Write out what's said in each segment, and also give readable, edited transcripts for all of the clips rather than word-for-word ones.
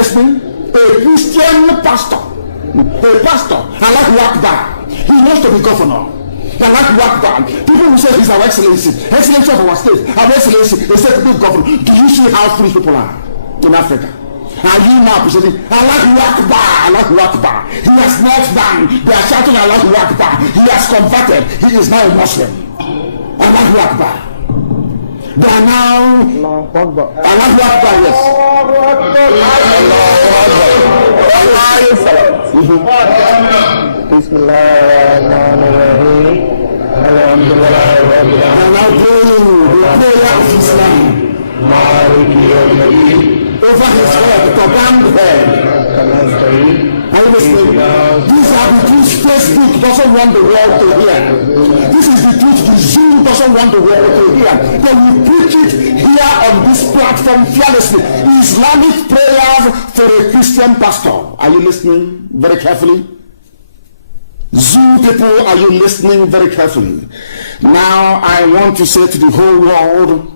listening? A Christian pastor. A pastor. Allahu Akbar. He wants to be governor. Allahu Akbar. People who say he's our excellency. Excellency of our state. Our excellency. They say to be governor. Do you see how free people are in Africa? Are you now presenting Allahu Akbar? Allahu Akbar. He has not done. They are shouting Allahu Akbar. He has converted. He is now a Muslim. Allahu Akbar. They are now Allahu Akbar, yes. Bismillahirrahmanirrahim. Alhamdulillah. Now praying the prayer of Islam. Over his head, the band head. Are you listening? These are the truth Facebook doesn't want the world to hear. This is the truth the Zoom doesn't want the world to hear. But we preach it here on this platform fearlessly. Islamic prayers for a Christian pastor. Are you listening very carefully? Zoom people, are you listening very carefully? Now I want to say to the whole world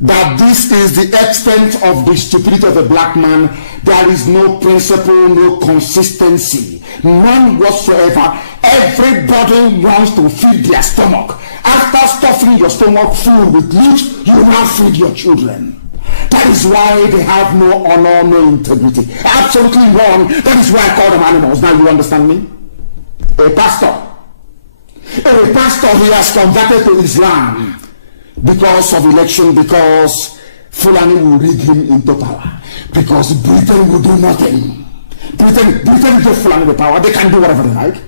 that this is the extent of the stupidity of a black man. There is no principle, no consistency, none whatsoever. Everybody wants to feed their stomach. After stuffing your stomach full with meat, you now feed your children. That is why they have no honor, no integrity. Absolutely wrong. That is why I call them animals. Now you understand me? A pastor, he has converted to Islam because of election, because Fulani will rig him into power, because Britain will do nothing. Britain give Fulani the power. They can do whatever they like.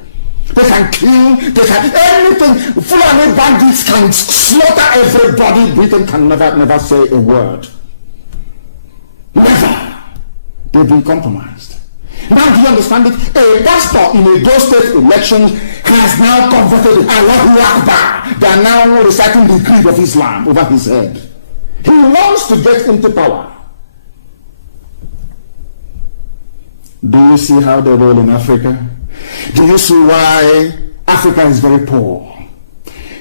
They can kill, they can anything. Fulani bandits can slaughter everybody. Britain can never say a word. Never. They've been compromised. Now do you understand it? A pastor in a Edo State election has now converted Allahu Akbar. They are now reciting the creed of Islam over his head. He wants to get into power. Do you see how they roll in Africa? Do you see why Africa is very poor?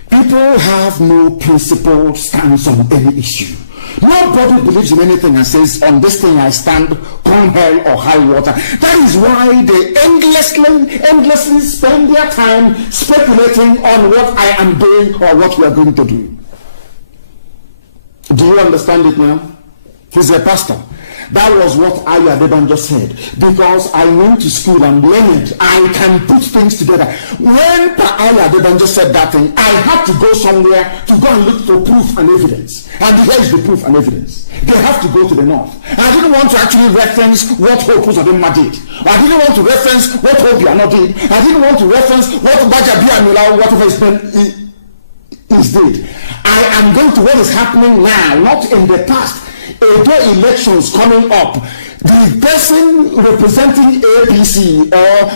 People have no principled stance on any issue. Nobody believes in anything and says, on this thing I stand, come hell or high water. That is why they endlessly spend their time speculating on what I am doing or what we are going to do. Do you understand it now? He's a pastor. That was what Adeban just said. Because I went to school and learned, I can put things together. When Adeban just said that thing, I had to go somewhere to go and look for proof and evidence. And here is the proof and evidence. They have to go to the north. I didn't want to actually reference what Hope Uzodinma did. I didn't want to reference what Obiano did. I didn't want to reference what Bajabi Amila, whatever his name is did. I am going to what is happening now, not in the past. Although elections coming up, the person representing APC, or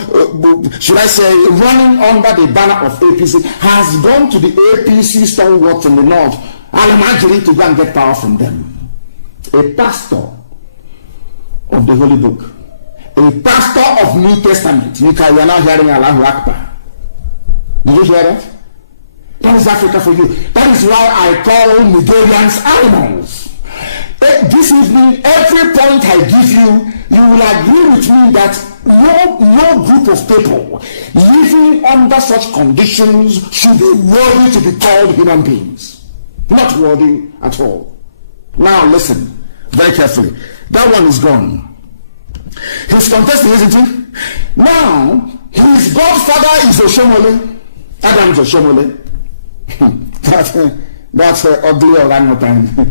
should I say running under the banner of APC, has gone to the APC stalwarts in the north, Alamajiri, to go and get power from them. A pastor of the Holy Book, a pastor of New Testament. You are now hearing Allahu Akbar. Did you hear that? That is Africa for you. That is why I call Nigerians animals. This evening, every point I give you, you will agree with me that no group of people living under such conditions should be worthy to be called human beings. Not worthy at all. Now listen very carefully. That one is gone. He's contesting, isn't he? Now, his godfather is Oshomole. Adam's Oshomole. That's ugly orangutan.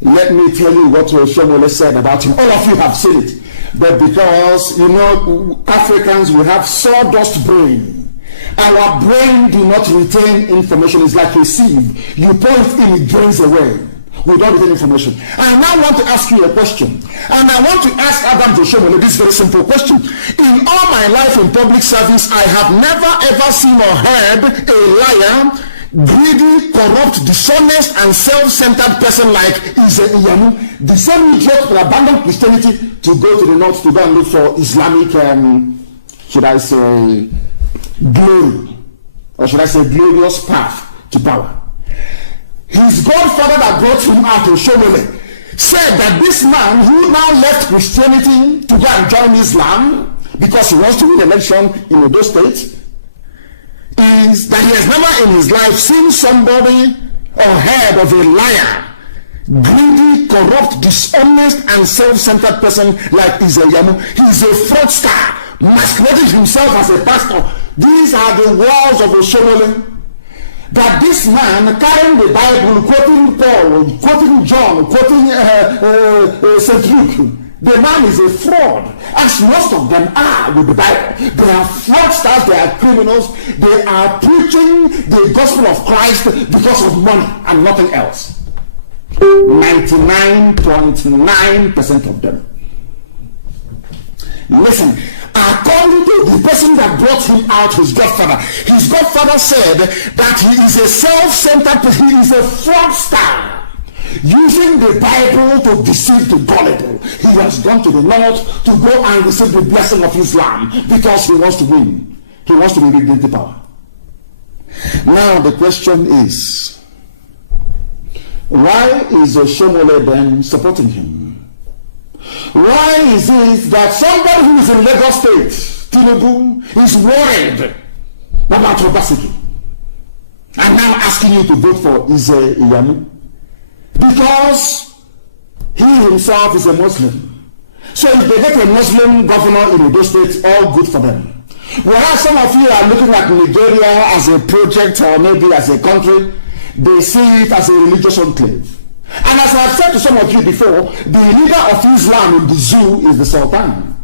Let me tell you what Oshomole said about him. All of you have seen it. But because, you know, Africans, we have sawdust brain. Our brain do not retain information. It's like a sieve. You pour it in, it drains away. We don't retain information. I now want to ask you a question. And I want to ask Adam Oshomole this very simple question. In all my life in public service, I have never ever seen or heard a liar, greedy, corrupt, dishonest, and self-centered person like Ize Iyamu, the same idiot who abandoned Christianity to go to the north to go and look for Islamic, should I say, glory, or should I say glorious path to power. His godfather that brought him out to Oshomole said that this man who now left Christianity to go and join Islam because he wants to win election in Edo State, is that he has never in his life seen somebody or heard of a liar, greedy, corrupt, dishonest, and self-centered person like Izeyamu. He's a fraudster, masquerading himself as a pastor. These are the words of Oshomole. That this man carrying the Bible, quoting Paul, quoting John, quoting St. Luke, the man is a fraud, as most of them are with the Bible. They are fraudsters, they are criminals, they are preaching the gospel of Christ because of money and nothing else. 99.9% of them. Listen, according to the person that brought him out, his godfather said that he is a self-centered person, he is a fraudster, using the Bible to deceive the gullible. He has gone to the north to go and receive the blessing of Islam because he wants to win. He wants to win the power. Now the question is, why is Oshomole then supporting him? Why is it that somebody who is in Lagos State, Tinubu, is worried about Obaseki and now asking you to vote for Izeyamu? Because he himself is a Muslim. So if they get a Muslim governor in Edo State, all good for them. Whereas some of you are looking at Nigeria as a project or maybe as a country, they see it as a religious enclave. And as I've said to some of you before, the leader of Islam in the zoo is the Sultan.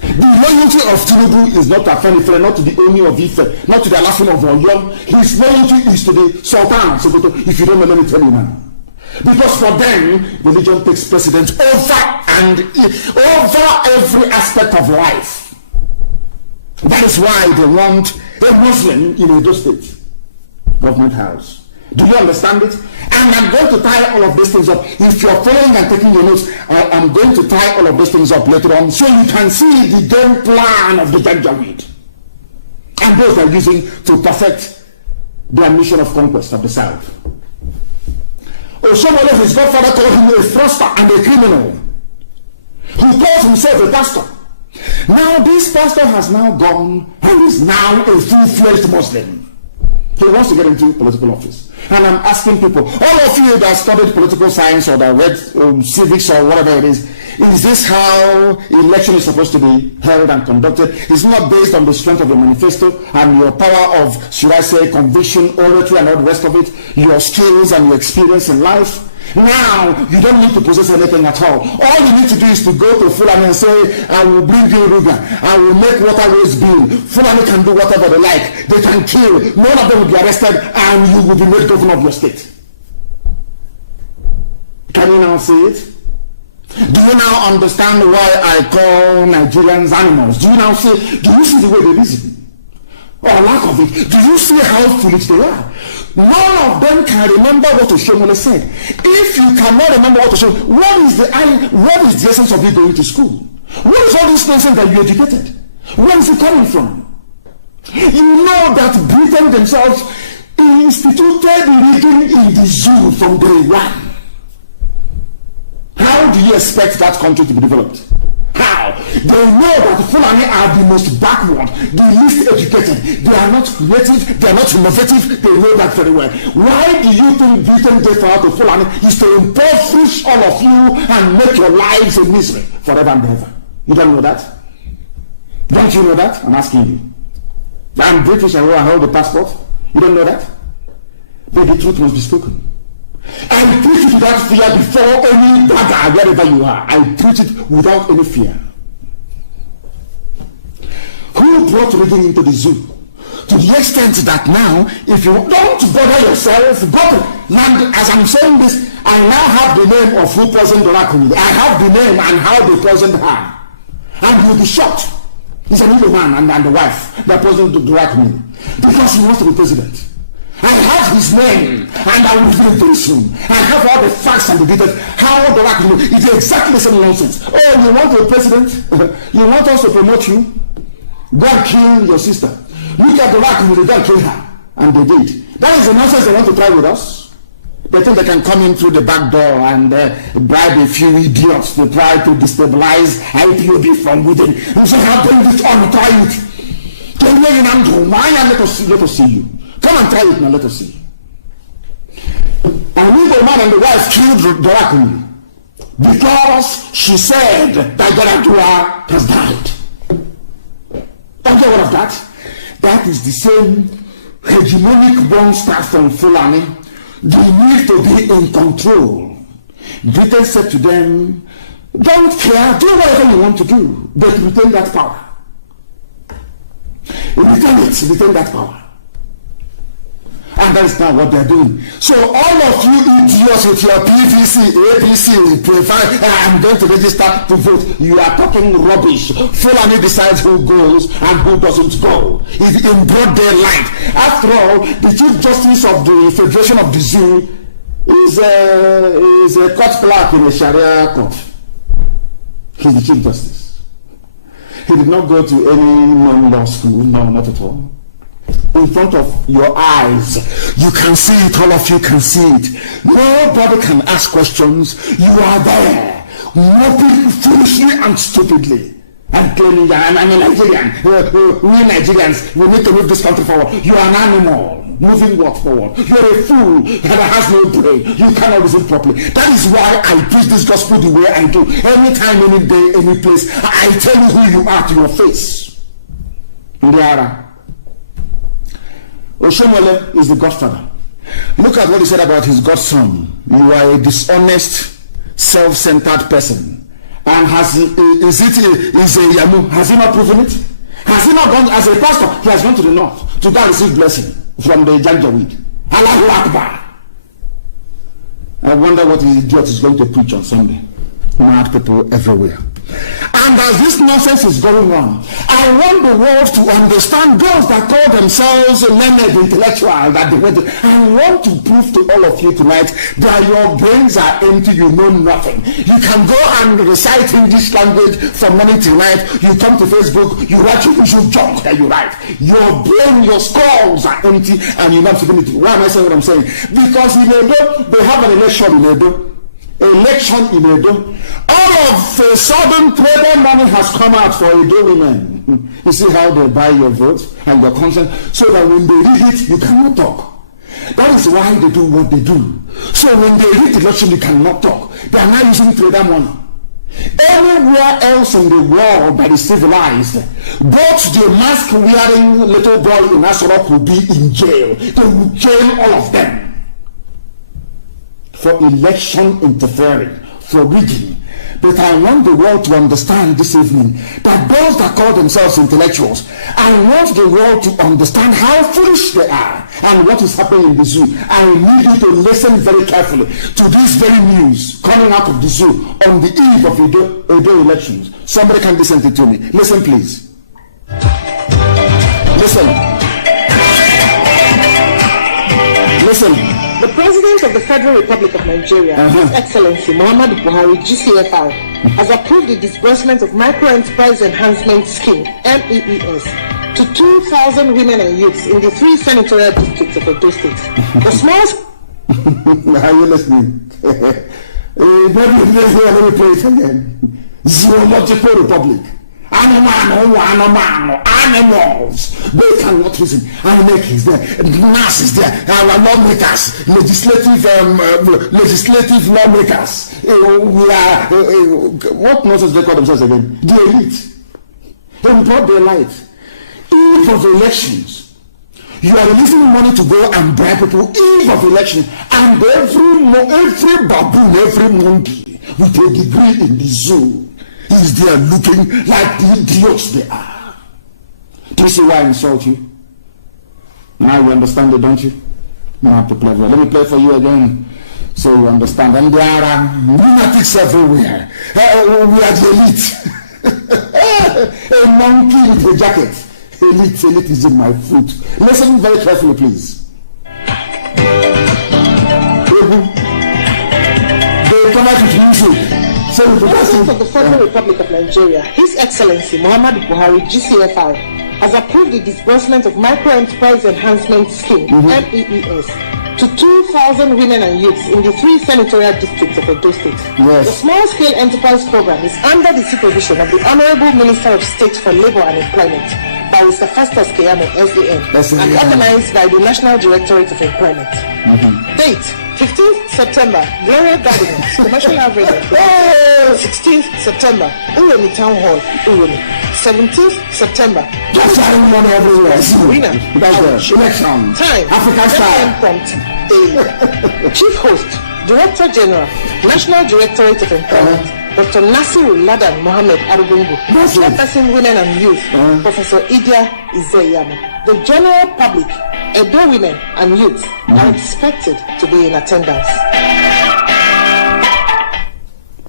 The loyalty of Tinubu is not to Afenifere, not to the Omi of Ife, not to the Alafin of Oyo. His loyalty is to the Sultan. So if you don't know, let me tell you now. Because for them, religion takes precedence over every aspect of life. That is why they want a Muslim in Edo State government house. Do you understand it? And I'm going to tie all of these things up. If you're following and taking your notes, I'm going to tie all of these things up later on so you can see the game plan of the Janjaweed. And those are using to perfect their mission of conquest of the South. Oshomole, his godfather, called him a fraudster and a criminal who calls himself a pastor. Now this pastor has now gone and is now a full-fledged Muslim. He wants to get into political office. And I'm asking people, all of you that studied political science or that read civics or whatever it is this how election is supposed to be held and conducted? It's not based on the strength of your manifesto and your power of, should I say, conviction, oratory, and all the rest of it, your skills and your experience in life. Now, you don't need to possess anything at all. All you need to do is to go to Fulani and say, I will bring you Ruga, I will make waterways build. Fulani can do whatever they like. They can kill. None of them will be arrested and you will be made governor of your state. Can you now see it? Do you now understand why I call Nigerians animals? Do you now see, do you see the way they reason? Or lack of it? Do you see how foolish they are? None of them can remember what Oshomole said. If you cannot remember what Oshomole, what is the essence of you going to school? What is all this nonsense that you educated? Where is it coming from? You know that Britain themselves instituted reading in the zoo from day one. How do you expect that country to be developed? How? They know that Fulani are the most backward, the least educated. They are not creative, they are not innovative, they know that very well. Why do you think Britain gave out to Fulani is to impoverish all of you and make your lives a misery forever and ever? You don't know that? Don't you know that? I'm asking you. I'm British and I hold the passport. You don't know that? But the truth must be spoken. I preach it without fear before any bagger, wherever you are. I preach it without any fear. Who brought reading into the zoo? To the extent that now, if you don't bother yourself, but as I'm saying this, I now have the name of who poisoned Dorakuni. I have the name and how they poisoned her. And you'll be shocked. He's an evil man and the wife that poisoned Dorakuni. Because he wants to be president. I have his name and I will reveal very soon. I have all the facts and the details. How the lack of it's exactly the same nonsense. Oh, you want a president? You want us to promote you? Go and kill your sister. Look at the lack of they go and kill her. And they did. That is the nonsense they want to try with us. They think they can come in through the back door and bribe a few idiots to try to destabilize IPOB from within. And so how bring this on, try it. Let us see you. Come and try it now, let us see. And we, the man and the wife, killed Dorakuni because she said that Dorakua has died. Don't you aware of that? That is the same hegemonic monster from Fulani. They need to be in control. Britain said to them, don't care, do whatever you want to do, but retain that power. Retain that power. And that is not what they're doing. So all of you idiots with your PVC, APC, provide, I'm going to register to vote. You are talking rubbish. Fulani decides who goes and who doesn't go. It's in broad daylight. After all, the Chief Justice of the Federation of the Zoo is a court clerk in a Sharia court. He's the Chief Justice. He did not go to any non-law school, no, not at all. In front of your eyes, you can see it, all of you can see it. Nobody can ask questions. You are there, moping foolishly and stupidly. And telling I'm a Nigerian. We Nigerians, we need to move this country forward. You are an animal, moving what forward? You're a fool that has no brain. You cannot reason properly. That is why I preach this gospel the way I do. Anytime, any day, any place, I tell you who you are to your face. Indiara. Oshomole is the godfather. Look at what he said about his godson. You are a dishonest, self-centered person. And has he not proven it? Has he not gone as a pastor? He has gone to the north to go and receive blessing from the Janjaweed. Allahu Akbar. I wonder what the idiot is going to preach on Sunday. Mad people everywhere. And as this nonsense is going on, I want the world to understand those that call themselves learned intellectual that they went to. I want to prove to all of you tonight that your brains are empty, you know nothing. You can go and recite English language from morning till night. You come to Facebook, you write your usual junk that you write. Your brain, your skulls are empty and you're not forgetting it. Why am I saying what I'm saying? Because in Edo, they have an election in Edo. All of a sudden trader money has come out for Edo women. You see how they buy your vote and your consent, so that when they read it, you cannot talk. That is why they do what they do. So when they read the election, you cannot talk. They are not using trader money. Anywhere else in the world that is civilized, both the mask-wearing little boy in Asorok will be in jail. They will jail all of them for election interfering, for rigging. But I want the world to understand this evening that those that call themselves intellectuals, I want the world to understand how foolish they are and what is happening in the zoo. I need you to listen very carefully to this very news coming out of the zoo on the eve of Edo elections. Somebody can listen to me. Listen, please. Listen. Listen. The President of the Federal Republic of Nigeria, His Excellency Muhammadu Buhari, GCFR, has approved the disbursement of Micro-Enterprise Enhancement Scheme, MEES, to 2,000 women and youths in the 3 senatorial districts of Edo State. The small... Are you listening? Let me play it again. Zoological Republic. Animals. They cannot reason. Animal is there. Mass is there. Our lawmakers, legislative lawmakers. We are what nonsense they call themselves again? The elite. In broad daylight. Eve of elections. You are releasing money to go and bribe people eve of election, and every baboon, every monkey with a degree in the zoo is there looking like the idiots they are. Do you see why I insult you? Now you understand it, don't you? I have to play for you. Let me play for you again so you understand. And there are lunatics everywhere. We are the elite. A monkey with a jacket. Elite is in my foot. Listen very carefully, please. They come out with music. The President of the Federal Republic of Nigeria, His Excellency Muhammadu Buhari, GCFR, has approved the disbursement of Micro-Enterprise Enhancement Scheme, MEES, to 2,000 women and youths in the 3 senatorial districts of Edo State. Yes. The small-scale enterprise program is under the supervision of the Honorable Minister of State for Labor and Employment, Barrister Festus Keyamo, SAN, and organized by the National Directorate of Employment. Date: 15th September, Gloria Gardens, Commercial Avenue. 16th September, Uromi Town Hall, Uromi. 17th September, just having money everywhere. Arena. Election. Time: African style. Prompt. Chief Host, Director General, National Directorate of Employment, Dr. Nasiru Ladan Mohammed Arubungu. Chairperson, Women and Youth, Professor Idia Izeyama. The general public, Edo women and youth are expected to be in attendance.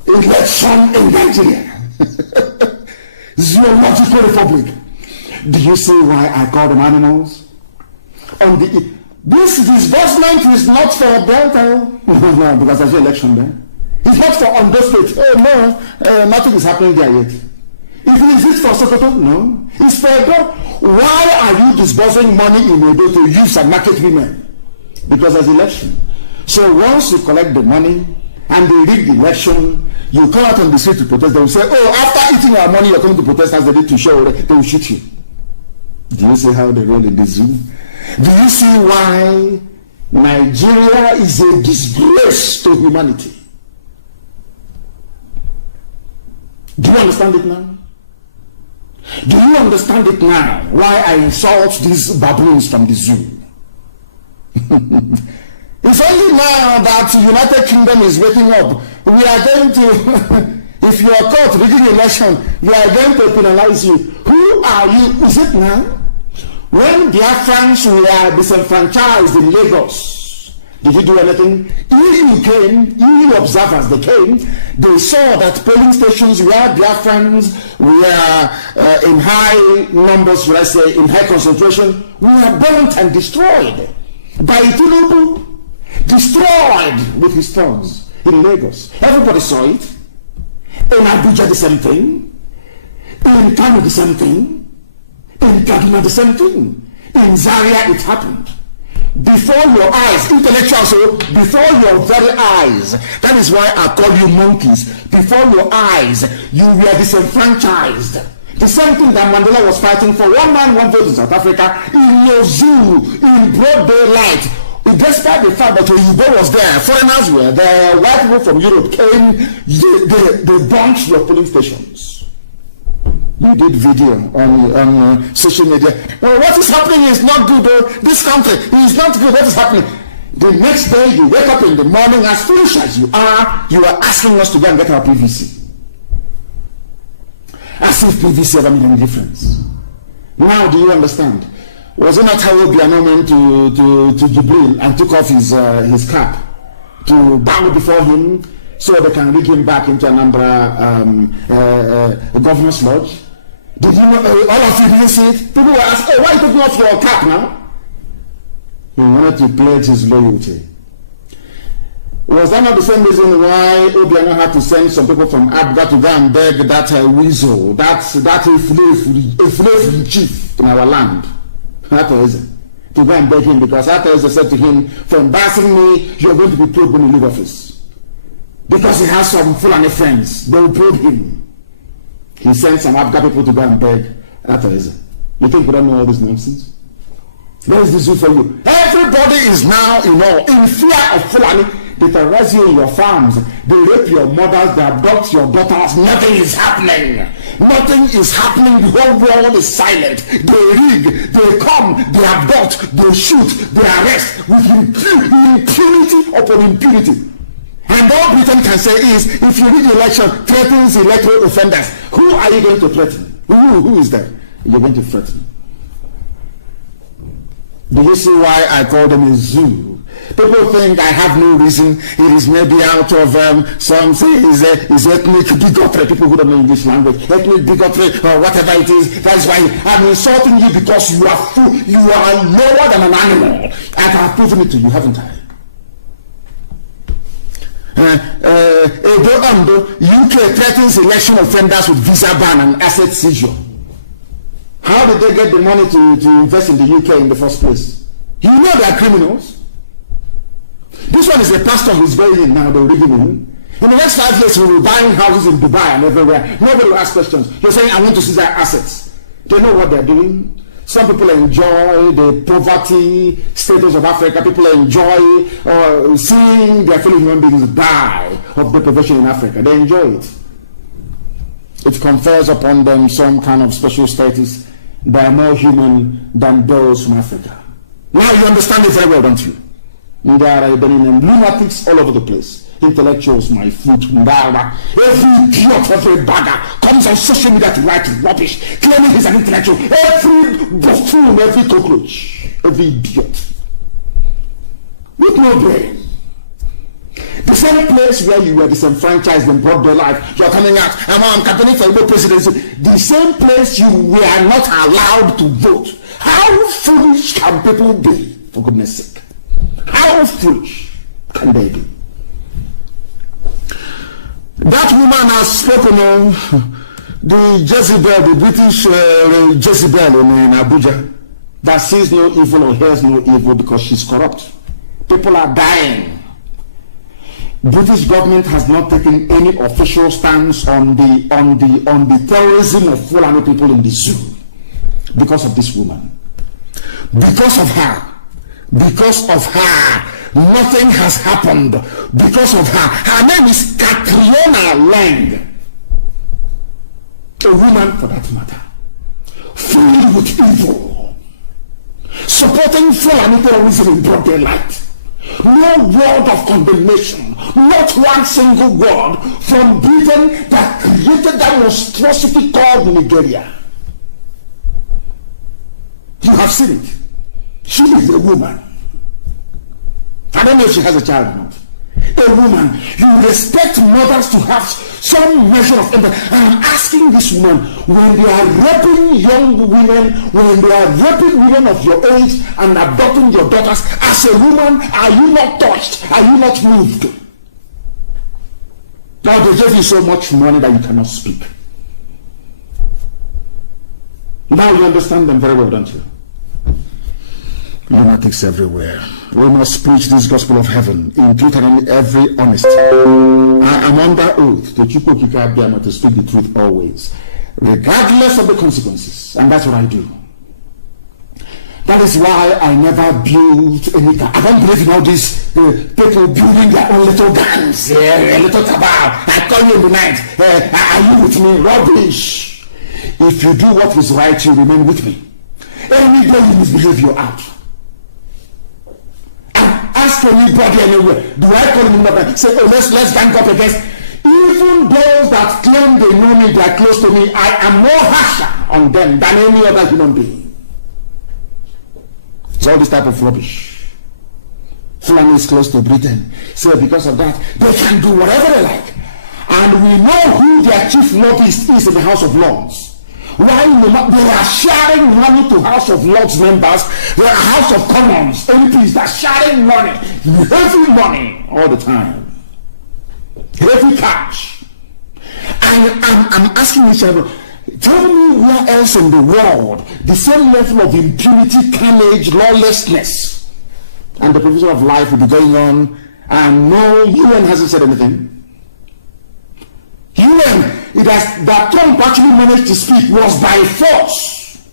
Election in Nigeria. Zoological Republic. Do you see why I call them animals? This disbursement is not for Delta. No, because there's an election there. It's not for Ondo State. Oh no, nothing is happening there yet. Is it for Sokoto? No. It's for Edo. Why are you disbursing money in Edo to use and market women? Because there's election. So once you collect the money and they rig the election, you come out on the street to protest. They will say, oh, after eating our money, you're coming to protest as they did to show. They will shoot you. Do you see how they roll in the zoo? Do you see why Nigeria is a disgrace to humanity? Do you understand it now? Do you understand it now? Why I insult these baboons from the zoo? It's only now that the United Kingdom is waking up. We are going to, if you are caught rigging the election, we are going to penalize you. Who are you? Is it now? When Biafrans were disenfranchised in Lagos, did you do anything? You came, you observers, they came, they saw that polling stations where Biafrans were in high numbers, let's say, in high concentration, were burnt and destroyed by Tinubu, destroyed with his thugs in Lagos. Everybody saw it. In Abuja, the same thing. In Kano, the same thing. In Kaduna, the same thing. In Zaria, it happened. Before your eyes, intellectuals, so before your very eyes. That is why I call you monkeys. Before your eyes, you were disenfranchised. The same thing that Mandela was fighting for, one man, one vote in South Africa, in your zoo, in broad daylight. Despite the fact that Oyibo was there, foreigners were there, white people from Europe came, they burnt your polling stations. You did video on social media. Well, what is happening is not good. This country is not good. What is happening? The next day you wake up in the morning, as foolish as you are asking us to go and get our PVC. As if PVC ever made any difference. Now do you understand? Was it not how Obiano went to Jibril and took off his cap to bow before him so they can rig him back into Anambra governor's lodge? Did you know, all of you didn't see it? People were asking, oh, why are you taking off your cap now? He wanted to pledge his loyalty. Was that not the same reason why Obiano had to send some people from Abga to go and beg that weasel, that Eflefu chief in our land? That was it. To go and beg him, because that was said to him, for embarrassing me, you're going to be probed when you leave office. Because he has some Fulani friends, they will probe him. He sent some Abga people to go and beg. That was it. You think we don't know all this nonsense? Where is the zoo for you? Everybody is now in fear of Fulani. They terrorize you in your farms. They rape your mothers. They abduct your daughters. Nothing is happening. Nothing is happening. The whole world is silent. They rig. They come. They abduct. They shoot. They arrest with impunity upon impunity. And all Britain can say is, if you rig the election, threatens electoral offenders. Who are you going to threaten? Who is that you're going to threaten? Do you see why I call them a zoo? People think I have no reason. It is maybe out of some say is ethnic bigotry. People who don't know English language, ethnic bigotry or whatever it is. That's why I'm insulting you, because you are you are lower than an animal. I have proven it to you, haven't I? UK threatens election offenders with visa ban and asset seizure. How did they get the money to invest in the UK in the first place? You know they are criminals. This one is a pastor who's going in now, they're rigging him. In the next 5 years, we will buy houses in Dubai and everywhere. Nobody will ask questions. He's saying, I want to see their assets. They know what they're doing. Some people enjoy the poverty status of Africa. People enjoy seeing their fellow human beings die of deprivation in Africa. They enjoy it. It confers upon them some kind of special status. They are more human than those from Africa. Now you understand it very well, don't you? There are lunatics all over the place. Intellectuals, my foot, every idiot, every bagger comes on social media to write rubbish, claiming he's an intellectual. Every buffoon, every cockroach, every idiot with no brain. The same place where you were disenfranchised in broad daylight, you're coming out, I'm campaigning for the presidency. The same place you were not allowed to vote. How foolish can people be, for goodness sake? How foolish can they be? That woman has spoken on the Jezebel, the British Jezebel in Abuja, that sees no evil or hears no evil because she's corrupt. People are dying. British government has not taken any official stance on the terrorism of Fulani people in the zoo because of this woman. Because of her, nothing has happened. Because of her. Her name is Catriona Lang. A woman, for that matter, filled with evil, supporting Fulani terrorism in broad daylight. No word of condemnation, not one single word from Britain that created that monstrosity called Nigeria. You have seen it. She is a woman. I don't know if she has a child or not. A woman. You respect mothers to have some measure of empathy. I'm asking this woman, when they are raping young women, when they are raping women of your age and adopting your daughters, as a woman, are you not touched? Are you not moved? Now they gave you so much money that you cannot speak. Now you understand them very well, don't you? Lunatics everywhere. We must preach this gospel of heaven in truth and in every honesty. I am under oath to Chukwu to speak the truth always, regardless of the consequences. And that's what I do. That is why I never build any gang. I don't believe in all these people building their own little gangs, a little cabal. I call you in the night. Are you with me? Rubbish. If you do what is right, you remain with me. Any day you misbehave, you're out. Ask anybody anywhere. Do I call him up and say, oh, let's gang up against? Even those that claim they know me, they are close to me, I am more harsher on them than any other human being. It's all this type of rubbish. Fulani is close to Britain. So because of that, they can do whatever they like. And we know who their chief lobbyist is in the House of Lords. Why they are sharing money to House of Lords members, the House of Commons, MPs, they're sharing money, heavy money all the time. Heavy cash. And I'm asking each other, tell me where else in the world the same level of impunity, pillage, lawlessness, and the provision of life will be going on, and no UN hasn't said anything. That Trump actually managed to speak was by force,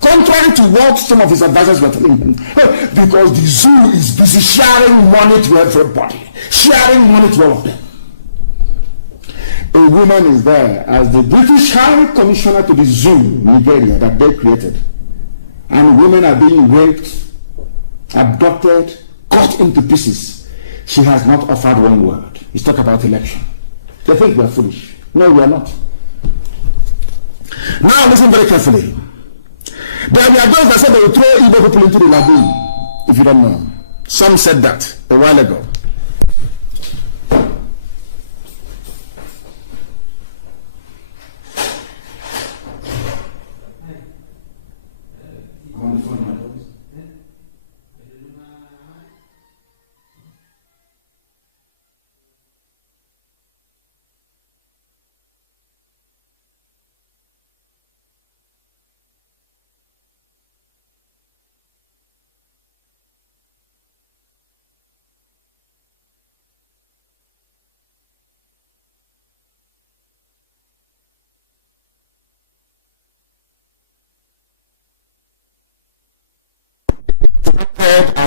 contrary to what some of his advisors were telling him, because the zoo is busy sharing money to everybody, sharing money to all of them. A woman is there as the British High Commissioner to the zoo, Nigeria, that they created, and women are being raped, abducted, cut into pieces. She has not offered one word. Let's talk about election. They think we are foolish. No, we are not. Now listen very carefully. There are those that said they will throw Igbo people into the lagoon, if you don't know. Some said that a while ago.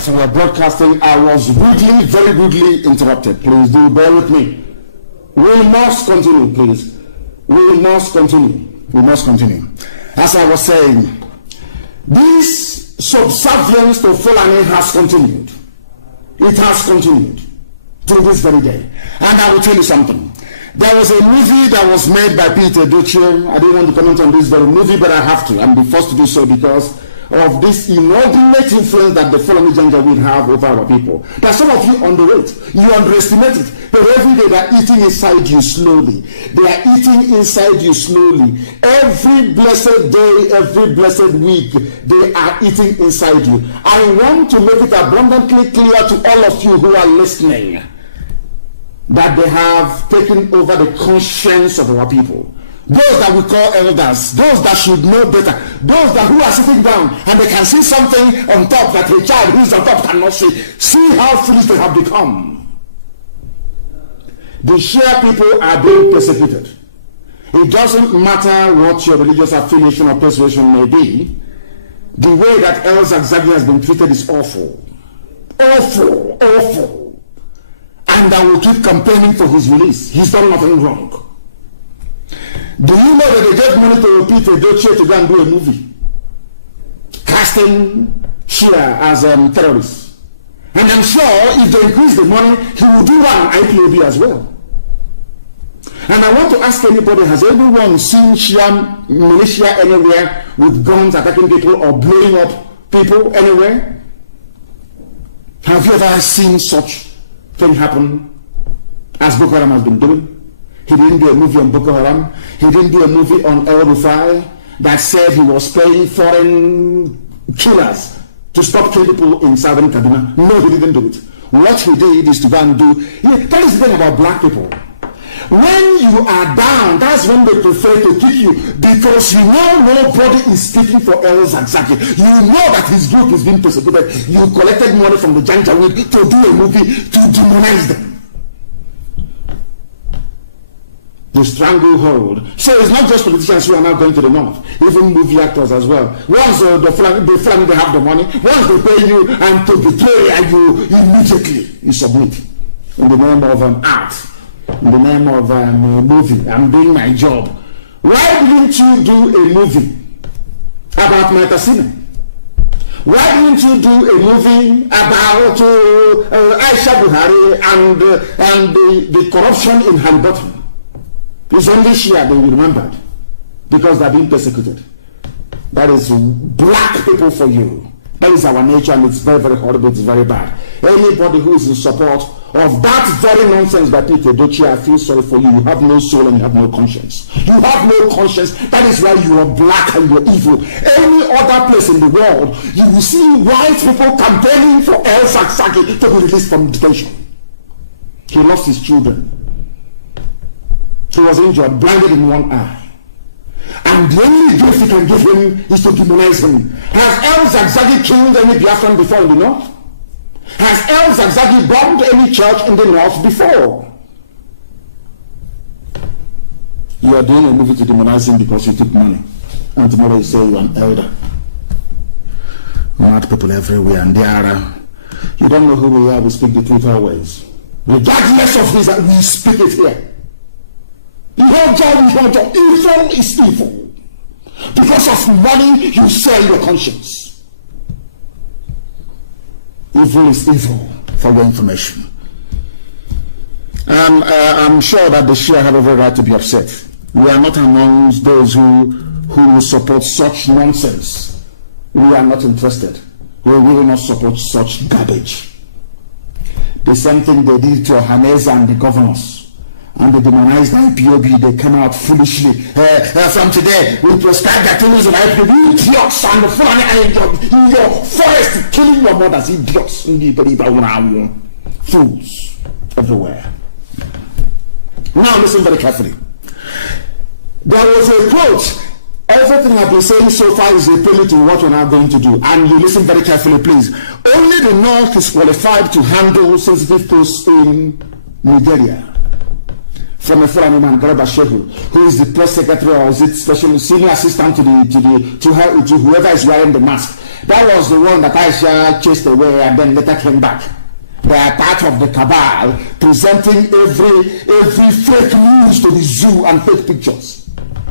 as we were broadcasting, I was rudely, very rudely interrupted. Please do bear with me. We must continue, please. We must continue. We must continue. As I was saying, this subservience to Fulani has continued. It has continued to this very day. And I will tell you something. There was a movie that was made by Peter Doce. I didn't want to comment on this very movie, but I have to. I'm the first to do so because of this inordinate influence that the Fulani Janja will have over our people. That some of you underrate, you underestimate it, but every day they are eating inside you slowly. They are eating inside you slowly. Every blessed day, every blessed week, they are eating inside you. I want to make it abundantly clear to all of you who are listening that they have taken over the conscience of our people. Those that we call elders, those that should know better, those that who are sitting down and they can see something on top that a child who is on top cannot see. See how foolish they have become. The Shia people are being persecuted. It doesn't matter what your religious affiliation or persuasion may be. The way that El Zagzagi has been treated is awful. Awful, awful. And I will keep campaigning for his release. He's done nothing wrong. Do you know that they gave money to Peter Doce to go and do a movie casting Shia as terrorists? And I'm sure if they increase the money, he will do one IPOB as well. And I want to ask anybody, has anyone seen Shia militia anywhere with guns attacking people or blowing up people anywhere? Have you ever seen such thing happen as Boko Haram has been doing? He didn't do a movie on Boko Haram. He didn't do a movie on El Rufai that said he was paying foreign killers to stop killing people in southern Kaduna. No, he didn't do it. What he did is to go and do. That is the thing about black people. When you are down, that's when they prefer to kick you because you know nobody is speaking for El Zagzagi. You know that his group is being persecuted. You collected money from the Janjaweed to do a movie to demonize them. The stranglehold. So it's not just politicians who are now going to the north, even movie actors as well. Once the family they have the money, once they pay you and to betray and you immediately you submit in the name of art, in the name of a movie. I'm doing my job. Why didn't you do a movie about Matasina? Why didn't you do a movie about Aisha Buhari and the corruption in Haliburton? It's only Shia they will remember because they are being persecuted. That is black people for you. That is our nature and it's very, very horrible, it's very bad. Anybody who is in support of that very nonsense that Peter Doce, I feel sorry for you. You have no soul and you have no conscience. You have no conscience. That is why you are black and you are evil. Any other place in the world, you will see white people campaigning for El Zagzagi to be released from detention. He lost his children. He was injured, blinded in one eye. And the only gift he can give him is to demonize him. Has El Zagzagi killed any Biafran before in the north? Has El Zagzagi bombed any church in the north before? You are doing a movie to demonize him because you took money. And tomorrow you say you are an elder. Mad people everywhere and they are. You don't know who we are, we speak the truth always. Regardless of this, we speak it here. Evil is evil. Because of money, you sell your conscience. Evil is evil, for your information. I'm sure that the Shia have every right to be upset. We are not amongst those who support such nonsense. We are not interested. We will not support such garbage. The same thing they did to Haneza and the governors. And they demonized IPOB, they came out foolishly. From today, we prescribe that things of IPOB, idiots, and the Fulani in your forest, killing your mothers, idiots. Fools everywhere. Now listen very carefully. There was a quote. Everything I've been saying so far is a prelude to what we're now going to do. And you listen very carefully, please. Only the North is qualified to handle sensitive posts in Nigeria. from a foreign man, Garba Shehu, who is the press secretary or is it special senior assistant to whoever is wearing the mask. That was the one that Aisha chased away and then later came back. They are part of the cabal presenting every fake news to the zoo and fake pictures.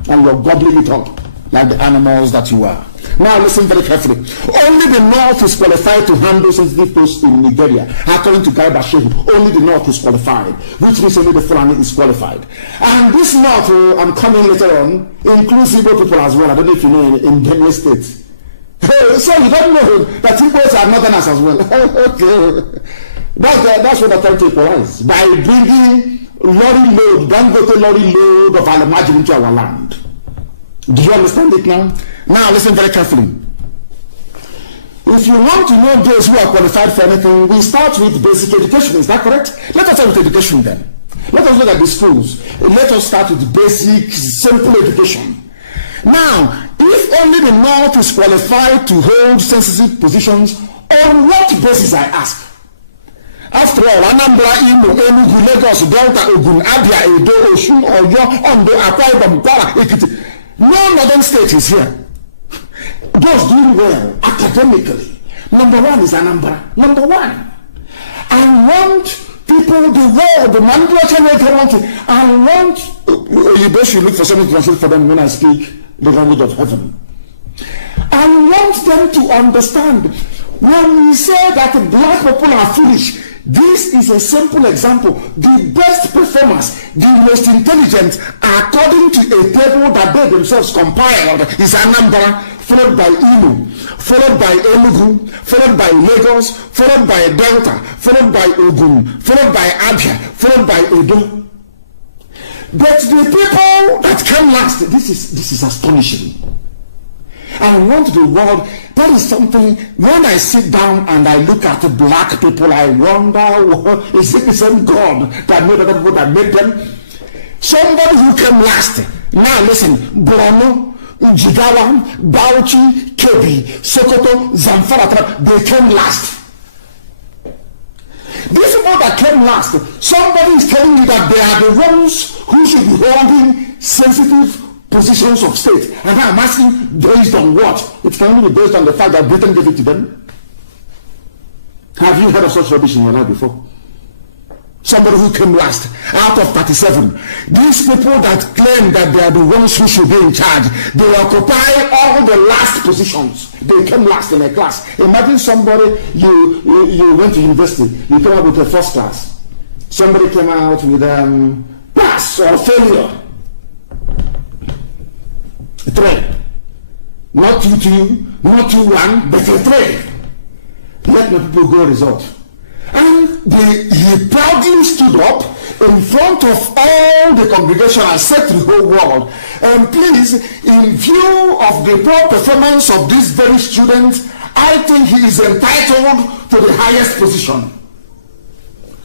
And you're gobbling it up like the animals that you are. Now listen very carefully. Only the North is qualified to handle sensitive posts in Nigeria. According to Garba Shehu, only the North is qualified, which means only the Fulani is qualified. And this North, I'm coming later on, includes Igbo people as well. I don't know if you know in Benue State. So you don't know that Igbos are northerners as well. Okay. That's what I'm trying to equalize. By bringing lorry load of Alamajin into our land. Do you understand it now? Now listen very carefully. If you want to know those who are qualified for anything, we start with basic education. Is that correct? Let us start with education then. Let us look at the schools. Let us start with basic, simple education. Now, if only the North is qualified to hold sensitive positions, on what basis, I ask? After all, Anambra, Imo, Enugu, Lagos, Delta, Ogun, Abia, Edo, Osun, Oyo, Ondo, Akwa Ibom, Kwara, Ekiti. No northern state is here. Those doing well academically. Number one is Anambra. Number one. I want people, the world, the manipulation rate, I want, you should look for something to translate for them when I speak the language of heaven. I want them to understand when we say that black people are foolish. This is a simple example. The best performers, the most intelligent, according to a table that they themselves compiled, is Anambra, followed by Imo, followed by Enugu, followed by Lagos, followed by Delta, followed by Ogun, followed by Abia, followed by Edo. But the people that came last, this is astonishing. I want the world, that is something, when I sit down and I look at the black people, I wonder, is it the same God that made other people that made them? Somebody who came last. Now listen, Borno, Jigawa, Bauchi, Kebbi, Sokoto, Zamfara, they came last. These people that came last, somebody is telling you that they are the ones who should be holding sensitive positions of state. And I'm asking, based on what? It can only be based on the fact that Britain gave it to them. Have you heard of such rubbish in your life before? Somebody who came last out of 37. These people that claim that they are the ones who should be in charge, they occupy all the last positions. They came last in a class. Imagine somebody, you went to university, you came out with a first class. Somebody came out with pass or failure. A 3. Not 2-2, not 2-1, but a 3. Let the people go result. And he proudly stood up in front of all the congregation and said to the whole world, and please, in view of the poor performance of this very student, I think he is entitled to the highest position.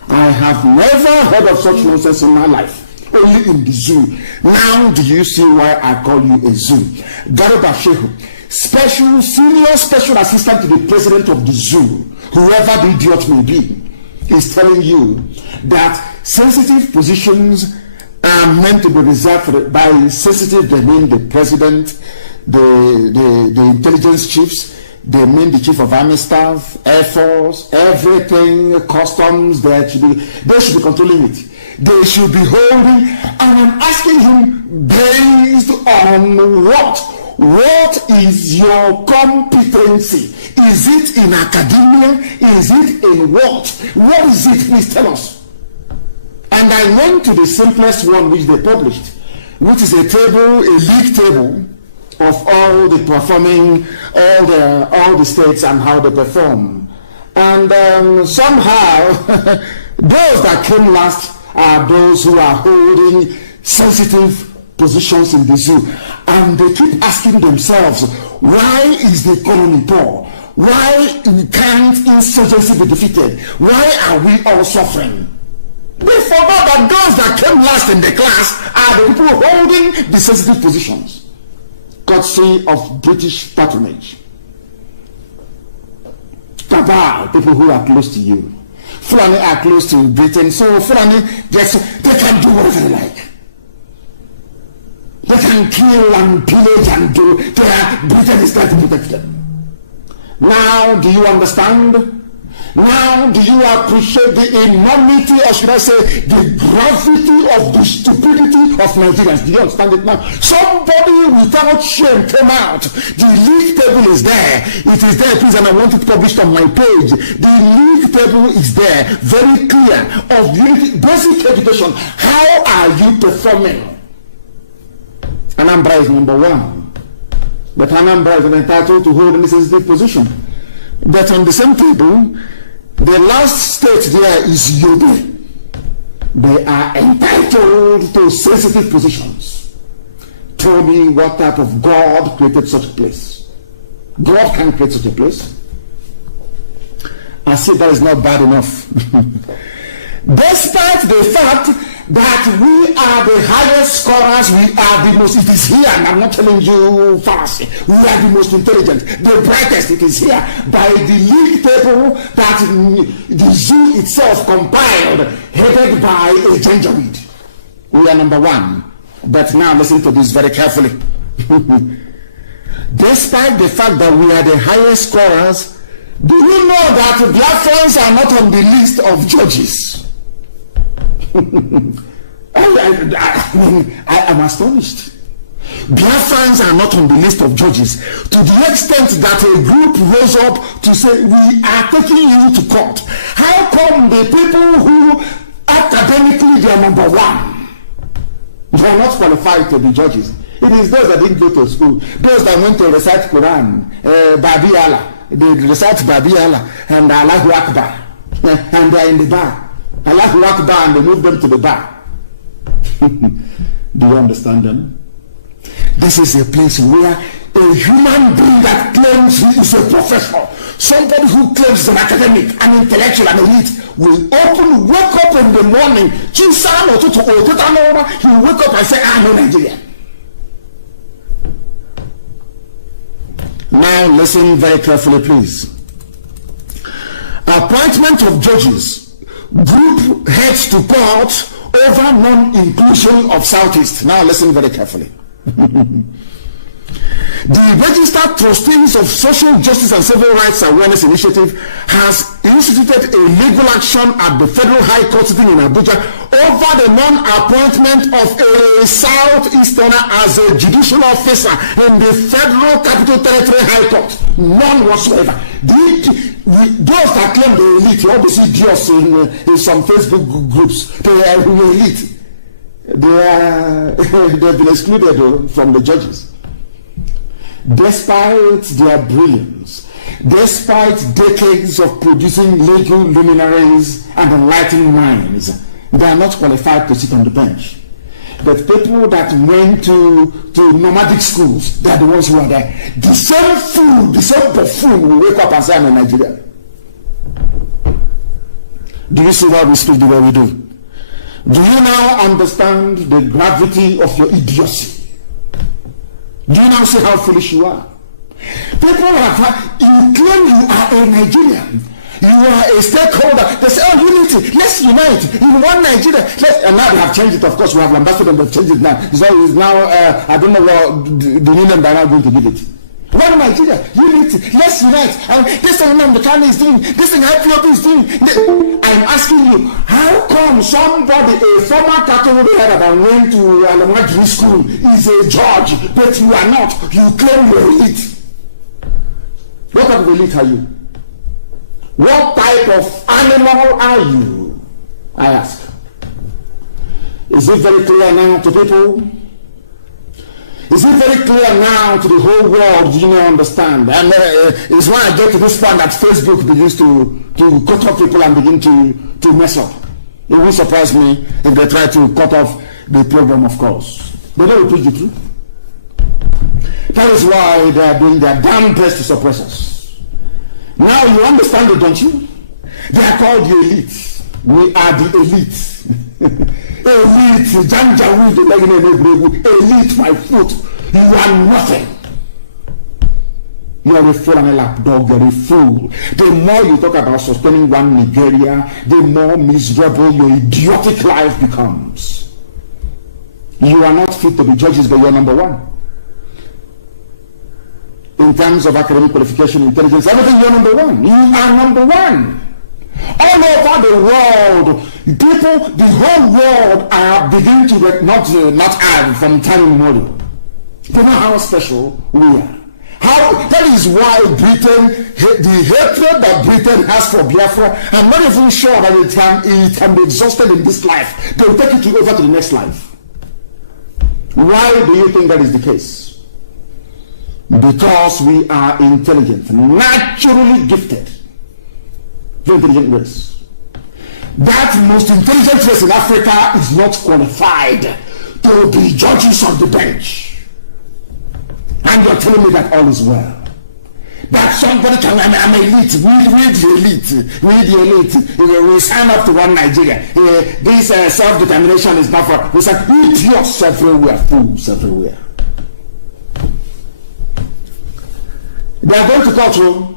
I have never heard of such nonsense in my life. Only in the zoo. Now do you see why I call you a zoo? Garba Shehu, senior special assistant to the president of the zoo, whoever the idiot may be, is telling you that sensitive positions are meant to be reserved by sensitive. They mean the president, the intelligence chiefs, they mean the chief of army staff, air force, everything, customs. They should be controlling it. They should be holding, and I'm asking him based on what? What is your competency? Is it in academia? Is it in what? What is it? Please tell us. And I went to the simplest one which they published, which is a league table of all the performing, all the states and how they perform. And somehow, those that came last are those who are holding sensitive positions in the zoo. And they keep asking themselves, why is the economy poor? Why can't insurgency be defeated? Why are we all suffering? They forgot that those that came last in the class are the people holding the sensitive positions, courtesy of British patronage. Cabal, people who are close to you. Fulani are close to Britain, so Fulani they can do whatever they like. They can kill and pillage and do. Britain is trying to protect them. Now, do you understand? Now, do you appreciate the enormity, or should I say, the gravity of the stupidity of Nigerians? Do you understand it now? Somebody without shame came out. The league table is there. It is there, please, and I want it published on my page. The league table is there, very clear, of basic education. How are you performing? Anambra is number one. But Anambra is entitled to hold a sensitive position. But on the same table, the last state there is Yobe. They are entitled to sensitive positions. Tell me what type of God created such a place. God can create such a place. I say that is not bad enough. Despite the fact that we are the highest scorers, we are the most, it is here, and I'm not telling you fast, we are the most intelligent, the brightest, it is here, by the league table that the zoo itself compiled, headed by a Janjaweed. We are number one. But now listen to this very carefully. Despite the fact that we are the highest scorers, do you know that Biafrans are not on the list of judges? I am astonished. Biafrans are not on the list of judges, to the extent that a group rose up to say, we are taking you to court. How come the people who academically they are number one, they are not qualified to be judges? It is those that didn't go to school, those that went to recite Quran, Babi Allah, they recite Babi Allah and Allahu Akbar, and they are in the bar. Allahu Akbar, and they move them to the bar. Do you understand them? This is a place where a human being that claims he is a professor, somebody who claims he's an academic, an intellectual, an elite, will wake up in the morning, he will wake up and say, I know Nigeria. Now listen very carefully, please. Appointment of judges, group heads to court over non-inclusion of Southeast. Now listen very carefully. The Registered Trustees of Social Justice and Civil Rights Awareness Initiative has instituted a legal action at the Federal High Court sitting in Abuja over the non-appointment of a Southeasterner as a judicial officer in the Federal Capital Territory High Court. None whatsoever. Those that claim the elite, you obviously just in some Facebook groups, they are elite. They've been excluded from the judges. Despite their brilliance, despite decades of producing legal luminaries and enlightened minds, they are not qualified to sit on the bench. But people that went to nomadic schools, they are the ones who are there. The same fool, the same buffoon will wake up and say, I'm in Nigeria. Do you see why we speak the way we do? Do you now understand the gravity of your idiocy? Do you now see how foolish you are? People you claim you are a Nigerian. You are a stakeholder. They say, oh, unity, let's unite in one Nigeria. And now they have changed it, of course. We have ambassador, they've changed it now. So it's now, I don't know what the union they are now going to give it. One Nigeria, unity, let's unite. And this thing Namdekani is doing, this thing Ipob is doing. I'm asking you, how come somebody, a former category head that went to elementary school, is a judge, but you are not? You claim you're elite. What type of elite are you? What type of animal are you? I ask. Is it very clear now to people? Is it very clear now to the whole world? Do you not understand? And it's when I get to this point that Facebook begins to cut off people and begin to mess up. It won't surprise me if they try to cut off the program, of course. They don't preach the truth. That is why they are doing their damn best to suppress us. Now you understand it, don't you? They are called the elite. We are the elite. Elite, elite, my foot. You are nothing. You're a fool and a lapdog, you're a fool. The more you talk about sustaining one Nigeria, the more miserable your idiotic life becomes. You are not fit to be judges, but you're number one. In terms of academic qualification, intelligence, everything, you're number one. You are number one. All over the world, people, the whole world are beginning to not add from time immemorial. You know how special we are. That is why Britain, the hatred that Britain has for Biafra, I'm not even sure that it can be exhausted in this life. They will take it over to the next life. Why do you think that is the case? Because we are intelligent, naturally gifted. Very intelligent race. That most intelligent race in Africa is not qualified to be judges on the bench. And you're telling me that all is well. That somebody can, I'm elite, we the elite, we sign up to one Nigeria. This self-determination is not for, we say, idiots everywhere, fools everywhere. They are going to court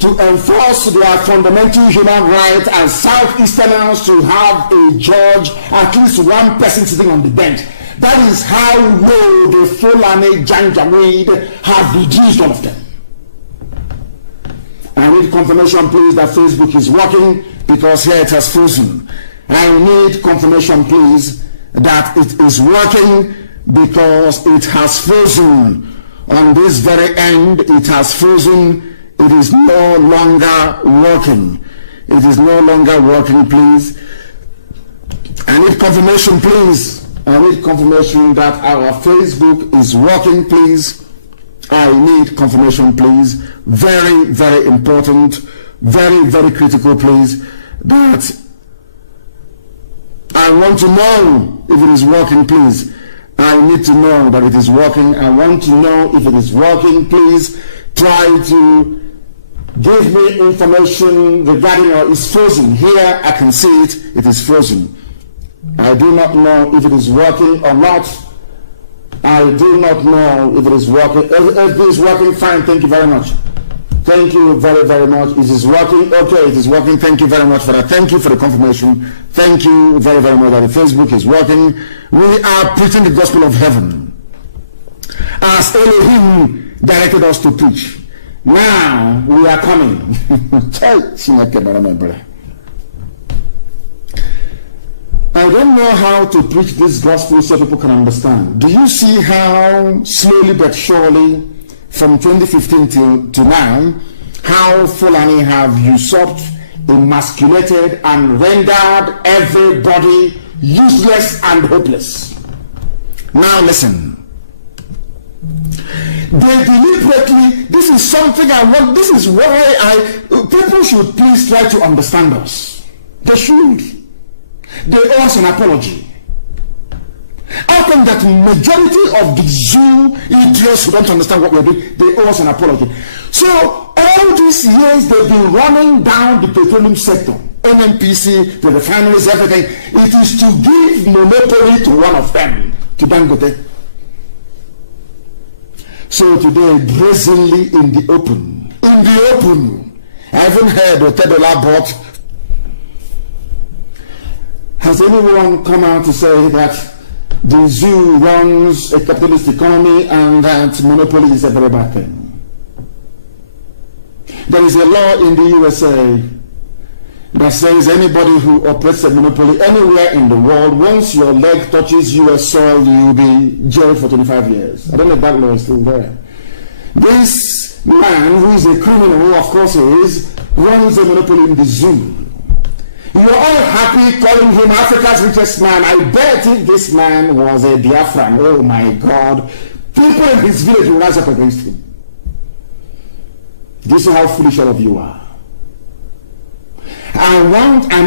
to enforce their fundamental human right and Southeasterners to have a judge, at least one person sitting on the bench. That is how low the Fulani Janjaweed have reduced all of them. I need confirmation, please, that Facebook is working, because here it has frozen. I need confirmation, please, that it is working, because it has frozen. On this very end, it has frozen. It is no longer working. It is no longer working, please. I need confirmation, please. I need confirmation that our Facebook is working, please. I need confirmation, please. Very, very important, very, very critical, please. That I want to know if it is working, please. I need to know that it is working. I want to know if it is working, please. Try to give me information regarding it's frozen. Here I can see it. It is frozen. I do not know if it is working or not. I do not know if it is working. If it is working, fine. Thank you very much. Thank you very, very much. It is working. Okay, it is working. Thank you very much for that. Thank you for the confirmation. Thank you very, very much that the Facebook is working. We are preaching the gospel of heaven as Elohim directed us to preach. Now we are coming. I don't know how to preach this gospel so people can understand. Do you see how slowly but surely from 2015 to now, how Fulani have usurped, emasculated and rendered everybody useless and hopeless? Now listen. They deliberately, this is something I want, this is why people should please try to understand us. They should. They owe us an apology. How come that majority of the Zoo idiots who don't understand what we're doing, they owe us an apology? So all these years they've been running down the petroleum sector, NNPC, the refineries, everything. It is to give monopoly to one of them, to Dangote. So today, brazenly in the open, I haven't heard of $10 bought. Has anyone come out to say that the zoo runs a capitalist economy and that monopoly is a very bad thing? There is a law in the USA that says anybody who operates a monopoly anywhere in the world, once your leg touches US soil, you will be jailed for 25 years. I don't know if that law is still there. This man, who is a criminal, who of course he is, runs a monopoly in the zoo. You are all happy calling him Africa's richest man. I bet if this man was a Biafran, oh my God, people in his village will rise up against him. This is how foolish all of you are. I'm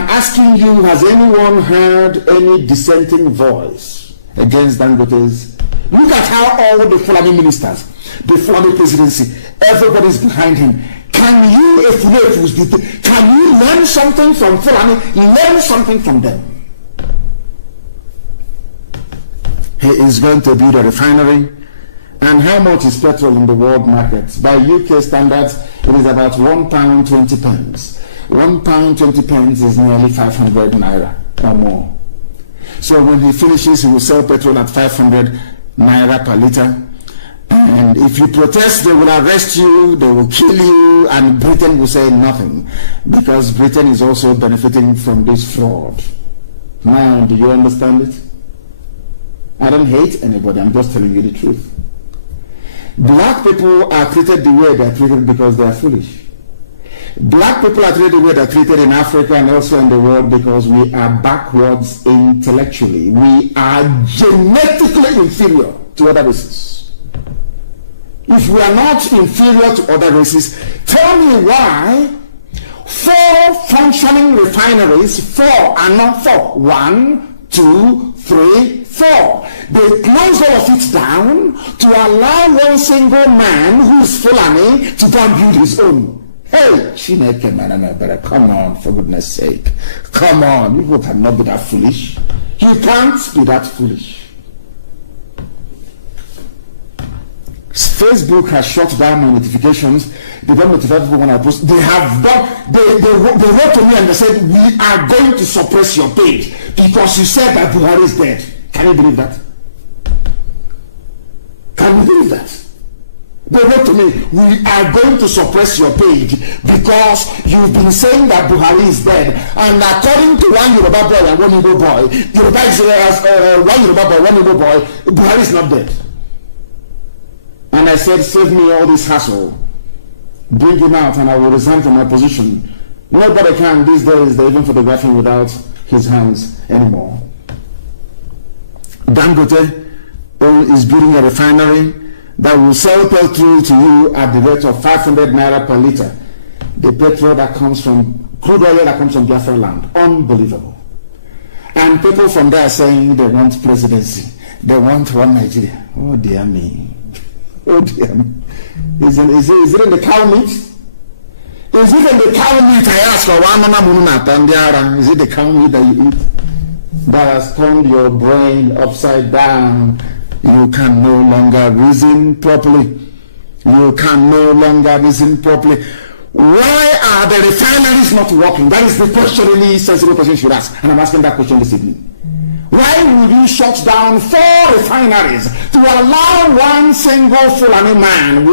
asking you, has anyone heard any dissenting voice against Dangote's? Look at how all the Fulani ministers, the Fulani presidency, everybody's behind him. Can you learn something from Fulani? Learn something from them. He is going to build a refinery, And how much is petrol in the world market? By UK standards, it is about £1.20. £1.20 is nearly 500 naira or more. So when he finishes, he will sell petrol at 500 naira per litre. And if you protest, they will arrest you, they will kill you, and Britain will say nothing, because Britain is also benefiting from this fraud. Now, do you understand it? I don't hate anybody, I'm just telling you the truth. Black people are treated the way they are treated because they are foolish. Black people are treated the way they are treated in Africa and elsewhere in the world because we are backwards intellectually. We are genetically inferior to other races. If we are not inferior to other races, tell me why 4 functioning refineries, 4 and not 4, 1, 2, 3, 4. They close all of it down to allow one single man who is Fulani to go and build his own. Hey, Chineke Manamebere, come on, for goodness sake. Come on, you cannot be that foolish. You can't be that foolish. Facebook has shut down my notifications. They don't notify people when I post. They have done. They wrote to me and they said, we are going to suppress your page because you said that Buhari is dead. Can you believe that? Can you believe that? They wrote to me, we are going to suppress your page because you've been saying that Buhari is dead. And according to one Yoruba boy and one Igbo boy, one Yoruba boy, one Igbo boy, Buhari is not dead. And I said, save me all this hassle. Bring him out and I will resign from my position. Nobody can these days, they even photograph him without his hands anymore. Dangote is building a refinery that will sell petrol to you at the rate of 500 naira per litre. The petrol that comes from, crude oil that comes from Biafra land. Unbelievable. And people from there are saying they want presidency. They want one Nigeria. Oh dear me. Oh dear me. Is it in the cow meat? Is it in the cow meat I ask for one? Is it the cow meat that you eat that has turned your brain upside down? You can no longer reason properly. You can no longer reason properly. Why are the refineries not working? That is the question, really sensible question you should ask. And I'm asking that question this evening. Why would you shut down 4 refineries to allow one single Fulani man,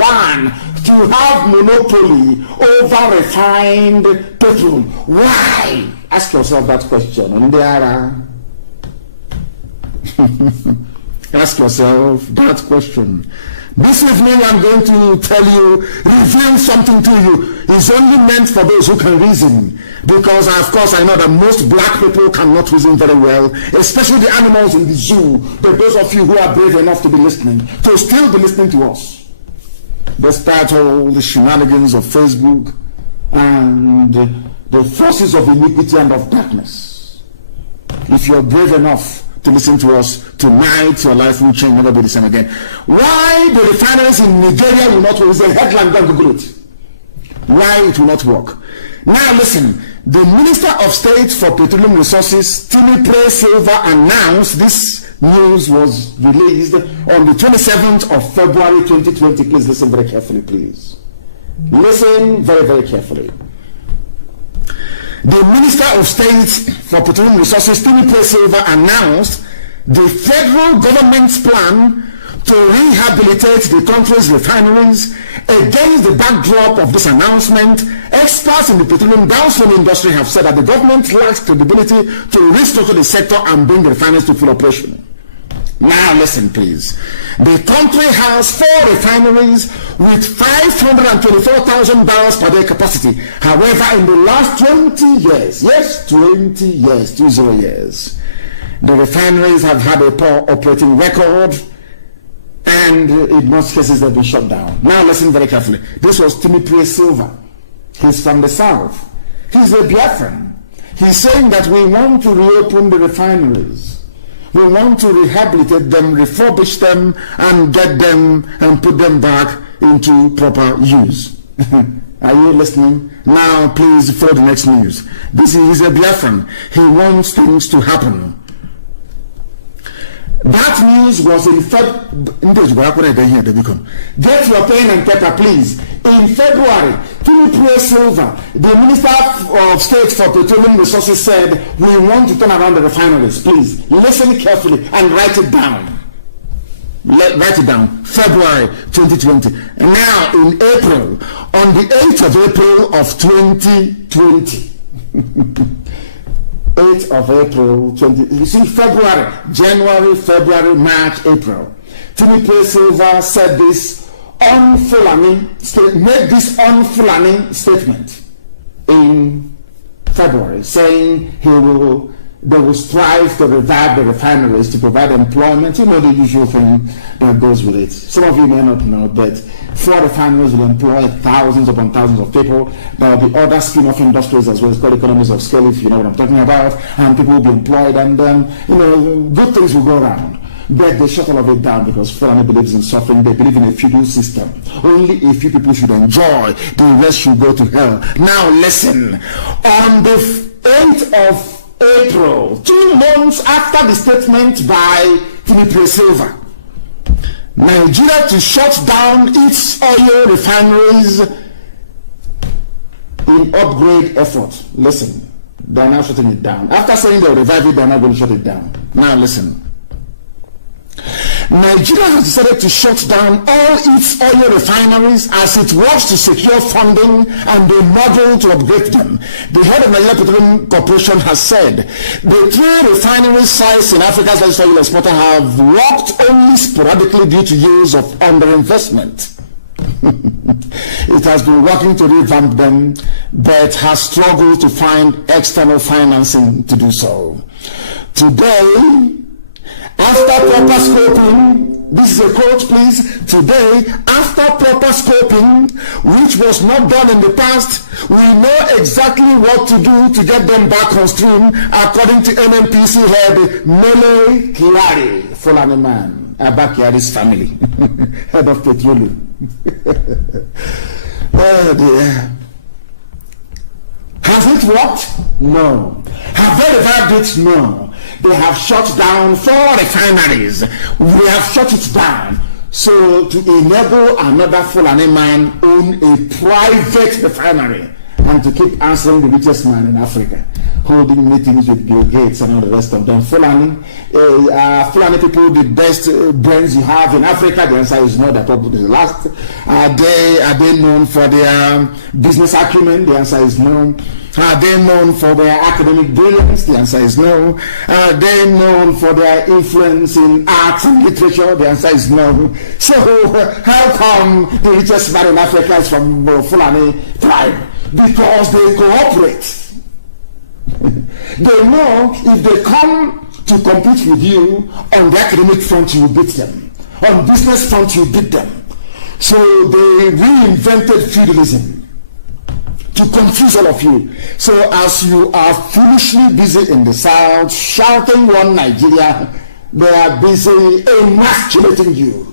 to have monopoly over refined petrol? Why? Ask yourself that question. And there are. Ask yourself that question. This evening I'm going to tell you, reveal something to you. It's only meant for those who can reason. Because of course I know that most black people cannot reason very well, especially the animals in the zoo. But those of you who are brave enough to be listening, to still be listening to us. Despite all the shenanigans of Facebook and the forces of iniquity and of darkness. If you're brave enough to listen to us tonight, your life will change, never be the same again. Why the refineries in Nigeria will not work? It's a headline, don't Google it. Why it will not work. Now listen, the Minister of State for Petroleum Resources, Timothy Silva, announced, this news was released on the 27th of February 2020. Please listen very carefully, please. Listen very, very carefully. The Minister of State for Petroleum Resources, Timothy Silva, announced the federal government's plan to rehabilitate the country's refineries. Against the backdrop of this announcement, experts in the petroleum downstream industry have said that the government lacks credibility to restructure the sector and bring the refineries to full operation. Now listen, please. The country has 4 refineries with 524,000 barrels per day capacity. However, in the last 20 years, yes, 20 years, 20 years, the refineries have had a poor operating record, and in most cases they've been shut down. Now listen very carefully. This was Timothy Silva. He's from the south. He's a Biafran. He's saying that we want to reopen the refineries. We want to rehabilitate them, refurbish them, and get them and put them back into proper use. Are you listening? Now please follow the next news. This is a Biafran. He wants things to happen. That news was in February. Get your pen and paper, please. In February, Philip Silva, the Minister of State for Petroleum Resources, said, we want to turn around the refineries. Please listen carefully and write it down. Write it down. February 2020. And now in April, on the 8th of April of 2020. 8th of April 20. You see, February, January, February, March, April. Philip Silva said this on Fulani, made this on Fulani statement in February, saying they will strive to revive the refineries to provide employment. You know the usual thing that goes with it. Some of you may not know, but 4 refineries will employ thousands upon thousands of people. There will be other spin-off industries as well. It's called economies of scale, if you know what I'm talking about. And people will be employed, and good things will go around. But they shut all of it down because Fulani believes in suffering. They believe in a feudal system. Only a few people should enjoy. The rest should go to hell. Now listen. On the 8th of April, 2 months after the statement by Philip Silva, Nigeria to shut down its oil refineries in upgrade effort. Listen, they're now shutting it down. After saying they'll revive it, they're not going to shut it down. Now listen. Nigeria has decided to shut down all its oil refineries as it works to secure funding and a model to upgrade them. The head of Nigeria Petroleum Corporation has said the 3 refinery sites in Africa's largest oil exporter have worked only sporadically due to years of underinvestment. It has been working to revamp them, but has struggled to find external financing to do so. Today, after proper scoping, this is a quote please, today, after proper scoping, which was not done in the past, we know exactly what to do to get them back on stream, according to NNPC head Mele Kyari, Fulani man, Abba Kyari's family, head of petroleum. Oh dear. Has it worked? No. Have they revived it? No. They have shut down 4 refineries. We have shut it down. So to enable another Fulani man own a private refinery and to keep answering the richest man in Africa, holding meetings with Bill Gates and all the rest of them. Fulani people, the best brains you have in Africa? The answer is no. They're probably the last. Are they known for their business acumen? The answer is no. Are they known for their academic brilliance? The answer is no. Are they known for their influence in arts and literature? The answer is no. So how come the richest man in Africa is from Fulani tribe? Because they cooperate. They know if they come to compete with you on the academic front, you beat them. On business front, you beat them. So they reinvented feudalism to confuse all of you. So as you are foolishly busy in the south shouting one Nigeria, they are busy emasculating you,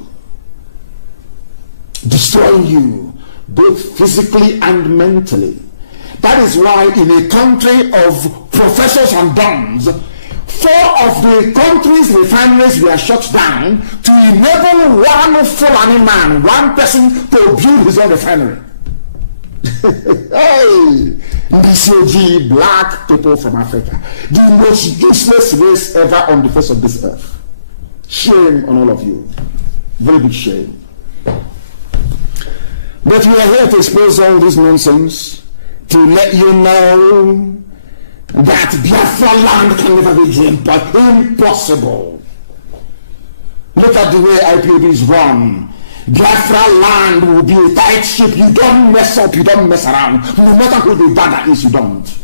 destroying you both physically and mentally. That is why in a country of professors and dons, 4 of the country's refineries were shut down to enable one Fulani man, one person, to build his own refinery. Hey, BCG, black people from Africa, the most useless race ever on the face of this earth. Shame on all of you. Very big shame. But we are here to expose all this nonsense, to let you know that Biafra land can never be gained, but impossible. Look at the way IPOB is run. Biafra land will be a tight ship. You don't mess up, you don't mess around. No matter who the bagger is, you don't.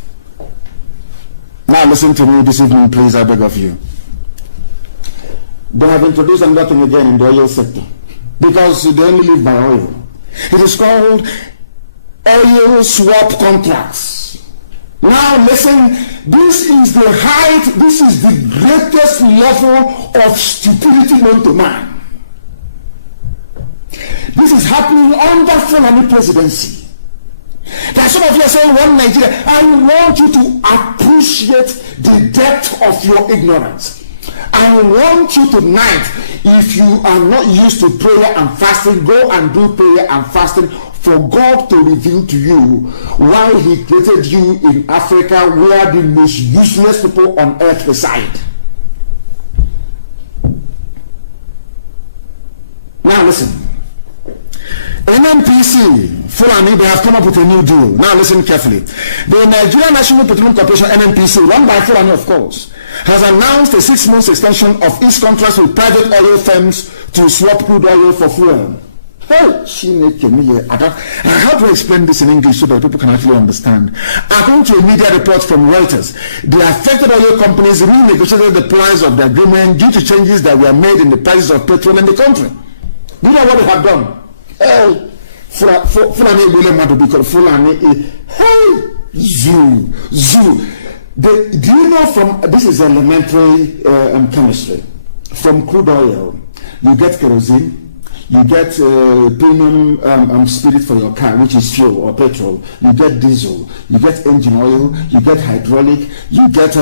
Now listen to me this evening, please, I beg of you. They have introduced another thing again in the oil sector, because they only live by oil. It is called oil swap contracts. Now listen, this is the height, this is the greatest level of stupidity known to man. This is happening under Fulani presidency. There are some of you are saying one Nigeria. I want you to appreciate the depth of your ignorance. I I want you tonight, if you are not used to prayer and fasting, go and do prayer and fasting for God to reveal to you why he created you in Africa, where the most useless people on earth reside. Now listen. NNPC, Fulani, they have come up with a new deal. Now listen carefully. The Nigerian National Petroleum Corporation, NNPC, run by Fulani of course, has announced a 6-month extension of its contracts with private oil firms to swap crude oil for fuel. How to explain this in English so that people can actually understand? According to a media report from Reuters, the affected oil companies renegotiated the price of the agreement due to changes that were made in the prices of petrol in the country. Do you know what they have done? Hey, Fulani William had to be called Fulani. Hey, zoo. Do you know from this is elementary chemistry? From crude oil, you get kerosene. You get premium spirit for your car, which is fuel or petrol. You get diesel. You get engine oil. You get hydraulic. You get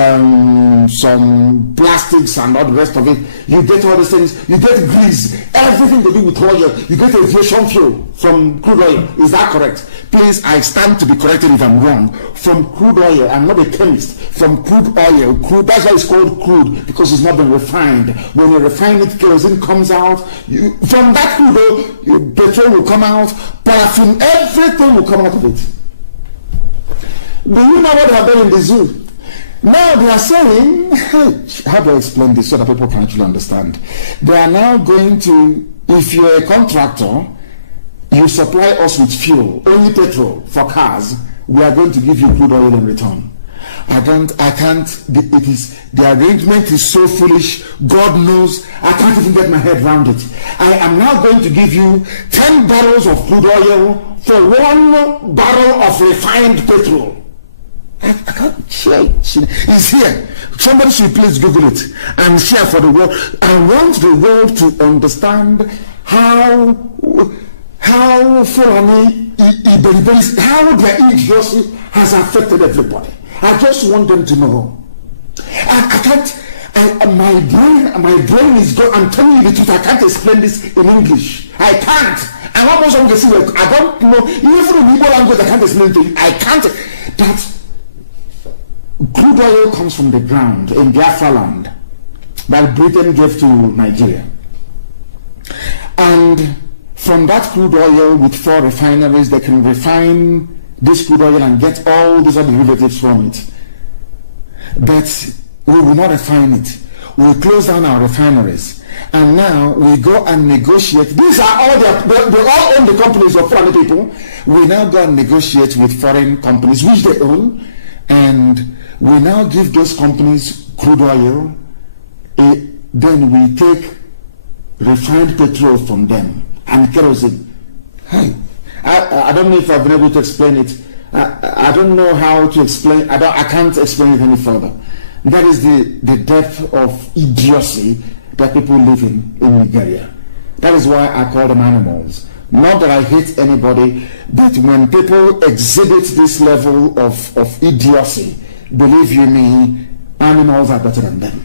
some plastics and all the rest of it. You get all these things. You get grease. Everything to do with oil. You get aviation fuel from crude oil. Is that correct? Please, I stand to be corrected if I'm wrong. From crude oil, I'm not a chemist. From crude oil, that's why it's called crude, because it's not been refined. When you refine it, kerosene comes out. From that crude oil, petrol will come out, paraffin, everything will come out of it. Do you know what they have done in the zoo? Now they are saying, how do I explain this so that people can actually understand? They are now going to, if you're a contractor, you supply us with fuel, only petrol for cars, we are going to give you crude oil in return. I can't, the arrangement is so foolish, God knows, I can't even get my head around it. I am now going to give you 10 barrels of crude oil for 1 barrel of refined petrol. I can't share it. It's here. Somebody should please Google it and share for the world. I want the world to understand how Fulani, how their idiocy has affected everybody. I just want them to know. My brain is going. I'm telling you the truth. I can't explain this in English. I can't. I'm almost on the scene. I don't know. Even in Igbo language, I can't explain it. I can't. That crude oil comes from the ground in Biafra land that Britain gave to Nigeria. And from that crude oil, with 4 refineries, they can refine this crude oil and get all these other derivatives from it. But we will not refine it. We'll close down our refineries. And now we go and negotiate. These are all they all own the companies of foreign people. We now go and negotiate with foreign companies, which they own. And we now give those companies crude oil. Then we take refined petrol from them and kerosene. I don't know if I've been able to explain it. I don't know how to explain. I can't explain it any further. That is the depth of idiocy that people live in Nigeria. That is why I call them animals. Not that I hate anybody, but when people exhibit this level of idiocy, believe you me, animals are better than them.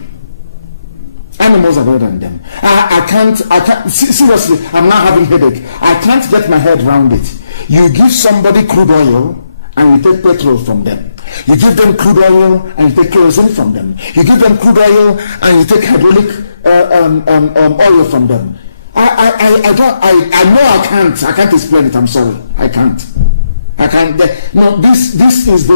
Animals are better than them. I can't, seriously, I'm not having headache. I can't get my head around it. You give somebody crude oil and you take petrol from them. You give them crude oil and you take kerosene from them. You give them crude oil and you take hydraulic oil from them. I know I can't explain it. I'm sorry. I can't. No, this is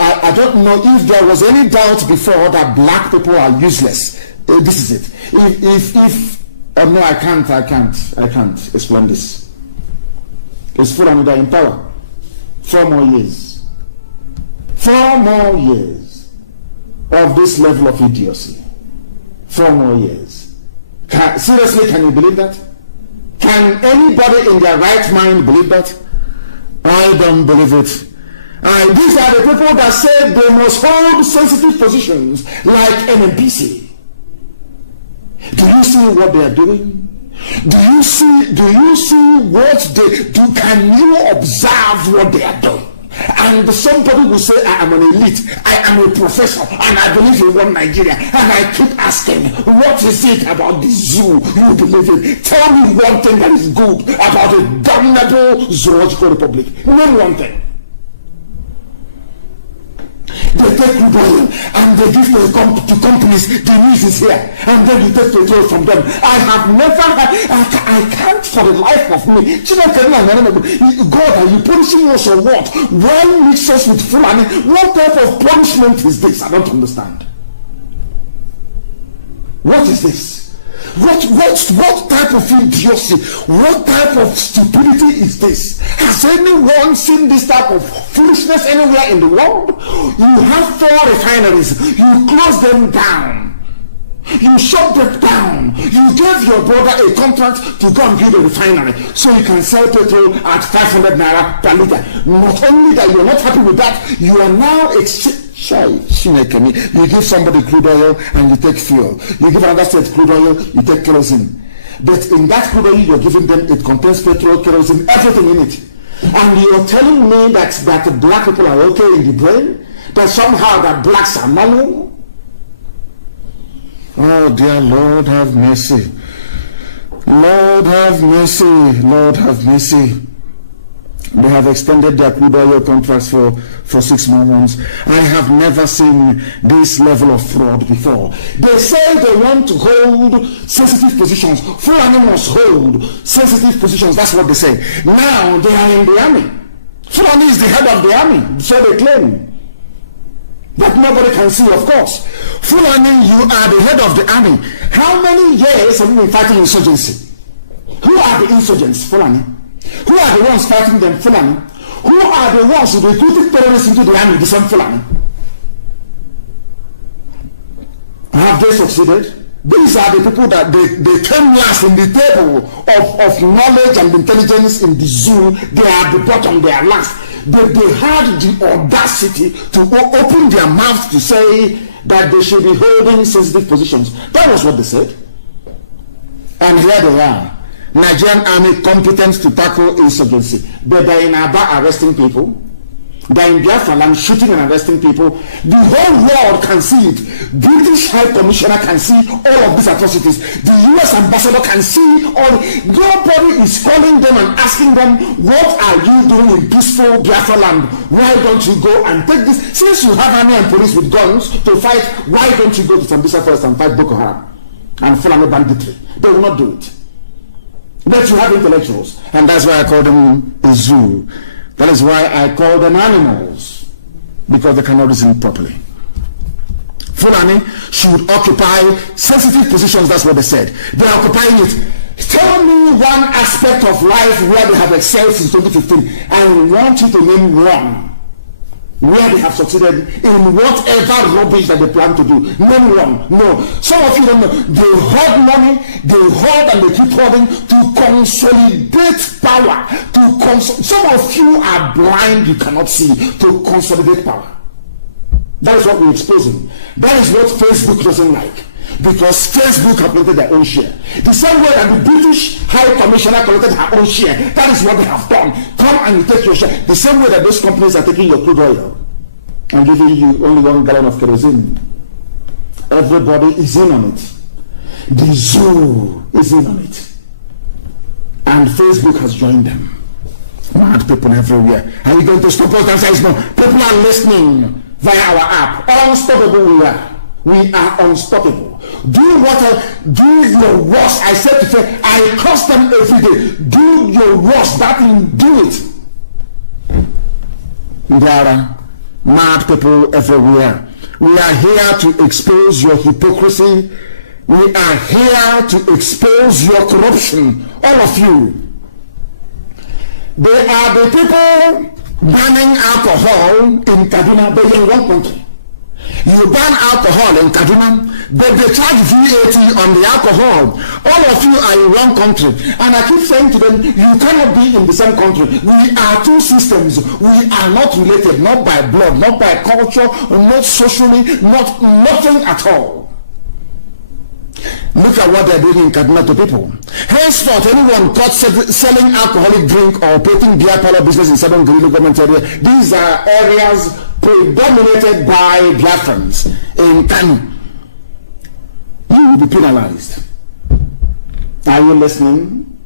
I don't know if there was any doubt before that black people are useless. This is it. No, I can't explain this. It's Fulani that in power. 4 more years. 4 more years of this level of idiocy. 4 more years. Seriously, can you believe that? Can anybody in their right mind believe that? I don't believe it. And these are the people that said they must hold sensitive positions like NNPC. Do you see what they are doing? Do you see what they do? Can you observe what they are doing? And somebody will say, I am an elite, I am a professor, and I believe in one Nigeria. And I keep asking, what is it about the zoo you believe in? Tell me one thing that is good about a damnable zoological republic. Name one thing. They take crude oil and they give to companies, the news is here, and then you take petrol from them. I have never had, I can't for the life of me. God, are you punishing us or what? Why mix us with Fulani? What type of punishment is this? I don't understand. What is this? What type of idiocy, what type of stupidity is this? Has anyone seen this type of foolishness anywhere in the world? You have 4 refineries, you close them down, you shut them down, you gave your brother a contract to go and build a refinery so you can sell petrol at 500 naira per liter. Not only that, you're not happy with that, you are now you give somebody crude oil and you take fuel. You give another state crude oil, you take kerosene. But in that crude oil you're giving them, it contains petrol, kerosene, everything in it. And you're telling me that black people are okay in the brain? That somehow that blacks are normal? Oh dear Lord, have mercy. Lord have mercy. Lord have mercy. They have extended their crude oil contracts for 6 more months. I have never seen this level of fraud before. They say they want to hold sensitive positions. Fulani must hold sensitive positions. That's what they say. Now they are in the army. Fulani is the head of the army, so they claim. But nobody can see, of course. Fulani, you are the head of the army. How many years have you been fighting insurgency? Who are the insurgents, Fulani? Who are the ones fighting them, Fulani? Who are the ones who recruited terrorists into the army, the same Fulani? Have they succeeded? These are the people that they came last in the table of knowledge and intelligence in the zoo. They are at the bottom, they are last. They had the audacity to open their mouths to say that they should be holding sensitive positions. That was what they said. And here they are. Nigerian army competent to tackle insurgency. But they're in Aba arresting people. They're in Biafra land shooting and arresting people. The whole world can see it. British High Commissioner can see all of these atrocities. The US Ambassador can see all. Nobody is calling them and asking them, what are you doing in peaceful Biafra land? Why don't you go and take this? Since you have army and police with guns to fight, why don't you go to Sambisa first and fight Boko Haram and Fulani banditry? They will not do it. But you have intellectuals, and that's why I call them a zoo. That is why I call them animals, because they cannot reason properly. Fulani should occupy sensitive positions, that's what they said. They are occupying it. Tell me one aspect of life where they have excelled since 2015, and I want you to name one where they have succeeded in whatever rubbish that they plan to do. Name one. No. Some of you don't know. They hoard money, they hoard and they keep hoarding to consolidate power. Some of you are blind, you cannot see, to consolidate power. That is what we're exposing. That is what Facebook doesn't like. Because Facebook have collected their own share. The same way that the British High Commissioner collected her own share. That is what they have done. Come and you take your share. The same way that those companies are taking your crude oil and giving you only 1 gallon of kerosene. Everybody is in on it. The zoo is in on it. And Facebook has joined them. Mad people everywhere. Are you going to stop us and say no? People are listening via our app. Unstoppable we are. We are unstoppable. Do your worst. I said to say, I curse them every day. Do your worst. That will do it. There are mad people everywhere. We are here to expose your hypocrisy. We are here to expose your corruption. All of you. They are the people banning alcohol in Kaduna, but in one country. You ban alcohol in Kaduna, but they charge VAT on the alcohol. All of you are in one country. And I keep saying to them, you cannot be in the same country. We are two systems. We are not related, not by blood, not by culture, not socially, nothing at all. Look at what they're doing in Kaduna to people. Henceforth, anyone caught selling alcoholic drink or operating beer parlor business in southern Guerrilla government area, these are areas predominated by Biafrans in Kanu. You will be penalized. Are you listening?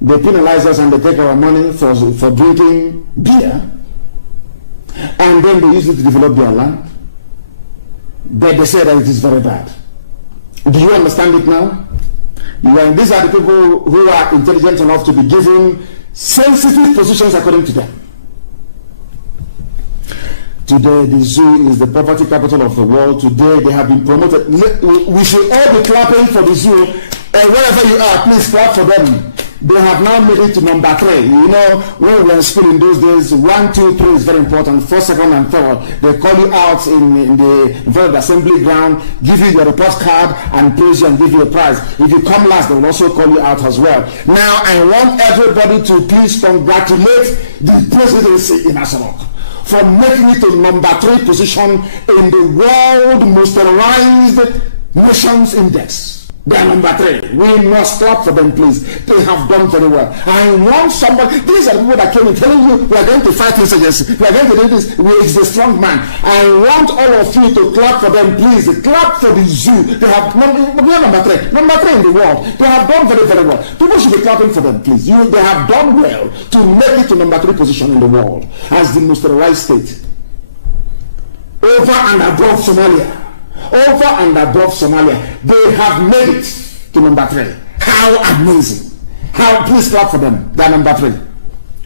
They penalize us and they take our money for drinking beer, and then they use it to develop their land. But they say that it is very bad. Do you understand it now? These are the people who are intelligent enough to be given sensitive positions according to them. Today, the zoo is the poverty capital of the world. Today, they have been promoted. We should all be clapping for the zoo. And wherever you are, please clap for them. They have now made it to number 3. You know, when we were in school in those days, 1, 2, 3 is very important. 1st, 2nd, and 3rd. They call you out in the assembly ground, give you your report card, and praise you and give you a prize. If you come last, they will also call you out as well. Now, I want everybody to please congratulate the presidency in Asadok for making it to number 3 position in the World Motorized Nations Index. They are number 3. We must clap for them, please. They have done very well. I want somebody. These are the people that came in telling you we are going to fight insurgency. We are going to do this. He's a strong man. I want all of you to clap for them, please. Clap for the zoo. They have number 3. Number 3 in the world. They have done very, very well. People should be clapping for them, please. They have done well to make it to number 3 position in the world as the most terrorized state. Over and above Somalia. Over and above Somalia, they have made it to number 3. How amazing! Please clap for them. They are number 3.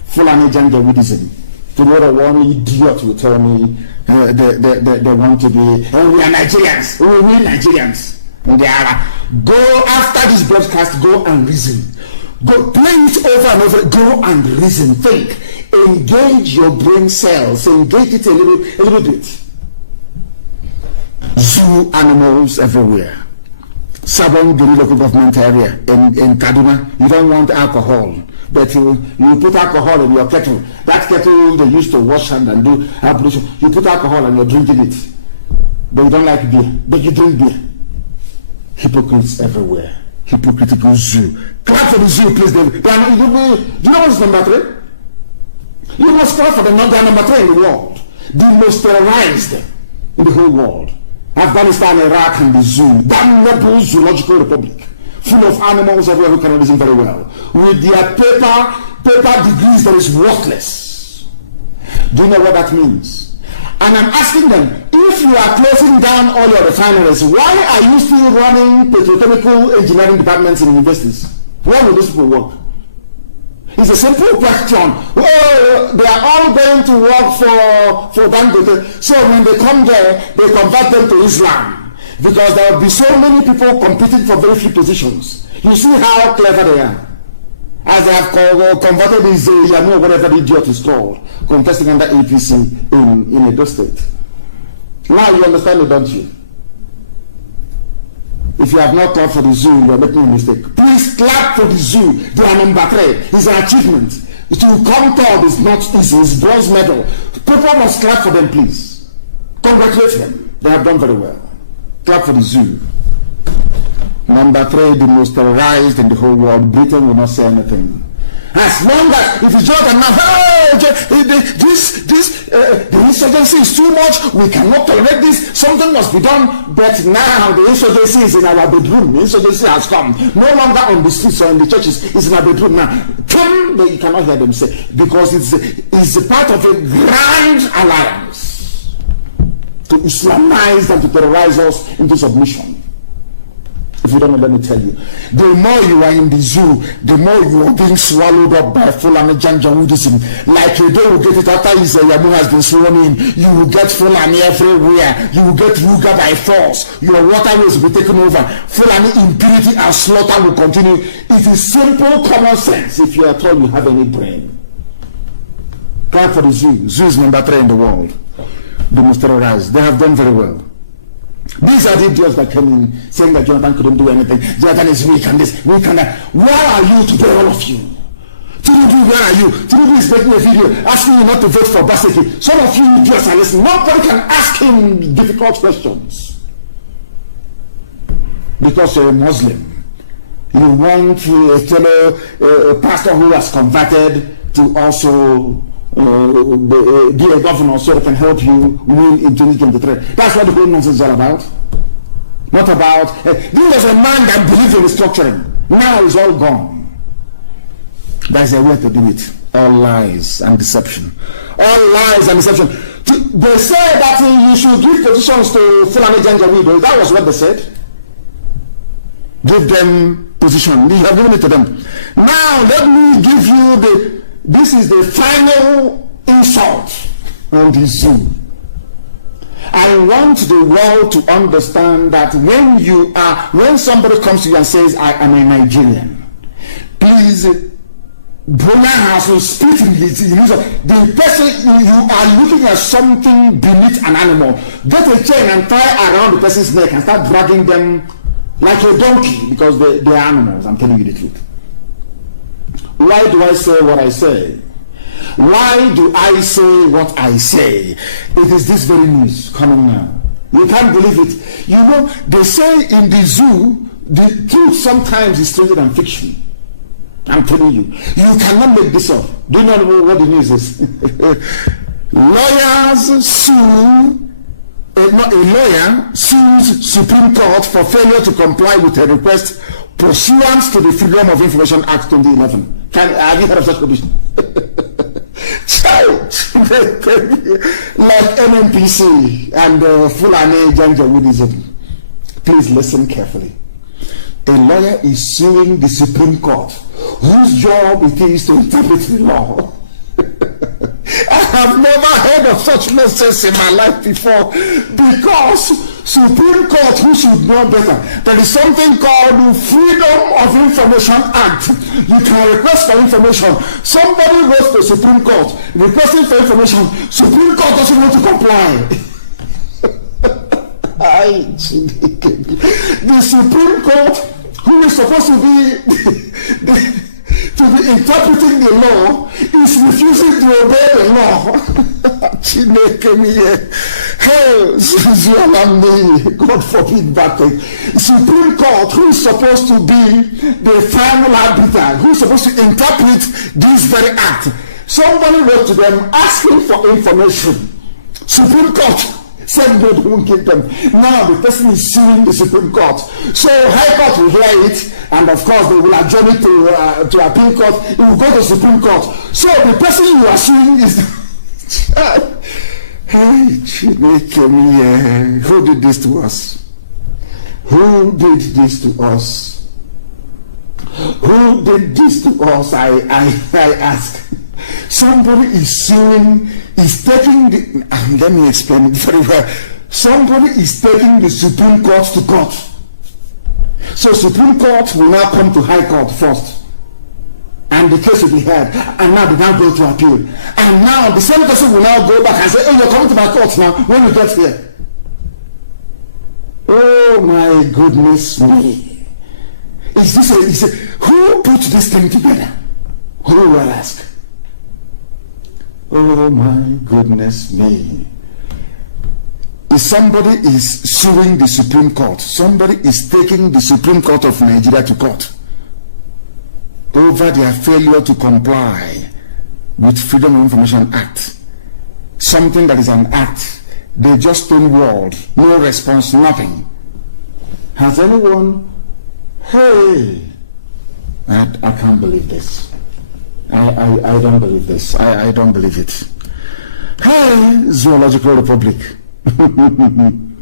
Fulani Janjaweedism. Tomorrow, one idiot will tell me they want to be. Oh, we are Nigerians. Oh, we Nigerians. And they are. Go after this broadcast. Go and reason. Go play it over and over. Go and reason. Think. Engage your brain cells. Engage it a little bit. Zoo animals everywhere. Southern Guerrilla government area in Kaduna, you don't want alcohol, but you put alcohol in your kettle. That kettle they used to wash hand and do ablution. You put alcohol and you're drinking it, but you don't like beer, but you drink beer. Hypocrites everywhere. Hypocritical zoo. Clap for the zoo, please. Do you know what's number 3? You must clap for the number 3 in the world. The most terrorized in the whole world. Afghanistan, Iraq, and the zoo, damnable zoological republic, full of animals everywhere who can reason very well, with their paper degrees that is worthless. Do you know what that means? And I'm asking them, if you are closing down all your refineries, why are you still running petrochemical engineering departments in universities? Why will those people work? It's a simple question. Oh, they are all going to work for Dangote. So when they come there, they convert them to Islam. Because there will be so many people competing for very few positions. You see how clever they are. As they have converted this Yamu, whatever the idiot is called, contesting under APC in Edo State. Now you understand it, don't you? If you have not clapped for the zoo, you are making a mistake. Please clap for the zoo. They are number 3. It's an achievement. To come third is not easy. It's bronze medal. People must clap for them, please. Congratulate them. They have done very well. Clap for the zoo. Number 3, the most terrorized in the whole world. Britain will not say anything. As long as if you joke and now, the insurgency is too much, we cannot tolerate this, something must be done. But now the insurgency is in our bedroom. The insurgency has come. No longer on the streets or in the churches, it's in our bedroom now. You cannot hear them say, because it's a part of a grand alliance to Islamize and to terrorize us into submission. If you don't know, let me tell you. The more you are in the zoo, the more you are being swallowed up by Fulani Janjaweedism. Like you don't get it after Yamu has been sworn in. You will get Fulani everywhere. You will get Ruga by force. Your waterways will be taken over. Fulani impurity and slaughter will continue. It is simple common sense if you are told you have any brain. Clap for the zoo. Zoo is number 3 in the world. The most terrorized. They have done very well. These are the idiots that came in saying that Jonathan couldn't do anything. Jonathan is weak and this, weak and that. Where are you today, all of you? Tinubu, where are you? Tinubu is making a video asking you not to vote for Baseki. Some of you idiots are listening. Nobody can ask him difficult questions. because you're a Muslim. You want a fellow pastor who has converted to also be a governor so it can help you win in 2023. That's what the whole nonsense is all about. Not about, this was a man that believed in restructuring. Now it's all gone. There's a way to do it. All lies and deception. All lies and deception. They said that you should give positions to Fulani Janjaweed. That was what they said. Give them position. You have given it to them. Now let me give you this is the final insult on this Zoom. I want the world to understand that when somebody comes to you and says, I am a Nigerian, please, Brother has to speak in his the person you are looking at something beneath an animal. Get a chain and tie around the person's neck and start dragging them like a donkey, because they are animals. I'm telling you the truth. Why do I say what I say? Why do I say what I say? It is this very news coming now. You can't believe it. You know, they say in the zoo, the truth sometimes is stranger than fiction. I'm telling you. You cannot make this up. Do you know what the news is? Lawyers sue. A lawyer sues Supreme Court for failure to comply with a request pursuant to the Freedom of Information Act 2011. Have you heard of such condition? Like NNPC and Fulani Janjaweedism. Please listen carefully. A lawyer is suing the Supreme Court, whose job it is to interpret the law. I have never heard of such nonsense in my life before, because Supreme Court, who should know better, there is something called the Freedom of Information Act. You can request for information. Somebody goes to Supreme Court requesting for information. Supreme Court doesn't want to comply. The Supreme Court, who is supposed to be to be interpreting the law, is refusing to obey the law. God forbid that thing. Supreme Court, who is supposed to be the final arbiter, who is supposed to interpret this very act, somebody wrote to them asking for information. Supreme Court said no, they won't give them. Now the person is suing the Supreme Court. So High Court will hear it, and of course they will adjourn it to Appeal Court. It will go to Supreme Court. So the person you are suing is who did this to us? Who did this to us? Who did this to us? I ask. Somebody is suing, is taking the, let me explain it very well. Somebody is taking the Supreme Court to court. So Supreme Court will now come to High Court first, and the case will be heard, and now they now go to appeal. And now the same person will now go back and say, hey, you're coming to my court now when you get here. Oh my goodness me. Who put this thing together? Who will ask? Oh my goodness me. If somebody is suing the Supreme Court, somebody is taking the Supreme Court of Nigeria to court over their failure to comply with Freedom of Information Act. Something that is an act. They just stonewalled, no response, nothing. Has anyone, hey, I can't believe this. I don't believe this. I don't believe it. Hey, Zoological Republic. And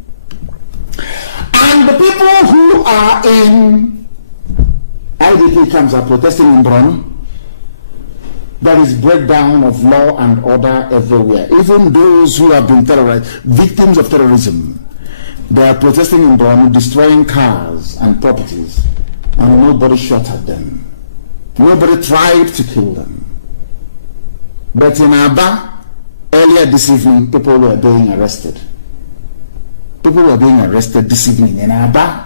the people who are in IDP camps are protesting in Borno. There is breakdown of law and order everywhere. Even those who have been terrorized, victims of terrorism, they are protesting in Borno, destroying cars and properties, and nobody shot at them. Nobody tried to kill them. But in Aba, earlier this evening, people were being arrested. People were being arrested this evening in Aba.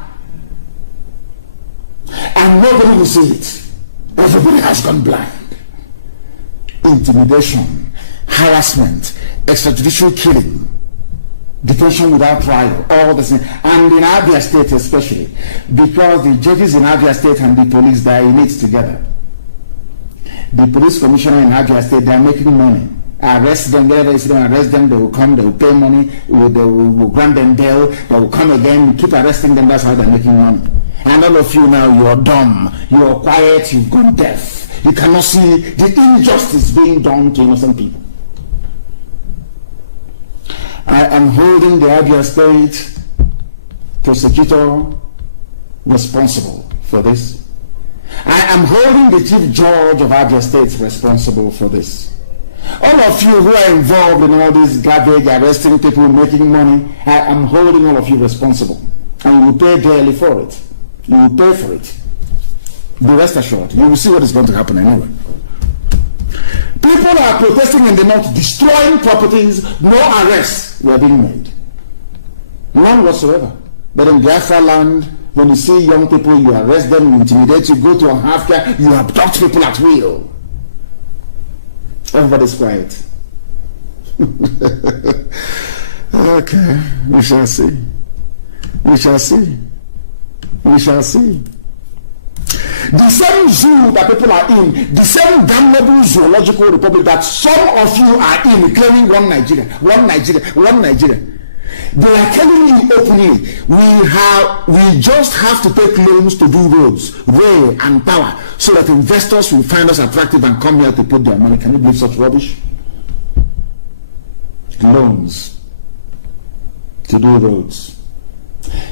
And nobody will see it. Everybody has gone blind. Intimidation, harassment, extrajudicial killing. detention without trial, all the same. And in Abia State especially, because the judges in Abia State and the police, they are in it together. The police commissioner in Abia State, they are making money. Arrest them, arrest them, they will come, they will pay money, they will grant them bail, they will come again, we keep arresting them, that's how they're making money. And all of you now, you are dumb, you are quiet, you've gone deaf. You cannot see the injustice being done to innocent people. I am holding the Abia State prosecutor responsible for this. I am holding the Chief Judge of Abia State responsible for this. All of you who are involved in all this garbage, arresting people, making money, I am holding all of you responsible. And you will pay dearly for it. You will pay for it. Be rest assured. You will see what is going to happen anyway. People are protesting in the north, destroying properties, no arrests were being made. None whatsoever. But in Biafra land, when you see young people, you arrest them, you intimidate, you go to a half-care, you abduct people at will. Everybody's quiet. Okay, we shall see. We shall see. We shall see. The same zoo that people are in, the same damnable zoological republic that some of you are in, claiming one Nigeria, one Nigeria, one Nigeria. They are telling you openly, we just have to take loans to do roads, rail, and power, so that investors will find us attractive and come here to put their money. Can you believe such rubbish? Loans to do roads.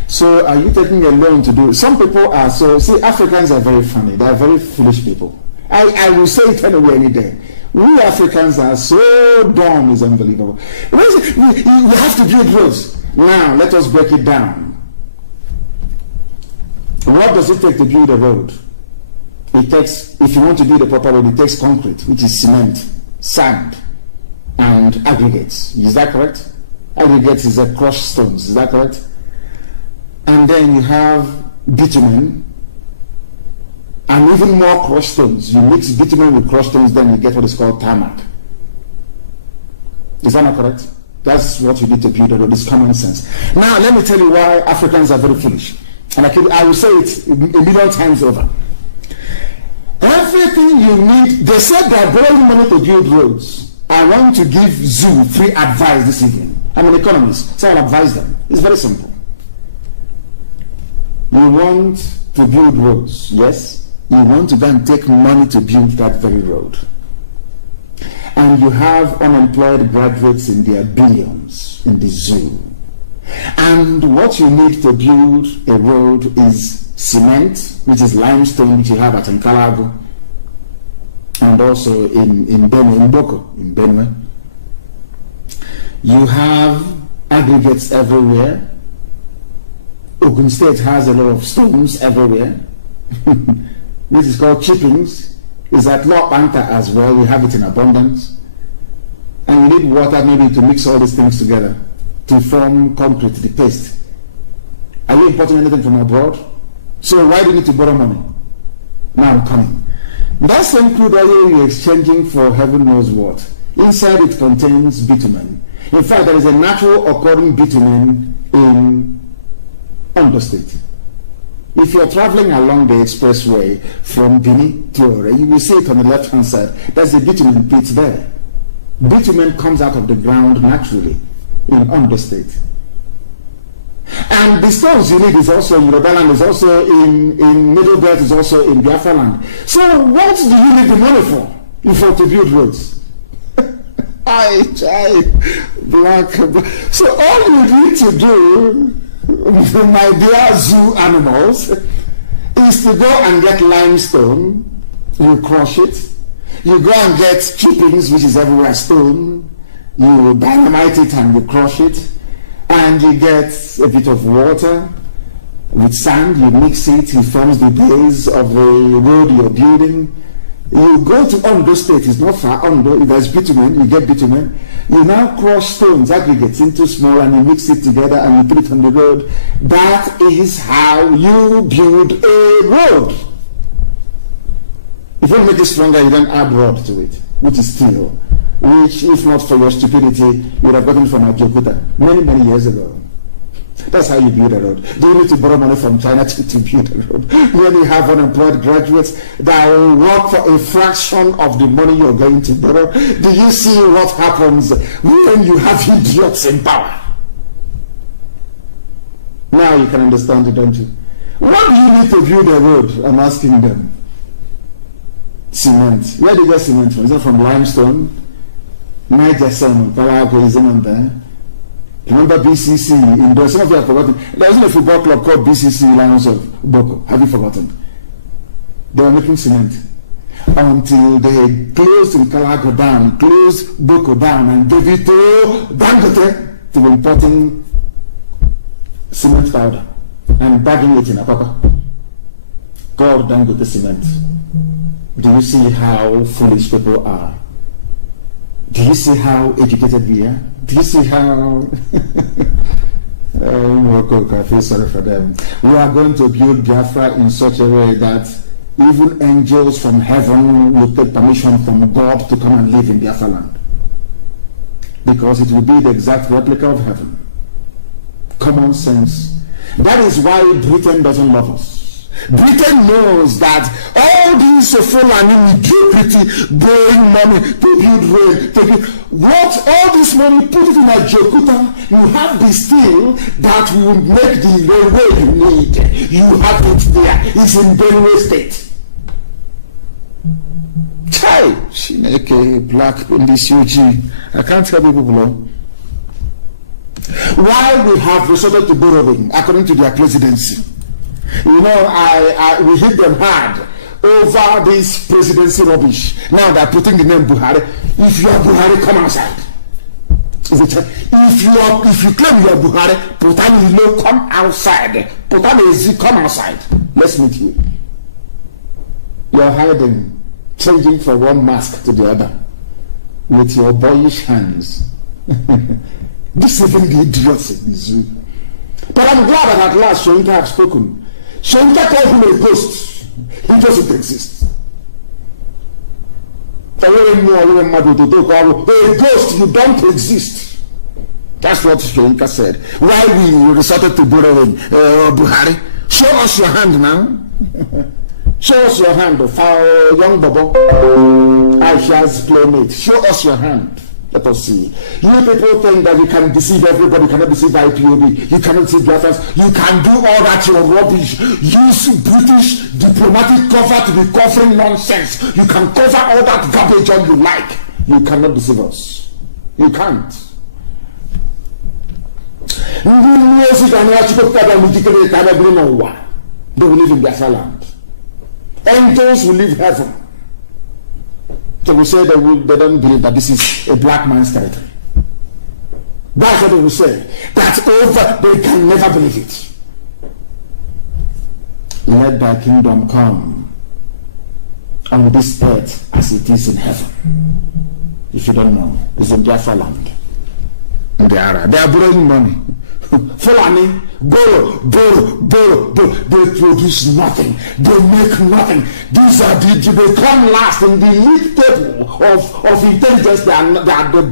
So are you taking a loan to do? Some people are so, see, Africans are very funny. They are very foolish people. I will say it anyway any day. We Africans are so dumb, it's unbelievable. We have to build roads. Now, let us break it down. What does it take to build a road? It takes, if you want to build a proper road, it takes concrete, which is cement, sand, and aggregates. Is that correct? Aggregates is a crushed stones. Is that correct? And then you have bitumen, and even more crushed stones. You mix bitumen with crushed stones, then you get what is called tarmac. Is that not correct? That's what you need to build a road. It's common sense. Now, let me tell you why Africans are very foolish. And I will say it a million times over. Everything you need, they said they are borrowing money to build roads. I want to give Zoo free advice this evening. I'm an economist, so I'll advise them. It's very simple. You want to build roads, yes? You want to go and take money to build that very road. And you have unemployed graduates in their billions in the zoo. And what you need to build a road is cement, which is limestone, which you have at Nkalago, and also in Benue, in Boko, in Benue. You have aggregates everywhere. Ogun State has a lot of stones everywhere. This is called chippings. It's at Low Panta as well. We have it in abundance. And you need water maybe to mix all these things together to form concrete, the paste. Are you importing anything from abroad? So why do you need to borrow money? Now I'm coming. That same crude oil you're exchanging for heaven knows what. Inside it contains bitumen. In fact, there is a natural occurring bitumen in Ondo State. If you're traveling along the expressway from Bini to Ore, you will see it on the left-hand side. There's a bitumen pit there. Bitumen comes out of the ground naturally in Ondo State. And the stones you need is also in Yoruba land, is also in Middle Belt, is also in Biafra land. So what do you need the money for? To build roads. Black. So all you need to do, my dear zoo animals, is to go and get limestone, you crush it, you go and get chippings, which is everywhere stone, you dynamite it and you crush it, and you get a bit of water with sand, you mix it, it forms the base of the road you're building. You go to Ondo State, it's not far, Ondo, there's bitumen, you get bitumen. You now crush stones, aggregates into small, and you mix it together and you put it on the road. That is how you build a road. If you want to make it stronger, you then add rod to it, which is steel. which, if not for your stupidity, you would have gotten from Ajokuta many years ago. That's how you build a road. Do you need to borrow money from China to build a road? When you have unemployed graduates that will work for a fraction of the money you're going to borrow, do you see what happens when you have idiots in power? Now you can understand it, don't you? What do you need to build a road? I'm asking them. Cement. Where do you get cement from? Is it from limestone? Niger Sun, Palago, is it there? Remember BCC? Some of you have forgotten. There isn't a football club called BCC Lions of Boko. Have you forgotten? They were making cement until they closed in Calago down, closed Boko down, and gave it to Dangote to be importing cement powder and bagging it in Apapa. God Dangote cement. Do you see how foolish people are? Do you see how educated we are? Do you see how... I feel sorry for them. We are going to build Biafra in such a way that even angels from heaven will take permission from God to come and live in Biafra land. Because it will be the exact replica of heaven. Common sense. That is why Britain doesn't love us. Britain knows that all these Fulani mediocrity borrowing money to build road, to build what all this money, put it in a Jokuta, you have the steel that will make the railway you need. You have it there. It's in Benue State. Chai, Shineke, Black Police UG. I can't tell people below. Why we have resorted to borrowing according to their presidency. You know, we hit them hard over this presidency rubbish. Now they're putting the name Buhari. If you are Buhari, come outside. If you claim you are Buhari, Putani, come outside. Putani, come outside. Let's meet you. You are hiding, changing from one mask to the other with your boyish hands. Deceiving the idiots in the zoo. But I'm glad that at last Shoinka have spoken. Shoinka called him a ghost. He doesn't exist. A ghost, you don't exist. That's what Shoinka said. Why we resorted to borrowing Buhari? Show us your hand now. Show us your hand, young Bobo. Aisha's playmate. Show us your hand. Let us see. You people think that you can deceive everybody, you cannot deceive IPOB, you cannot deceive Biafrans, you can do all that your rubbish. Use British diplomatic cover to be covering nonsense. You can cover all that garbage all you like. You cannot deceive us. You can't. They will live in Biafra land. Angels will leave heaven. So we say they don't believe that this is a black man's territory. That's what they will say. That's over. They can never believe it. Let thy kingdom come on this earth as it is in heaven. If you don't know, it's in Biafra land. They are borrowing money. Fulani, borrow. They produce nothing. They make nothing. These are they come last in the league table of intelligence. They are the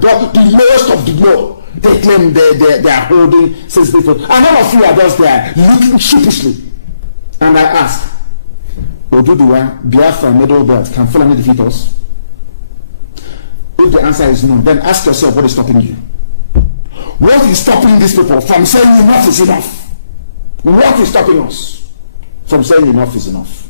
lowest of the low. They claim they are holding sensitive people. And all of you are just there looking sheepishly. And I ask, Oduduwa, Biafra, Middle Belt, can Fulani defeat us? If the answer is no, then ask yourself what is stopping you. What is stopping these people from saying enough is enough? What is stopping us from saying enough is enough?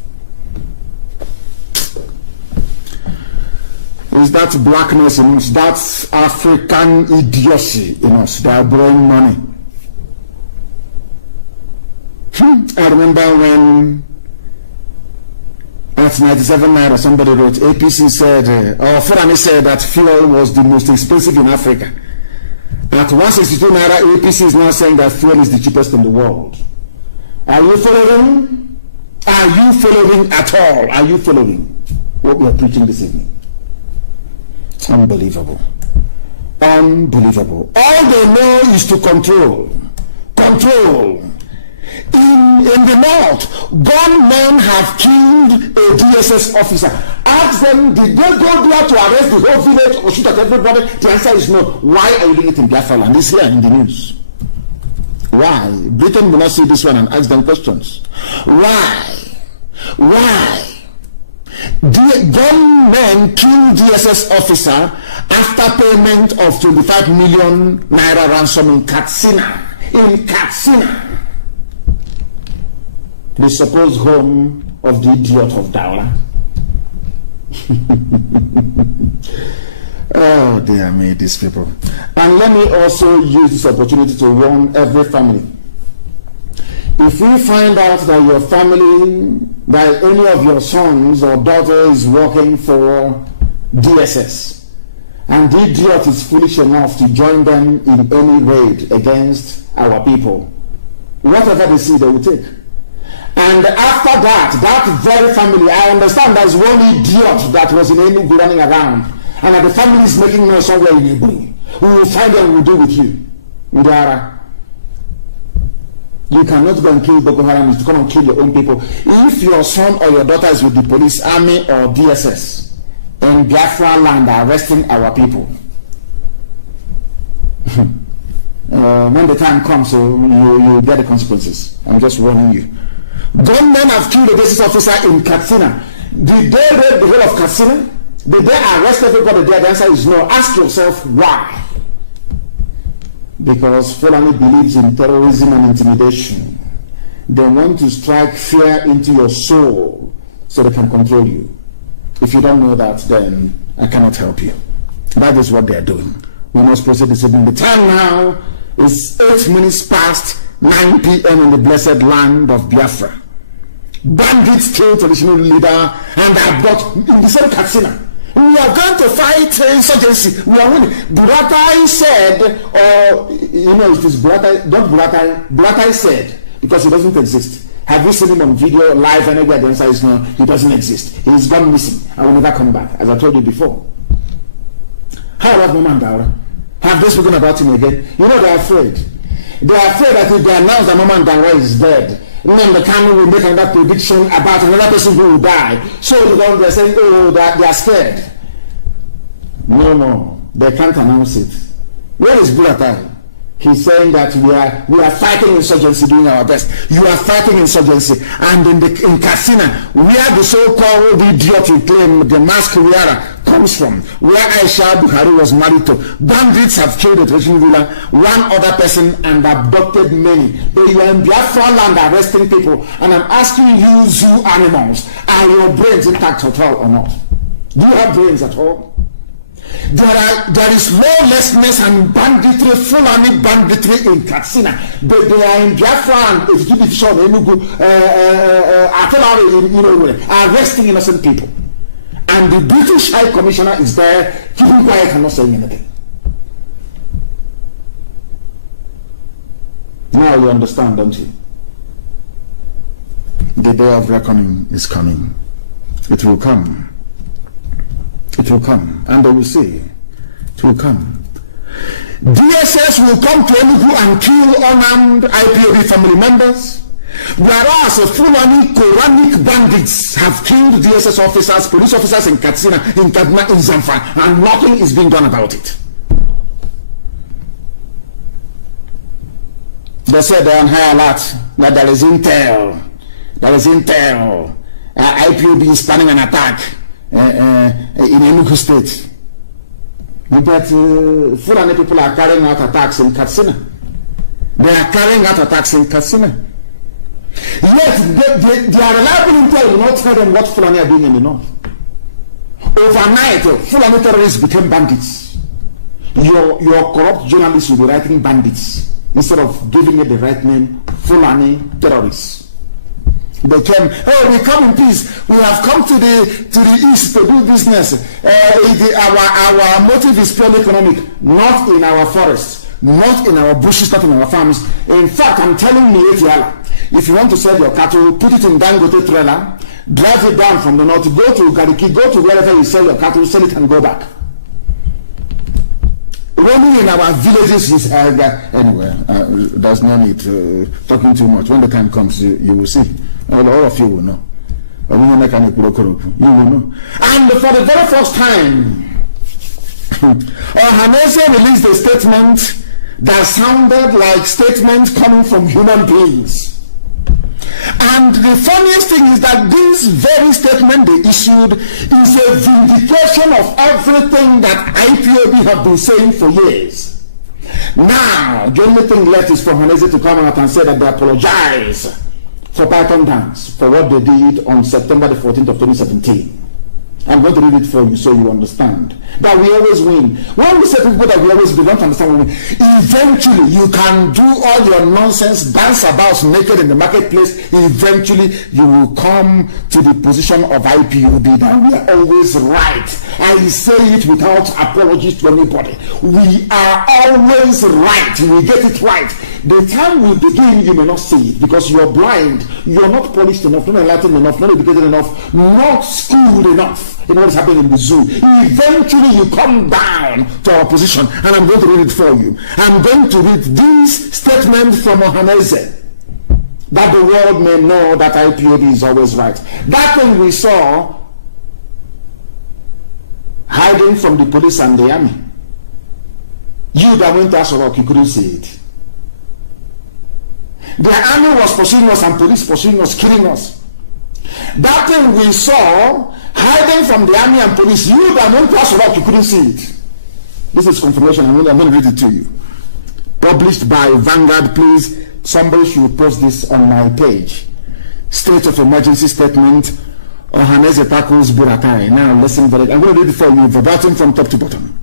Is that blackness in us? That's African idiocy in us. They are borrowing money. I remember when at 97 naira somebody wrote, APC said, or Fulani said that fuel was the most expensive in Africa. At 162 naira, APC is now saying that fuel is the cheapest in the world. Are you following? Are you following at all? Are you following what we are preaching this evening? It's unbelievable. Unbelievable. All they know is to control. Control. In the north, gunmen have killed a DSS officer. ask them, did they go there to arrest the whole village or shoot at everybody? The answer is no. Why are you doing it in Biafra land? It's here in the news. Why? Britain will not see this one and ask them questions. Why? The gunmen killed DSS officer after payment of 25 million naira ransom in Katsina. In Katsina, the supposed home of the idiot of Daura. Oh dear me, these people. And let me also use this opportunity to warn every family. If you find out that your family, that any of your sons or daughters is working for DSS, and the idiot is foolish enough to join them in any raid against our people, whatever they see, they will take. And after that, that very family, I understand there's one idiot that was in Enugu running around, and that the family is making noise somewhere in Enugu. We will find them, we'll do with you. Mudara. You cannot go and kill Boko Haram, to come and kill your own people. If your son or your daughter is with the police, army, or DSS in Biafra land arresting our people, when the time comes, you get the consequences. I'm just warning you. Gunmen have killed the DSS officer in Katsina. Did they raid the whole of Katsina? Did they arrest everybody there? The answer is no. Ask yourself why. Because Fulani believes in terrorism and intimidation. They want to strike fear into your soul so they can control you. If you don't know that, then I cannot help you. That is what they are doing. We must proceed this evening. The time now is 8 minutes past 9 p.m. in the blessed land of Biafra. Bandits killed traditional leader and are brought in the same Katsina. We are going to fight insurgency. We are winning. Buratai said, or it is Buratai, not Buratai. Buratai said, because he doesn't exist. Have you seen him on video, live, anywhere? The answer is no, he doesn't exist. He's gone missing and will never come back, as I told you before. How about Mama Daura? Have they spoken about him again? You know, they are afraid. They are afraid that if they announce that Mama Daura is dead, then the camera will make another prediction about another person who will die. So they're saying, oh, they are scared. No, they can't announce it. Where is Buratai? He's saying that we are fighting insurgency, doing our best. You are fighting insurgency. And in Katsina, where the so-called idiot you claim the mask wearer comes from, where Aisha Buhari was married to, bandits have killed a traditional ruler, one other person, and abducted many. They were in Biafra land arresting people. And I'm asking you, zoo animals, are your brains intact at all or not? Do you have brains at all? There is lawlessness and banditry, Fulani banditry in Katsina. They are in Biafra and Division, Enugu, arresting innocent people. And the British High Commissioner is there, keeping quiet and not saying anything. Now you understand, don't you? The day of reckoning is coming. It will come. It will come, and they will see. It will come. DSS will come to Enugu and kill unarmed IPOB family members, whereas Fulani Quranic bandits have killed DSS officers, police officers in Katsina, in Kaduna, in Zamfara, and nothing is being done about it. They said they're on high alert, that there is intel. There is intel. IPOB is planning an attack in Enugu State. But Fulani people are carrying out attacks in Katsina. They are carrying out attacks in Katsina. Yet, their reliable intel will not tell them what Fulani are doing in the north. Overnight, Fulani terrorists became bandits. Your corrupt journalists will be writing bandits instead of giving it the right name, Fulani terrorists. They came, we come in peace. We have come to the east to do business. Our motive is purely economic, not in our forests, not in our bushes, not in our farms. In fact, I'm telling you, if you want to sell your cattle, put it in Dangote trailer, drive it down from the north, go to Gariki, go to wherever you sell your cattle, sell it and go back. Only in our villages is anyway. There's no need talking too much. When the time comes, you will see. All of you will know. You will know. And for the very first time, Ohaneze released a statement that sounded like statements coming from human beings. And the funniest thing is that this very statement they issued is a vindication of everything that IPOB have been saying for years. Now, the only thing left is for Ohaneze to come out and say that they apologize for Python Dance for what they did on September the 14th of 2017. I'm going to read it for you so you understand that we always win. When we say to people that we always win, we don't understand we win. Eventually, you can do all your nonsense, dance about naked in the marketplace. Eventually, you will come to the position of IPOB that we are always right. I say it without apologies to anybody. We are always right. We get it right. The time we begin, you may not see it because you're blind. You're not polished enough, not enlightened enough, not educated enough, not schooled enough. You know what's happening in the zoo. Eventually you come down to our position, and I'm going to read it for you. I'm going to read this statement from Ohaneze, that the world may know that IPOB is always right. That thing we saw hiding from the police and the army. You that went to Asorok, you couldn't see it. The army was pursuing us and police pursuing us, killing us. That thing we saw hiding from the army and police, you that went to Asorok, you couldn't see it. This is confirmation. I'm going to read it to you. Published by Vanguard. Please, somebody should post this on my page. State of emergency statement. Ohaneze tackles Buratai. Now listen very. I'm going to read it for you verbatim from top to bottom.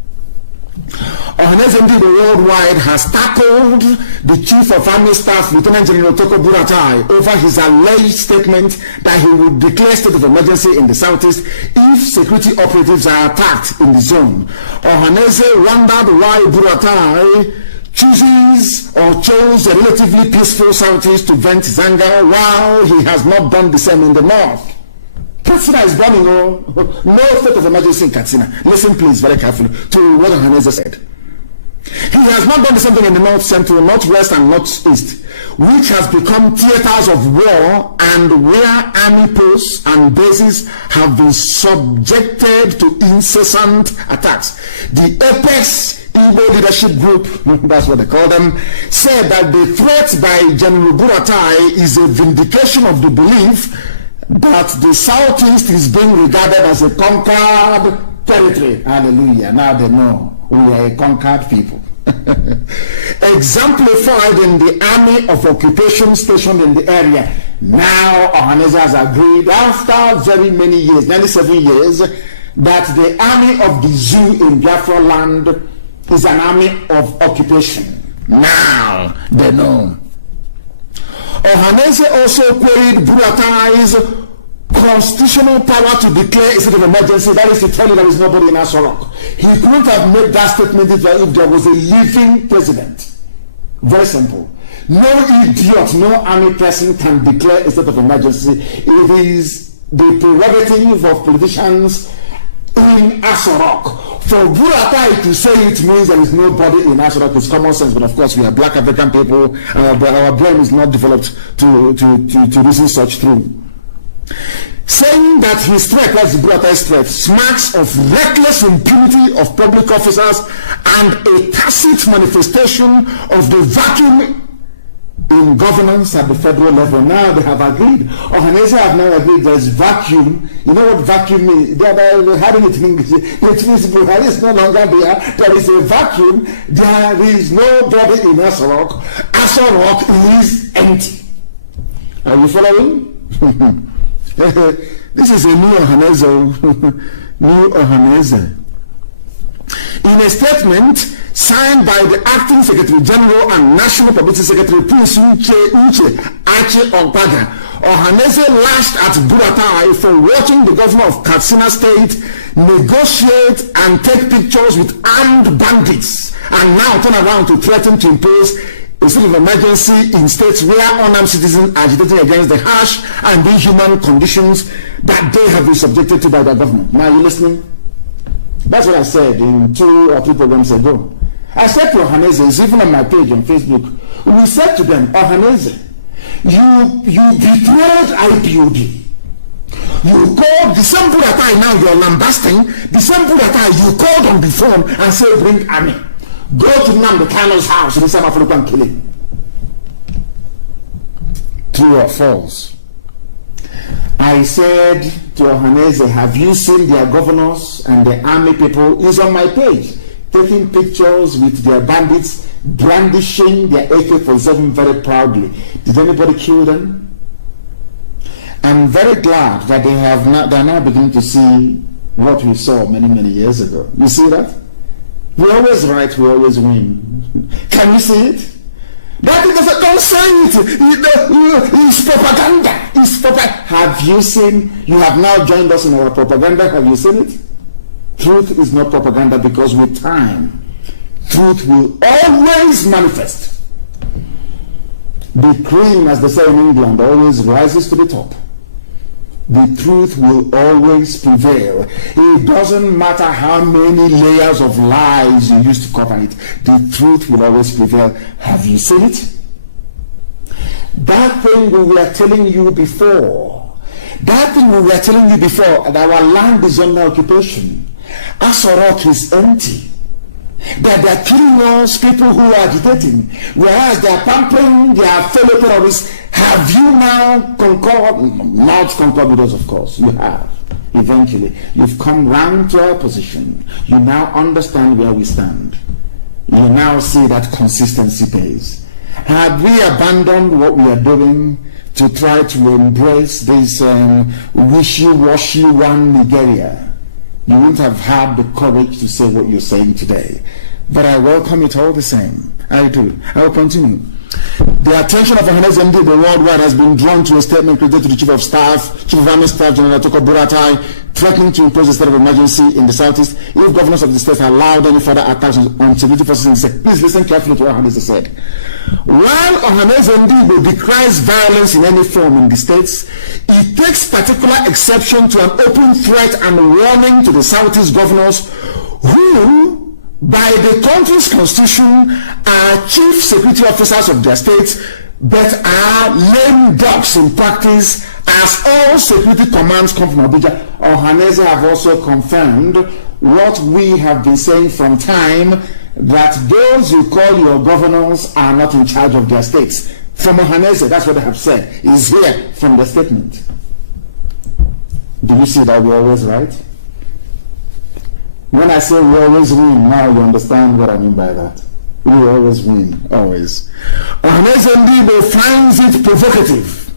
Ohaneze indeed worldwide has tackled the Chief of Army Staff, Lieutenant General Toko Buratai, over his alleged statement that he would declare state of emergency in the southeast if security operatives are attacked in the zone. Ohaneze wondered why Buratai chose a relatively peaceful southeast to vent his anger while he has not done the same in the north. Katsina is burning, no state of emergency in Katsina. Listen please very carefully to what Ohaneze said. He has not done the same thing in the north central, northwest and northeast, which has become theaters of war and where army posts and bases have been subjected to incessant attacks. The Apex Igbo Leadership Group, that's what they call them, said that the threat by General Buratai is a vindication of the belief that the southeast is being regarded as a conquered territory. Hallelujah. Now they know we are a conquered people. Exemplified in the army of occupation stationed in the area. Now Ohaneze has agreed after very many years, 97 years, that the army of the zoo in Biafra land is an army of occupation. Now they know. Ohaneze also queried Buratai's constitutional power to declare a state of emergency, that is to tell you there is nobody in Asorok. He couldn't have made that statement if there was a living president. Very simple. No idiot, no army person can declare a state of emergency. It is the prerogative of politicians in Asorok. For Buratai to say it means there is nobody in Asorok is common sense, but of course we are black African people, our brain is not developed to reason such through. Saying that his threat, that's Buratai's threat, smacks of reckless impunity of public officers and a tacit manifestation of the vacuum in governance at the federal level. Now they have agreed. Ohaneze have now agreed there's vacuum. You know what vacuum means? They're having it in English. It means Buhari is no longer there. There is a vacuum. There is nobody in Asorok. Asorok is empty. Are you following? This is a new Ohaneze. New Ohaneze. In a statement signed by the Acting Secretary General and National Publicity Secretary Prince Uche Ache Okpaga, Ohaneze lashed at Buratai for watching the governor of Katsina State negotiate and take pictures with armed bandits, and now turn around to threaten to impose a state of emergency in states where unarmed citizens are agitating against the harsh and inhuman conditions that they have been subjected to by their government. Now, are you listening? That's what I said in 2 or 3 programs ago. I said to Ohaneze, it's even on my page on Facebook, we said to them, Ohaneze, you betrayed IPOB. You called the same Buratai now you're lambasting, the same Buratai you called on the phone and say bring army. Go to Nnamdi Kanu's house in South Africa and kill him. True or false? I said to Ohaneze, have you seen their governors and the army people? It's on my page, taking pictures with their bandits, brandishing their AK-47 very proudly. Did anybody kill them? I'm very glad that they're now beginning to see what we saw many years ago. You see that? We always right, we always win. Can you see it? That is, don't say it. It's propaganda. It's propaganda. Have you seen? You have now joined us in our propaganda. Have you seen it? Truth is not propaganda, because with time, truth will always manifest. The cream, as they say in England, always rises to the top. The truth will always prevail. It doesn't matter how many layers of lies you use to cover it. The truth will always prevail. Have you seen it? That thing we were telling you before, that our land is under occupation. Asorok is empty. That they're killing us, people who are agitating, whereas they're pampering their fellow terrorists. Have you now conquered? Not conquered with us, of course. You have. Eventually, you've come round to our position. You now understand where we stand. You now see that consistency pays. Had we abandoned what we are doing to try to embrace this wishy-washy one Nigeria, you wouldn't have had the courage to say what you're saying today. But I welcome it all the same. I do. I will continue. The attention of Ohaneze Ndigbo worldwide has been drawn to a statement created to the Chief of Army Staff General Toko Buratai, threatening to impose a state of emergency in the southeast if governors of the state allowed any further attacks on security forces in the state. Please listen carefully to what Ohaneze said. While Ohaneze Ndigbo decries violence in any form in the states, he takes particular exception to an open threat and warning to the southeast governors who, by the country's constitution, are chief security officers of their states, but are lame ducks in practice, as all security commands come from Abuja. Ohaneze have also confirmed what we have been saying from time, that those you call your governors are not in charge of their states. From Ohaneze, that's what they have said, is here from the statement. Do you see that we're always right? When I say we always win, now you understand what I mean by that. We always win, always. Ohaneze Ndigbo finds it provocative.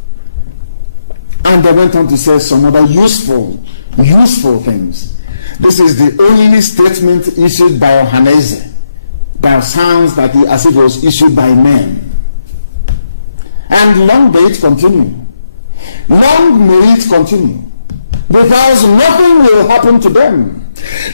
And they went on to say some other useful things. This is the only statement issued by Ohaneze that sounds like as if it was issued by men. And long may it continue. Long may it continue. Because nothing will happen to them.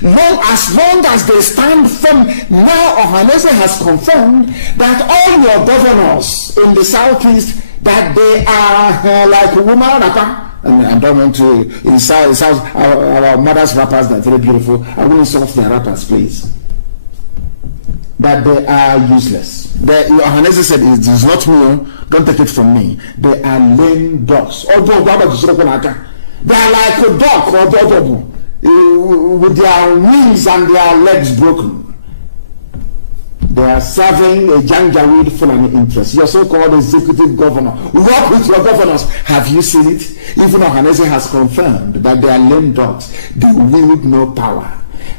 No, as long as they stand firm. Now Ohaneze has confirmed that all your governors in the southeast, that they are like a woman rapper. I don't want to insult our mothers' rappers that are very beautiful. I will insult their rappers, please. That they are useless. Ohaneze said, it is not me, don't take it from me. They are lame dogs. They are like a dog or dog, with their wings and their legs broken. They are serving a Janjaweed Fulani interest. Your so-called executive governor. Work with your governors. Have you seen it? Even Ohaneze has confirmed that they are lame dogs. They wield no power.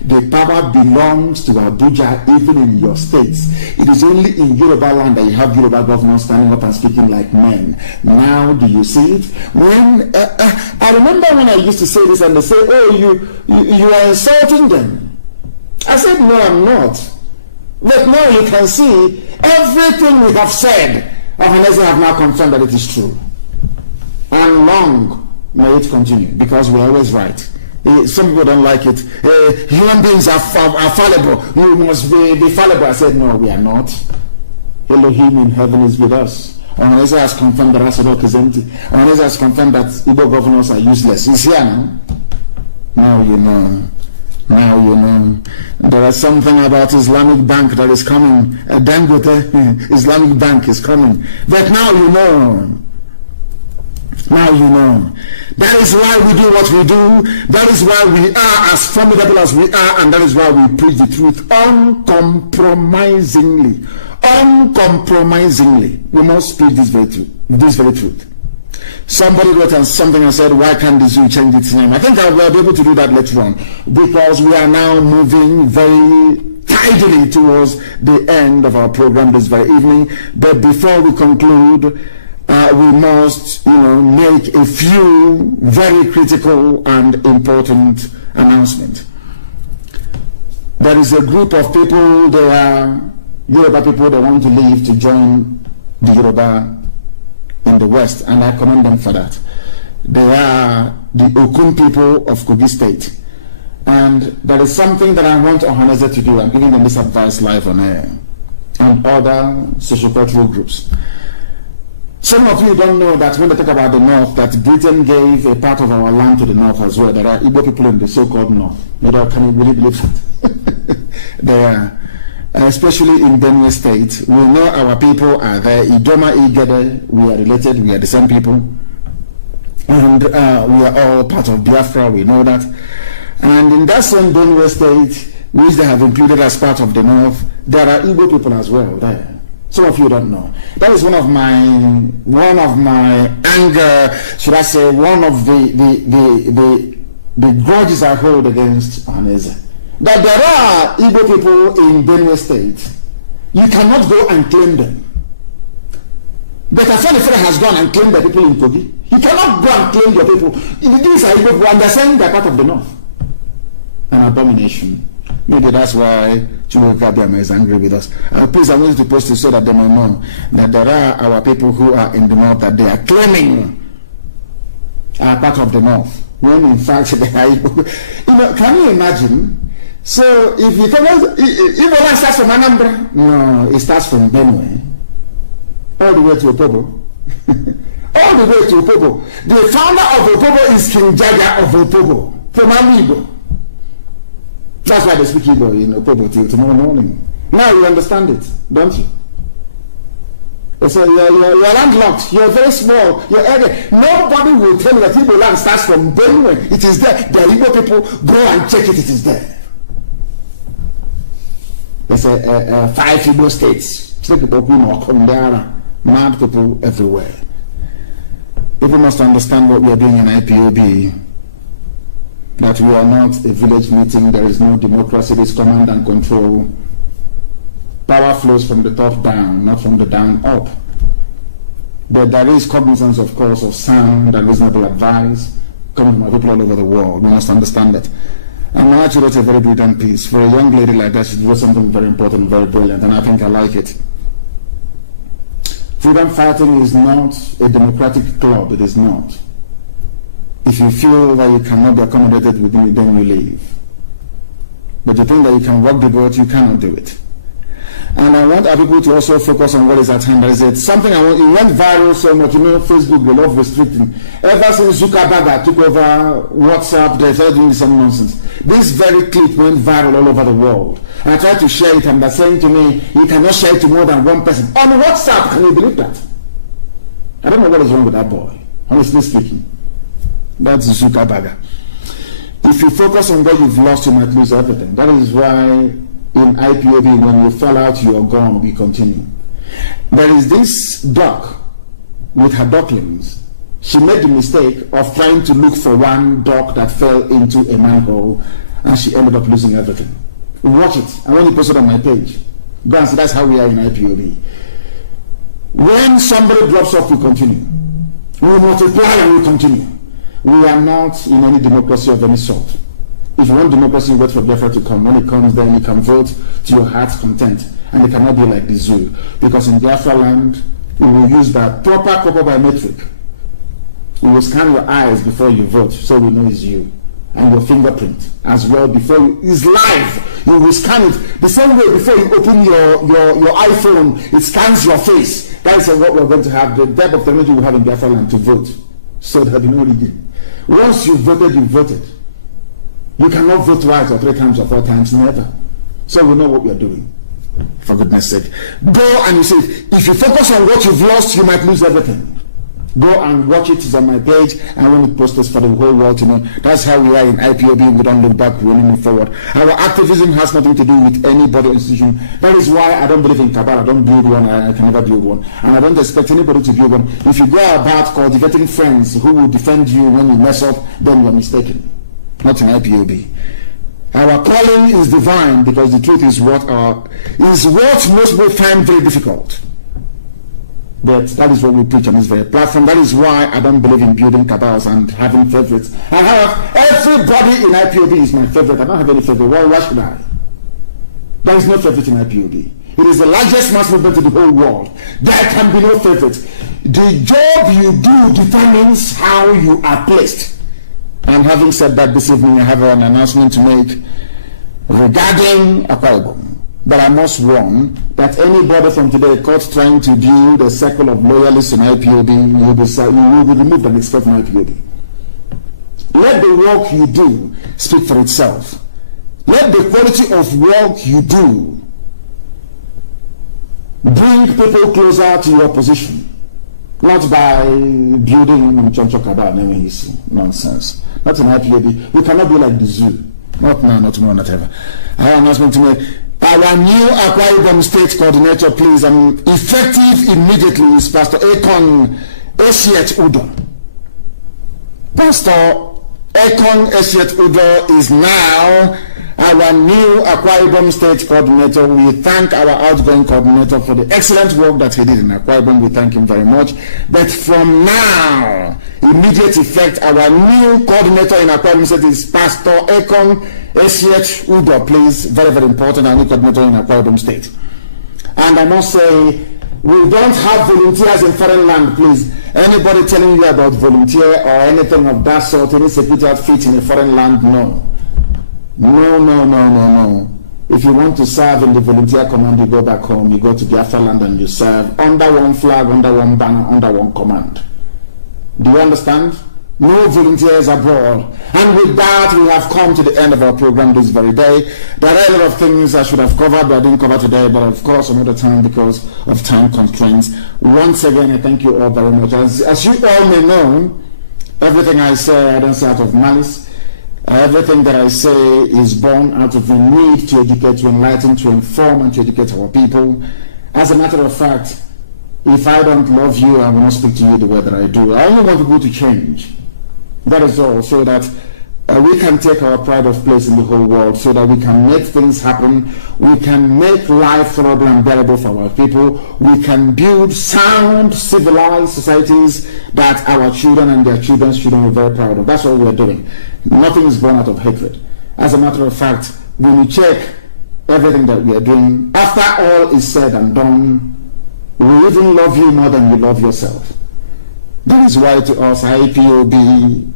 The power belongs to Abuja, even in your states. It is only in Yoruba land that you have Yoruba governors standing up and speaking like men. Now, do you see it? When I remember when I used to say this, and they say, "Oh, you are insulting them." I said, "No, I'm not." But now you can see everything we have said. Ohaneze have now confirmed that it is true. And long may it continue, because we're always right. Some people don't like it. Human beings are fallible. We must be fallible. I said, no, we are not. Elohim in heaven is with us. Ohaneze has confirmed that Asorok is empty. Ohaneze has confirmed that Igbo governors are useless. He's here now. Now you know. Now you know. There is something about Islamic Bank that is coming. Dangote Islamic Bank is coming. But now you know. Now you know. That is why we do what we do. That is why we are as formidable as we are, and that is why we preach the truth uncompromisingly. Uncompromisingly. We must speak this very truth. Somebody wrote something and said, why can't the zoo change its name? I think I will be able to do that later on, because we are now moving very tidily towards the end of our program this very evening. But before we conclude, we must, make a few very critical and important announcements. There is a group of people, they are Yoruba people that want to leave to join the Yoruba in the West, and I commend them for that. They are the Okun people of Kogi State. And there is something that I want Ohaneze to do. I'm giving them this advice live on air, and other social cultural groups. Some of you don't know that when they talk about the North, that Britain gave a part of our land to the North as well. There are Igbo people in the so-called North. But can you really believe that? There are, especially in Benue State. We know our people are there. Idoma, Igede, we are related. We are the same people. And we are all part of Biafra. We know that. And in that same Benue State, which they have included as part of the North, there are Igbo people as well there. Some of you don't know. That is one of my anger, should I say, one of the grudges I hold against Ohaneze. That there are Igbo people in Benue State. You cannot go and claim them. But Afenifere has gone and claimed the people in Kogi. You cannot go and claim your people. These are Igbo people, and they're saying they're part of the North. An abomination. Maybe that's why Chukwukabiama is angry with us. Please, I want you to post it so that they may know that there are our people who are in the North that they are claiming are part of the North, when in fact they are. Can you imagine? So if you come, if one starts from Anambra, no, it starts from Benue, all the way to Ipob. All the way to Ipob. The founder of Ipob is King Jaga of Ipob, from Amigo. That's why they speak Igbo in Ipob till tomorrow morning. Now you understand it, don't you? So you're landlocked, you're very small, you're area. Nobody will tell you that Igbo land starts from Benue. It is there. The Igbo people, go and check it, it is there. There's 5 Igbo states. Mad people everywhere. People must understand what we are doing in IPOB. That we are not a village meeting, there is no democracy, there is command and control. Power flows from the top down, not from the down up. But there is cognizance, of course, of sound and reasonable advice coming from people all over the world. We must understand that. And I actually wrote a very brilliant piece. For a young lady like that, she wrote something very important, very brilliant, and I think I like it. Freedom fighting is not a democratic club, it is not. If you feel that you cannot be accommodated with me, then you leave. But you think that you can walk the boat, you cannot do it. And I want our people to also focus on what is at hand. There is something I want. It went viral so much. Facebook, they love restricting. Ever since Zuckerberg took over WhatsApp, they started doing some nonsense. This very clip went viral all over the world. And I tried to share it, and they're saying to me, you cannot share it to more than one person. On WhatsApp, can you believe that? I don't know what is wrong with that boy, honestly speaking. That's Zuckerberg. If you focus on what you've lost, you might lose everything. That is why in IPOB, when you fall out, you are gone, we continue. There is this duck with her ducklings. She made the mistake of trying to look for one duck that fell into a manhole, and she ended up losing everything. Watch it. I want to post it on my page. Go and see, that's how we are in IPOB. When somebody drops off, we continue. We multiply and we continue. We are not in any democracy of any sort. If you want democracy, wait for Biafra to come. When it comes, then you can vote to your heart's content. And it cannot be like the zoo. Because in Biafra land, we will use that proper biometric. We will scan your eyes before you vote, so we know it's you. And your fingerprint as well before you. It's live. You will scan it the same way before you open your iPhone. It scans your face. That is what we're going to have. The type of technology we have in Biafra land to vote. So that you know what it did. Once you voted, you voted. You cannot vote twice or 3 times or 4 times, never. So we know what we are doing. For goodness sake. Go and you say, if you focus on what you've lost, you might lose everything. Go and watch it. It's on my page. I want to post this for the whole world to know. That's how we are in IPOB. We don't look back. We only move forward. Our activism has nothing to do with anybody or institution. That is why I don't believe in cabal. I don't build one. I can never build one. And I don't expect anybody to build one. If you go about cultivating friends who will defend you when you mess up, then you're mistaken. Not in IPOB. Our calling is divine because the truth is what most people find very difficult. But that is what we preach on this very platform. That is why I don't believe in building cabals and having favorites. I have everybody in IPOB is my favorite. I don't have any favorite. Why should I? There is no favorite in IPOB. It is the largest mass movement in the whole world. There can be no favorite. The job you do determines how you are placed. And having said that, this evening I have an announcement to make regarding Akwa Ibom. But I must warn that anybody from today caught trying to build a circle of loyalists in IPOB, you will be removed and expelled from IPOB. Let the work you do speak for itself. Let the quality of work you do bring people closer to your position. Not by building Choncho Kabal, nonsense. Not in IPOB. We cannot be like the zoo. Not now, not tomorrow, not ever. I have an announcement to make. Our new Akwa Ibom State Coordinator, please, effective immediately, is Pastor Akon Esiet Udo. Pastor Akon Esiet Udo is now our new Akwa Ibom State Coordinator. We thank our outgoing coordinator for the excellent work that he did in Akwa Ibom. We thank him very much. But from now, immediate effect, our new coordinator in Akwa Ibom State is Pastor Akon Esiet Udo, please. Very, very important, our new coordinator in Akwa Ibom State. And I must say, we don't have volunteers in foreign land, please. Anybody telling you about volunteer or anything of that sort, any security outfit in a foreign land, no. No. If you want to serve in the volunteer command, you go back home, you go to Biafra land and you serve under one flag, under one banner, under one command. Do you understand? No volunteers abroad. And with that, we have come to the end of our program this very day. There are a lot of things I should have covered, but I didn't cover today, but of course another time because of time constraints. Once again, I thank you all very much. As you all may know, everything I say, I don't say out of malice. Everything that I say is born out of the need to educate, to enlighten, to inform, and to educate our people. As a matter of fact, if I don't love you, I will not speak to you the way that I do. I only want people to change. That is all, so that we can take our pride of place in the whole world, so that we can make things happen. We can make life tolerable and bearable for our people. We can build sound, civilized societies that our children and their children's children are very proud of. That's what we are doing. Nothing is born out of hatred. As a matter of fact, when we check everything that we are doing, after all is said and done, we even love you more than you love yourself. That is why to us, IPOB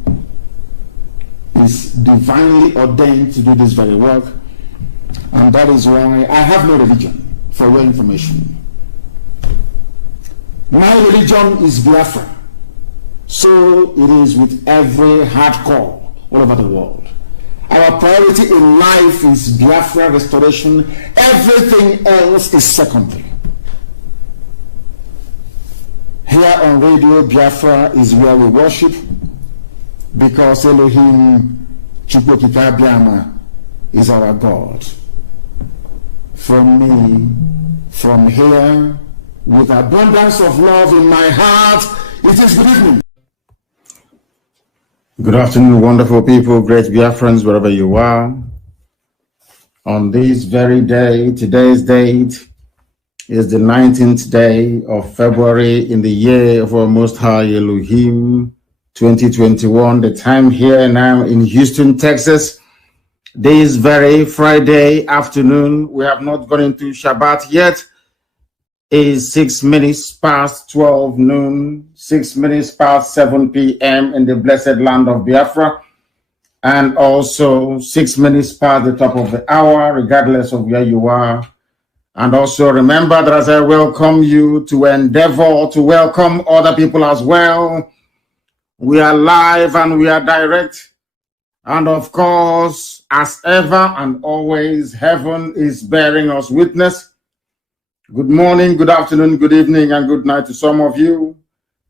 is divinely ordained to do this very work. And that is why I have no religion, for your information. My religion is Biafra. So it is with every hardcore all over the world. Our priority in life is Biafra restoration. Everything else is secondary. Here on Radio Biafra is where we worship, because Elohim Chukwokika Biama is our God. From me, from here, with abundance of love in my heart, it is good evening. Good afternoon, wonderful people, great Biafrans, wherever you are. On this very day, today's date is the 19th day of February in the year of our Most High Elohim, 2021. The time here now in Houston, Texas, this very Friday afternoon, we have not gone into Shabbat yet, is 6 minutes past 12 noon, 6 minutes past 7 p.m. in the blessed land of Biafra, and also 6 minutes past the top of the hour, regardless of where you are. And also remember that as I welcome you, to endeavor to welcome other people as well. We are live and we are direct. And of course, as ever and always, heaven is bearing us witness. Good morning, good afternoon, good evening, and good night to some of you.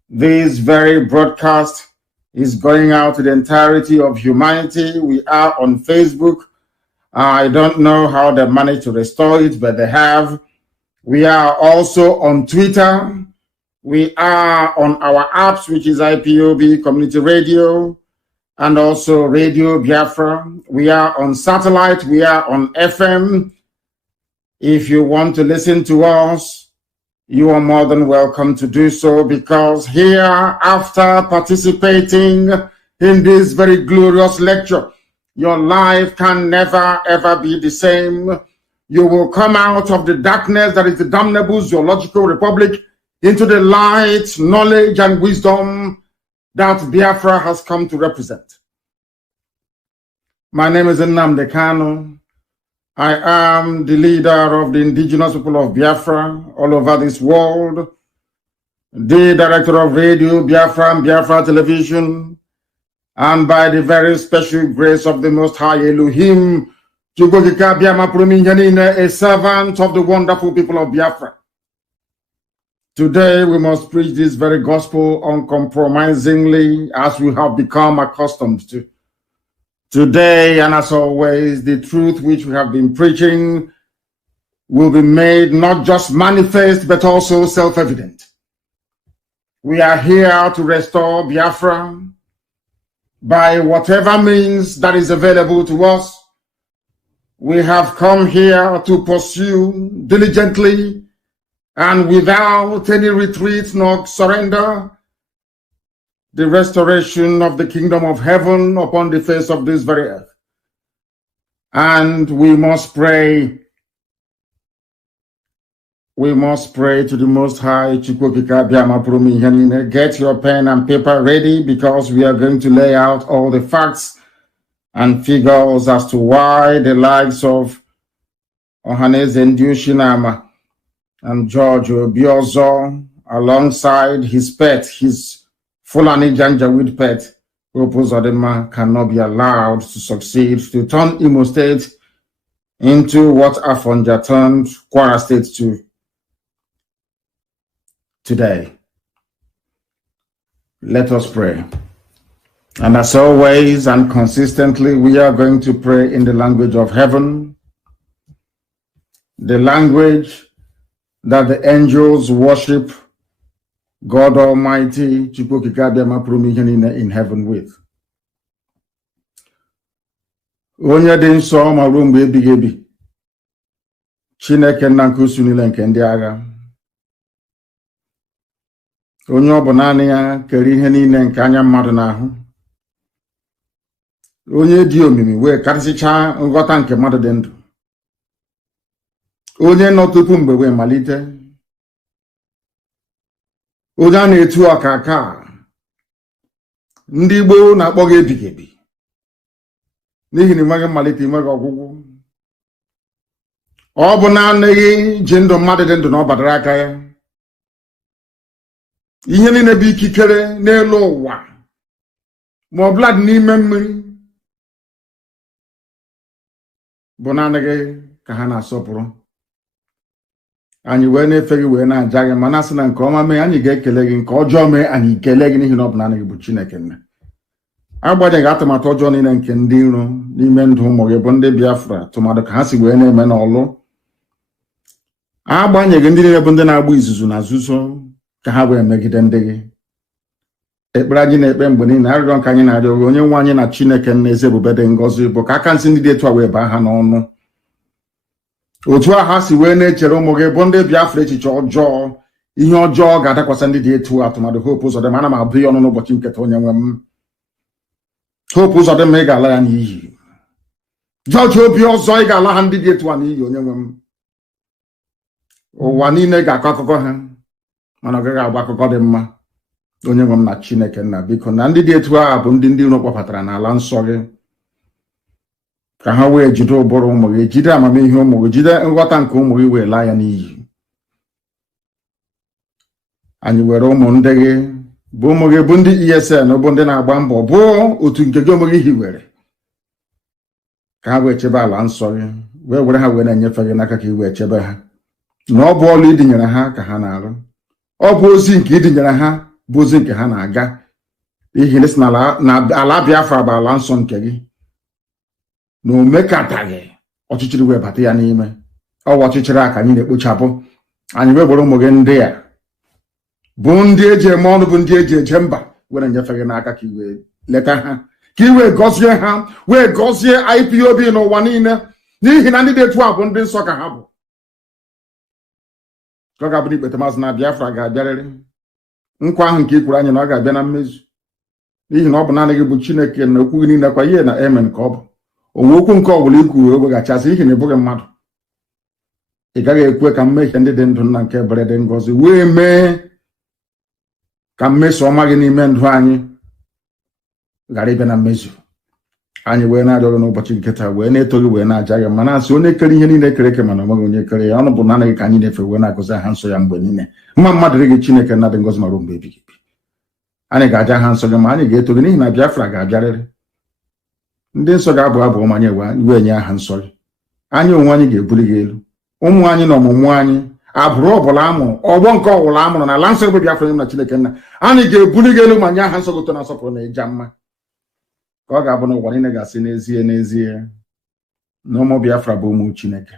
This very broadcast is going out to the entirety of humanity. We are on Facebook. I don't know how they managed to restore it, but they have. We are also on Twitter. We are on our apps, which is IPOB Community Radio and also Radio Biafra. We are on satellite. We are on FM. If you want to listen to us, you are more than welcome to do so, because here, after participating in this very glorious lecture, your life can never ever be the same. You will come out of the darkness that is the damnable zoological republic into the light, knowledge, and wisdom that Biafra has come to represent. My name is Nnamdi Kanu. I am the leader of the indigenous people of Biafra all over this world, the director of Radio Biafra and Biafra Television, and by the very special grace of the Most High Elohim, a servant of the wonderful people of Biafra. Today we must preach this very gospel uncompromisingly, as we have become accustomed to. Today, and as always, the truth which we have been preaching will be made not just manifest, but also self-evident. We are here to restore Biafra by whatever means that is available to us. We have come here to pursue diligently and without any retreat nor surrender the restoration of the kingdom of heaven upon the face of this very earth. And we must pray. We must pray to the Most High. Get your pen and paper ready, because we are going to lay out all the facts and figures as to why the likes of Ohaneze Ndiushinama and George Obiozo, alongside his pet, his Fulani Janjaweed pet, Opozadema, cannot be allowed to succeed to turn Imo State into what Afonja turned Kwara State to today. Let us pray. And as always and consistently, we are going to pray in the language of heaven, the language that the angels worship God Almighty in heaven with. Onye dị nsọ ma ruo mgbe ebighị ebi, Chineke nna nke usu niile nke ndị agha, onye ọ bụ naanị ya kere ihe niile nke anya mmadụ n'ahụ, onye dị omimi wee karịsịchaa nghọta nke mmadụ dị ndụ, onye nọ tupu mgbe wee malite, onye a na-etu ọkaka, ndị Igbo na-akpọ gị ebighị ebi, n'ihi na enweghị mmalite, enweghị ọgwụgwụ. Ọ bụ na anaghị ji ndụ mmadụ dị ndụ na ọ badara aka ya. Ihe niile bụ ikikere n'elu ụwa ma ọ bụla dị n'ime mmiri bụ naanị gị ka ha na-asọpụrụ. Anyị wee na-efe gị wee na-aja gị, ma na-asị na nke ọma mee anyị ga-ekele gị, nke ọjọọ mee anyị kelee gị, n'ihi na ọ bụ naanị gị bụ Chineke nna. Agbanyeghị atụmatụ ọjọọ niile nke ndị iro n'ime ndụ ụmụ gị bụ ndị Biafra, tụmadụ ka ha si wee na-eme n'ọlụ. Agbanyeghị ndị niile bụ ndị na-agba izuzu na nzuzo ka ha wee megide ndị gị. Ekpere anyị na-ekpe mgbe niile, arịrịọ nke anyị na-arịọ gị, onye nwe anyị na Chineke nna eze ebube dị ngọzi, bụ ka aka nsị ndị dị etu a wee baa ha n'ọnụ. Otu a ha si wee na-echere ụmụ gị bụ ndị Biafra echiche ọjọọ, ihe ọjọọ ga-adakwasị ndị dị etu a, tụmadụ Hope Uzodimma. Ana m abụ ya ọnụ n'ụbọchị nketa onye nwe m. Hope Uzodimma, ị ga-ala ya n'iyi. George Obiozo, ị ga-ala ha ndị dị etu a n'iyi, onye nwe m. Ụwa niile ga-akọ akụkọ ha, mana ọ gaghị agba akụkọ dị mma, onye nwe m na Chineke nna. Biko, na ndị dị etu a bụ ndị iro kpọbatara n'ala nsọ gị, ka ha wee jide ụbụrụ ụmụ gị, jide amamihe ụmụ gị, jide nghọta nke ụmụ gị, wee laa ya n'iyi. Anyị were ụmụ ndị gị bụ ụmụ gị bụ ndị ESN, bụ ndị na-agba mbọ, bụ otu nke gị ụmụ gị hiwere, ka ha wee chebe ala nsọ gị, wee were ha wee na-enyefe gị n'aka ka ị wee chebe ha. Na ọ bụ ọlụ idinyere ha ka ha na-arụ, ọ bụ ozi nke idinyere ha bụzi nke ha na-aga n'ihi na ala Biafra bụ ala nsọ nke gị na omekataghị ọchịchịrị wee bata ya n'ime ọwa ọchịchịrị a ka anyị na-ekpochapụ anyị wee gboro ụmụ gị ndị a bụ ndị eji eme ọnụ bụ ndị eji eje mba were nyefe gị n'aka ka iwee leta ha ka iwee gọzie ha wee gọzie IPOB n'ụwa niile n'ihi na ndị dị etu a bụ ndị nsọ ka ha bụ ka ọ ga-abụ n'ikpete maazị na Biafra ga-abịarịrị nkwa ahụ nke ikwuru anyị na ọ ga-abịa na mmezu n'ihi na ọ bụ naanị gị bụ Chineke na okwu gị niile kwa ihe na amen ka ọ bụ onwe okwu nke ọbụla ikwuru oweghachasị ihe na ịbụghị mmadụ ị gaghị ekwe ka mmehie ndị dị ndụ nna nke ebere dị ngọzi wee mee ka mmeso ọma gị n'ime ndụ anyị ghara ịbịa na mmezu anyị wee na-arịọ ọrụ n'ụbọchị nke taa wee na-eto gị wee na-aja gị ma na-asị onye kere ihe niile kere eke mana onweghị onye kere ya ọnụ bụ naanị gị ka anyị na-efe wee na-agọzi aha nsọ ya mgbe niile mma mmadụ dị gị Chineke na dị ngọzi ma ruo mgbe ebighị ebi anyị ga-aja aha nsọ gị ma anyị ga-eto gị n'ihi na Biafra ga-abịarịrị ndị nsọ ga-abụ abụ ọma anyị wee nye aha nsọ gị anyị onwe anyị ga-ebuli gị elu ụmụ anyị na ọmụmụ anyị abụrụ ọbụla amụrụ ọgbọ nke ọbụla amụrụ na ala nsọ ebe Biafra nye na Chineke nna anyị ga-ebuli gị elu ma nye aha nsọ gị ụtọ na nsọpụrụ na ịja mma ka ọ ga-abụ n'ụwa niile ga-asị n'ezie n'ezie na ụmụ Biafra bụ ụmụ Chineke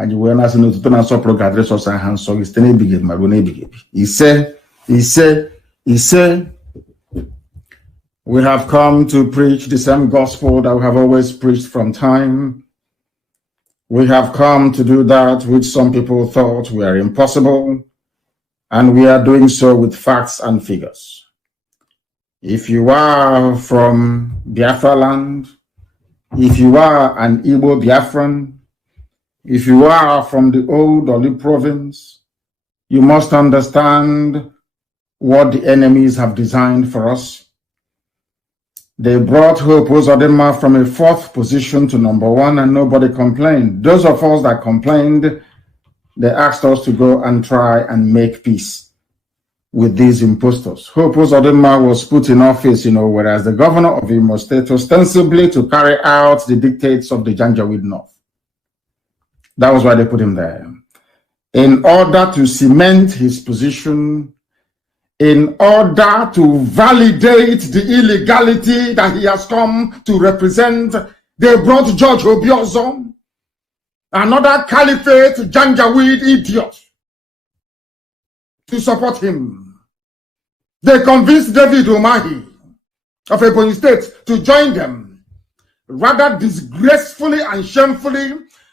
anyị wee na-asị na otuto na nsọpụrụ ga-adịrị sọsọ aha nsọ gị site n'ebighị ebi ma ruo n'ebighị ebi ise we have come to preach the same gospel that we have always preached from time. We have come to do that which some people thought were impossible, and we are doing so with facts and figures. If you are from Biafra land, if you are an Igbo Biafran, if you are from the old Oli province, you must understand what the enemies have designed for us. They brought Hope Uzodinma from a 4th position to number 1, and nobody complained. Those of us that complained, they asked us to go and try and make peace with these impostors. Hope Uzodinma was put in office, whereas the governor of Imo State ostensibly to carry out the dictates of the Janjaweed North. That was why they put him there. In order to cement his position, in order to validate the illegality that he has come to represent, they brought George Obiozo, another caliphate Janjaweed idiot, to support him. They convinced David Umahi of Ebonyi State to join them. Rather disgracefully and shamefully,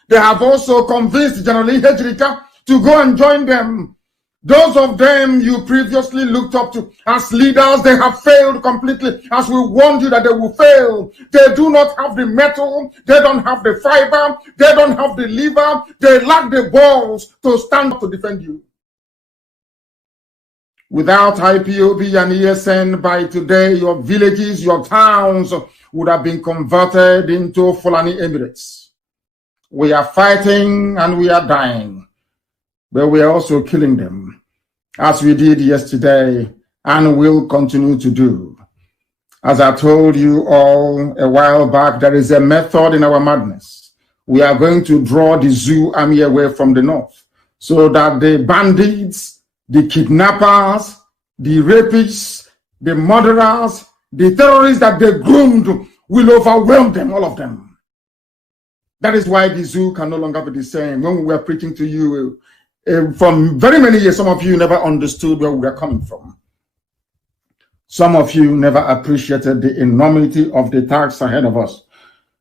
they have also convinced General Hejrika to go and join them. Those of them you previously looked up to as leaders, they have failed completely, as we warned you that they will fail. They do not have the metal, they don't have the fiber, they don't have the liver, they lack the balls to stand up to defend you. Without IPOB and ESN, by today, your villages, your towns would have been converted into Fulani Emirates. We are fighting and we are dying, but we are also killing them, as we did yesterday and will continue to do. As I told you all a while back, there is a method in our madness. We are going to draw the zoo army away from the north so that the bandits, the kidnappers, the rapists, the murderers, the terrorists that they groomed will overwhelm them, all of them. That is why the zoo can no longer be the same. When we were preaching to you from very many years, some of you never understood where we were coming from. Some of you never appreciated the enormity of the task ahead of us.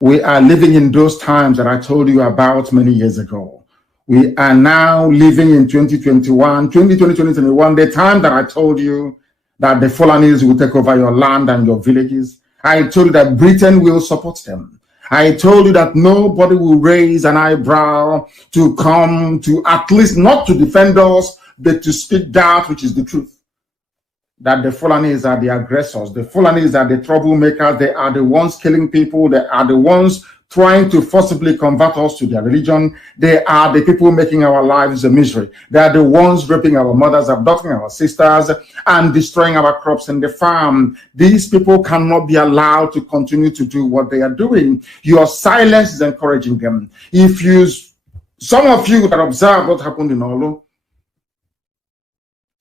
We are living in those times that I told you about many years ago. We are now living in 2021, 2021, the time that I told you that the Fulanis will take over your land and your villages. I told you that Britain will support them. I told you that nobody will raise an eyebrow to come to, at least not to defend us, but to speak that which is the truth. That the Fulanis are the aggressors. The Fulanis are the troublemakers. They are the ones killing people. They are the ones trying to forcibly convert us to their religion. They are the people making our lives a misery. They are the ones raping our mothers, abducting our sisters, and destroying our crops in the farm. These people cannot be allowed to continue to do what they are doing. Your silence is encouraging them. Some of you that observe what happened in Olu,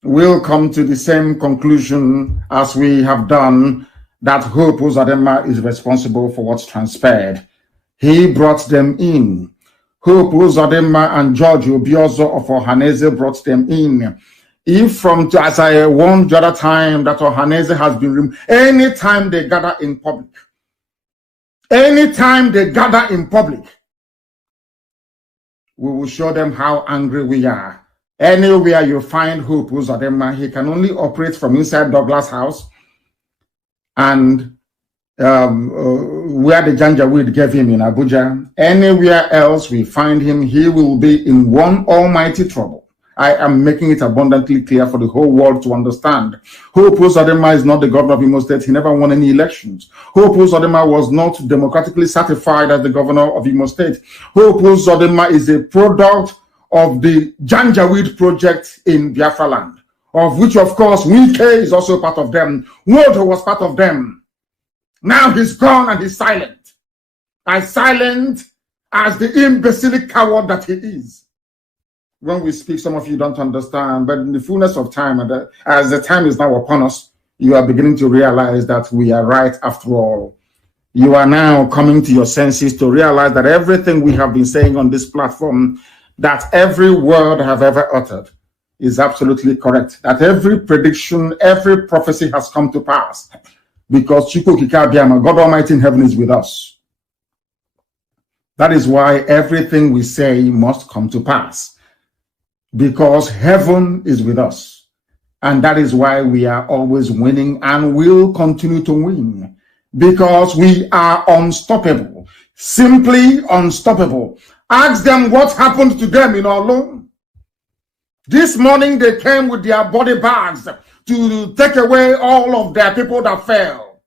will come to the same conclusion as we have done, that Hope Uzodinma is responsible for what's transpired. He brought them in. Hope Uzodinma and George Obiozo of Ohaneze brought them in. If from, as I warned the other time, that Ohaneze has been removed, anytime they gather in public, we will show them how angry we are. Anywhere you find Hope Uzodinma, he can only operate from inside Douglas House and where the Janjaweed gave him in Abuja. Anywhere else we find him, he will be in one almighty trouble. I am making it abundantly clear for the whole world to understand. Hope Uzodinma is not the governor of Imo State. He never won any elections. Hope Uzodinma was not democratically certified as the governor of Imo State. Hope Uzodinma is a product of the Janjaweed project in Biafra land, of which, of course, Wike is also part of them. Wodo was part of them. Now he's gone and he's silent. As silent as the imbecilic coward that he is. When we speak, some of you don't understand, but in the fullness of time, and as the time is now upon us, you are beginning to realize that we are right after all. You are now coming to your senses to realize that everything we have been saying on this platform, that every word I have ever uttered is absolutely correct. That every prediction, every prophecy has come to pass. Because God Almighty in heaven is with us. That is why everything we say must come to pass. Because heaven is with us. And that is why we are always winning and will continue to win. Because we are unstoppable. Simply unstoppable. Ask them what happened to them in Olu. This morning they came with their body bags to take away all of their people that fell.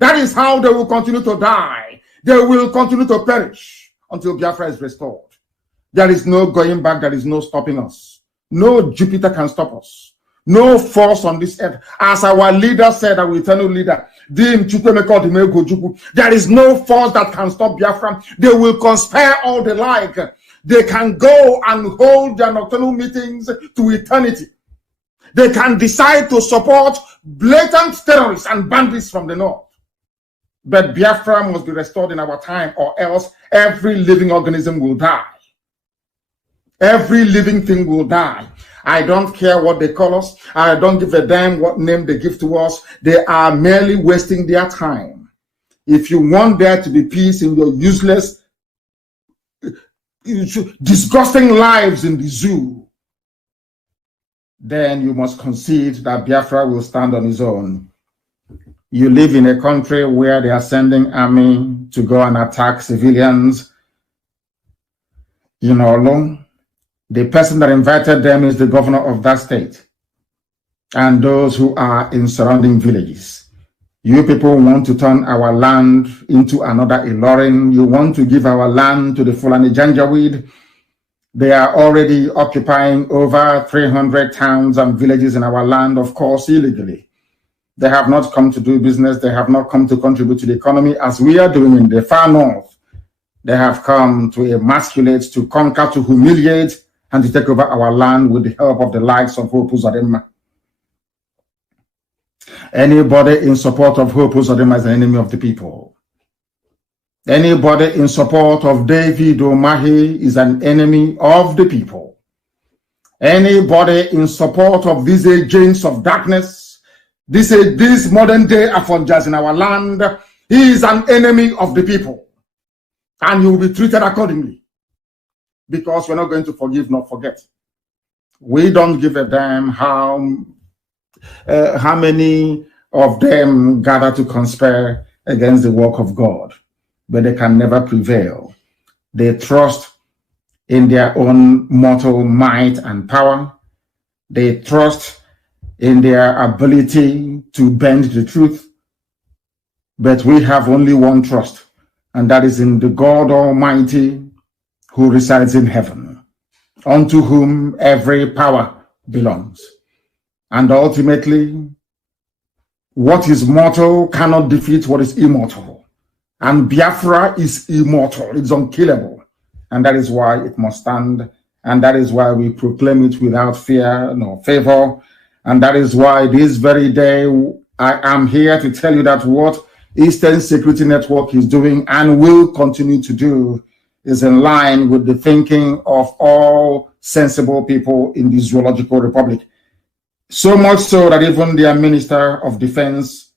That is how they will continue to die. They will continue to perish until Biafra is restored. There is no going back. There is no stopping us. No Jupiter can stop us. No force on this earth. As our leader said, our eternal leader, there is no force that can stop Biafra. They will conspire all they like. They can go and hold their nocturnal meetings to eternity. They can decide to support blatant terrorists and bandits from the north. But Biafra must be restored in our time, or else every living organism will die. Every living thing will die. I don't care what they call us. I don't give a damn what name they give to us. They are merely wasting their time. If you want there to be peace in your useless, disgusting lives in the zoo, then you must concede that Biafra will stand on his own. You live in a country where they are sending army to go and attack civilians. You know, alone. The person that invited them is the governor of that state and those who are in surrounding villages. You people want to turn our land into another Ilorin. You want to give our land to the Fulani Janjaweed. They are already occupying over 300 towns and villages in our land, of course, illegally. They have not come to do business. They have not come to contribute to the economy as we are doing in the far north. They have come to emasculate, to conquer, to humiliate, and to take over our land with the help of the likes of Hope Uzodinma. Anybody in support of Hope Uzodinma is an enemy of the people. Anybody in support of David Omahi is an enemy of the people. Anybody in support of these agents of darkness, these modern day Afonjas in our land, he is an enemy of the people. And you will be treated accordingly. Because we're not going to forgive nor forget. We don't give a damn how many of them gather to conspire against the work of God, but they can never prevail. They trust in their own mortal might and power. They trust in their ability to bend the truth. But we have only one trust, and that is in the God Almighty, who resides in heaven, unto whom every power belongs. And ultimately, what is mortal cannot defeat what is immortal. And Biafra is immortal, it's unkillable. And that is why it must stand And that is why we proclaim it without fear nor favor. And that is why this very day I am here to tell you that what Eastern Security Network is doing and will continue to do is in line with the thinking of all sensible people in the Zoological Republic. So much so that even their Minister of Defense,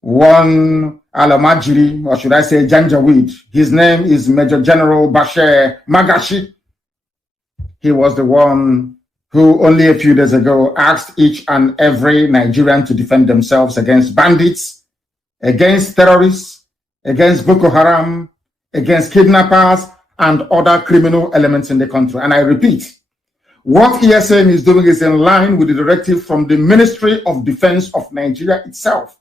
one Alamajiri, or should I say Janjaweed, his name is Major General Bashir Magashi. He was the one who only a few days ago asked each and every Nigerian to defend themselves against bandits, against terrorists, against Boko Haram, against kidnappers, and other criminal elements in the country. And I repeat, what ESN is doing is in line with the directive from the Ministry of Defense of Nigeria itself.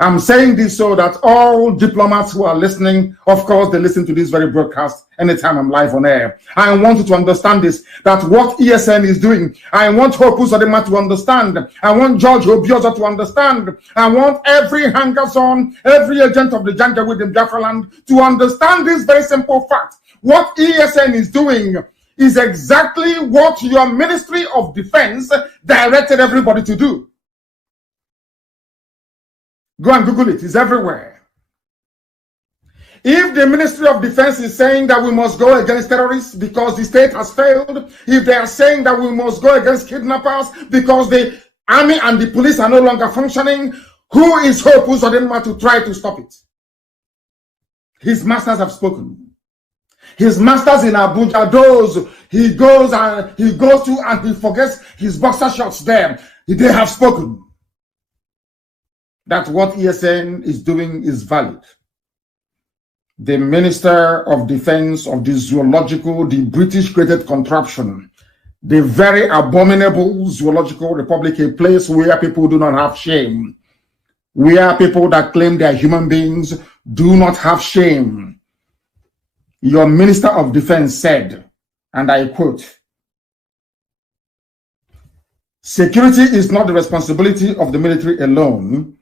I'm saying this so that all diplomats who are listening, of course, they listen to this very broadcast anytime I'm live on air. I want you to understand this, that what ESN is doing, I want Hope Uzodinma to understand. I want George Obioza to understand. I want every hangers-on, every agent of the Janjaweed in Biafra land to understand this very simple fact. What ESN is doing is exactly what your Ministry of Defense directed everybody to do. Go and Google it. It's everywhere. If the Ministry of Defense is saying that we must go against terrorists because the state has failed, if they are saying that we must go against kidnappers because the army and the police are no longer functioning, who is Hope Uzodinma to try to stop it? His masters have spoken. His masters in Abuja, those he goes to and he forgets his boxer shorts there. They have spoken. That what ESN is doing is valid. The Minister of Defense of the Zoological, the British created contraption, the very abominable Zoological Republic, a place where people do not have shame, where people that claim they are human beings do not have shame. Your Minister of Defense said, and I quote, "Security is not the responsibility of the military alone.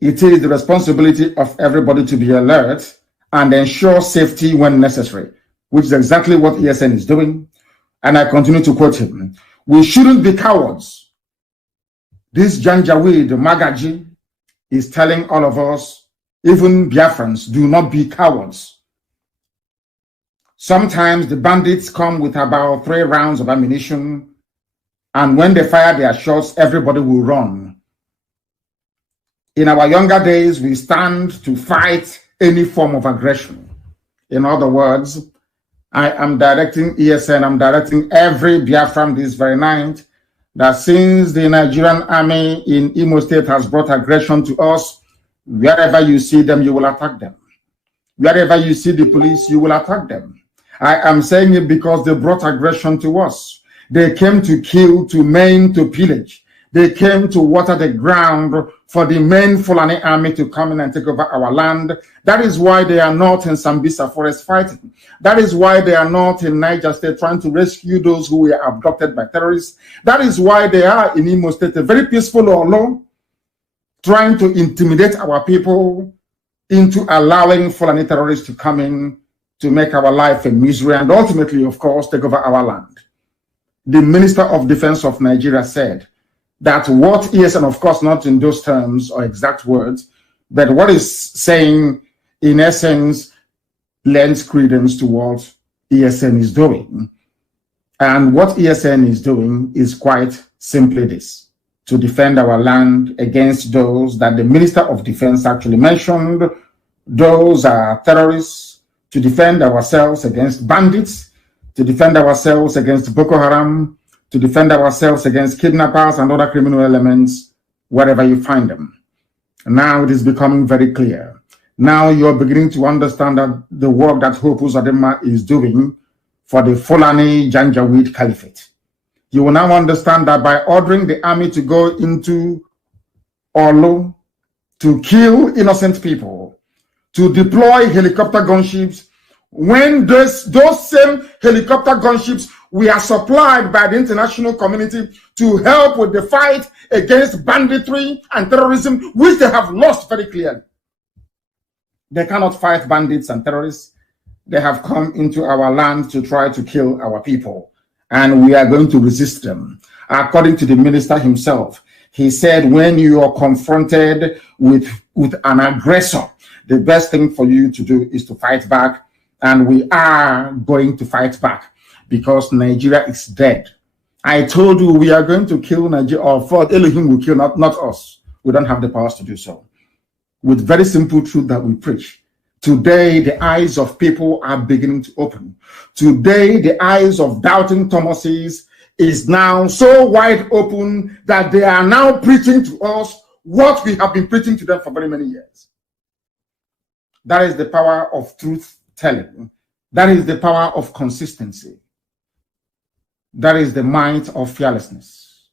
It is the responsibility of everybody to be alert and ensure safety when necessary," which is exactly what ESN is doing. And I continue to quote him. "We shouldn't be cowards. This Janjaweed Magaji is telling all of us, even Biafrans, do not be cowards. Sometimes the bandits come with about 3 rounds of ammunition, and when they fire their shots, everybody will run. In our younger days, we stand to fight any form of aggression." In other words, I am directing ESN, I'm directing every Biafran this very night, that since the Nigerian army in Imo State has brought aggression to us, wherever you see them, you will attack them. Wherever you see the police, you will attack them. I am saying it because they brought aggression to us. They came to kill, to maim, to pillage. They came to water the ground for the main Fulani army to come in and take over our land. That is why they are not in Sambisa forest fighting. That is why they are not in Niger State trying to rescue those who were abducted by terrorists. That is why they are in Imo State, a very peaceful Olo, trying to intimidate our people into allowing Fulani terrorists to come in to make our life a misery and ultimately, of course, take over our land. The Minister of Defense of Nigeria said that what ESN, of course, not in those terms or exact words, but what is saying, in essence, lends credence to what ESN is doing. And what ESN is doing is quite simply this: to defend our land against those that the Minister of Defense actually mentioned. Those are terrorists, to defend ourselves against bandits, to defend ourselves against Boko Haram, to defend ourselves against kidnappers and other criminal elements, wherever you find them. Now it is becoming very clear. Now you're beginning to understand that the work that Hope Uzodinma is doing for the Fulani Janjaweed Caliphate. You will now understand that by ordering the army to go into Olu to kill innocent people, to deploy helicopter gunships, when those same helicopter gunships were supplied by the international community to help with the fight against banditry and terrorism, which they have lost very clearly. They cannot fight bandits and terrorists. They have come into our land to try to kill our people. and we are going to resist them. According to the minister himself, he said, when you are confronted with an aggressor, the best thing for you to do is to fight back. And we are going to fight back because Nigeria is dead. I told you we are going to kill Nigeria, or for Elohim will kill, not us. We don't have the powers to do so. With very simple truth that we preach. Today, the eyes of people are beginning to open. Today, the eyes of doubting Thomases is now so wide open that they are now preaching to us what we have been preaching to them for very many years. That is the power of truth telling. That is the power of consistency. That is the might of fearlessness.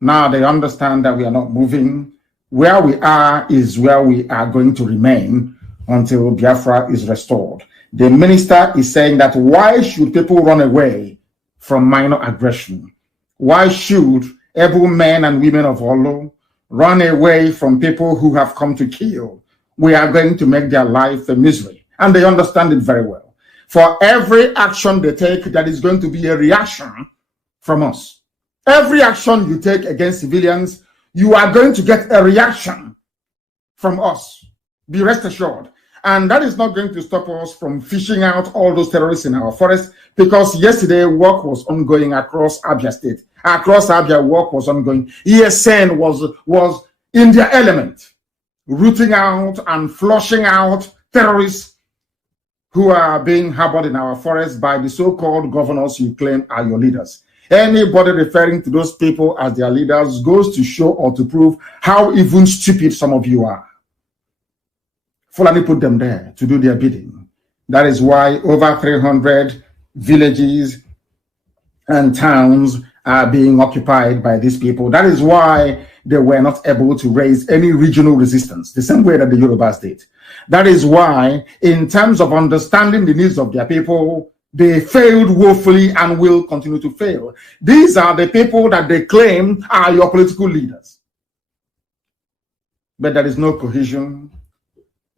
Now they understand that we are not moving. Where we are is where we are going to remain until Biafra is restored. The minister is saying that why should people run away from minor aggression? Why should able men and women of Olo run away from people who have come to kill? We are going to make their life a misery. And they understand it very well. For every action they take, that is going to be a reaction from us. Every action you take against civilians, you are going to get a reaction from us. Be rest assured. And that is not going to stop us from fishing out all those terrorists in our forest, because yesterday work was ongoing across Abia State. Across Abia, work was ongoing. ESN was in their element, rooting out and flushing out terrorists who are being harbored in our forest by the so-called governors you claim are your leaders. Anybody referring to those people as their leaders goes to show or to prove how even stupid some of you are. Fulani put them there to do their bidding. That is why over 300 villages and towns are being occupied by these people. That is why they were not able to raise any regional resistance, the same way that the Yorubas did. That is why, in terms of understanding the needs of their people, they failed woefully and will continue to fail. These are the people that they claim are your political leaders. But there is no cohesion.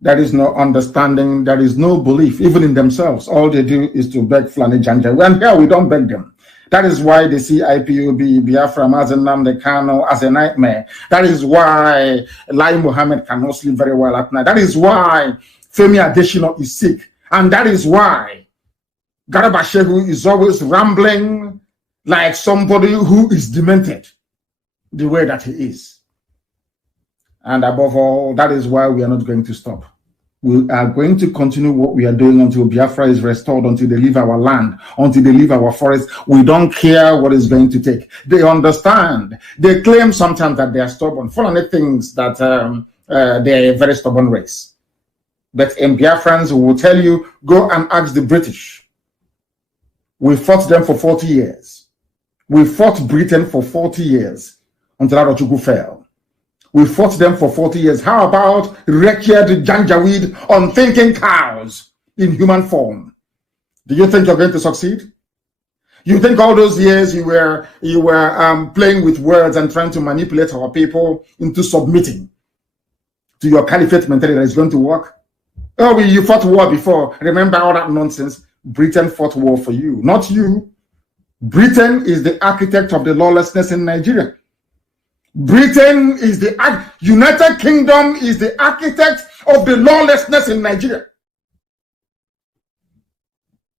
There is no understanding. There is no belief, even in themselves. All they do is to beg Fulani Janja. And here we don't beg them. That is why they see IPOB, Biafra, Nnamdi Kanu as a nightmare. That is why Lai Mohammed cannot sleep very well at night. That is why Femi Adesina is sick. And that is why Garba Shehu is always rambling like somebody who is demented, the way that he is. And above all, that is why we are not going to stop. We are going to continue what we are doing until Biafra is restored, until they leave our land, until they leave our forest. We don't care what it's going to take. They understand. They claim sometimes that they are stubborn. Fulani thinks that they are a very stubborn race. But in Biafrans, we will tell you, go and ask the British. We fought them for 40 years. We fought Britain for 40 years until Arochukwu fell. We fought them for 40 years. How about wretched Janjaweed, unthinking cows in human form? Do you think you're going to succeed? You think all those years you were playing with words and trying to manipulate our people into submitting to your caliphate mentality that is going to work? Oh, you fought war before. Remember all that nonsense? Britain fought war for you, not you. Britain is the architect of the lawlessness in Nigeria. Britain is the United Kingdom is the architect of the lawlessness in Nigeria.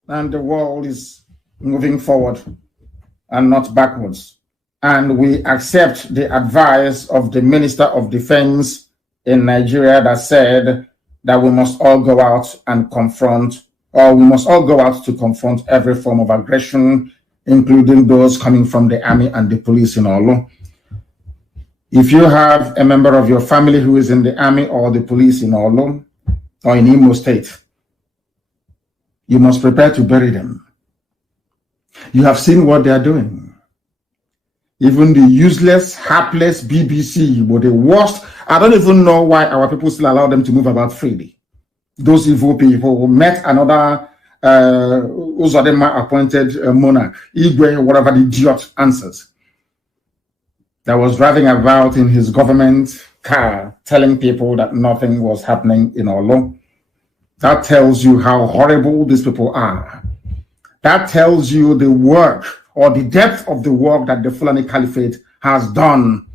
And the world is moving forward and not backwards. And we accept the advice of the Minister of Defense in Nigeria that said that we must all go out and confront, or we must all go out to confront every form of aggression, including those coming from the army and the police in Olo. If you have a member of your family who is in the army or the police in Olo or in Imo State, you must prepare to bury them. You have seen what they are doing. Even the useless, hapless BBC were the worst. I don't even know why our people still allow them to move about freely. Those evil people who met another Uzodema appointed monarch, Igwe, whatever the idiot answers, that was driving about in his government car telling people that nothing was happening in Olo. That tells you how horrible these people are. That tells you the work or the depth of the work that the Fulani Caliphate has done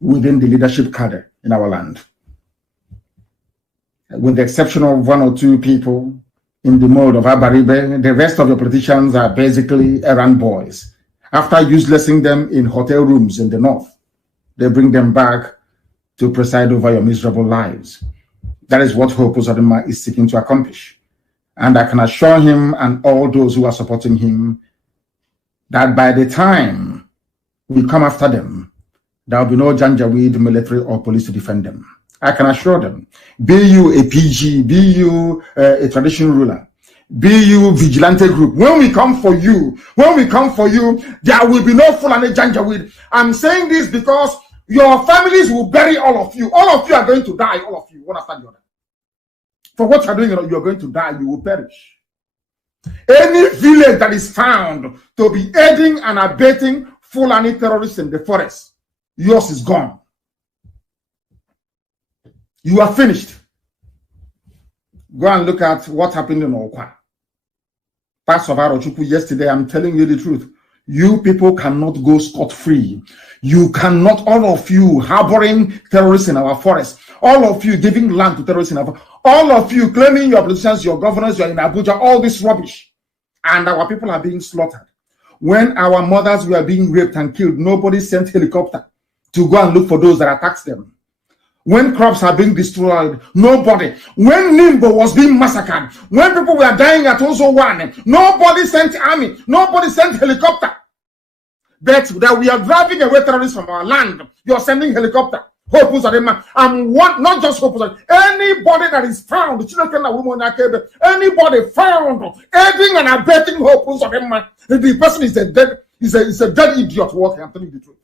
within the leadership cadre in our land. With the exception of one or two people in the mode of Abaribe, the rest of the politicians are basically errand boys. After uselessing them in hotel rooms in the north, they bring them back to preside over your miserable lives. That is what Hope Uzodinma is seeking to accomplish. And I can assure him and all those who are supporting him that by the time we come after them, there will be no Janjaweed military or police to defend them. I can assure them, be you a PG, be you a traditional ruler, be you vigilante group, when we come for you, there will be no Fulani Janjaweed. I'm saying this because your families will bury all of you. All of you are going to die, all of you, one after the other. For what you're doing, you're going to die, you will perish. Any village that is found to be aiding and abetting Fulani terrorists in the forest, yours is gone. You are finished. Go and look at what happened in Okwa. Pastor Arochukwu, yesterday, I'm telling you the truth. You people cannot go scot-free. You cannot, all of you harboring terrorists in our forest, all of you giving land to terrorists in our forest, all of you claiming your politicians, your governors, you're in Abuja, all this rubbish. And our people are being slaughtered. When our mothers were being raped and killed, nobody sent helicopter to go and look for those that attacked them. When crops are being destroyed, nobody. When Nimbo was being massacred, when people were dying at Ozo 1, nobody sent army, nobody sent helicopter. But that we are driving away terrorists from our land, you're sending helicopter. Hope Uzodinma, not just Hope Uzodinma, anybody that is found, anybody found aiding and abetting Hope Uzodinma, the person is a dead idiot walking. I'm telling you the truth.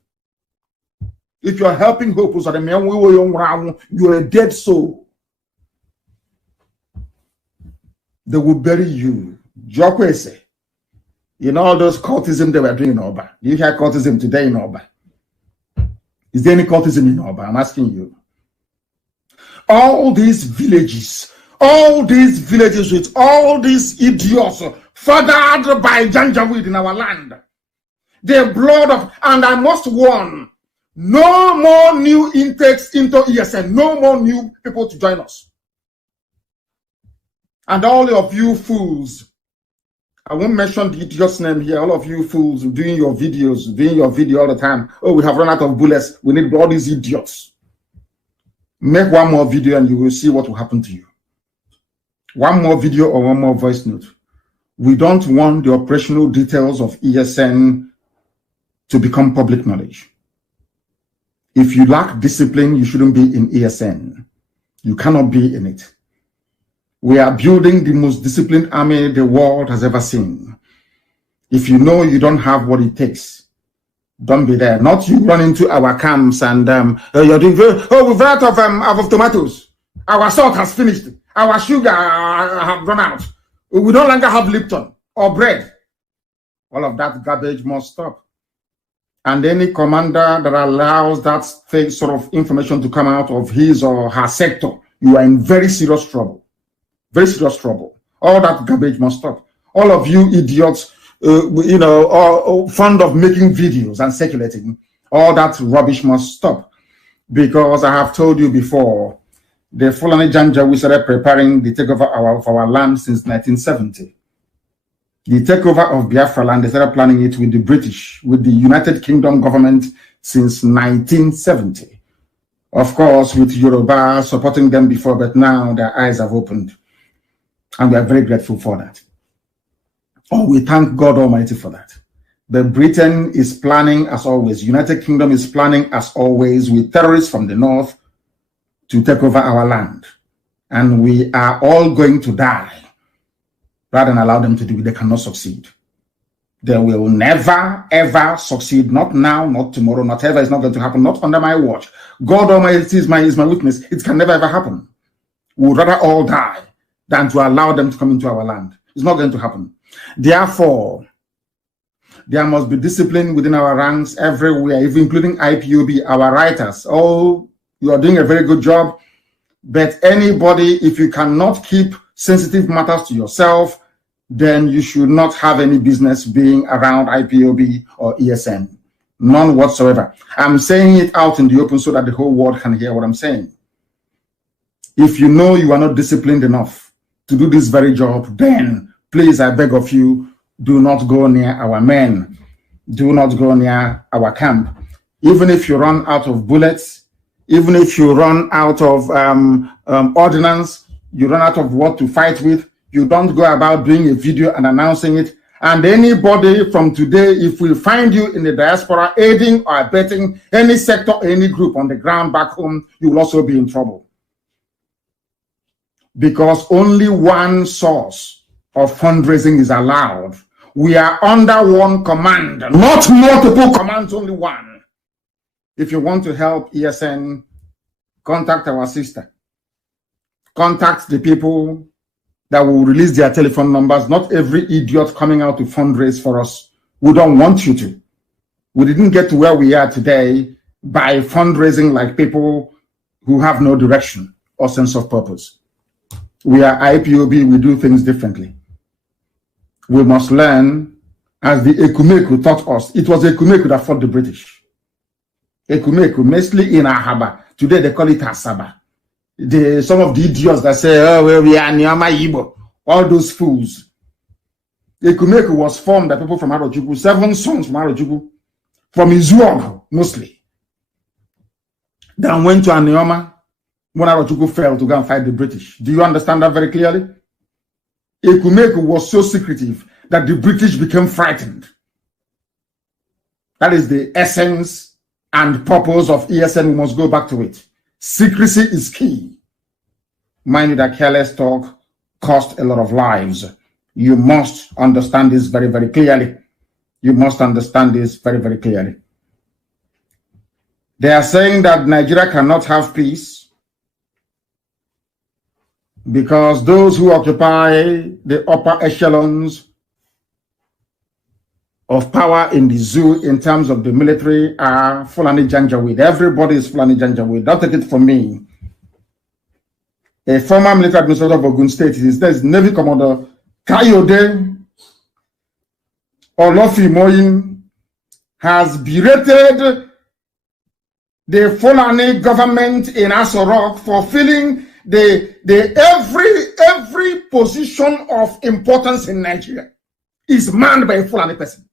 If you are helping Hope Uzodinma, you're a dead soul. They will bury you. Jokwese. You know all those cultism they were doing in Oba. Do you hear cultism today in Oba? Is there any cultism in Oba? I'm asking you. All these villages with all these idiots fathered by Janjaweed in our land. The blood of, and I must warn, no more new intakes into ESN, no more new people to join us. And all of you fools, I won't mention the idiot's name here. All of you fools doing your video all the time. Oh, we have run out of bullets. We need all these idiots. Make one more video and you will see what will happen to you. One more video or one more voice note. We don't want the operational details of ESN to become public knowledge. If you lack discipline, you shouldn't be in ESN. You cannot be in it. We are building the most disciplined army the world has ever seen. If you know you don't have what it takes, don't be there. Not you run into our camps and you're doing we've run out of tomatoes. Our salt has finished. Our sugar have run out. We no longer have Lipton or bread. All of that garbage must stop. And any commander that allows that sort of information to come out of his or her sector, you are in very serious trouble. Very serious trouble. All that garbage must stop. All of you idiots, are fond of making videos and circulating. All that rubbish must stop. Because I have told you before, the Fulani Janjaweed started preparing the takeover of our land since 1970. The takeover of Biafra land, they started planning it with the British, with the United Kingdom government since 1970. Of course, with Yoruba supporting them before, but now their eyes have opened. And we are very grateful for that. Oh, we thank God Almighty for that. But Britain is planning as always. United Kingdom is planning as always with terrorists from the north to take over our land. And we are all going to die rather than allow them to do it. They cannot succeed. They will never, ever succeed. Not now, not tomorrow, not ever. It's not going to happen. Not under my watch. God Almighty is my witness. It can never, ever happen. We would rather all die than to allow them to come into our land. It's not going to happen. Therefore, there must be discipline within our ranks everywhere, even including IPOB, our writers. Oh, you are doing a very good job. But anybody, if you cannot keep sensitive matters to yourself, then you should not have any business being around IPOB or ESN. None whatsoever. I'm saying it out in the open so that the whole world can hear what I'm saying. If you know you are not disciplined enough to do this very job, then please, I beg of you, do not go near our men. Do not go near our camp. Even if you run out of bullets, even if you run out of ordnance, you run out of what to fight with, you don't go about doing a video and announcing it. And anybody from today, if we find you in the diaspora aiding or abetting any sector or any group on the ground back home, you will also be in trouble. Because only one source of fundraising is allowed. We are under one command, not multiple commands, only one. If you want to help ESN, contact our sister. Contact the people that will release their telephone numbers. Not every idiot coming out to fundraise for us. We don't want you to. We didn't get to where we are today by fundraising like people who have no direction or sense of purpose. We are IPOB, we do things differently. We must learn, as the Ekumeku taught us. It was Ekumeku that fought the British. Ekumeku, mostly in Ahaba. Today they call it Asaba. Some of the idiots that say, oh, well, we are Nyama Igbo, all those fools. Ekumeku was formed by people from Arochukwu, 7 sons from Arochukwu, from Izuog mostly. Then went to Anioma when Arochukwu fell to go and fight the British. Do you understand that very clearly? Ekumeku was so secretive that the British became frightened. That is the essence and purpose of ESN. We must go back to it. Secrecy is key. Mind you that careless talk cost a lot of lives. You must understand this very, very clearly. You must understand this very, very clearly. They are saying that Nigeria cannot have peace because those who occupy the upper echelons of power in the zoo in terms of the military are Fulani Janjaweed. Everybody is Fulani Janjaweed. Don't take it from me. A former military administrator of Ogun State, his name is Navy Commander Kayode Olofimoyin, has berated the Fulani government in Aso Rock for filling every position of importance in Nigeria is manned by a Fulani person.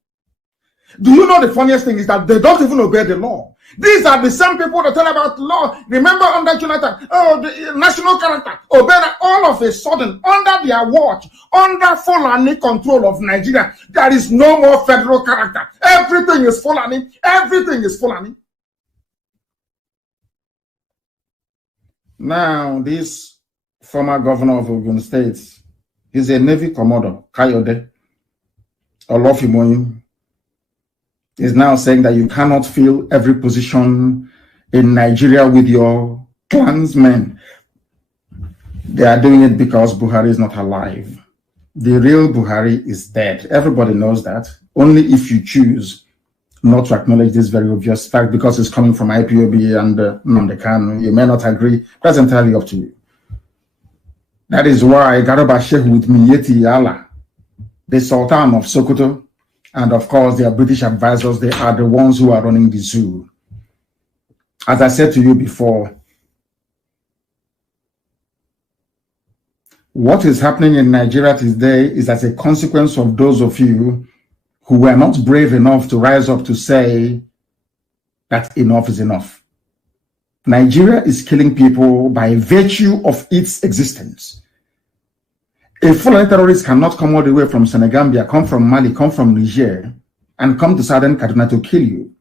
Do you know the funniest thing is that they don't even obey the law? These are the same people that tell about law. Remember under Jonathan, the national character, obey that. All of a sudden, under their watch, under Fulani control of Nigeria, there is no more federal character. Everything is Fulani. Everything is Fulani. Now, this former governor of Ogun State is a Navy Commodore, Kayode Olofimoyin, is now saying that you cannot fill every position in Nigeria with your clansmen. They are doing it because Buhari is not alive. The real Buhari is dead. Everybody knows that. Only if you choose not to acknowledge this very obvious fact because it's coming from IPOB and Nnamdi, you may not agree. That's entirely up to you. That is why Garuba Sheikh with Miyeti Allah, the Sultan of Sokoto, and of course their British advisors, they are the ones who are running the zoo. As I said to you before, what is happening in Nigeria today is as a consequence of those of you who were not brave enough to rise up to say that enough is enough. Nigeria is killing people by virtue of its existence. A Fulani terrorist cannot come all the way from Senegambia, come from Mali, come from Niger, and come to southern Kaduna to kill you,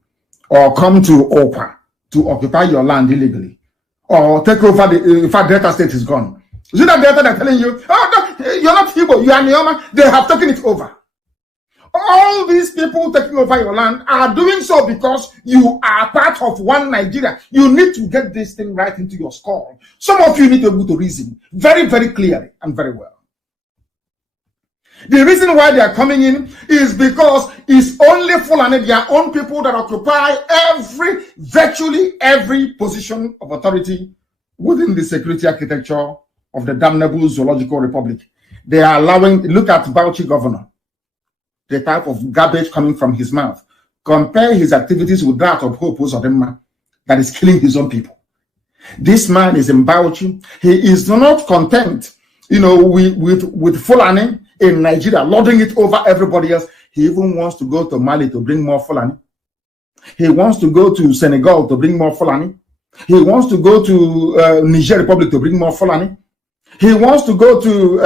or come to Opa to occupy your land illegally, or take over the Delta State is gone. Is it that Delta they're telling you, oh, no, you're not Igbo, you are Neoma? They have taken it over. All these people taking over your land are doing so because you are part of one Nigeria. You need to get this thing right into your skull. Some of you need to be able to reason very, very clearly and very well. The reason why they are coming in is because it's only Fulani, their own people, that occupy virtually every position of authority within the security architecture of the damnable zoological republic. They are allowing, look at Bauchi governor, the type of garbage coming from his mouth. Compare his activities with that of Hope Uzodinma that is killing his own people. This man is in Bauchi. He is not content, with Fulani in Nigeria, lording it over everybody else. He even wants to go to Mali to bring more Fulani. He wants to go to Senegal to bring more Fulani. He wants to go to Niger Republic to bring more Fulani. He wants to go to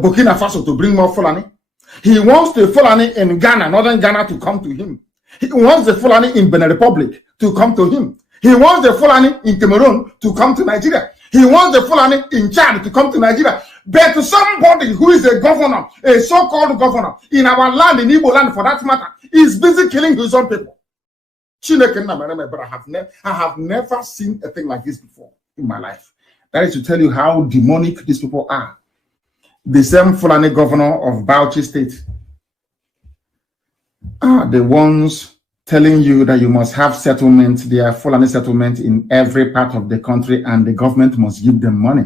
Burkina Faso to bring more Fulani. He wants the Fulani in Ghana, northern Ghana, to come to him. He wants the Fulani in Benin Republic to come to him. He wants the Fulani in Cameroon to come to Nigeria. He wants the Fulani in Chad to come to Nigeria. But to somebody who is a governor, a so-called governor, in our land, in Igbo land for that matter, is busy killing his own people. But I have never seen a thing like this before in my life. That is to tell you how demonic these people are. The same Fulani governor of Bauchi State are the ones telling you that you must have settlement, their Fulani settlement in every part of the country, and the government must give them money.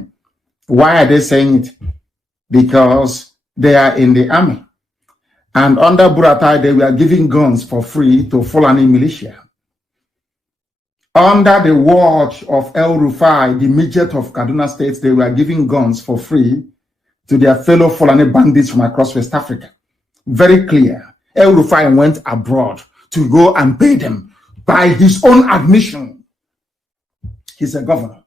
Why are they saying it? Because they are in the army. And under Buratai, they were giving guns for free to Fulani militia. Under the watch of El Rufai, the midget of Kaduna State, they were giving guns for free to their fellow Fulani bandits from across West Africa. Very clear. El Rufai went abroad to go and pay them by his own admission. He's a governor.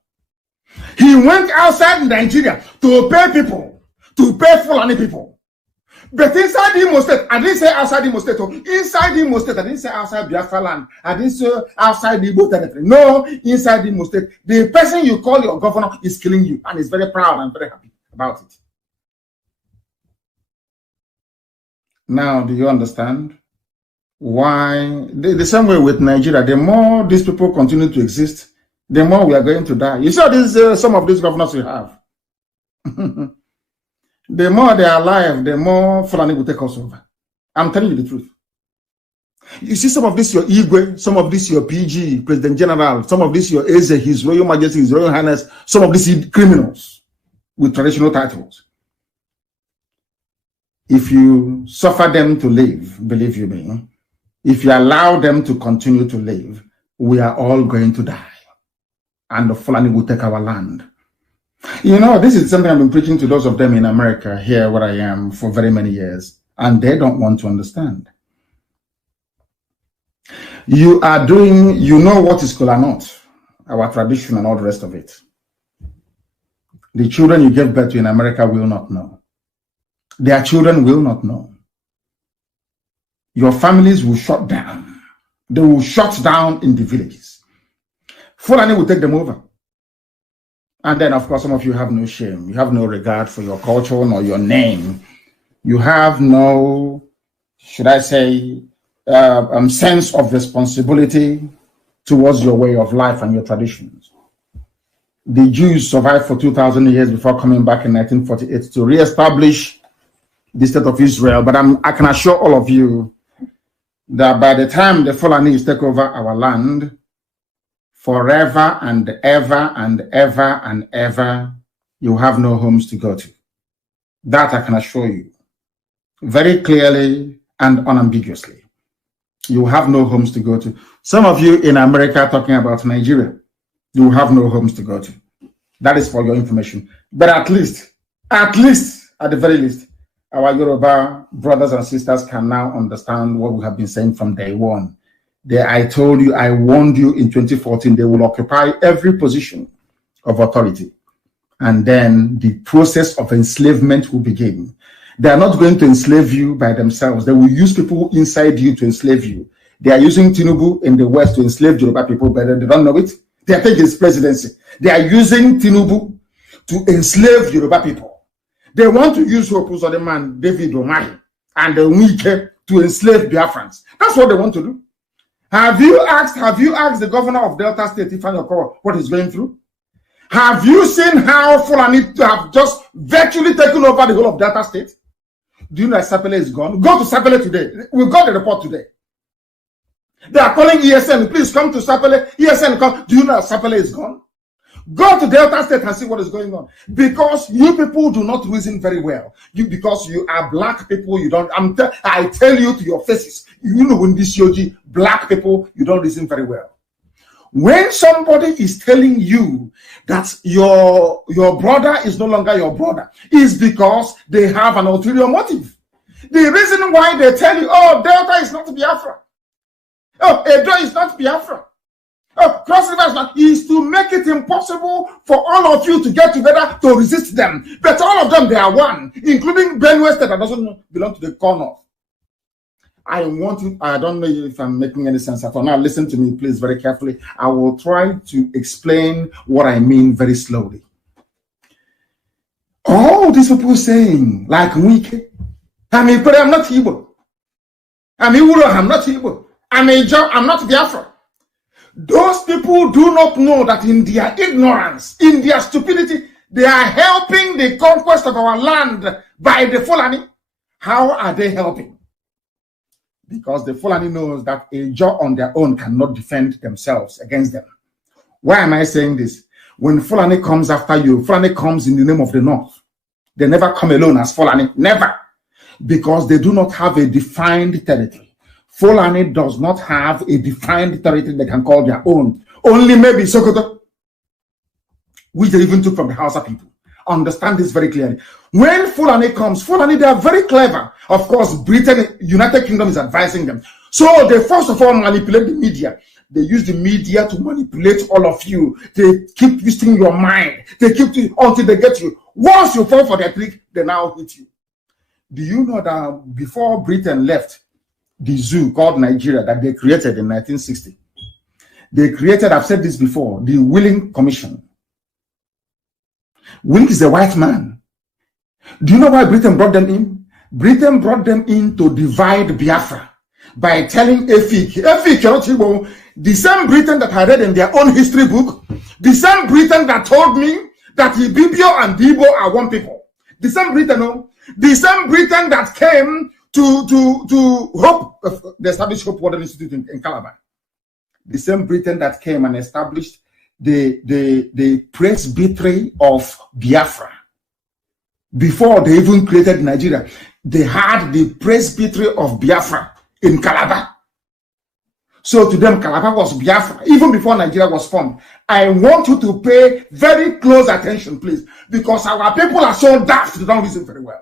He went outside Nigeria to pay people, to pay Fulani people. But inside Imo State, I didn't say outside Imo State. Inside Imo State, I didn't say outside Biafra land. I didn't say outside Igbo territory. No, inside Imo State. The person you call your governor is killing you, and is very proud and very happy about it. Now, do you understand why? The same way with Nigeria, the more these people continue to exist, the more we are going to die. You saw this, some of these governors we have. The more they are alive, the more Fulani will take us over. I'm telling you the truth. You see some of this your Igwe, some of this your PG, President General, some of this your Eze, His Royal Majesty, His Royal Highness, some of these criminals with traditional titles. If you suffer them to live, believe you me, if you allow them to continue to live, we are all going to die. And the Fulani will take our land. You know, this is something I've been preaching to those of them in America, here where I am, for very many years. And they don't want to understand. You are doing, you know what is Kola Nut, our tradition and all the rest of it. The children you gave birth to in America will not know. Their children will not know. Your families will shut down. They will shut down in the villages. Fulani will take them over. And then, of course, some of you have no shame. You have no regard for your culture nor your name. You have no, should I say, sense of responsibility towards your way of life and your traditions. The Jews survived for 2,000 years before coming back in 1948 to reestablish the state of Israel. But I can assure all of you that by the time the Fulanis take over our land, forever and ever and ever and ever, you have no homes to go to. That I can assure you very clearly and unambiguously. You have no homes to go to. Some of you in America talking about Nigeria, you have no homes to go to. That is for your information. But at least, at the very least, our Yoruba brothers and sisters can now understand what we have been saying from day one. I told you, I warned you in 2014, they will occupy every position of authority. And then the process of enslavement will begin. They are not going to enslave you by themselves. They will use people inside you to enslave you. They are using Tinubu in the West to enslave Yoruba people, but they don't know it. They are taking his presidency. They are using Tinubu to enslave Yoruba people. They want to use Hope Uzodinma, David Omai, and the Wike to enslave Biafrans. That's what they want to do. Have you asked the governor of Delta State, Ifeanyi Okowa, what he's going through? Have you seen how Fulani have just virtually taken over the whole of Delta State? Do you know that Sapele is gone? Go to Sapele today. We got the report today. They are calling ESN, please come to Sapele. ESN, come. Do you know that Sapele is gone? Go to Delta State and see what is going on. Because you people do not reason very well. Because you are black people, you don't. I tell you to your faces, you know, in this yogi, black people, you don't reason very well. When somebody is telling you that your brother is no longer your brother, is because they have an ulterior motive. The reason why they tell you, oh, Delta is not Biafra. Oh, Edo is not Biafra. Oh, Cross River is not, is to make it impossible for all of you to get together to resist them. But all of them, they are one, including Benue State that doesn't belong to the corner. I don't know if I'm making any sense at all. Now listen to me, please, very carefully. I will try to explain what I mean very slowly. All these people saying, like Wike, I'm not Igbo. I'm Igbo, I'm not Igbo. I'm not Biafra. Those people do not know that in their ignorance, in their stupidity, they are helping the conquest of our land by the Fulani. How are they helping? Because the Fulani knows that a Jaw on their own cannot defend themselves against them. Why am I saying this? When Fulani comes after you, Fulani comes in the name of the North. They never come alone as Fulani, never. Because they do not have a defined territory. Fulani does not have a defined territory they can call their own. Only maybe Sokoto, which they even took from the Hausa people. Understand this very clearly. When Fulani comes, Fulani, they are very clever. Of course, Britain, United Kingdom is advising them. So they first of all manipulate the media. They use the media to manipulate all of you. They keep twisting your mind. They keep until they get you. Once you fall for their trick, they now hit you. Do you know that before Britain left the zoo called Nigeria that they created in 1960, they created, I've said this before, the Willing Commission. Willing is a white man. Do you know why Britain brought them in? Britain brought them in to divide Biafra by telling Efik, the same Britain that I read in their own history book, the same Britain that told me that Ibibio and Dibo are one people. The same Britain, the same Britain that came to Hope, the established Hope Water Institute in Calabar. The same Britain that came and established the presbytery of Biafra. Before they even created Nigeria, they had the presbytery of Biafra in Calabar. So to them, Calabar was Biafra, even before Nigeria was formed. I want you to pay very close attention, please, because our people are so daft, they don't listen very well.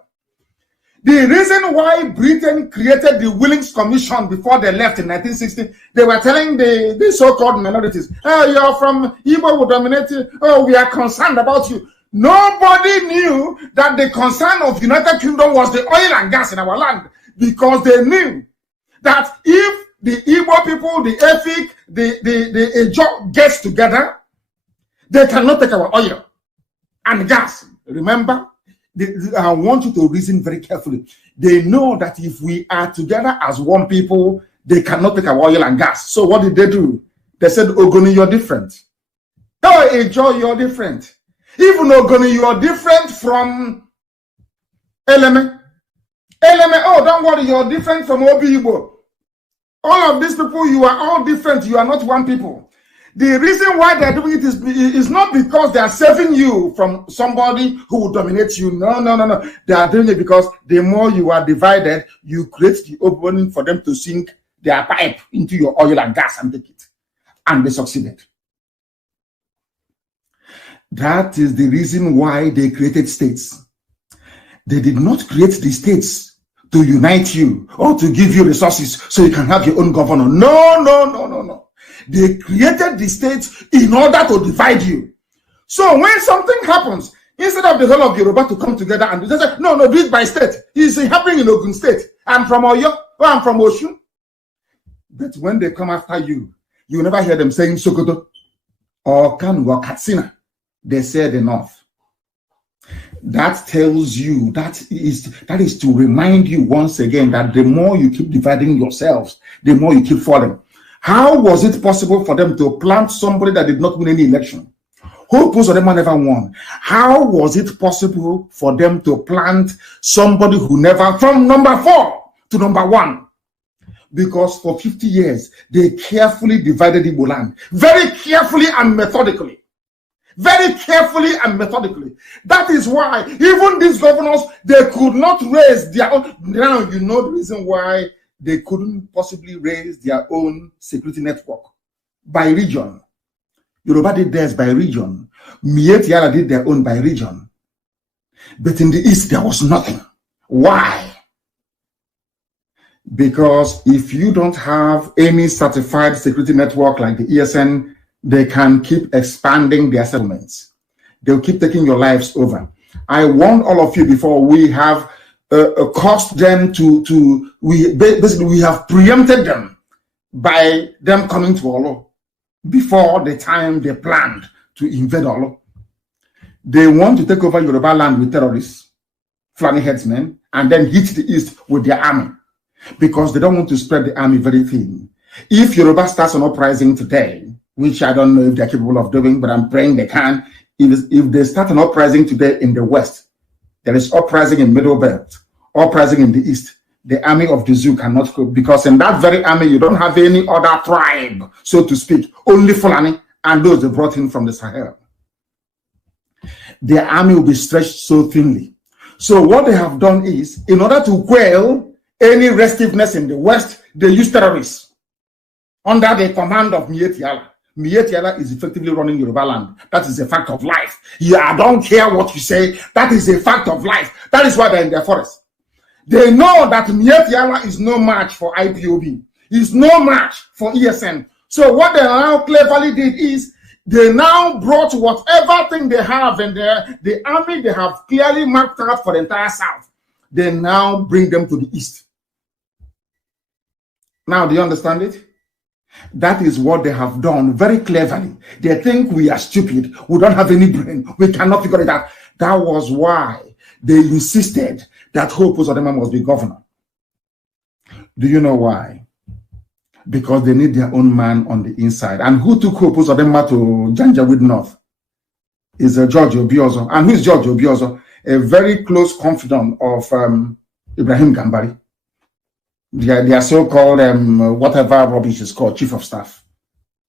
The reason why Britain created the Willings Commission before they left in 1960, they were telling the so-called minorities, oh, you're from Igbo, will dominate you. Oh, we are concerned about you. Nobody knew that the concern of the United Kingdom was the oil and gas in our land, because they knew that if the Igbo people, the Efik, the Ejo gets together, they cannot take our oil and gas. Remember? I want you to reason very carefully. They know that if we are together as one people, they cannot take our oil and gas. So what did they do? They said, Ogoni, you're different. Oh, Ejo, you're different. Even Ogoni, you're different from Eleme. Eleme, oh, don't worry, you're different from Obi-Igbo. All of these people, you are all different. You are not one people. The reason why they're doing it is not because they are saving you from somebody who will dominate you. No. They are doing it because the more you are divided, you create the opening for them to sink their pipe into your oil and gas and take it. And they succeeded. That is the reason why they created states. They did not create the states to unite you or to give you resources so you can have your own governor. No. They created the states in order to divide you. So when something happens, instead of the whole of Yoruba to come together and they say, no, do it by state. It's happening in Ogun State. I'm from Oyo, or I'm from Osun. But when they come after you, you never hear them saying Sokoto or Kanu or Katsina. They say the North. That tells you, that is to remind you once again that the more you keep dividing yourselves, the more you keep falling. How was it possible for them to plant somebody that did not win any election? Who posed them never won? How was it possible for them to plant somebody who never, from number 4 to number 1? Because for 50 years, they carefully divided Igbo land. Very carefully and methodically. very carefully and methodically. That is why even these governors, they could not raise their own. Now you know the reason why they couldn't possibly raise their own security network by region. Yoruba did theirs by region. Miet Yala did their own by region. But in the east, there was nothing. Why? Because if you don't have any certified security network like the ESN, they can keep expanding their settlements. They'll keep taking your lives over. I warned all of you before. We have caused them we have preempted them by them coming to Olo before the time they planned to invade Olo. They want to take over Yoruba land with terrorists, Fulani headsmen, and then hit the east with their army because they don't want to spread the army very thin. If Yoruba starts an uprising today, which I don't know if they're capable of doing, but I'm praying they can. If they start an uprising today in the west, there is uprising in Middle Belt, uprising in the east. The army of the zoo cannot go because in that very army, you don't have any other tribe, so to speak, only Fulani and those they brought in from the Sahel. Their army will be stretched so thinly. So what they have done is, in order to quell any restiveness in the west, they use terrorists under the command of Miet Yala. Miet Yala is effectively running Yoruba land. That is a fact of life. Yeah, I don't care what you say. That is a fact of life. That is why they're in their forest. They know that Miet Yala is no match for IPOB. Is no match for ESN. So what they now cleverly did is they now brought whatever thing they have in the army they have clearly marked out for the entire South. They now bring them to the east. Now, do you understand it? That is what they have done very cleverly. They think we are stupid. We don't have any brain. We cannot figure it out. That was why they insisted that Hope Uzodinma must be governor. Do you know why? Because they need their own man on the inside. And who took Hope Uzodinma to Janjaweed North? Is George Obiozo. And who is George Obiozo? A very close confidant of Ibrahim Gambari. They are so-called, whatever rubbish is called, chief of staff.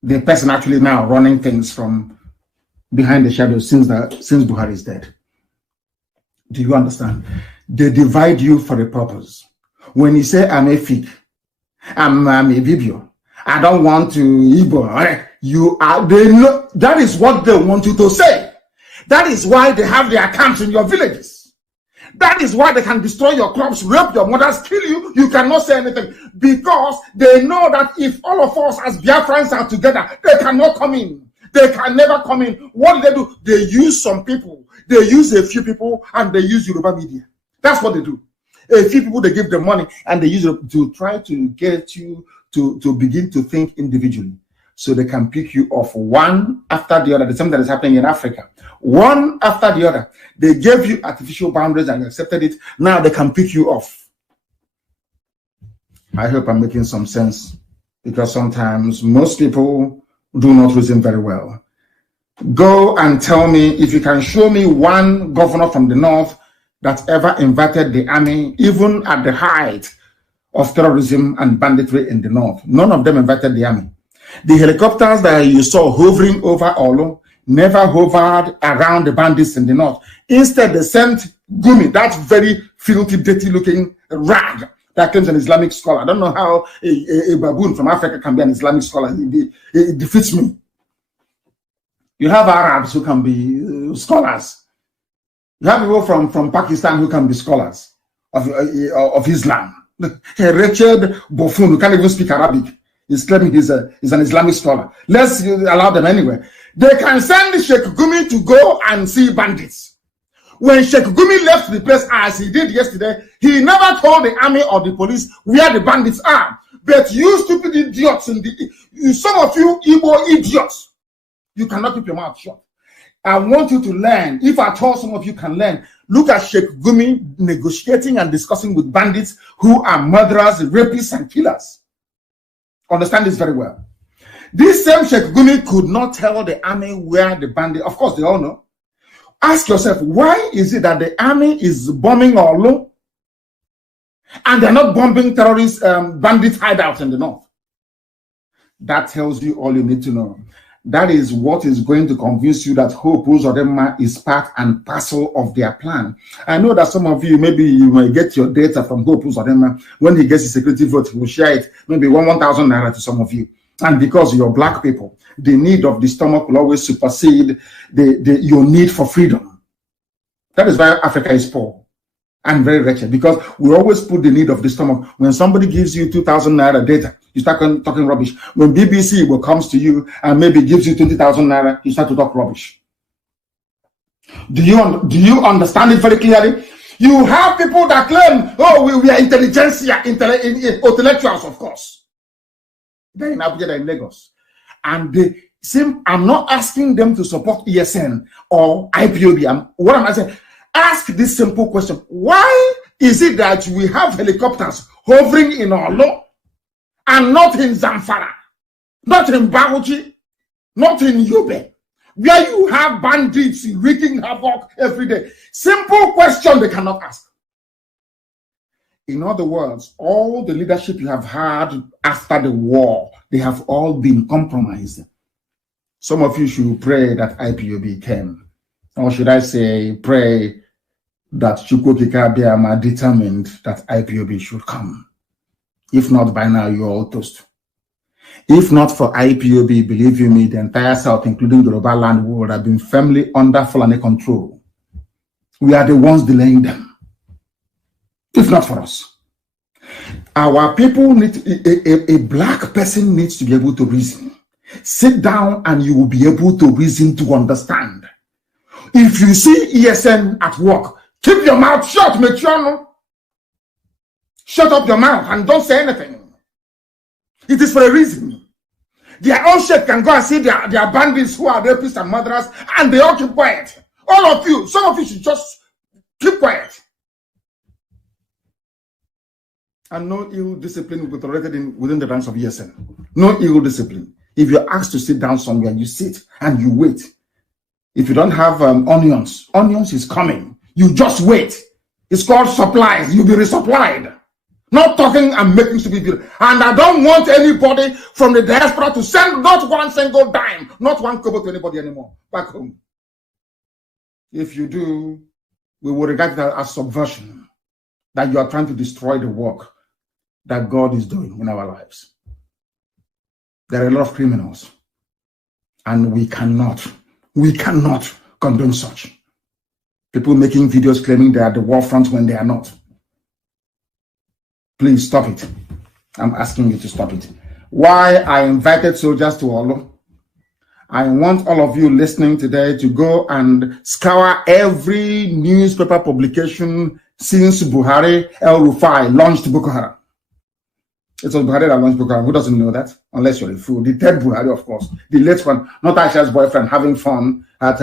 The person actually now running things from behind the shadows since Buhari is dead. Do you understand? They divide you for a purpose. When you say, I'm a fig, I'm a Vibio, I don't want to Igbo, you are, they know, that is what they want you to say. That is why they have their camps in your villages. That is why they can destroy your crops, rape your mothers, kill you. You cannot say anything because they know that if all of us as Biafrans are together, they cannot come in. They can never come in. What do? They use some people. They use a few people and they use Yoruba media. That's what they do. A few people, they give them money and they use it to try to get you to begin to think individually. So they can pick you off one after the other. The same that is happening in Africa. One after the other. They gave you artificial boundaries and accepted it. Now they can pick you off. I hope I'm making some sense because sometimes most people do not reason very well. Go and tell me if you can show me one governor from the north that ever invited the army, even at the height of terrorism and banditry in the north. None of them invited the army. The helicopters that you saw hovering over Olo never hovered around the bandits in the north. Instead, they sent Gumi, that very filthy, dirty-looking rag that claims an Islamic scholar. I don't know how a baboon from Africa can be an Islamic scholar. It defeats me. You have Arabs who can be scholars. You have people from Pakistan who can be scholars of Islam. A wretched buffoon who can't even speak Arabic is claiming he's an Islamic scholar. Let's allow them anyway. They can send Sheikh Gumi to go and see bandits. When Sheikh Gumi left the place as he did yesterday, he never told the army or the police where the bandits are. But you stupid idiots, some of you Igbo idiots, you cannot keep your mouth shut. I want you to learn, if at all some of you can learn, look at Sheikh Gumi negotiating and discussing with bandits who are murderers, rapists, and killers. Understand this very well. This same Sheikh Gumi could not tell the army where the bandit, of course they all know. Ask yourself, why is it that the army is bombing Olu and they're not bombing terrorist bandit hideouts in the north? That tells you all you need to know. That is what is going to convince you that Hope Uzodinma is part and parcel of their plan. I know that some of you, maybe you may get your data from Hope Uzodinma. When he gets his security vote, he will share it, maybe 1,000 naira to some of you. And because you're black people, the need of the stomach will always supersede your need for freedom. That is why Africa is poor and very wretched, because we always put the need of the stomach. When somebody gives you 2,000 naira data, you start talking rubbish. When BBC comes to you and maybe gives you 20,000 naira, you start to talk rubbish. Do you understand it very clearly? You have people that claim, oh, we are intelligentsia, intellectuals, of course. They're in Abuja, they're in Lagos. And I'm not asking them to support ESN or IPOB. What am I saying? Ask this simple question. Why is it that we have helicopters hovering in Olo and not in Zamfara, not in Bauchi, not in Yobe, where you have bandits wreaking havoc every day? Simple question they cannot ask. In other words, all the leadership you have had after the war, they have all been compromised. Some of you should pray that IPOB came. Or should I say, pray that Chukwukika Biama determined that IPOB should come. If not, by now you're all toast. If not for IPOB, believe you me, the entire South, including the Yoruba land, would have been firmly under Fulani control. We are the ones delaying them. If not for us. Our people need, a black person needs to be able to reason. Sit down and you will be able to reason, to understand. If you see ESN at work, keep your mouth shut, Mechiano. Shut up your mouth and don't say anything. It is for a reason. Their own shit can go and see their bandits who are rapists and murderers, and they all keep quiet. All of you, some of you should just keep quiet. And no ill discipline will be tolerated within the ranks of ESN. No ill discipline. If you're asked to sit down somewhere, you sit and you wait. If you don't have onions is coming. You just wait. It's called supplies. You'll be resupplied. Not talking and making stupid people. And I don't want anybody from the diaspora to send not one single dime, not one kobo to anybody anymore back home. If you do, we will regard that as subversion, that you are trying to destroy the work that God is doing in our lives. There are a lot of criminals, and we cannot condone such. People making videos claiming they are the war front when they are not. Please stop it. I'm asking you to stop it. Why I invited soldiers to Olo? I want all of you listening today to go and scour every newspaper publication since Buhari El-Rufai launched Boko Haram. It was Buhari that launched Boko Haram. Who doesn't know that? Unless you're a fool. The third Buhari, of course. The late one, not Aisha's boyfriend, having fun at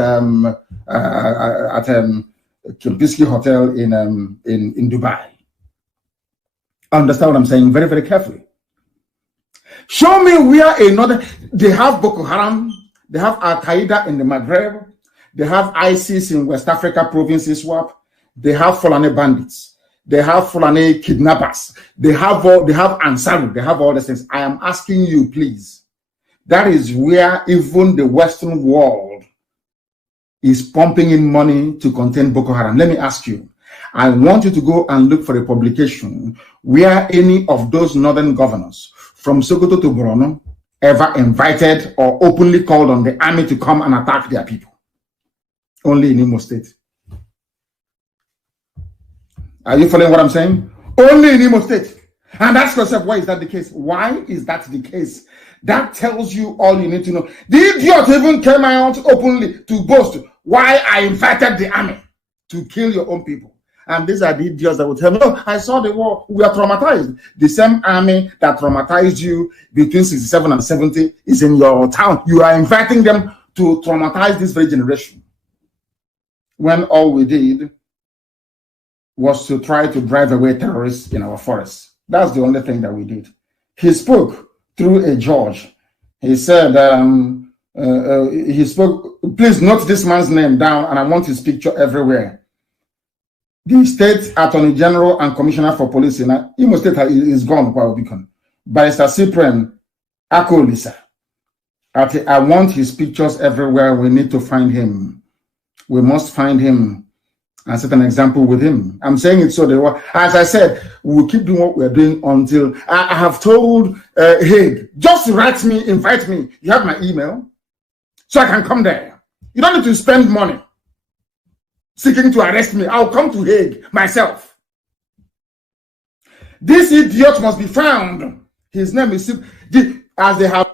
Kempinski Hotel in Dubai. Understand what I'm saying very, very carefully. Show me where another, they have Boko Haram, they have Al-Qaeda in the Maghreb, they have ISIS in West Africa provinces, swap, they have Fulani bandits, they have Fulani kidnappers, they have Ansaru, they have all these things. I am asking you, please. That is where even the Western world is pumping in money to contain Boko Haram. Let me ask you. I want you to go and look for a publication where any of those northern governors from Sokoto to Borno ever invited or openly called on the army to come and attack their people. Only in Imo State. Are you following what I'm saying? Only in Imo State. And ask yourself, why is that the case? Why is that the case? That tells you all you need to know. The idiot even came out openly to boast why I invited the army to kill your own people. And these are the idiots that would tell me, oh, I saw the war, we are traumatized. The same army that traumatized you between 67 and 70 is in your town. You are inviting them to traumatize this very generation. When all we did was to try to drive away terrorists in our forests. That's the only thing that we did. He spoke through a judge. He said, he spoke, please note this man's name down, and I want his picture everywhere. The State Attorney General and Commissioner for Police in Imo State is gone, Barrister Cyprian Akolisa. I want his pictures everywhere. We need to find him. We must find him and set an example with him. I'm saying it so that, as I said, we'll keep doing what we're doing until I have told Hague, just write me, invite me. You have my email, so I can come there. You don't need to spend money seeking to arrest me. I'll come to Hague myself. This idiot must be found. His name is, as they have,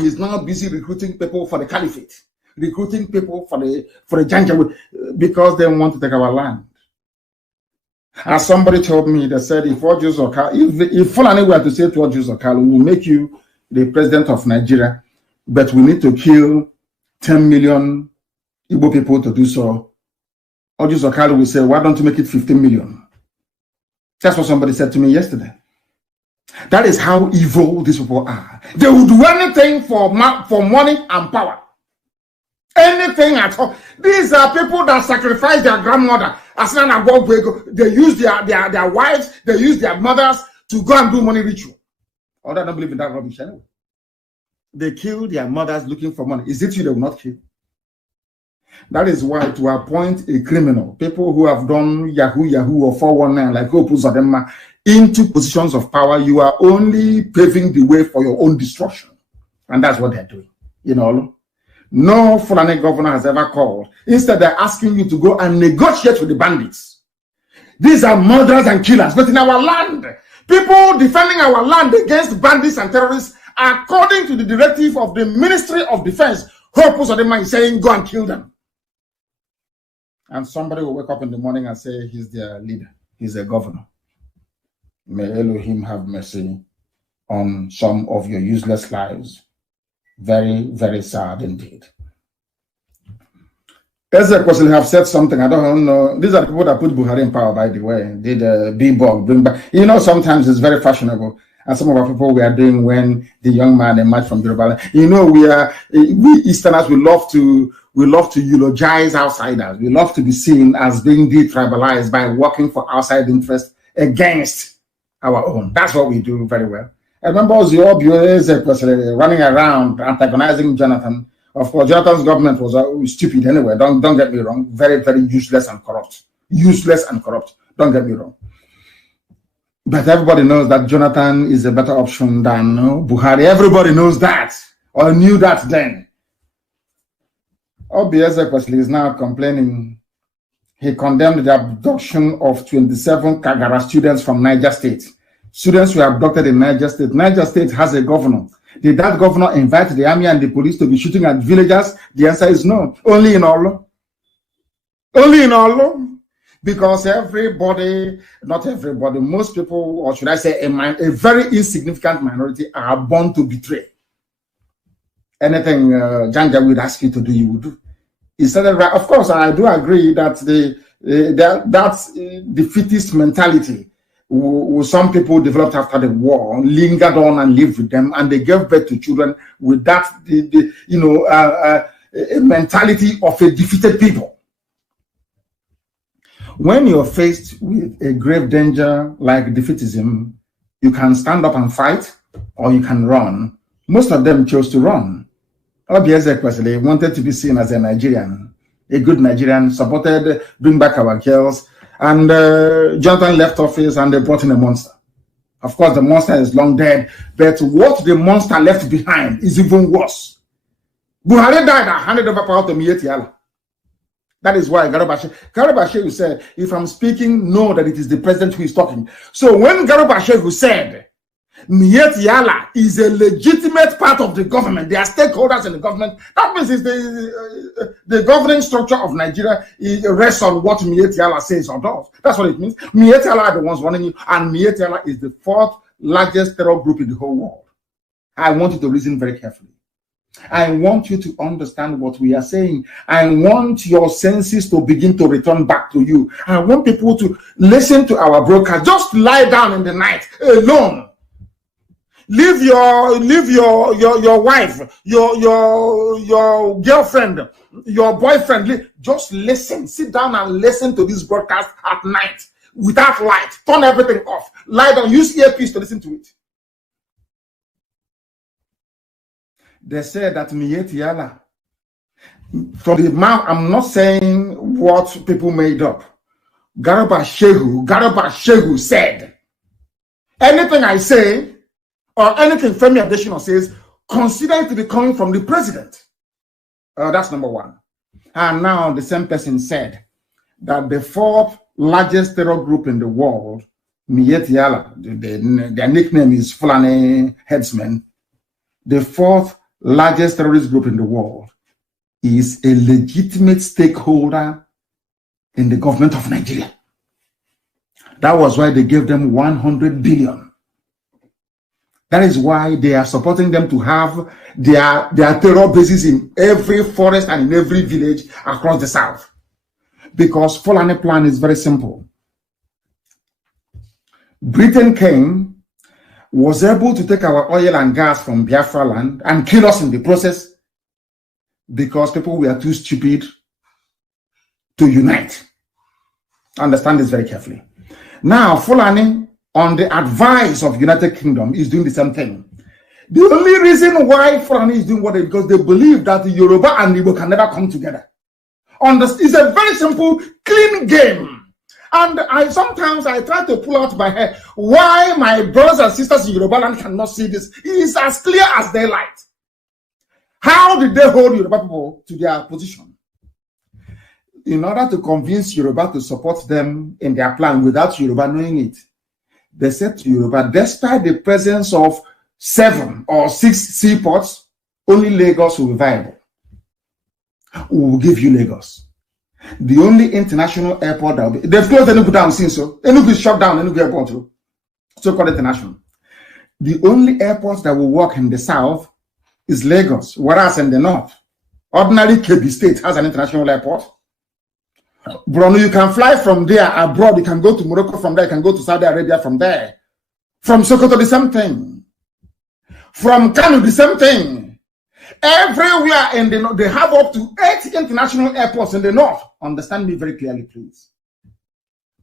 he's now busy recruiting people for the caliphate, recruiting people for the Janjaweed, because they want to take our land. As somebody told me, they said, if Fulani were to say to Ojus Okalo, we will make you the president of Nigeria, but we need to kill 10 million Igbo people to do so. Ojus Okalo will say, why don't you make it 15 million? That's what somebody said to me yesterday. That is how evil these people are. They will do anything for money and power. Anything at all. These are people that sacrifice their grandmother. They use their wives, they use their mothers to go and do money ritual. I don't believe in that rubbish anyway. They kill their mothers looking for money. Is it you they will not kill? That is why to appoint a criminal, people who have done Yahoo or 419 like Hope Uzodinma into positions of power, you are only paving the way for your own destruction. And that's what they're doing. You know, no Fulani governor has ever called. Instead, they're asking you to go and negotiate with the bandits. These are murderers and killers, but in our land, people defending our land against bandits and terrorists, according to the directive of the Ministry of Defense, Hope Uzodinma is saying, go and kill them. And somebody will wake up in the morning and say, he's their leader, he's a governor. May Elohim have mercy on some of your useless lives. Very, very sad indeed. Ezek Kwesili have said something, I don't know. These are the people that put Buhari in power, by the way. Did Bipob bring back? You know, sometimes it's very fashionable. And some of our people we are doing when the young man emerged from Yoruba. You know, we Easterners, we love to eulogize outsiders. We love to be seen as being detribalized by working for outside interests against our own. That's what we do very well. I remember Ezek was running around antagonizing Jonathan. Of course, Jonathan's government was stupid anyway. Don't get me wrong. Very, very useless and corrupt. Useless and corrupt. Don't get me wrong. But everybody knows that Jonathan is a better option than Buhari. Everybody knows that, or knew that then. Ezek Kwesili is now complaining. He condemned the abduction of 27 Kagara students from Niger State. Students were abducted in Niger State. Niger State has a governor. Did that governor invite the army and the police to be shooting at villagers? The answer is no. Only in Olo. Only in Olo. Because everybody, not everybody, most people, or should I say a very insignificant minority, are born to betray. Anything Janja would ask you to do, you would do. Instead of, of course, I do agree that that defeatist mentality some people developed after the war lingered on and lived with them, and they gave birth to children with that a mentality of a defeated people. When you're faced with a grave danger like defeatism, you can stand up and fight, or you can run. Most of them chose to run. Ezek Kwesili wanted to be seen as a Nigerian, a good Nigerian, supported Bring Back Our Girls, and Jonathan left office and they brought in a monster. Of course, the monster is long dead, but what the monster left behind is even worse. Buhari died and handed over power to Miyetti Allah. That is why Garba said, if I'm speaking, know that it is the president who is talking. So when Garba Shehu said, Miyetti Allah is a legitimate part of the government, they are stakeholders in the government, that means it's the governing structure of Nigeria rests on what Miyetti Allah says or does. That's what it means. Miyetti Allah are the ones running you, and Miyetti Allah is the 4th largest terror group in the whole world. I want you to reason very carefully. I want you to understand what we are saying. I want your senses to begin to return back to you. I want people to listen to our broadcast. Just lie down in the night alone. Leave your wife, your girlfriend, your boyfriend. Just listen. Sit down and listen to this broadcast at night without light. Turn everything off. Lie down. Use earpiece to listen to it. They said that Mietiala, from the mouth, I'm not saying what people made up. Garba Shehu said, anything I say, or anything Femi Adesina says, consider it to be coming from the president. That's number one. And now the same person said that the fourth largest terror group in the world, Mietiala, their nickname is Fulani Headsmen, the fourth largest terrorist group in the world is a legitimate stakeholder in the government of Nigeria. That was why they gave them 100 billion. That is why they are supporting them to have their terror bases in every forest and in every village across the south. Because Fulani plan is very simple. Britain came, was able to take our oil and gas from Biafra land and kill us in the process because people were too stupid to unite. Understand this very carefully. Now, Fulani, on the advice of United Kingdom, is doing the same thing. The only reason why Fulani is doing what they do, because they believe that the Yoruba and Igbo can never come together. It's a very simple, clean game. And sometimes I try to pull out my hair why my brothers and sisters in Yoruba land cannot see this. It is as clear as daylight. How did they hold Yoruba people to their position? In order to convince Yoruba to support them in their plan without Yoruba knowing it, they said to Yoruba, despite the presence of 7 or 6 seaports, only Lagos will be viable. We will give you Lagos. The only international airport that will be, they've closed Enugu down since, so Enugu is shut down, Enugu airport, so-called international. The only airport that will work in the south is Lagos, whereas in the north, ordinary Kebbi State has an international airport. Bruno, you can fly from there abroad, you can go to Morocco from there, you can go to Saudi Arabia from there. From Sokoto, the same thing. From Kano, the same thing. Everywhere in the north, they have up to 8 international airports in the north. Understand me very clearly, please.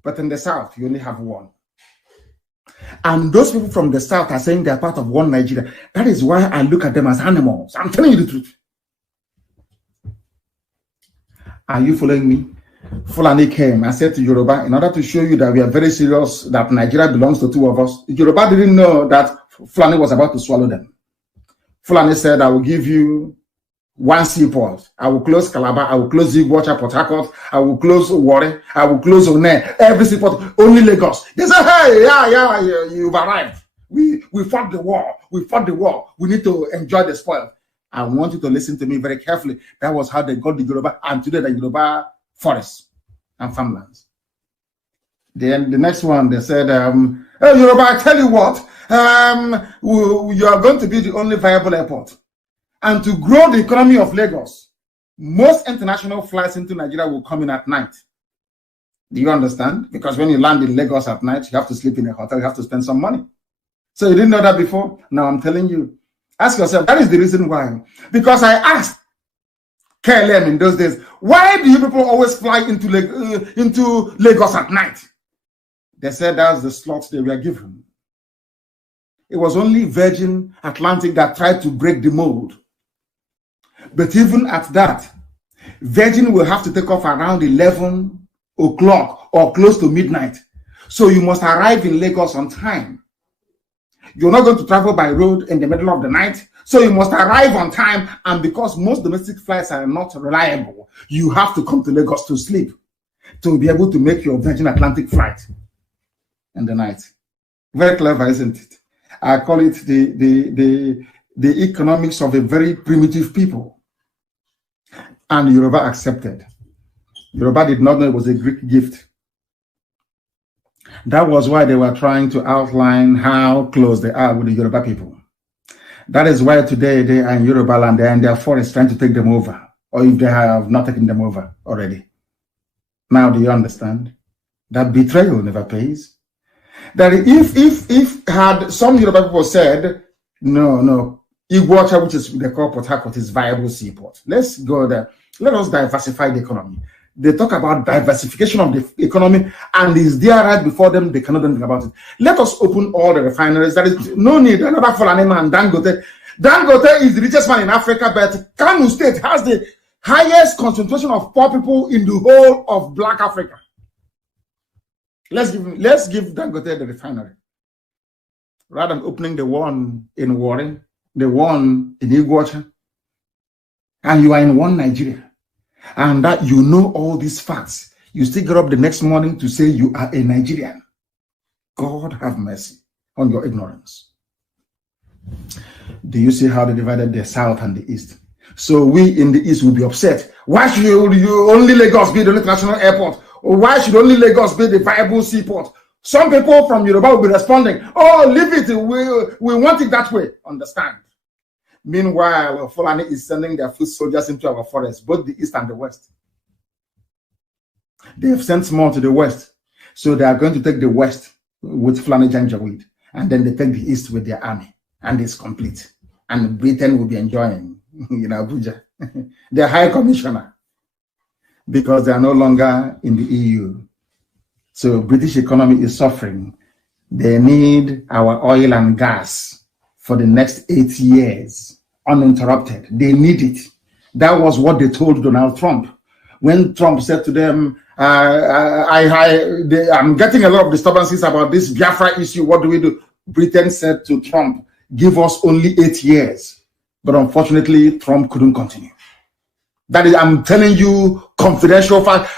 But in the south, you only have 1. And those people from the south are saying they're part of one Nigeria. That is why I look at them as animals. I'm telling you the truth. Are you following me? Fulani came and said to Yoruba, in order to show you that we are very serious, that Nigeria belongs to 2 of us. Yoruba didn't know that Fulani was about to swallow them. Fulani said, I will give you 1 seaport. I will close Calabar. I will close Igbocha, Port Harcourt. I will close Warri. I will close One. Every seaport, only Lagos. They said, hey, yeah, you've arrived. We fought the war. We fought the war. We need to enjoy the spoil. I want you to listen to me very carefully. That was how they got the Yoruba, and today the Yoruba forests and farmlands. Then the next one, they said, hey, Yoruba, I tell you what, you are going to be the only viable airport. And to grow the economy of Lagos, most international flights into Nigeria will come in at night. Do you understand? Because when you land in Lagos at night, you have to sleep in a hotel, you have to spend some money. So you didn't know that before? Now I'm telling you. Ask yourself, that is the reason why. Because I asked KLM in those days, why do you people always fly into Lagos at night? They said that was the slots they were given. It was only Virgin Atlantic that tried to break the mold. But even at that, Virgin will have to take off around 11 o'clock or close to midnight. So you must arrive in Lagos on time. You're not going to travel by road in the middle of the night. So you must arrive on time. And because most domestic flights are not reliable, you have to come to Lagos to sleep to be able to make your Virgin Atlantic flight in the night. Very clever, isn't it? I call it the economics of a very primitive people. And Yoruba accepted. Yoruba did not know it was a Greek gift. That was why they were trying to outline how close they are with the Yoruba people. That is why today they are in Yoruba land, they are in their forest trying to take them over, or if they have not taken them over already. Now, do you understand? That betrayal never pays. That if had some Yoruba people said, no, Igbocha, which is the call Port Harcourt, is viable seaport. Let's go there. Let us diversify the economy. They talk about diversification of the economy, and is there right before them. They cannot do anything about it. Let us open all the refineries. There is no need. Another Fulani man, Dangote. Dangote is the richest man in Africa, but Kano State has the highest concentration of poor people in the whole of Black Africa. Let's give Dangote the refinery, rather than opening the one in Warren, the one in Iguacha, and you are in one Nigeria. And that you know all these facts, you still get up the next morning to say you are a Nigerian. God have mercy on your ignorance. Do you see how they divided the South and the East? So we in the East will be upset. Why should you only Lagos be the international airport? Or why should only Lagos be the viable seaport? Some people from Yoruba will be responding, oh, leave it, we want it that way. Understand? Meanwhile, Fulani is sending their foot soldiers into our forests, both the East and the West. They have sent more to the West. So they are going to take the West with Fulani Janjaweed, and then they take the East with their army, and it's complete. And Britain will be enjoying in Abuja, their High Commissioner, because they are no longer in the EU. So British economy is suffering. They need our oil and gas for the next 8 years, uninterrupted. They need it. That was what they told Donald Trump. When Trump said to them, I'm getting a lot of disturbances about this Biafra issue, what do we do? Britain said to Trump, give us only 8 years. But unfortunately, Trump couldn't continue. That is, I'm telling you, confidential fact.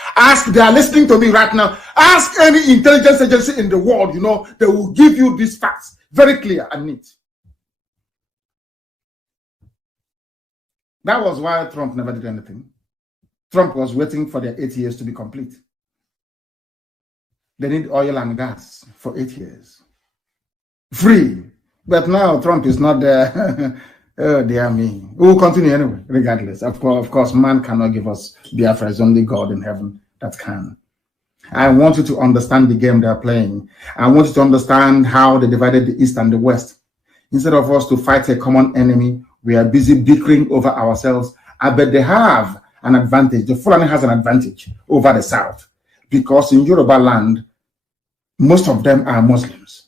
They are listening to me right now. Ask any intelligence agency in the world, they will give you these facts, very clear and neat. That was why Trump never did anything. Trump was waiting for their 8 years to be complete. They need oil and gas for 8 years. Free. But now Trump is not there. Oh, dear me. We will continue anyway, regardless. Of course, man cannot give us Biafra. It's only God in heaven that can. I want you to understand the game they are playing. I want you to understand how they divided the East and the West. Instead of us to fight a common enemy, we are busy bickering over ourselves. I bet they have an advantage. The Fulani has an advantage over the South, because in Yoruba land, most of them are Muslims.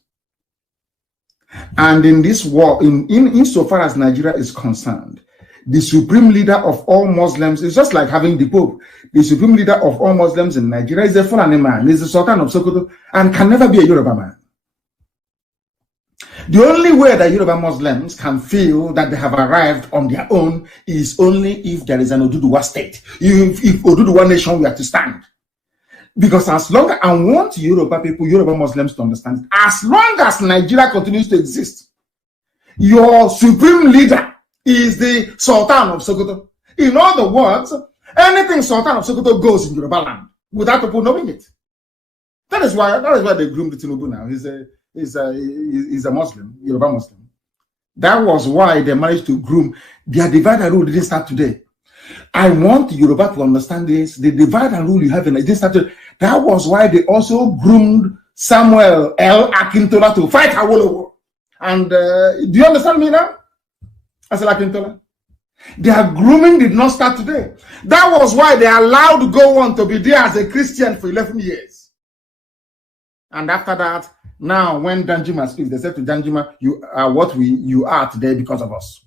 And in this war, insofar as Nigeria is concerned, the supreme leader of all Muslims is just like having the Pope. The supreme leader of all Muslims in Nigeria is a Fulani man, is the Sultan of Sokoto, and can never be a Yoruba man. The only way that Yoruba Muslims can feel that they have arrived on their own is only if there is an Oduduwa state. If Oduduwa nation were to stand. Because as long as, I want Yoruba people, Yoruba Muslims to understand, as long as Nigeria continues to exist, your supreme leader is the Sultan of Sokoto. In other words, anything Sultan of Sokoto goes in Yoruba land without people knowing it. That is why they groomed Tinubu now. He's a Muslim, Yoruba Muslim. That was why they managed to groom. Their divide and rule didn't start today. I want Yoruba to understand this. The divide and rule you have in it didn't start today. That was why they also groomed Samuel L. Akintola to fight Awolowo. And do you understand me now? I said Akintola. Their grooming did not start today. That was why they allowed Gowon to be there as a Christian for 11 years. And after that, now when Danjuma speaks, they said to Danjuma, you are what you are today because of us.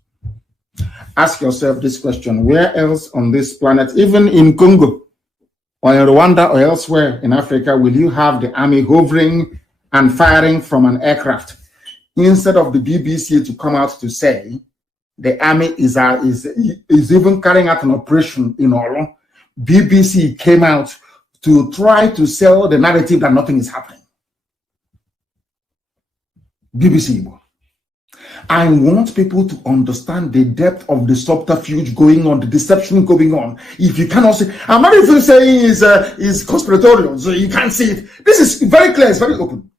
Ask yourself this question: where else on this planet, even in Congo or in Rwanda or elsewhere in Africa, will you have the army hovering and firing from an aircraft instead of the BBC to come out to say the army is even carrying out an operation in Oro? BBC came out to try to sell the narrative that nothing is happening. BBC. I want people to understand the depth of the subterfuge going on, the deception going on. If you cannot see, I'm not even saying is conspiratorial, so you can't see it. This is very clear, it's very open.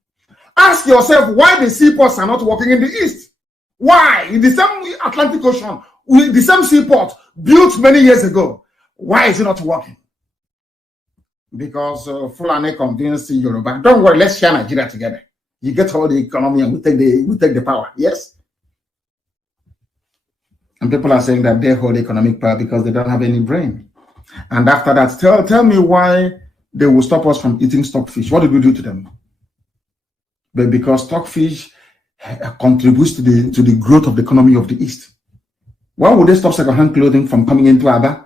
Ask yourself why the seaports are not working in the East. Why? In the same Atlantic Ocean, the same seaport built many years ago, why is it not working? Because Fulani convinced Yoruba, don't worry, let's share Nigeria together. You get all the economy and we take the power. Yes? And people are saying that they hold economic power because they don't have any brain. And after that, tell me why they will stop us from eating stockfish. What did we do to them? But because stockfish contributes to the growth of the economy of the East. Why would they stop second-hand clothing from coming into Aba?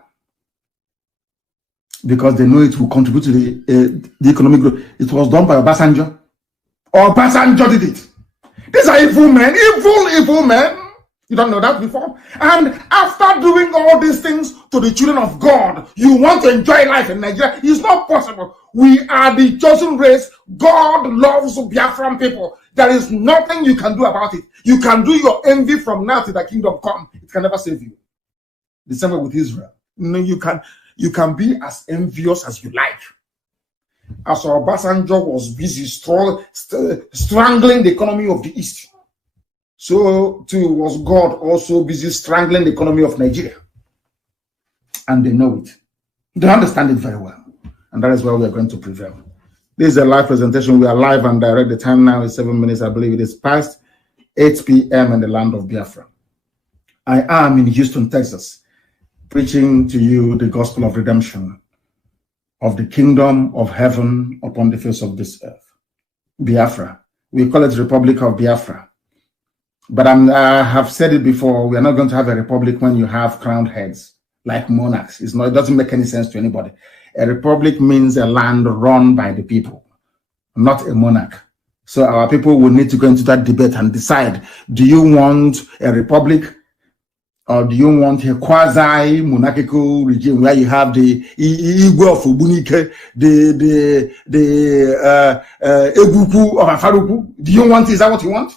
Because they know it will contribute to the economic growth. It was done by Obasanjo. Obasanjo did it. These are evil men, evil men. You don't know that before? And after doing all these things to the children of God, you want to enjoy life in Nigeria? It's not possible. We are the chosen race. God loves Biafran people. There is nothing you can do about it. You can do your envy from now till the kingdom come. It can never save you. The same way with Israel. You can be as envious as you like. As Obasanjo was busy strangling the economy of the East, so too was God also busy strangling the economy of Nigeria. And they know it. They understand it very well. And that is why we are going to prevail. This is a live presentation. We are live and direct. The time now is 7 minutes. I believe it is past 8 p.m. in the land of Biafra. I am in Houston, Texas, preaching to you the gospel of redemption, of the kingdom of heaven upon the face of this earth. Biafra. We call it Republic of Biafra. But I have said it before, we are not going to have a republic when you have crowned heads, like monarchs. It doesn't make any sense to anybody. A republic means a land run by the people, not a monarch. So our people will need to go into that debate and decide, do you want a republic or do you want a quasi-monarchical regime where you have the Igwe of Ubunike, the Eguku of Afaruku? Do you want, is that what you want?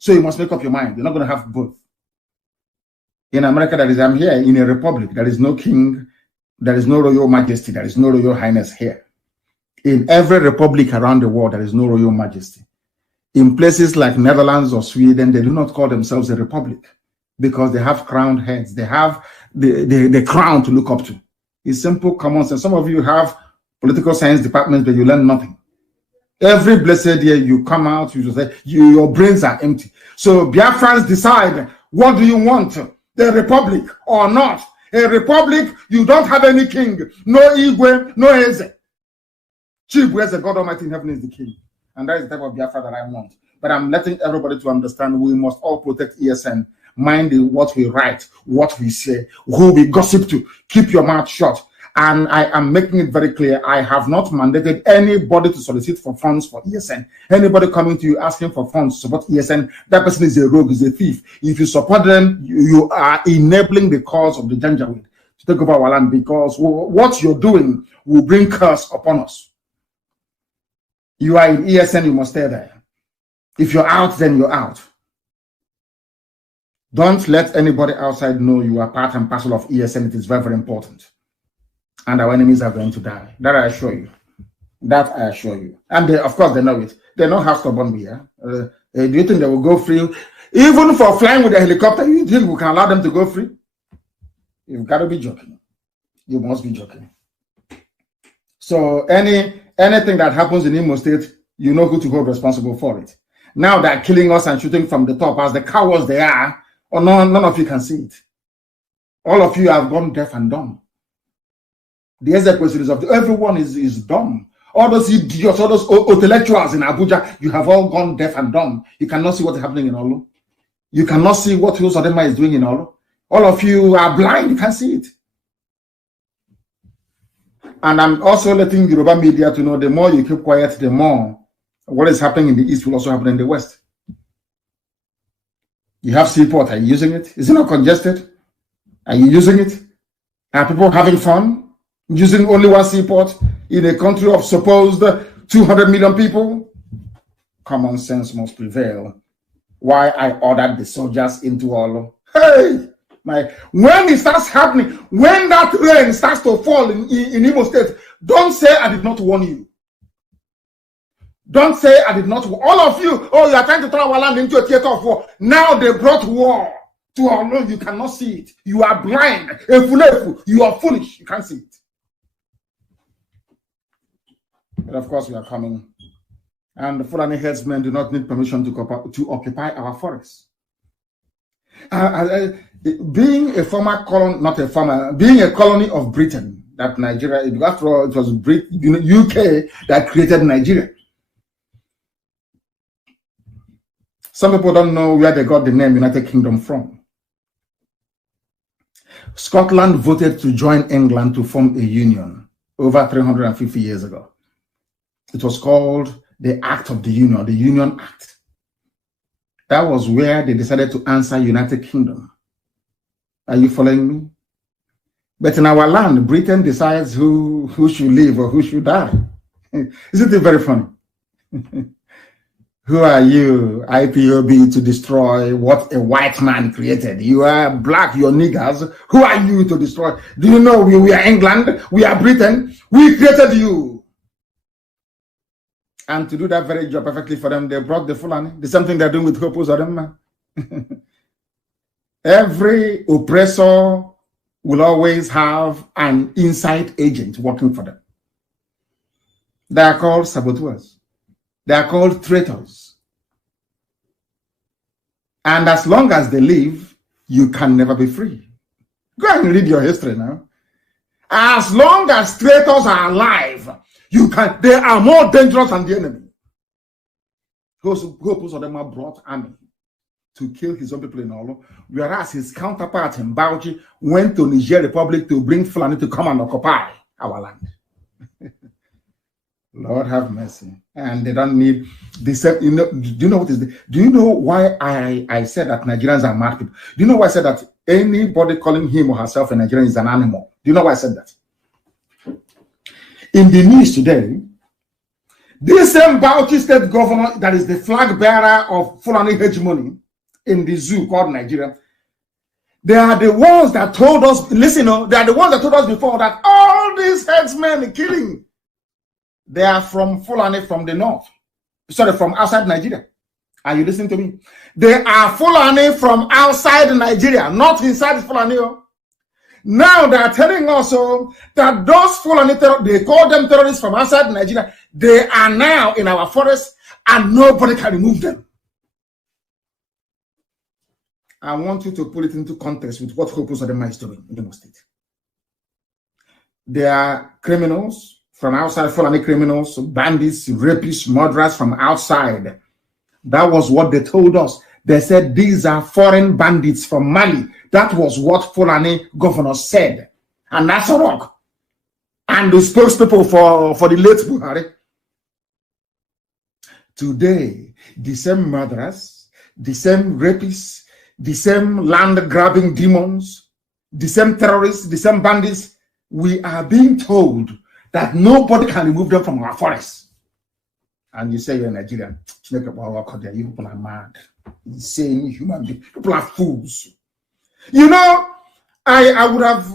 So you must make up your mind. You're not going to have both. In America, I'm here in a republic. There is no king. There is no royal majesty. There is no royal highness here. In every republic around the world, there is no royal majesty. In places like Netherlands or Sweden, they do not call themselves a republic because they have crowned heads. They have the crown to look up to. It's simple common sense. Some of you have political science departments, but you learn nothing. Every blessed year you come out, you just say your brains are empty. So Biafrans decide, what do you want? The republic or not? A republic, you don't have any king. No Igwe, no Eze. Chief, God Almighty in heaven is the king. And that is the type of Biafra that I want. But I'm letting everybody to understand we must all protect ESN. Mind what we write, what we say, who we gossip to. Keep your mouth shut. And I am making it very clear, I have not mandated anybody to solicit for funds for ESN. Anybody coming to you asking for funds to support ESN, that person is a rogue, is a thief. If you support them, you are enabling the cause of the Janjaweed to take over our land, because what you're doing will bring curse upon us. You are in ESN, you must stay there. If you're out, then you're out. Don't let anybody outside know you are part and parcel of ESN. It is very, very important. And our enemies are going to die. That I assure you. That I assure you. And of course, they know it. They know how stubborn we are. Do you think they will go free? Even for flying with a helicopter, you think we can allow them to go free? You've got to be joking. You must be joking. So anything that happens in Imo State, you know who to hold responsible for it. Now they're killing us and shooting from the top as the cowards they are. Or none of you can see it. All of you have gone deaf and dumb. The execution is of everyone is dumb. All those idiots, all those intellectuals in Abuja, you have all gone deaf and dumb. You cannot see what's happening in Olu. You cannot see what Uzodema is doing in Olu. All of you are blind. You can't see it. And I'm also letting Yoruba media to know the more you keep quiet, the more what is happening in the East will also happen in the West. You have seaport. Are you using it? Is it not congested? Are you using it? Are people having fun? Using only one seaport in a country of supposed 200 million people? Common sense must prevail. Why I ordered the soldiers into Olu. Hey! When it starts happening, when that rain starts to fall in Imo State, don't say I did not warn you. Don't say I did not warn all of you. Oh, you are trying to turn our land into a theater of war. Now they brought war to Olu. You cannot see it. You are blind. You are foolish. You can't see it. But of course, we are coming. And the Fulani herdsmen do not need permission to occupy our forests. Being a former colony, being a colony of Britain, that Nigeria, after all, it was UK that created Nigeria. Some people don't know where they got the name United Kingdom from. Scotland voted to join England to form a union over 350 years ago. It was called the Act of the Union Act. That was where they decided to answer United Kingdom. Are you following me? But in our land, Britain decides who should live or who should die. Isn't it very funny? Who are you, Ipob, to destroy what a white man created? You are black, you're niggers. Who are you to destroy? Do you know we are England? We are Britain. We created you. And to do that very job perfectly for them, they brought the Fulani. The same thing they're doing with Hopos or them. Every oppressor will always have an inside agent working for them. They are called saboteurs. They are called traitors. And as long as they live, you can never be free. Go and read your history now. As long as traitors are alive, they are more dangerous than the enemy. Hopes of them are brought army to kill his own people in Olo, whereas his counterpart in Bauchi went to Niger Republic to bring Fulani to come and occupy our land. Lord have mercy. And they don't need the same. You know, do you know what is do you know why I said that Nigerians are mad people? Do you know why I said that anybody calling him or herself a Nigerian is an animal? Do you know why I said that? In the news today, this same Bauchi state governor that is the flag bearer of Fulani hegemony in the zoo called Nigeria, they are the ones that told us, listen, they are the ones that told us before that all these headsmen killing, they are from Fulani from the north. Sorry, from outside Nigeria. Are you listening to me? They are Fulani from outside Nigeria, not inside Fulani. Now they are telling us that those Fulani, they call them terrorists from outside Nigeria. They are now in our forest and nobody can remove them. I want you to put it into context with what Hopos of them is doing in the state. They are criminals from outside, Fulani criminals, bandits, rapists, murderers from outside. That was what they told us. They said these are foreign bandits from Mali. That was what Fulani governor said. And that's a rock. And the spokespeople for the late Buhari. Today, the same murderers, the same rapists, the same land-grabbing demons, the same terrorists, the same bandits, we are being told that nobody can remove them from our forests. And you say you're Nigerian. You people are mad. Insane human beings. People are fools. You know, I would have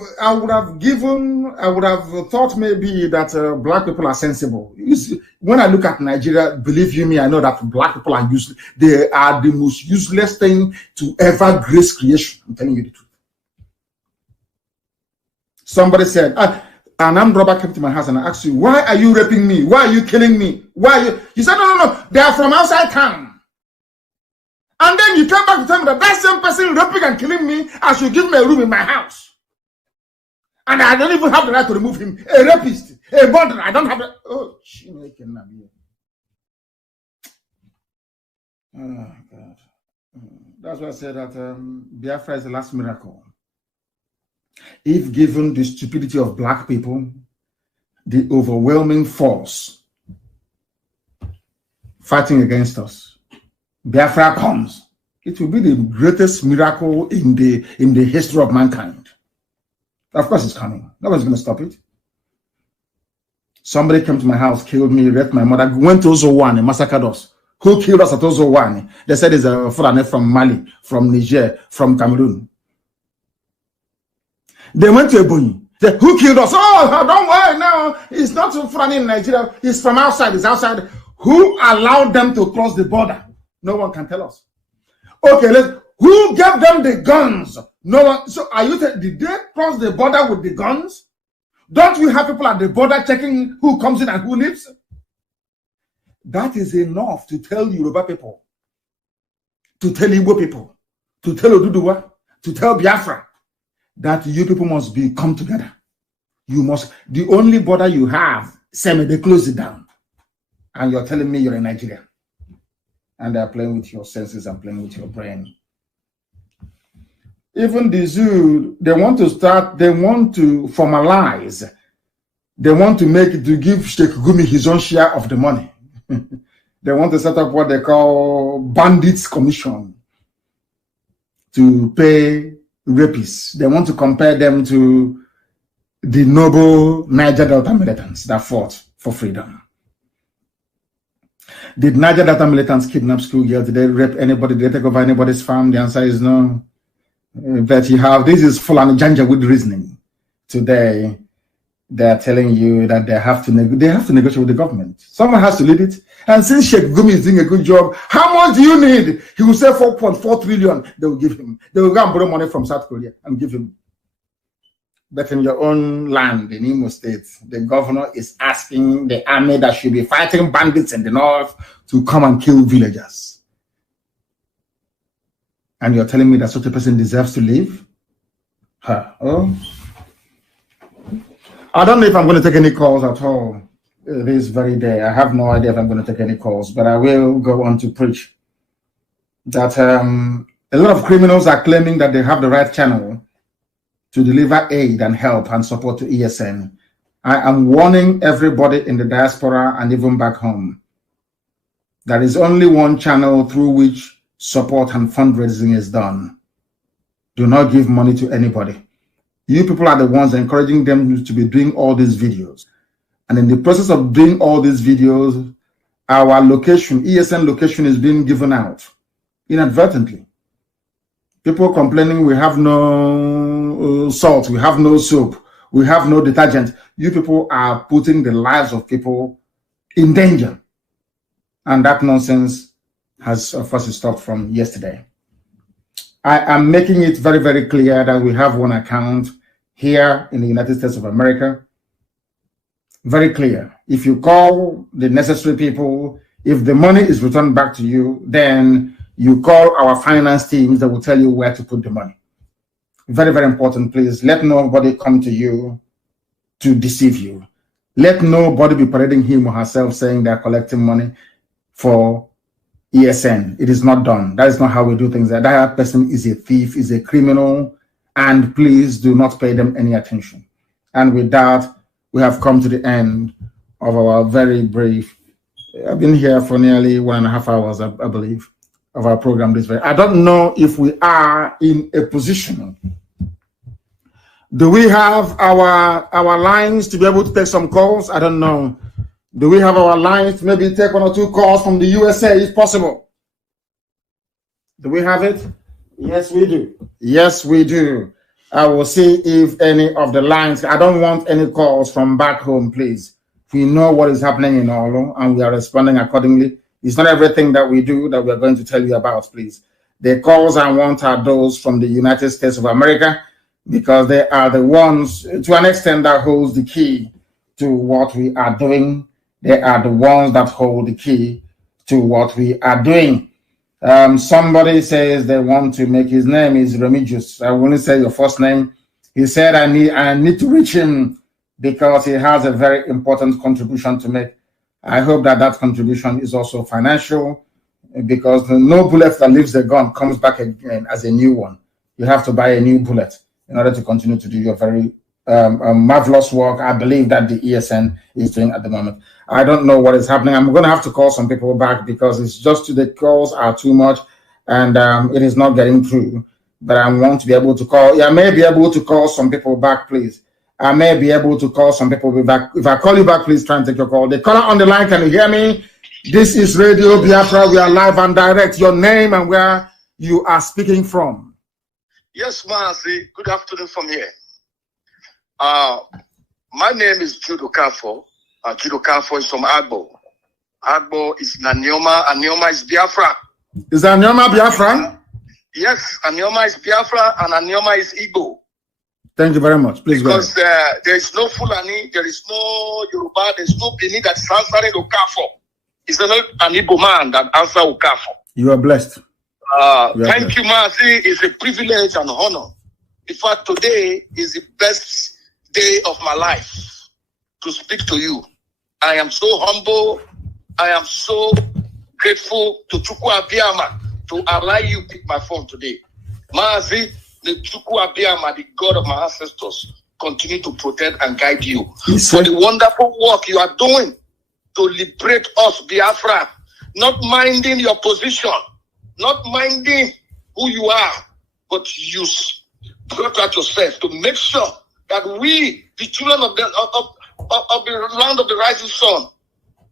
thought maybe that black people are sensible. When I look at Nigeria, believe you me, I know that black people are useless. They are the most useless thing to ever grace creation. I'm telling you the truth. Somebody said, an armed robber came to my house and I asked you, why are you raping me? Why are you killing me? Why are you? You said, no. They are from outside town. And then you came back to tell me that that same person raping and killing me, I should give me a room in my house. And I don't even have the right to remove him. A rapist, a murderer, I don't have the... Oh, God. That's why I said that Biafra is the last miracle. If given the stupidity of black people, the overwhelming force fighting against us, Biafra comes, it will be the greatest miracle in the history of mankind. Of course it's coming. Nobody's going to stop it. Somebody came to my house, killed me, raped my mother, went to Ozowane, massacred us. Who killed us at Ozowane? They said it's a Fulani from Mali, from Niger, from Cameroon. They went to Ebonyi. Who killed us? Oh, don't worry, no. It's not Fulani in Nigeria. It's from outside. It's outside. Who allowed them to cross the border? No one can tell us. Okay, who gave them the guns? No one. So did they cross the border with the guns? Don't you have people at the border checking who comes in and who leaves? That is enough to tell Yoruba people, to tell Igbo people, to tell Oduduwa, to tell Biafra that you people must come together. You must, the only border you have, semi, they close it down. And you're telling me you're in Nigeria. And they're playing with your senses and playing with your brain. Even the zoo, they want to formalize. They want to give Sheikh Gumi his own share of the money. They want to set up what they call bandits commission to pay rapists. They want to compare them to the noble Niger Delta militants that fought for freedom. Did Niger Delta militants kidnap schoolgirls? Did they rape anybody? Did they take over anybody's farm? The answer is no. But this is full and Janjaweed reasoning. Today, they're telling you that they have to negotiate with the government. Someone has to lead it. And since Sheikh Gumi is doing a good job, how much do you need? He will say 4.4 trillion. They will give him. They will go and borrow money from South Korea and give him. But in your own land, in Imo State, the governor is asking the army that should be fighting bandits in the north to come and kill villagers. And you're telling me that such a person deserves to live? Oh. I don't know if I'm going to take any calls at all this very day. I have no idea if I'm going to take any calls, but I will go on to preach that a lot of criminals are claiming that they have the right channel to deliver aid and help and support to ESN. I am warning everybody in the diaspora and even back home. There is only one channel through which support and fundraising is done. Do not give money to anybody. You people are the ones encouraging them to be doing all these videos. And in the process of doing all these videos, our location, ESN location, is being given out inadvertently. People complaining we have no salt, we have no soap, we have no detergent. You people are putting the lives of people in danger. And that nonsense has, of course, stopped from yesterday. I am making it very, very clear that we have one account here in the United States of America. Very clear. If you call the necessary people, if the money is returned back to you, then you call our finance teams that will tell you where to put the money. Very, very important, please. Let nobody come to you to deceive you. Let nobody be parading him or herself saying they're collecting money for ESN. It is not done. That is not how we do things. That person is a thief, is a criminal, and please do not pay them any attention. And with that, we have come to the end of our very brief, I've been here for nearly 1.5 hours, I believe, of our program this way. I don't know if we are in a position. Do we have our lines to be able to take some calls? I don't know. Do we have our lines to maybe take 1 or 2 calls from the USA if possible? Do we have it? Yes, we do. Yes, we do. I will see if any of the lines, I don't want any calls from back home, please. We know what is happening in Olo and we are responding accordingly. It's not everything that we do that we are going to tell you about, please. The calls I want are those from the United States of America because they are the ones, to an extent, that holds the key to what we are doing. They are the ones that hold the key to what we are doing. Somebody says they want to make, his name is Remigius. I won't say your first name. He said, I need to reach him because he has a very important contribution to make. I hope that that contribution is also financial because no bullet that leaves the gun comes back again as a new one. You have to buy a new bullet in order to continue to do your very marvelous work. I believe that the ESN is doing at the moment. I don't know what is happening. I'm going to have to call some people back because it's just the calls are too much and it is not getting through. But I want to be able to call. I may be able to call some people back, please. I may be able to call some people back. If I call you back, please try and take your call. The caller on the line, can you hear me? This is Radio Biafra. We are live and direct. Your name and where you are speaking from. Yes, Mazi. Good afternoon from here. My name is Jude Okafor. Jude Okafor is from Agbo. Agbo is Anioma. Anioma is Biafra. Is Anioma Biafra? Yes, Anioma is Biafra and Anioma is Igbo. Thank you very much. Please go ahead. Because there is no Fulani, there is no Yoruba, there is no Bini that is answering Okafor. It's not an Igbo man that answers Okafor. You are blessed. Thank you, Mazi. It's a privilege and honor. In fact, today is the best day of my life to speak to you. I am so humble. I am so grateful to Chukwu Abiyama to allow you to pick my phone today. Mazi, the Chukwu Abiyama, the God of my ancestors, continue to protect and guide you for the wonderful work you are doing to liberate us, Biafra, not minding your position, not minding who you are, but use God at yourself to make sure that we, the children of the land of the rising sun,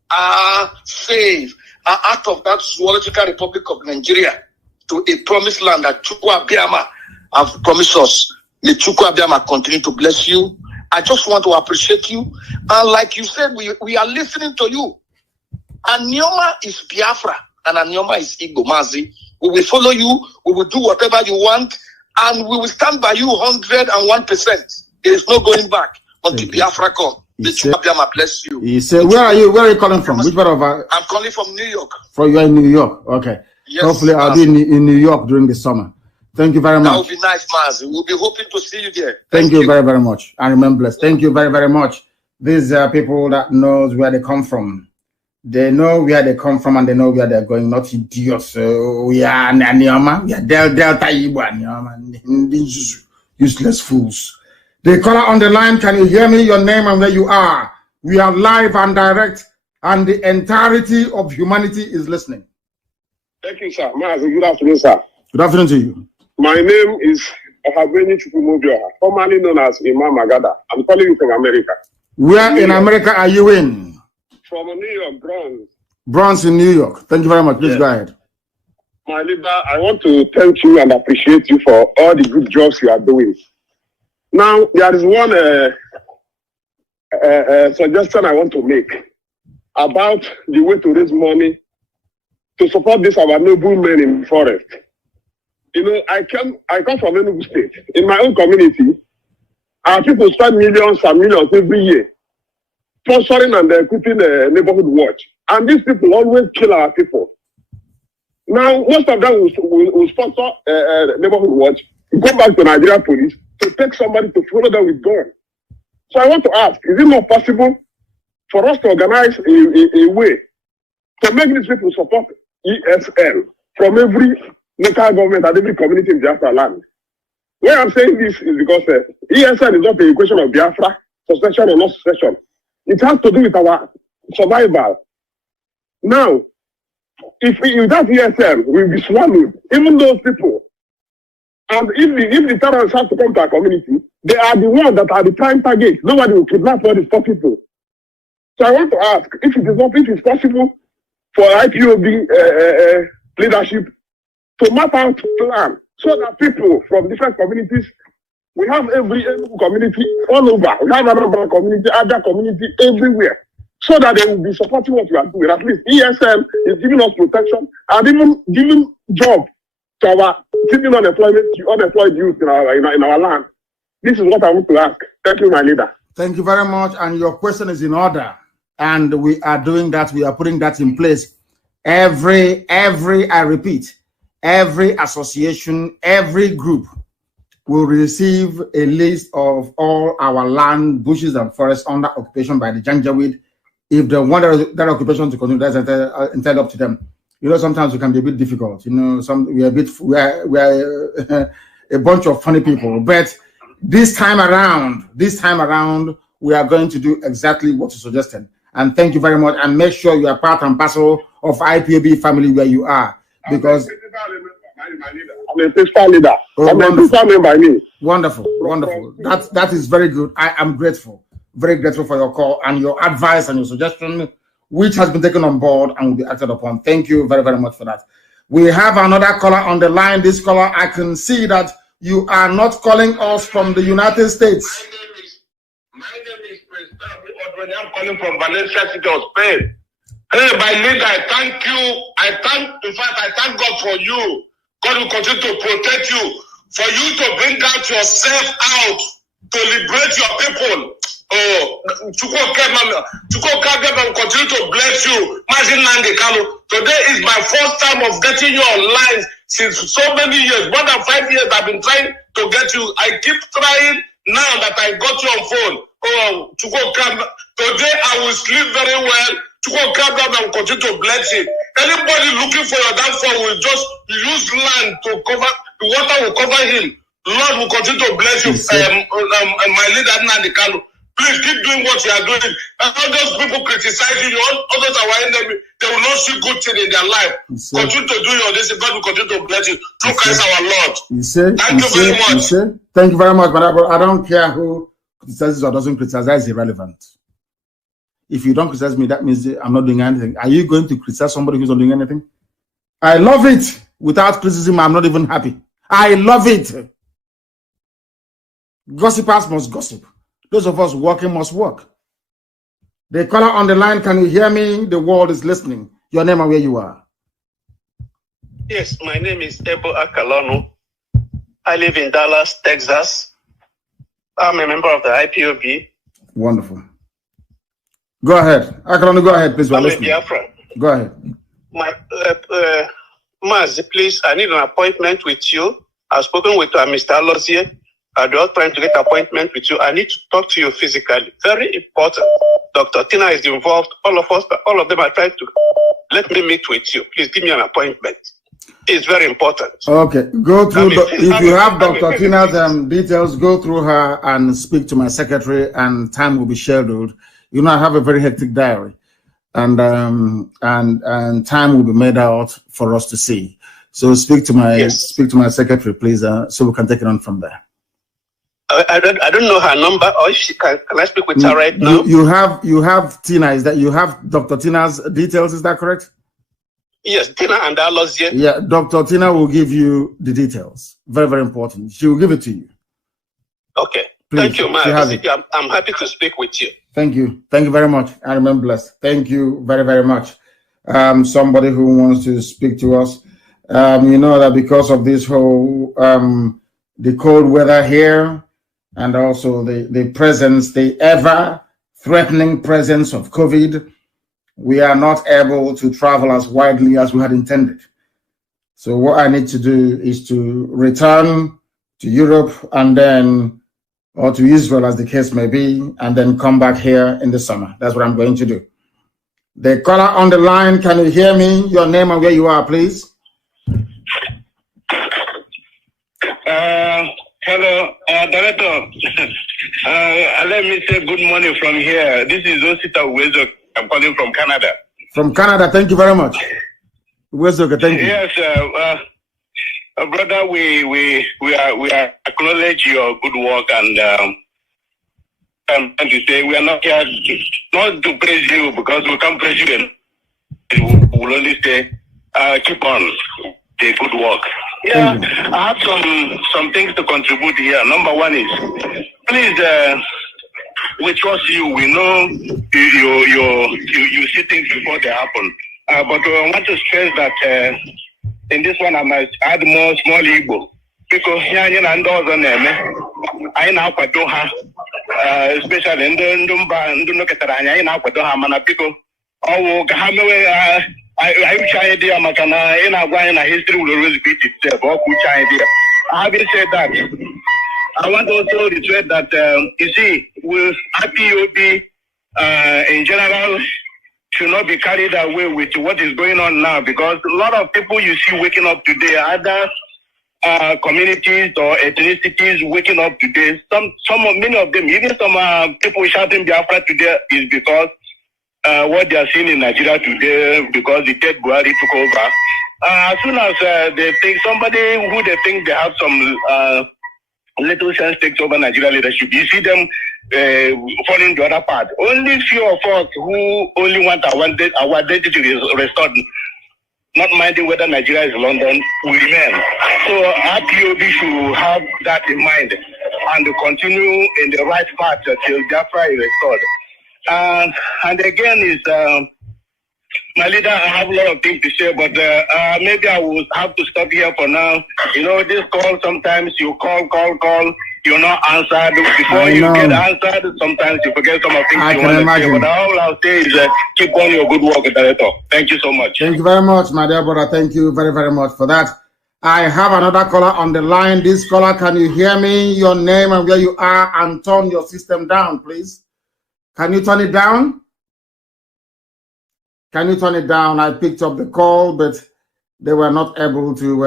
are saved, are out of that zoological Republic of Nigeria to a promised land that Chukwu Abiyama have promised us. May Chukwu Abiyama continue to bless you. I just want to appreciate you. And like you said, we are listening to you. Anioma is Biafra and Anioma is Igbo Mazi. We will follow you. We will do whatever you want. And we will stand by you 101%. There is no going back until Biafra come. May Chukwu Abiyama bless you. He said, where are you? Where are you calling from? Which part of I'm calling from New York. You are in New York. Okay. Yes, hopefully I'll be in New York during the summer. Thank you very much. That would be nice, Mazi. We'll be hoping to see you there. Thank you very, very much. And remember, blessed. Thank you very, very much. These are people that knows where they come from. They know where they come from and they know where they're going. Not idiots. So we are Anioma. We are Delta Igbo Anioma. Useless fools. The caller on the line, can you hear me? Your name and where you are. We are live and direct, and the entirety of humanity is listening. Thank you, sir. Good afternoon, sir. Good afternoon to you. My name is Ohabeni Chukwumobioha, formerly known as Imam Agada. I'm calling you from America. Where in America are you in? From New York, Bronx. Bronx in New York. Thank you very much. Please go ahead. My leader, I want to thank you and appreciate you for all the good jobs you are doing. Now, there is one suggestion I want to make about the way to raise money to support this our noble men in the forest. You know, I come from Enugu State. In my own community, our people spend millions and millions every year sponsoring and equipping a neighborhood watch. And these people always kill our people. Now, most of them will sponsor neighborhood watch, go back to Nigeria police to take somebody to follow them with gun. So I want to ask, is it not possible for us to organize a way to make these people support ESL from every local government and every community in Biafra land? Why I'm saying this is because ESL is not a question of Biafra, succession or not succession. It has to do with our survival. Now, if without ESL, we'll be swallowed. Even those people. And if the terrorists have to come to our community, they are the ones that are the prime target. Nobody will kidnap all these poor people. So I want to ask if it's possible for IPOB leadership to map out a plan so that people from different communities, we have every community all over. We have another community, other community everywhere, so that they will be supporting what we are doing. At least ESM is giving us protection and even giving job to our keeping unemployed youth in our land. This is what I want to ask. Thank you, my leader. Thank you very much. And your question is in order. And we are doing that. We are putting that in place. I repeat, every association, every group will receive a list of all our land, bushes, and forests under occupation by the Janjaweed. If they want that occupation to continue, that's entirely up to them. You know, sometimes it can be a bit difficult. You know, we are a bunch of funny people. But this time around, we are going to do exactly what you suggested. And thank you very much. And make sure you are part and parcel of IPOB family where you are, because I'm a fiscal leader. I'm a fiscal member by me. Wonderful. That is very good. I am grateful, very grateful for your call and your advice and your suggestion, which has been taken on board and will be acted upon. Thank you very, very much for that. We have another caller on the line. This caller, I can see that you are not calling us from the United States. My name is President Audrey. I'm calling from Valencia City of Spain. Hey, my leader, I thank you. I thank God for you. God will continue to protect you. For you to bring out yourself out to liberate your people. Oh, Chukwu will continue to bless you. Today is my first time of getting you online since so many years. More than 5 years I've been trying to get you. I keep trying Now that I got you on phone, to go calm down. Today I will sleep very well. To go calm down and continue to bless him. Anybody looking for your downfall will just use land to cover, the water will cover him. Lord will continue to bless you. My leader, Nandi Kanu. Please keep doing what you are doing. All those people criticizing you, all those our enemy, they will not see good thing in their life. Continue to do your this, God will continue to bless you. Through Christ our Lord. Thank you very much. Thank you very much, but I don't care who criticizes or doesn't criticize, irrelevant. If you don't criticize me, that means I'm not doing anything. Are you going to criticize somebody who's not doing anything? I love it. Without criticism, I'm not even happy. I love it. Gossipers must gossip. Those of us working must work. The caller on the line, can you hear me? The world is listening. Your name and where you are. Yes, my name is Ebo Akalonu. I live in Dallas, Texas. I'm a member of the Ipob. Wonderful. Go ahead. Akalonu, go ahead, please. I'm a Biafra. Go ahead. Mazi, please, I need an appointment with you. I've spoken with Mr. Alozie. They're all trying to get an appointment with you. I need to talk to you physically. Very important. Dr. Tina is involved. All of them are trying to let me meet with you. Please give me an appointment. It's very important. Okay. Go through. If you have Dr. Tina's details, go through her and speak to my secretary, and time will be scheduled. You know, I have a very hectic diary, and time will be made out for us to see. So speak to my secretary, please, so we can take it on from there. I don't know her number, or if she can I speak with her right now? You have Tina. Is that you have Dr. Tina's details? Is that correct? Yes, Tina and Alozie. Yeah, Dr. Tina will give you the details. Very, very important. She will give it to you. Okay. Please, thank you, man. I'm happy to speak with you. Thank you. Thank you very much. I remain blessed. Thank you very, very much. Somebody who wants to speak to us. You know that because of this whole the cold weather here, and also the ever threatening presence of COVID, we are not able to travel as widely as we had intended. So what I need to do is to return to Europe or to Israel, as the case may be, and then come back here in the summer. That's what I'm going to do. The caller on the line, can you hear me? Your name and where you are, please. Hello, Director. Let me say good morning from here. This is Osita Uwezo. I'm calling from Canada. From Canada, thank you very much. Uwezo, thank you. Yes, brother, we acknowledge your good work, and to say we are not here not to praise you, because we can't praise you, and we will only say keep on the good work. Yeah, I have some things to contribute here. Number one is, please, we trust you. We know you see things before they happen. But I want to stress that in this one I must add more small Igbo, because here and those on them, I now kwado ha, especially in the Nuketanya, now kwado ha mana people. Oh, I wish I idea Makana in a history will always beat itself. Having said that, I want also to reiterate that you see, with IPOB in general should not be carried away with what is going on now, because a lot of people you see waking up today, other communities or ethnicities waking up today. Many of them, even some people shouting Biafra today is because what they are seeing in Nigeria today, because the dead Buhari took over. As soon as they think somebody who they think they have some little sense takes over Nigeria leadership, you see them falling the other part. Only few of us who only want our identity restored, not minding whether Nigeria is London, will remain. So our POB should have that in mind and continue in the right path till Biafra is restored. And again, is my leader, I have a lot of things to say, but maybe I will have to stop here for now. You know, this call, sometimes you call, you're not answered. Before you get answered, sometimes you forget some of things you want to say. But all I'll say is keep on your good work, Director. Thank you so much. Thank you very much, my dear brother. Thank you very, very much for that. I have another caller on the line. This caller, can you hear me? Your name and where you are, and turn your system down, please. Can you turn it down? Can you turn it down? I picked up the call, but they were not able to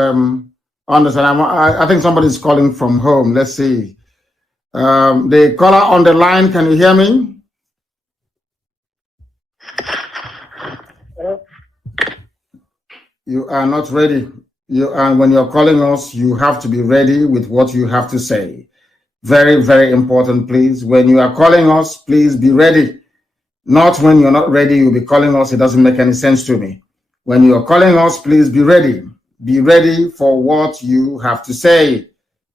understand. I think somebody's calling from home. Let's see. The caller on the line, can you hear me? You are not ready. When you're calling us, you have to be ready with what you have to say. Very, very important, please. When you are calling us, please be ready. Not when you're not ready, you'll be calling us. It doesn't make any sense to me. When you're calling us, please be ready. Be ready for what you have to say.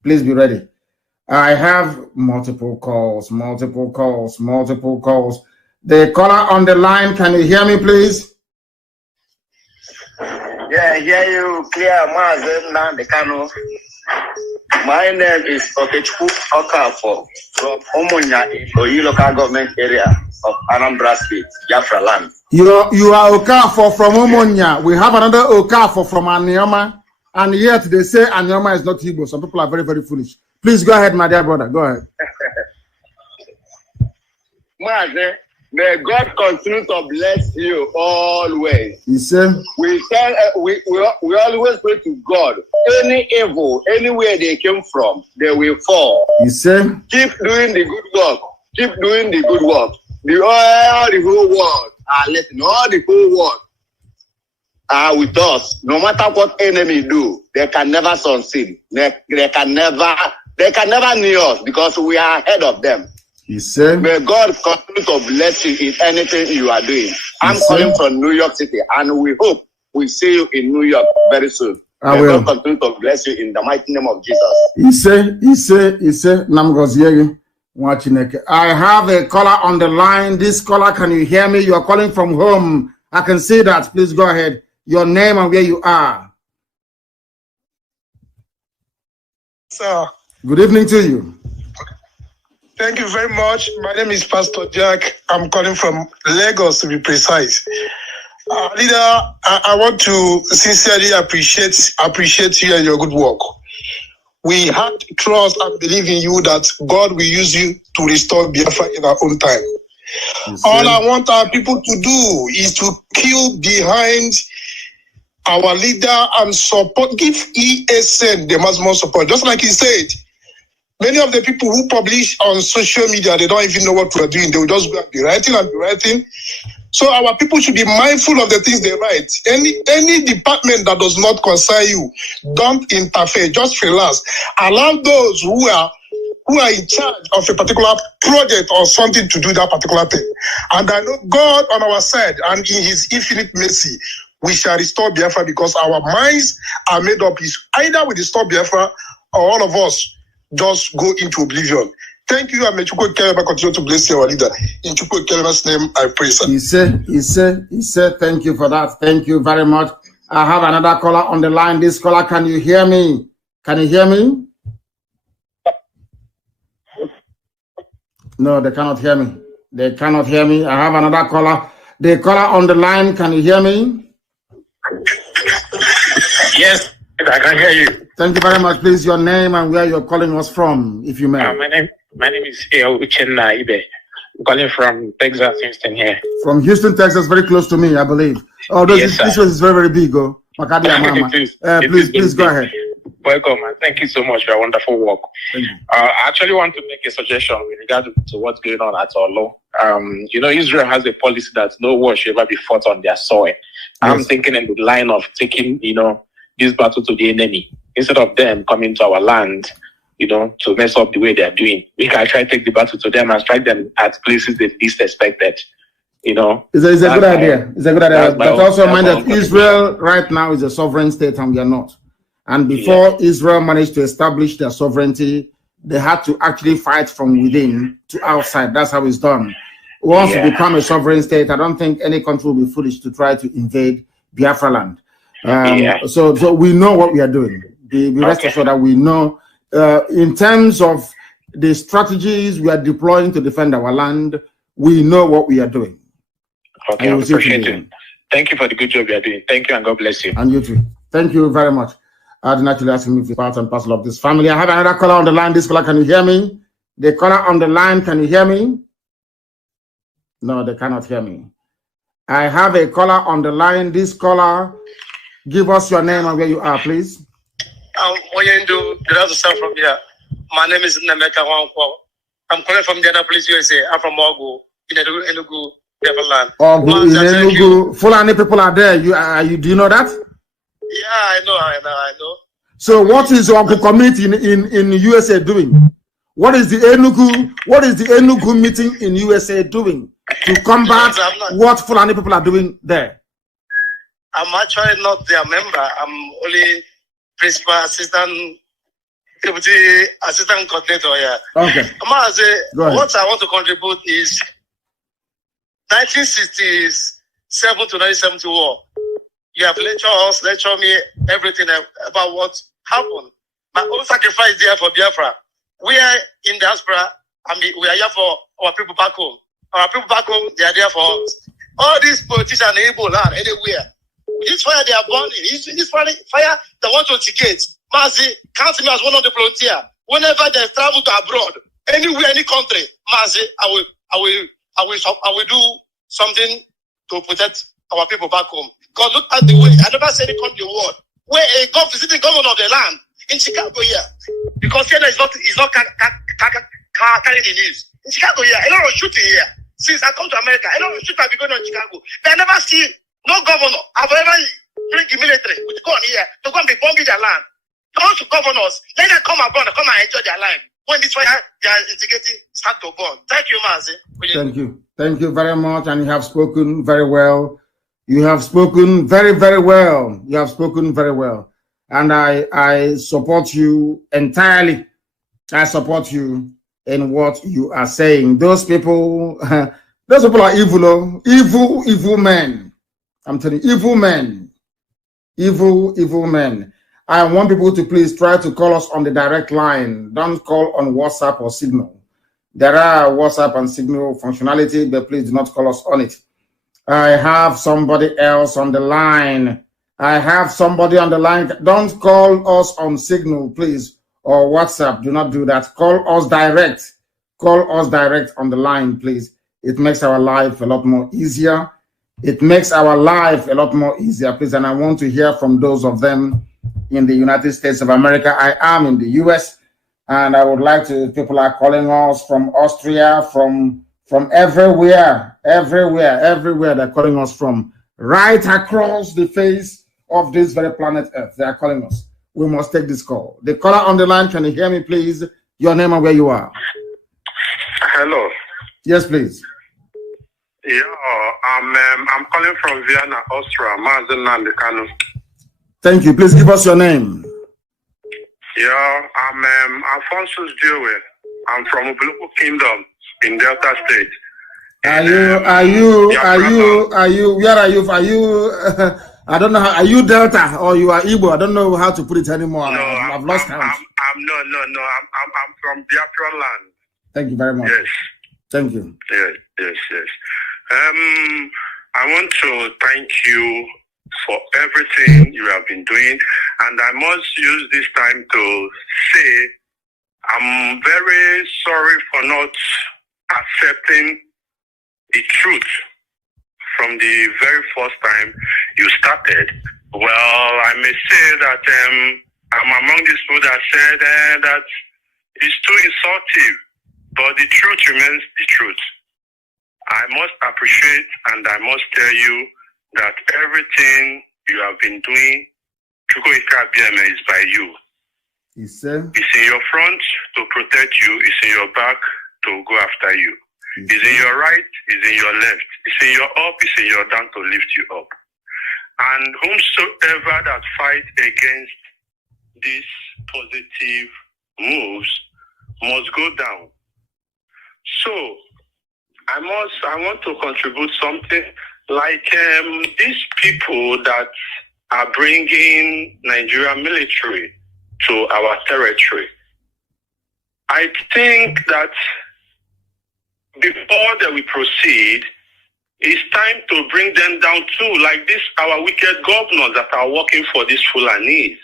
Please be ready. I have multiple calls. The caller on the line, can you hear me, please? Yeah, I hear you clear, Mazem. My name is Okechukwu Okafor from Omonya, Oyi local government area of Anambra State, Biafra land. You are Okafor from Omonya. We have another Okafor from Anioma, and yet they say Anioma is not Igbo. Some people are very, very foolish. Please go ahead, my dear brother. Go ahead. Mazem, may God continue to bless you always. You say? We always pray to God. Any evil, anywhere they came from, they will fall. You say? Keep doing the good work. Keep doing the good work. All the whole world are listening. All the whole world are with us. No matter what enemy do, they can never succeed. They can never near us because we are ahead of them. You say? May God continue to bless you in anything you are doing. I'm calling from New York City, and we hope we see you in New York very soon. May God continue to bless you in the mighty name of Jesus. I have a caller on the line. This caller, can you hear me? You are calling from home. I can see that. Please go ahead. Your name and where you are. Sir. Good evening to you. Thank you very much. My name is Pastor Jack. I'm calling from Lagos, to be precise. Leader, I want to sincerely appreciate you and your good work. We have trust and believe in you that God will use you to restore Biafra in our own time. All I want our people to do is to queue behind our leader and support, give ESN the maximum support. Just like he said, many of the people who publish on social media, they don't even know what we're doing. They will just go and be writing. So our people should be mindful of the things they write. Any department that does not concern you, don't interfere. Just relax. Allow those who are in charge of a particular project or something to do that particular thing. And I know God on our side, and in His infinite mercy, we shall restore Biafra, because our minds are made up. Is either we restore Biafra or all of us just go into oblivion. Thank you, and may Chukwu Keleba continue to bless your leader. In Chukwu Keleba's name, I pray, sir. He said, thank you for that. Thank you very much. I have another caller on the line. This caller, can you hear me? Can you hear me? No, they cannot hear me. They cannot hear me. I have another caller. The caller on the line, can you hear me? Yes, I can hear you. Thank you very much. Please, your name and where you're calling us from, if you may. My name is Uchenna Ibe. I'm calling from Texas, Houston here. From Houston, Texas, very close to me, I believe. Oh, this place is very, very big. Oh, please go ahead. Welcome, and thank you so much for your wonderful work. I actually want to make a suggestion with regard to what's going on at Olo. Israel has a policy that no war should ever be fought on their soil. Yes. I'm thinking in the line of taking, this battle to the enemy instead of them coming to our land, to mess up the way they're doing. We can try to take the battle to them and strike them at places they least expected. It's a good idea. It's a good idea. But also mind that Israel right now is a sovereign state and we are not. And before Israel managed to establish their sovereignty, they had to actually fight from within to outside. That's how it's done. Once you become a sovereign state, I don't think any country will be foolish to try to invade Biafra land. So we know what we are doing. Be rest assured that we know in terms of the strategies we are deploying to defend our land, we know what we are doing. Okay, I appreciate it. Thank you for the good job you are doing. Thank you, and God bless you. And you too. Thank you very much. I didn't actually ask him if he's part and parcel of this family. I have another caller on the line. This caller, can you hear me? The caller on the line, can you hear me? No, they cannot hear me. I have a caller on the line. This caller, give us your name and where you are, please. From here. My name is Nemeka Wankwo. I'm calling from the other place, USA. I'm from Ogu, in Enugu, Biafra. Ogu, in Enugu. Fulani people are there. Do you know that? Yeah, I know. So what is your committee in USA doing? What is the Enugu meeting in USA doing to combat what Fulani people are doing there? I'm actually not their member. I'm only principal assistant, deputy assistant coordinator here. Okay. What I want to contribute is 1967 to 1970 war. You have lectured me everything about what happened. My own sacrifice there for Biafra. We are in diaspora, and we are here for our people back home. Our people back home, they are there for us. All these politicians in Igbo land, anywhere. This fire they are burning. This fire they want to ticket. Mazi, count me as one of the volunteers. Whenever they travel to abroad, anywhere, any country, Mazi, I will do something to protect our people back home. Because look at the way, I never said it country world, where a visiting governor of the land in Chicago here, because here is not carrying the news. In Chicago here, a lot of shooting here. Since I come to America, a lot of shooting have been going on in Chicago. But I never see no governor have ever bring the military to go on here to go and be bombing their land. Those governors, let them come abroad and come and enjoy their life. When this fire they are instigating start to burn. Thank you, Mazi. Thank you. Thank you very much. And you have spoken very well. You have spoken very, very well. You have spoken very well. And I support you entirely. I support you in what you are saying. Those people are evil, evil men. I'm telling you, evil men. Evil men. I want people to please try to call us on the direct line. Don't call on WhatsApp or Signal. There are WhatsApp and Signal functionality, but please do not call us on it. I have somebody else on the line. Don't call us on Signal, please, or WhatsApp. Do not do that. Call us direct. Call us direct on the line, please. It makes our life a lot more easier. It makes our life a lot more easier, please. And I want to hear from those of them in the United States of America. I am in the US, and I would like to, people are calling us from Austria, from everywhere they're calling us from, right across the face of this very planet Earth. They are calling us. We must take this call. The caller on the line, can you hear me, please? Your name and where you are. Hello. Yes, please. Yeah, I'm calling from Vienna, Austria. Mazen Nandekano. Thank you. Please give us your name. Yeah, I'm Alphonsus Diowe. I'm from Ubuluku Kingdom in Delta State. Where are you? I don't know how, are you Delta or you are Igbo? I don't know how to put it anymore. No, I've lost count. I'm from Biafra land. Thank you very much. Yes. Thank you. Yes. I want to thank you for everything you have been doing, and I must use this time to say I'm very sorry for not accepting the truth from the very first time you started. Well, I may say that I'm among these people that said that it's too insulting, but the truth remains the truth. I must appreciate and I must tell you that everything you have been doing, is by you. It's in your front to protect you, it's in your back to go after you. It's in your right, it's in your left, it's in your up, it's in your down to lift you up. And whomsoever that fight against these positive moves must go down. So I want to contribute something like these people that are bringing Nigerian military to our territory. I think that before that we proceed, it's time to bring them down too, like this, our wicked governors that are working for these Fulanis.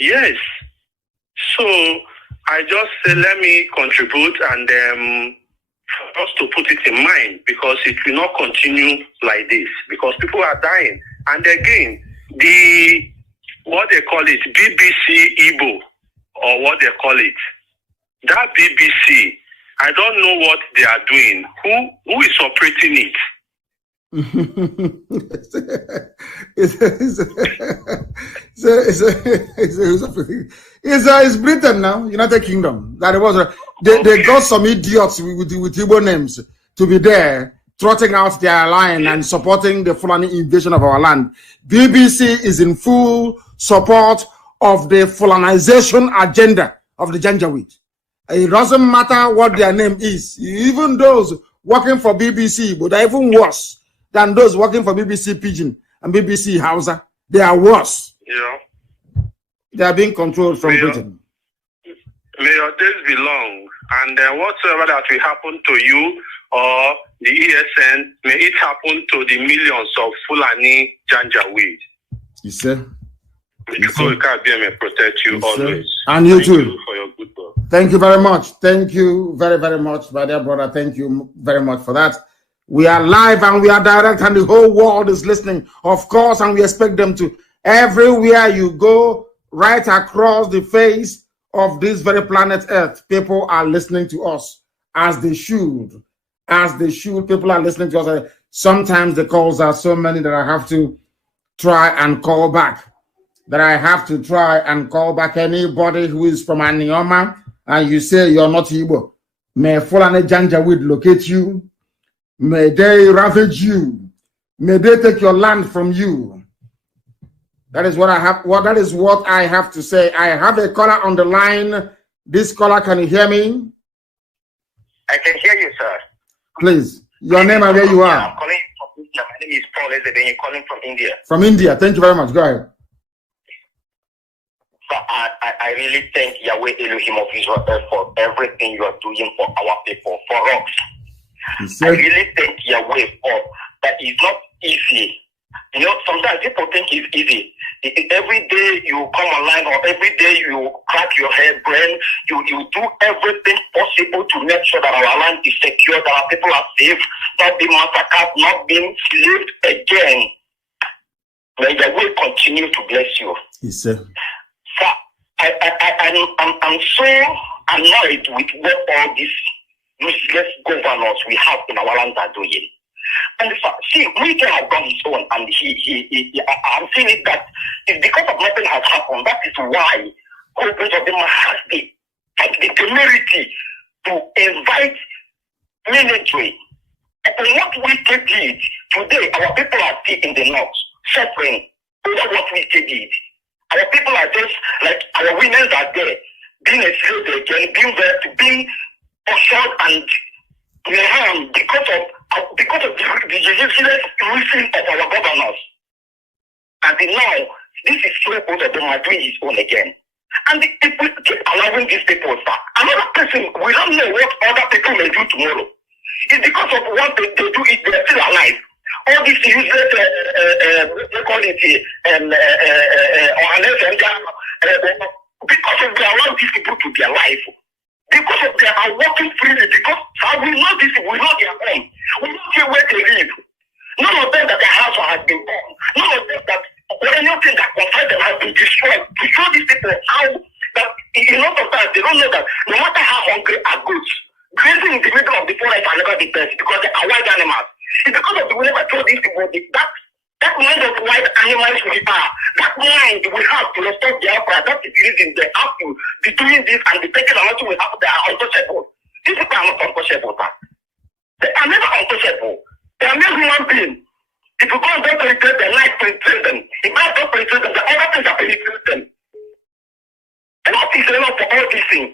Yes. So I just say, let me contribute and for us to put it in mind, because it will not continue like this, because people are dying. And again, what they call it, BBC Igbo, or what they call it, that BBC, I don't know what they are doing. Who is operating it? It's Britain now, United Kingdom. That it was they got some idiots with Igbo names to be there, trotting out their line and supporting the Fulani invasion of our land. BBC is in full support of the Fulanization agenda of the Janjaweed. It doesn't matter what their name is. Even those working for BBC, but they're even worse than those working for BBC Pidgin and BBC Hausa. They are worse. Yeah. They are being controlled from Britain. May your days be long, and whatsoever that will happen to you or the ESN, may it happen to the millions of Fulani Janjaweed. You see? May protect you always. And you too. Thank you for your good work. Thank you very much. Thank you very, very much, my dear brother. Thank you very much for that. We are live and we are direct, and the whole world is listening, of course, and we expect them to. Everywhere you go, right across the face of this very planet Earth, people are listening to us, as they should. As they should. People are listening to us. Sometimes the calls are so many that I have to try and call back. Anybody who is from Anioma and you say you're not Igbo, may Fulani Janjaweed locate you. May they ravage you. May they take your land from you. That is what I have. That is what I have to say. I have a caller on the line. This caller, can you hear me? I can hear you, sir. Please, your name and where you are. I'm calling from India. My name is Paul Ezebe. You're calling from India. From India. Thank you very much. Go ahead. So I really thank Yahweh Elohim of Israel for everything you are doing for our people, for us. I really thank Yahweh for that. It's not easy. You know, sometimes people think it's easy. Every day you come online, or every day you crack your head brain, you do everything possible to make sure that our land is secure, that our people are safe, not being massacred, not being slaved again. May Yahweh continue to bless you. Yes, sir. So I'm so annoyed with what all these useless governors we have in our land are doing. And see, Wike has done his own, and I'm saying it that it's because of nothing has happened. That is why whole bunch of them has the temerity to invite military. And what Wike did today, our people are still in the north suffering over what Wike did. Our people are just like our women are there, being enslaved again, being there, being assured and harmed because of the useless reason of our governors. And now, this is so both of them are doing his own again. And if we keep allowing these people back, another person, we don't know what other people may do tomorrow. It's because of what they do, if they're still alive. All these useless, they call it, because of they allow these people to be alive. Because of they are working freely, because we know this, we know their home. We know where they live. None of them that their house has been burned. None of them that anything that concerns them has been destroyed. To show these people how that in a lot of times they don't know that no matter how hungry are goods, grazing in the middle of the forest are never the best because they are wild animals. It's because of the we never told these people that mind of wild animals we are, that mind we have to restore Biafra. That is the reason they have to be doing this and be taking a lot we have. They are untouchable. These people are not untouchable. They are never untouchable. They are not human beings. If you go and don't penetrate them, life penetrate them. If God don't penetrate them, the other things are penetrate them. And what is enough for all these things?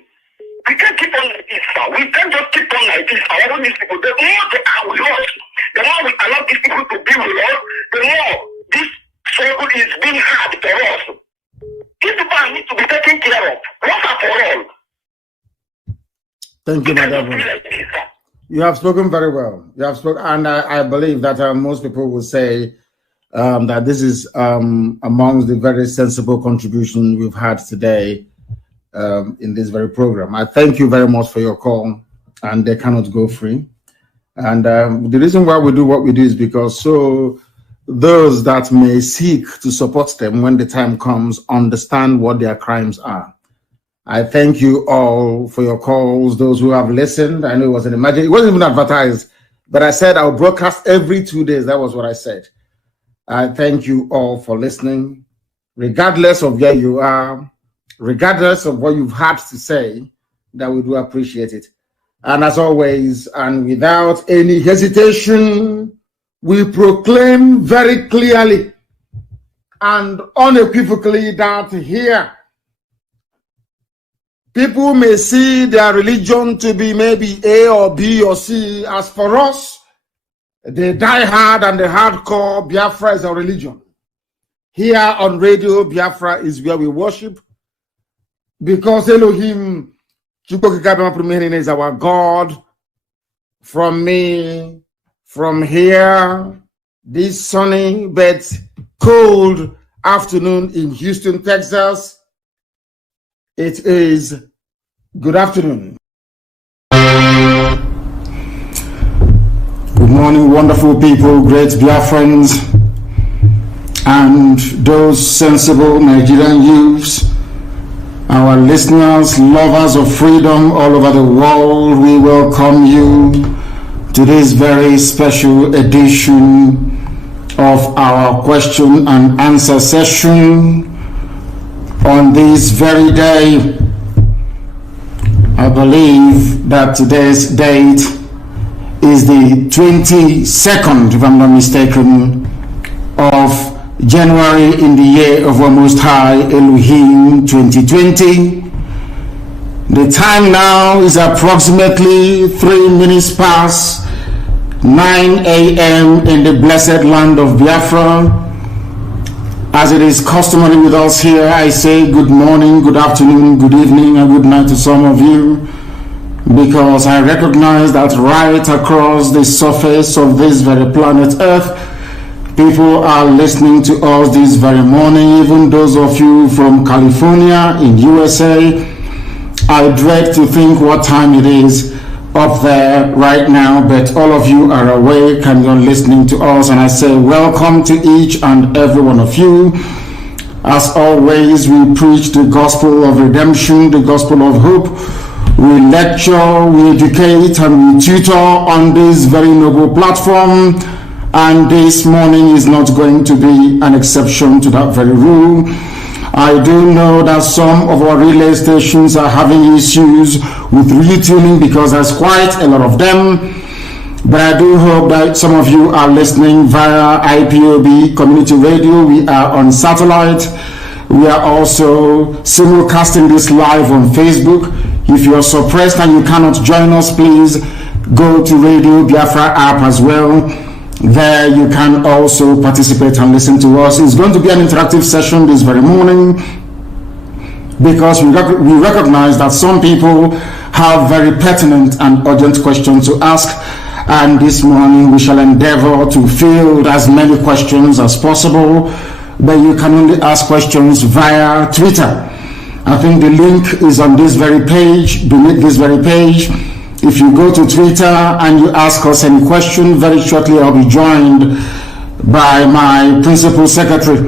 We can't keep on like this, sir. We can't just keep on like this. I want these people. The more they are with us, the more we allow these people to be with us, the more this struggle is being hard for us. These people need to be taken care of. Once and for all. Thank you, Madam. You have spoken very well. You have spoken, and I believe that most people will say that this is amongst the very sensible contribution we've had today in this very program. I thank you very much for your call, and they cannot go free. And the reason why we do what we do is because so those that may seek to support them when the time comes understand what their crimes are. I thank you all for your calls, those who have listened. I know it wasn't imagined, it wasn't even advertised, but I said I'll broadcast every 2 days. That was what I said. I thank you all for listening, regardless of where you are, regardless of what you've had to say, that we do appreciate it. And as always, and without any hesitation, we proclaim very clearly and unequivocally that here, people may see their religion to be maybe A or B or C. As for us, the die-hard and the hardcore, Biafra is our religion. Here on Radio, Biafra is where we worship, because Elohim is our God. From me, from here, this sunny but cold afternoon in Houston, Texas, it is good afternoon. Good morning, wonderful people, great Biafrans, and those sensible Nigerian youths, our listeners, lovers of freedom all over the world. We welcome you to this very special edition of our question and answer session on this very day. I believe that today's date is the 22nd, if I'm not mistaken, of January in the year of our Most High Elohim 2020. The time now is approximately 3 minutes past 9 a.m. in the blessed land of Biafra. As it is customary with us here, I say good morning, good afternoon, good evening, and good night to some of you, because I recognize that right across the surface of this very planet Earth, people are listening to us this very morning, even those of you from California in USA. I dread to think what time it is up there right now, but all of you are awake and you're listening to us, and I say welcome to each and every one of you. As always, we preach the gospel of redemption, the gospel of hope. We lecture, we educate, and we tutor on this very noble platform, and this morning is not going to be an exception to that very rule. I do know that some of our relay stations are having issues with retuning because there's quite a lot of them, but I do hope that some of you are listening via IPOB community radio. We are on satellite. We are also simulcasting this live on Facebook. If you are suppressed and you cannot join us, please go to Radio Biafra app as well. There you can also participate and listen to us. It's going to be an interactive session this very morning, because we recognize that some people have very pertinent and urgent questions to ask, and this morning we shall endeavor to field as many questions as possible, but you can only ask questions via Twitter. I think the link is on this very page, beneath this very page. If you go to Twitter and you ask us any question, very shortly I'll be joined by my principal secretary,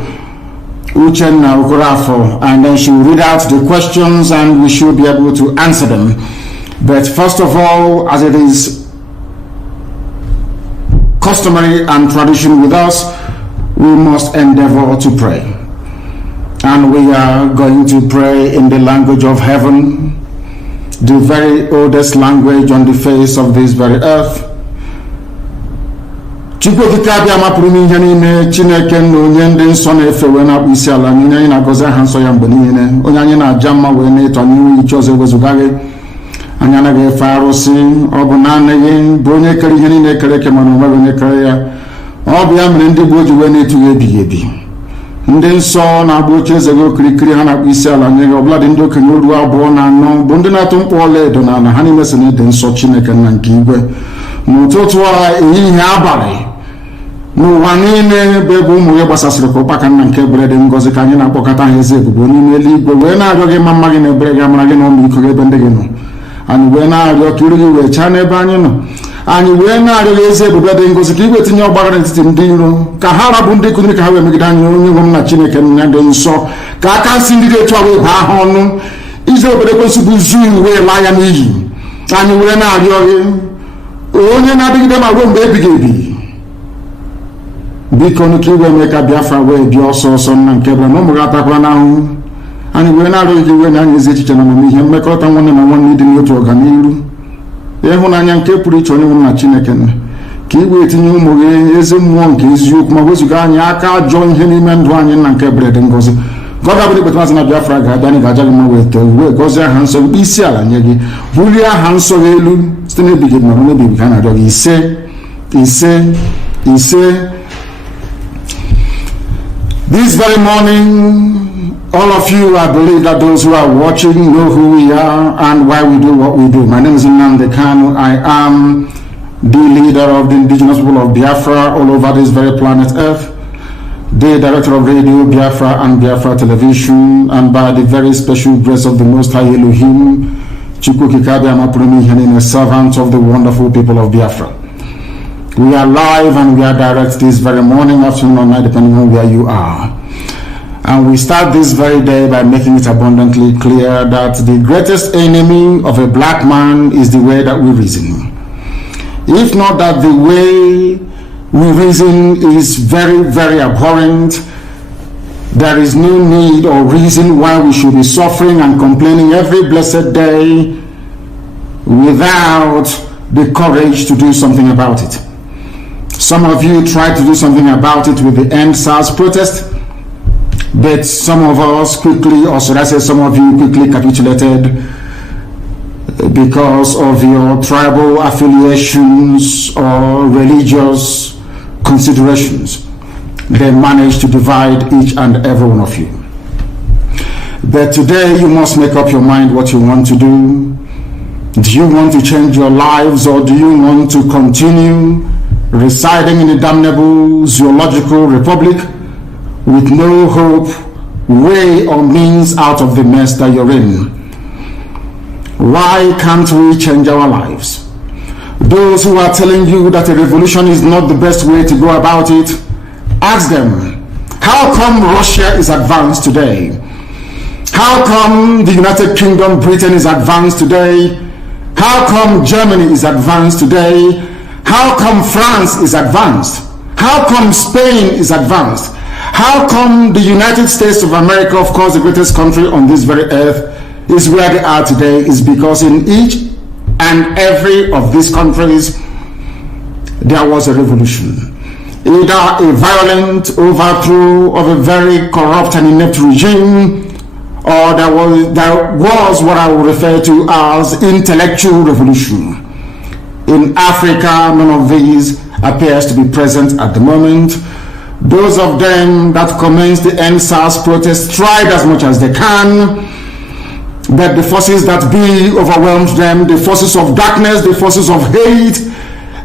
Uchenna Okorafo, and then she will read out the questions and we should be able to answer them. But first of all, as it is customary and tradition with us, we must endeavor to pray. And we are going to pray in the language of heaven, the very oldest language on the face of this very earth. Chineke no nyende nsọ efe we na akpụisi ala nyanye na gozi aha nsọ ya mgbe niile, onye anyị na-aja mma wee na-eto n'ihu iche ọzọ ewezuga gị, anyị anaghị efe arụsị, ọ bụ naanị gị bụ onye kere ihe niile kere eke mana onwe onye kere ya. Ọ bụ ya mere ndị gboo ji wee na-etu ya ebighị ebi. Ndị nsọ na-agba oche eze gị okirikiri ha na-akpụ isi ala nye gị, ọbụla dị ndị okenye oru abụọ na anọ bụ ndị na-atụ mkpọ ọla edo na ala ha niile si na ịdị nsọ Chineke na nke igwe. N'ụtụtụ a, ehihie, abalị, n'ụwa niile bụ ebe ụmụ ya gbasasịrị ka ụkpaka nna nke ebere dị ngọzi ka anyị na-akpọkọta ha eze ebube n'ime eluigwe wee na-arịọ gị ma mma gị na ebere gị amara gị na ọmịiko gị ebe ndị gị nọ. Anyị wee na-arịọ ka iru gị wee chaa n'ebe anyị nọ. Anyị wee na-arịọ gị eze ebube dị ngọzi ka igwe tinye ọgbara n'etiti ndị iro ka ha rabụ ndị kụziri ka ha wee megide anyị onye nwe m na Chineke nna dị nsọ ka aka nsị ndị dị etu a wee baa ha ọnụ ize obodo ekwensị bụ zu wee laa ya n'iyi. Anyị wee na-arịọ gị onye na-adịgide ma ruo mgbe ebighị ebi, biko nụ ka iwe mee ka Biafra wee bịa ọsọ ọsọ nna nke ebere na ụmụ gị atakwara n'ahụhụ. Anyị wee na-arịọ gị iwe na anyị ezi echiche na amamihe mmekọrịta nwanne na nwanne dị n'otu ọganiru ịhụnanya nke pụrụ iche onye nwe m na Chineke nna ka igwe etinye ụmụ gị ezi mmụọ nke eziokwu ma wezụga anyị aka ajọ ihe n'ime ndụ anyị nna nke ebere dị ngọzi. God abụrụ ikpeta mazị na Biafra ga-abịa anyị ga-aja gị mma wee too wee gọzie aha nsọ gị isi ala nye gị bulie aha nsọ gị elu site n'ebighị na ọrụ ebighị ka a na-arịọ gị ise. This very morning, all of you, I believe that those who are watching know who we are and why we do what we do. My name is Nnamdi Kanu. I am the leader of the indigenous people of Biafra all over this very planet Earth, the director of Radio Biafra and Biafra Television, and by the very special grace of the Most High Elohim, Chukwukikabi Amapurumi, a servant of the wonderful people of Biafra. We are live and we are direct this very morning, afternoon or night, depending on where you are. And we start this very day by making it abundantly clear that the greatest enemy of a black man is the way that we reason. If not that the way we reason is very, very abhorrent, there is no need or reason why we should be suffering and complaining every blessed day without the courage to do something about it. Some of you tried to do something about it with the End SARS protest, but some of us quickly, or should I say some of you quickly capitulated because of your tribal affiliations or religious considerations. They managed to divide each and every one of you. But today you must make up your mind what you want to do. Do you want to change your lives, or do you want to continue residing in a damnable zoological republic with no hope, way, or means out of the mess that you're in? Why can't we change our lives? Those who are telling you that a revolution is not the best way to go about it, ask them, how come Russia is advanced today? How come the United Kingdom, Britain is advanced today? How come Germany is advanced today? How come France is advanced? How come Spain is advanced? How come the United States of America, of course the greatest country on this very earth, is where they are today? Is because in each and every of these countries there was a revolution. Either a violent overthrow of a very corrupt and inept regime, or there was what I would refer to as intellectual revolution. In Africa, none of these appears to be present at the moment. Those of them that commenced the End SARS protest tried as much as they can, but the forces that be overwhelmed them, the forces of darkness, the forces of hate,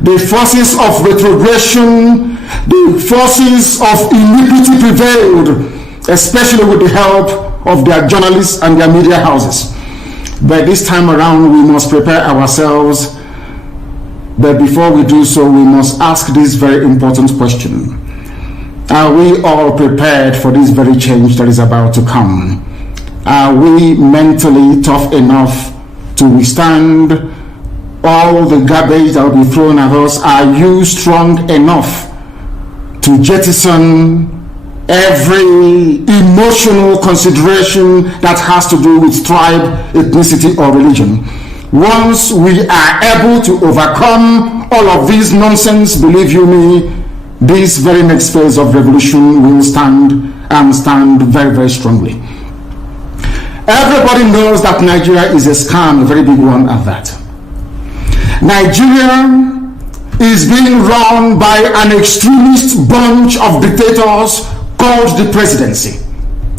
the forces of retrogression, the forces of iniquity prevailed, especially with the help of their journalists and their media houses. But this time around, we must prepare ourselves. But before we do so, we must ask this very important question. Are we all prepared for this very change that is about to come? Are we mentally tough enough to withstand all the garbage that will be thrown at us? Are you strong enough to jettison every emotional consideration that has to do with tribe, ethnicity, or religion? Once we are able to overcome all of this nonsense, believe you me, this very next phase of revolution will stand, and stand very, very strongly. Everybody knows that Nigeria is a scam, a very big one at that. Nigeria is being run by an extremist bunch of dictators called the presidency.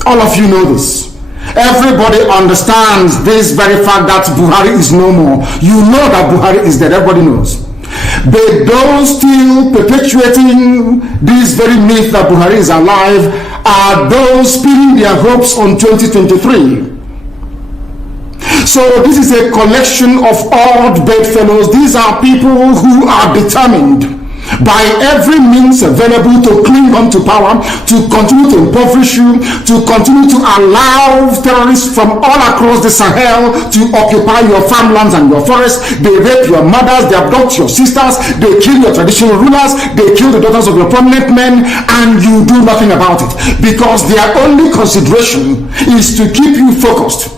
All of you know this. Everybody understands this very fact that Buhari is no more. You know that Buhari is dead, everybody knows. But those still perpetuating this very myth that Buhari is alive are those pinning their hopes on 2023. So this is a collection of odd bedfellows. These are people who are determined by every means available to cling on to power, to continue to impoverish you, to continue to allow terrorists from all across the Sahel to occupy your farmlands and your forests. They rape your mothers, they abduct your sisters, they kill your traditional rulers, they kill the daughters of your prominent men, and you do nothing about it because their only consideration is to keep you focused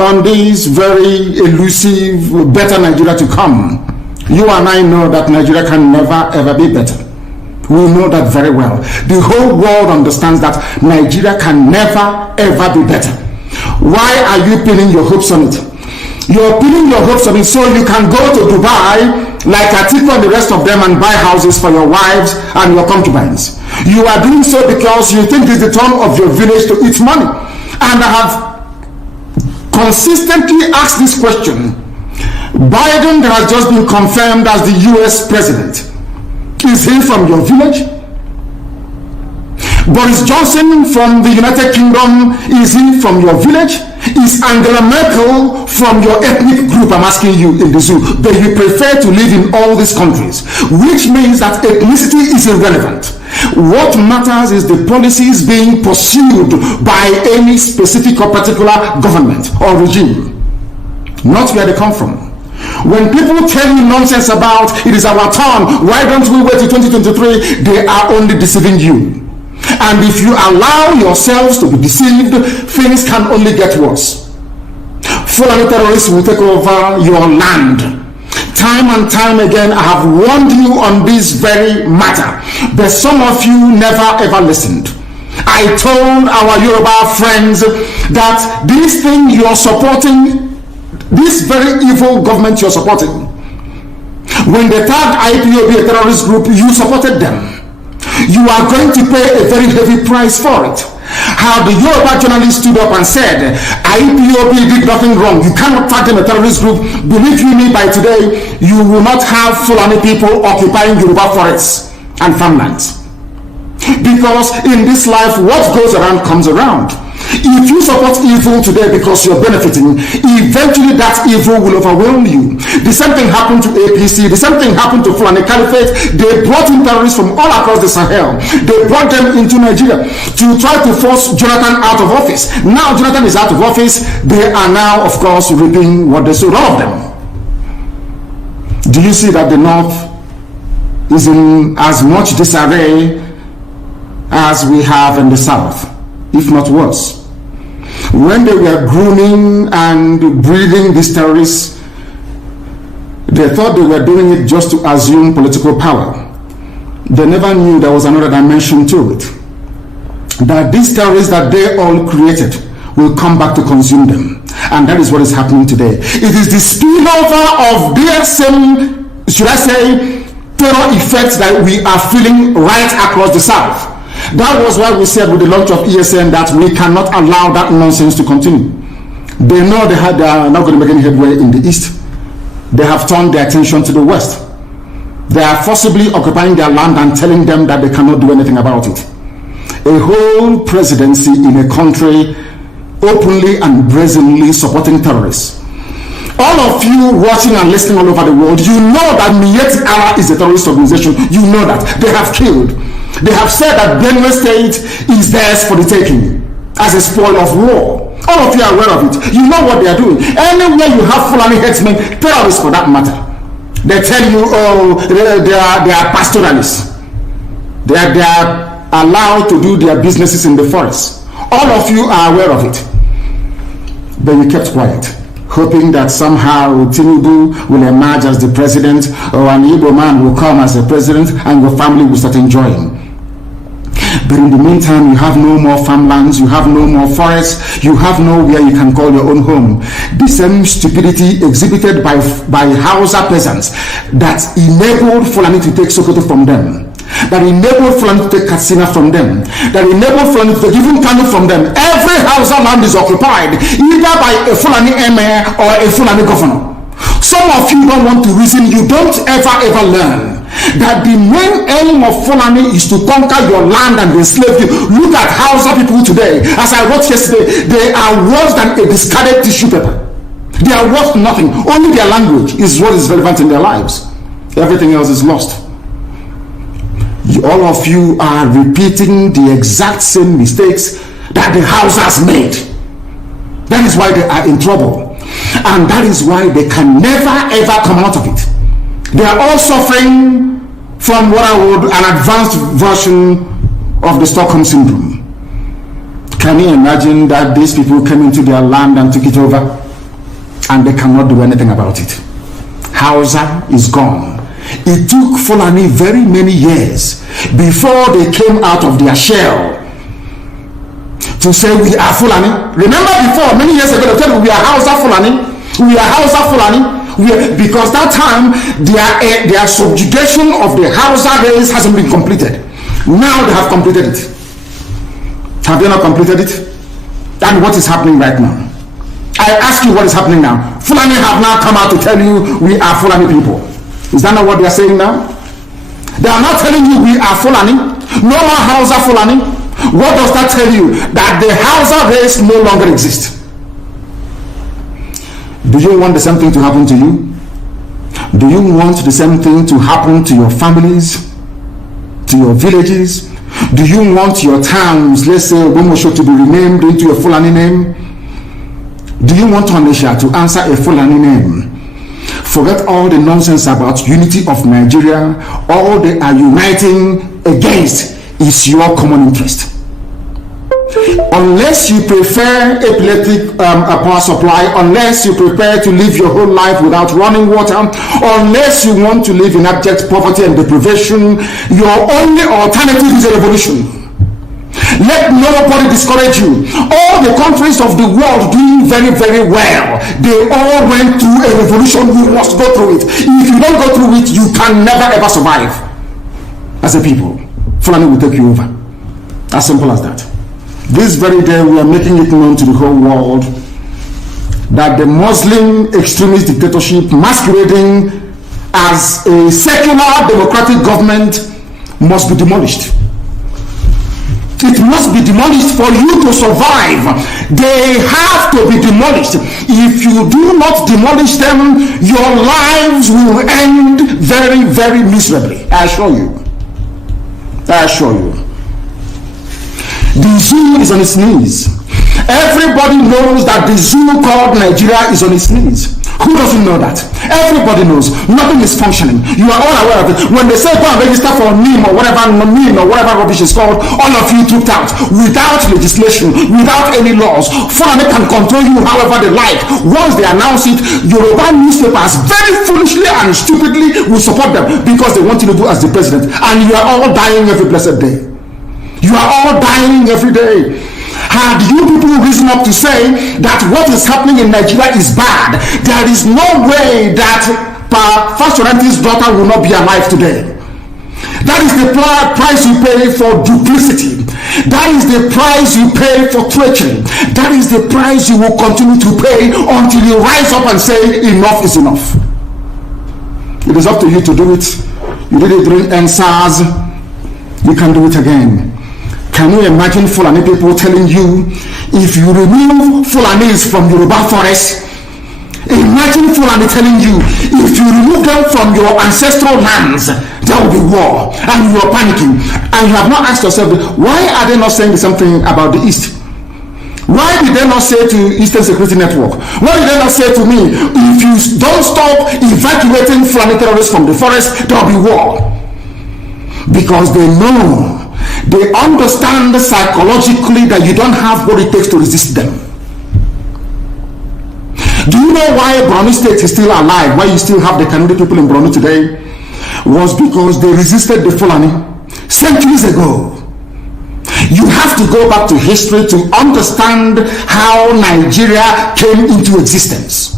on this very elusive better Nigeria to come. You and I know that Nigeria can never ever be better. We know that very well. The whole world understands that Nigeria can never ever be better. Why are you pinning your hopes on it? You're pinning your hopes on it so you can go to Dubai like Atiku and the rest of them and buy houses for your wives and your concubines. You are doing so because you think it's the turn of your village to eat money. And I have consistently asked this question. Biden that has just been confirmed as the US president, is he from your village? Boris Johnson from the United Kingdom, is he from your village? Is Angela Merkel from your ethnic group? I'm asking you in the zoo. But you prefer to live in all these countries, which means that ethnicity is irrelevant. What matters is the policies being pursued by any specific or particular government or regime, not where they come from. When people tell you nonsense about it is our turn, why don't we wait till 2023, they are only deceiving you. And if you allow yourselves to be deceived, things can only get worse. Fulani terrorists will take over your land. Time and time again, I have warned you on this very matter, but some of you never ever listened. I told our Yoruba friends that this thing you are supporting, this very evil government you're supporting, when they tagged Ipob a terrorist group, you supported them. You are going to pay a very heavy price for it. How the Yoruba journalist stood up and said, Ipob did nothing wrong. You cannot tag them a terrorist group. Believe you me, by today, you will not have Fulani people occupying Yoruba forests and farmlands. Because in this life, what goes around comes around. If you support evil today because you're benefiting, eventually that evil will overwhelm you. The same thing happened to APC. The same thing happened to Fulani Caliphate. They brought in terrorists from all across the Sahel. They brought them into Nigeria to try to force Jonathan out of office. Now Jonathan is out of office. They are now, of course, reaping what they sowed, all of them. Do you see that the North is in as much disarray as we have in the South, if not worse? When they were grooming and breeding these terrorists, they thought they were doing it just to assume political power. They never knew there was another dimension to it. That these terrorists that they all created will come back to consume them. And that is what is happening today. It is the spillover of their same, should I say, terror effects that we are feeling right across the South. That was why we said with the launch of ESN that we cannot allow that nonsense to continue. They know they are not going to make any headway in the East. They have turned their attention to the West. They are forcibly occupying their land and telling them that they cannot do anything about it. A whole presidency in a country openly and brazenly supporting terrorists. All of you watching and listening all over the world, you know that Miyetti Allah is a terrorist organization. You know that. They have killed. They have said that Benue State is theirs for the taking as a spoil of war. All of you are aware of it. You know what they are doing. Anywhere you have Fulani headsmen, terrorists for that matter, they tell you, oh, they are pastoralists. They are allowed to do their businesses in the forest. All of you are aware of it. But you kept quiet, hoping that somehow Tinubu will emerge as the president, or an Igbo man will come as a president, and your family will start enjoying. But in the meantime, you have no more farmlands, you have no more forests, you have nowhere you can call your own home. The same stupidity exhibited by Hausa peasants that enabled Fulani to take Sokoto from them, that enabled Fulani to take Katsina from them, that enabled Fulani to take even Kano from them. Every Hausa land is occupied either by a Fulani emir or a Fulani governor. Some of you don't want to reason. You don't ever learn that the main aim of Fulani is to conquer your land and enslave you. Look at Hausa people today. As I wrote yesterday, they are worse than a discarded tissue paper. They are worth nothing. Only their language is what is relevant in their lives. Everything else is lost. All of you are repeating the exact same mistakes that the Hausas made. That is why they are in trouble. And that is why they can never ever come out of it. They are all suffering from what I would an advanced version of the Stockholm Syndrome. Can you imagine that these people came into their land and took it over and they cannot do anything about it? Hausa is gone. It took Fulani very many years before they came out of their shell to say we are Fulani. Remember before, many years ago, they told we are Hausa Fulani. We are Hausa Fulani. Because that time, their subjugation of the Hausa race hasn't been completed. Now they have completed it. Have they not completed it? And what is happening right now? I ask you what is happening now. Fulani have now come out to tell you we are Fulani people. Is that not what they are saying now? They are not telling you we are Fulani. No more Hausa Fulani. What does that tell you? That the Hausa race no longer exists. Do you want the same thing to happen to you? Do you want the same thing to happen to your families, to your villages? Do you want your towns, let's say Bomosho, to be renamed into a Fulani name? Do you want Onisha to answer a Fulani name? Forget all the nonsense about unity of Nigeria. All they are uniting against is your common interest. Unless you prefer epileptic power supply, unless you prepare to live your whole life without running water, unless you want to live in abject poverty and deprivation, your only alternative is a revolution. Let nobody discourage you. All the countries of the world doing very, very well, they all went through a revolution. You must go through it. If you don't go through it, you can never ever survive as a people. Fulani will take you over. As simple as that. This very day, we are making it known to the whole world that the Muslim extremist dictatorship masquerading as a secular democratic government must be demolished. It must be demolished for you to survive. They have to be demolished. If you do not demolish them, your lives will end very, very miserably. I assure you. I assure you. The zoo is on its knees. Everybody knows that the zoo called Nigeria is on its knees. Who doesn't know that? Everybody knows. Nothing is functioning. You are all aware of it. When they say go and register for NIM or whatever rubbish is called, all of you trooped out without legislation, without any laws. Fulani can control you however they like. Once they announce it, Yoruba newspapers very foolishly and stupidly will support them because they want you to do as the president. And you are all dying every blessed day. You are all dying every day. Had you people risen up to say that what is happening in Nigeria is bad, there is no way that Fashoranti's daughter will not be alive today. That is the price you pay for duplicity. That is the price you pay for treachery. That is the price you will continue to pay until you rise up and say enough is enough. It is up to you to do it. You did it during NSAS. You can do it again. Can you imagine Fulani people telling you, if you remove Fulanis from Yoruba forest, imagine Fulani telling you, if you remove them from your ancestral lands, there will be war, and you are panicking. And you have not asked yourself, why are they not saying something about the East? Why did they not say to Eastern Security Network? Why did they not say to me, if you don't stop evacuating Fulani terrorists from the forest, there will be war? Because they know, they understand psychologically that you don't have what it takes to resist them. Do you know why Borno State is still alive? Why you still have the Kanuri people in Borno today? Was because they resisted the Fulani centuries ago. You have to go back to history to understand how Nigeria came into existence.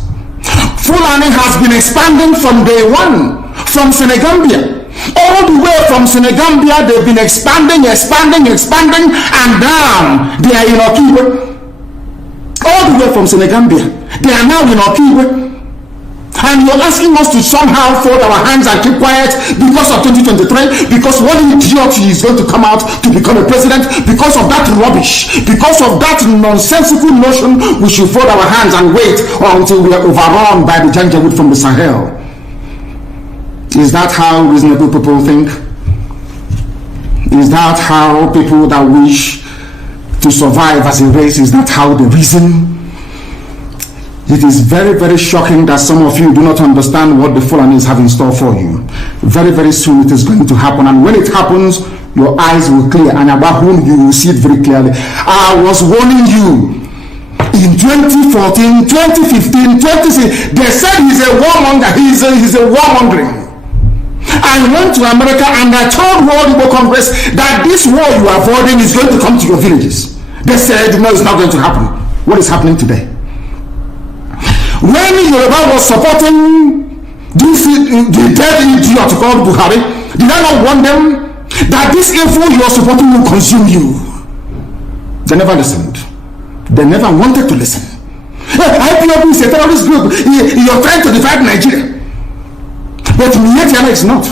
Fulani has been expanding from day one, from Senegambia. All the way from Senegambia, they've been expanding, and now they are in Okigwe. All the way from Senegambia, they are now in Okigwe. And you're asking us to somehow fold our hands and keep quiet because of 2023, because one idiot is going to come out to become a president. Because of that rubbish, because of that nonsensical notion, we should fold our hands and wait until we are overrun by the Janjaweed from the Sahel. Is that how reasonable people think? Is that how people that wish to survive as a race, is that how they reason? It is very, very shocking that some of you do not understand what the Fulanis have in store for you. Very, very soon it is going to happen, and when it happens, your eyes will clear, and about whom you will see it very clearly. I was warning you in 2014, 2015, 2016. They said he's a warmonger, he's a warmongering. I went to America and I told World Igbo Congress that this war you are avoiding is going to come to your villages. They said, no, it's not going to happen. What is happening today? When Yoruba was supporting the dead idiot called Buhari, did I not warn them that this info you are supporting will consume you? They never listened. They never wanted to listen. Ipob is a terrorist group. You're trying to divide Nigeria. But Nigeria is not.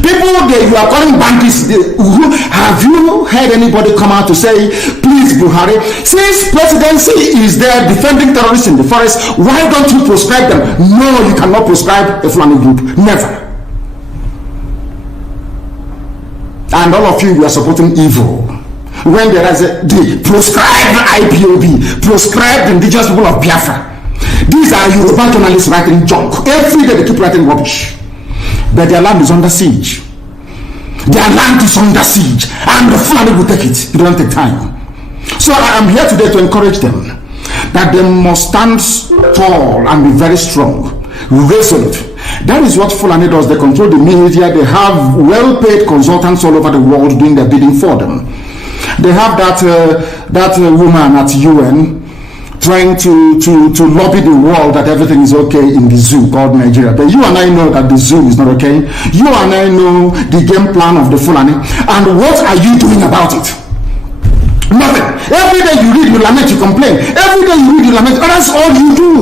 People that you are calling bandits, have you heard anybody come out to say, please Buhari, since presidency is there defending terrorists in the forest, why don't you proscribe them? No, you cannot proscribe a Fulani group. Never. And all of you are supporting evil. When there is the proscribed IPOB, proscribed indigenous people of Biafra. These are Yoruba journalists writing junk. Every day they keep writing rubbish. But their land is under siege. Their land is under siege. And the Fulani will take it. It don't take time. So I am here today to encourage them that they must stand tall and be very strong, resolute. That is what Fulani does. They control the media. They have well-paid consultants all over the world doing their bidding for them. They have that woman at UN trying to lobby the world that everything is okay in the zoo called Nigeria. But you and I know that the zoo is not okay. You and I know the game plan of the Fulani. And what are you doing about it? Nothing. Every day you read, you lament, you complain. Every day you read, you lament. And that's all you do.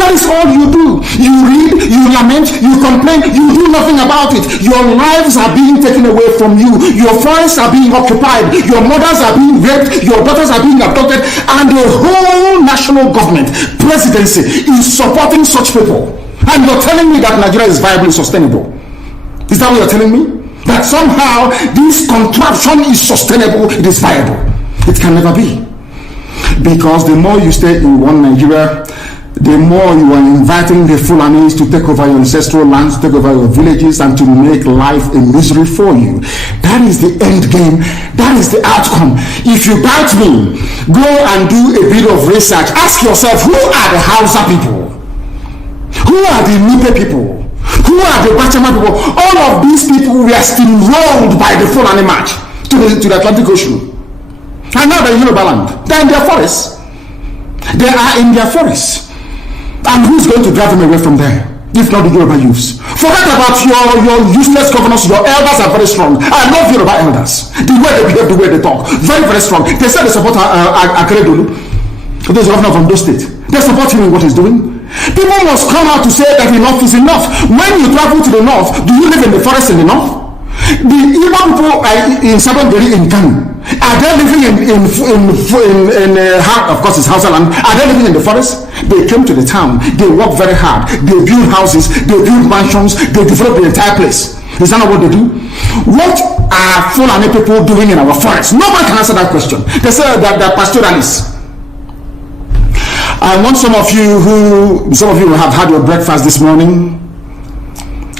That is all you do. You read, you lament, you complain, you do nothing about it. Your lives are being taken away from you. Your forests are being occupied. Your mothers are being raped. Your daughters are being abducted. And the whole national government, presidency, is supporting such people. And you're telling me that Nigeria is viably sustainable. Is that what you're telling me? That somehow this contraption is sustainable, it is viable. It can never be. Because the more you stay in one Nigeria, the more you are inviting the Fulanis to take over your ancestral lands, to take over your villages, and to make life a misery for you. That is the end game. That is the outcome. If you doubt me, go and do a bit of research. Ask yourself, who are the Hausa people? Who are the Nipe people? Who are the Bachama people? All of these people were steamrolled by the Fulani march to the Atlantic Ocean. And now they're in Yoruba land. They're in their forests. They are in their forests. And who's going to drive them away from there? If not the Yoruba youths. Forget about your useless governors. Your elders are very strong. I love Yoruba elders. The way they behave, the way they talk. Very, very strong. They say they support Akeredolu. There's a governor from those states. They support him in what he's doing. People must come out to say that enough is enough. When you travel to the north, do you live in the forest in the north? The Ipob people in Southern Gary in Kano, are they living in of course it's Hausa land, are they living in the forest? They came to the town, they work very hard, they build houses, they build mansions, they develop the entire place. Is that not what they do? What are Fulani people doing in our forest? Nobody can answer that question. They say that they're pastoralists. I want some of you who have had your breakfast this morning,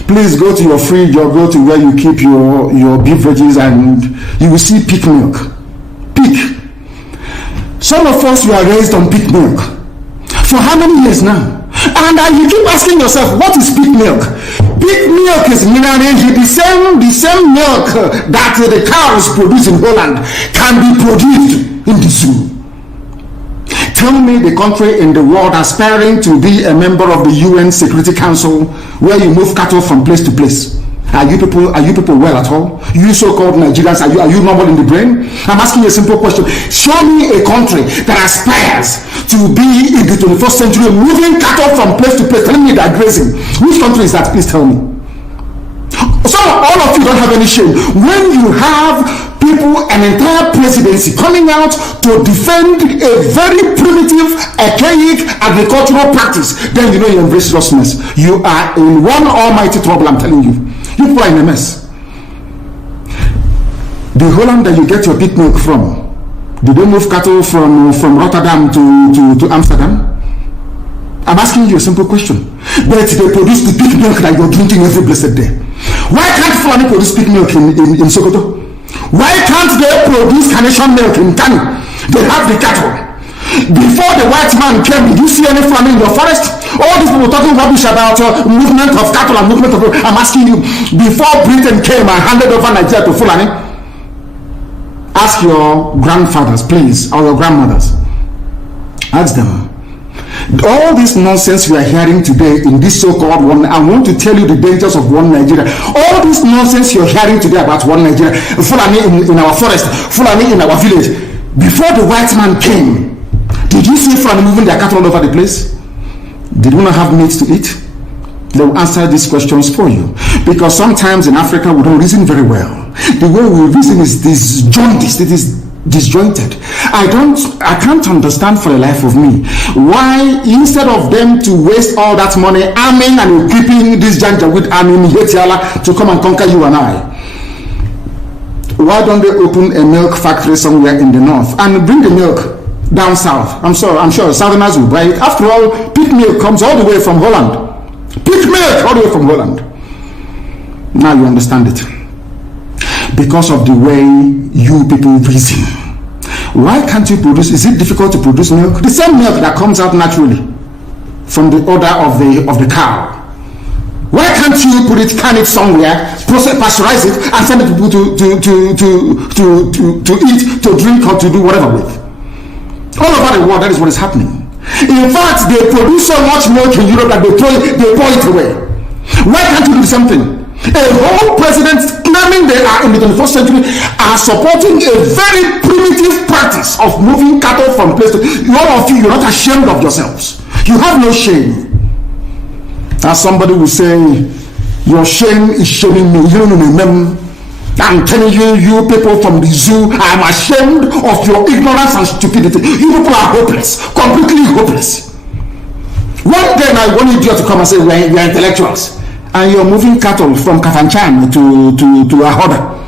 please go to your fridge or go to where you keep your beverages and you will see pig milk. Pig. Some of us were raised on pig milk. For how many years now? And you keep asking yourself, what is pig milk? Pig milk is mineral energy. The same milk that the cows produce in Holland can be produced in the zoo. Tell me the country in the world aspiring to be a member of the UN Security Council where you move cattle from place to place Are you people well at all? You so-called Nigerians, are you normal in the brain? I'm asking you a simple question. Show me a country that aspires to be in the 21st century, moving cattle from place to place, telling me they're grazing. Which country is that? Please tell me. So all of you don't have any shame when you have people, an entire presidency coming out to defend a very primitive, archaic agricultural practice. Then you know you embrace seriousness. You are in one almighty trouble, I'm telling you. You people are in a mess. The Holland that you get your pig milk from, did they move cattle from Rotterdam to Amsterdam? I'm asking you a simple question. But they produce the pig milk that you're drinking every blessed day. Why can't Fulani produce pig milk in Sokoto? Why can't they produce Carnation milk in Kano? They have the cattle. Before the white man came, did you see any Fulani in your forest? All these people talking rubbish about movement of cattle and movement of... I'm asking you, before Britain came and handed over Nigeria to Fulani, ask your grandfathers, please, or your grandmothers. Ask them. All this nonsense we are hearing today in this so-called one, I want to tell you the dangers of one Nigeria. All this nonsense you're hearing today about one Nigeria, Fulani in our forest, Fulani in our village. Before the white man came, did you see Fulani moving their cattle all over the place? Did we not have meat to eat? They will answer these questions for you. Because sometimes in Africa we don't reason very well. The way we reason is disjointed. It is disjointed. I can't understand for the life of me why instead of them to waste all that money arming and equipping this Janjaweed army in Yetiala to come and conquer you and I, why don't they open a milk factory somewhere in the north and bring the milk down south? I'm sure southerners will buy it. After all, pig milk comes all the way from Holland. Pig milk all the way from Holland. Now you understand it. Because of the way you people reason. Why can't you produce? Is it difficult to produce milk? The same milk that comes out naturally from the udder of the cow. Why can't you can it somewhere, pasteurize it, and send it to people to eat, to drink, or to do whatever with? All over the world, that is what is happening. In fact, they produce so much milk in Europe that they pour it away. Why can't you do something? A whole president claiming they are in the 21st century are supporting a very primitive practice of moving cattle from place to place. All of you, you're not ashamed of yourselves. You have no shame. As somebody will say, your shame is shaming me. You don't know. I'm telling you, you people from the zoo, I'm ashamed of your ignorance and stupidity. You people are hopeless, completely hopeless. One day I want you to come and say, we are intellectuals. And you're moving cattle from Kafanchan to Ahoda.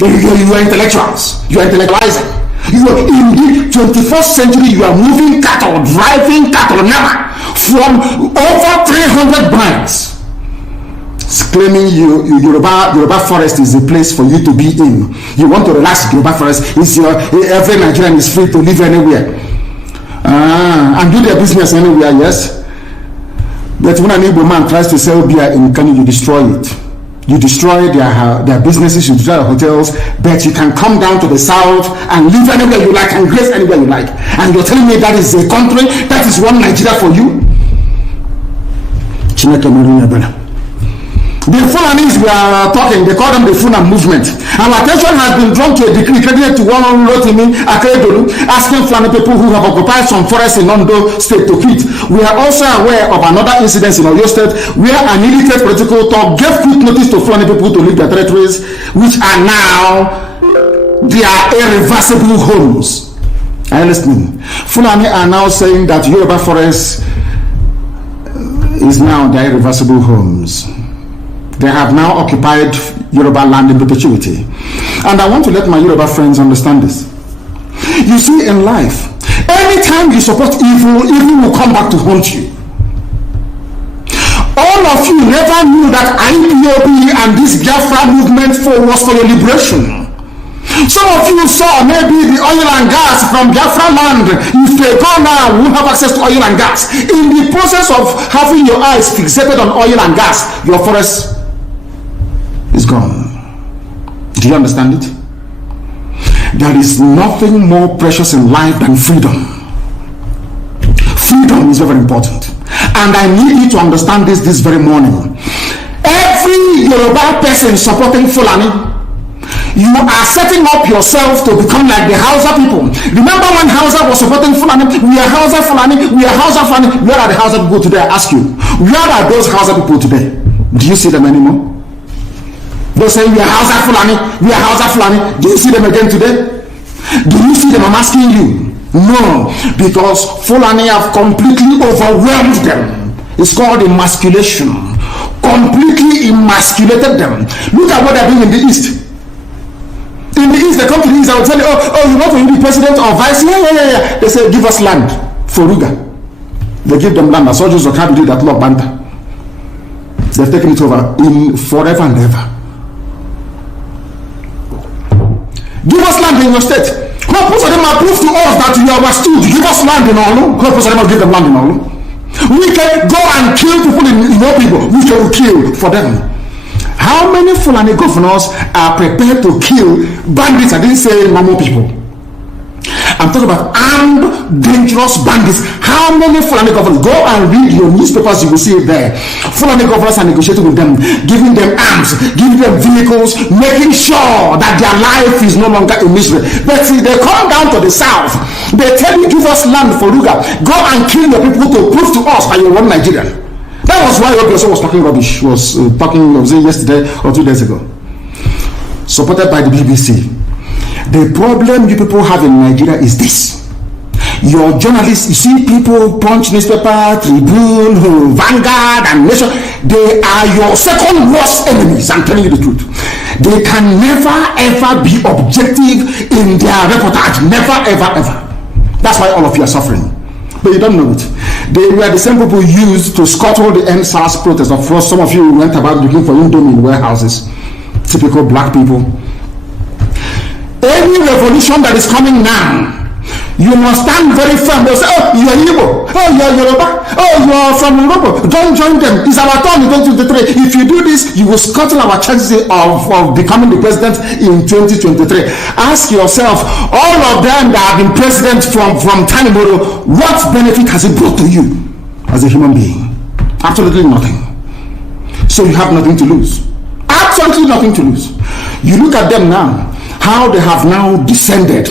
You are intellectuals. You are intellectualizing. You are in the 21st century. You are moving cattle, driving cattle now from over 300 miles. Claiming Yoruba forest is a place for you to be in. You want to relax Yoruba forest. Every Nigerian is free to live anywhere and do their business anywhere. Yes. But when an Igbo man tries to sell beer in Kano, you destroy it. You destroy their businesses, you destroy their hotels, but you can come down to the south and live anywhere you like and graze anywhere you like. And you're telling me that is a country, that is one Nigeria for you? The Fulanis we are talking, they call them the Funan movement. Our attention has been drawn to a decree credited to one Rotimi Akeredolu, asking Fulani people who have occupied some forests in Ondo State to quit. We are also aware of another incident in Oyo State where an illiterate political talk gave quick notice to Fulani people to leave their territories, which are now their irreversible homes. Are you listening? Fulani are now saying that Yoruba forest is now their irreversible homes. They have now occupied Yoruba land in perpetuity. And I want to let my Yoruba friends understand this. You see, in life, anytime you support evil, evil will come back to haunt you. All of you never knew that Ipob and this Biafra movement was for your liberation. Some of you saw maybe the oil and gas from Biafra land. If they go now, we have access to oil and gas. In the process of having your eyes fixated on oil and gas, your forest is gone. Do you understand it? There is nothing more precious in life than freedom. Freedom is very important. And I need you to understand this very morning. Every Yoruba person supporting Fulani, you are setting up yourself to become like the Hausa people. Remember when Hausa was supporting Fulani? We are Hausa Fulani, we are Hausa Fulani. Where are the Hausa people today? I ask you. Where are those Hausa people today? Do you see them anymore? They say we are Hausa Fulani, we are Hausa Fulani. Do you see them again today? Do you see them? I'm asking you. No, because Fulani have completely overwhelmed them. It's called emasculation. Completely emasculated them. Look at what they're doing in the East. In the East, they come to the East, I will tell you, oh, you want to be president or vice? Yeah. They say, give us land for Ruga. They give them land. As soldiers of Kabi did that law Banta. They've taken it over in forever and ever. Give us land in your state. Most of them are proof to us that you understood. Give us land in Olu. Most of them will give them land in Olu. We can go and kill people in your people. We can kill for them. How many Fulani governors are prepared to kill bandits? I didn't say normal people. I'm talking about armed, dangerous bandits. How many Fulani governors? Go and read your newspapers, you will see it there. Fulani governors are negotiating with them, giving them arms, giving them vehicles, making sure that their life is no longer in misery. But see, they come down to the south. They tell you, give us land for Ruga. Go and kill your people to prove to us that you're one Nigerian. That was why Obioso was talking rubbish. Was yesterday or 2 days ago. Supported by the BBC. The problem you people have in Nigeria is this. Your journalists, you see people, Punch newspaper, Tribune, Vanguard, and Nation, they are your second worst enemies. I'm telling you the truth. They can never ever be objective in their reportage. Never ever. That's why all of you are suffering. But you don't know it. They were the same people used to scuttle the NSAS protest. Of course, some of you went about looking for Indomie in warehouses. Typical black people. Any revolution that is coming now, you must stand very firm. They'll say, oh, you're Igbo, oh, you're Yoruba, oh, you're from Europe. Don't join them. It's our turn in 2023. If you do this, you will scuttle our chances of becoming the president in 2023. Ask yourself, all of them that have been president from time immemorial, what benefit has it brought to you as a human being? Absolutely nothing. So you have nothing to lose. Absolutely nothing to lose. You look at them now, how they have now descended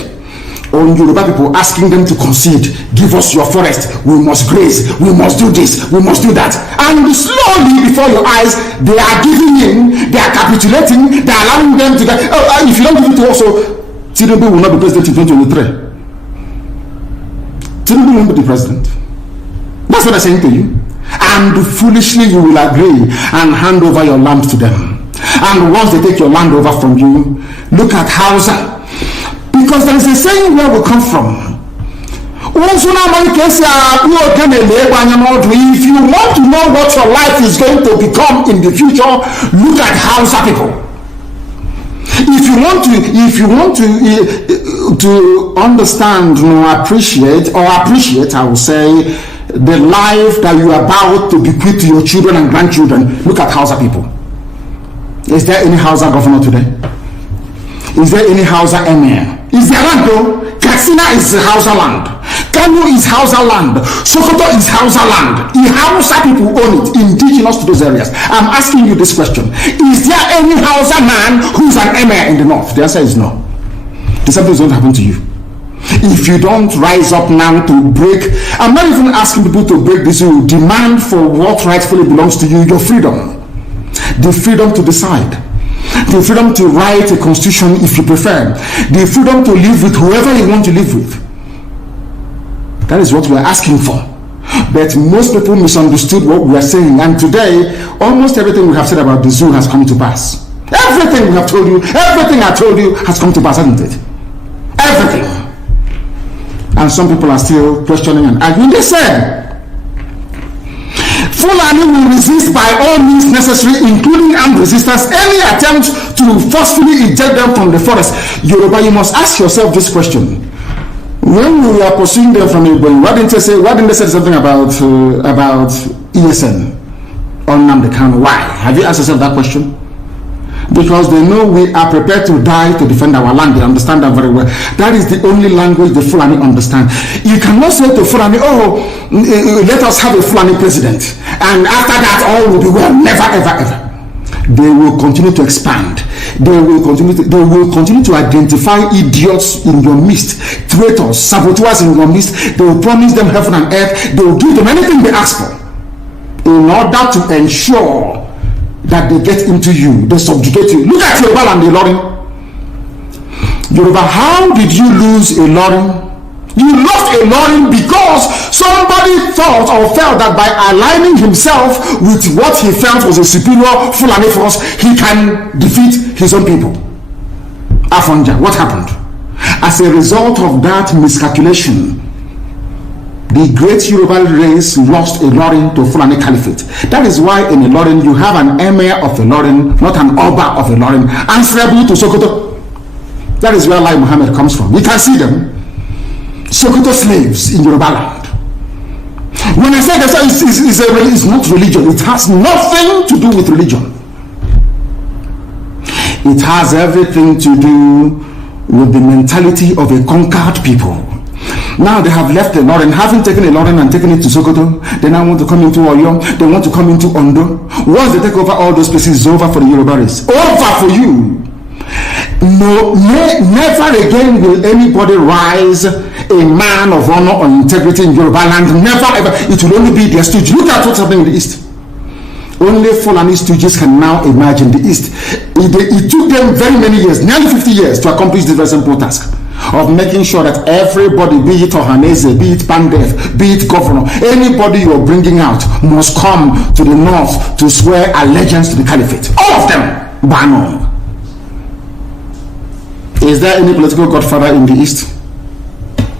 on Yoruba people, asking them to concede, give us your forest, we must graze, we must do this, we must do that. And slowly before your eyes, they are giving in, they are capitulating, they are allowing them to get, if you don't give it to us, Tinubu will not be president in 2023. Tinubu won't be the president. That's what I'm saying to you. And foolishly you will agree and hand over your land to them. And once they take your land over from you, look at Hausa. Because there is a saying where we come from. If you want to know what your life is going to become in the future, look at Hausa people. If you want to understand or appreciate, I will say, the life that you are about to bequeath to your children and grandchildren, look at Hausa people. Is there any Hausa governor today? Is there any Hausa emir? Is there land though? Katsina is Hausa land. Kano is Hausa land. Sokoto is Hausa land. The Hausa people own it, indigenous to those areas. I'm asking you this question. Is there any Hausa man who's an emir in the north? The answer is no. The same thing is going to happen to you. If you don't rise up now to break, I'm not even asking people to break this rule. Demand for what rightfully belongs to you, your freedom. The freedom to decide. The freedom to write a constitution if you prefer. The freedom to live with whoever you want to live with. That is what we are asking for. But most people misunderstood what we are saying. And today, almost everything we have said about the zoo has come to pass. Everything we have told you, everything I told you has come to pass, hasn't it? Everything. And some people are still questioning and arguing. They said, Fulani will resist by all means necessary, including armed resistance, any attempt to forcefully eject them from the forest. Yoruba, you must ask yourself this question. When we are pursuing them from Ipob, why didn't they say something about ESN on Nnamdi Kanu? Why? Have you asked yourself that question? Because they know we are prepared to die to defend our land. They understand that very well. That is the only language the Fulani understand. You cannot say to Fulani, let us have a Fulani president, and after that all will be well. Never, ever, ever. they will continue to expand. They will continue to identify idiots in your midst, traitors, saboteurs in your midst. They will promise them heaven and earth. They will give them anything they ask for in order to ensure that they get into you, they subjugate you. Look at Yoruba and Ilorin. Yoruba, how did you lose Ilorin? You lost Ilorin because somebody thought or felt that by aligning himself with what he felt was a superior Fulani force, he can defeat his own people. Afonja, what happened? As a result of that miscalculation, the great Yoruba race lost Ilorin to Fulani Caliphate. That is why in Ilorin you have an emir of Ilorin, not an Oba of Ilorin, answerable to Sokoto. That is where Lai Muhammad comes from. You can see them. Sokoto slaves in Yoruba land. When I say that it's not religion, it has nothing to do with religion. It has everything to do with the mentality of a conquered people. Now they have left Ilorin, having taken Ilorin and taken it to Sokoto. They now want to come into Oyo. They want to come into Ondo. Once they take over all those places, it's over for the Yoruba race. Over for you. No, never again will anybody rise a man of honor or integrity in Yoruba land. Never ever. It will only be their stooges. Look at what's happening in the East. Only Fulani stooges can now emerge in the East. It took them very many years, nearly 50 years, to accomplish this very simple task of making sure that everybody, be it Ohanese, be it Pandef, be it governor, anybody you're bringing out must come to the north to swear allegiance to the caliphate. All of them, Bano. Is there any political godfather in the East?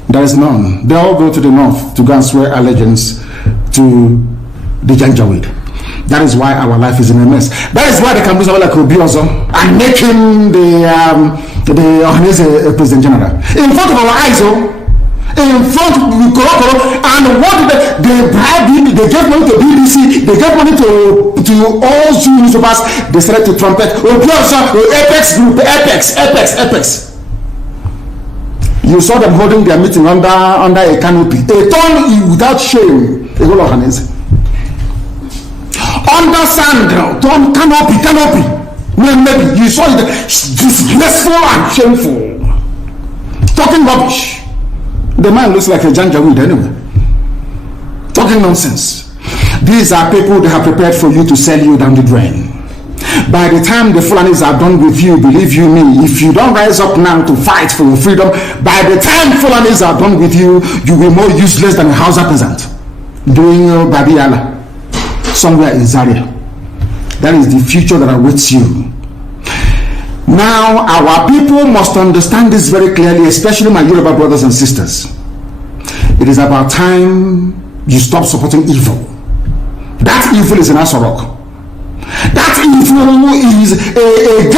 There is none. They all go to the north to go and swear allegiance to the Janjaweed. That is why our life is in a mess. That is why they can bring someone like Obiozo and make him the Ohanese President General. In front of our eyes, in front of Korokoro, and what they bribed him, they gave money to BBC, they gave money to all Zoo newspapers, they started to trumpet, Obiozo, Apex Group, Apex. You saw them holding their meeting under a canopy. A turn without shame, a whole Ohanese. Under sand, turn canopy. Maybe you saw it disgraceful and shameful. Talking rubbish. The man looks like a Janjaweed anyway. Talking nonsense. These are people that have prepared for you to sell you down the drain. By the time the Fulanis are done with you, believe you me, if you don't rise up now to fight for your freedom, by the time Fulanis are done with you, you will be more useless than a Hausa peasant doing Babiala somewhere in Zaria. That is the future that awaits you. Now, our people must understand this very clearly, especially my Yoruba brothers and sisters. It is about time you stop supporting evil. That evil is in Asorok. That evil is a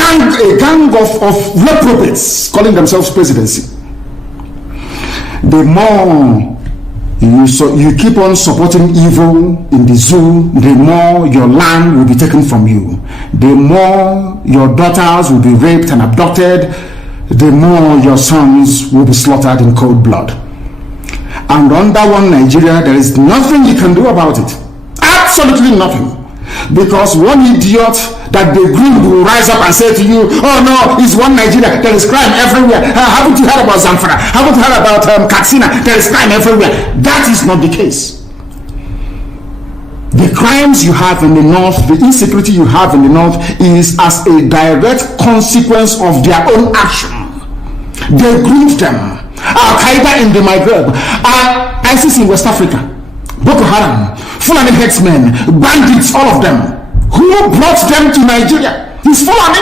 gang of reprobates calling themselves presidency. The more you keep on supporting evil in the zoo, the more your land will be taken from you. The more your daughters will be raped and abducted, the more your sons will be slaughtered in cold blood. And under one Nigeria, there is nothing you can do about it. Absolutely nothing. Because one idiot that they groomed will rise up and say to you, oh no, it's one Nigeria, there is crime everywhere. Haven't you heard about Zamfara? Haven't you heard about Katsina? There is crime everywhere. That is not the case. The crimes you have in the north, the insecurity you have in the north is as a direct consequence of their own action. They groomed them. Al-Qaeda in the Maghreb, ISIS in West Africa, Boko Haram, Fulani headsmen, bandits, all of them. Who brought them to Nigeria? It's Fulani.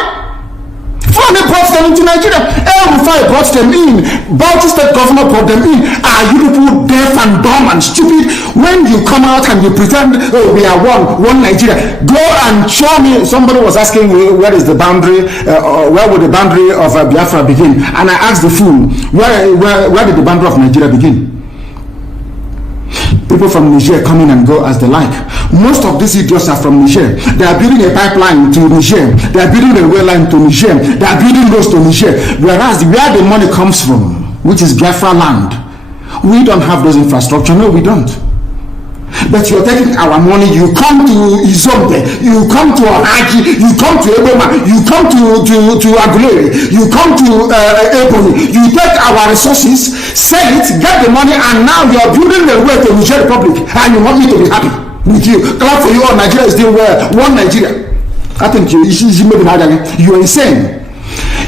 Fulani brought them into Nigeria. El Rufai brought them in. Bauchi State Governor brought them in. Are you people deaf and dumb and stupid? When you come out and you pretend, oh, we are one Nigeria, go and show me. Somebody was asking me, where is the boundary, where would the boundary of Biafra begin? And I asked the fool, where did the boundary of Nigeria begin? People from Niger come in and go as they like. Most of these idiots are from Niger. They are building a pipeline to Niger. They are building a rail line to Niger. They are building roads to Niger. Whereas where the money comes from, which is Biafra land, we don't have those infrastructure. No, we don't. But you're taking our money. You come to Izombe, you come to Aji, you come to Eboma, you come to Aguleri, you come to Ebony. You take our resources, sell it, get the money, and now you're building the way to Niger Republic, and you want me to be happy with you. Clap for you. Oh, Nigeria is doing well. One Nigeria. I think you're insane.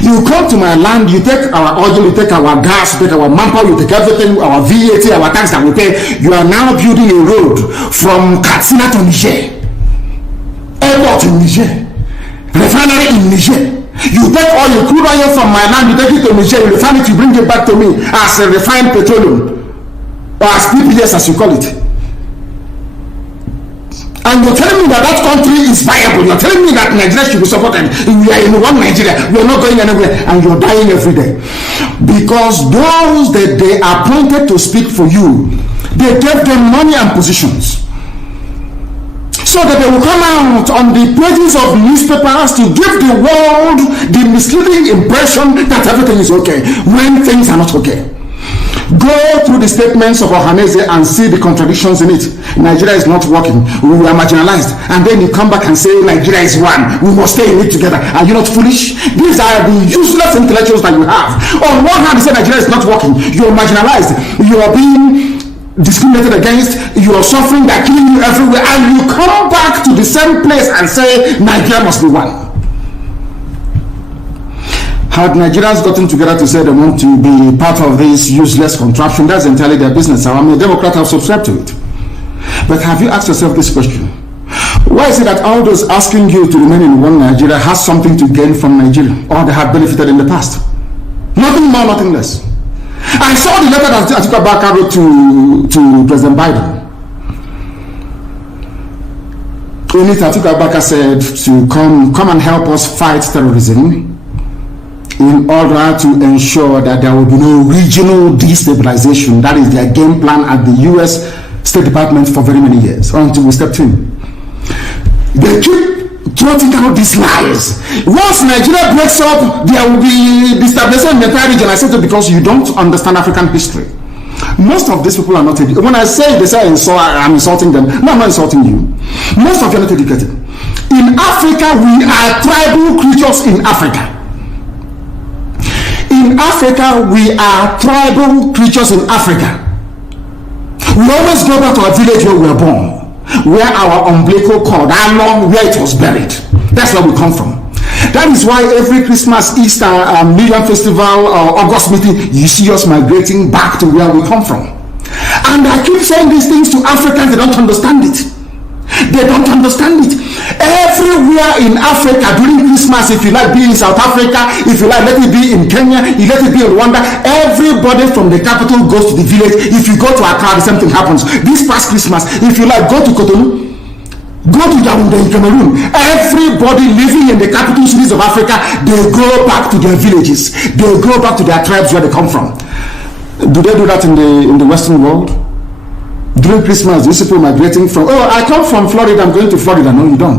You come to my land, you take our oil, you take our gas, you take our manpower, you take everything, our VAT, our tax that we pay. You are now building a road from Katsina to Niger, airport in Niger, refinery in Niger. You take oil, crude oil from my land, you take it to Niger, you refine it, you bring it back to me as a refined petroleum, or as PPS as you call it. And you're telling me that that country is viable. You're telling me that Nigeria should be supported. We are in one Nigeria. We are not going anywhere. And you're dying every day. Because those that they appointed to speak for you, they gave them money and positions. So that they will come out on the pages of newspapers to give the world the misleading impression that everything is okay, when things are not okay. Go through the statements of Ohaneze and see the contradictions in it. Nigeria is not working. We are marginalized. And then you come back and say Nigeria is one. We must stay in it together. Are you not foolish? These are the useless intellectuals that you have. On one hand, you say Nigeria is not working. You are marginalized. You are being discriminated against. You are suffering. They are killing you everywhere. And you come back to the same place and say Nigeria must be one. Had Nigerians gotten together to say they want to be part of this useless contraption, that's entirely their business. I'm a Democrat, I've subscribed to it. But have you asked yourself this question? Why is it that all those asking you to remain in one Nigeria has something to gain from Nigeria, or they have benefited in the past? Nothing more, nothing less. I saw the letter that Atiku Abubakar wrote to President Biden. In it, Atiku Abubakar said to come and help us fight terrorism, in order to ensure that there will be no regional destabilization. That is their game plan at the U.S. State Department for very many years, until we stepped in. They keep trotting out these lies. Once Nigeria breaks up, there will be destabilization in the entire region. I said it because you don't understand African history. Most of these people are not educated. When I say they say I'm insulting them, no, I'm not insulting you. Most of you are not educated. In Africa, we are tribal creatures in Africa. In Africa, we are tribal creatures in Africa. We always go back to our village where we were born, where our umbilical cord, where it was buried. That's where we come from. That is why every Christmas, Easter, New Year festival, August meeting, you see us migrating back to where we come from. And I keep saying these things to Africans, they don't understand it. They don't understand it. Everywhere in Africa during Christmas, if you like, be in South Africa, if you like, let it be in Kenya, you let it be in Rwanda, everybody from the capital goes to the village. If you go to Accra, the same thing happens. This past Christmas, if you like, go to Cotonou, go to Yaoundé in Cameroon. Everybody living in the capital cities of Africa, they go back to their villages. They go back to their tribes where they come from. Do they do that in the Western world? During Christmas, these people migrating from, I come from Florida, I'm going to Florida. No, you don't.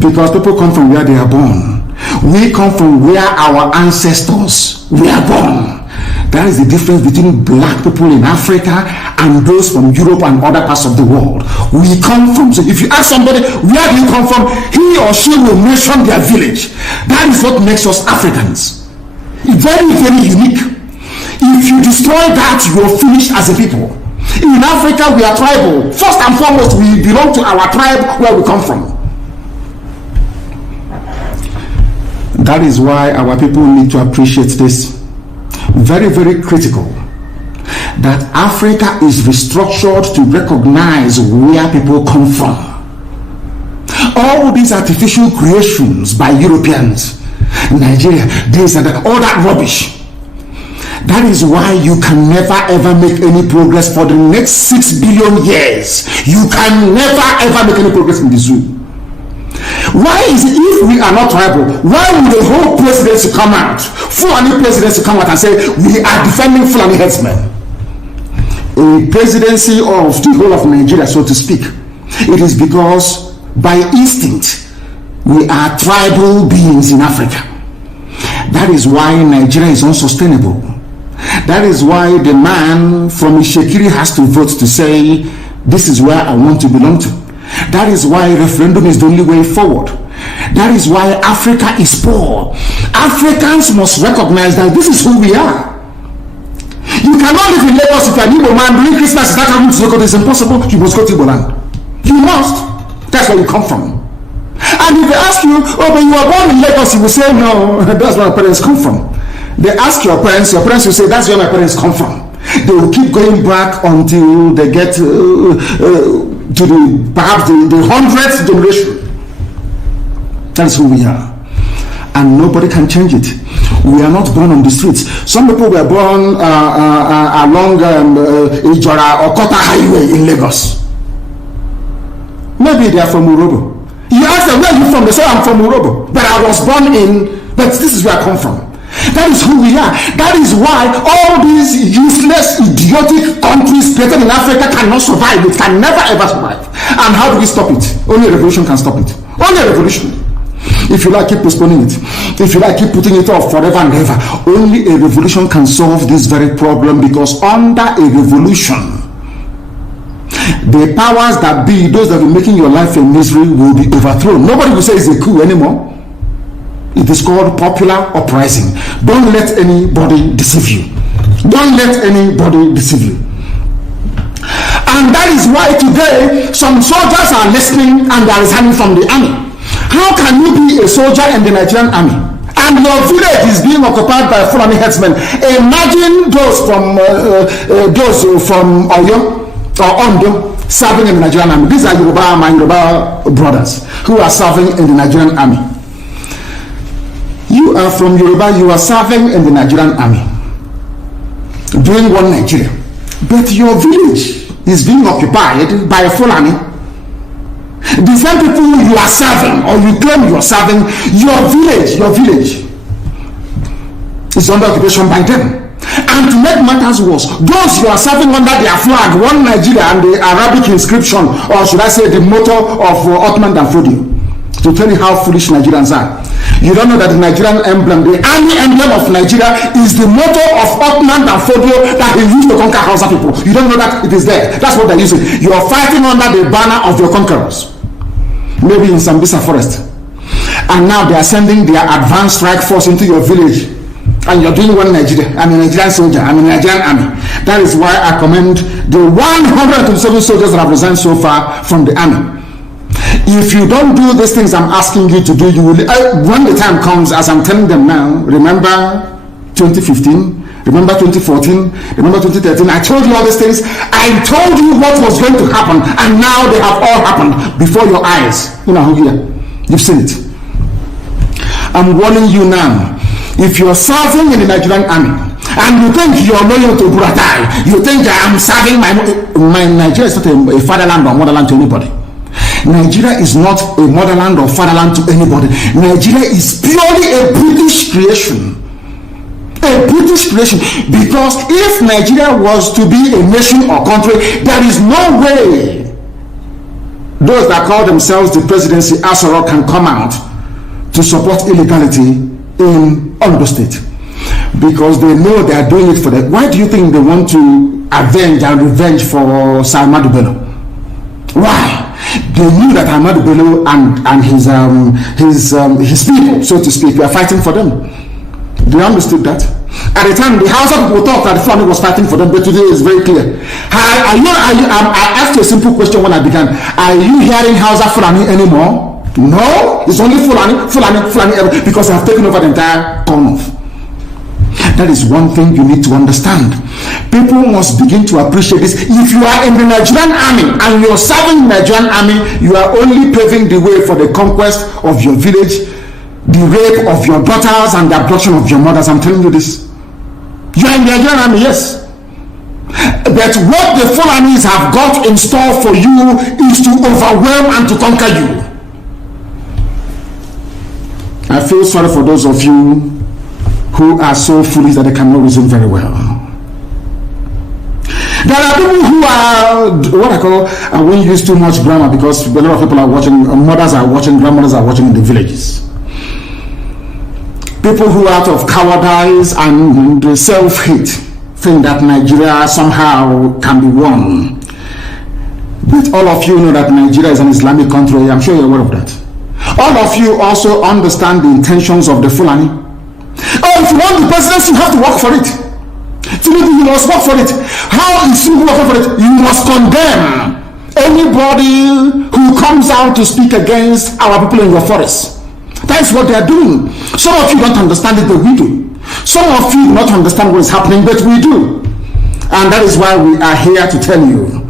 Because people come from where they are born. We come from where our ancestors were born. That is the difference between black people in Africa and those from Europe and other parts of the world. We come from, so if you ask somebody, where do you come from? He or she will mention their village. That is what makes us Africans. It's very, very unique. If you destroy that, you're finished as a people. In Africa, we are tribal. First and foremost, we belong to our tribe where we come from. That is why our people need to appreciate this. Very, very critical. That Africa is restructured to recognize where people come from. All these artificial creations by Europeans, Nigeria, this and that, all that rubbish. That is why you can never ever make any progress for the next 6 billion years. You can never ever make any progress in the zoo. Why is it, if we are not tribal, why would the whole presidency come out, Fulani presidency come out and say we are defending Fulani headsmen? A presidency of the whole of Nigeria, so to speak. It is because by instinct we are tribal beings in Africa. That is why Nigeria is unsustainable. That is why the man from Ishekiri has to vote to say, this is where I want to belong to. That is why referendum is the only way forward. That is why Africa is poor. Africans must recognize that this is who we are. You cannot live in Lagos if you're an Igbo man during Christmas. Is that coming to Lagos? It's impossible. You must go to Igbo land. You must. That's where you come from. And if they ask you, oh, but you were born in Lagos, you will say, no, that's where my parents come from. They ask your parents will say, that's where my parents come from. They will keep going back until they get to perhaps the 100th generation. That is who we are. And nobody can change it. We are not born on the streets. Some people were born along Ijora or Kota Highway in Lagos. Maybe they are from Urobo. You ask them, where are you from? They say, I'm from Urobo. But I was born but this is where I come from. That is who we are. That is why all these useless, idiotic countries created in Africa cannot survive. It can never ever survive. And how do we stop it? Only a revolution can stop it. Only a revolution. If you like, keep postponing it. If you like, keep putting it off forever and ever. Only a revolution can solve this very problem, because under a revolution, the powers that be, those that are making your life a misery, will be overthrown. Nobody will say it's a coup anymore. It is called popular uprising. Don't let anybody deceive you. Don't let anybody deceive you. And that is why today some soldiers are listening and they are resigning from the army. How can you be a soldier in the Nigerian army and your village is being occupied by Fulani headsmen? Imagine those from Oyo or Ondo serving in the Nigerian army. These are my Yoruba brothers who are serving in the Nigerian army. You are from Yoruba, you are serving in the Nigerian army, doing one Nigeria. But your village is being occupied by a Fulani. The same people you are serving, or you claim you are serving, your village is under occupation by them. And to make matters worse, those you are serving under their flag, one Nigeria, and the Arabic inscription, or should I say the motto of Ottoman Danfodio, to tell you how foolish Nigerians are. You don't know that the Nigerian emblem, the army emblem of Nigeria, is the motto of Ottoman Danfodio that he used to conquer Hausa people. You don't know that it is there. That's what they're using. You are fighting under the banner of your conquerors. Maybe in Sambisa forest. And now they are sending their advanced strike force into your village. And you're doing one Nigeria. I'm a Nigerian soldier. I'm a Nigerian army. That is why I commend the 127 soldiers that have resigned so far from the army. If you don't do these things I'm asking you to do, you will, when the time comes, as I'm telling them now, remember 2015, remember 2014, remember 2013, I told you all these things. I told you what was going to happen, and now they have all happened before your eyes. You know, you've seen it. I'm warning you now. If you're serving in the Nigerian army, and you think you're loyal to Buratai, you think I'm serving my Nigeria is not a fatherland or motherland to anybody. Nigeria is not a motherland or fatherland to anybody. Nigeria is purely a British creation. A British creation. Because if Nigeria was to be a nation or country, there is no way those that call themselves the presidency Asoro can come out to support illegality in Ondo State. Because they know they are doing it for them. Why do you think they want to avenge and revenge for Ahmadu Bello? Why? They knew that Ahmadu Bello and his people, so to speak, were fighting for them. They understood that. At the time, the Hausa people thought that the Fulani was fighting for them, but today it's very clear. I asked you a simple question when I began. Are you hearing Hausa Fulani anymore? No, it's only Fulani, because they have taken over the entire Commonwealth. That is one thing you need to understand. People must begin to appreciate this. If you are in the Nigerian army and you're serving the Nigerian army, you are only paving the way for the conquest of your village, the rape of your daughters, and the abduction of your mothers. I'm telling you this. You are in the Nigerian army, yes. But what the Fulanis have got in store for you is to overwhelm and to conquer you. I feel sorry for those of you who are so foolish that they cannot reason very well. There are people who are what I call, I won't use too much grammar because a lot of people are watching, mothers are watching, grandmothers are watching in the villages. People who out of cowardice and self-hate think that Nigeria somehow can be won. But all of you know that Nigeria is an Islamic country. I'm sure you're aware of that. All of you also understand the intentions of the Fulani. Oh, if you want the presidency, you have to work for it. You must work for it. How is you working for it? You must condemn anybody who comes out to speak against our people in your forest. That's what they are doing. Some of you don't understand it, but we do. Some of you do not understand what is happening, but we do. And that is why we are here to tell you.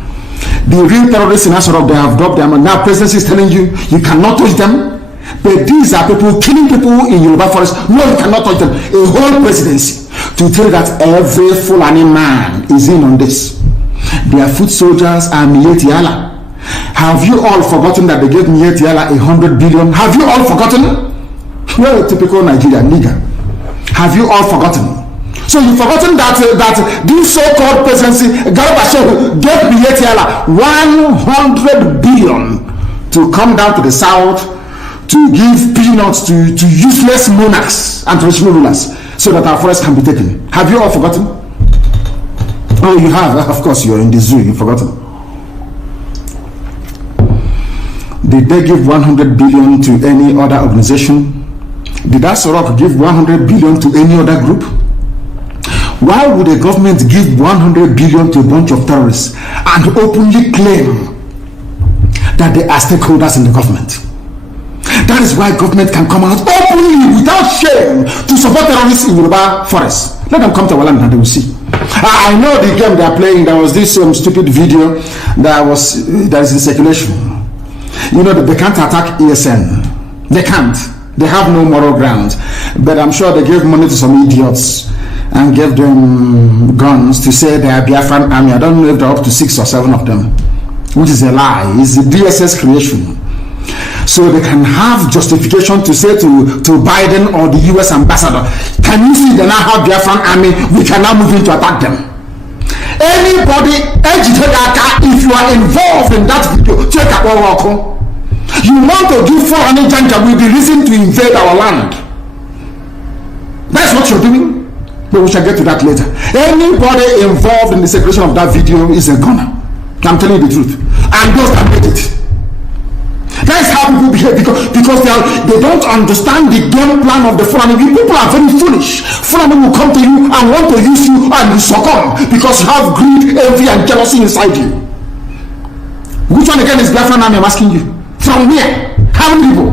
The real terrorists in Asarok, they have dropped them. And now presidency is telling you, you cannot touch them. But these are people killing people in Yoruba forest. No, you cannot touch them. A whole presidency to tell you that every Fulani man is in on this. Their foot soldiers are Mieti Allah. Have you all forgotten that they gave Mieti Allah 100 billion? Have you all forgotten? You're a typical Nigerian nigger. Have you all forgotten? So you've forgotten that this so-called presidency, Garba gave Mieti Allah 100 billion to come down to the south to give peanuts to useless monarchs and traditional rulers so that our forests can be taken. Have you all forgotten? Oh, you have. Of course, you're in the zoo. You've forgotten. Did they give 100 billion to any other organization? Did Asorok give 100 billion to any other group? Why would a government give 100 billion to a bunch of terrorists and openly claim that they are stakeholders in the government? That is why government can come out openly without shame to support terrorists in Yoruba forest. Let them come to our land and they will see. I know the game they are playing. There was this stupid video that is in circulation. You know that they can't attack ESN. They can't. They have no moral ground. But I'm sure they gave money to some idiots and gave them guns to say they are Biafran army. I don't know if they're up to 6 or 7 of them, which is a lie. It's the DSS creation. So they can have justification to say to Biden or the US ambassador, can you see they now have Biafran army? We can now move in to attack them. Anybody, if you are involved in that video, check out what welcome. You want to give Fulani Janja with the reason to invade our land. That's what you're doing. But we shall get to that later. Anybody involved in the circulation of that video is a gunner. I'm telling you the truth. And those that made it. That's how people behave because they don't understand the game plan of the Fulani. People are very foolish. Fulani will come to you and want to use you and you succumb because you have greed, envy and jealousy inside you. Which one again is Biafran army? I'm asking you. From where? How many people?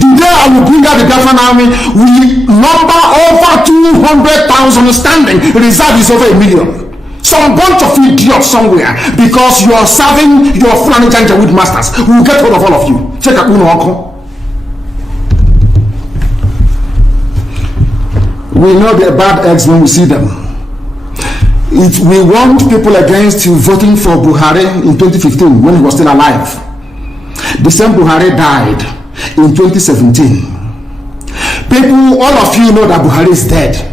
The day I will bring out the Biafran army, we number over 200,000 standing. Reserve is over 1 million. Some bunch of idiots somewhere because you are serving your Fulani Janja with masters. We will get hold of all of you. Check out Uno Uncle. We know they're bad eggs when we see them. We warned people against voting for Buhari in 2015 when he was still alive. The same Buhari died in 2017. People, all of you know that Buhari is dead.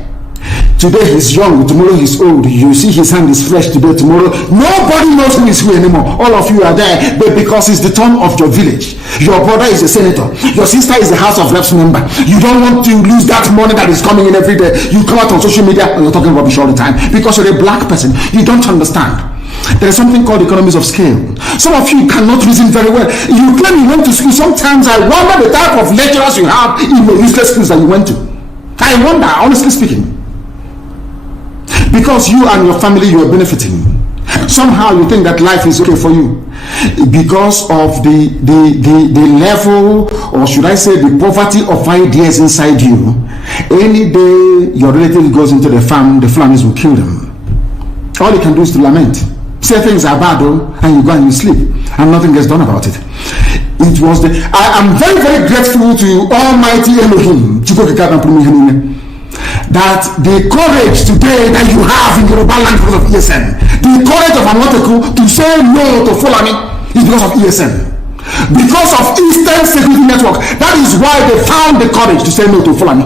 Today he's young, tomorrow he's old. You see his hand is fresh today, tomorrow. Nobody knows who is who anymore. All of you are there, but because it's the turn of your village. Your brother is a senator. Your sister is a House of Reps member. You don't want to lose that money that is coming in every day. You come out on social media and you're talking rubbish all the time because you're a black person. You don't understand. There is something called economies of scale. Some of you cannot reason very well. You claim you went to school. Sometimes I wonder the type of lecturers you have in the useless schools that you went to. I wonder, honestly speaking. Because you and your family, you are benefiting. Somehow you think that life is okay for you because of the level, or should I say the poverty of ideas inside you. Any day your relative goes into the farm, the Fulanis will kill them. All you can do is to lament, say things are bad though, and you go and you sleep and nothing gets done about it. It was I am very, very grateful to Almighty Elohim that the courage today that you have in Yoruba land because of ESN, the courage of Amoteku to say no to Fulani is because of ESN, because of Eastern Security Network. That is why they found the courage to say no to Fulani.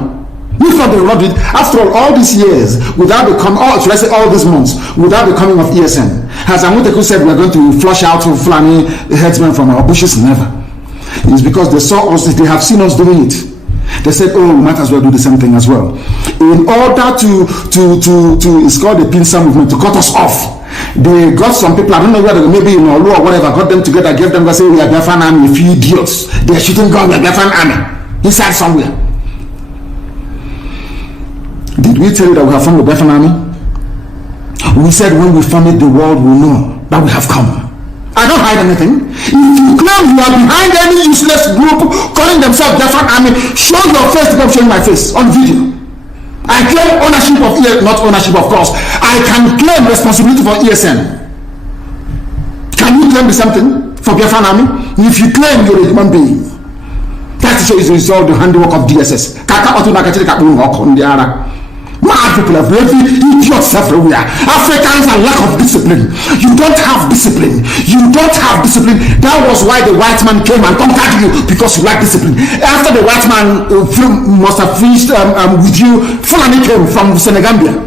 We thought they loved it. After all these years, without the should I say all these months, without the coming of ESN, as Amoteku said, we are going to flush out Fulani headsmen from our bushes. Never. It's because they saw us, they have seen us doing it. They said, oh, we might as well do the same thing as well. In order to it's called the pincer movement, to cut us off. They got some people, I don't know whether maybe in Olu or whatever, got them together, gave them, say, we are Biafran army, a few idiots. They are shooting guns, we are Biafran army. Inside somewhere. Did we tell you that we have formed the Biafran army? We said when we form it, the world will know that we have come. I don't hide anything. If you claim you are behind any useless group calling themselves Biafran army, show your face before showing my face on video. I claim ownership of not ownership, of course. I can claim responsibility for ESN. Can you claim the same thing for Biafran army? If you claim you're a human being, that is all the handiwork of DSS. Mad people have very idiots everywhere. Africans are lack of discipline. You don't have discipline. You don't have discipline. That was why the white man came and conquered you, because you lack discipline. After the white man must have finished with you, Fulani came from Senegambia,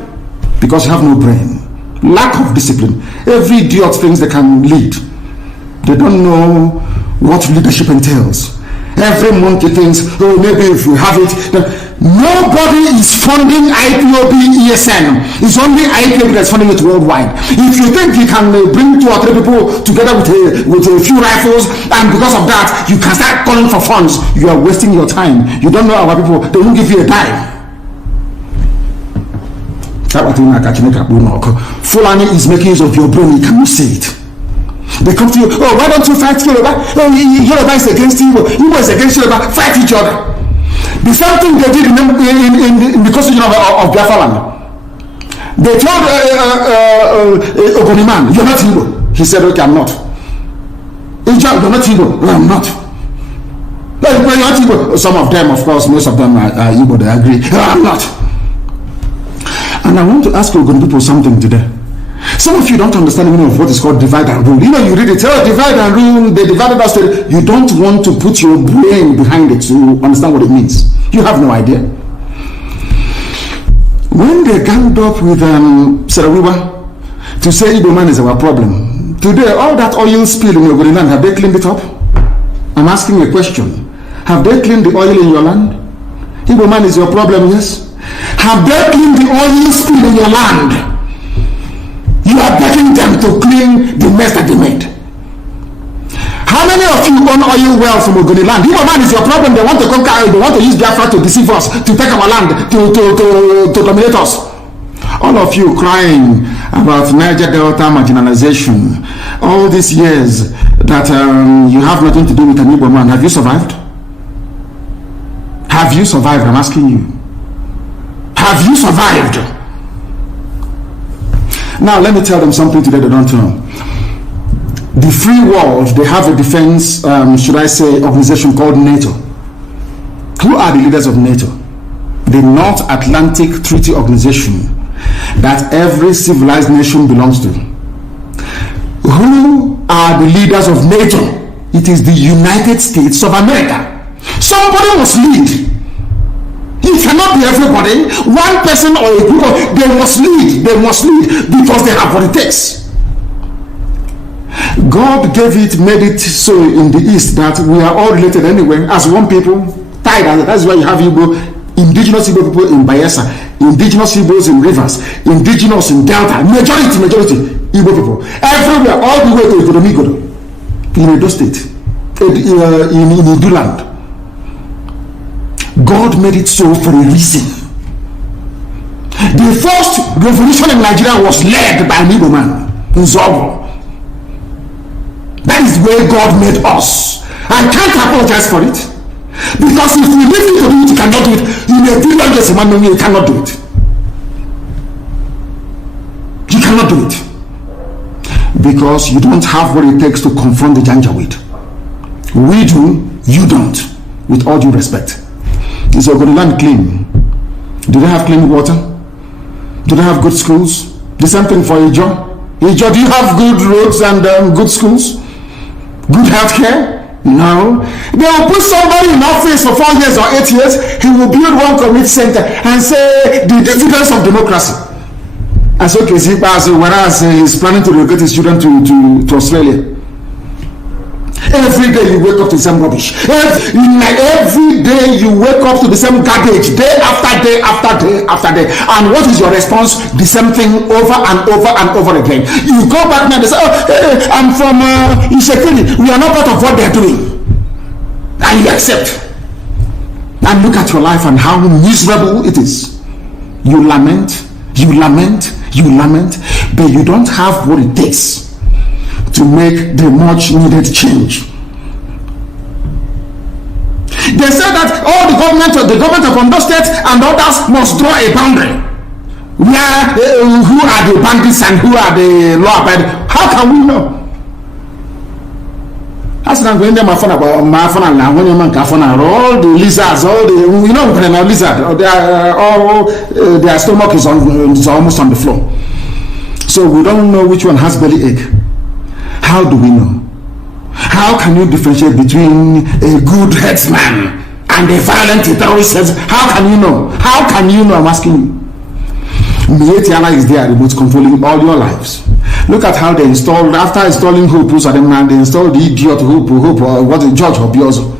because you have no brain. Lack of discipline. Every idiot thinks they can lead. They don't know what leadership entails. Every monkey thinks, oh, maybe if we have it. Nobody is funding IPOB ESN. It's only IPOB that's funding it worldwide. If you think you can bring 2 or 3 people together with a few rifles, and because of that you can start calling for funds, you are wasting your time. You don't know our people. They won't give you a dime. Fulani is making use of your brain. You cannot say it. They come to you, oh, why don't you fight Yoruba? Oh, Yoruba is against Igbo. Igbo is against Yoruba. Fight each other. The same thing they did in the constitution of Biafra land. They told Ogoniman, you're not Igbo. He said, okay, I'm not. Ijab, you're not Igbo. No, I'm not. You're not Igbo. Some of them, of course, most of them are Igbo, they agree. No, I'm not. And I want to ask Ogon people something today. Some of you don't understand the meaning of what is called divide and rule. You know, you read it, oh, divide and rule, they divided us. You don't want to put your brain behind it to understand what it means. You have no idea. When they ganged up with Sarawiwa to say Igbo man is our problem, today all that oil spill in your land, have they cleaned it up? I'm asking a question. Have they cleaned the oil in your land? Igbo man is your problem, yes? Have they cleaned the oil spill in your land? You are begging them to clean the mess that they made. How many of you own oil wells from Ogoni land? Igbo man is your problem. They want to conquer, they want to use Biafra to deceive us, to take our land, to dominate us. All of you crying about Niger Delta marginalization, all these years that you have nothing to do with an Igbo man. Have you survived? Have you survived? I'm asking you. Have you survived? Now let me tell them something today they don't know. The free world, they have a defense, should I say, organization called NATO. Who are the leaders of NATO? The North Atlantic Treaty Organization that every civilized nation belongs to. Who are the leaders of NATO? It is the United States of America. Somebody must lead. It cannot be everybody. One person or a group of, they must lead because they have what it takes. God gave it, made it so in the East that we are all related anyway as one people, tied. That's why you have Igbo, indigenous Igbo people in Bayelsa, indigenous Igbos in Rivers, indigenous in Delta, majority Igbo people. Everywhere, all the way to Igodomigodo, in Edo State, in Iduland. God made it so for a reason. The first revolution in Nigeria was led by an Igbo man, Nzogo. That is where God made us. I can't apologize for it. Because if we leave you to do it, you cannot do it. You may be like this man, you cannot do it. You cannot do it. Because you don't have what it takes to confront the Janjaweed. We do, you don't. With all due respect. Is your land clean? Do they have clean water? Do they have good schools? The same thing for Ijo. Ijo, do you have good roads and good schools? Good health care? No. They will put somebody in office for 4 years or 8 years. He will build one community center and say the dividends of democracy. And so whereas he's planning to relocate his children to Australia. Every day you wake up to the same rubbish. Every day you wake up to the same garbage, day after day after day after day. And what is your response? The same thing over and over and over again. You go back now and say, oh, hey, I'm from Ishekiri. We are not part of what they're doing. And you accept. And look at your life and how miserable it is. You lament, but you don't have what it takes to make the much needed change. They said that all the government of Ondo State and others must draw a boundary. Who are the bandits and who are the law abiding? How can we know? That's not going to my phone about my phone now. When you man phone all the lizards, all the lizard, their stomach is almost on the floor. So we don't know which one has belly ache. How do we know? How can you differentiate between a good headsman and a violent terrorist? How can you know? How can you know? I'm asking you. Mietiana is there, remote controlling all your lives. Look at how they installed, after installing Hope, they installed the idiot Hope, George Obiozo.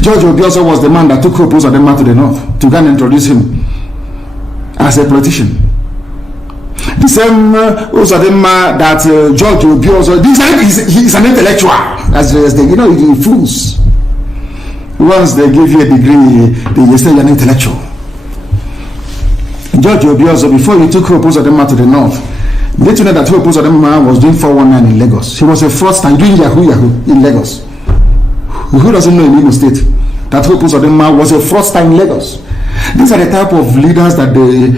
George Obiozo was the man that took Hope to the north to go and introduce him as a politician. The same Uzadema that George Obiozo, he's an intellectual, as they, the fools. Once they give you a degree, they say you're an intellectual. George Obiozo, before he took Hope Uzadema to the north, did you know that Hope Uzadema was doing 419 in Lagos? He was a fraudster doing Yahoo in Lagos. Who doesn't know in Imo State that Hope Uzadema was a fraudster in Lagos? These are the type of leaders that they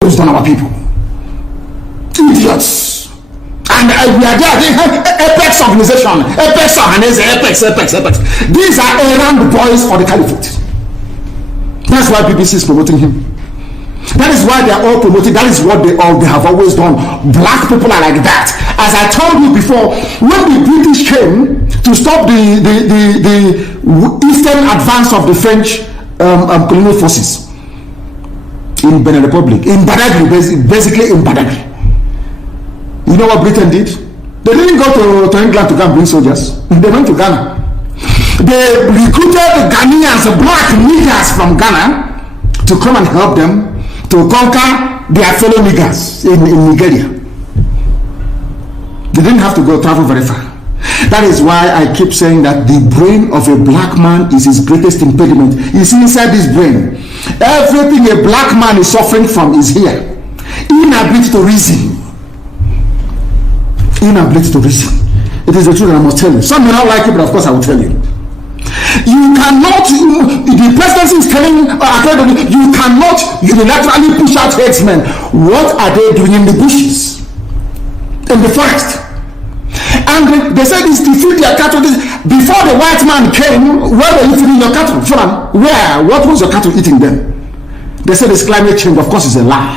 impose on our people. Idiots. And we are there, Apex organization, Apex. These are errand boys for the caliphate. That's why BBC is promoting him. That is why they are all promoting. That is what they have always done. Black people are like that. As I told you before, when the British came to stop the eastern advance of the French colonial forces in Benin Republic, in Badagry, basically in Badagry, you know what Britain did? They didn't go to England to go and bring soldiers. They went to Ghana. They recruited the Ghanaians, black niggers from Ghana, to come and help them to conquer their fellow niggers in Nigeria. They didn't have to travel very far. That is why I keep saying that the brain of a black man is his greatest impediment. It's inside this brain. Everything a black man is suffering from is here. Inability to reason. Inability to reason. It is the truth that I must tell you. Some may not like it, but of course I will tell you. You cannot, the presidency is telling you cannot unilaterally push out headsmen. What are they doing in the bushes, in the forest? And they said it's to feed their cattle. Before the white man came, where were you feeding your cattle? Where? What was your cattle eating then? They said it's climate change. Of course, it's a lie.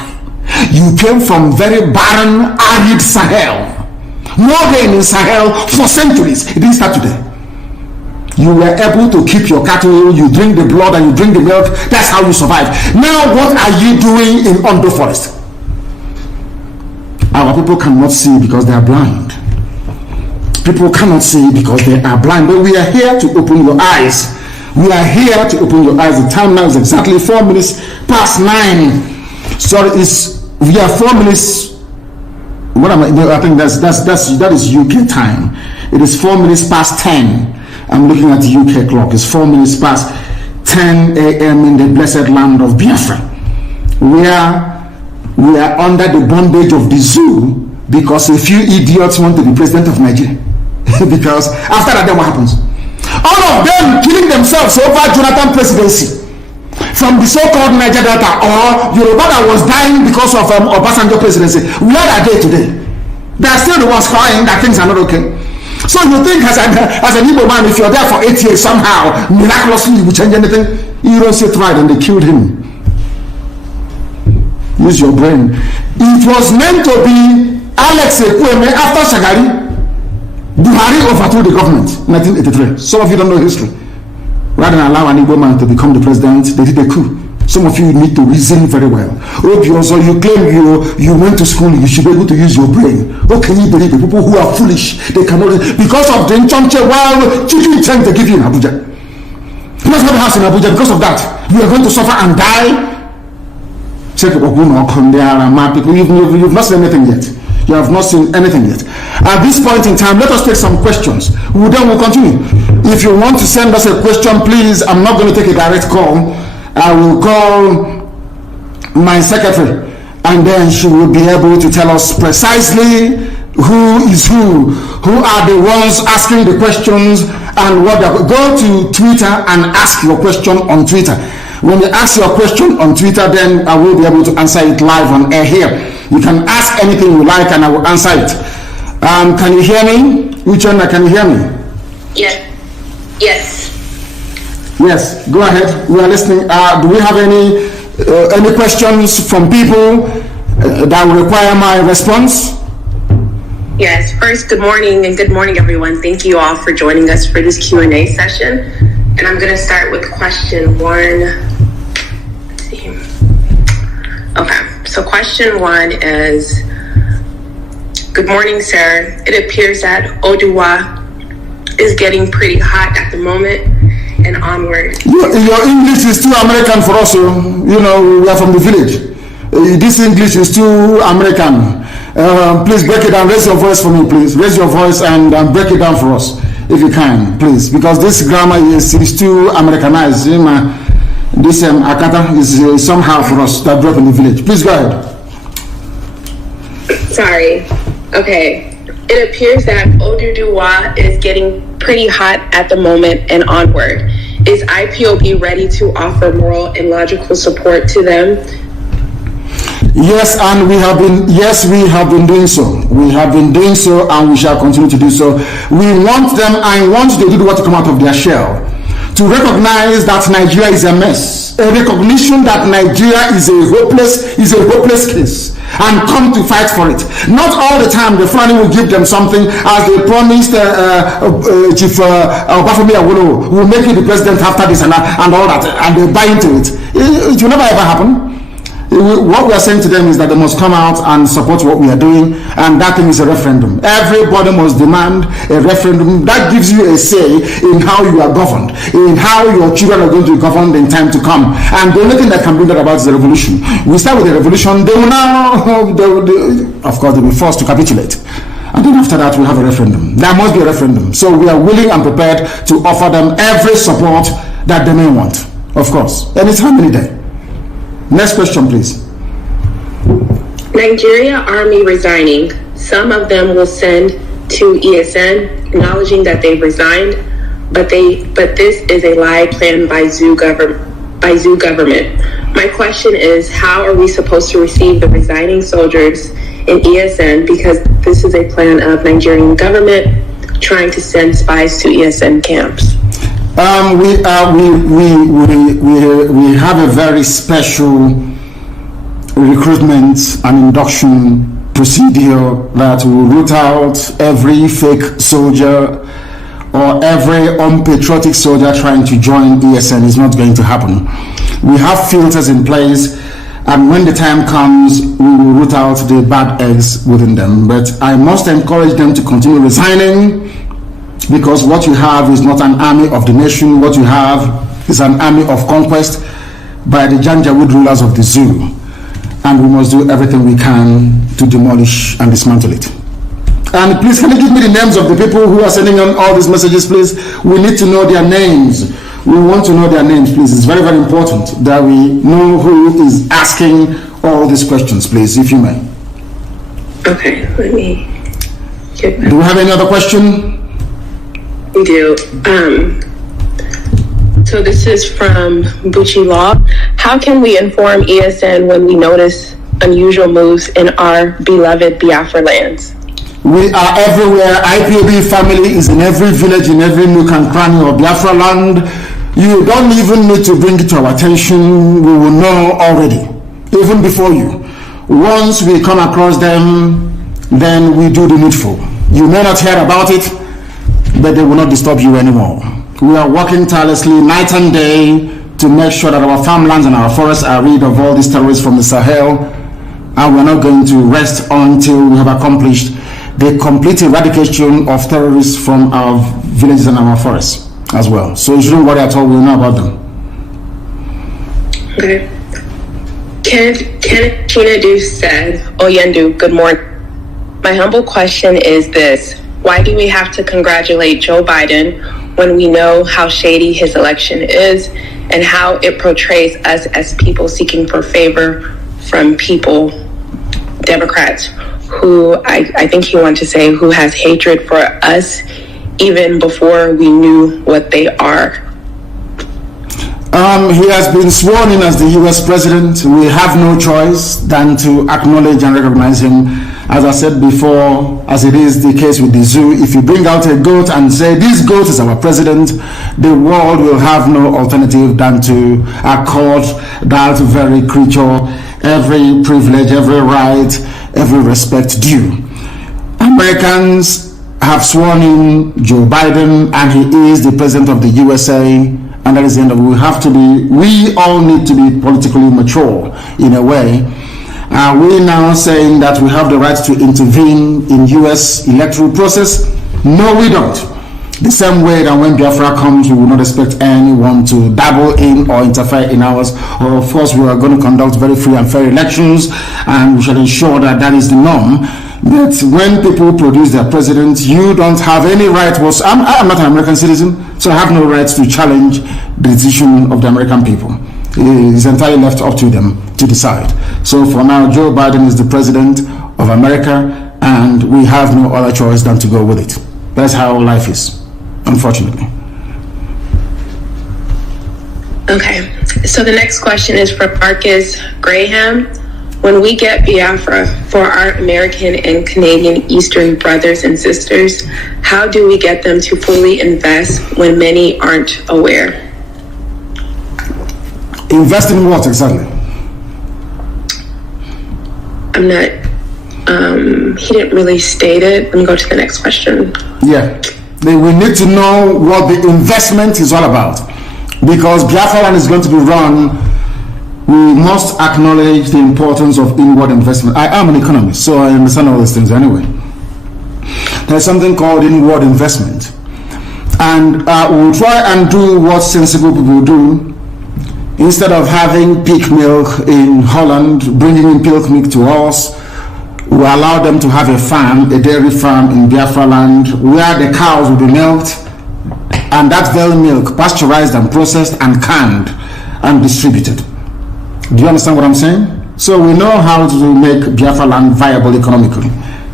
You came from very barren, arid Sahel. No rain in Sahel for centuries. It didn't start today. You were able to keep your cattle, you drink the blood and you drink the milk. That's how you survive. Now what are you doing in Ondo Forest? Our people cannot see because they are blind. People cannot see because they are blind. But we are here to open your eyes. We are here to open your eyes. The time now is exactly 4 minutes past 9. Sorry, we are 4 minutes. What am I think that is UK time. It is 4 minutes past 10. I'm looking at the UK clock. It's 4 minutes past 10 a.m. in the blessed land of Biafra. We are under the bondage of the zoo because a few idiots want to be president of Nigeria. Because after that, then what happens? All of them killing themselves over Jonathan presidency from the so-called Niger Delta or Yoruba that was dying because of Obasanjo presidency. Where are they today? They are still the ones crying that things are not okay. So you think as an Igbo man, if you're there for 8 years, somehow, miraculously, you will change anything? You don't sit right, and they killed him. Use your brain. It was meant to be Alex Ekweme after Shagari. Buhari overthrew the government in 1983. Some of you don't know history. Rather than allow an Igbo man to become the president, they did a coup. Some of you need to reason very well. Also, you claim you went to school, you should be able to use your brain. How can you believe the people who are foolish? They cannot, because of the Nchonche, well, chicken trying to give you in Abuja. You must have a house in Abuja. Because of that, you are going to suffer and die. Check people. You've not seen anything yet. You have not seen anything yet. At this point in time, let us take some questions. Then we'll continue. If you want to send us a question, please, I'm not going to take a direct call. I will call my secretary, and then she will be able to tell us precisely who is who are the ones asking the questions, and what they're. Go to Twitter and ask your question on Twitter. When you ask your question on Twitter, then I will be able to answer it live on air here. You can ask anything you like and I will answer it. Can you hear me? Which one? Can you hear me? Yes. Yes, go ahead. We are listening. Do we have any questions from people that will require my response? Yes. First, good morning, and good morning, everyone. Thank you all for joining us for this Q&A session. And I'm going to start with question one. Let's see. Okay. So question one is, good morning, sir. It appears that Oduwa is getting pretty hot at the moment and onward. Your English is too American for us. You know, we are from the village. This English is too American. Please break it down. Raise your voice for me, please. Raise your voice and break it down for us, if you can, please. Because this grammar is too Americanized. This Akata is somehow for us that grew up in the village. Please go ahead. Sorry. Okay. It appears that Oduduwa is getting pretty hot at the moment and onward. Is IPOB ready to offer moral and logical support to them? Yes, and we have been doing so. We have been doing so, and we shall continue to do so. We want them, I want the Oduduwa to come out of their shell, to recognize that Nigeria is a mess, a recognition that Nigeria is a hopeless case, and come to fight for it. Not all the time the Fulani will give them something, as they promised Chief Obafemi Awolowo will make you the president after this and all that, and they buy into it. It will never ever happen. What we are saying to them is that they must come out and support what we are doing, and that thing is a referendum. Everybody must demand a referendum. That gives you a say in how you are governed, in how your children are going to be governed in time to come. And the only thing that can bring that about is the revolution. We start with the revolution, they will now, of course, they'll be forced to capitulate. And then after that, we'll have a referendum. There must be a referendum. So we are willing and prepared to offer them every support that they may want, of course. Anytime, any day. Next question, please. Nigeria Army resigning. Some of them will send to ESN acknowledging that they've resigned, but this is a lie planned by Zoo government. My question is, how are we supposed to receive the resigning soldiers in ESN, because this is a plan of Nigerian government trying to send spies to ESN camps? We have a very special recruitment and induction procedure that will root out every fake soldier or every unpatriotic soldier trying to join ESN. Is not going to happen. We have filters in place, and when the time comes, we will root out the bad eggs within them. But I must encourage them to continue resigning, because what you have is not an army of the nation. What you have is an army of conquest by the Janjaweed rulers of the zoo. And we must do everything we can to demolish and dismantle it. And please, can you give me the names of the people who are sending on all these messages, please? We need to know their names. We want to know their names, please. It's very, very important that we know who is asking all these questions, please, if you may. Okay, let me get back. Do we have any other question? We do. So this is from Bucci Law. How can we inform ESN when we notice unusual moves in our beloved Biafra lands? We are everywhere. IPOB family is in every village, in every nook and cranny of Biafra land. You don't even need to bring it to our attention. We will know already, even before you. Once we come across them, then we do the needful. You may not hear about it, but they will not disturb you anymore. We are working tirelessly night and day to make sure that our farmlands and our forests are rid of all these terrorists from the Sahel, and we're not going to rest until we have accomplished the complete eradication of terrorists from our villages and our forests as well. So you shouldn't worry at all, we know about them. Okay. Kenneth Chinadu said, Oyendu, good morning. My humble question is this: why do we have to congratulate Joe Biden when we know how shady his election is and how it portrays us as people seeking for favor from people, Democrats, who I think he wanted to say who has hatred for us even before we knew what they are? He has been sworn in as the U.S. president. We have no choice than to acknowledge and recognize him. As I said before, as it is the case with the zoo, if you bring out a goat and say, this goat is our president, the world will have no alternative than to accord that very creature every privilege, every right, every respect due. Americans have sworn in Joe Biden, and he is the president of the USA. And that is the end of it. We all need to be politically mature in a way. Are we now saying that we have the right to intervene in U.S. electoral process? No, we don't. The same way that when Biafra comes, we will not expect anyone to dabble in or interfere in ours. Or of course, we are going to conduct very free and fair elections, and we shall ensure that that is the norm. That when people produce their president, you don't have any right. I'm not an American citizen, so I have no right to challenge the decision of the American people. It is entirely left up to them to decide. So for now, Joe Biden is the president of America, and we have no other choice than to go with it. That's how life is, unfortunately. Okay, so the next question is from Marcus Graham. When we get Biafra for our American and Canadian Eastern brothers and sisters, how do we get them to fully invest when many aren't aware? Invest in what exactly? I'm not, he didn't really state it. Let me go to the next question. Yeah, we need to know what the investment is all about, because Biafra is going to be run. We must acknowledge the importance of inward investment. I am an economist, so I understand all these things anyway. There's something called inward investment, and we'll try and do what sensible people do. Instead of having pig milk in Holland, bringing in pig milk to us, we allow them to have a farm, a dairy farm in Biafra land, where the cows will be milked, and that very milk pasteurized and processed and canned and distributed. Do you understand what I'm saying? So we know how to make Biafra land viable economically.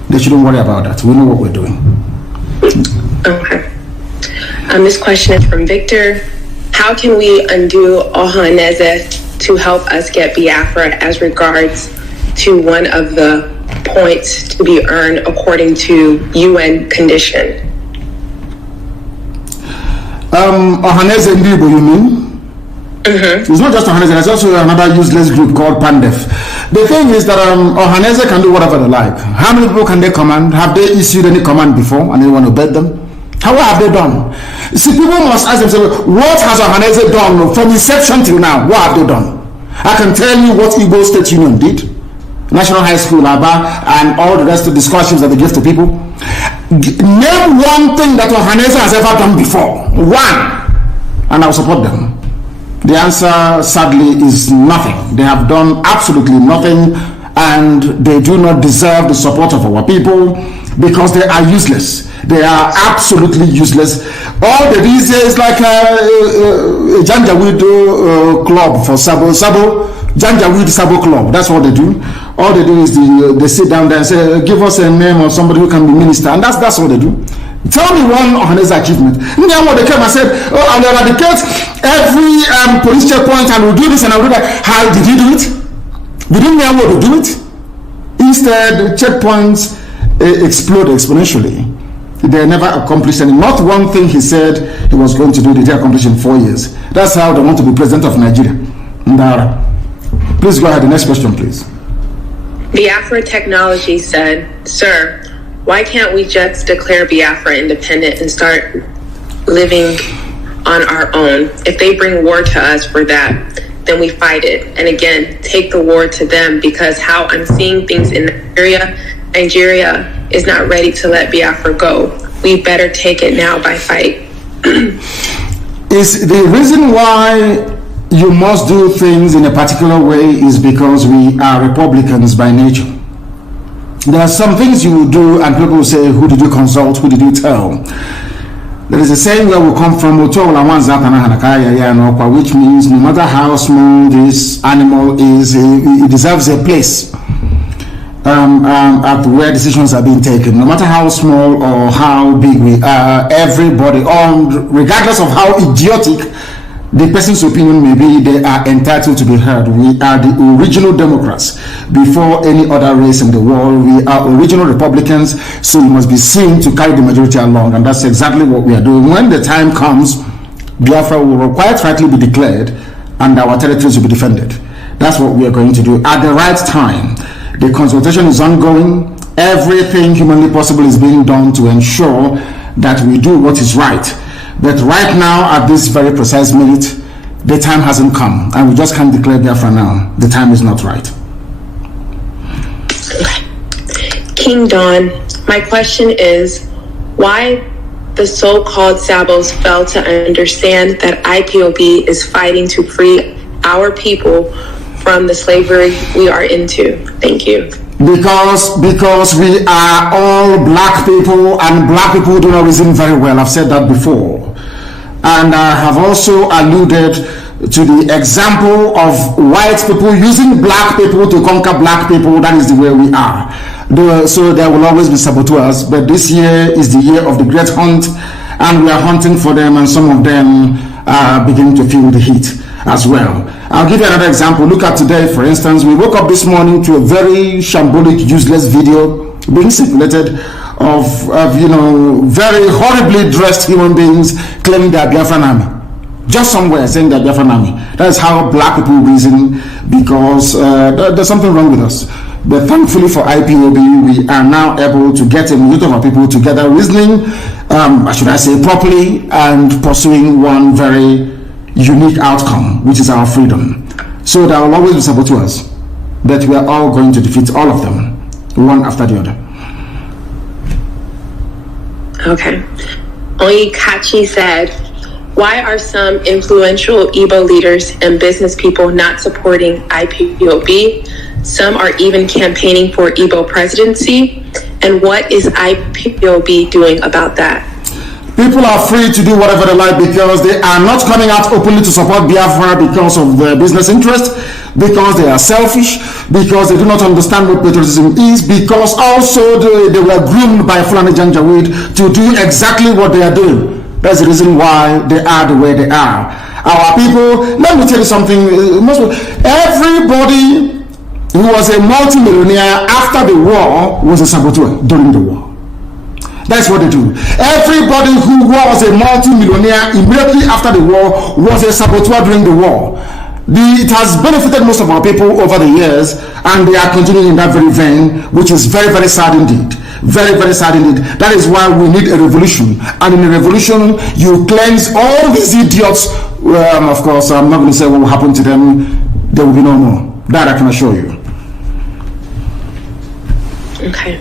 They shouldn't worry about that. We know what we're doing. Okay. This question is from Victor. How can we undo Ohaneze to help us get Biafra as regards to one of the points to be earned according to UN condition? Ohaneze Ndibo, you mean? Mm-hmm. It's not just Ohaneze, there's also another useless group called Pandef. The thing is that Ohaneze can do whatever they like. How many people can they command? Have they issued any command before and anyone obeyed them? How have they done? See, people must ask themselves, what has Ohaneze done from inception till now? What have they done? I can tell you what Igbo State Union did, National High School, Aba, and all the rest of the scholarships that they give to people. Name one thing that Ohaneze has ever done before. One. And I'll support them. The answer, sadly, is nothing. They have done absolutely nothing, and they do not deserve the support of our people because they are useless. They are absolutely useless. All they do is like a Janjaweed club for Sabo. Janjaweed Sabo club. That's what they do. All they do is they sit down there and say, give us a name of somebody who can be minister. And that's what they do. Tell me one Ohaneze achievement. And then when they came and said, I'll eradicate every police checkpoint and we'll do this and I'll do that. How did he do it? They didn't know how to do it. Instead, checkpoints explode exponentially. They never accomplished any. Not one thing he said he was going to do, they accomplished in 4 years. That's how they want to be president of Nigeria. Ndara. Please go ahead. The next question, please. Biafra Technology said, sir, why can't we just declare Biafra independent and start living on our own. If they bring war to us for that, then we fight it. And again, take the war to them, because how I'm seeing things in Nigeria is not ready to let Biafra go. We better take it now by fight. Is the reason why you must do things in a particular way is because we are Republicans by nature. There are some things you will do and people will say, who did you consult, who did you tell? There is a saying where we come from, which means no matter how small this animal is, it deserves a place at where decisions are being taken. No matter how small or how big we are, everybody, regardless of how idiotic the person's opinion may be, they are entitled to be heard. We are the original Democrats before any other race in the world. We are original Republicans, so we must be seen to carry the majority along, and that's exactly what we are doing. When the time comes, Biafra will quite rightly be declared and our territories will be defended. That's what we are going to do at the right time. The consultation is ongoing. Everything humanly possible is being done to ensure that we do what is right. But right now, at this very precise minute, the time hasn't come, and we just can't declare Biafra now. The time is not right. King Don, my question is, why the so-called Sabos fail to understand that IPOB is fighting to free our people from the slavery we are into? Thank you. Because we are all black people, and black people do not reason very well. I've said that before. And I have also alluded to the example of white people using black people to conquer black people. That is the way we are. So there will always be saboteurs, but this year is the year of the great hunt, and we are hunting for them, and some of them are beginning to feel the heat as well. I'll give you another example. Look at today, for instance. We woke up this morning to a very shambolic, useless video being circulated of very horribly dressed human beings claiming they are Biafran army. Just somewhere saying they are Biafran army. That is how black people reason, because there's something wrong with us. But thankfully for IPOB, we are now able to get a majority of our people together, reasoning, should I say, properly, and pursuing one very unique outcome, which is our freedom. So there will always be saboteurs, but we are all going to defeat all of them, one after the other. Okay. Oyikachi said, why are some influential Igbo leaders and business people not supporting IPOB? Some are even campaigning for Igbo presidency. And what is IPOB doing about that? People are free to do whatever they like, because they are not coming out openly to support Biafra because of their business interest, because they are selfish, because they do not understand what patriotism is, because also they were groomed by Fulani Janjaweed to do exactly what they are doing. That's the reason why they are the way they are. Our people, let me tell you something, everybody who was a multi-millionaire after the war was a saboteur during the war. That's what they do. Everybody who was a multi-millionaire immediately after the war was a saboteur during the war. It has benefited most of our people over the years, and they are continuing in that very vein, which is very, very sad indeed. Very, very sad indeed. That is why we need a revolution. And in a revolution, you cleanse all these idiots. Of course, I'm not going to say what will happen to them. There will be no more. That I can assure you. Okay.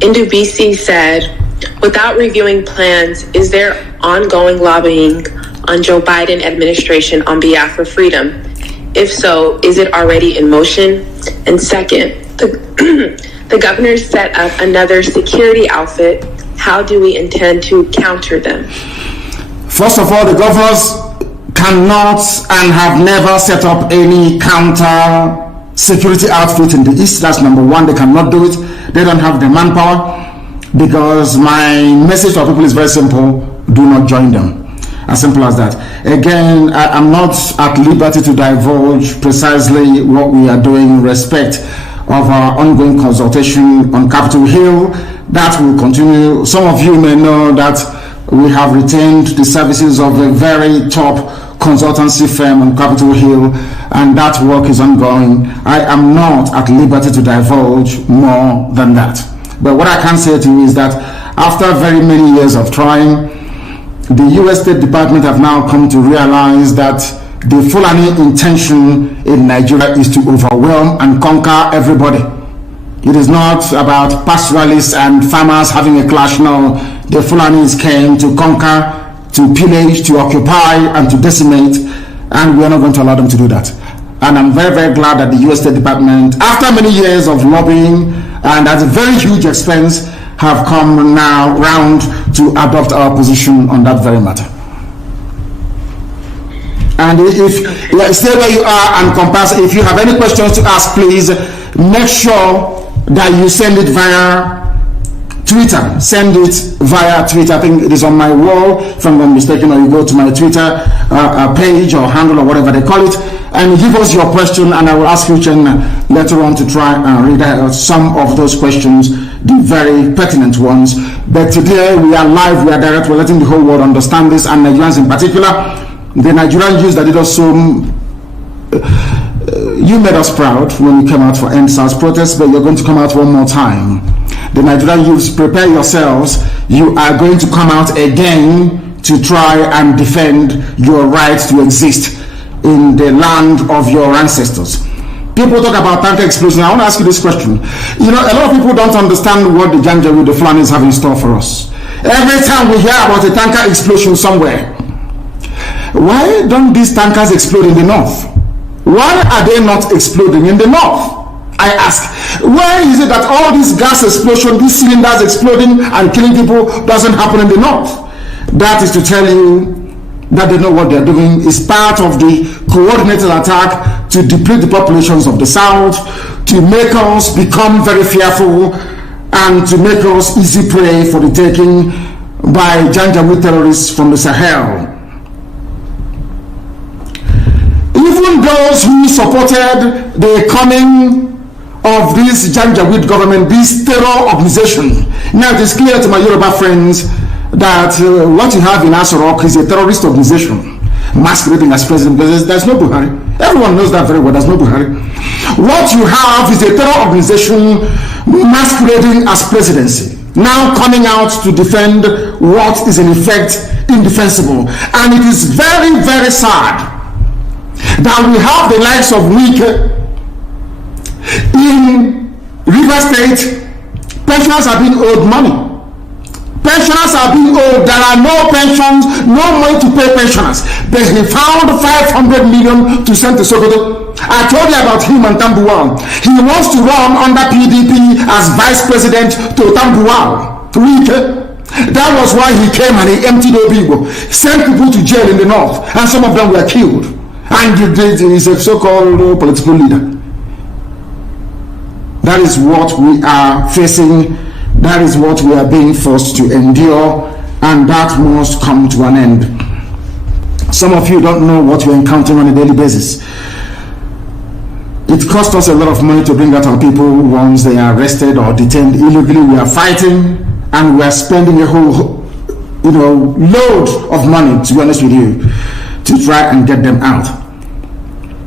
Indubisi said, without reviewing plans, is there ongoing lobbying on Joe Biden administration on Biafra freedom? If so, is it already in motion? And second, the governor set up another security outfit. How do we intend to counter them? First of all, the governors cannot and have never set up any counter security outfit in the East. That's number one. They cannot do it. They don't have the manpower. Because my message to our people is very simple: do not join them. As simple as that. Again, I'm not at liberty to divulge precisely what we are doing in respect of our ongoing consultation on Capitol Hill. That will continue. Some of you may know that we have retained the services of a very top consultancy firm on Capitol Hill, and that work is ongoing. I am not at liberty to divulge more than that. But what I can say to you is that after very many years of trying, the U.S. State Department have now come to realize that the Fulani intention in Nigeria is to overwhelm and conquer everybody. It is not about pastoralists and farmers having a clash. No, the Fulanis came to conquer, to pillage, to occupy, and to decimate, and we are not going to allow them to do that. And I'm very, very glad that the U.S. State Department, after many years of lobbying and at a very huge expense, have come now round to adopt our position on that very matter. And if stay where you are and compass, if you have any questions to ask, please make sure that you send it via Twitter. Send it via Twitter. I think it is on my wall, if I'm not mistaken, or you go to my Twitter page or handle or whatever they call it, and give us your question, and I will ask you later on to try and read out some of those questions, the very pertinent ones. But today we are live, we are direct, we're letting the whole world understand this, and Nigerians in particular. The Nigerian youth that did us so, you made us proud when you came out for End SARS protests, but you're going to come out one more time. The Nigerian youths, prepare yourselves. You are going to come out again to try and defend your right to exist in the land of your ancestors. People talk about tanker explosion. I want to ask you this question. You know, a lot of people don't understand what the Janjaweed, the Fulanis have in store for us. Every time we hear about a tanker explosion somewhere, why don't these tankers explode in the north? Why are they not exploding in the north? I ask, why is it that all this gas explosion, these cylinders exploding and killing people doesn't happen in the north? That is to tell you that they know what they're doing. Is part of the coordinated attack to deplete the populations of the south, to make us become very fearful, and to make us easy prey for the taking by Janjaweed terrorists from the Sahel. Even those who supported the coming of this Janjaweed government, this terror organization. Now it is clear to my Yoruba friends that what you have in Asorok is a terrorist organization masquerading as president, because there's no Buhari. Everyone knows that very well, there's no Buhari. What you have is a terror organization masquerading as presidency, now coming out to defend what is in effect indefensible. And it is very, very sad that we have the likes of Wike in River State. Pensioners are being owed money. Pensioners are being owed. There are no pensions, no money to pay pensioners. But he found 500 million to send to Sokoto. I told you about him and Tambuwal. He wants to run under PDP as vice president to Tambuwal. That was why he came and he emptied Obibo, sent people to jail in the north, and some of them were killed. And he is a so-called political leader. That is what we are facing. That is what we are being forced to endure, and that must come to an end. Some of you don't know what we're encountering on a daily basis. It costs us a lot of money to bring out our people once they are arrested or detained illegally. We are fighting, and we are spending a whole, load of money, to be honest with you, to try and get them out.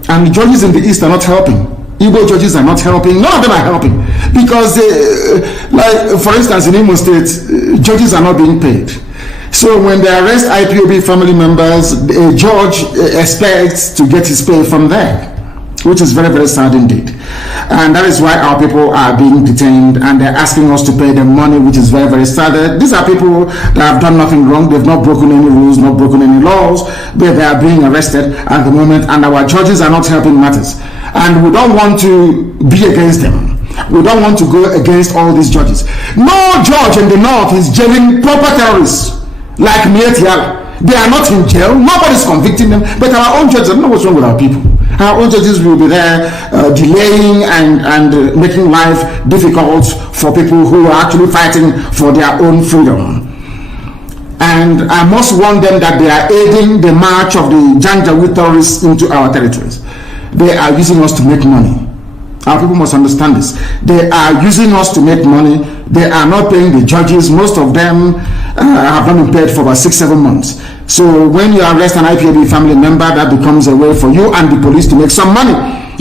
And the judges in the East are not helping. Igbo judges are not helping. None of them are helping, because like for instance in Imo State, judges are not being paid. So when they arrest IPOB family members, a judge expects to get his pay from there, which is very, very sad indeed. And that is why our people are being detained, and they're asking us to pay them money, which is very, very sad. These are people that have done nothing wrong. They've not broken any rules, not broken any laws, but they are being arrested at the moment, and our judges are not helping matters. And we don't want to be against them. We don't want to go against all these judges. No judge in the north is jailing proper terrorists like Mietiala. They are not in jail. Nobody's convicting them. But our own judges, I don't know what's wrong with our people. Our own judges will be there delaying and making life difficult for people who are actually fighting for their own freedom. And I must warn them that they are aiding the march of the Janjaweed terrorists into our territories. They are using us to make money. Our people must understand this. They are using us to make money. They are not paying the judges. Most of them have not been paid for about 6-7 months. So when you arrest an IPOB family member, that becomes a way for you and the police to make some money.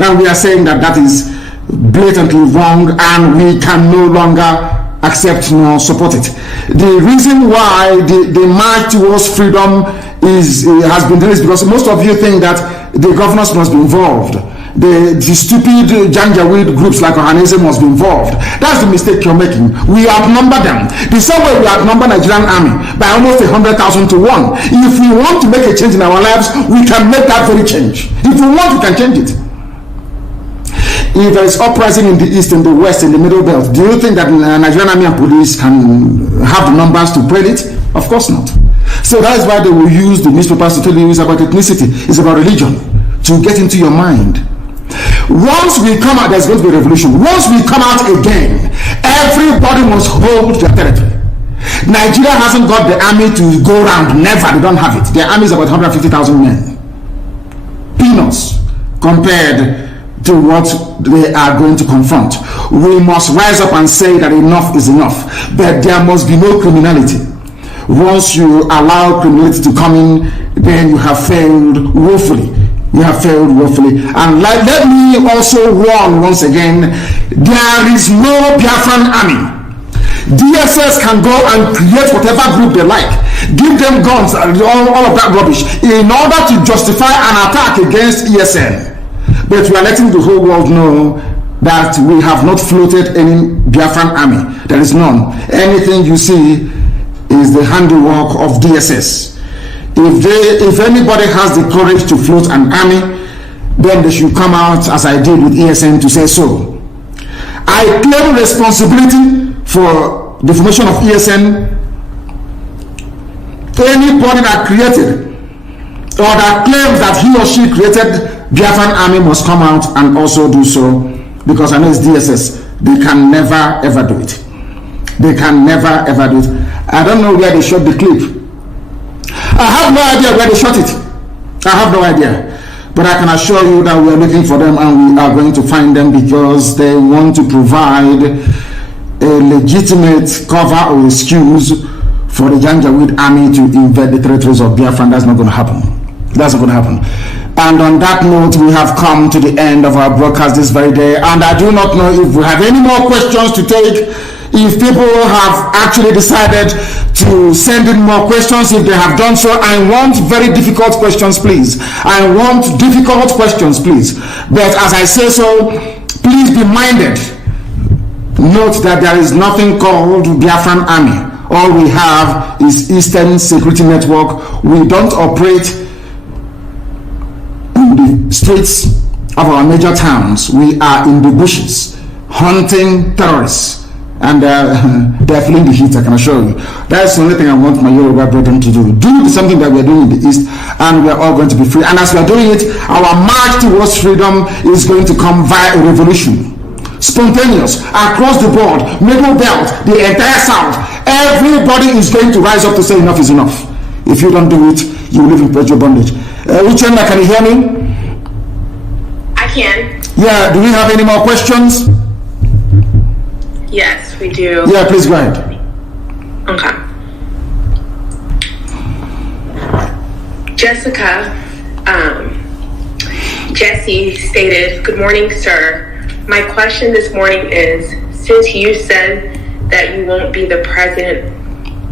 And we are saying that that is blatantly wrong, and we can no longer accept nor support it. The reason why the march towards freedom has been released because most of you think that the governors must be involved. The stupid Janjaweed groups like Ohanese must be involved. That's the mistake you're making. We outnumber them. The same way we outnumber Nigerian army by almost 100,000 to 1. If we want to make a change in our lives, we can make that very change. If we want, we can change it. If there is uprising in the east, in the west, in the middle belt, do you think that Nigerian army and police can have the numbers to quell it? Of course not. So that is why they will use the newspapers to tell you it's about ethnicity, it's about religion, to get into your mind. Once we come out, there's going to be a revolution. Once we come out again, everybody must hold their territory. Nigeria hasn't got the army to go around. Never. They don't have it. Their army is about 150,000 men. Peanuts compared to what they are going to confront. We must rise up and say that enough is enough. But there must be no criminality. Once you allow criminality to come in, then you have failed woefully. You have failed woefully. And let me also warn once again, there is no Biafran army. DSS can go and create whatever group they like. Give them guns and all of that rubbish in order to justify an attack against ESN. But we are letting the whole world know that we have not floated any Biafran army. There is none. Anything you see is the handiwork of DSS. If anybody has the courage to float an army, then they should come out as I did with ESN to say so. I claim responsibility for the formation of ESN. Anybody that created or that claims that he or she created Biafran army must come out and also do so, because I know it's DSS. They can never ever do it. They can never ever do it. I don't know where they shot the clip. I have no idea where they shot it. I have no idea. But I can assure you that we are looking for them and we are going to find them, because they want to provide a legitimate cover or excuse for the Janjaweed army to invade the territories of Biafra. That's not going to happen. That's not going to happen. And on that note, we have come to the end of our broadcast this very day. And I do not know if we have any more questions to take. If people have actually decided to send in more questions, if they have done so, I want very difficult questions, please. I want difficult questions, please. But as I say so, please be minded. Note that there is nothing called Biafran Army. All we have is Eastern Security Network. We don't operate in the streets of our major towns. We are in the bushes, hunting terrorists. And they're feeling the heat, I can assure you. That's the only thing I want my Yoruba brethren to do. Do something that we're doing in the East, and we're all going to be free. And as we're doing it, our march towards freedom is going to come via a revolution. Spontaneous, across the board, middle belt, the entire South. Everybody is going to rise up to say enough is enough. If you don't do it, you will live in perpetual bondage. Uchenna, can you hear me? I can. Yeah, do we have any more questions? Yes, we do. Yeah, please go ahead. Okay. Jessica, Jesse stated, "Good morning, sir. My question this morning is, since you said that you won't be the president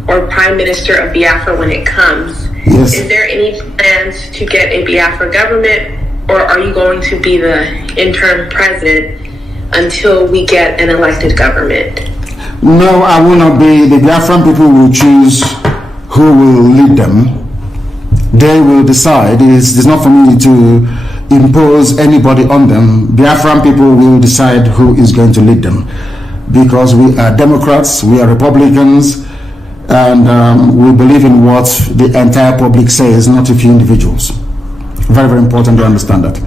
or prime minister of Biafra when it comes, yes, is there any plans to get a Biafra government, or are you going to be the interim president until we get an elected government?" No, I will not be. The Biafran people will choose who will lead them. They will decide. It's not for me to impose anybody on them. Biafran people will decide who is going to lead them, because we are Democrats, we are Republicans, and we believe in what the entire public says, not a few individuals. Very, very important to understand that.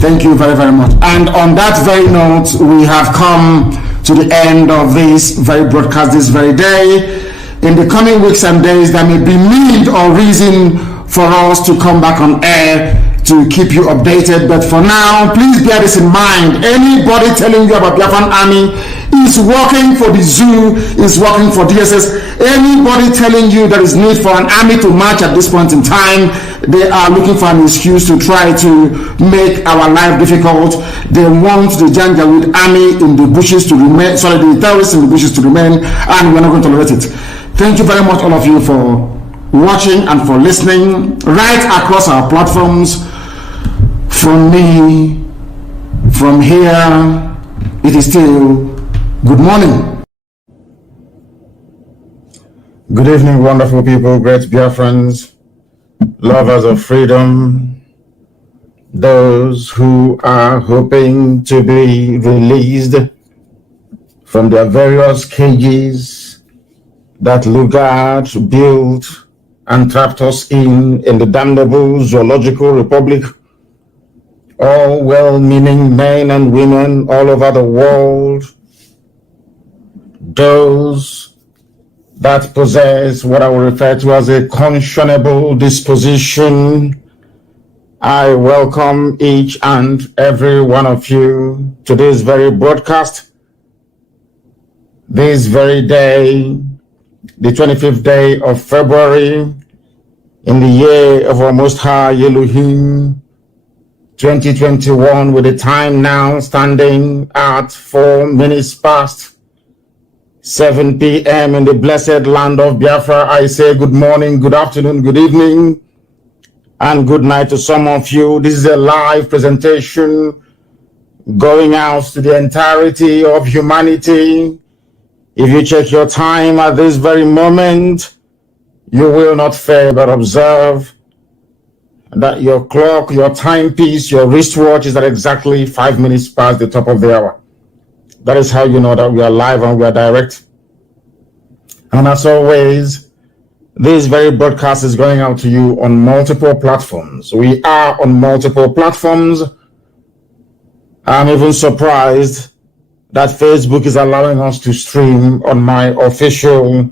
Thank you very, very much. And on that very note, we have come to the end of this very broadcast this very day. In the coming weeks and days, there may be need or reason for us to come back on air to keep you updated. But for now, please bear this in mind. Anybody telling you about Biafran Army is working for the zoo, is working for DSS. Anybody telling you there is need for an army to march at this point in time, They are looking for an excuse to try to make our life difficult. They want the Janjaweed army in the bushes to remain, the terrorists in the bushes to remain, and we're not going to tolerate it. Thank you very much, all of you, for watching and for listening right across our platforms. From me, from here, it is still good morning. Good evening, wonderful people, great Biafrans, lovers of freedom, those who are hoping to be released from their various cages that Lugard built and trapped us in the damnable zoological republic. All well-meaning men and women all over the world, those that possess what I will refer to as a conscionable disposition, I welcome each and every one of you to this very broadcast, this very day, the 25th day of February, in the year of our Most High Elohim, 2021, with the time now standing at 4 minutes past 7 p.m. in the blessed land of Biafra. I say good morning, good afternoon, good evening, and good night to some of you. This is a live presentation going out to the entirety of humanity. If you check your time at this very moment, you will not fail but observe that your clock, your timepiece, your wristwatch is at exactly 5 minutes past the top of the hour. That is how you know that we are live and we are direct. And as always, this very broadcast is going out to you on multiple platforms. We are on multiple platforms. I'm even surprised that Facebook is allowing us to stream on my official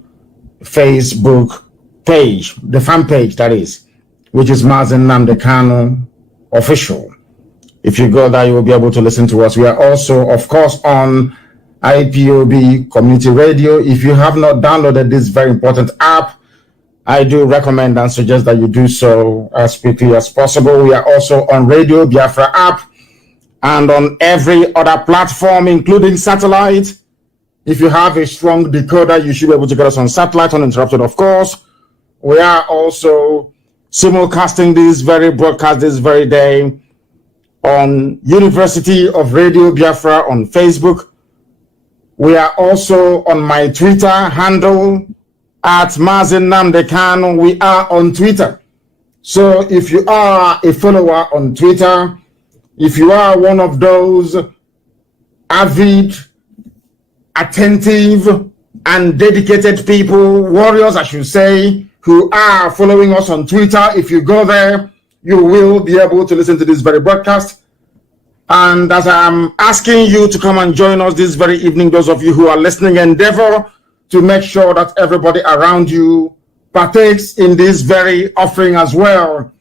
Facebook page, the fan page that is, which is Mazen Namdekano official. If you go there, you will be able to listen to us. We are also, of course, on IPOB Community Radio. If you have not downloaded this very important app, I do recommend and suggest that you do so as quickly as possible. We are also on Radio Biafra app and on every other platform, including satellite. If you have a strong decoder, you should be able to get us on satellite uninterrupted, of course. We are also simulcasting this very broadcast this very day on University of Radio Biafra on Facebook. We are also on my Twitter handle at Mazen Namdekano. We are on Twitter. So if you are a follower on Twitter, if you are one of those avid, attentive, and dedicated people, warriors, I should say, who are following us on Twitter, if you go there, you will be able to listen to this very broadcast. And as I'm asking you to come and join us this very evening, those of you who are listening, endeavor to make sure that everybody around you partakes in this very offering as well,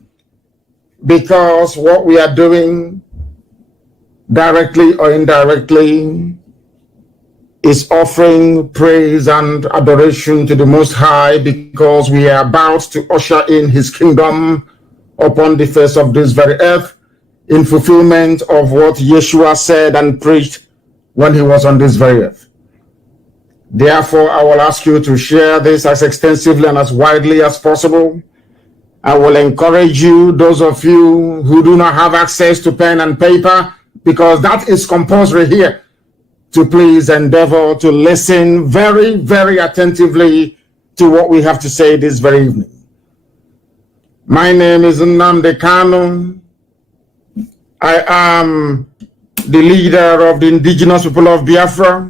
because what we are doing, directly or indirectly, is offering praise and adoration to the Most High, because we are about to usher in His kingdom upon the face of this very earth, in fulfillment of what Yeshua said and preached when He was on this very earth. Therefore, I will ask you to share this as extensively and as widely as possible. I will encourage you, those of you who do not have access to pen and paper, because that is compulsory here, to please endeavor to listen very, very attentively to what we have to say this very evening. My name is Namdekano. I am the leader of the indigenous people of Biafra,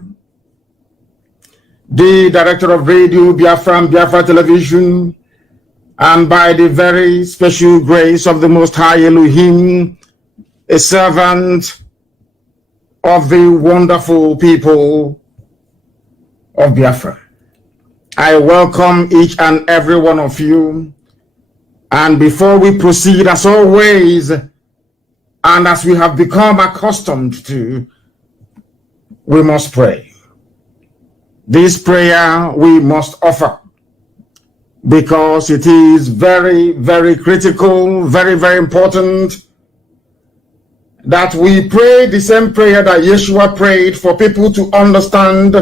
the director of Radio Biafra and Biafra Television, and by the very special grace of the Most High Elohim, a servant of the wonderful people of Biafra. I welcome each and every one of you. And before we proceed, as always, and as we have become accustomed to, we must pray. This prayer we must offer. because it is very, very critical, very, very important that we pray the same prayer that Yeshua prayed for people to understand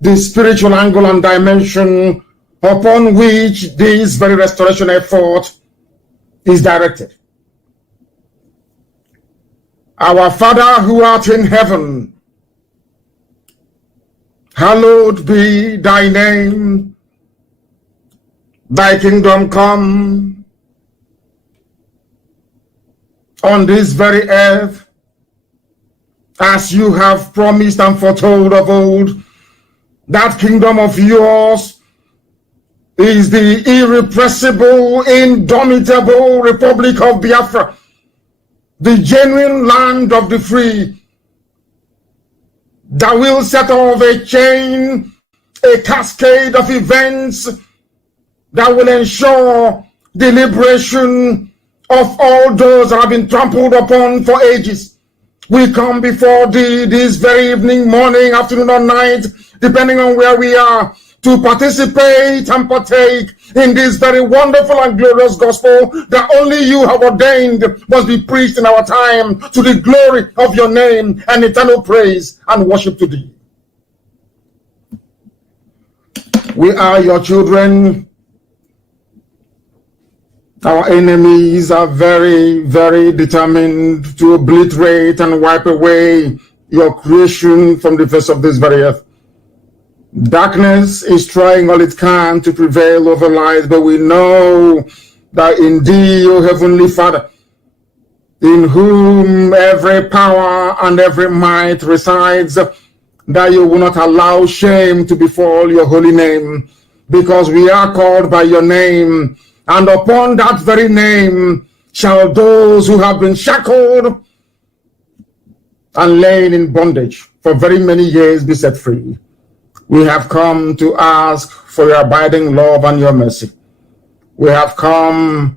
the spiritual angle and dimension upon which this very restoration effort is directed. Our Father who art in heaven, hallowed be thy name. Thy kingdom come on this very earth as you have promised and foretold of old. That kingdom of yours is the irrepressible, indomitable Republic of Biafra, the genuine land of the free, that will set off a chain, a cascade of events that will ensure the liberation of all those that have been trampled upon for ages. We come before thee this very evening, morning, afternoon, or night, depending on where we are, to participate and partake in this very wonderful and glorious gospel that only you have ordained must be preached in our time, to the glory of your name and eternal praise and worship to thee. We are your children. Our enemies are very, very determined to obliterate and wipe away your creation from the face of this very earth. Darkness is trying all it can to prevail over light, but we know that in thee, O Heavenly Father, in whom every power and every might resides, that you will not allow shame to befall your holy name, because we are called by your name, and upon that very name shall those who have been shackled and lain in bondage for very many years be set free. We have come to ask for your abiding love and your mercy. We have come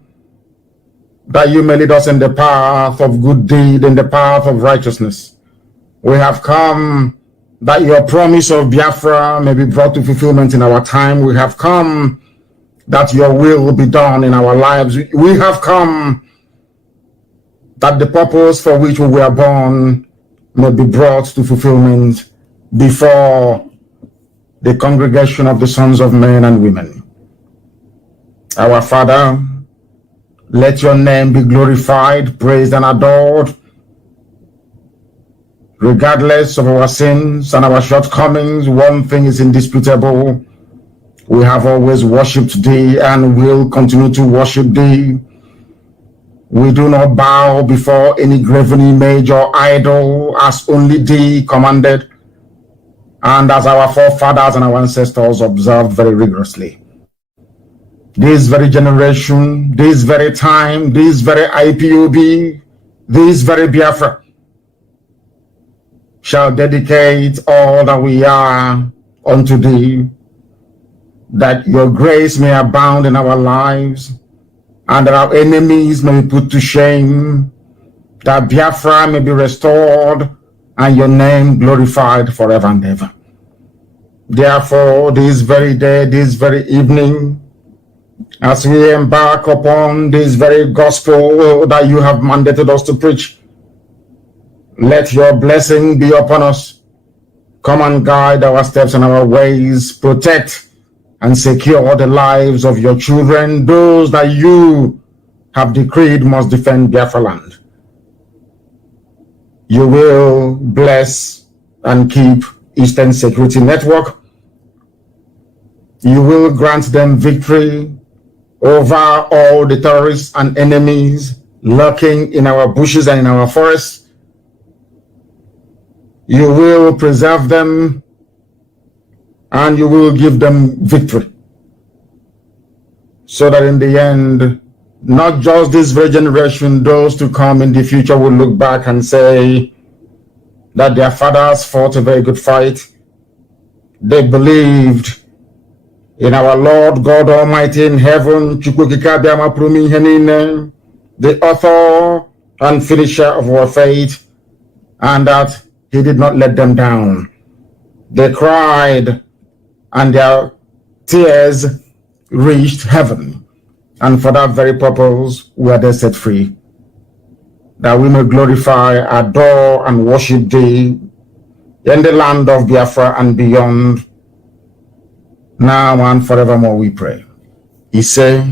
that you may lead us in the path of good deed, in the path of righteousness. We have come that your promise of Biafra may be brought to fulfillment in our time. We have come that your will be done in our lives. We have come that the purpose for which we were born may be brought to fulfillment before the congregation of the sons of men and women. Our Father, let your name be glorified, praised, and adored. Regardless of our sins and our shortcomings, one thing is indisputable. We have always worshipped thee and will continue to worship thee. We do not bow before any graven image or idol, as only thee commanded, and as our forefathers and our ancestors observed very rigorously. This very generation, this very time, this very IPOB, this very Biafra shall dedicate all that we are unto thee, that your grace may abound in our lives, and that our enemies may be put to shame, that Biafra may be restored, and your name glorified forever and ever. Therefore, this very day, this very evening, as we embark upon this very gospel that you have mandated us to preach, let your blessing be upon us. Come and guide our steps and our ways, protect and secure the lives of your children, those that you have decreed must defend Biafra land. You will bless and keep Eastern Security Network. You will grant them victory over all the terrorists and enemies lurking in our bushes and in our forests. You will preserve them and you will give them victory, so that in the end, not just this very generation, those to come in the future will look back and say that their fathers fought a very good fight. They believed in our Lord God Almighty in heaven, the author and finisher of our faith, and that he did not let them down. They cried, and their tears reached heaven. And for that very purpose, we are there set free, that we may glorify, adore, and worship Thee in the land of Biafra and beyond, now and forevermore, we pray. He say,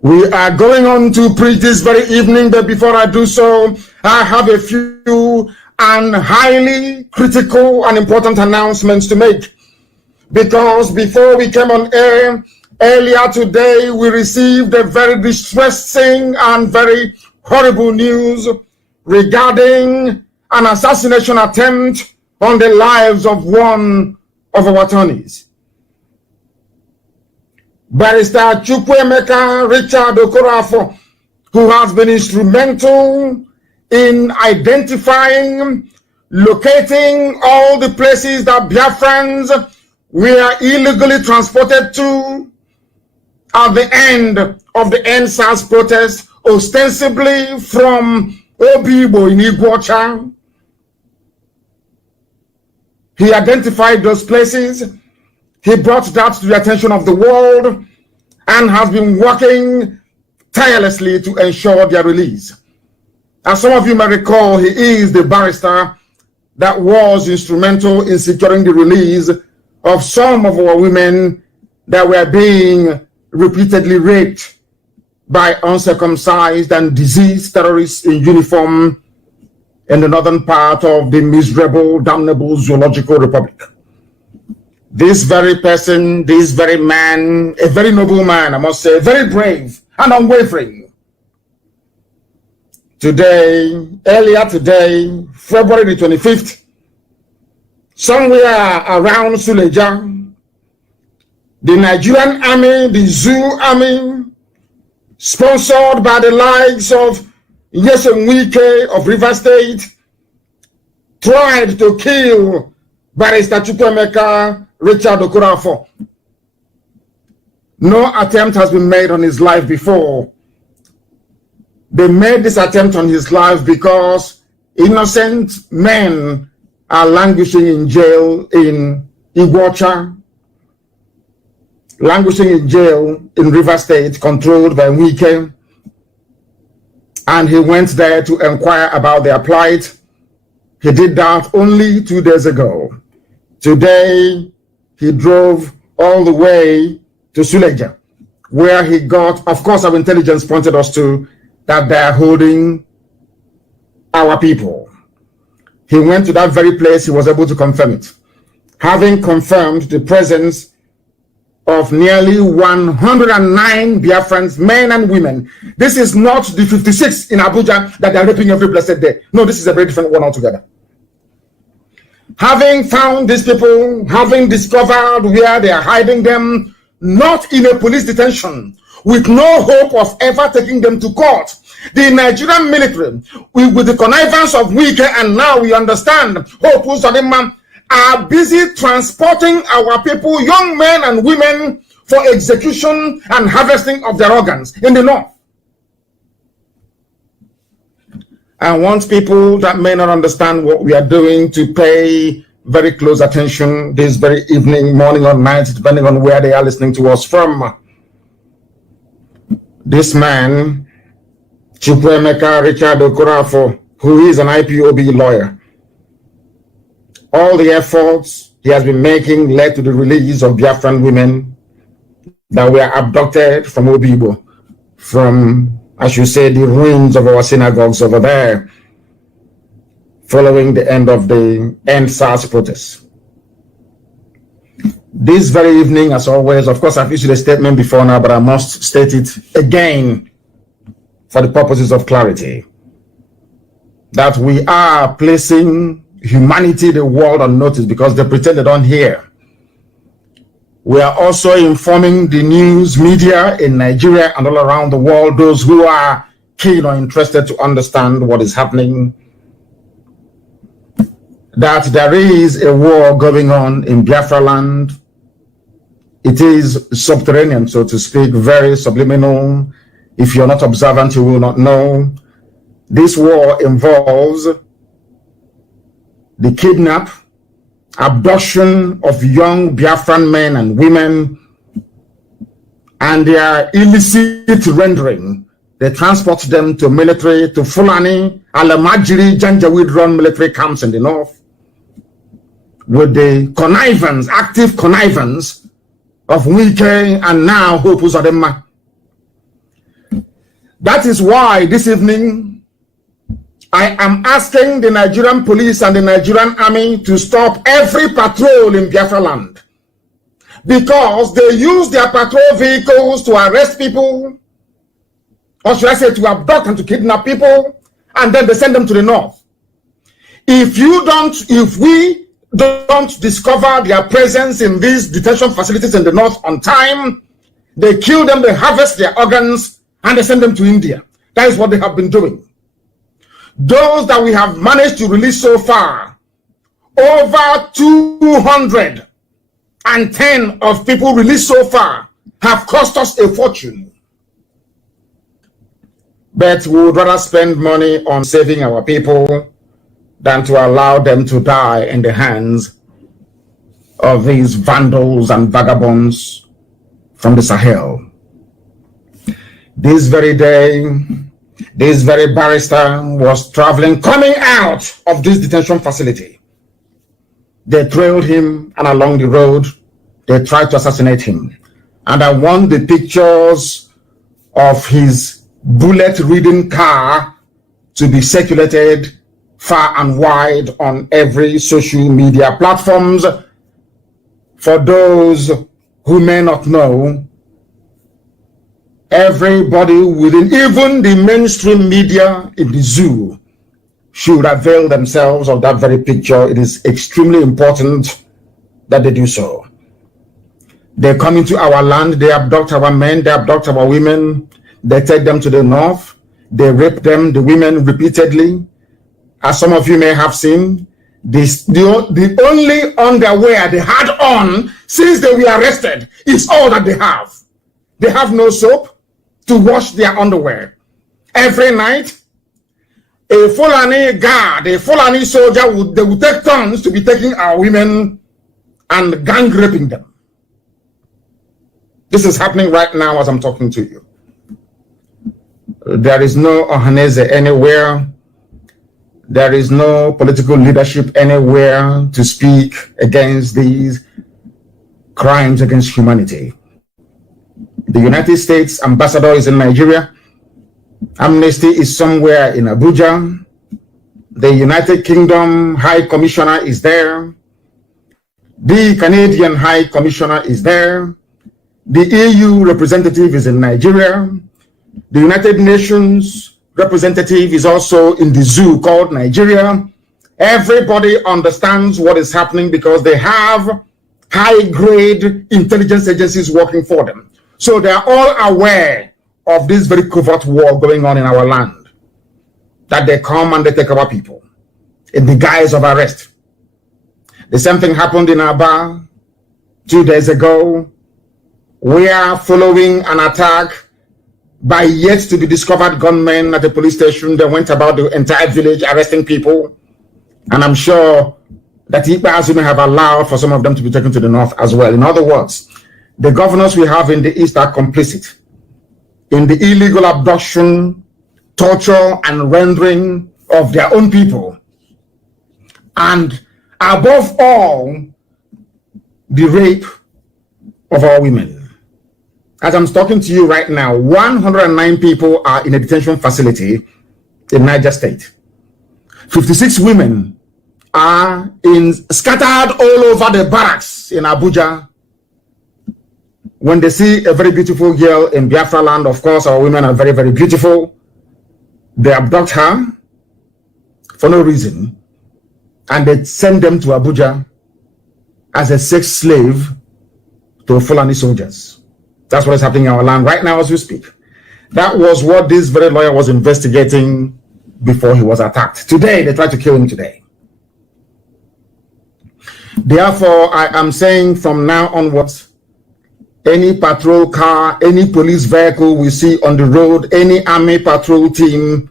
we are going on to preach this very evening, but before I do so, I have a few and highly critical and important announcements to make. Because before we came on air, earlier today, we received a very distressing and very horrible news regarding an assassination attempt on the lives of one of our attorneys. Barrister Chukwuemeka Richard Okorafor, who has been instrumental in identifying, locating all the places that Biafrans were illegally transported to at the end of the NSAS protest, ostensibly from Obibo in Iguacha. He identified those places. He brought that to the attention of the world and has been working tirelessly to ensure their release. As some of you may recall, he is the barrister that was instrumental in securing the release of some of our women that were being repeatedly raped by uncircumcised and diseased terrorists in uniform in the northern part of the miserable, damnable Zoological Republic. This very person, this very man, a very noble man, I must say, very brave and unwavering. Today, earlier today, February the 25th, somewhere around Suleja, the Nigerian army, the Zoo army, sponsored by the likes of Nyesom Wike of River State, tried to kill Barrister Chukwuemeka Richard Okorafor. No attempt has been made on his life before. They made this attempt on his life because innocent men are languishing in jail in Iguacha, languishing in jail in River State, controlled by Wike. And he went there to inquire about their plight. He did that only 2 days ago. Today, he drove all the way to Suleja, where he got, of course, our intelligence pointed us to that they are holding our people. He went to that very place, he was able to confirm it. Having confirmed the presence of nearly 109 Biafrans, men and women. This is not the 56 in Abuja that they are raping every blessed day. No, this is a very different one altogether. Having found these people, having discovered where they are hiding them, not in a police detention, with no hope of ever taking them to court, the Nigerian military, with the connivance of Wike, and now we understand, Hope Uzodinma, are busy transporting our people, young men and women, for execution and harvesting of their organs in the north. I want people that may not understand what we are doing to pay very close attention this very evening, morning, or night, depending on where they are listening to us from. This man, Chukwuemeka Richard Okorafor, who is an IPOB lawyer, all the efforts he has been making led to the release of Biafran women that were abducted from Obibo, from, I should say, the ruins of our synagogues over there, following the end of the NSAS protests. This very evening, as always, of course, I've issued a statement before now, but I must state it again for the purposes of clarity, that we are placing humanity, the world, on notice because they pretend they don't hear. We are also informing the news media in Nigeria and all around the world, those who are keen or interested to understand what is happening, that there is a war going on in Biafra land. It is subterranean, so to speak, very subliminal. If you're not observant, you will not know. This war involves the kidnap abduction of young Biafran men and women, and their illicit rendering. They transport them to military, to Fulani, Alamajiri, Janjaweed run military camps in the north, with the connivance, active connivance of Wike and now Hope Uzodinma. That is why this evening I am asking the Nigerian police and the Nigerian army to stop every patrol in Biafra land, because they use their patrol vehicles to arrest people, or should I say to abduct and to kidnap people, and then they send them to the north. If we don't discover their presence in these detention facilities in the north on time, they kill them, they harvest their organs, and they send them to India. That is what they have been doing. Those that we have managed to release so far, over 210 of people released so far, have cost us a fortune. But we would rather spend money on saving our people than to allow them to die in the hands of these vandals and vagabonds from the Sahel. This very day, this very barrister was traveling, coming out of this detention facility. They trailed him, and along the road, they tried to assassinate him. And I want the pictures of his bullet-ridden car to be circulated far and wide on every social media platforms. For those who may not know, everybody within, even the mainstream media in the zoo, should avail themselves of that very picture. It is extremely important that they do so. They come into our land, they abduct our men, they abduct our women, they take them to the north, they rape them, the women, repeatedly. As some of you may have seen, the only underwear they had on since they were arrested is all that they have. They have no soap to wash their underwear. Every night, a Fulani guard, a Fulani soldier, they would take turns to be taking our women and gang raping them. This is happening right now as I'm talking to you. There is no Ohaneze anywhere. There is no political leadership anywhere to speak against these crimes against humanity. The United States ambassador is in Nigeria. Amnesty is somewhere in Abuja. The United Kingdom High Commissioner is there. The Canadian High Commissioner is there. The EU representative is in Nigeria. The United Nations representative is also in the zoo called Nigeria. Everybody understands what is happening because they have high-grade intelligence agencies working for them. So they are all aware of this very covert war going on in our land, that they come and they take our people in the guise of arrest. The same thing happened in Aba 2 days ago. We are following an attack by yet to be discovered gunmen at the police station. They went about the entire village arresting people. And I'm sure that Ipob may have allowed for some of them to be taken to the north as well. In other words, the governors we have in the east are complicit in the illegal abduction, torture, and rendering of their own people. And above all, the rape of our women. As I'm talking to you right now, 109 people are in a detention facility in Niger State. 56 women are scattered all over the barracks in Abuja. When they see a very beautiful girl in Biafra land, of course, our women are very, very beautiful. They abduct her for no reason, and they send them to Abuja as a sex slave to Fulani soldiers. That's what is happening in our land right now as we speak. That was what this very lawyer was investigating before he was attacked. Today, they tried to kill him today. Therefore, I am saying from now onwards, any patrol car, any police vehicle we see on the road, any army patrol team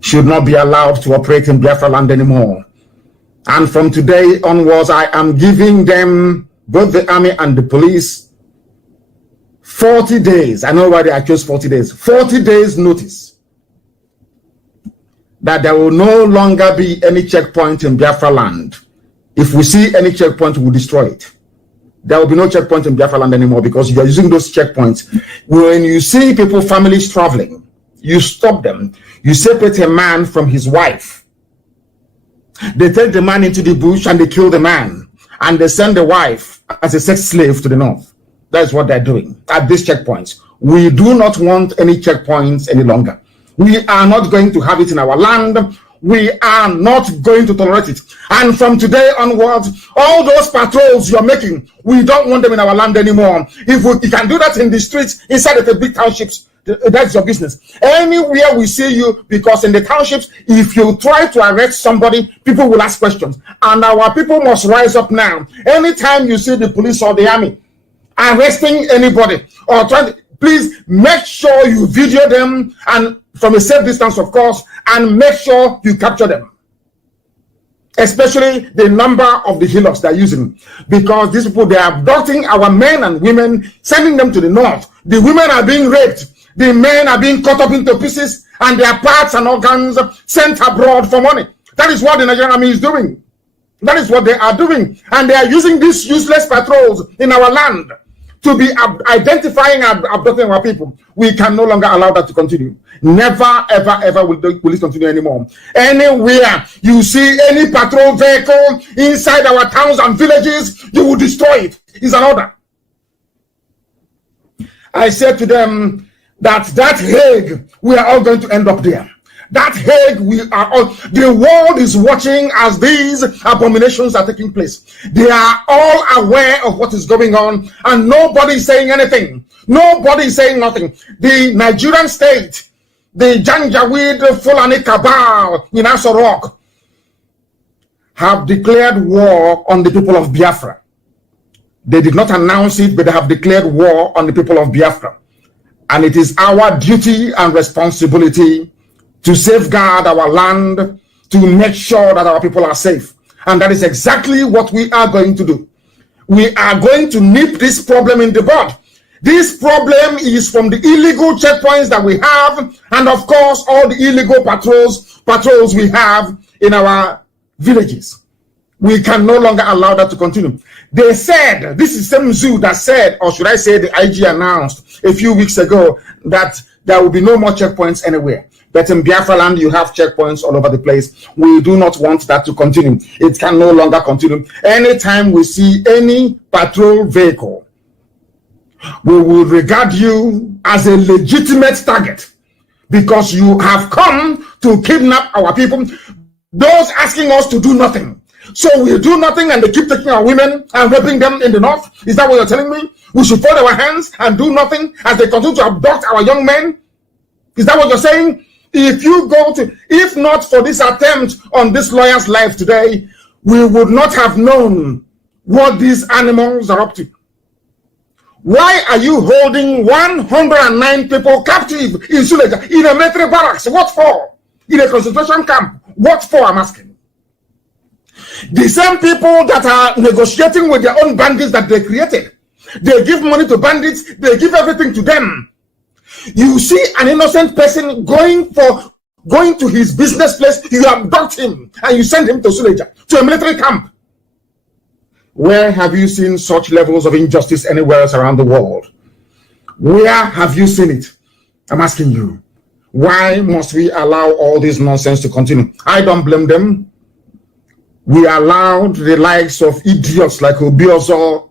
should not be allowed to operate in Biafra land anymore. And from today onwards, I am giving them, both the army and the police, 40 days. I know why they chose 40 days. 40 days notice that there will no longer be any checkpoint in Biafra land. If we see any checkpoint, we'll destroy it. There will be no checkpoint in Biafra land anymore, because you are using those checkpoints. When you see people, families traveling, you stop them. You separate a man from his wife. They take the man into the bush and they kill the man. And they send the wife as a sex slave to the north. That's what they're doing at these checkpoints. We do not want any checkpoints any longer. We are not going to have it in our land. We are not going to tolerate it. And from today onwards, all those patrols you're making, we don't want them in our land anymore. If we can do that in the streets, inside of the big townships, that's your business. Anywhere we see you, because in the townships, if you try to arrest somebody, people will ask questions. And our people must rise up now. Anytime you see the police or the army arresting anybody or trying to, please make sure you video them, and from a safe distance, of course, and make sure you capture them. Especially the number of the healers they're using, because these people, they are abducting our men and women, sending them to the north. The women are being raped. The men are being cut up into pieces, and their parts and organs sent abroad for money. That is what the Nigerian army is doing. That is what they are doing. And they are using these useless patrols in our land to be identifying and abducting our people. We can no longer allow that to continue. Never, ever, ever will it continue anymore. Anywhere you see any patrol vehicle inside our towns and villages, you will destroy it. It's an order. I said to them that Hague, we are all going to end up there. That Hague, we are all, the world is watching as these abominations are taking place. They are all aware of what is going on, and nobody is saying anything. Nobody is saying nothing. The Nigerian state, the Janjaweed Fulani cabal in Aso Rock, have declared war on the people of Biafra. They did not announce it, but they have declared war on the people of Biafra. And it is our duty and responsibility to safeguard our land, to make sure that our people are safe. And that is exactly what we are going to do. We are going to nip this problem in the bud. This problem is from the illegal checkpoints that we have, and of course, all the illegal patrols we have in our villages. We can no longer allow that to continue. They said, this is the same zoo that said, or should I say the IG announced a few weeks ago, that there will be no more checkpoints anywhere. But in Biafra land, you have checkpoints all over the place. We do not want that to continue. It can no longer continue. Anytime we see any patrol vehicle, we will regard you as a legitimate target, because you have come to kidnap our people, those asking us to do nothing. So we do nothing and they keep taking our women and raping them in the north. Is that what you're telling me? We should fold our hands and do nothing as they continue to abduct our young men? Is that what you're saying? If you go to, if not for this attempt on this lawyer's life today, we would not have known what these animals are up to. Why are you holding 109 people captive in Suleja, in a military barracks? What for? In a concentration camp? What for, I'm asking? The same people that are negotiating with their own bandits that they created. They give money to bandits, they give everything to them. You see an innocent person going to his business place, you abduct him and you send him to Suleja, to a military camp. Where have you seen such levels of injustice anywhere else around the world? Where have you seen it? I'm asking you. Why must we allow all this nonsense to continue? I don't blame them. We allowed the likes of idiots like Obiozo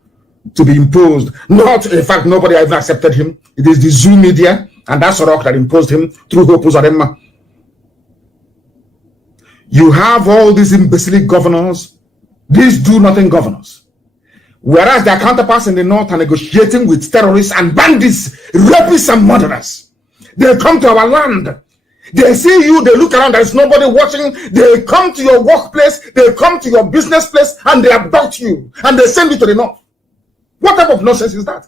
to be imposed. Not, in fact, nobody ever accepted him. It is the Zoo media and that's Rock that imposed him through Hope Uzodimma. You have all these imbecilic governors, these do-nothing governors, whereas their counterparts in the north are negotiating with terrorists and bandits, rapists and murderers. They come to our land. They see you, they look around, there's nobody watching. They come to your workplace, they come to your business place, and they abduct you, and they send you to the north. What type of nonsense is that?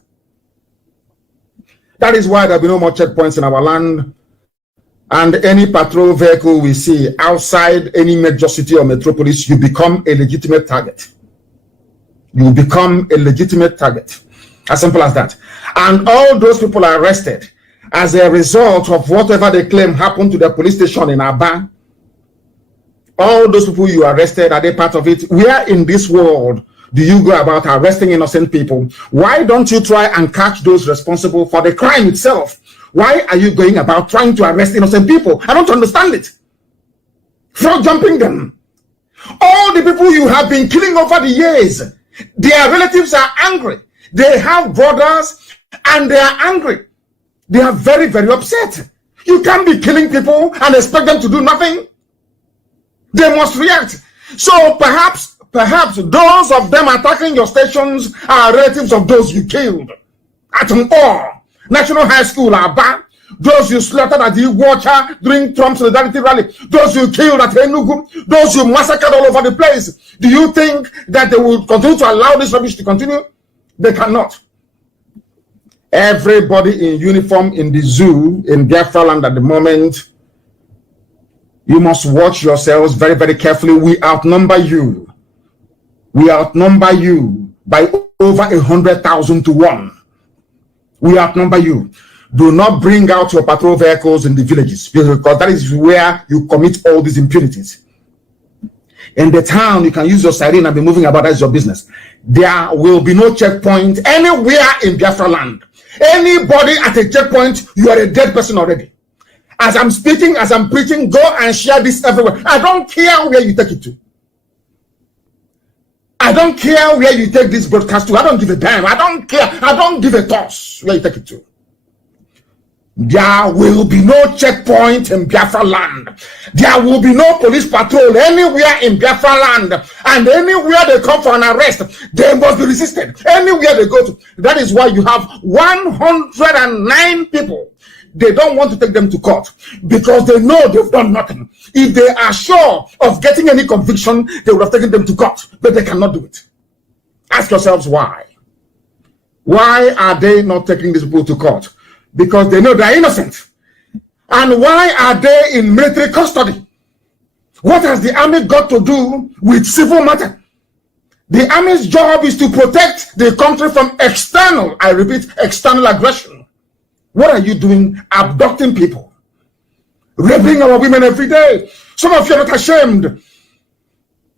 That is why there will be no more checkpoints in our land. and any patrol vehicle we see outside any major city or metropolis, you become a legitimate target. You become a legitimate target. As simple as that. And all those people are arrested as a result of whatever they claim happened to the police station in Aba. All those people you arrested, are they part of it? Where in this world do you go about arresting innocent people? Why don't you try and catch those responsible for the crime itself? Why are you going about trying to arrest innocent people? I don't understand it. Frog jumping them. All the people you have been killing over the years, their relatives are angry. They have brothers and they are angry. They are very, very upset. You can't be killing people and expect them to do nothing. They must react. So perhaps those of them attacking your stations are relatives of those you killed. At National High School, Aba, those you slaughtered at the Watcher during Trump's solidarity rally, those you killed at Enugu, those you massacred all over the place. Do you think that they will continue to allow this rubbish to continue? They cannot. Everybody in uniform in the zoo in Biafra land at the moment, you must watch yourselves very, very carefully. We outnumber you. We outnumber you by over 100,000 to 1. We outnumber you. Do not bring out your patrol vehicles in the villages, because that is where you commit all these impunities. In the town, you can use your siren and be moving about. That's your business. There will be no checkpoint anywhere in Biafra land. Anybody at a checkpoint, you are a dead person already. As I'm speaking, as I'm preaching, go and share this everywhere. I don't care where you take it to. I don't care where you take this broadcast to. I don't give a damn. I don't care. I don't give a toss where you take it to. There will be no checkpoint in Biafra land. There will be no police patrol anywhere in Biafra land. And anywhere they come for an arrest, they must be resisted. Anywhere they go to. That is why you have 109 people. They don't want to take them to court because they know they've done nothing. If they are sure of getting any conviction, they would have taken them to court, but they cannot do it. Ask yourselves why. Why are they not taking these people to court? Because they know they are innocent. And why are they in military custody? What has the army got to do with civil matter? The army's job is to protect the country from external, I repeat, external aggression. What are you doing? Abducting people, raping our women every day. Some of you are not ashamed.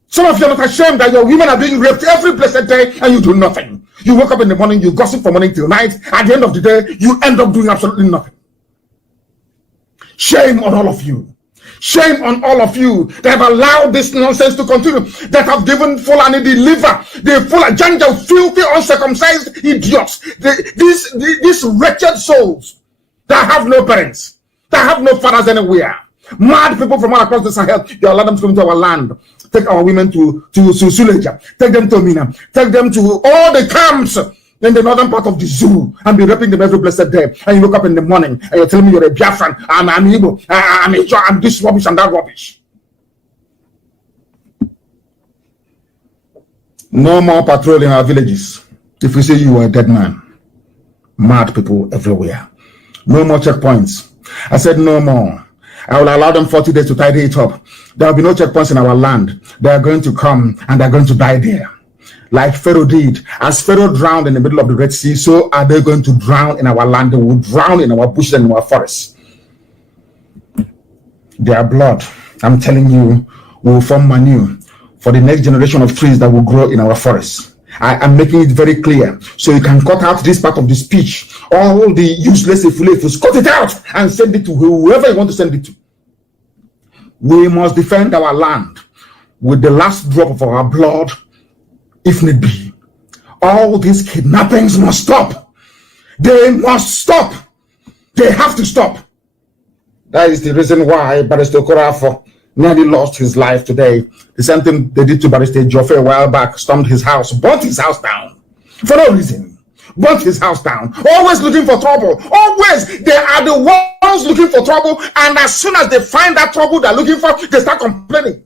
Some of you are not ashamed that your women are being raped every blessed day and you do nothing. You wake up in the morning, you gossip from morning till night. At the end of the day, you end up doing absolutely nothing. Shame on all of you. Shame on all of you that have allowed this nonsense to continue, that have given Fulani the liver, the full agenda, filthy, uncircumcised idiots, these wretched souls that have no parents, that have no fathers anywhere. Mad people from all across the Sahel, you allow them to come to our land. Take our women to Suleja, take them to Mina, take them to all the camps in the northern part of the zoo and be raping them every blessed day. And you wake up in the morning and you're telling me you're a Biafran, I'm Igbo, I'm this rubbish and that rubbish. No more patrol in our villages. If we say you are a dead man, mad people everywhere. No more checkpoints. I said no more. I will allow them 40 days to tidy it up. There will be no checkpoints in our land. They are going to come and they are going to die there. Like Pharaoh did. As Pharaoh drowned in the middle of the Red Sea, so are they going to drown in our land. They will drown in our bushes and in our forests. Their blood, I'm telling you, will form manure for the next generation of trees that will grow in our forests. I am making it very clear. So you can cut out this part of the speech. All the useless ifus, cut it out and send it to whoever you want to send it to. We must defend our land with the last drop of our blood, if need be. All these kidnappings must stop. They must stop. They have to stop. That is the reason why Barrister Okorafor nearly lost his life today. The same thing they did to Barrister Joffrey a while back, stormed his house, burnt his house down for no reason. Burnt his house down. Always looking for trouble. Always. They are the ones looking for trouble, and as soon as they find that trouble they're looking for, they start complaining.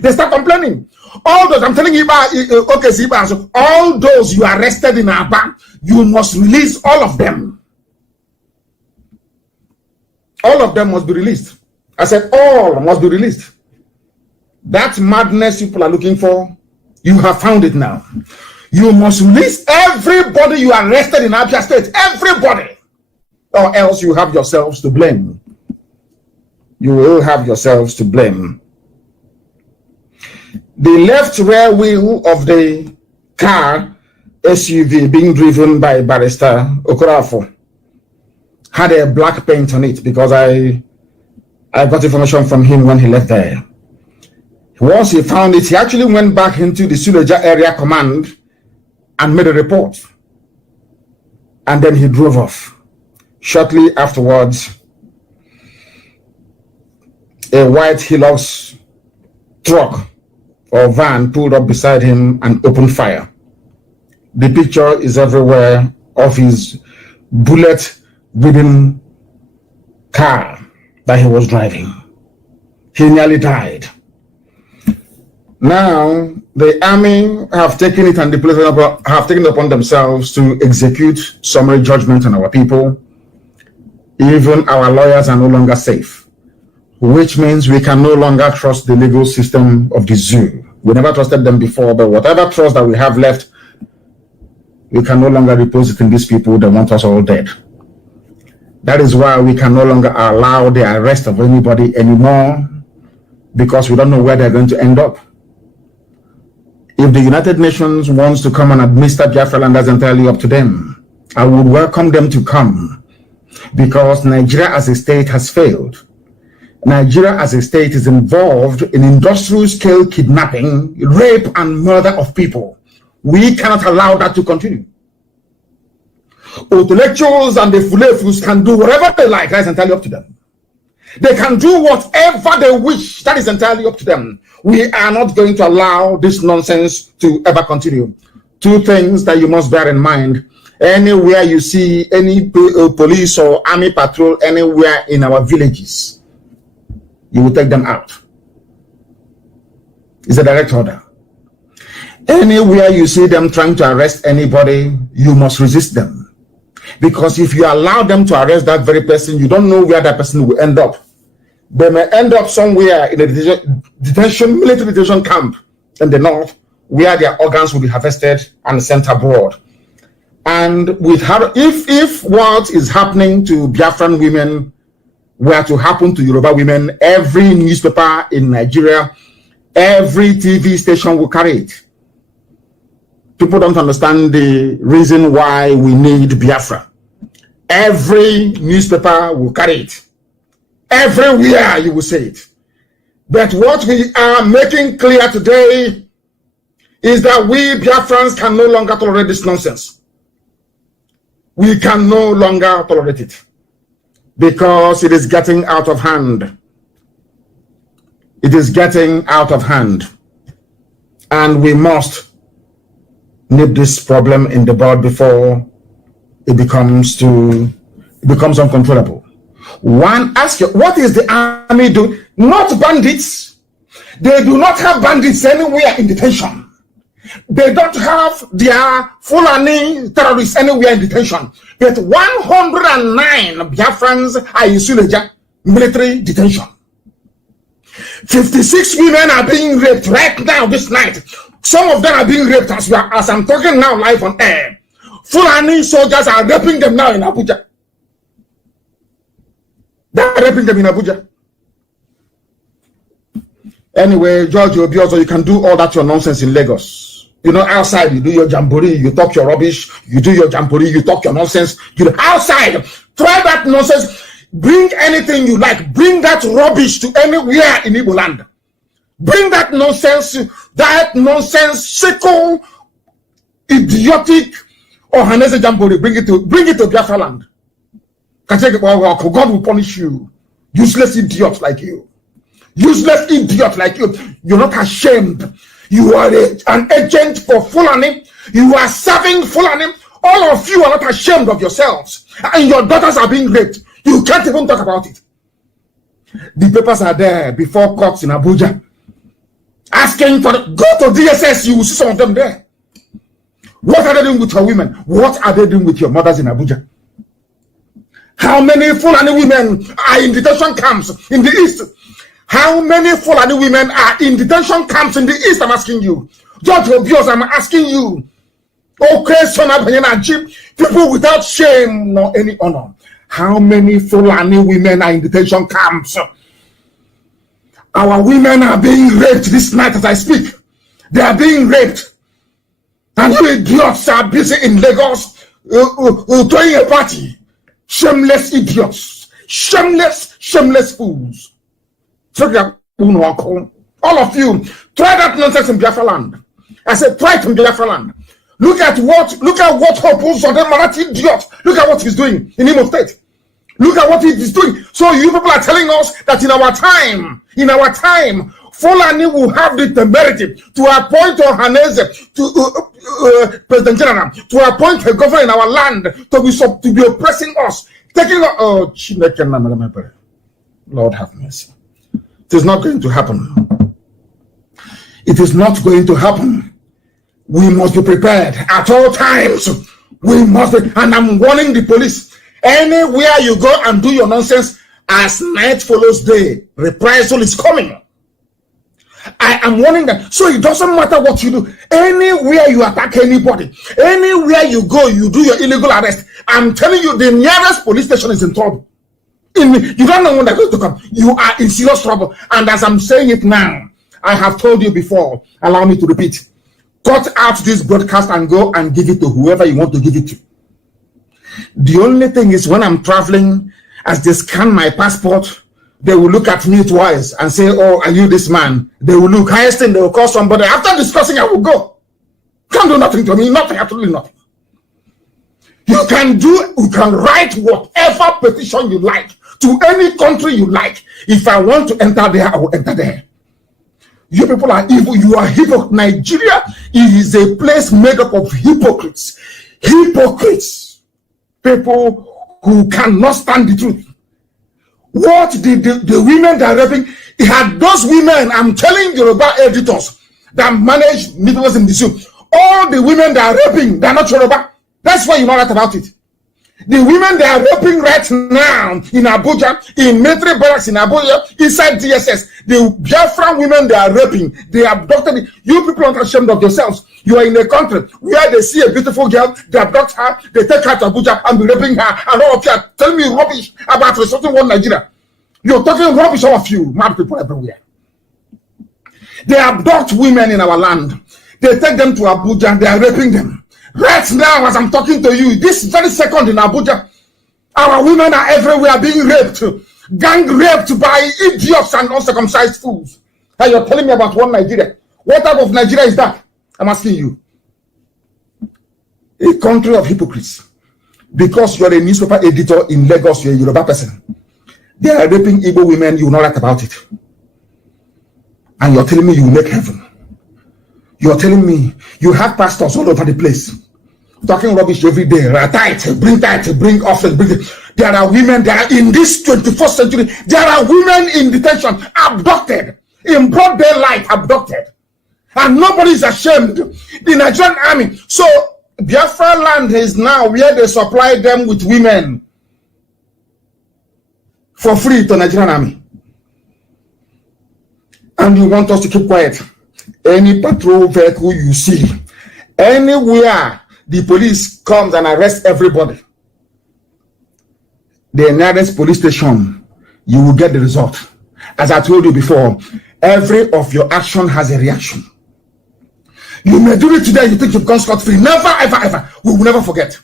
They start complaining. All those, I'm telling you, okay, Ziba, all those you arrested in Aba, you must release all of them. All of them must be released. I said all must be released. That madness people are looking for, you have found it now. You must release everybody you arrested in Abia State. Everybody. Or else you have yourselves to blame. You will have yourselves to blame. The left rear wheel of the car SUV being driven by Barrister Okorafo had a black paint on it because I got information from him when he left there. Once he found it, he actually went back into the Suleja Area Command and made a report. And then he drove off. Shortly afterwards, a white Hilux truck or van pulled up beside him and opened fire. The picture is everywhere of his bullet-ridden car that he was driving. He nearly died. Now, the army have taken it and the police have taken it upon themselves to execute summary judgment on our people. Even our lawyers are no longer safe, which means we can no longer trust the legal system of the zoo. We never trusted them before, but whatever trust that we have left, we can no longer repose it in these people that want us all dead. That is why we can no longer allow the arrest of anybody anymore, because we don't know where they're going to end up. If the United Nations wants to come and administer Biafra land, that's entirely up to them. I would welcome them to come, because Nigeria as a state has failed. Nigeria as a state is involved in industrial scale kidnapping, rape, and murder of people. We cannot allow that to continue. Intellectuals and the Fulefus can do whatever they like. That's entirely up to them. They can do whatever they wish. That is entirely up to them. We are not going to allow this nonsense to ever continue. Two things that you must bear in mind. Anywhere you see any police or army patrol anywhere in our villages, you will take them out. It's a direct order. Anywhere you see them trying to arrest anybody, you must resist them. Because if you allow them to arrest that very person, you don't know where that person will end up. They may end up somewhere in a military detention camp in the north, where their organs will be harvested and sent abroad. And with her, if what is happening to Biafran women were to happen to Yoruba women, every newspaper in Nigeria, every TV station will carry it. People don't understand the reason why we need Biafra. Every newspaper will carry it. Everywhere you will say it. But what we are making clear today is that we Biafrans can no longer tolerate this nonsense. We can no longer tolerate it, because it is getting out of hand. It is getting out of hand. And we must nip this problem in the bud before it becomes uncontrollable. One, ask you, what is the army doing? Not bandits. They do not have bandits anywhere in detention. They don't have their Fulani terrorists anywhere in detention. But 109 Biafrans are in Suleja military detention. 56 women are being raped right now this night. Some of them are being raped as I'm talking now live on air. Fulani soldiers are raping them now in Abuja. They're raping them in Abuja. Anyway, George Obiozo, you can do all that your nonsense in Lagos. You know, outside you do your jamboree, you talk your rubbish. You do your jamboree, you talk your nonsense. You outside, try that nonsense. Bring anything you like. Bring that rubbish to anywhere in Igbo land. Bring that nonsensical, idiotic, or Hanese jamboree. Bring it to Biafra land. God will punish you. Useless idiot like you. Useless idiot like you. You're not ashamed. You are an agent for Fulani. You are serving Fulani. All of you are not ashamed of yourselves. And your daughters are being raped. You can't even talk about it. The papers are there before courts in Abuja. Asking for go to DSS, you will see some of them there. What are they doing with your women? What are they doing with your mothers in Abuja? How many Fulani women are in detention camps in the east? How many Fulani women are in detention camps in the east? I'm asking you. George Obios, I'm asking you. Okay, son of people without shame nor any honor. How many Fulani women are in detention camps? Our women are being raped this night as I speak. They are being raped. And you idiots are busy in Lagos throwing a party. Shameless idiots. Shameless fools. All of you, try that nonsense in Biafra land. I said, try it in Biafra land. Look at what Hope Uzodinma, idiot. Look at what he's doing in Imo State. Look at what he's doing. So you people are telling us that in our time, Fulani will have the temerity to appoint Ohaneze to President General, to appoint a governor in our land to be oppressing us, taking Lord have mercy. It is not going to happen. It is not going to happen. We must be prepared at all times. We must be, and I'm warning the police. Anywhere you go and do your nonsense, as night follows day, reprisal is coming. I am warning them. So it doesn't matter what you do. Anywhere you attack anybody, anywhere you go, you do your illegal arrest. I'm telling you, the nearest police station is in trouble. You don't know when they're going to come. You are in serious trouble. And as I'm saying it now, I have told you before, allow me to repeat. Cut out this broadcast and go and give it to whoever you want to give it to. The only thing is when I'm traveling, as they scan my passport, they will look at me twice and say, oh, are you this man? They will look, highest thing, they will call somebody. After discussing, I will go. Can't do nothing to me, nothing, absolutely nothing. You can write whatever petition you like to any country you like. If I want to enter there, I will enter there. You people are evil, you are hypocrites. Nigeria is a place made up of hypocrites. Hypocrites. People who cannot stand the truth. What the women that are raping, it had those women, I'm telling Yoruba editors that manage meetings in the zoo, all the women that are raping, they're not Yoruba. That's why you're not right about it. The women they are raping right now in Abuja, in military barracks in Abuja, inside DSS, the Biafran women they are raping, they abducted. You people aren't ashamed of yourselves. You are in a country where they see a beautiful girl, they abduct her, they take her to Abuja and be raping her, and all of you are telling me rubbish about resorting one Nigeria. You're talking rubbish, all of you, mad people everywhere. They abduct women in our land. They take them to Abuja and they are raping them. Right now, as I'm talking to you, this very second in Abuja, our women are everywhere being raped, gang raped by idiots and uncircumcised fools. And you're telling me about one Nigeria. What type of Nigeria is that? I'm asking you. A country of hypocrites. Because you're a newspaper editor in Lagos, you're a Yoruba person. They are raping Igbo women, you will not write about it. And you're telling me you will make heaven. You're telling me you have pastors all over the place talking rubbish every day. Bring offense. There are women that are in this 21st century. There are women in detention, abducted, in broad daylight, abducted. And nobody is ashamed. The Nigerian army. So Biafra land is now where they supply them with women for free to Nigerian army. And you want us to keep quiet. Any patrol vehicle you see, anywhere the police comes and arrests everybody, the nearest police station, you will get the result. As I told you before, every of your action has a reaction. You may do it today, you think you've gone scot-free. Never, ever. We will never forget.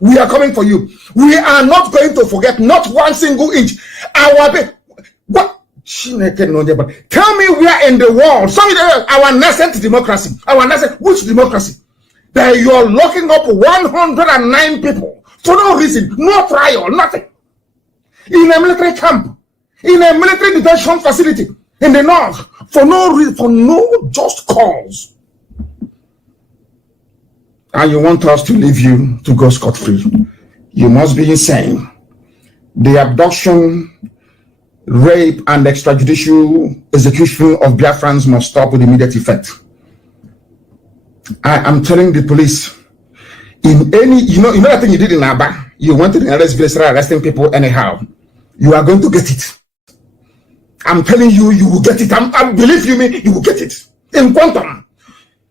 We are coming for you. We are not going to forget, not one single inch. What? Tell me where in the world, our nascent democracy, which democracy? That you're locking up 109 people for no reason, no trial, nothing. In a military camp, in a military detention facility in the north, for no reason, for no just cause. And you want us to leave you to go scot-free. You must be insane. The abduction, rape, and extrajudicial execution of Biafrans must stop with immediate effect. I am telling the police, in any, you know that thing you did in Aba, You went to the arrest place, arresting people anyhow. You are going to get it. I'm telling you, you will get it. Believe you me, you will get it. In quantum.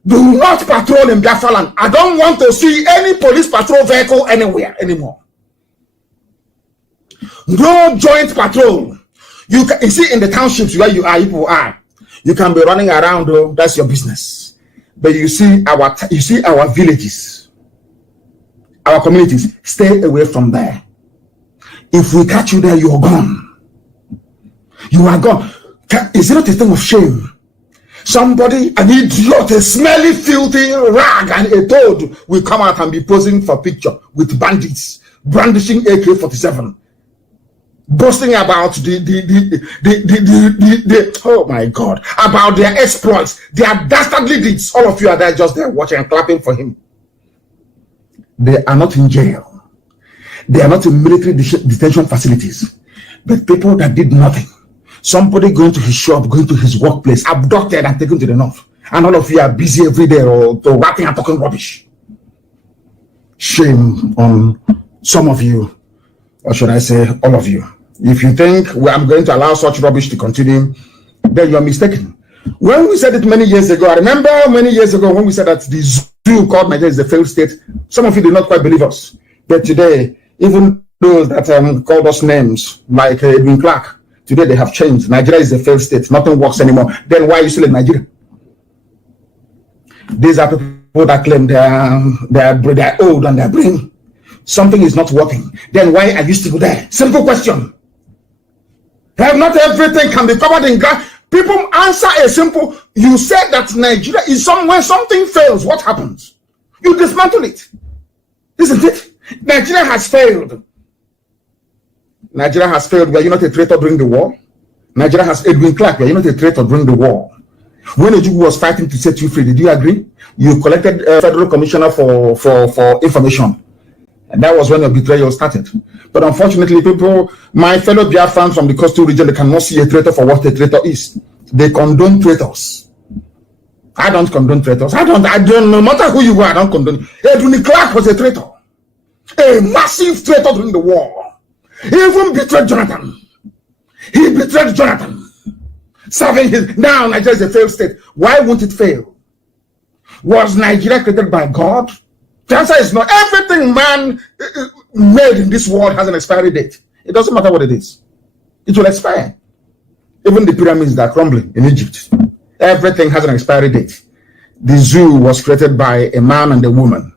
Do not patrol in Biafra land. I don't want to see any police patrol vehicle anywhere anymore. No joint patrol. You see in the townships where you are, you can be running around. Oh, that's your business. But you see our villages, our communities. Stay away from there. If we catch you there, you are gone. You are gone. Is it not a thing of shame? Somebody, an idiot, a smelly, filthy rag, and a toad will come out and be posing for picture with bandits, brandishing AK-47, boasting about the oh my God, about their exploits, their dastardly deeds. All of you are there just there watching and clapping for him. They are not in jail. They are not in military detention facilities. But people that did nothing. Somebody going to his shop, going to his workplace, abducted and taken to the north. And all of you are busy every day or rapping and talking rubbish. Shame on some of you, or should I say all of you. If you think I'm going to allow such rubbish to continue, then you're mistaken. When we said it many years ago, I remember many years ago when we said that the zoo called Nigeria is a failed state, some of you did not quite believe us. But today, even those that called us names, like Edwin Clark, today they have changed. Nigeria is a failed state. Nothing works anymore. Then why are you still in Nigeria? These are people that claim they're old and they're brain. Something is not working. Then why are you still there? Simple question. Not everything can be covered in grass. People answer a simple. You said that Nigeria is somewhere something fails. What happens? You dismantle it. Isn't it? Nigeria has failed. Nigeria has failed. Were you not a traitor during the war? Nigeria has Edwin Clark. Were you not a traitor during the war? When Ojukwu was fighting to set you free, did you agree? You collected a federal commissioner for information. And that was when your betrayal started. But unfortunately, people, my fellow Biafrans from the coastal region, they cannot see a traitor for what a traitor is. They condone traitors. I don't condone traitors. I don't, no matter who you are, I don't condone. Edwin Clark was a traitor. A massive traitor during the war. He even betrayed Jonathan. He betrayed Jonathan. Serving his, now Nigeria is a failed state. Why won't it fail? Was Nigeria created by God? The answer is no. Everything man made in this world has an expiry date. It doesn't matter what it is. It will expire. Even the pyramids that are crumbling in Egypt. Everything has an expiry date. The zoo was created by a man and a woman.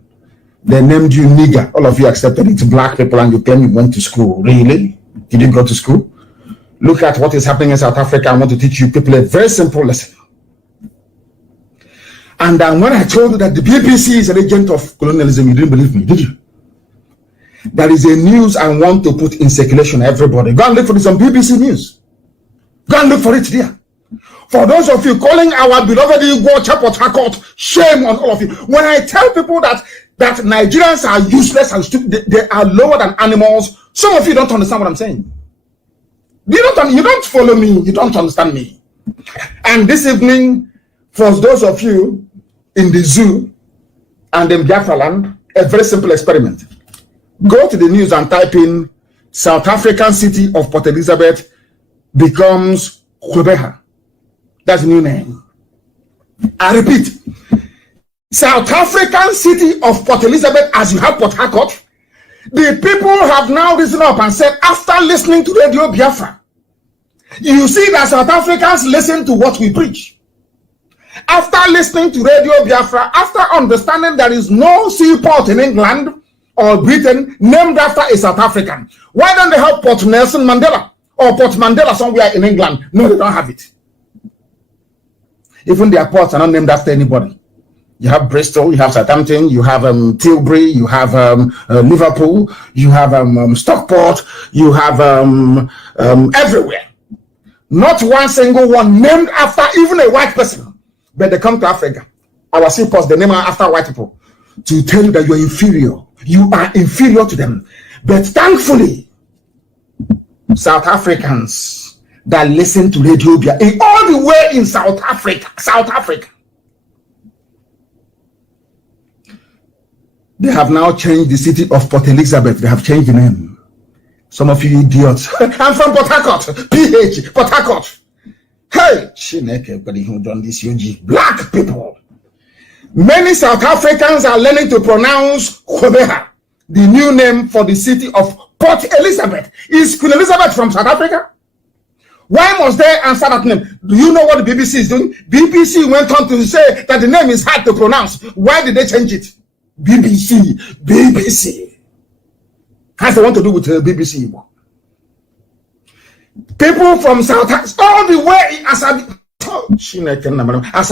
They named you nigger. All of you accepted it. Black people, and you claim you went to school. Really? Did you go to school? Look at what is happening in South Africa. I want to teach you people a very simple lesson. And when I told you that the BBC is an agent of colonialism, you didn't believe me, did you? There is a news I want to put in circulation, everybody. Go and look for this on BBC News. Go and look for it there. For those of you calling our beloved Igbo Chapot Hakot, shame on all of you. When I tell people that Nigerians are useless and stupid, they are lower than animals, some of you don't understand what I'm saying. You don't follow me, you don't understand me. And this evening, for those of you in the zoo and in Biafra land, a very simple experiment. Go to the news and type in South African city of Port Elizabeth becomes Kwebeha. That's a new name. I repeat, South African city of Port Elizabeth, as you have Port Harcourt, the people have now risen up and said, after listening to Radio Biafra, you see that South Africans listen to what we preach. After listening to Radio Biafra, after understanding there is no seaport in England or Britain named after a South African, why don't they have Port Nelson Mandela or Port Mandela somewhere in England? No, they don't have it. Even their ports are not named after anybody. You have Bristol, you have Southampton, you have Tilbury, you have Liverpool, you have Stockport, you have everywhere. Not one single one named after even a white person. But they come to Africa. Our seaports, they name after white people to tell you that you're inferior. You are inferior to them. But thankfully, South Africans that listen to Radio Biafra, all the way in South Africa, They have now changed the city of Port Elizabeth. They have changed the name. Some of you idiots. I'm from Port Harcourt. PH, Port Harcourt. Hey, everybody who done this, UG. Black people. Many South Africans are learning to pronounce Khobeha, the new name for the city of Port Elizabeth. Is Queen Elizabeth from South Africa? Why must they answer that name? Do you know what the BBC is doing? BBC went on to say that the name is hard to pronounce. Why did they change it? BBC. Has they want to do with BBC? People from South Africa, all the way as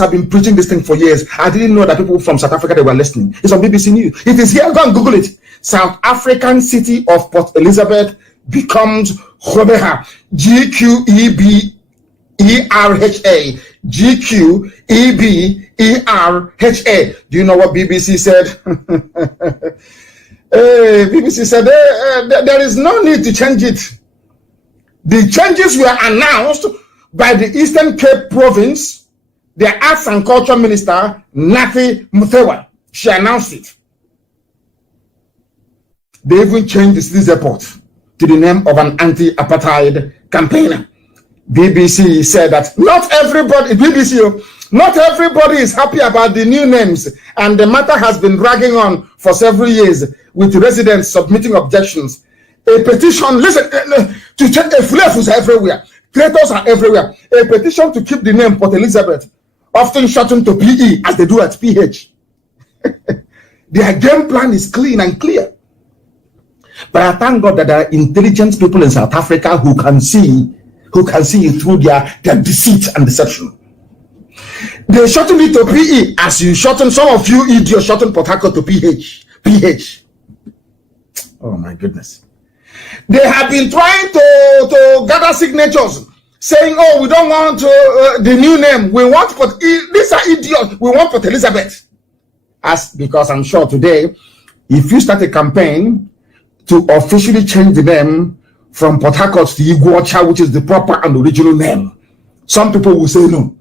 I've been preaching this thing for years, I didn't know that people from South Africa, they were listening. It's on BBC News. It is here. Go and Google it. South African city of Port Elizabeth becomes Khobeha. G-Q-E-B-E-R-H-A. G-Q-E-B-E-R-H-A. Do you know what BBC said? BBC said there is no need to change it. The changes were announced by the Eastern Cape Province, the Arts and Culture Minister, Nathi Muthewa. She announced it. They even changed the city's airport to the name of an anti-apartheid campaigner. BBC said that not everybody is happy about the new names, and the matter has been dragging on for several years, with residents submitting objections. A petition, listen, to check the flavors everywhere. Traitors are everywhere. A petition to keep the name Port Elizabeth, often shortened to PE, as they do at PH. Their game plan is clean and clear. But I thank God that there are intelligent people in South Africa who can see through their deceit and deception. They shorten it to PE, as you shorten, some of you idiots shorten Port Harcourt to PH. Oh my goodness. They have been trying to gather signatures, saying, oh, we don't want the new name. We want these are idiots. We want Port Elizabeth. Because I'm sure today, if you start a campaign to officially change the name from Port Harcourt to Iguacha, which is the proper and original name, some people will say no.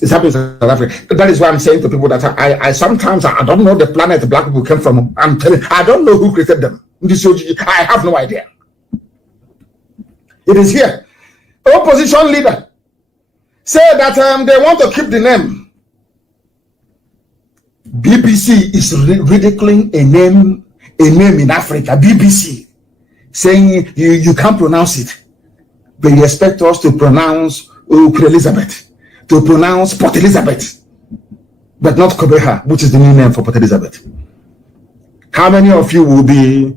It's happening in South Africa. That is why I'm saying to people that I sometimes I don't know the planet black people came from. I'm telling, I don't know who created them. I have no idea. It is here. Opposition leader say that they want to keep the name. BBC is ridiculing a name in Africa. BBC saying you can't pronounce it, but you expect us to pronounce Queen Elizabeth, to pronounce Port Elizabeth, but not Khobeha, which is the new name for Port Elizabeth. How many of you will be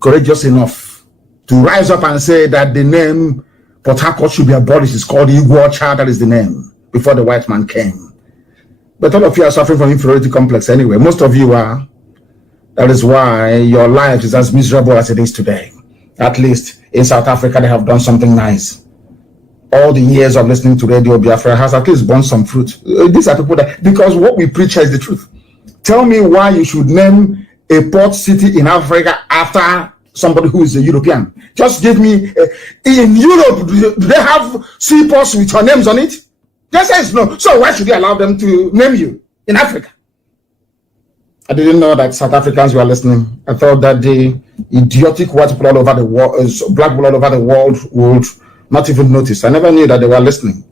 courageous enough to rise up and say that the name Port Harcourt should be abolished? It's called Iguacha, that is the name, before the white man came. But all of you are suffering from inferiority complex anyway. Most of you are. That is why your life is as miserable as it is today. At least in South Africa, they have done something nice. All the years of listening to Radio Biafra has at least borne some fruit. These are people that, because what we preach is the truth. Tell me why you should name a port city in Africa after somebody who is a European. Just give me, in Europe, do they have seaports with your names on it? Just says no. So why should they allow them to name you in Africa? I didn't know that South Africans were listening. I thought that the idiotic white people all over the world, black people all over the world would not even notice. I never knew that they were listening.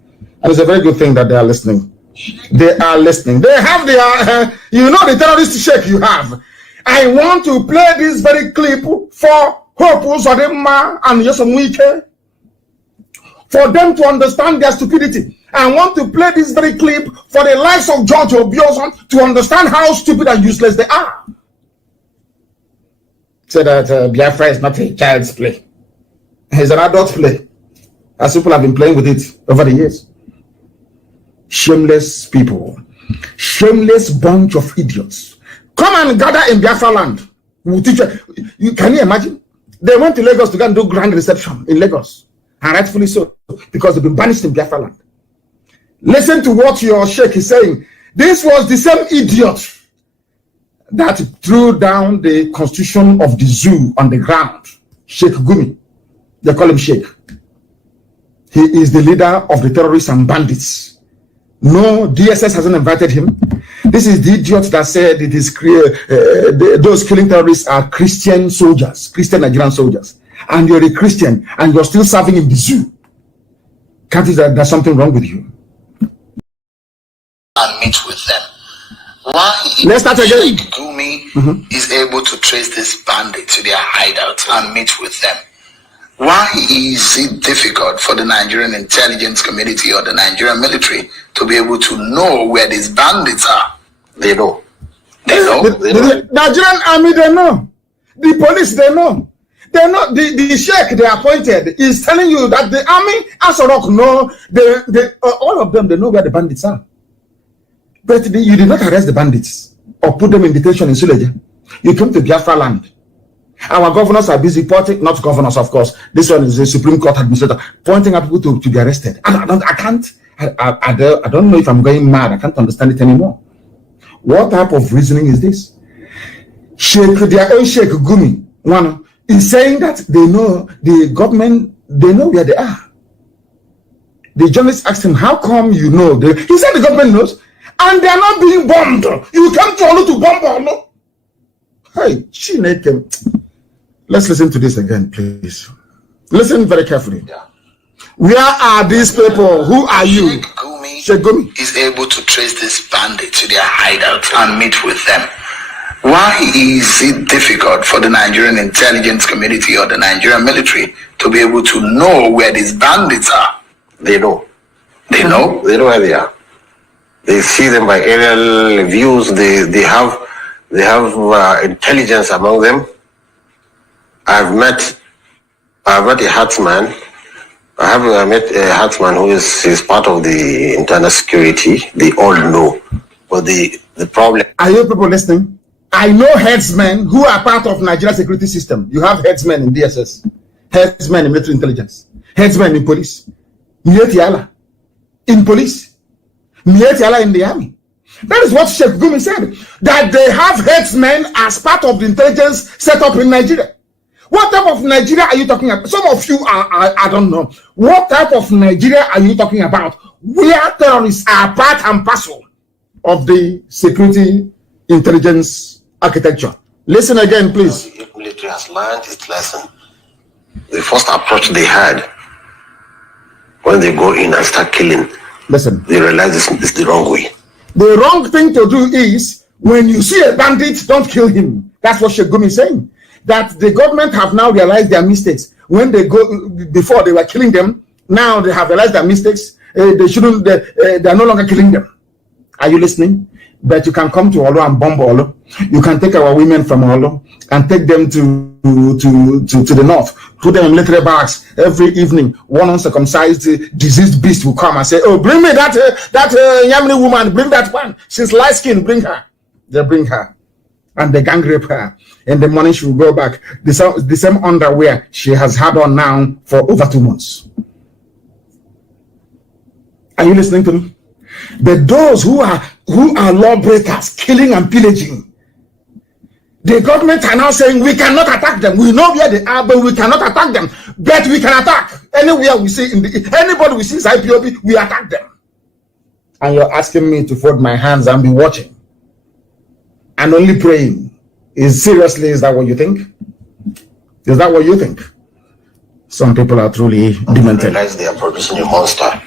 And it's a very good thing that they are listening. They are listening. They have their, you know, the terrorist shake you have. I want to play this very clip for Hope Uzodimma and Nyesom Wike, for them to understand their stupidity. I want to play this very clip for the likes of George Obiozon to understand how stupid and useless they are. Say that Biafra is not a child's play. It's an adult play, as people have been playing with it over the years. Shameless people. Shameless bunch of idiots. Come and gather in Biafra land. We'll teach you. Can you imagine? They went to Lagos to go and do grand reception in Lagos. And rightfully so, because they've been banished in Biafra land. Listen to what your sheikh is saying. This was the same idiot that threw down the constitution of the zoo on the ground. Sheikh Gumi. They call him Sheikh. He is the leader of the terrorists and bandits. No, DSS hasn't invited him. This is the idiot that said it is those killing terrorists are Christian soldiers, Christian Nigerian soldiers, and you're a Christian and you're still serving in the zoo. Can't you that there's something wrong with you? And meet with them. Why Let's start again. Gumi is able to trace this bandit to their hideout and meet with them. Why is it difficult for the Nigerian intelligence community or the Nigerian military to be able to know where these bandits are? They know. They know. The Nigerian army, they know. The police, they know. They know. The sheikh they appointed is telling you that the army, Asorok, know. All of them, they know where the bandits are. But you did not arrest the bandits or put them in detention in Suleja. You came to Biafra land. Our governors are busy pointing, not governors, of course. This one is a Supreme Court administrator, pointing at people to be arrested. I don't know if I'm going mad. I can't understand it anymore. What type of reasoning is this? Their own Sheikh Gumi, one, is saying that they know the government, they know where they are. The journalist asked him, how come you know? He said the government knows, and they are not being bombed. You came to Olu to bomb Olu. Hey, Chineke. Let's listen to this again, please. Listen very carefully. Yeah. Where are these people? Who are you? Sheikh Gumi is able to trace this bandit to their hideout and meet with them. Why is it difficult for the Nigerian intelligence community or the Nigerian military to be able to know where these bandits are? They know. They know? They know where they are. They see them by aerial views. They have intelligence among them. I've met a herdsman. I met a herdsman who is part of the internal security. They all know. But the problem... Are you people listening? I know headsmen who are part of Nigeria security system. You have headsmen in DSS, headsmen in military intelligence, headsmen in police, Mietiala in police, Mietiala in the army. That is what Sheikh Gumi said, that they have headsmen as part of the intelligence set up in Nigeria. What type of Nigeria are you talking about? Some of you I don't know. What type of Nigeria are you talking about? Where terrorists are part and parcel of the security intelligence architecture. Listen again, please. The military has learned its lesson. The first approach they had, when they go in and start killing, listen, they realize this is the wrong way. The wrong thing to do is, when you see a bandit, don't kill him. That's what Sheikh Gumi is saying. That the government have now realized their mistakes. When they go, before they were killing them, now they have realized their mistakes. They shouldn't, they are no longer killing them. Are you listening? But you can come to Olo and bomb Olo. You can take our women from Olo and take them to the north. Put them in military barracks every evening. One uncircumcised diseased beast will come and say, "Oh, bring me that Yamini woman. Bring that one. She's light skinned. Bring her." They bring her, and they gang rape her. In the morning she will go back. The same underwear she has had on now for over 2 months. Are you listening to me? But those who are lawbreakers, killing and pillaging, the government are now saying we cannot attack them. We know where they are, but we cannot attack them. But we can attack anywhere we see anybody we see is IPOB, we attack them. And you're asking me to fold my hands and be watching and only praying. Is that what you think? Is that what you think? Some people are truly demented. Realize they are producing a monster.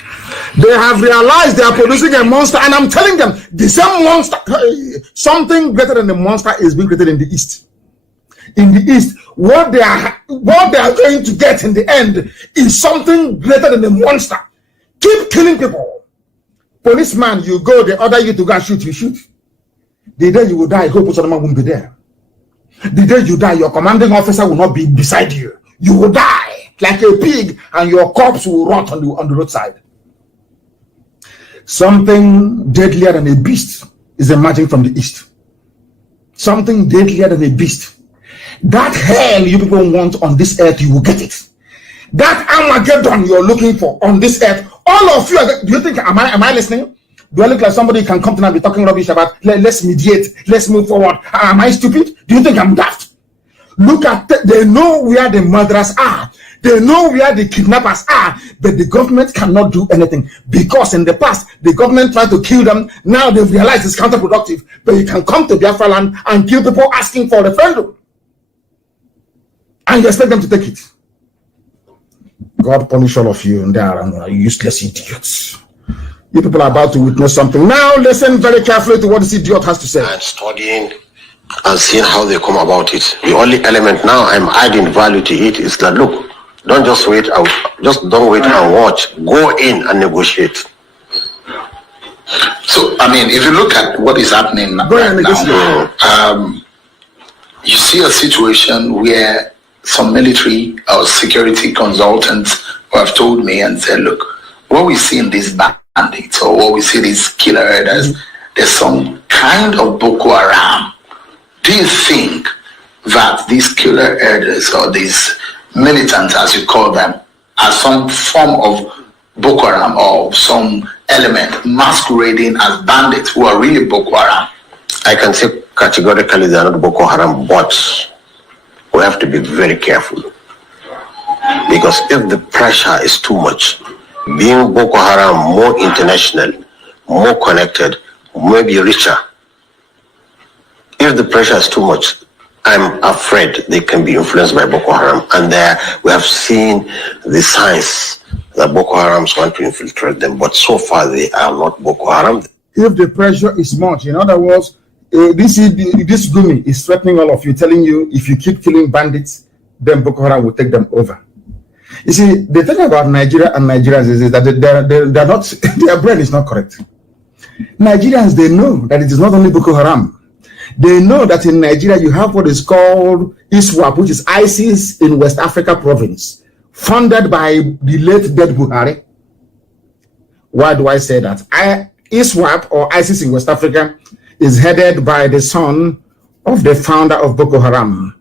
They have realized they are producing a monster, and I'm telling them, the same monster, something greater than the monster is being created in the East. In the East, what they are going to get in the end is something greater than the monster. Keep killing people. Policeman, you go, they order you to go and shoot, you shoot. The day you will die, hope someone won't be there. The day you die, your commanding officer will not be beside you. You will die like a pig, and your corpse will rot on the roadside. Something deadlier than a beast is emerging from the East. Something deadlier than a beast. That hell you people want on this earth, you will get it. That Armageddon you're looking for on this earth, all of you, do you think, am I listening? Do I look like somebody who can come to me and be talking rubbish about, let's mediate, let's move forward? Am I stupid? Do you think I'm daft? Look at, they know where the murderers are. They know where the kidnappers are, but the government cannot do anything because in the past, the government tried to kill them. Now they've realized it's counterproductive, but you can come to Biafra land and kill people asking for a referendum. And you expect them to take it. God punish all of you and they are useless idiots. You people are about to witness something. Now listen very carefully to what this idiot has to say. And studying and seeing how they come about it. The only element now I'm adding value to it is that, look, don't just wait out, just don't wait and watch. Go in and negotiate. So, I mean, if you look at what is happening now, you see a situation where some military or security consultants who have told me and said, look, what we see in these bandits or what we see in these killer herders, there's some kind of Boko Haram. Do you think that these killer herders or these militants, as you call them, are some form of Boko Haram or some element masquerading as bandits who are really Boko Haram? I can say categorically they are not Boko Haram, but we have to be very careful. Because if the pressure is too much, being Boko Haram more international, more connected, maybe richer, if the pressure is too much, I'm afraid they can be influenced by Boko Haram. And there we have seen the signs that Boko Harams want to infiltrate them, but so far they are not Boko Haram. If the pressure is much, in other words, this Gumi is threatening all of you, telling you if you keep killing bandits, then Boko Haram will take them over. You see, the thing about Nigeria and Nigerians is that they're not, their brain is not correct. Nigerians, they know that it is not only Boko Haram. They know that in Nigeria you have what is called ISWAP, which is ISIS in West Africa province, funded by the late dead Buhari. Why do I say that? ISWAP or ISIS in West Africa is headed by the son of the founder of Boko Haram,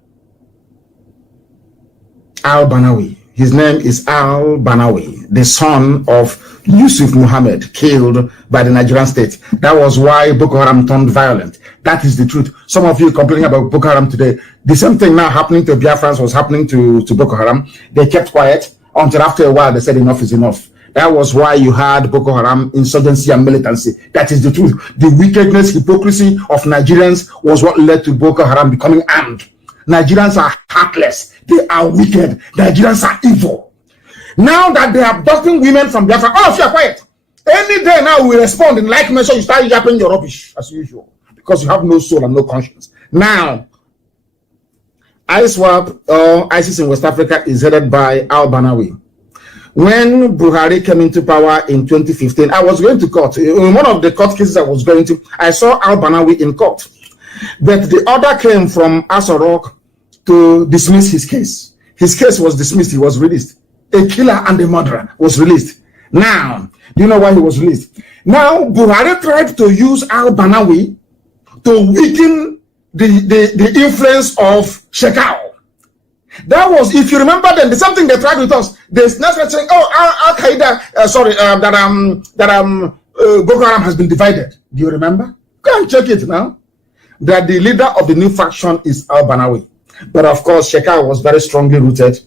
Al-Banawi. His name is Al-Banawi, the son of Yusuf Muhammad, killed by the Nigerian state. That was why Boko Haram turned violent. That is the truth. Some of you complaining about Boko Haram today. The same thing now happening to Biafrans was happening to Boko Haram. They kept quiet until after a while they said enough is enough. That was why you had Boko Haram insurgency and militancy. That is the truth. The wickedness, hypocrisy of Nigerians was what led to Boko Haram becoming armed. Nigerians are heartless. They are wicked. Nigerians are evil. Now that they are abducting women from Biafra, all of you are quiet. Any day now we respond in like measure, you start yapping your rubbish as usual because you have no soul and no conscience. Now, ISWAP or ISIS in West Africa is headed by Al-Banawi. When Buhari came into power in 2015, I was going to court. In one of the court cases I was going to, I saw Al-Banawi in court. But the order came from Asorok to dismiss his case. His case was dismissed. He was released. A killer and a murderer was released. Now, do you know why he was released? Now, Buhari tried to use Al-Banawi to weaken the influence of Shekau. That was, if you remember then, the same thing they tried with us. There's nothing saying, oh, Al-Qaeda, Boko Haram has been divided. Do you remember? Go and check it now. That the leader of the new faction is Al-Banawi. But of course, Shekau was very strongly rooted.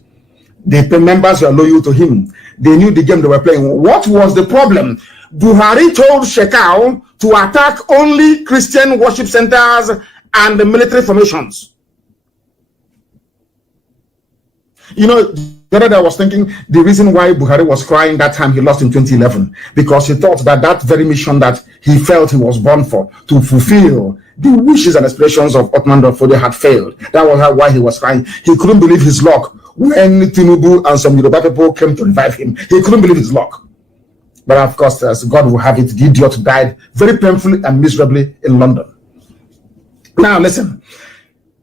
The members were loyal to him. They knew the game they were playing. What was the problem? Buhari told Shekau to attack only Christian worship centers and the military formations. You know, the other day I was thinking the reason why Buhari was crying that time he lost in 2011, because he thought that that very mission that he felt he was born for, to fulfill the wishes and aspirations of Otman Danfodio, had failed. That was why he was crying. He couldn't believe his luck when Tinubu and some Yoruba people came to revive him. He couldn't believe his luck. But of course, as God will have it, the idiot died very painfully and miserably in London. Now listen,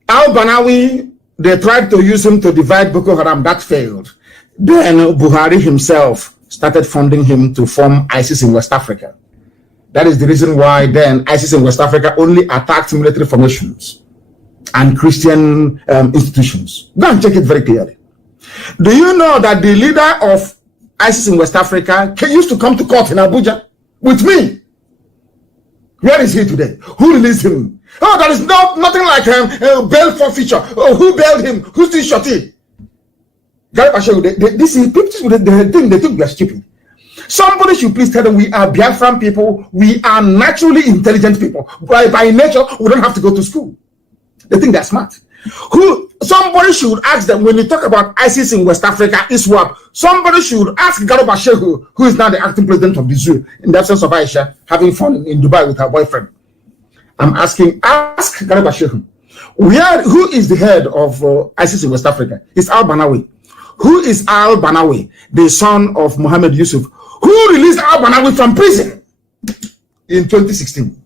Al-Banawi, they tried to use him to divide Boko Haram. That failed. Then Buhari himself started funding him to form ISIS in West Africa. That is the reason why then ISIS in West Africa only attacked military formations and Christian institutions. Go and check it very clearly. Do you know that the leader of ISIS in West Africa used to come to court in Abuja with me? Where is he today? Who released him? Oh, there is nothing like bail forfeiture. Oh, who bailed him? Who still shot him? This is people they think we are stupid. Somebody should please tell them we are Biafran people. We are naturally intelligent people. By nature, we don't have to go to school. They think they're smart. Somebody should ask them when you talk about ISIS in West Africa, ISWAP. Somebody should ask Garba Shehu, who is now the acting president of the zoo, in the absence of Aisha, having fun in Dubai with her boyfriend. Ask Garba Shehu. Who is the head of ISIS in West Africa? It's al-Banawi. Who is al-Banawi? The son of Mohammed Yusuf, who released al-Banawi from prison in 2016.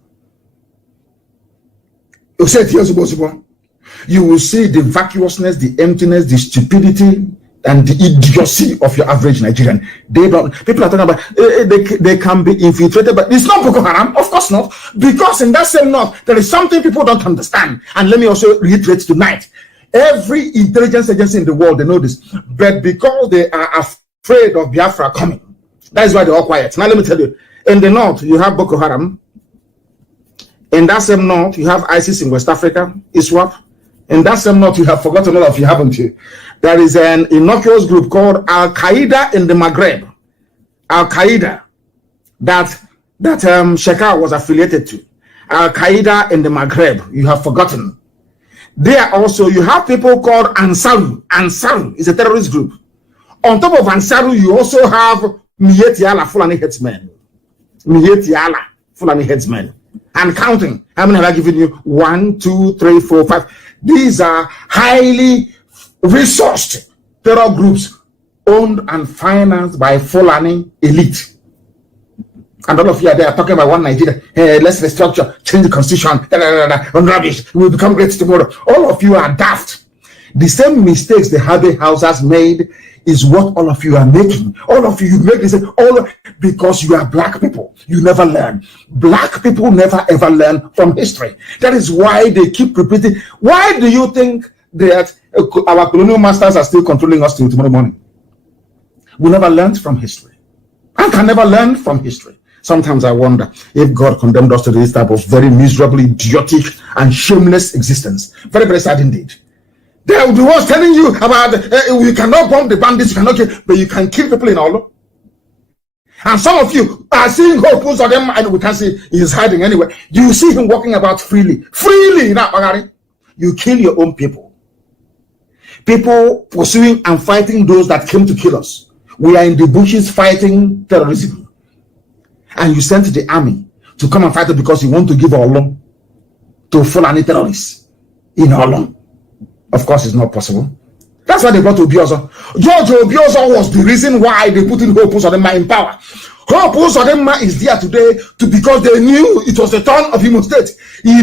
You will see the vacuousness, the emptiness, the stupidity, and the idiocy of your average Nigerian. People are talking about they can be infiltrated, but it's not Boko Haram, of course not, because in that same north there is something people don't understand. And let me also reiterate tonight: every intelligence agency in the world, they know this, but because they are afraid of Biafra coming, that is why they're all quiet. Now let me tell you: in the north you have Boko Haram. In that same north you have ISIS in West Africa, ISWAP. In that same north, you have forgotten all of you, haven't you? There is an innocuous group called Al-Qaeda in the Maghreb. Al-Qaeda that Shekar was affiliated to. Al-Qaeda in the Maghreb, you have forgotten. There also, you have people called Ansaru. Ansaru is a terrorist group. On top of Ansaru, you also have Mietiala Fulani headsmen. Mietiala Fulani headsmen. And counting. How many have I given you? 1, 2, 3, 4, 5. These are highly resourced terror groups owned and financed by Fulani elite. And all of you are there talking about one Nigeria. Hey, let's restructure, change the constitution, rubbish. We will become great tomorrow. All of you are daft. The same mistakes the Harvey Houses made is what all of you are making. All of you make this because you are black people. You never learn. Black people never ever learn from history. That is why they keep repeating. Why do you think that our colonial masters are still controlling us till tomorrow morning? We never learned from history. I can never learn from history. Sometimes I wonder if God condemned us to this type of very miserable, idiotic, and shameless existence. Very, very sad indeed. They are the ones telling you about you cannot bomb the bandits, you cannot kill, but you can kill people in all. And some of you are seeing hope of them, and we can see he is hiding anywhere. You see him walking about freely. Freely, you kill your own people. People pursuing and fighting those that came to kill us. We are in the bushes fighting terrorism. And you sent the army to come and fight it because you want to give Allah to Fulani terrorists in Allah. Of course, it's not possible. That's why they brought Obiozo. George Obiozo was the reason why they put in Hope Uzodinma in power. Hope Uzodinma is there today because they knew it was the turn of Imo State.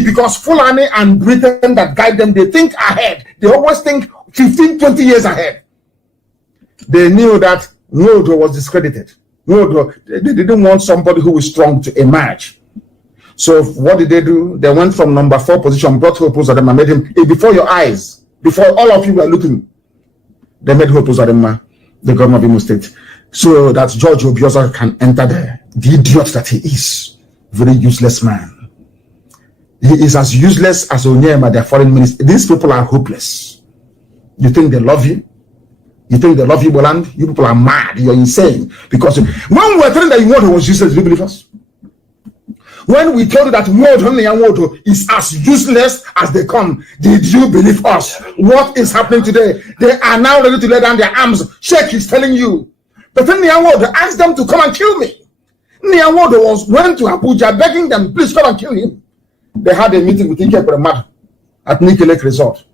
Because Fulani and Britain that guide them, they think ahead. They always think 15, 20 years ahead. They knew that Nwodo was discredited. Nwodo, they didn't want somebody who was strong to emerge. So what did they do? They went from number 4 position, brought Hope Uzodinma, made him before your eyes. Before all of you were looking, they made Hope Uzodinma the governor of Imo State, so that George Obiozo can enter there. The idiot that he is, very useless man. He is as useless as Onyema, their foreign minister. These people are hopeless. You think they love you? You think they love you, Boland? You people are mad. You're insane. Because when we were telling that Nwodo was useless, do you believe us? When we told you that Nwodo is as useless as they come, did you believe us? What is happening today? They are now ready to lay down their arms. Sheikh is telling you. But then Nwodo asked them to come and kill me. Nwodo went to Abuja begging them, please come and kill him. They had a meeting with Ike Bremad at Nike Lake Resort.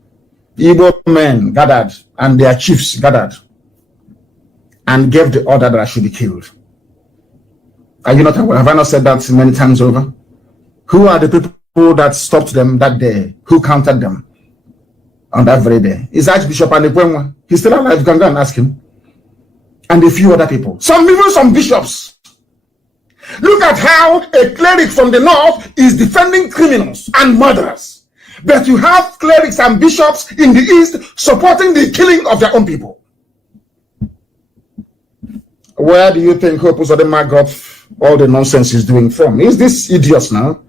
Igbo men gathered and their chiefs gathered and gave the order that I should be killed. Are you not aware? Have I not said that many times over? Who are the people that stopped them that day? Who counted them on that very day? Is Archbishop Anekwenwa? He's still alive. You can go and ask him. And a few other people. Even some bishops. Look at how a cleric from the north is defending criminals and murderers. But you have clerics and bishops in the east supporting the killing of their own people. Where do you think Hope Uzodinma got all the nonsense he's doing from? Is this idiots now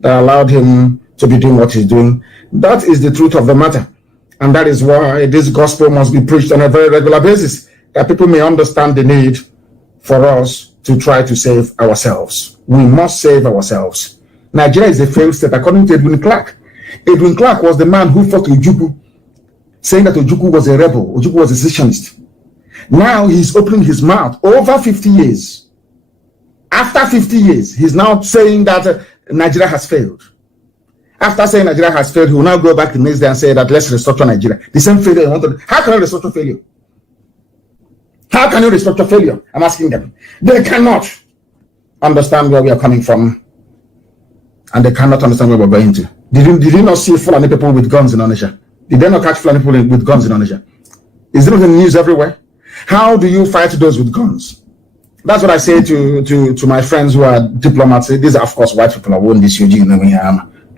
that allowed him to be doing what he's doing? That is the truth of the matter. And that is why this gospel must be preached on a very regular basis, that people may understand the need for us to try to save ourselves. We must save ourselves. Nigeria is a failed state, according to Edwin Clark. Edwin Clark was the man who fought Ojukwu, saying that Ojukwu was a rebel, Ojukwu was a secessionist. Now he's opening his mouth over 50 years. After 50 years, he's now saying that Nigeria has failed. After saying Nigeria has failed, he will now go back the next day and say that let's restructure Nigeria. The same failure you want to do. How can you restructure failure? How can you restructure failure? I'm asking them. They cannot understand where we are coming from, and they cannot understand where we're going to. Did you not see Fulani people with guns in Onitsha? Did they not catch Fulani people with guns in Onitsha? Is there not in the news everywhere? How do you fight those with guns? That's what I say to my friends who are diplomats. These are, of course, white people. I won't dispute you.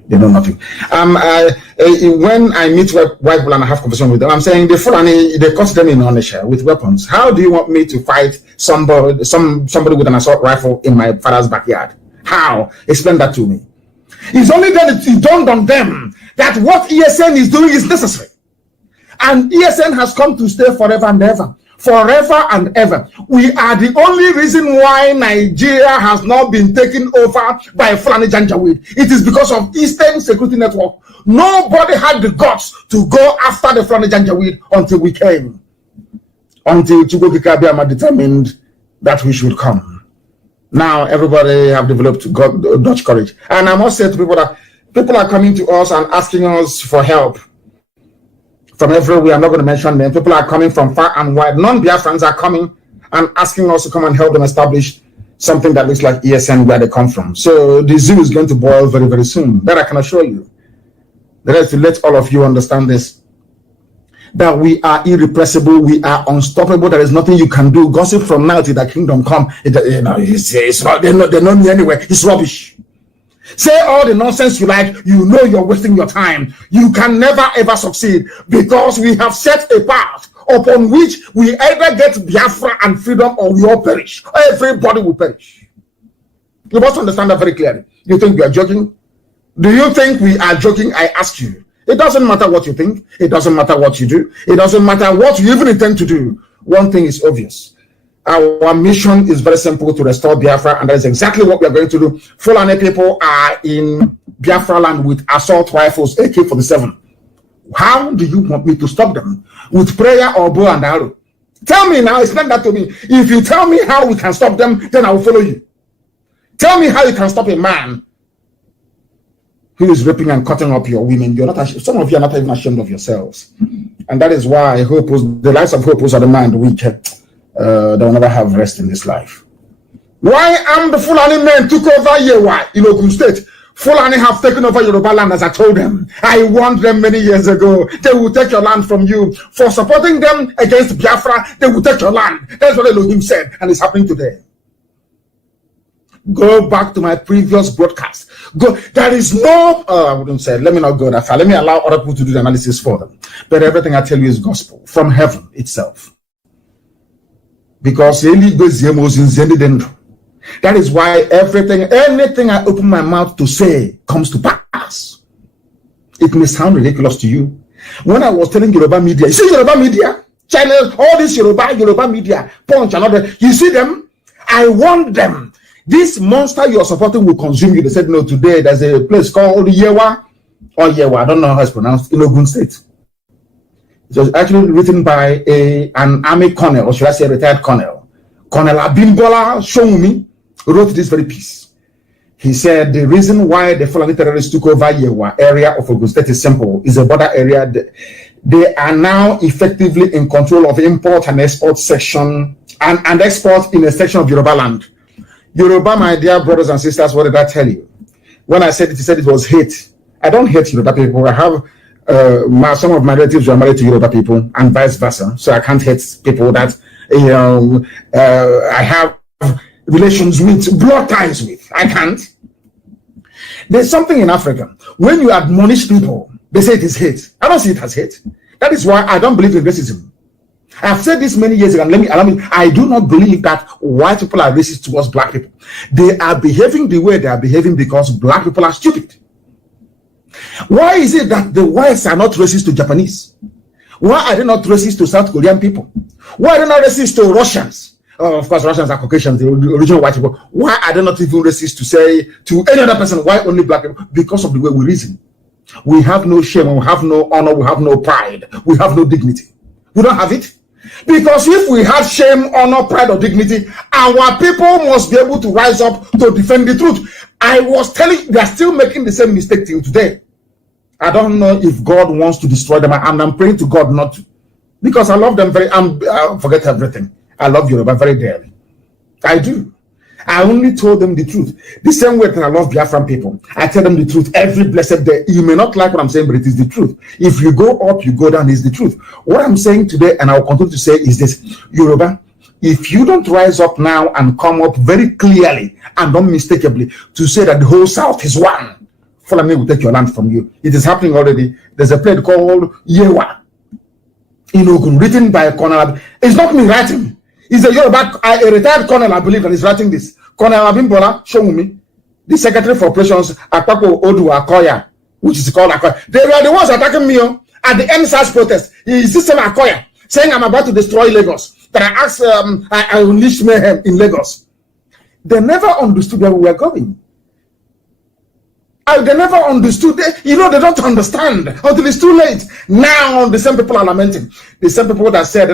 They know nothing. When I meet white people and I have conversation with them, I'm saying the Fulani, they caught them in Onitsha with weapons. How do you want me to fight somebody with an assault rifle in my father's backyard? How? Explain that to me. It's only then it dawned on them that what ESN is doing is necessary. And ESN has come to stay forever and ever. Forever and ever. We are the only reason why Nigeria has not been taken over by Fulani Janjaweed. It is because of Eastern Security Network. Nobody had the guts to go after the Fulani Janjaweed until we came. Until Chukwuka Abiyama determined that we should come. Now everybody have developed Dutch courage. And I must say to people that people are coming to us and asking us for help. From everywhere, I'm not going to mention them. People are coming from far and wide. Non-Biafrans are coming and asking us to come and help them establish something that looks like ESN where they come from. So the zoo is going to boil very, very soon. That I can assure you. That is to let all of you understand this. That we are irrepressible. We are unstoppable. There is nothing you can do. Gossip from now till the kingdom come. They're not me anywhere. It's rubbish. Say all the nonsense you like, you know you're wasting your time. You can never ever succeed because we have set a path upon which we either get Biafra and freedom or we all perish. Everybody will perish. You must understand that very clearly. You think we are joking? Do you think we are joking? I ask you. It doesn't matter what you think. It doesn't matter what you do. It doesn't matter what you even intend to do. One thing is obvious. Our mission is very simple, to restore Biafra, and that is exactly what we are going to do. Fulani people are in Biafra land with assault rifles, AK-47. How do you want me to stop them? With prayer or bow and arrow? Tell me now, explain that to me. If you tell me how we can stop them, then I will follow you. Tell me how you can stop a man who is raping and cutting up your women. You're not. Some of you are not even ashamed of yourselves. And that is why the lives of hopeless are the man, the weak. They will never have rest in this life. Why am the Fulani men took over Yewa in Ogun State? Fulani have taken over Yoruba land, as I told them. I warned them many years ago. They will take your land from you. For supporting them against Biafra, they will take your land. That's what Elohim said, and it's happening today. Go back to my previous broadcast. There is no, I wouldn't say, let me not go that far. Let me allow other people to do the analysis for them. But everything I tell you is gospel from heaven itself. Because that is why anything I open my mouth to say comes to pass. It may sound ridiculous to you. When I was telling Yoruba media, you see Yoruba media, channels, all this Yoruba media, Punch and other, you see them? I warned them. This monster you are supporting will consume you. They said, no, today there's a place called Yewa, or Yewa, I don't know how it's pronounced, in Ogun State. It was actually written by an army colonel, or should I say a retired colonel. Colonel Abimbola Showumi wrote this very piece. He said the reason why the Fulani terrorists took over Yewa area of Ogun State is simple. It's a border area. They are now effectively in control of import and export section and export in a section of Yoruba land. Yoruba, my dear brothers and sisters, what did I tell you? When I said it, he said it was hate. I don't hate Yoruba people. I have some of my relatives were married to Yoruba people and vice versa. So I can't hate people that I have relations with, blood ties with. I can't. There's something in Africa. When you admonish people, they say it is hate. I don't see it as hate. That is why I don't believe in racism. I've said this many years ago, and allow me, I do not believe that white people are racist towards black people. They are behaving the way they are behaving because black people are stupid. Why is it that the whites are not racist to Japanese? Why are they not racist to South Korean people? Why are they not racist to Russians? Oh, of course, Russians are Caucasians, the original white people. Why are they not even racist to say to any other person, why only black people? Because of the way we reason. We have no shame, we have no honor, we have no pride, we have no dignity. We don't have it. Because if we have shame, honor, pride, or dignity, our people must be able to rise up to defend the truth. I was telling you, they are still making the same mistake till today. I don't know if God wants to destroy them, and I'm praying to God not to. Because I love them very, I forget everything. I love Yoruba very dearly. I do. I only told them the truth. The same way that I love Biafran people. I tell them the truth every blessed day. You may not like what I'm saying, but it is the truth. If you go up, you go down, is the truth. What I'm saying today, and I'll continue to say, is this. Yoruba, if you don't rise up now and come up very clearly and unmistakably to say that the whole South is one, Fulani will take your land from you. It is happening already. There's a play called Yewa in Ogun, written by a colonel. It's not me writing. It's a Yoruba, a retired colonel, I believe, that is writing this. Colonel Abimbola Showumi, the Secretary for Operations, Akpako Odu Akoya, which is called Akoya. They were the ones attacking me at the NSAS protest. Is this same Akoya saying I'm about to destroy Lagos? That I asked, I unleashed mayhem in Lagos. They never understood where we were going. They never understood. They don't understand until it's too late. Now, the same people are lamenting. The same people that said,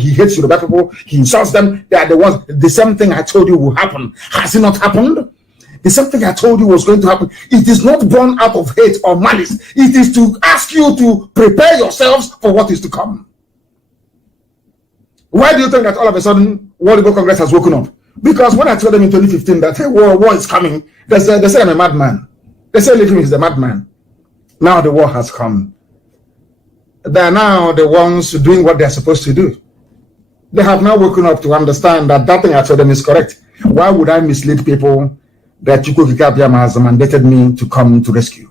he hates Yoruba people, he insults them, they are the ones. The same thing I told you will happen. Has it not happened? The same thing I told you was going to happen. It is not born out of hate or malice. It is to ask you to prepare yourselves for what is to come. Why do you think that all of a sudden World Igbo Congress has woken up? Because when I told them in 2015 that war is coming, they said I'm a madman. They say Living is the madman. Now the war has come. They are now the ones doing what they are supposed to do. They have now woken up to understand that that thing I told them is correct. Why would I mislead people that Chukwu Abiyama has mandated me to come to rescue?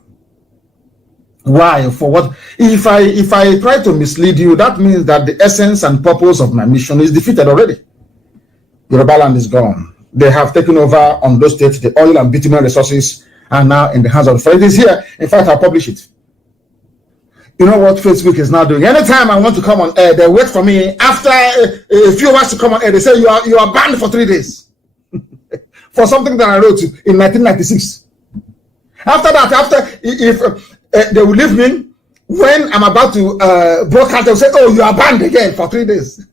Why? For what? If I try to mislead you, that means that the essence and purpose of my mission is defeated already. Yoruba land is gone. They have taken over on those states. The oil and bitumen resources are now in the hands of the It is here. In fact, I'll publish it. You know what Facebook is now doing? Anytime I want to come on air, they wait for me. After a few hours to come on air, they say you are banned for 3 days for something that I wrote in 1996. After that, if they will leave me when I'm about to broadcast, they'll say, "Oh, you are banned again for 3 days."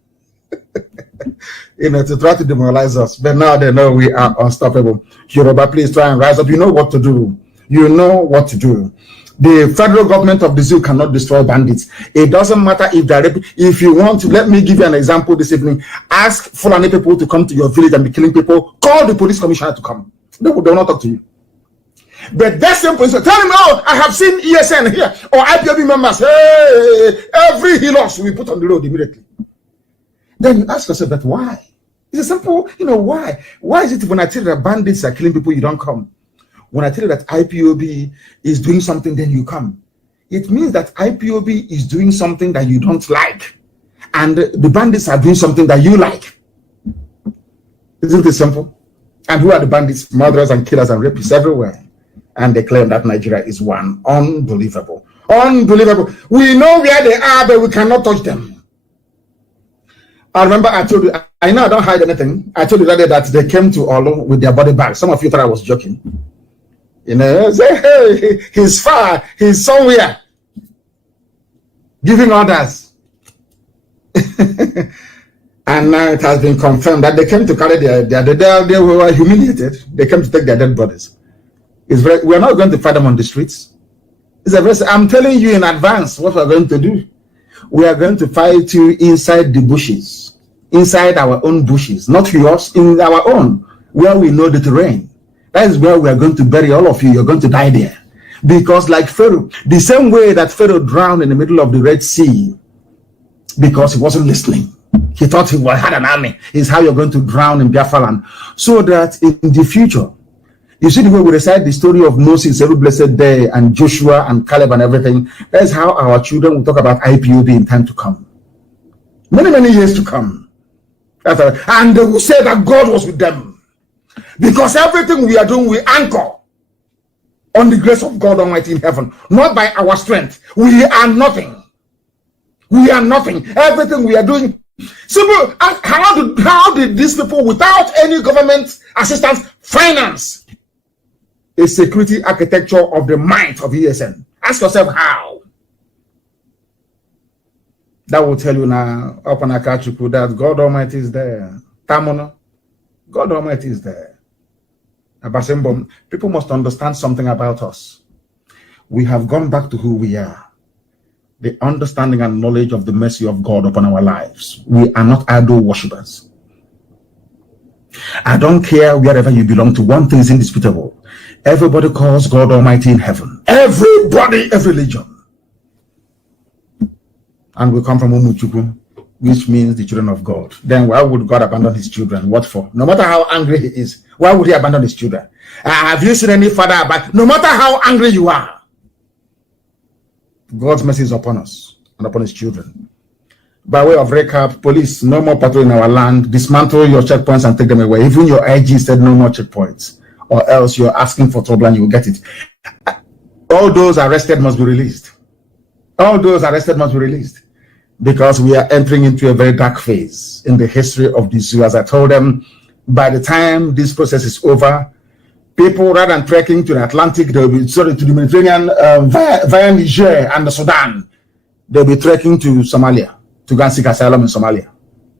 To try to demoralize us. But now they know we are unstoppable. Yoruba, please try and rise up. You know what to do. You know what to do. The federal government of the zoo cannot destroy bandits. It doesn't matter if you want to. Let me give you an example this evening. Ask Fulani people to come to your village and be killing people. Call the police commissioner to come. They will not talk to you. But that same police tell him, "Oh, I have seen ESN here or IPOB members. Hey, every healers we put on the road immediately." Then you ask yourself that why? It's a simple, why? Why is it when I tell you that bandits are killing people, you don't come? When I tell you that IPOB is doing something, then you come. It means that IPOB is doing something that you don't like. And the bandits are doing something that you like. Isn't it simple? And who are the bandits? Murderers and killers and rapists everywhere. And they claim that Nigeria is one. Unbelievable. Unbelievable. We know where they are, but we cannot touch them. I remember I told you, I know I don't hide anything. I told you that day that they came to Olo with their body bags. Some of you thought I was joking. Say, hey, he's far, he's somewhere. Giving orders. And now it has been confirmed that they came to carry they were humiliated. They came to take their dead bodies. We're not going to fight them on the streets. I'm telling you in advance what we're going to do. We are going to fight you inside the bushes, inside our own bushes, not yours, in our own, where we know the terrain. That is where we are going to bury all of you. You're going to die there. Because like Pharaoh, the same way that Pharaoh drowned in the middle of the Red Sea because he wasn't listening. He thought he had an army, is how you're going to drown in Biafra land. So that in the future, you see the way we recite the story of Moses every blessed day and Joshua and Caleb and everything. That's how our children will talk about IPOB in time to come. Many, many years to come. And they will say that God was with them. Because everything we are doing, we anchor on the grace of God Almighty in heaven. Not by our strength. We are nothing. We are nothing. Everything we are doing. Simple. How did these people, without any government assistance, finance a security architecture of the might of ESN? Ask yourself how. That will tell you now, upon Akachuku, that God Almighty is there. Tamono, God Almighty is there. Abasembo, people must understand something about us. We have gone back to who we are. The understanding and knowledge of the mercy of God upon our lives. We are not idol worshippers. I don't care wherever you belong to. One thing is indisputable. Everybody calls God Almighty in heaven. Everybody, every religion. And we come from Umuchukwu, which means the children of God. Then why would God abandon his children? What for? No matter how angry he is, why would he abandon his children? Have you seen any father abandon? No matter how angry you are, God's mercy is upon us and upon his children. By way of recap, police, no more patrol in our land. Dismantle your checkpoints and take them away. Even your IG said no more checkpoints, or else you're asking for trouble and you will get it. All those arrested must be released. All those arrested must be released, because we are entering into a very dark phase in the history of the zoo. As I told them, by the time this process is over, people, rather than trekking to the Atlantic, they'll be to the Mediterranean via Niger and the Sudan. They'll be trekking to Somalia to go and seek asylum in Somalia,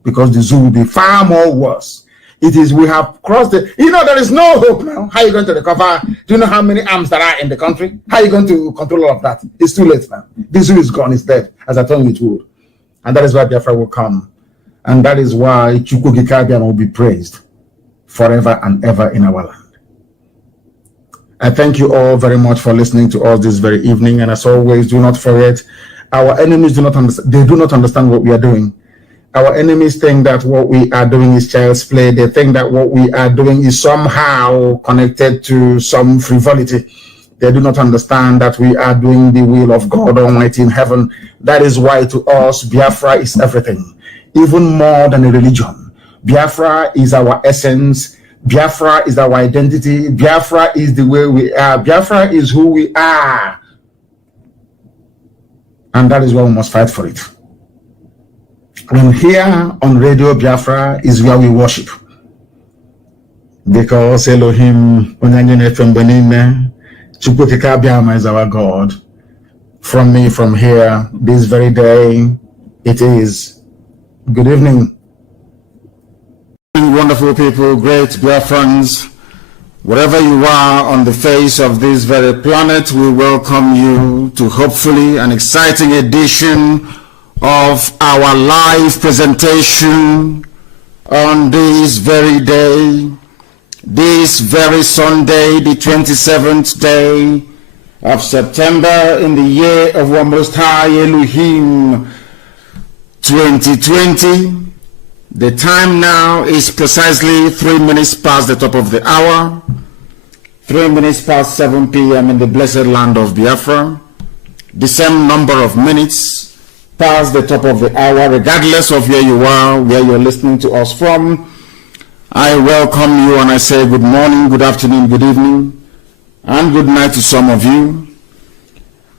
because the zoo will be far more worse. It is, we have crossed the, there is no hope now. How are you going to recover? Do you know how many arms there are in the country? How are you going to control all of that? It's too late now. The zoo is gone, it's dead, as I told you it would. And that is why Biafra will come. And that is why Chukwu Gikabiam will be praised forever and ever in our land. I thank you all very much for listening to us this very evening. And as always, do not forget, our enemies do not understand. They do not understand what we are doing. Our enemies think that what we are doing is child's play. They think that what we are doing is somehow connected to some frivolity. They do not understand that we are doing the will of God Almighty in heaven. That is why to us, Biafra is everything, even more than a religion. Biafra is our essence. Biafra is our identity. Biafra is the way we are. Biafra is who we are. And that is why we must fight for it. And here on Radio Biafra is where we worship. Because Elohim, Chukwu Kikabiama is our God. From me, from here, this very day, it is. Good evening. Wonderful people, great Biafrans, wherever you are on the face of this very planet, we welcome you to hopefully an exciting edition of our live presentation on this very day, this very Sunday, the 27th day of September in the year of our Most High Elohim 2020. The time now is precisely 3 minutes past the top of the hour, 3 minutes past 7 p.m. in the blessed land of Biafra. The same number of minutes past the top of the hour, regardless of where you are, where you're listening to us from. I welcome you and I say good morning, good afternoon, good evening, and good night to some of you.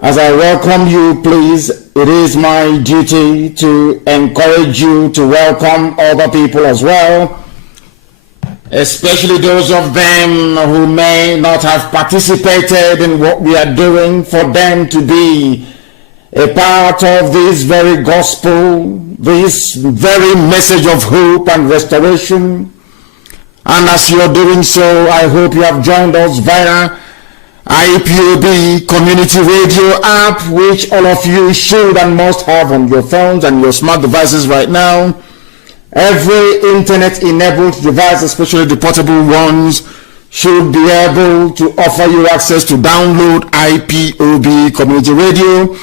As I welcome you, please, it is my duty to encourage you to welcome other people as well, especially those of them who may not have participated in what we are doing, for them to be a part of this very gospel, this very message of hope and restoration. And as you're doing so, I hope you have joined us via Ipob community radio app, which all of you should and must have on your phones and your smart devices right now. Every internet enabled device, especially the portable ones, should be able to offer you access to download Ipob community radio.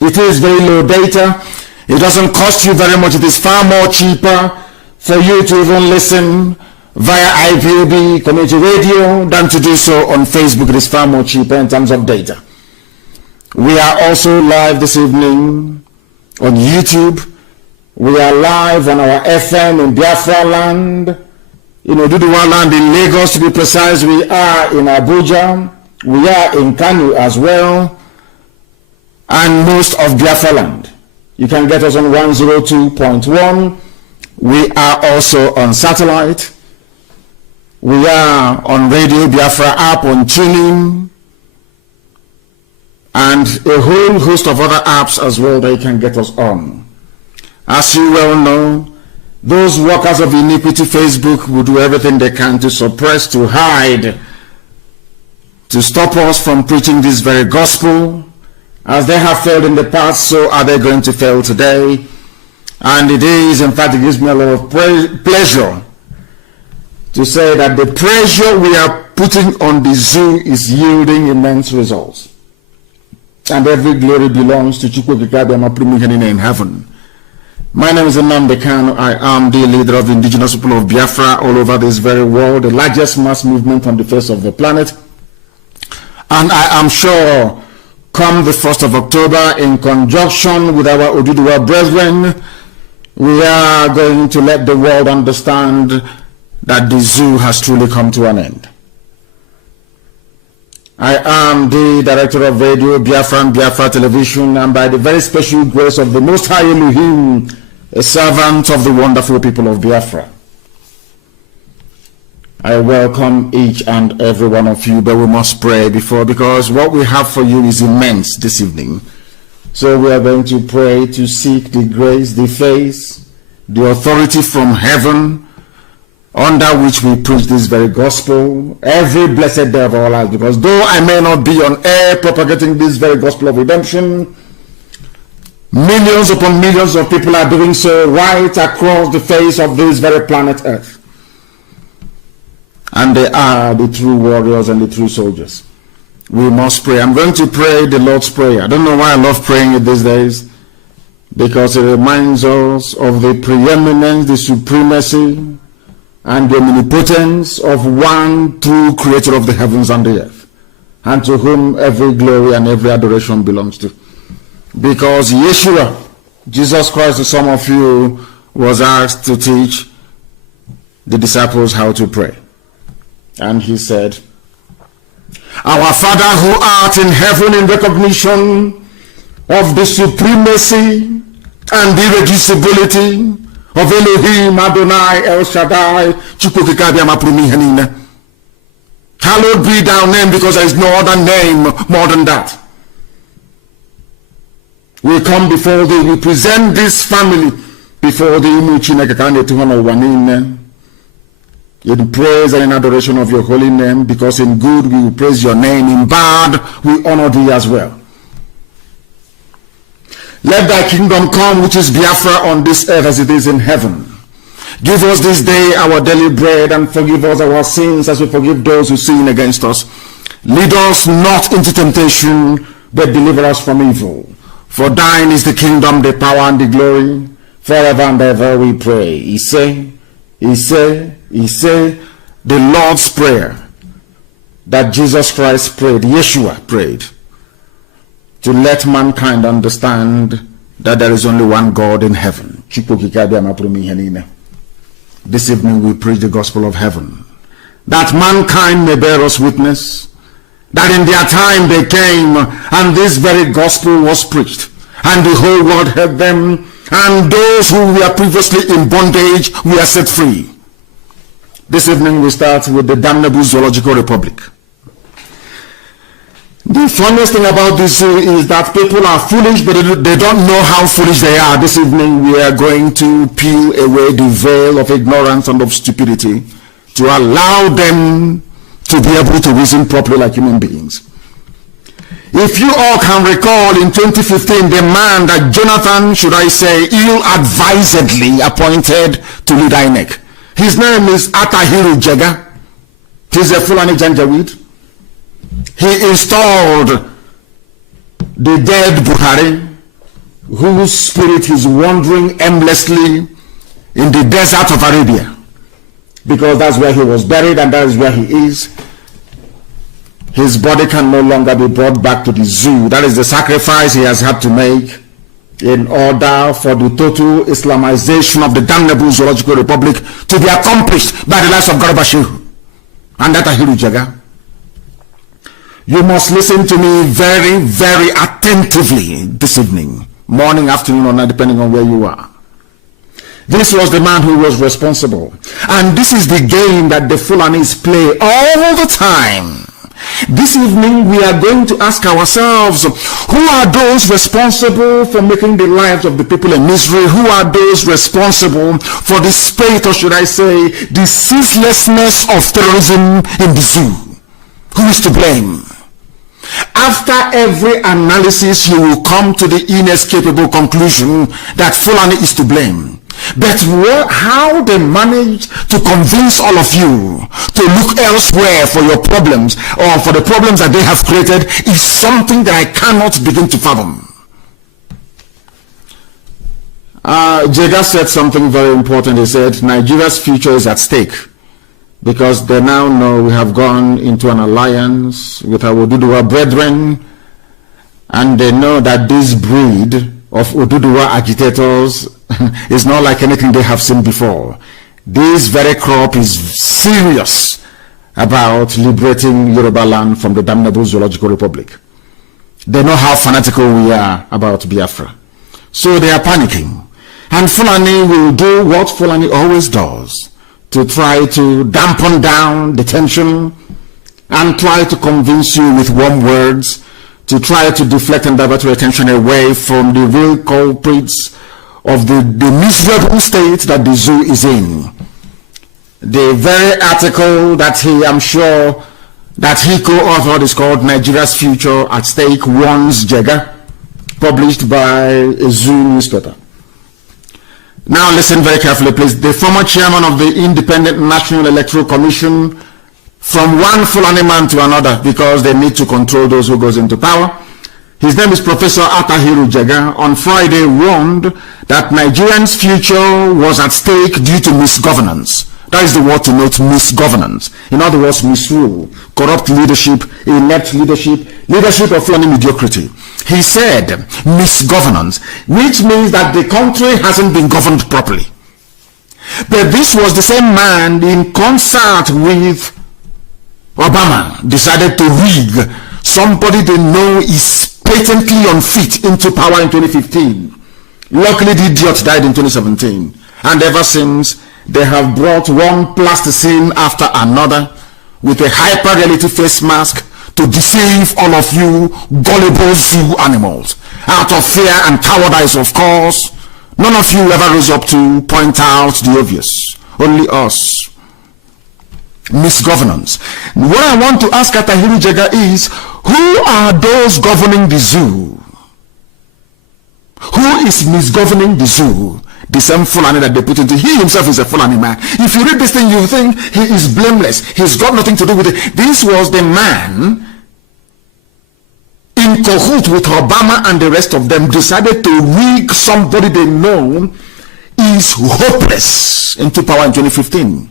It is very low data. It doesn't cost you very much. It is far more cheaper for you to even listen via Ipob community radio than to do so on Facebook. It is far more cheaper in terms of data. We are also live this evening on YouTube. We are live on our FM in Biafra land, Duduwa land in Lagos to be precise. We are in Abuja. We are in Kano as well, and most of Biafra land. You can get us on 102.1. We are also on satellite. We are on Radio Biafra app, on tuning, and a whole host of other apps as well that you can get us on. As you well know, those workers of iniquity, Facebook, will do everything they can to suppress, to hide, to stop us from preaching this very gospel. As they have failed in the past, so are they going to fail today. And it is, in fact, it gives me a lot of pleasure to say that the pressure we are putting on the zoo is yielding immense results. And every glory belongs to Chukwu in heaven. My name is Nnamdi Kanu. I am the leader of the indigenous people of Biafra all over this very world, the largest mass movement on the face of the planet. And I am sure, come the 1st of October, in conjunction with our Oduduwa brethren, we are going to let the world understand that the zoo has truly come to an end. I am the director of Radio Biafra and Biafra Television, and by the very special grace of the Most High Elohim, a servant of the wonderful people of Biafra. I welcome each and every one of you, but we must pray before, because what we have for you is immense this evening. So we are going to pray to seek the grace, the face, the authority from heaven, under which we preach this very gospel every blessed day of our lives. Because though I may not be on air propagating this very gospel of redemption, millions upon millions of people are doing so right across the face of this very planet Earth. And they are the true warriors and the true soldiers. We must pray. I'm going to pray the Lord's Prayer. I don't know why I love praying it these days, because it reminds us of the preeminence, the supremacy, and the omnipotence of one true creator of the heavens and the earth, and to whom every glory and every adoration belongs to. Because Yeshua, Jesus Christ, the Son of you, was asked to teach the disciples how to pray. And he said, "Our Father who art in heaven," in recognition of the supremacy and irreducibility of Elohim, Adonai, El Shaddai, hallowed be thy name, because there is no other name more than that. We come before thee, we present this family before thee, in praise and in adoration of your holy name, because in good we will praise your name, in bad we honor thee as well. Let thy kingdom come, which is Biafra on this earth as it is in heaven. Give us this day our daily bread, and forgive us our sins as we forgive those who sin against us. Lead us not into temptation, but deliver us from evil. For thine is the kingdom, the power, and the glory, forever and ever, we pray. He say, the Lord's Prayer that Jesus Christ prayed, Yeshua prayed, to let mankind understand that there is only one God in heaven. This evening we preach the gospel of heaven, that mankind may bear us witness that in their time they came, and this very gospel was preached, and the whole world heard them, and those who were previously in bondage were set free. This evening we start with the damnable Zoological Republic. The funniest thing about this is that people are foolish, but they don't know how foolish they are. This evening we are going to peel away the veil of ignorance and of stupidity to allow them to be able to reason properly like human beings. If you all can recall, in 2015, the man that Jonathan, should I say, ill-advisedly appointed to lead INEC, his name is Atahiru Jega. He's a Fulani Janjaweed. He installed the dead Buhari, whose spirit is wandering aimlessly in the desert of Arabia, because that's where he was buried and that is where he is. His body can no longer be brought back to the zoo. That is the sacrifice he has had to make in order for the total Islamization of the damnable Zoological Republic to be accomplished by the likes of Gorbachev and Atahiru Jega. You must listen to me very, very attentively this evening, morning, afternoon, or night, depending on where you are. This was the man who was responsible. And this is the game that the Fulanis play all the time. This evening, we are going to ask ourselves, who are those responsible for making the lives of the people in misery? Who are those responsible for the spate, or should I say, the ceaselessness of terrorism in the zoo? Who is to blame? After every analysis, you will come to the inescapable conclusion that Fulani is to blame. But how they manage to convince all of you to look elsewhere for your problems or for the problems that they have created is something that I cannot begin to fathom. Jega said something very important. He said Nigeria's future is at stake because they now know we have gone into an alliance with our Oduduwa brethren, and they know that this breed of Oduduwa agitators is not like anything they have seen before. This very crop is serious about liberating Yoruba land from the damnable Zoological Republic. They know how fanatical we are about Biafra. So they are panicking. And Fulani will do what Fulani always does, to try to dampen down the tension and try to convince you with warm words, to try to deflect and divert your attention away from the real culprits of the miserable state that the zoo is in. The very article that I'm sure that he co-authored is called Nigeria's Future at Stake Warns Jega, published by a zoo newspaper. Now listen very carefully, please. The former chairman of the Independent National Electoral Commission, from one Fulani man to another, because they need to control those who goes into power. His name is Professor Atahiru Jega. On Friday warned that Nigerians' future was at stake due to misgovernance. That is the word to note, misgovernance. In other words, misrule, corrupt leadership, inept leadership, leadership of Fulani mediocrity. He said misgovernance, which means that the country hasn't been governed properly. But this was the same man, in concert with Obama, decided to rig somebody they know is patently unfit into power in 2015. Luckily, the idiot died in 2017. And ever since, they have brought one plasticine after another with a hyper-reality face mask to deceive all of you gullible zoo animals. Out of fear and cowardice, of course. None of you ever rose up to point out the obvious. Only us. Misgovernance. What I want to ask Atahiru Jega is, who are those governing the zoo? Who is misgoverning the zoo? The same Fulani that they put into. He himself is a Fulani man. If you read this thing, you think he is blameless. He's got nothing to do with it. This was the man in cahoot with Obama and the rest of them, decided to rig somebody they know is hopeless into power in 2015.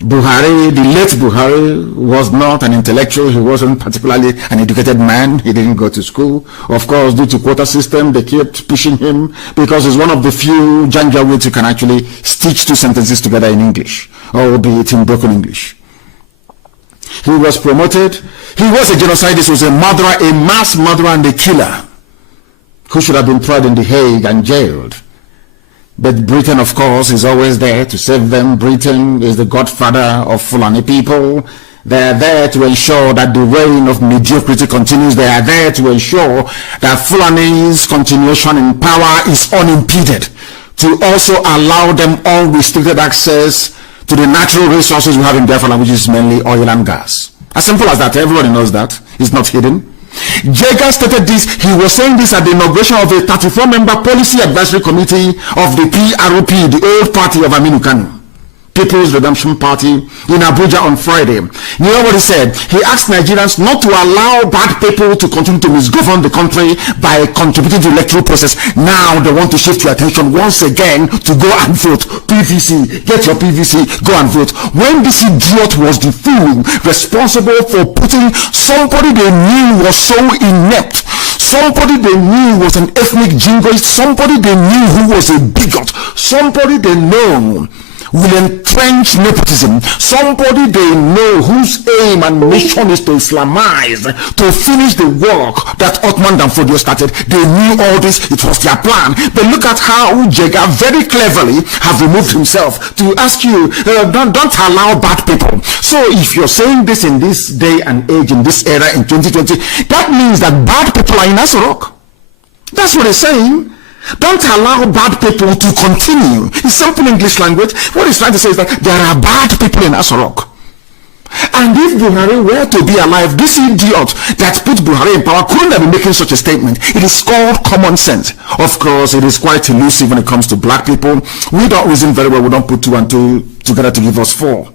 Buhari, the late Buhari, was not an intellectual. He wasn't particularly an educated man. He didn't go to school. Of course, due to quota system, they kept pushing him because he's one of the few Janjaweeds who can actually stitch two sentences together in English, or be it in broken English. He was promoted. He was a genocidist, was a murderer, a mass murderer and a killer who should have been tried in The Hague and jailed. But Britain, of course, is always there to save them. Britain is the godfather of Fulani people. They are there to ensure that the reign of mediocrity continues. They are there to ensure that Fulani's continuation in power is unimpeded, to also allow them unrestricted access to the natural resources we have in Biafra, which is mainly oil and gas. As simple as that. Everybody knows that. It's not hidden. Jega stated this. He was saying this at the inauguration of a 34-member policy advisory committee of the PRP, the old party of Aminu Kanu, People's Redemption Party, in Abuja on Friday. You know what he said? He asked Nigerians not to allow bad people to continue to misgovern the country by contributing to the electoral process. Now they want to shift your attention once again to go and vote. PVC, get your PVC, go and vote. When this idiot was the fool responsible for putting somebody they knew was so inept, somebody they knew was an ethnic jingoist, somebody they knew who was a bigot, somebody they know will entrench nepotism. Somebody they know whose aim and mission is to Islamize, to finish the work that Ottoman Danfodio started. They knew all this, it was their plan. But look at how Jega very cleverly have removed himself to ask you, don't allow bad people. So if you're saying this in this day and age, in this era, in 2020, that means that bad people are in Asorok. That's what he's saying. Don't allow bad people to continue. In simple English language, what he's trying to say is that there are bad people in Asorok. And if Buhari were to be alive, this idiot that put Buhari in power couldn't have been making such a statement. It is called common sense. Of course, it is quite elusive when it comes to black people. We don't reason very well. We don't put 2 and 2 together to give us 4.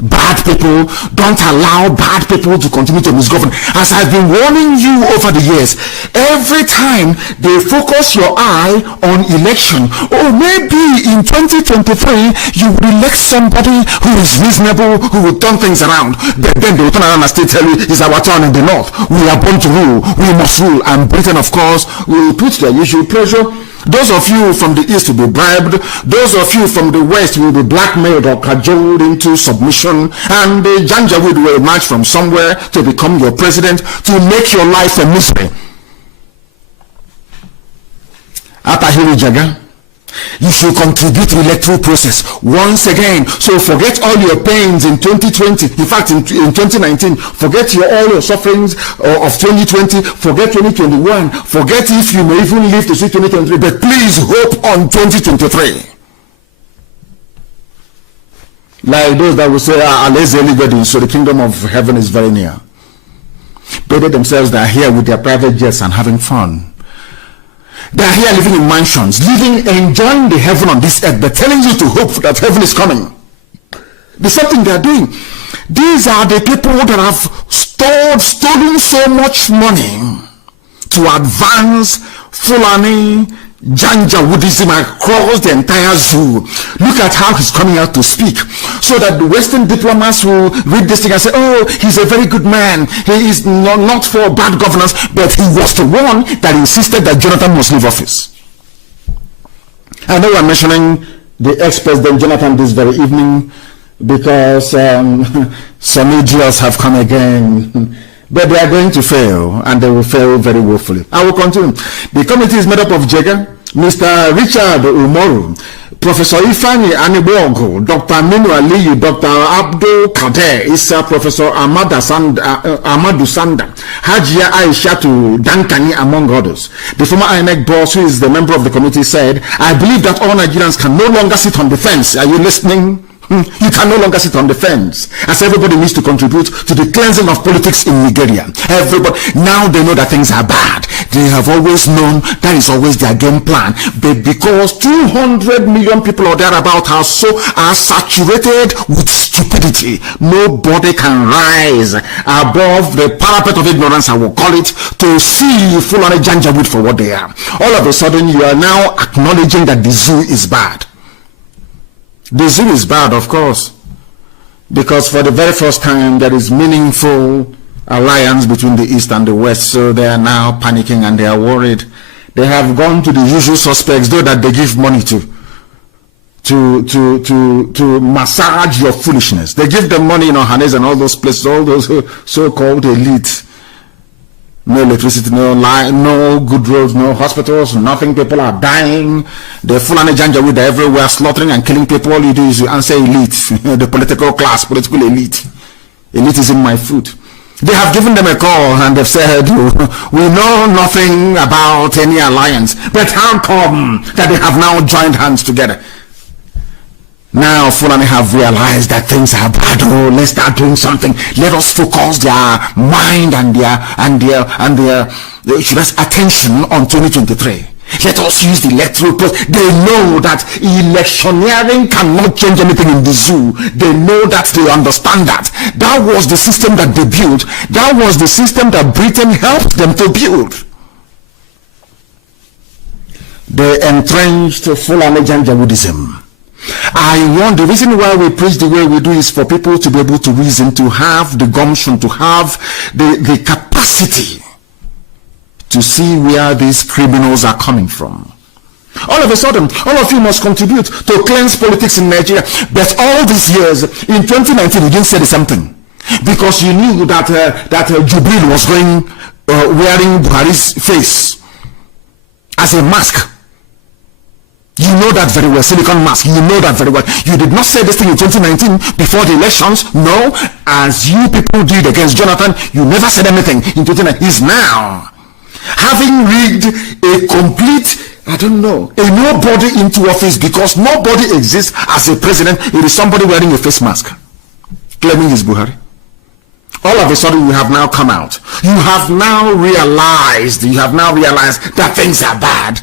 Bad people, don't allow bad people to continue to misgovern. As I've been warning you over the years, every time they focus your eye on election, or maybe in 2023 you will elect somebody who is reasonable, who will turn things around, but then they will turn around and still tell you it's our turn in the north. We are born to rule, we must rule. And Britain, of course, will put their usual pressure. Those of you from the east will be bribed. Those of you from the west will be blackmailed or cajoled into submission. And the Janjaweed will emerge from somewhere to become your president, to make your life a misery. Atahiri Jaga, you should contribute to the electoral process once again. So forget all your pains in 2020. In fact, in 2019, forget all your sufferings of 2020. Forget 2021. Forget if you may even live to see 2023. But please hope on 2023. Like those that will say, so the kingdom of heaven is very near. But they themselves, they are here with their private jets and having fun. They are here living in mansions, enjoying the heaven on this earth, but telling you to hope that heaven is coming. There's something they are doing. These are the people that have stolen so much money to advance Fulani Janjaweedism across the entire zoo. Look at how he's coming out to speak, so that the Western diplomats will read this thing and say, oh, he's a very good man, he is not for bad governance. But he was the one that insisted that Jonathan must leave office. I know I'm mentioning the ex-president Jonathan this very evening because some idiots have come again. But they are going to fail, and they will fail very woefully. I will continue. The committee is made up of Jega, Mr. Richard Umoru, Professor Ifani Anibogo, Dr. Minu Aliyu, Dr. Abdul Kader, Issa, Professor Amadu Sanda, Hajia Aishatu Dankani, among others. The former INEC boss, who is the member of the committee, said, I believe that all Nigerians can no longer sit on the fence. Are you listening? You can no longer sit on the fence, as everybody needs to contribute to the cleansing of politics in Nigeria. Everybody, now they know that things are bad. They have always known that is always their game plan. But because 200 million people or thereabout are saturated with stupidity, nobody can rise above the parapet of ignorance, I will call it, to see Fulani Janjaweed for what they are. All of a sudden, you are now acknowledging that the zoo is bad. The zoo is bad, of course, because for the very first time there is meaningful alliance between the East and the West, so they are now panicking and they are worried. They have gone to the usual suspects, though, that they give money to massage your foolishness. They give them money in Ohanes and all those places, all those so-called elite. No electricity, no light, no good roads, no hospitals, nothing. People are dying. The Fulani Janjaweed are everywhere, slaughtering and killing people. All you do is you answer elite, the political class, political elite. Elite is in my foot. They have given them a call and they've said, we know nothing about any alliance. But how come that they have now joined hands together? Now Fulani have realized that things are bad. Oh, let's start doing something. Let us focus their mind and their attention on 2023. Let us use the electoral process. They know that electioneering cannot change anything in the zoo. They know that, they understand that. That was the system that they built. That was the system that Britain helped them to build. They entrenched Fulani Janjaweedism. I want, the reason why we preach the way we do is for people to be able to reason, to have the gumption, to have the capacity to see where these criminals are coming from. All of a sudden, all of you must contribute to cleanse politics in Nigeria. But all these years, in 2019, you didn't say the same thing. Because you knew that Jubril was going wearing Buhari's face as a mask. You know that very well, silicon mask. You know that very well. You did not say this thing in 2019 before the elections. No, as you people did against Jonathan, you never said anything in 2019. He's now having rigged a complete, I don't know, a nobody into office, because nobody exists as a president. It is somebody wearing a face mask, claiming he's Buhari. All of a sudden, you have now come out. You have now realized that things are bad.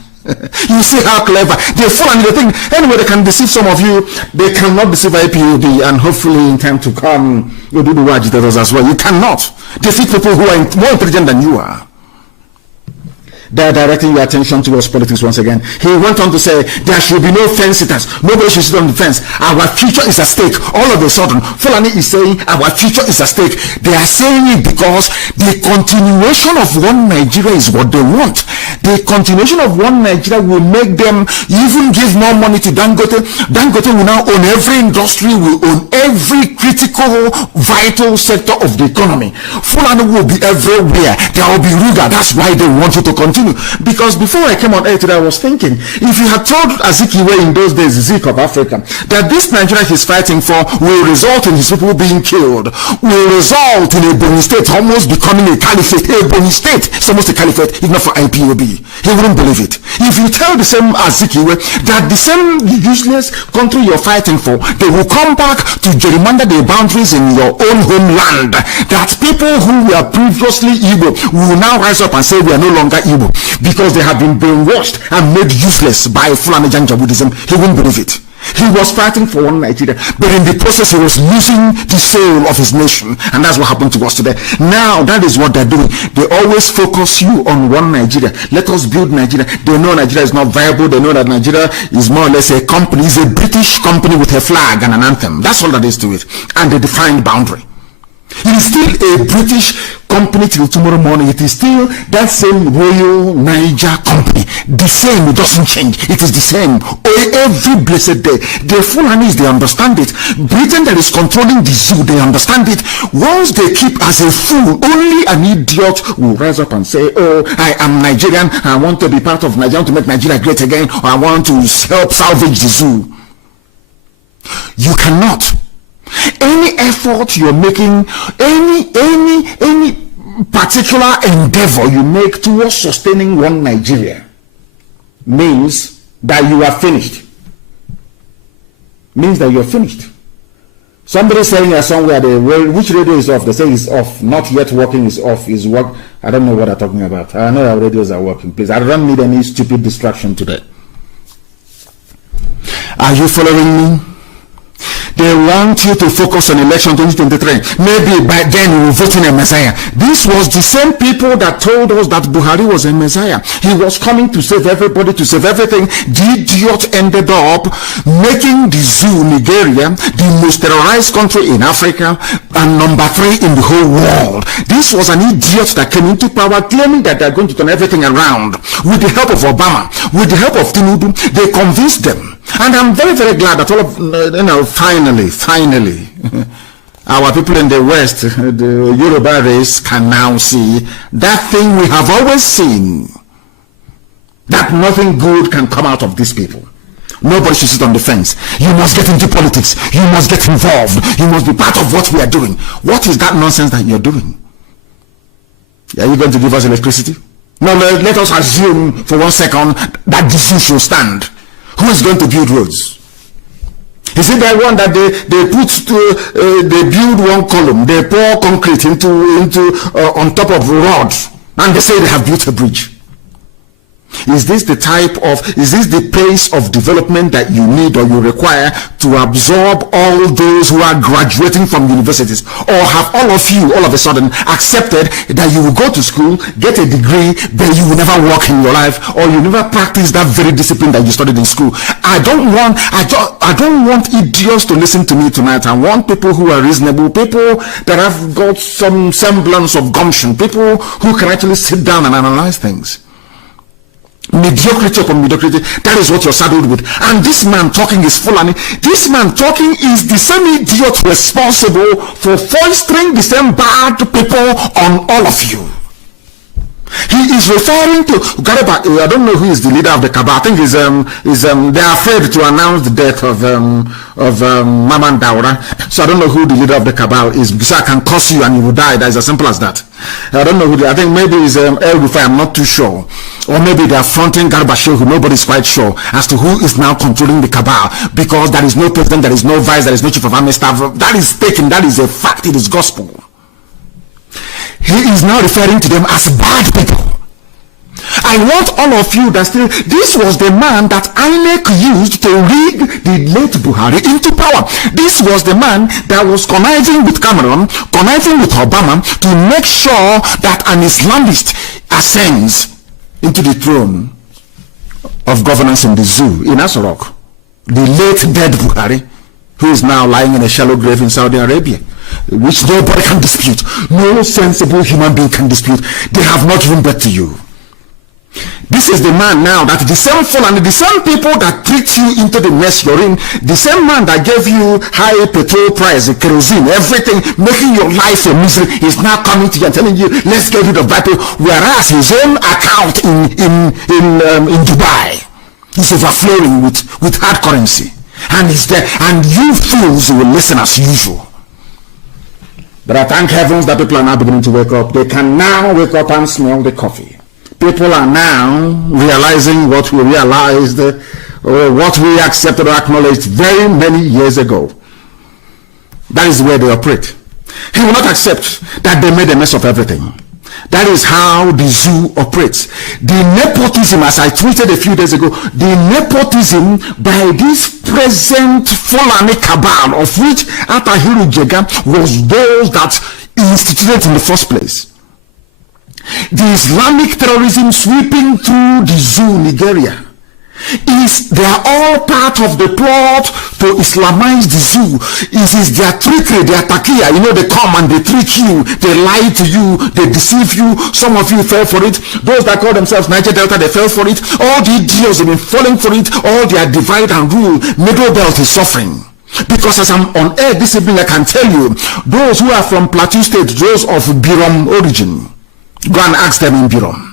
You see how clever they fool, and they think anyway they can deceive some of you. They cannot deceive IPOB, and hopefully in time to come you'll do the agitators as well. You cannot defeat people who are more intelligent than you are. They're directing your attention towards politics once again. He went on to say there should be no fence sitters. Nobody should sit on the fence. Our future is at stake. All of a sudden, Fulani is saying our future is at stake. They are saying it because the continuation of one Nigeria is what they want. The continuation of one Nigeria will make them even give more money to Dangote. Dangote will now own every industry, will own every critical, vital sector of the economy. Fulani will be everywhere. There will be Ruga. That's why they want you to continue. Because before I came on air today, I was thinking, if you had told Azikiwe in those days, Zik of Africa, that this Nigeria he's fighting for will result in his people being killed, will result in a Ebonyi state almost becoming a caliphate. Ebonyi state is almost a caliphate, if not for IPOB. He wouldn't believe it. If you tell the same Azikiwe that the same useless country you're fighting for, they will come back to gerrymander the boundaries in your own homeland, that people who were previously Igbo will now rise up and say we are no longer Igbo, because they have been brainwashed and made useless by Fulani Janjaweedism, he wouldn't believe it. He was fighting for one Nigeria, but in the process he was losing the soul of his nation, and that's what happened to us today. Now that is what they're doing. They always focus you on one Nigeria. Let us build Nigeria. They know Nigeria is not viable. They know that Nigeria is more or less a company, is a British company with a flag and an anthem. That's all that is to it, and a defined boundary. It is still a British company till tomorrow morning. It is still that same Royal Niger company. The same, it doesn't change. It is the same every blessed day. The Fulanis, they understand it. Britain that is controlling the zoo, they understand it. Once they keep as a fool, only an idiot will rise up and say, oh, I am Nigerian, I want to be part of Nigeria, to make Nigeria great again, or I want to help salvage the zoo. You cannot. Any effort you're making, any particular endeavor you make towards sustaining one Nigeria means that you are finished. Means that you're finished. Somebody saying here somewhere, which radio is off? They say it's off. Not yet working is off. Is work. I don't know what they're talking about. I know our radios are working. Please, I don't need any stupid distraction today. Are you following me? They want you to focus on election 2023. Maybe by then you will vote in a Messiah. This was the same people that told us that Buhari was a Messiah. He was coming to save everybody, to save everything. The idiot ended up making the zoo, Nigeria, the most terrorized country in Africa and number 3 in the whole world. This was an idiot that came into power claiming that they're going to turn everything around. With the help of Obama, with the help of Tinubu, they convinced them. And I'm very, very glad that all of, finally, our people in the West, the Yoruba race, can now see that thing we have always seen, that nothing good can come out of these people. Nobody should sit on the fence. You must get into politics. You must get involved. You must be part of what we are doing. What is that nonsense that you're doing? Are you going to give us electricity? No, let us assume for 1 second that this issue stand. Who is going to build roads? Is it that one that they build one column, they pour concrete into on top of rods, and they say they have built a bridge? Is this the pace of development that you need or you require to absorb all those who are graduating from universities? Or have all of you all of a sudden accepted that you will go to school, get a degree, but you will never work in your life, or you never practice that very discipline that you studied in school? I don't want idiots to listen to me tonight. I want people who are reasonable, people that have got some semblance of gumption, people who can actually sit down and analyze things. Mediocrity upon mediocrity. That is what you're saddled with. And this man talking is Fulani. This man talking is the same idiot responsible for fostering the same bad people on all of you. He is referring to Gareba. I don't know who is the leader of the cabal. I think they are afraid to announce the death of Maman Daura. So I don't know who the leader of the cabal is. So I can curse you and you will die. That is as simple as that. I don't know who. I think maybe it's El Rufai. I'm not too sure. Or maybe they are fronting Garba Shehu. Nobody is quite sure as to who is now controlling the cabal, because there is no president, there is no vice, there is no chief of army staff. That is taken. That is a fact. It is gospel. He is now referring to them as bad people. I want all of you that still, this was the man that INEC used to rig the late Buhari into power. This was the man that was conniving with Cameron, conniving with Obama to make sure that an Islamist ascends into the throne of governance in the zoo in Asorok. The late dead Buhari, who is now lying in a shallow grave in Saudi Arabia, which nobody can dispute. No sensible human being can dispute. They have not even bet to you. This is the man now that the same fool and the same people that tricked you into the mess you're in, the same man that gave you high petrol price, kerosene, everything, making your life a misery, is now coming to you and telling you, let's get rid of that. Whereas his own account in Dubai is overflowing with hard currency. And he's there, and you fools will listen as usual. But I thank heavens that people are now beginning to wake up. They can now wake up and smell the coffee. People are now realizing what we realized, or what we accepted or acknowledged very many years ago. That is the way they operate. He will not accept that they made a mess of everything. That is how the zoo operates. The nepotism, as I tweeted a few days ago, the nepotism by this present Fulani cabal, of which Atahiru Jega was those that instituted in the first place. The Islamic terrorism sweeping through the zoo, Nigeria, they are all part of the plot to Islamize the zoo. It is their trickery, their takia. You know, they come and they trick you, they lie to you, they deceive you. Some of you fell for it. Those that call themselves Niger Delta, they fell for it. All the idiots have been falling for it. All their divide and rule. Middle Belt is suffering. Because as I'm on air this evening, I can tell you, those who are from Plateau State, those of Birom origin, go and ask them in Birom.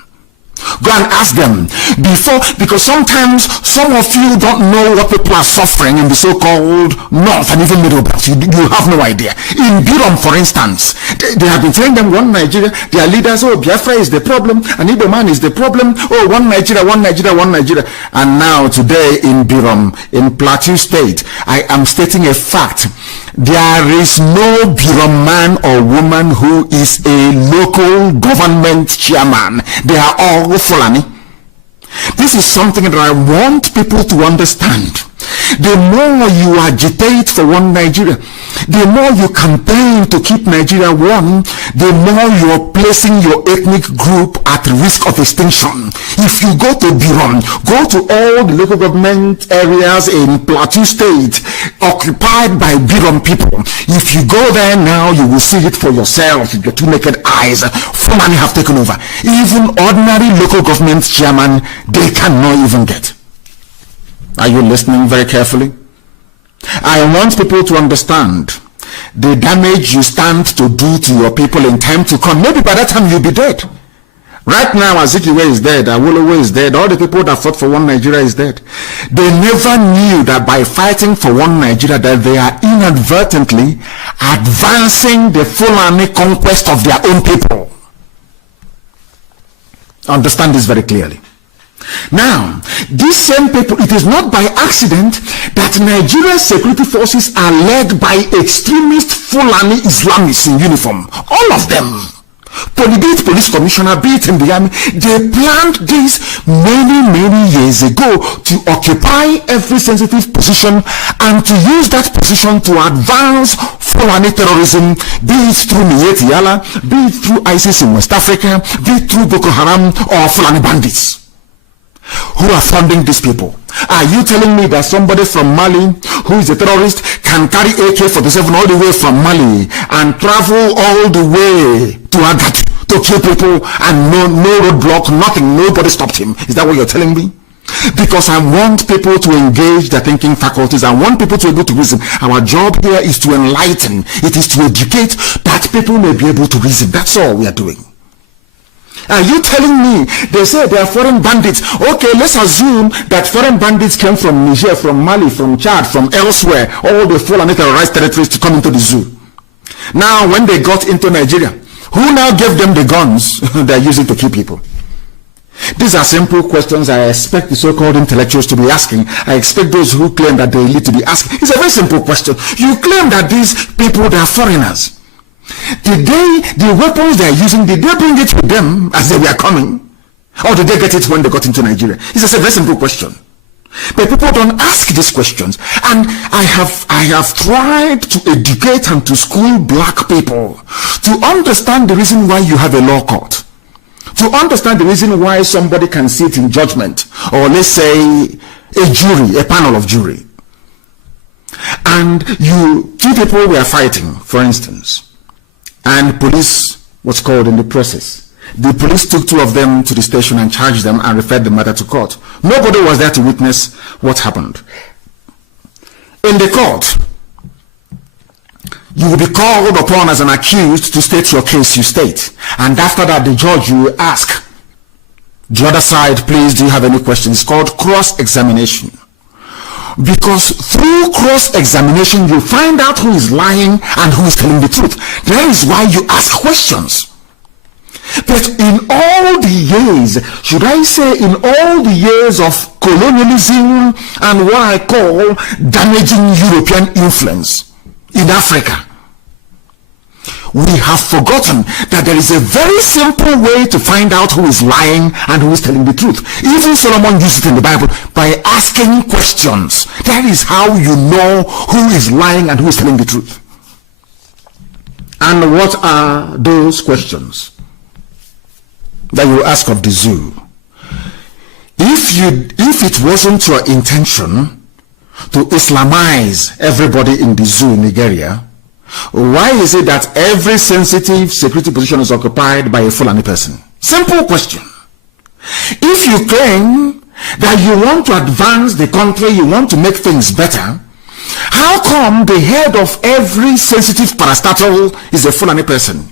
Go and ask them before, because sometimes some of you don't know what people are suffering in the so-called North and even Middle Belt. You have no idea. In Birom, for instance, they have been telling them one Nigeria, their leaders, oh, Biafra is the problem, and Igbo man is the problem, oh, one Nigeria, one Nigeria, one Nigeria. And now today in Birom, in Plateau State, I am stating a fact. There is no Birom man or woman who is a local government chairman. They are all Fulani. This is something that I want people to understand. The more you agitate for one Nigeria, the more you campaign to keep Nigeria one, the more you are placing your ethnic group at risk of extinction. If you go to Birom, go to all the local government areas in Plateau State occupied by Birom people. If you go there now, you will see it for yourself with your two naked eyes. Fulani have taken over. Even ordinary local government chairman, they cannot even get. Are you listening very carefully? I want people to understand the damage you stand to do to your people in time to come. Maybe by that time you'll be dead. Right now, Azikiwe is dead, Awolowo is dead, all the people that fought for one Nigeria is dead. They never knew that by fighting for one Nigeria that they are inadvertently advancing the Fulani conquest of their own people. Understand this very clearly. Now, these same people, it is not by accident that Nigeria's security forces are led by extremist Fulani Islamists in uniform. All of them. Be it police commissioner, be it in the army, they planned this many years ago to occupy every sensitive position and to use that position to advance Fulani terrorism, be it through Miyetti Allah, be it through ISIS in West Africa, be it through Boko Haram or Fulani bandits. Who are funding these people? Are you telling me that somebody from Mali who is a terrorist can carry AK-47 all the way from Mali and travel all the way to Agatu to kill people, and no roadblock, nothing, nobody stopped him. Is that what you're telling me? Because I want people to engage their thinking faculties. I want people to be able to reason. Our job here is to enlighten. It is to educate that people may be able to reason. That's all we are doing. Are you telling me they say they are foreign bandits? Okay, let's assume that foreign bandits came from Niger, from Mali, from Chad, from elsewhere, all the full and terrorized territories to come into the zoo. Now, when they got into Nigeria, who now gave them the guns they are using to kill people? These are simple questions I expect the so-called intellectuals to be asking. I expect those who claim that they lead to be asking. It's a very simple question. You claim that these people, they are foreigners. The weapons they are using, did they bring it with them as they were coming? Or did they get it when they got into Nigeria? It's a very simple question. But people don't ask these questions. And I have tried to educate and to school black people to understand the reason why you have a law court. To understand the reason why somebody can sit in judgment, or let's say a jury, a panel of jury. And two people were fighting, for instance, and police was called in the process. The police took two of them to the station and charged them and referred the matter to court. Nobody was there to witness what happened. In the court, you will be called upon as an accused to state your case you state. And after that, the judge will ask the other side, please, do you have any questions? It's called cross-examination. Because through cross-examination, you find out who is lying and who is telling the truth. That is why you ask questions. But in all the years, should I say in all the years of colonialism and what I call damaging European influence in Africa, we have forgotten that there is a very simple way to find out who is lying and who is telling the truth. Even Solomon used it in the Bible by asking questions. That is how you know who is lying and who is telling the truth. And what are those questions that you ask of the zoo? If it wasn't your intention to Islamize everybody in the zoo in Nigeria, why is it that every sensitive security position is occupied by a Fulani person? Simple question. If you claim that you want to advance the country, you want to make things better, how come the head of every sensitive parastatal is a Fulani person?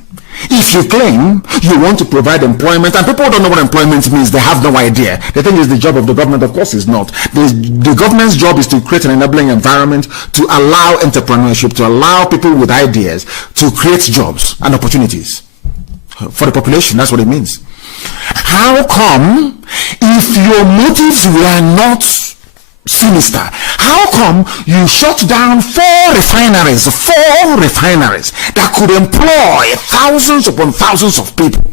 If you claim you want to provide employment, and people don't know what employment means, they have no idea. They think it's the job of the government. Of course it's not. The government's job is to create an enabling environment to allow entrepreneurship, to allow people with ideas to create jobs and opportunities for the population. That's what it means. How come, if your motives were not sinister, how come you shut down four refineries that could employ thousands upon thousands of people?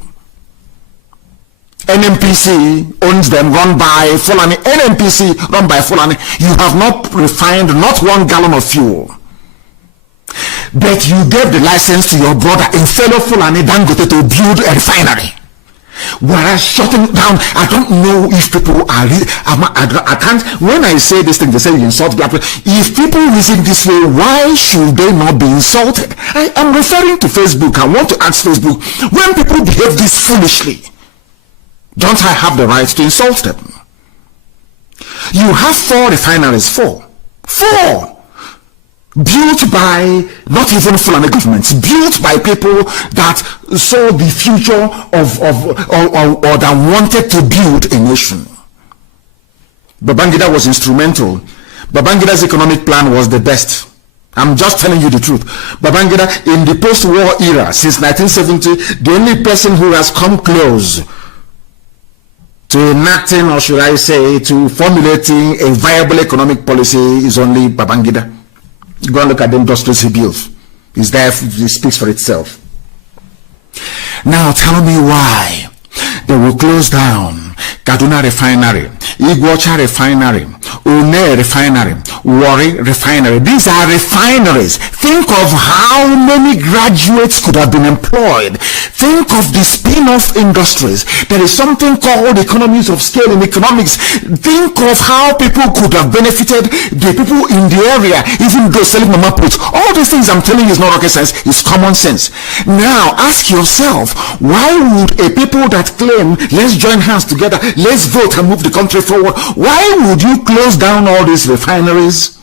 NNPC owns them, run by Fulani. NNPC run by Fulani. You have not refined not 1 gallon of fuel, but you gave the license to your brother in fellow Fulani Dangote to build a refinery. Whereas shutting down, I don't know if people are, I can't, when I say this thing, they say you insult Biafra. If people reason this way, why should they not be insulted? I am referring to Facebook. I want to ask Facebook, when people behave this foolishly, don't I have the right to insult them? You have 4 refineries, 4. Built by not even Fulani governments, built by people that saw the future or that wanted to build a nation. Babangida was instrumental. Babangida's economic plan was the best. I'm just telling you the truth. Babangida, in the post-war era, since 1970, the only person who has come close to enacting, or should I say, to formulating a viable economic policy is only Babangida. Go and look at the industries he built. It's there, it speaks for itself. Now tell me why they will close down Kaduna Refinery, Iguacha Refinery, Une Refinery, Warri Refinery. These are refineries. Think of how many graduates could have been employed. Think of the speed spin-off industries. There is something called economies of scale in economics. Think of how people could have benefited the people in the area, even though selling mama puts. All these things I'm telling you is not rocket science, it's common sense. Now ask yourself, why would a people that claim let's join hands together, let's vote and move the country forward, why would you close down all these refineries?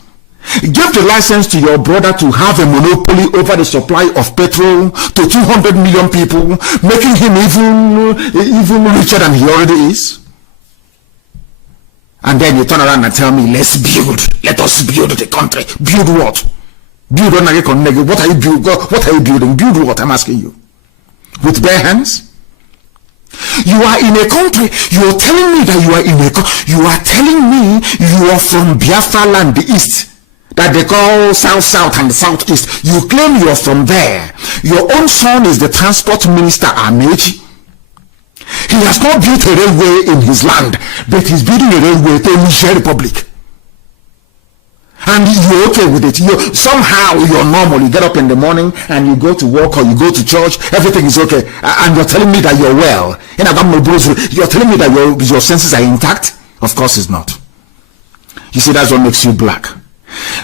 Give the license to your brother to have a monopoly over the supply of petrol to 200 million people, making him even richer than he already is. And then you turn around and tell me, let's build. Let us build the country. Build what? Build what are you building? Build what? I'm asking you. With bare hands? You are in a country. You are telling me that you are in a country. You are telling me you are from Biafra land, the east, that they call South and the Southeast. You claim you are from there. Your own son is the transport minister, Amechi. He has not built a railway in his land, but he's building a railway to Niger Republic. And you're okay with it. Somehow you're normal. You get up in the morning and you go to work or you go to church. Everything is okay. And you're telling me that you're well. You're telling me that your senses are intact? Of course it's not. You see, that's what makes you black.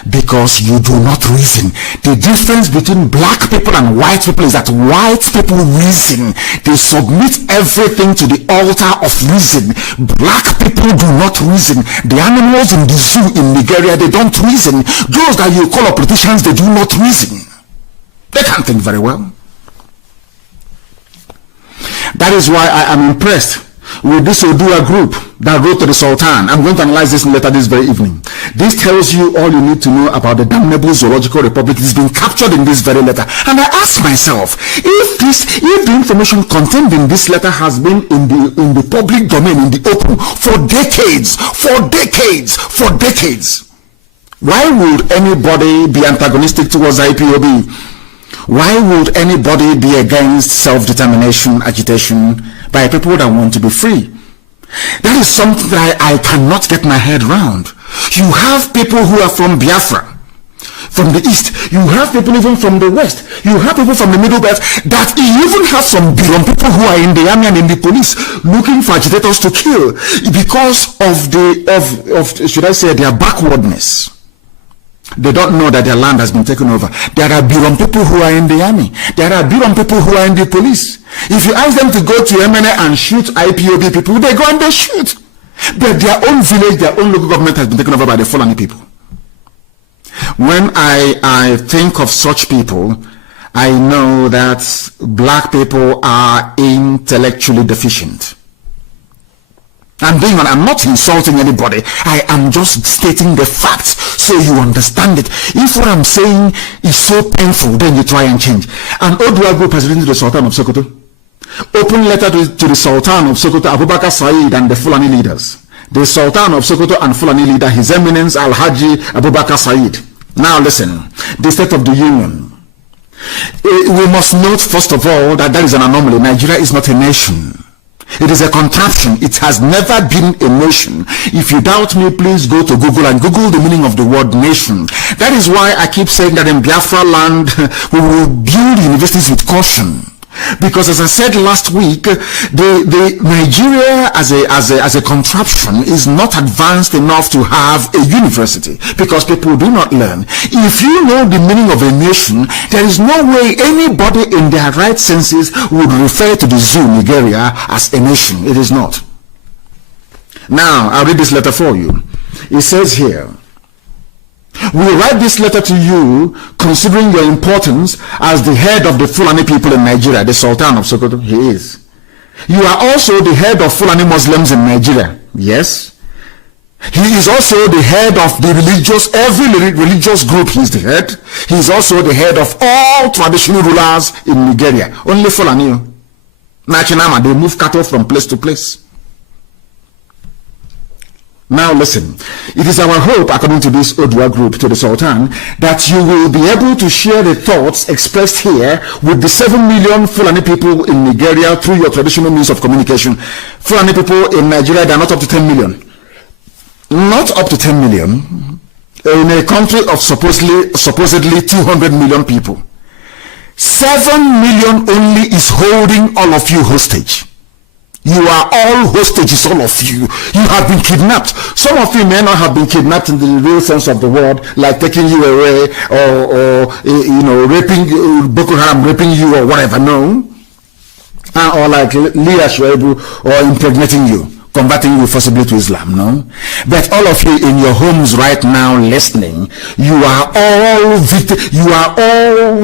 Because you do not reason. The difference between black people and white people is that white people reason. They submit everything to the altar of reason. Black people do not reason. The animals in the zoo in Nigeria, they don't reason. Those that you call politicians, they do not reason. They can't think very well. That is why I am impressed with this Odua group that wrote to the Sultan. I'm going to analyze this letter this very evening. This tells you all you need to know about the damnable zoological republic. It's been captured in this very letter. And I ask myself, if the information contained in this letter has been in the public domain, in the open, for decades, why would anybody be antagonistic towards IPOB? Why would anybody be against self-determination agitation by people that want to be free? That is something that I cannot get my head around. You have people who are from Biafra, from the east. You have people even from the west. You have people from the middle belt. That you even have some Biron people who are in the army and in the police looking for agitators to kill because of should I say, their backwardness. They don't know that their land has been taken over. There are Biron people who are in the army. There are Biron people who are in the police. If you ask them to go to MNA and shoot IPOB people, they go and they shoot. But their own village, their own local government has been taken over by the Fulani people. When I think of such people, I know that black people are intellectually deficient. I'm not insulting anybody. I am just stating the facts so you understand it. If what I'm saying is so painful, then you try and change. An Odua group has written to the Sultan of Sokoto. Open letter to the Sultan of Sokoto, Abubakar Said, and the Fulani leaders. The Sultan of Sokoto and Fulani leader, His Eminence Al-Haji Abubakar Said. Now listen, the State of the Union. We must note first of all that there is an anomaly. Nigeria is not a nation. It is a contraption. It has never been a nation. If you doubt me, please go to Google and Google the meaning of the word nation. That is why I keep saying that in Biafra land, we will build universities with caution. Because as I said last week, the Nigeria as a contraption is not advanced enough to have a university because people do not learn. If you know the meaning of a nation, there is no way anybody in their right senses would refer to the zoo Nigeria as a nation. It is not. Now, I'll read this letter for you. It says here, we write this letter to you considering your importance as the head of the Fulani people in Nigeria, the Sultan of Sokoto. He is. You are also the head of Fulani Muslims in Nigeria. Yes. He is also the head of the every religious group. He is the head. He is also the head of all traditional rulers in Nigeria. Only Fulani. Nachinama, they move cattle from place to place. Now listen, it is our hope, according to this Odua group, to the Sultan, that you will be able to share the thoughts expressed here with the 7 million Fulani people in Nigeria through your traditional means of communication. Fulani people in Nigeria, they are not up to 10 million. Not up to 10 million in a country of supposedly 200 million people. 7 million only is holding all of you hostage. You are all hostages, all of you. You have been kidnapped. Some of you may not have been kidnapped in the real sense of the word, like taking you away or raping, Boko Haram raping you or whatever, no. Or like Leah Shoaibu, or impregnating you, converting you forcibly to Islam, no. But all of you in your homes right now listening, you are all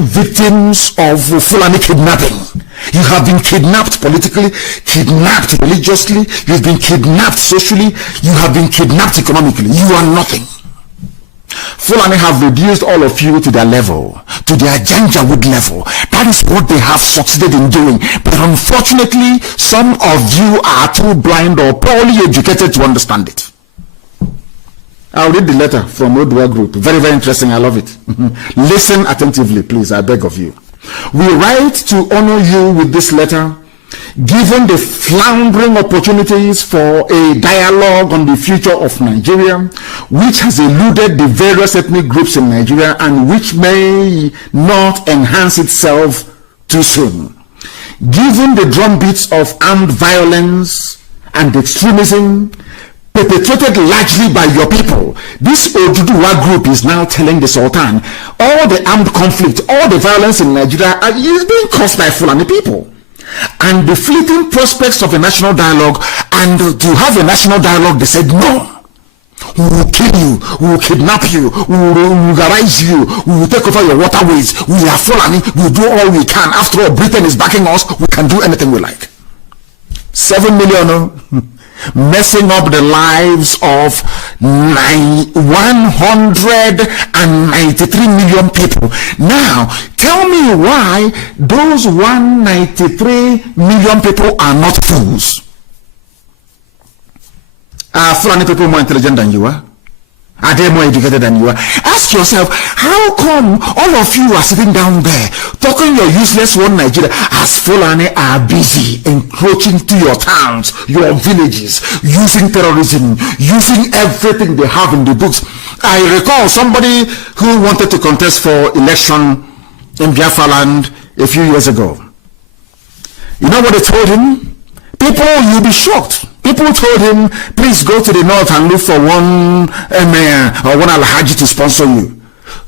victims of Fulani kidnapping. You have been kidnapped politically, kidnapped religiously, you've been kidnapped socially, you have been kidnapped economically. You are nothing. Fulani have reduced all of you to their level, to their Janjaweed level. That is what they have succeeded in doing. But unfortunately, some of you are too blind or poorly educated to understand it. I'll read the letter from Odua Group. Very, very interesting. I love it. Listen attentively, please. I beg of you. We write to honor you with this letter, given the floundering opportunities for a dialogue on the future of Nigeria, which has eluded the various ethnic groups in Nigeria and which may not enhance itself too soon. Given the drumbeats of armed violence and extremism perpetrated largely by your people, this Oduduwa group is now telling the Sultan all the armed conflict, all the violence in Nigeria is being caused by Fulani people. And the fleeting prospects of a national dialogue, and to have a national dialogue, they said no. We will kill you, we will kidnap you, we will vulgarize you, we will take over your waterways, we are Fulani, we will do all we can. After all, Britain is backing us, we can do anything we like. 7 million messing up the lives of 193 million people. Now, tell me why those 193 million people are not fools. Are Fulani people more intelligent than you are? Are they more educated than you are? Ask yourself, how come all of you are sitting down there talking your useless one Nigeria as Fulani are busy encroaching to your towns, your villages, using terrorism, using everything they have in the books? I recall somebody who wanted to contest for election in Biafra land a few years ago. You know what they told him? People, you'll be shocked. People told him, please go to the north and look for one mayor or one alhaji to sponsor you.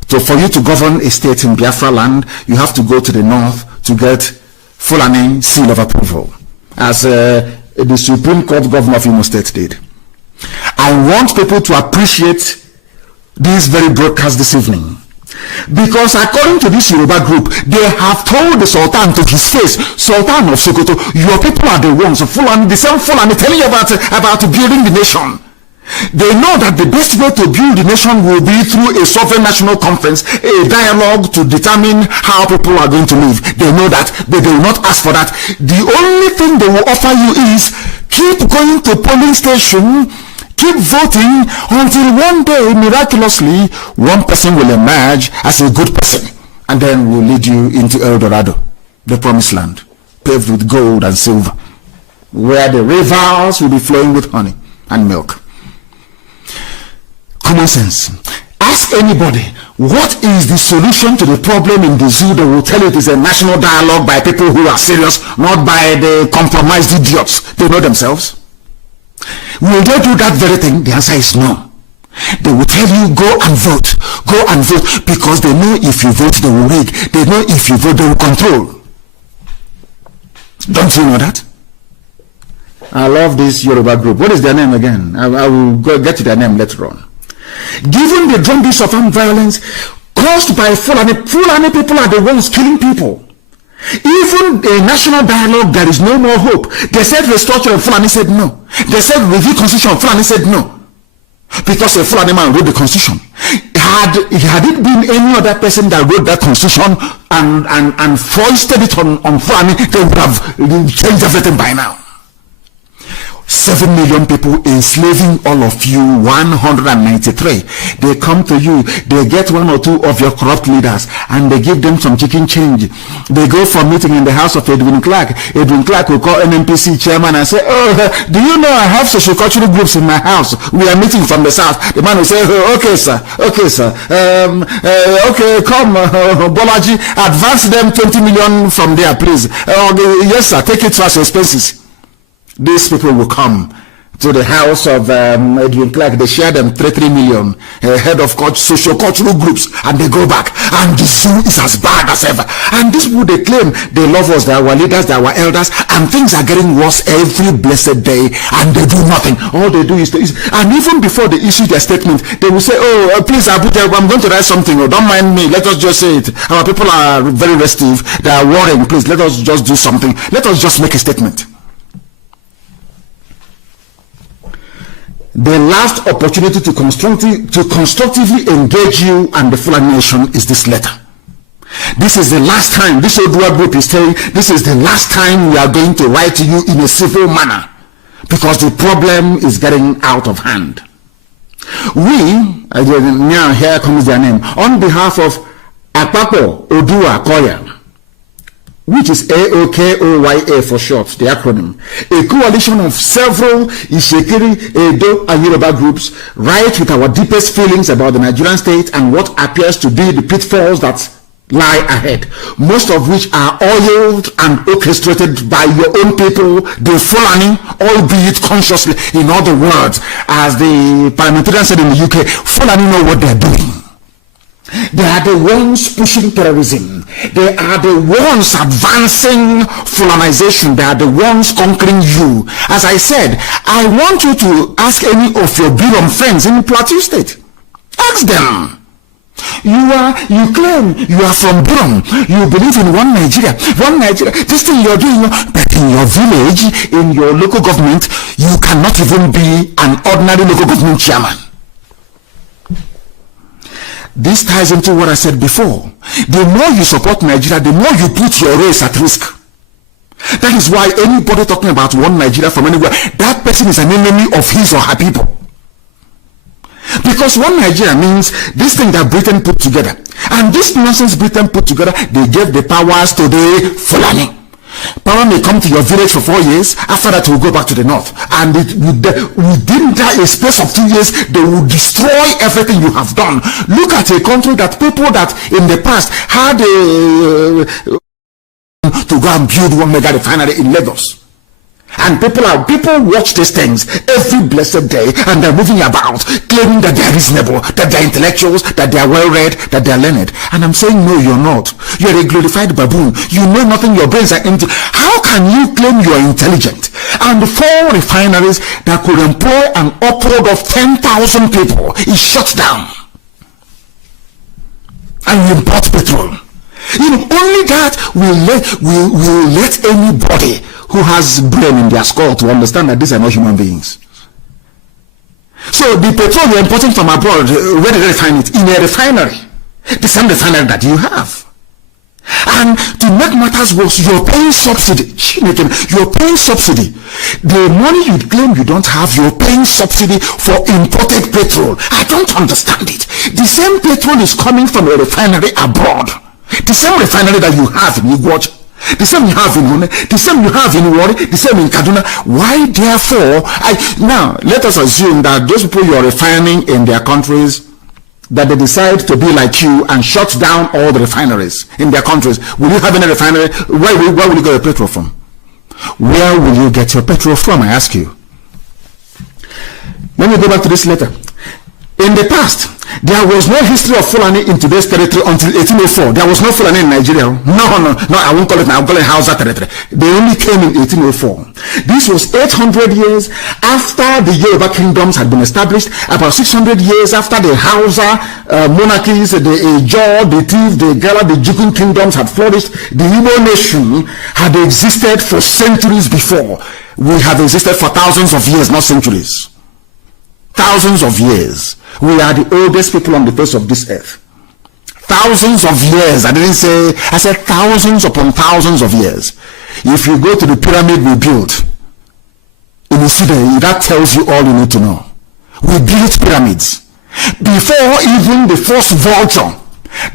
So for you to govern a state in Biafra land, you have to go to the north to get Fulani seal of approval, as the Supreme Court governor of Imo State did. I want people to appreciate this very broadcast this evening. Because according to this Yoruba group, they have told the Sultan to his face, Sultan of Sokoto, your people are the ones of Fulani, the same Fulani telling you about building the nation. They know that the best way to build the nation will be through a sovereign national conference, a dialogue to determine how people are going to live. They know that, but they will not ask for that. The only thing they will offer you is keep going to polling station, keep voting until one day, miraculously, one person will emerge as a good person, and then will lead you into El Dorado, the promised land, paved with gold and silver, where the rivers will be flowing with honey and milk. Common sense. Ask anybody, what is the solution to the problem in the zoo? They will tell you it is a national dialogue by people who are serious, not by the compromised idiots. They know themselves. Will they do that very thing? The answer is no. They will tell you, go and vote, because they know if you vote, they will rig. They know if you vote, they will control. Don't you know that? I love this Yoruba group. What is their name again? I will get to their name later on. Given the drumbeats of armed violence caused by Fulani people are the ones killing people. Even a national dialogue, there is no more hope. They said restructure, Fulani said no. They said review constitution, Fulani said no. Because a Fulani man wrote the constitution. Had it been any other person that wrote that constitution and foisted it on Fulani, they would have changed everything by now. 7 million people, enslaving all of you 193. They come to you, they get one or two of your corrupt leaders, and they give them some chicken change. They go for a meeting in the house of Edwin Clark. Edwin Clark will call NNPC chairman and say, oh, do you know I have social cultural groups in my house? We are meeting from the south. The man will say, oh, okay sir, okay, come, Bolaji, advance them 20 million from there, please. Yes sir, take it as expenses. These people will come to the house of Edwin Clark. They share them 3 million, head of social cultural groups, and they go back, and the zoo is as bad as ever. And these people, they claim they love us, they are our leaders, they are our elders, and things are getting worse every blessed day, and they do nothing. All they do is and even before they issue their statement, they will say, oh, please Abuja, I'm going to write something, oh, don't mind me, let us just say it. Our people are very restive, they are worrying, please let us just do something, let us just make a statement. The last opportunity to constructively engage you and the Fulani nation is this letter. This is the last time, this Odua group is saying, this is the last time we are going to write to you in a civil manner, because the problem is getting out of hand. We, now here comes their name, on behalf of Akpapo Odua Koya, which is AOKOYA for short, the acronym, a coalition of several Ishekiri, Edo, and Yoruba groups, write with our deepest feelings about the Nigerian state and what appears to be the pitfalls that lie ahead, most of which are oiled and orchestrated by your own people, the Fulani, albeit consciously. In other words, as the parliamentarian said in the UK, Fulani know what they're doing. They are the ones pushing terrorism. They are the ones advancing Fulanization. They are the ones conquering you. As I said, I want you to ask any of your Birom friends in Plateau State. Ask them. You claim you are from Birom. You believe in one Nigeria. This thing you're doing, but in your village, in your local government, you cannot even be an ordinary local government chairman. This ties into what I said before. The more you support Nigeria, the more you put your race at risk. That is why anybody talking about one Nigeria from anywhere, that person is an enemy of his or her people. Because one Nigeria means this thing that Britain put together. And this nonsense Britain put together, they gave the powers to the Fulani. Power may come to your village for 4 years. After that, will go back to the north, and within a space of 2 years, they will destroy everything you have done. Look at a country that people that in the past had to go and build one mega refinery in Lagos. And people watch these things every blessed day, and they're moving about claiming that they're reasonable, that they're intellectuals, that they're well read, that they're learned. And I'm saying, no, you're not. You're a glorified baboon. You know nothing. Your brains are empty. How can you claim you're intelligent? And 4 refineries that could employ an upward of 10,000 people is shut down. And you import petrol. Only that will let anybody who has brain in their skull to understand that these are not human beings. So the petrol you're importing from abroad, where do they refine it? In a refinery. The same refinery that you have. And to make matters worse, you're paying subsidy. You're paying subsidy. The money you claim you don't have, you're paying subsidy for imported petrol. I don't understand it. The same petrol is coming from a refinery abroad. The same refinery that you have in Igwaj, the same you have in Hone, the same you have in Wari, the same in Kaduna. Why therefore, now let us assume that those people you are refining in their countries, that they decide to be like you and shut down all the refineries in their countries. Will you have any refinery? Where will you get your petrol from? Where will you get your petrol from, I ask you? Let me go back to this letter. In the past, there was no history of Fulani in today's territory until 1804. There was no Fulani in Nigeria. No, I won't call it now. I'll call it Hausa territory. They only came in 1804. This was 800 years after the Yoruba kingdoms had been established, about 600 years after the Hausa monarchies, the Ejo, the Tiv, the Gala, the Jukun kingdoms had flourished. The Igbo nation had existed for centuries before. We have existed for thousands of years, not centuries. Thousands of years. We are the oldest people on the face of this earth. Thousands of years. I said thousands upon thousands of years. If you go to the pyramid we built in Iside, that tells you all you need to know. We built pyramids. Before even the first vulture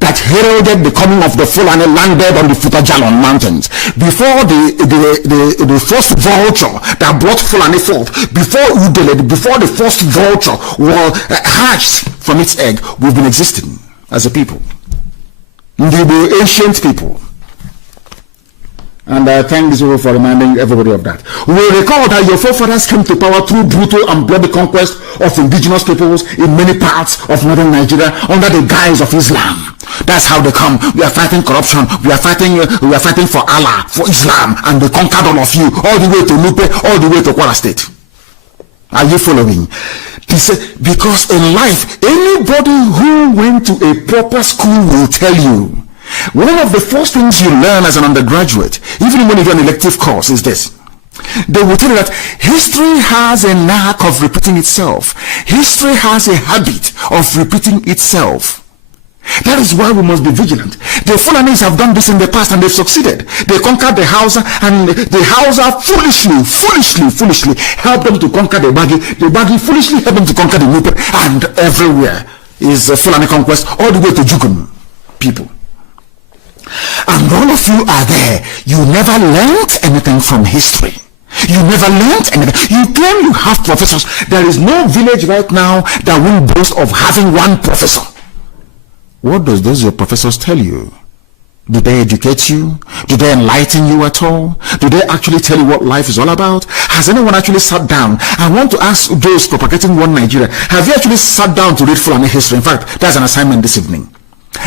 that heralded the coming of the Fulani landed on the Futajalon mountains, before the first vulture that brought Fulani forth, before the first vulture was hatched from its egg, we've been existing as a people. They were ancient people. And I thank this people for reminding everybody of that. We recall that your forefathers came to power through brutal and bloody conquest of indigenous peoples in many parts of northern Nigeria under the guise of Islam. That's how they come. We are fighting corruption. We are fighting for Allah, for Islam, and they conquered all of you, all the way to Lupe, all the way to Kwara State. Are you following? Because in life, anybody who went to a proper school will tell you, one of the first things you learn as an undergraduate, even when you do an elective course, is this. They will tell you that history has a knack of repeating itself. History has a habit of repeating itself. That is why we must be vigilant. The Fulanis have done this in the past and they've succeeded. They conquered the Hausa, and the Hausa foolishly helped them to conquer the Bagi. The Bagi foolishly helped them to conquer the Nupe, and everywhere is Fulani conquest, all the way to Jukun people. And all of you are there. You never learned anything from history. You never learned anything. You claim you have professors. There is no village right now that will boast of having one professor. What does those your professors tell you? Do they educate you? Do they enlighten you at all? Do they actually tell you what life is all about? Has anyone actually sat down? I want to ask those propagating one Nigeria, have you actually sat down to read Fulani history? In fact, that's an assignment this evening.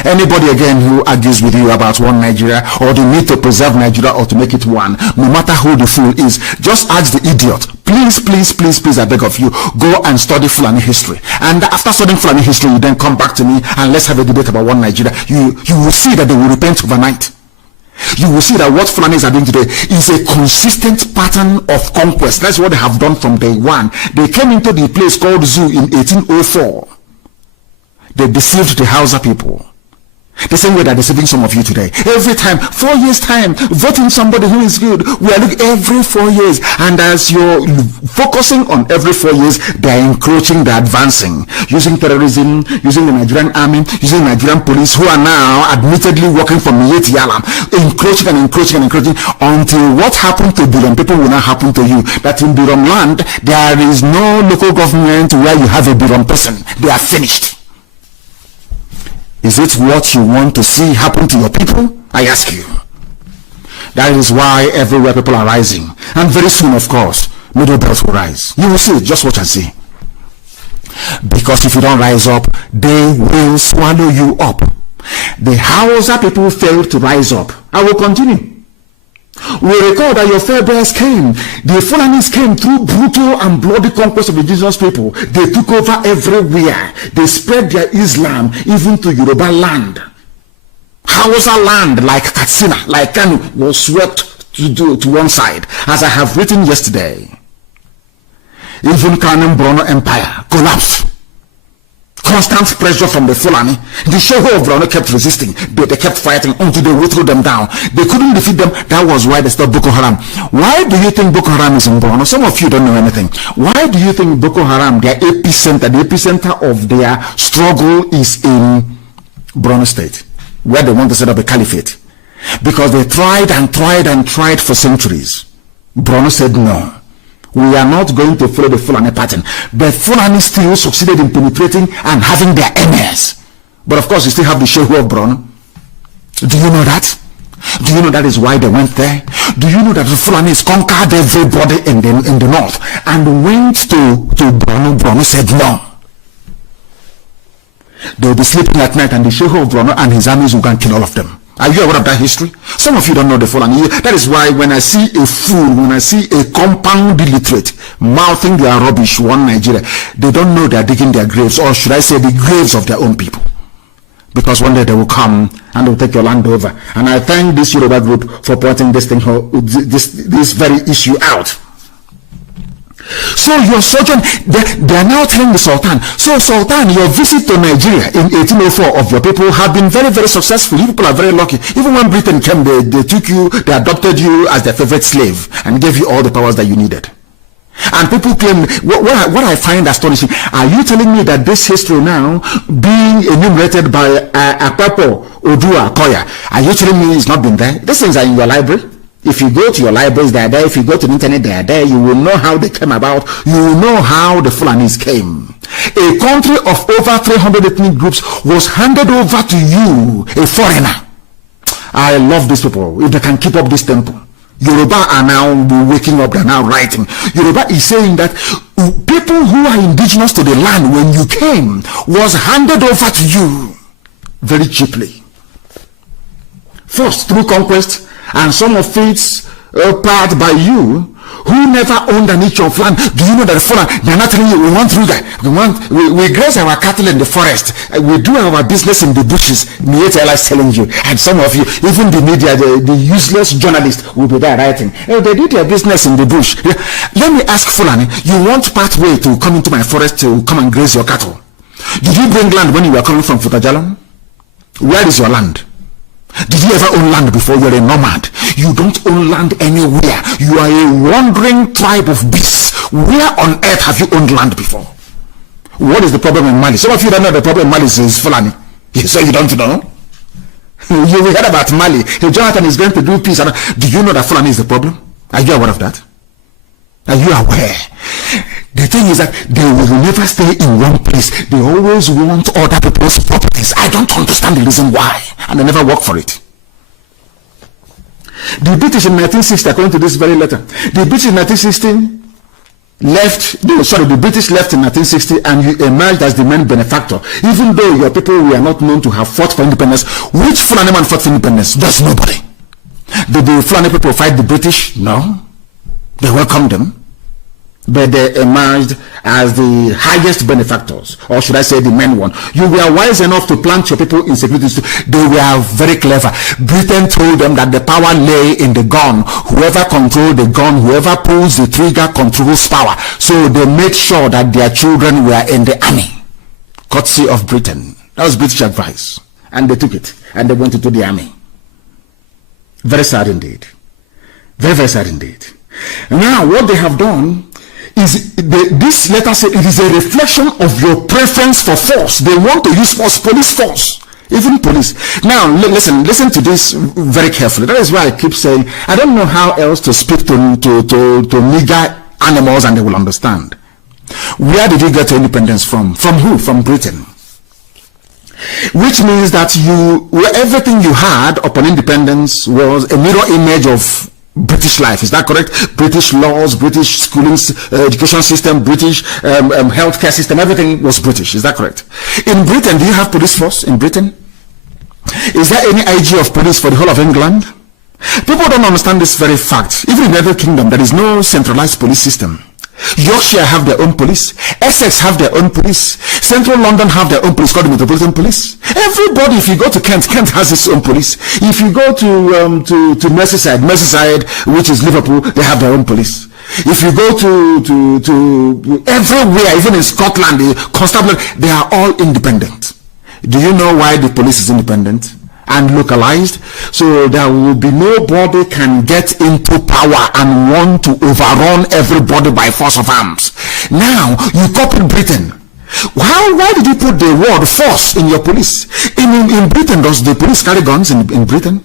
Anybody again who argues with you about one Nigeria, or the need to preserve Nigeria or to make it one, no matter who the fool is, just ask the idiot. Please, I beg of you, go and study Fulani history. And after studying Fulani history, you then come back to me and let's have a debate about one Nigeria. You will see that they will repent overnight. You will see that what Fulanis are doing today is a consistent pattern of conquest. That's what they have done from day one. They came into the place called Zoo in 1804. They deceived the Hausa people. The same way they're deceiving some of you today. Every time, 4 years time, voting somebody who is good. We are looking every 4 years. And as you're focusing on every 4 years, they're encroaching, they're advancing. Using terrorism, using the Nigerian army, using the Nigerian police, who are now admittedly working for Mieti Yalam. Encroaching until what happened to Birom people will not happen to you. That in Birom land, there is no local government where you have a Birom person. They are finished. Is it what you want to see happen to your people? I ask you. That is why everywhere people are rising. And very soon, of course, middle belt will rise. You will see it. Just watch and see. Because if you don't rise up, they will swallow you up. The Hausa people failed to rise up. I will continue. We recall that your forebears came. The Fulanis came through brutal and bloody conquest of the indigenous people. They took over everywhere. They spread their Islam even to Yoruba land. Hausa land like Katsina, like Kanu, was swept to one side. As I have written yesterday, even Kanem Brono Empire collapsed. Constant pressure from the Fulani. The Shehu of Brono kept resisting. They kept fighting until they threw them down. They couldn't defeat them. That was why they stopped Boko Haram. Why do you think Boko Haram is in Brono? Some of you don't know anything. Why do you think Boko Haram, their epicenter, the epicenter of their struggle is in Brono State, where they want to set up a caliphate? Because they tried for centuries. Brono said no. We are not going to follow the Fulani pattern. But Fulani still succeeded in penetrating and having their emirs. But of course, you still have the Shehu of Brono. Do you know that? Do you know that is why they went there? Do you know that the Fulanis conquered everybody in the north and went to Brono? Brono said no. They'll be sleeping at night and the Shehu of Brono and his armies will go and kill all of them. Are you aware of that history? Some of you don't know the Fulani. That is why when I see a fool, when I see a compound illiterate mouthing their rubbish, one Nigeria, they don't know they are digging their graves, or should I say the graves of their own people. Because one day they will come and they will take your land over. And I thank this Yoruba group for pointing this very issue out. So your sojourn, they are now telling the Sultan, so Sultan, your visit to Nigeria in 1804 of your people have been very, very successful. You people are very lucky. Even when Britain came, they took you, they adopted you as their favorite slave and gave you all the powers that you needed. And people claim, what I find astonishing, are you telling me that this history now, being enumerated by Akwapo Odua Koya, are you telling me it's not been there? These things are in your library. If you go to your libraries, they are there. If you go to the internet, they are there. You will know how they came about. You will know how the Fulanis came. A country of over 300 ethnic groups was handed over to you, a foreigner. I love these people. If they can keep up this tempo. Yoruba are now waking up, they're now writing. Yoruba is saying that people who are indigenous to the land when you came was handed over to you very cheaply. First through conquest, and some of it's part by you who never owned an inch of land. Do you know that the Fulani, they're not telling you, we want through that. We graze our cattle in the forest. We do our business in the bushes. Mietela is telling you. And some of you, even the media, the useless journalists will be there writing. They do their business in the bush. Let me ask Fulani, you want pathway to come into my forest to come and graze your cattle? Did you bring land when you were coming from Futajalam? Where is your land? Did you ever own land before? You're a nomad. You don't own land anywhere. You are a wandering tribe of beasts. Where on earth have you owned land before? What is the problem in Mali? Some of you don't know the problem in Mali is Fulani. So you don't know? You heard about Mali. Jonathan is going to do peace. Do you know that Fulani is the problem? Are you aware of that? Are you aware? The thing is that they will never stay in one place. They always want other people's properties. I don't understand the reason why. And they never work for it. The British in 1960, according to this very letter, the British in 1916 the British left in 1960 and you emerged as the main benefactor. Even though your people were not known to have fought for independence, which Fulani man fought for independence? There's nobody. Did the Fulani people fight the British? No. They welcomed them. But they emerged as the highest benefactors, or should I say the main one. You were wise enough to plant your people in security. They were very clever. Britain told them that the power lay in the gun. Whoever controls the gun, whoever pulls the trigger controls power. So they made sure that their children were in the army. Courtesy of Britain. That was British advice. And they took it. And they went into the army. Very sad indeed. Very, very sad indeed. Now, what they have done is this letter said it is a reflection of your preference for force. They want to use force, police force, even police. Now listen to this very carefully. That is why I keep saying I don't know how else to speak to meager animals and they will understand. Where did you get your independence from? From who? From Britain. Which means that everything you had upon independence was a mirror image of British life. Is that correct? British laws, British schooling, education system, British healthcare system, everything was British. Is that correct? In Britain, do you have police force in Britain? Is there any IG of police for the whole of England? People don't understand this very fact. Even in the United Kingdom, there is no centralized police system. Yorkshire have their own police. Essex have their own police. Central London have their own police called the Metropolitan Police. Everybody, if you go to Kent has its own police. If you go to Merseyside, which is Liverpool, they have their own police. If you go to everywhere, even in Scotland, the constabulary, they are all independent. Do you know why the police is independent and localized? So there will be nobody can get into power and want to overrun everybody by force of arms. Now you copied Britain. Why did you put the word force in your police? In Britain, does the police carry guns in Britain?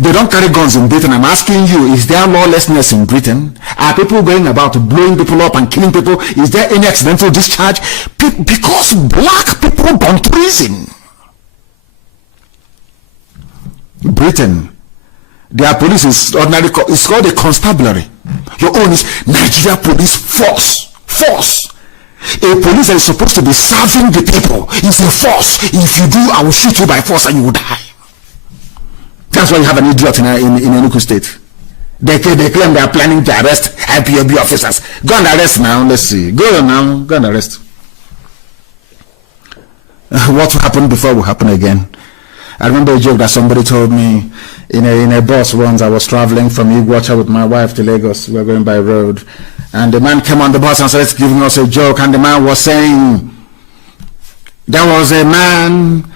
They don't carry guns in Britain. I'm asking you, is there lawlessness in Britain? Are people going about blowing people up and killing people? Is there any accidental discharge? Because black people gone to prison. Britain, their police is ordinary. It's called a constabulary. Your own is Nigeria Police Force. A police that is supposed to be serving the people is a force. If you do, I will shoot you by force and you will die. That's why you have an idiot in Enugu State. They claim they are planning to arrest IPOB officers. Go and arrest now. Let's see. Go and arrest. What happened before will happen again. I remember a joke that somebody told me in a bus once. I was traveling from Iguacha with my wife to Lagos. We were going by road. And the man came on the bus and started giving us a joke. And the man was saying, there was a man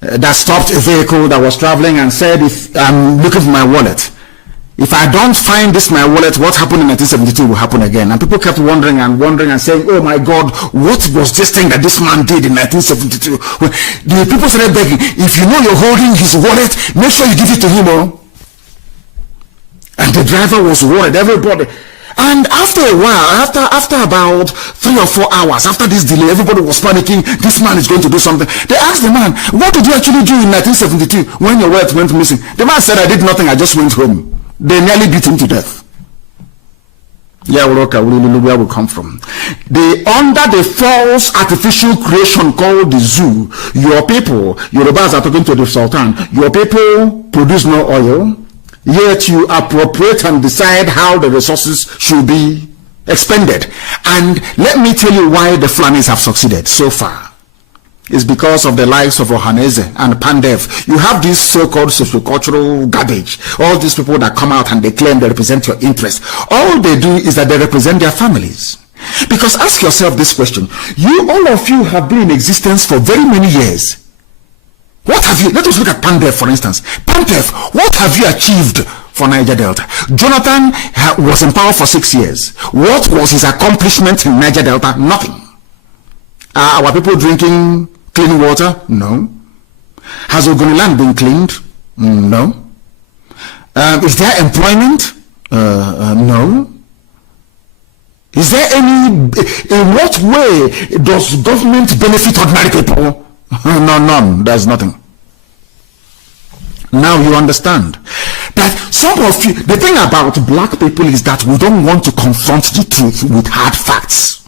that stopped a vehicle that was traveling and said, I'm looking for my wallet. If I don't find this my wallet, what happened in 1972 will happen again. And people kept wondering and saying, oh my God, what was this thing that this man did in 1972? The people started begging, if you know you're holding his wallet, make sure you give it to him. Oh. And the driver was worried, everybody. And after a while, after about 3 or 4 hours, after this delay, everybody was panicking, this man is going to do something. They asked the man, what did you actually do in 1972 when your wallet went missing? The man said, I did nothing, I just went home. They nearly beat him to death. Yeah, where we come from. Under the false artificial creation called the zoo, your people, Yorubas are talking to the Sultan, your people produce no oil, yet you appropriate and decide how the resources should be expended. And let me tell you why the Fulanis have succeeded so far. It's because of the likes of Ohaneze and Pandev. You have this so-called sociocultural garbage. All these people that come out and they claim they represent your interest. All they do is that they represent their families. Because ask yourself this question. All of you have been in existence for very many years. What have you, let us look at Pandev for instance. Pandev, what have you achieved for Niger Delta? Jonathan was in power for 6 years. What was his accomplishment in Niger Delta? Nothing. Are our people drinking clean water? No. Has Ogoniland been cleaned? No. Is there employment? No. Is there any, in what way does government benefit ordinary people? No, none. There's nothing. Now you understand that some of you, the thing about black people is that we don't want to confront the truth with hard facts.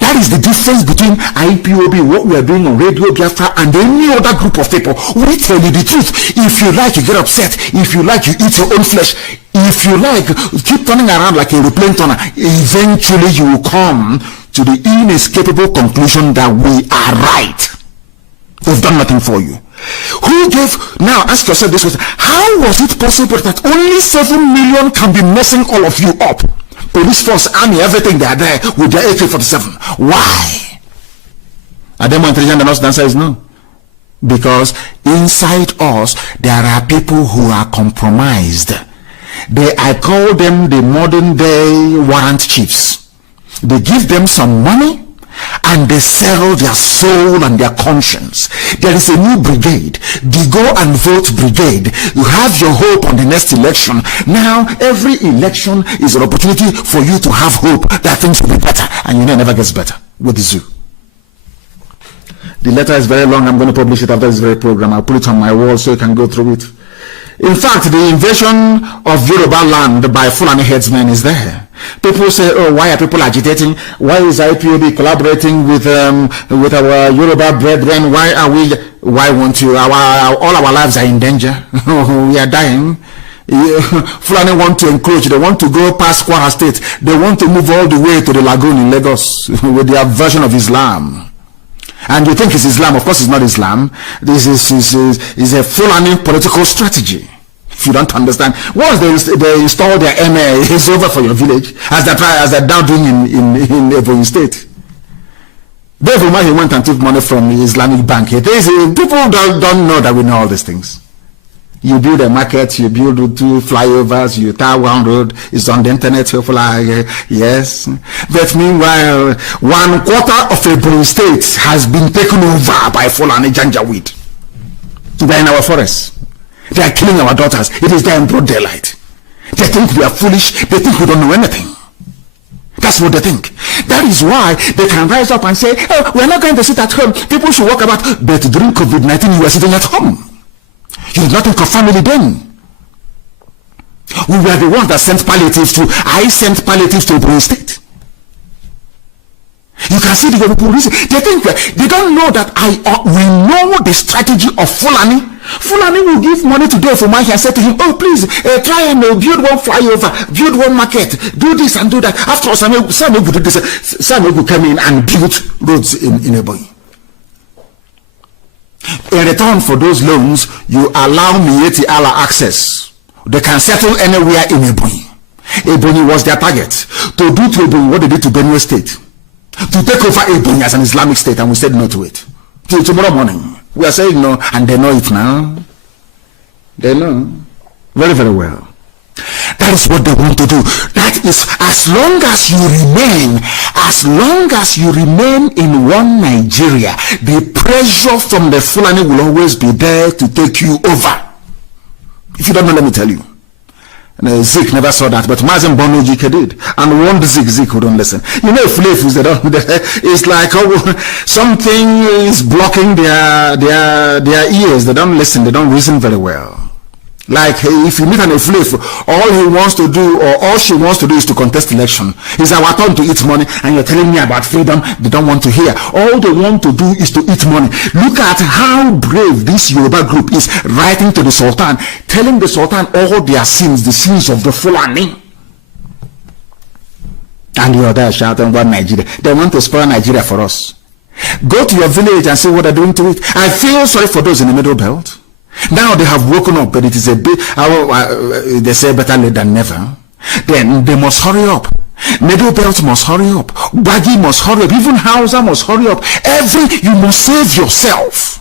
That is the difference between IPOB, what we are doing on Radio Biafra, and any other group of people. We tell you the truth. If you like, you get upset. If you like, you eat your own flesh. If you like, keep turning around like a aeroplane turner. Eventually, you will come to the inescapable conclusion that we are right. We've done nothing for you. Who gave? Now ask yourself this question: how was it possible that only 7 million can be messing all of you up? Police force, army, everything, they are there with their AK-47. Why? Are they more intelligent than us? The answer is no. Because inside us, there are people who are compromised. I call them the modern day warrant chiefs. They give them some money and they sell their soul and their conscience. There is a new brigade, the Go and Vote Brigade. You have your hope on the next election. Now every election is an opportunity for you to have hope that things will be better, and you know it never gets better with the zoo. The letter is very long. I'm going to publish it after this very program. I'll put it on my wall so you can go through it. In fact, the invasion of Yoruba land by Fulani headsmen is there. People say, oh, why are people agitating? Why is IPOB collaborating with our Yoruba brethren? Why won't you? All our lives are in danger. We are dying. Fulani want to encroach. They want to go past Kwara State. They want to move all the way to the lagoon in Lagos with their version of Islam. And you think it's Islam? Of course it's not Islam. This is a Fulani political strategy. If you don't understand, once they install their MA, it's over for your village, as they're now doing in Ebonyi State. Dave Umahi went and took money from the Islamic Bank. People don't know that we know all these things. You build a market, you build 2 flyovers, you tar 1 road, it's on the internet, people are, yes. But meanwhile, 1/4 of Ebonyi State has been taken over by Fulani Janjaweed. They're in our forests. They are killing our daughters. It is there in broad daylight. They think we are foolish. They think we don't know anything. That's what they think. That is why they can rise up and say, oh, we're not going to sit at home. People should walk about. But during COVID-19, you were sitting at home. You did not think of family then. We were the ones that sent palliatives to. I sent palliatives to Ebonyi State. You can see the people reason. They think they don't know that we know the strategy of Fulani. Fulani will give money today for my and say to him, oh please try and build 1 flyover, build 1 market, do this and do that. After all, Samuel do this. Samuel will come in and build roads in Ebonyi. In return for those loans, you allow Mieti Allah access. They can settle anywhere in Ebonyi. Ebonyi was their target. To do to Ebonyi what they did to Benue State. To take over Ebonyi as an Islamic state, and we said no to it. Till tomorrow morning, we are saying no, and they know it now. They know very, very well. That is what they want to do. That is, as long as you remain in one Nigeria, the pressure from the Fulani will always be there to take you over. If you don't know, let me tell you. Zik never saw that, but Mazen Bono Jike did, and warned Zik who don't listen. You know, Flavus, it's like something is blocking their ears. They don't listen. They don't reason very well. Like if you meet an Iflef, all he wants to do or all she wants to do is to contest election. It's our turn to eat money, and you're telling me about freedom. They don't want to hear. All they want to do is to eat money. Look at how brave this Yoruba group is, writing to the Sultan, telling the Sultan all their sins, the sins of the Fulani. And you're there shouting about Nigeria. They want to spoil Nigeria for us. Go to your village and see what they're doing to it. I feel sorry for those in the Middle Belt. Now they have woken up, but it is a bit, they say better late than never. Then they must hurry up. Middle Belt must hurry up. Bagi must hurry up. Even Hausa must hurry up. You must save yourself.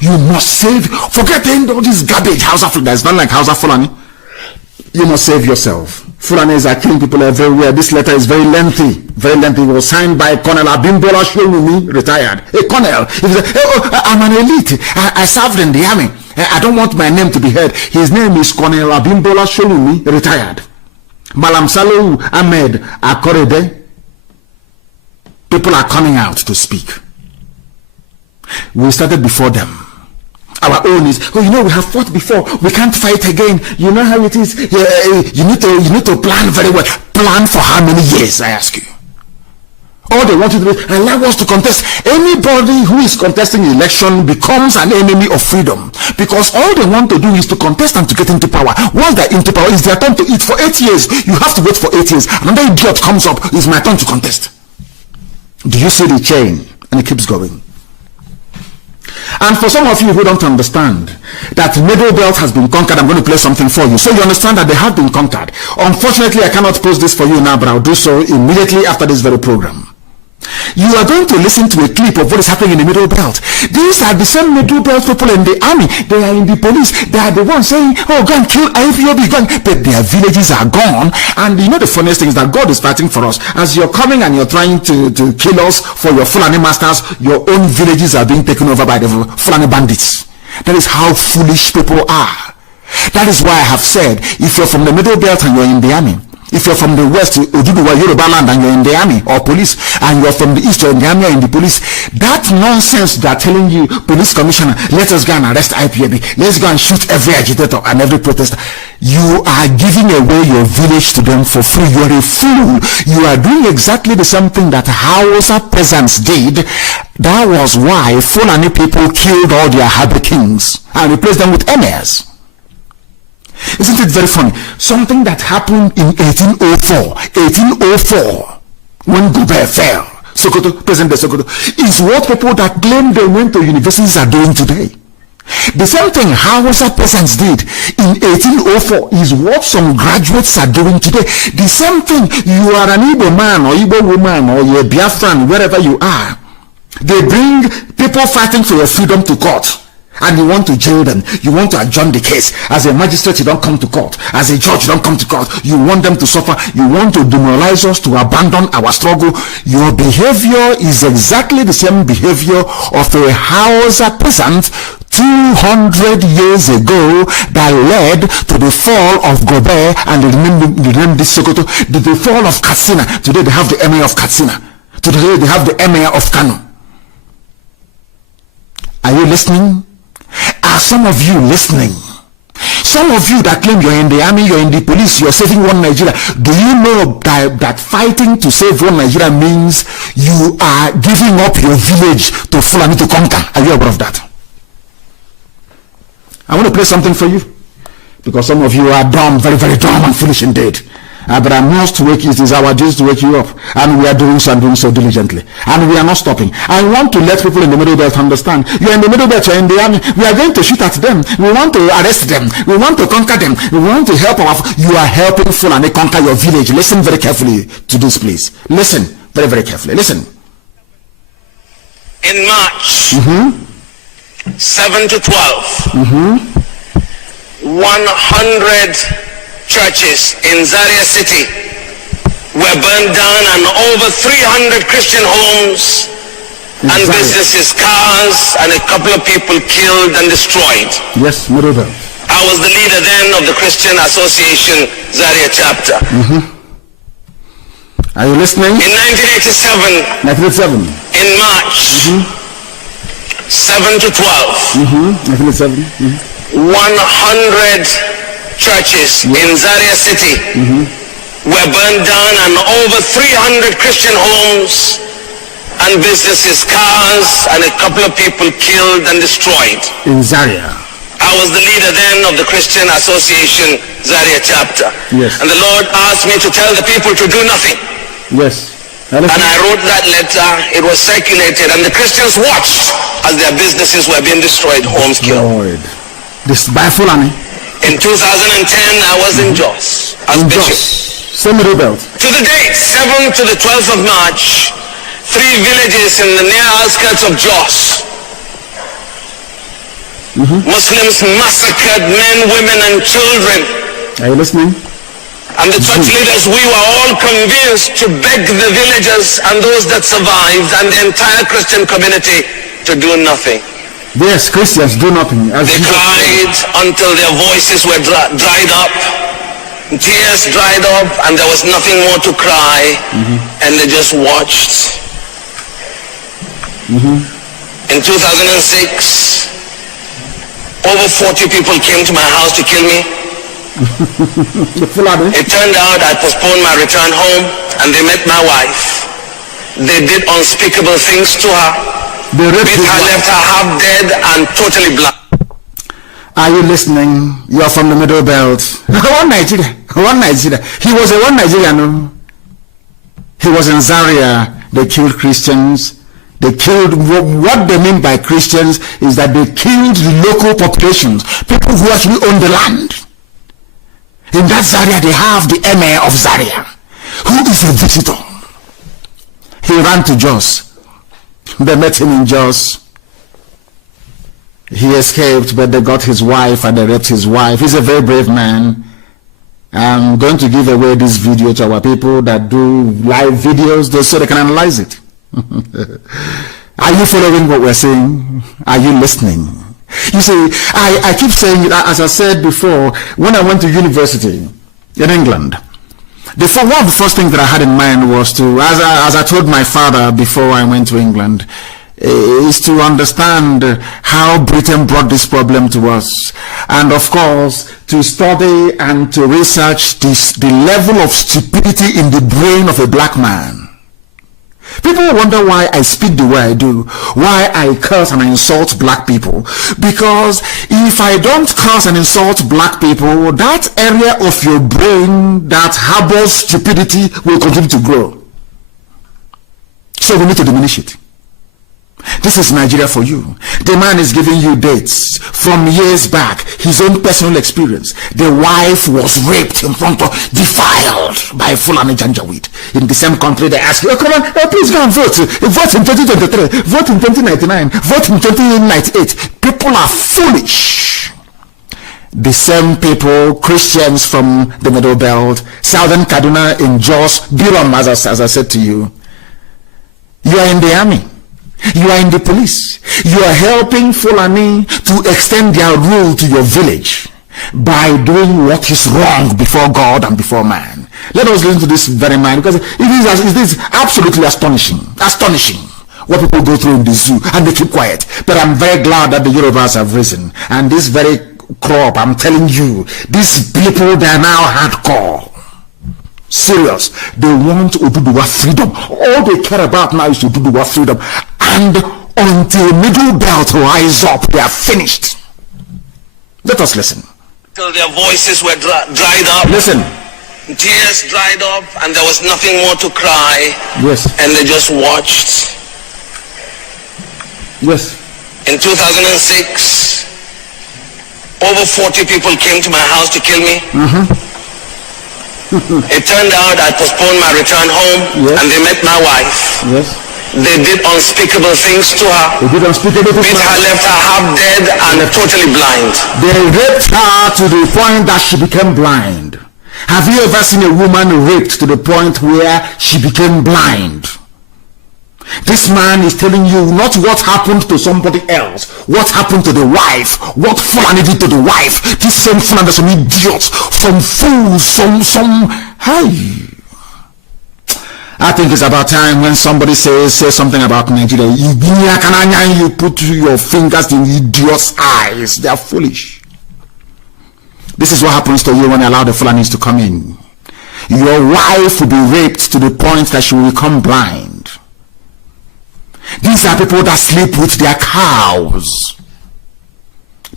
You must save. Forget all this garbage Hausa Fulani. It's not like Hausa Fulani. You must save yourself. Fulanis are killing people everywhere. This letter is very lengthy. Very lengthy. It was signed by Colonel Abimbola Showumi, retired. A colonel. He said, I'm an elite. I served in the army. I don't want my name to be heard. His name is Colonel Abimbola Showumi, retired. Malam Salou Ahmed Akorede. People are coming out to speak. We started before them. Our own is, we have fought before. We can't fight again. You know how it is. You need to plan very well. Plan for how many years, I ask you? All they want to do is allow us to contest. Anybody who is contesting the election becomes an enemy of freedom, because all they want to do is to contest and to get into power. Once they're into power, it's their turn to eat. For 8 years, you have to wait for 8 years. Another idiot comes up, it's my turn to contest. Do you see the chain? And it keeps going. And for some of you who don't understand that Middle Belt has been conquered, I'm going to play something for you, so you understand that they have been conquered. Unfortunately, I cannot post this for you now, but I'll do so immediately after this very program. You are going to listen to a clip of what is happening in the Middle Belt. These are the same Middle Belt people in the army. They are in the police. They are the ones saying, oh, go and kill Ipob, but their villages are gone. And the funniest thing is that God is fighting for us. As you're coming and you're trying to kill us for your Fulani masters, your own villages are being taken over by the Fulani bandits. That is how foolish people are. That is why I have said, if you're from the Middle Belt and you're in the army, if you're from the west, Oduduwa, Yoruba land, and you're in the army or police, and you're from the east, you're in the army or in the police, that nonsense they're telling you, police commissioner, let us go and arrest IPOB, let's go and shoot every agitator and every protester. You are giving away your village to them for free. You're a fool. You are doing exactly the same thing that Hausa peasants did. That was why Fulani people killed all their Habe kings and replaced them with emirs. Isn't it very funny? Something that happened in 1804, when Gobe fell, Sokoto, President of Sokoto, is what people that claim they went to universities are doing today. The same thing Hausa peasants did in 1804 is what some graduates are doing today. The same thing, you are an Igbo man or Igbo woman or you're a Biafran, wherever you are. They bring people fighting for your freedom to court. And you want to jail them. You want to adjourn the case. As a magistrate, you don't come to court. As a judge, you don't come to court. You want them to suffer. You want to demoralize us, to abandon our struggle. Your behavior is exactly the same behavior of a Hausa peasant 200 years ago that led to the fall of Gobe and the name this Sokoto, the fall of Katsina. Today they have the emir of Katsina. Today they have the emir of Kano. Are you listening? Are some of you listening? Some of you that claim you're in the army, you're in the police, you're saving one Nigeria. Do you know that fighting to save one Nigeria means you are giving up your village to Fulani to conquer? Are you aware of that? I want to play something for you, because some of you are dumb, very, very dumb and foolish indeed. But I must wake you. It is our duty to wake you up, and we are doing so and doing so diligently, and we are not stopping. I want to let people in the Middle Belt understand. You are in the Middle Belt, you are in the army. We are going to shoot at them. We want to arrest them. We want to conquer them. We want to help you are helping Fulani conquer your village. Listen very carefully to this, please. Listen very, very carefully. Listen. In March 7 to 12, 100 churches in Zaria City were burned down, and over 300 Christian homes and businesses, cars, and a couple of people killed and destroyed. Yes, Muruba. I was the leader then of the Christian Association Zaria chapter. Are you listening? In 1987, in March, 7 to 12, 100 churches in Zaria City were burned down, and over 300 Christian homes and businesses, cars, and a couple of people killed and destroyed. In Zaria. I was the leader then of the Christian Association Zaria chapter. Yes. And the Lord asked me to tell the people to do nothing. Yes. And I wrote that letter. It was circulated, and the Christians watched as their businesses were being destroyed, homes killed. This by Fulani. In 2010, I was in Jos as bishop. To the date, 7th to the 12th of March, 3 villages in the near outskirts of Jos, Muslims massacred men, women, and children. Are you listening? And the church leaders, we were all convinced to beg the villagers and those that survived and the entire Christian community to do nothing. Yes, Christians do nothing. They cried until their voices were dried up, tears dried up, and there was nothing more to cry, and they just watched. In 2006, over 40 people came to my house to kill me. It turned out I postponed my return home, and they met my wife. They did unspeakable things to her. They left her half dead and totally blind. Are you listening? You are from the Middle Belt. One Nigeria. He was a one Nigerian. He was in Zaria. They killed Christians. They killed, what they mean by Christians is that they killed the local populations, people who actually own the land. In that Zaria, they have the emir of Zaria, who is a visitor. He ran to Jos. They met him in Jos. He escaped, but they got his wife and they raped his wife. He's a very brave man. I'm going to give away this video to our people that do live videos so they can analyze it. Are you following what we're saying? Are you listening? You see, I keep saying it, as I said before, when I went to university in England, one of the first things that I had in mind was to, as I told my father before I went to England, is to understand how Britain brought this problem to us, and of course to study and to research the level of stupidity in the brain of a black man. People wonder why I speak the way I do, why I curse and insult black people. Because if I don't curse and insult black people, that area of your brain that harbors stupidity will continue to grow. So we need to diminish it. This is Nigeria for you. The man is giving you dates from years back, his own personal experience. The wife was raped in front of, defiled by Fulani Janjaweed. In the same country, they ask you, oh, come on, please go and vote. Vote in 2023, vote in 2099, vote in 2098. People are foolish. The same people, Christians from the Middle Belt, Southern Kaduna, in Jos, Biram, as I said to you. You are in the army. You are in the police. You are helping Fulani to extend their rule to your village by doing what is wrong before God and before man. Let us listen to this very man, because it is absolutely astonishing what people go through in the zoo, and they keep quiet. But I'm very glad that the Yorubas have risen, and this very crop, I'm telling you, these people, they are now hardcore. Serious. They want Oduduwa freedom. All they care about now is Oduduwa freedom. And until Middle Belt rise up, they are finished. Let us listen. Till their voices were dried up. Listen. Tears dried up, and there was nothing more to cry. Yes. And they just watched. Yes. In 2006, over 40 people came to my house to kill me. It turned out I postponed my return home, and they met my wife. Yes. They did unspeakable things to her. They did unspeakable things. Beat her, left her half dead and totally blind. They raped her to the point that she became blind. Have you ever seen a woman raped to the point where she became blind? This man is telling you not what happened to somebody else, what happened to the wife, what Fulani did to the wife. This same Fulani, some idiots, some fools, some hey. I think it's about time when somebody says something about Nigeria, you put your fingers in idiots' eyes. They are foolish. This is what happens to you when you allow the Fulanis to come in. Your wife will be raped to the point that she will become blind. These are people that sleep with their cows.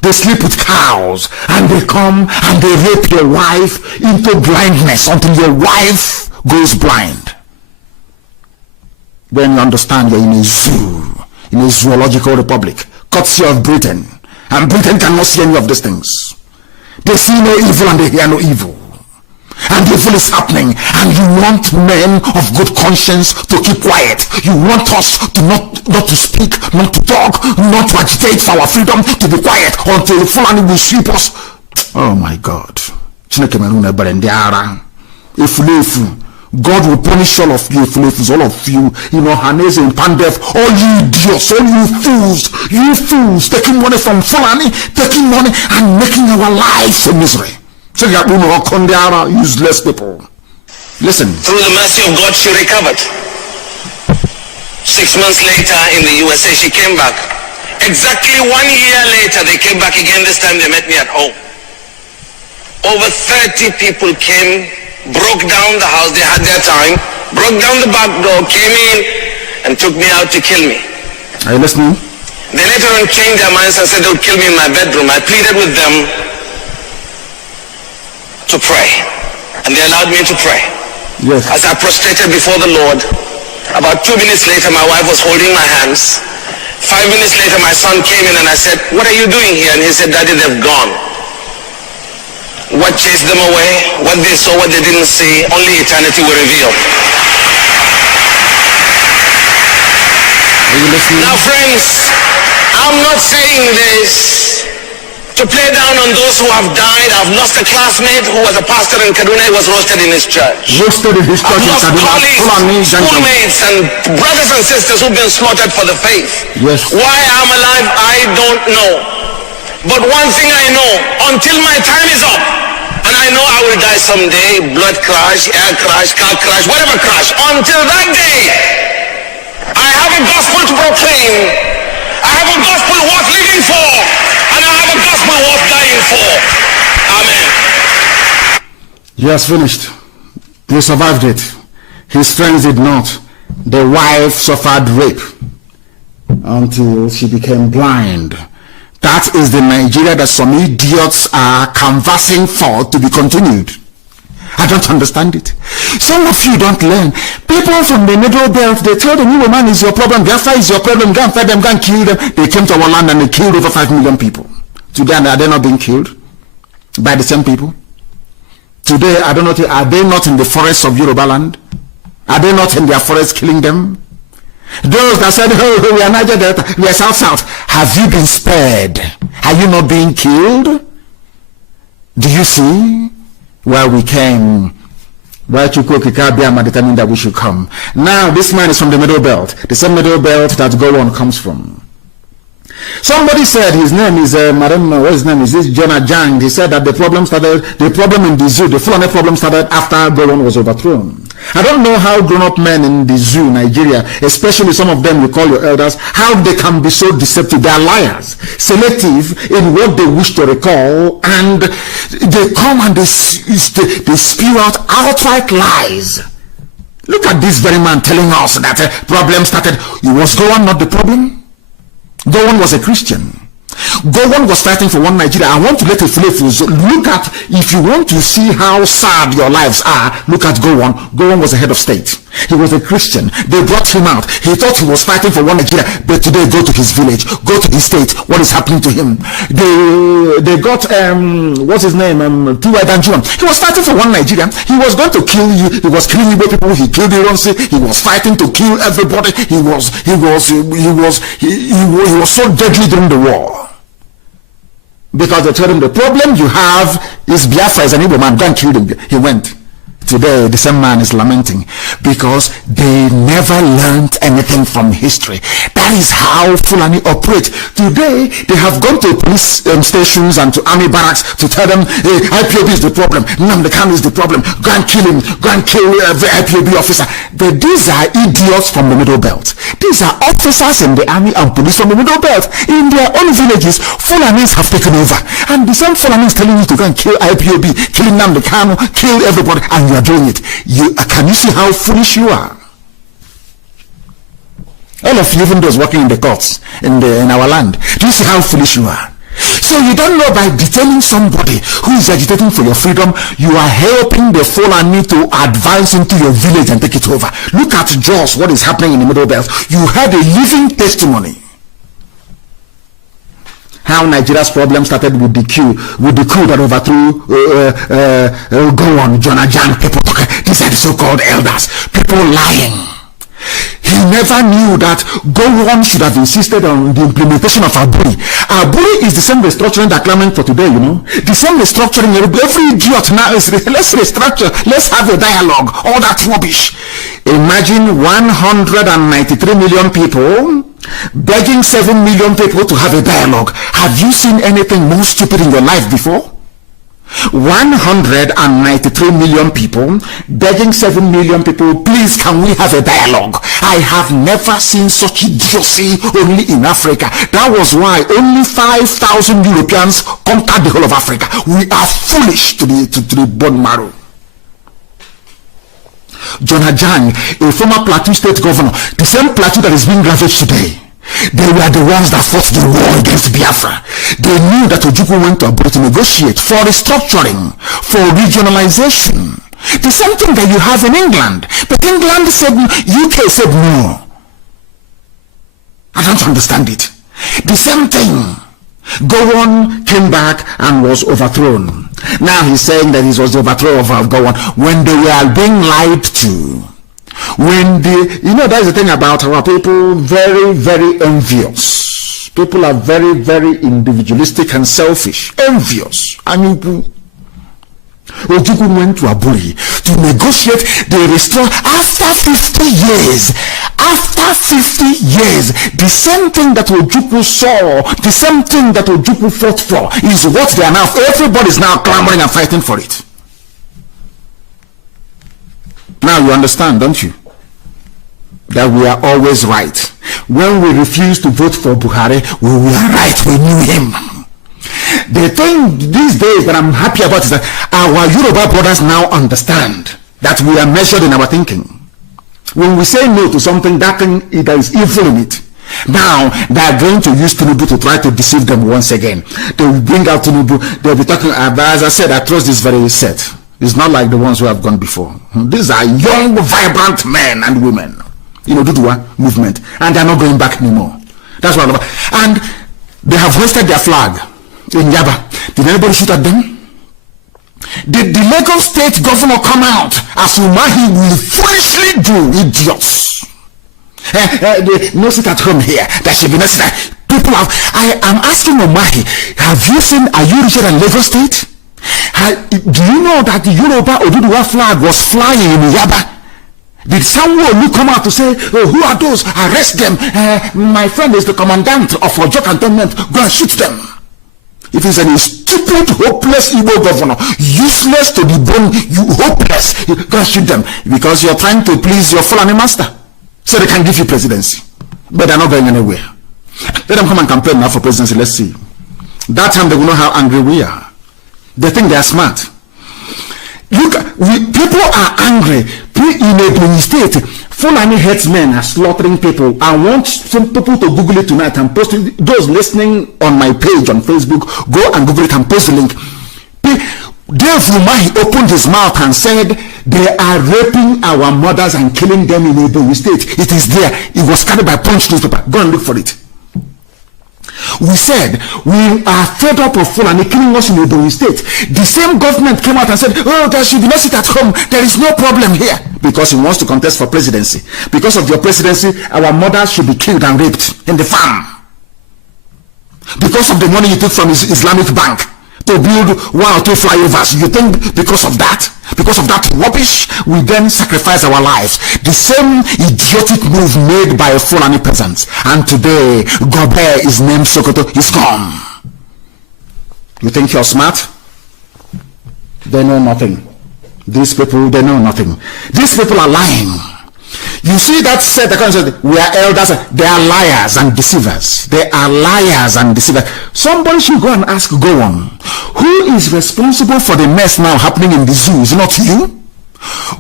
They sleep with cows and they come and they rape your wife into blindness until your wife goes blind. Then you understand you're in a zoo, in a zoological republic, courtesy of Britain. And Britain cannot see any of these things. They see no evil and they hear no evil. And evil is happening, and you want men of good conscience to keep quiet. You want us to not to speak, not to talk, not to agitate for our freedom, to be quiet until Fulani will sweep us. Oh my God. God will punish all of you, all of you, Hanese and Pandef, all you idiots, all you fools, taking money from Fulani, taking money and making our lives a misery. Useless people. Listen. Through the mercy of God, she recovered. 6 months later in the USA, she came back. Exactly 1 year later, they came back again. This time they met me at home. Over 30 people came, broke down the house. They had their time, broke down the back door, came in and took me out to kill me. Are you listening? They later on changed their minds and said they would kill me in my bedroom. I pleaded with them to pray, and they allowed me to pray. Yes. As I prostrated before the Lord, about 2 minutes later my wife was holding my hands. 5 minutes later my son came in and I said, "What are you doing here?" And he said, "Daddy, they've gone." What chased them away, what they saw, what they didn't see, only eternity will reveal. Are you listening? Now friends, I'm not saying this to play down on those who have died. I've lost a classmate who was a pastor in Kaduna. He was roasted in his church. Roasted in his church. I've lost colleagues, schoolmates, and brothers and sisters who've been slaughtered for the faith. Yes. Why I'm alive, I don't know. But one thing I know, until my time is up, and I know I will die someday, blood crash, air crash, car crash, whatever crash, until that day, I have a gospel to proclaim. I have a gospel worth living for. And I have a gospel worth dying for. Amen. He has finished. He survived it. His friends did not. The wife suffered rape until she became blind. That is the Nigeria that some idiots are canvassing for to be continued. I don't understand it. Some of you don't learn. People from the middle belt, they tell the new man is your problem, Biafra is your problem, go and fight them, go and kill them. They came to our land and they killed over 5 million people. Today, are they not being killed by the same people? Today, I don't know, are they not in the forests of Yoruba land? Are they not in their forests killing them? Those that said, oh, we are Niger Delta, we are South. Have you been spared? Are you not being killed? Do you see? Where we came, where Chukwukika determined that we should come. Now this man is from the middle belt, the same middle belt that Go On comes from. Somebody said his name is I don't know what his name is. This Jonah Jang. He said that the problem in the zoo, the Fulani problem started after Go On was overthrown. I don't know how grown-up men in the zoo, Nigeria, especially some of them you call your elders, how they can be so deceptive. They are liars, selective in what they wish to recall, and they come and they spew out outright lies. Look at this very man telling us that a problem started. Was Go On not the problem? Go On was a Christian. Go On was fighting for one Nigeria. I want to let it look at, if you want to see how sad your lives are, look at Go On. Go On was a head of state. He was a Christian. They brought him out. He thought he was fighting for one Nigeria, but today go to his village, go to his state. What is happening to him? They got what's his name? T.Y. Danjuma. He was fighting for one Nigeria. He was going to kill you. He was killing Igbo people. He killed Ironsi. He was fighting to kill everybody. He was so deadly during the war. Because they told him the problem you have is Biafra is an Igbo man. Go and kill him. He went. Today, the same man is lamenting because they never learned anything from history. That is how Fulani operate. Today, they have gone to police stations and to army barracks to tell them, hey, IPOB is the problem. Nnamdi Kanu is the problem. Go and kill him. Go and kill the IPOB officer. But these are idiots from the Middle Belt. These are officers in the army and police from the Middle Belt. In their own villages, Fulanis have taken over. And the same Fulanis telling you to go and kill IPOB, kill Nnamdi Kanu, kill everybody, and you are doing it. Can you see how foolish you are? All of you, even those working in the courts in our land, do you see how foolish you are? So you don't know, by detaining somebody who is agitating for your freedom, you are helping the Fulani to advance into your village and take it over. Look at Jos, what is happening in the Middle Belt. You had a living testimony. How Nigeria's problem started with the coup that overthrew Gowon, Jonathan, people talking. These are the so-called elders, people lying. He never knew that Gowon should have insisted on the implementation of Aburi. Aburi is the same restructuring that claimant for today, you know. The same restructuring. Every idiot now is, let's restructure, let's have a dialogue, all that rubbish. Imagine 193 million people begging 7 million people to have a dialogue. Have you seen anything more stupid in your life before? 193 million people begging 7 million people, please can we have a dialogue? I have never seen such idiocy only in Africa. That was why only 5,000 Europeans conquered the whole of Africa. We are foolish to the bone marrow. John Ajang, a former Plateau State governor, the same Plateau that is being ravaged today, they were the ones that fought the war against Biafra. They knew that Ojukwu went to Abuja to negotiate for restructuring, for regionalization. The same thing that you have in England. But England said, UK said no. I don't understand it. The same thing. Gowon came back and was overthrown. Now he's saying that he was the overthrow of Gowon when they were being lied to. When that's the thing about our people, very, very envious. People are very, very individualistic and selfish, envious. And Ojukwu went to Aburi to negotiate the restore after 50 years. After 50 years, the same thing that Ojukwu saw, the same thing that Ojukwu fought for is what they are now. Everybody is now clamoring and fighting for it. Now you understand, don't you? That we are always right. When we refuse to vote for Buhari, we were right. We knew him. The thing these days that I'm happy about is that our Yoruba brothers now understand that we are measured in our thinking. When we say no to something, that thing there is evil in it. Now they are going to use Tinubu to try to deceive them once again. They will bring out Tinubu. They'll be talking about, as I said, I trust this very set. It's not like the ones who have gone before. These are young, vibrant men and women. Dudua movement. And they're not going back anymore. That's what I'm about. And they have hoisted their flag in Yaba. Did anybody shoot at them? Did the Lagos State governor come out as Umahi will foolishly do, idiots? No sit at home here. There should be no sit at people have. I am asking Umahi, are you richer than Lagos State? Do you know that the Yoruba Oduduwa flag was flying in Yaba? Did someone come out to say, oh, who are those? Arrest them. My friend is the commandant of Ojo Cantonment. Go and shoot them. If it's any stupid, hopeless Igbo governor, useless to the bone, you hopeless, go and shoot them. Because you're trying to please your Fulani master. So they can give you presidency. But they're not going anywhere. Let them come and campaign now for presidency. Let's see. That time they will know how angry we are. They think they are smart. Look, people are angry. In a state, Fulani headsmen are slaughtering people. I want some people to Google it tonight and post it. Those listening on my page on Facebook, go and Google it and post the link. Dave Umahi opened his mouth and said, they are raping our mothers and killing them in Ebonyi State. It is there. It was carried by Punch newspaper. Go and look for it. We said we are fed up of Fulani killing us in Ebonyi State. The same government came out and said, oh, there should be no sit at home. There is no problem here. Because he wants to contest for presidency. Because of your presidency, our mothers should be killed and raped in the farm. Because of the money you took from his Islamic bank to build 1 or 2 flyovers. You think because of that rubbish, we then sacrifice our lives? The same idiotic move made by a Fulani peasant. And today, Gobe is named Sokoto. He's gone. You think you're smart? They know nothing. These people, they know nothing. These people are lying. You see that said, we are elders. They are liars and deceivers. They are liars and deceivers. Somebody should go and ask, go on. Who is responsible for the mess now happening in the zoo? Is it not you?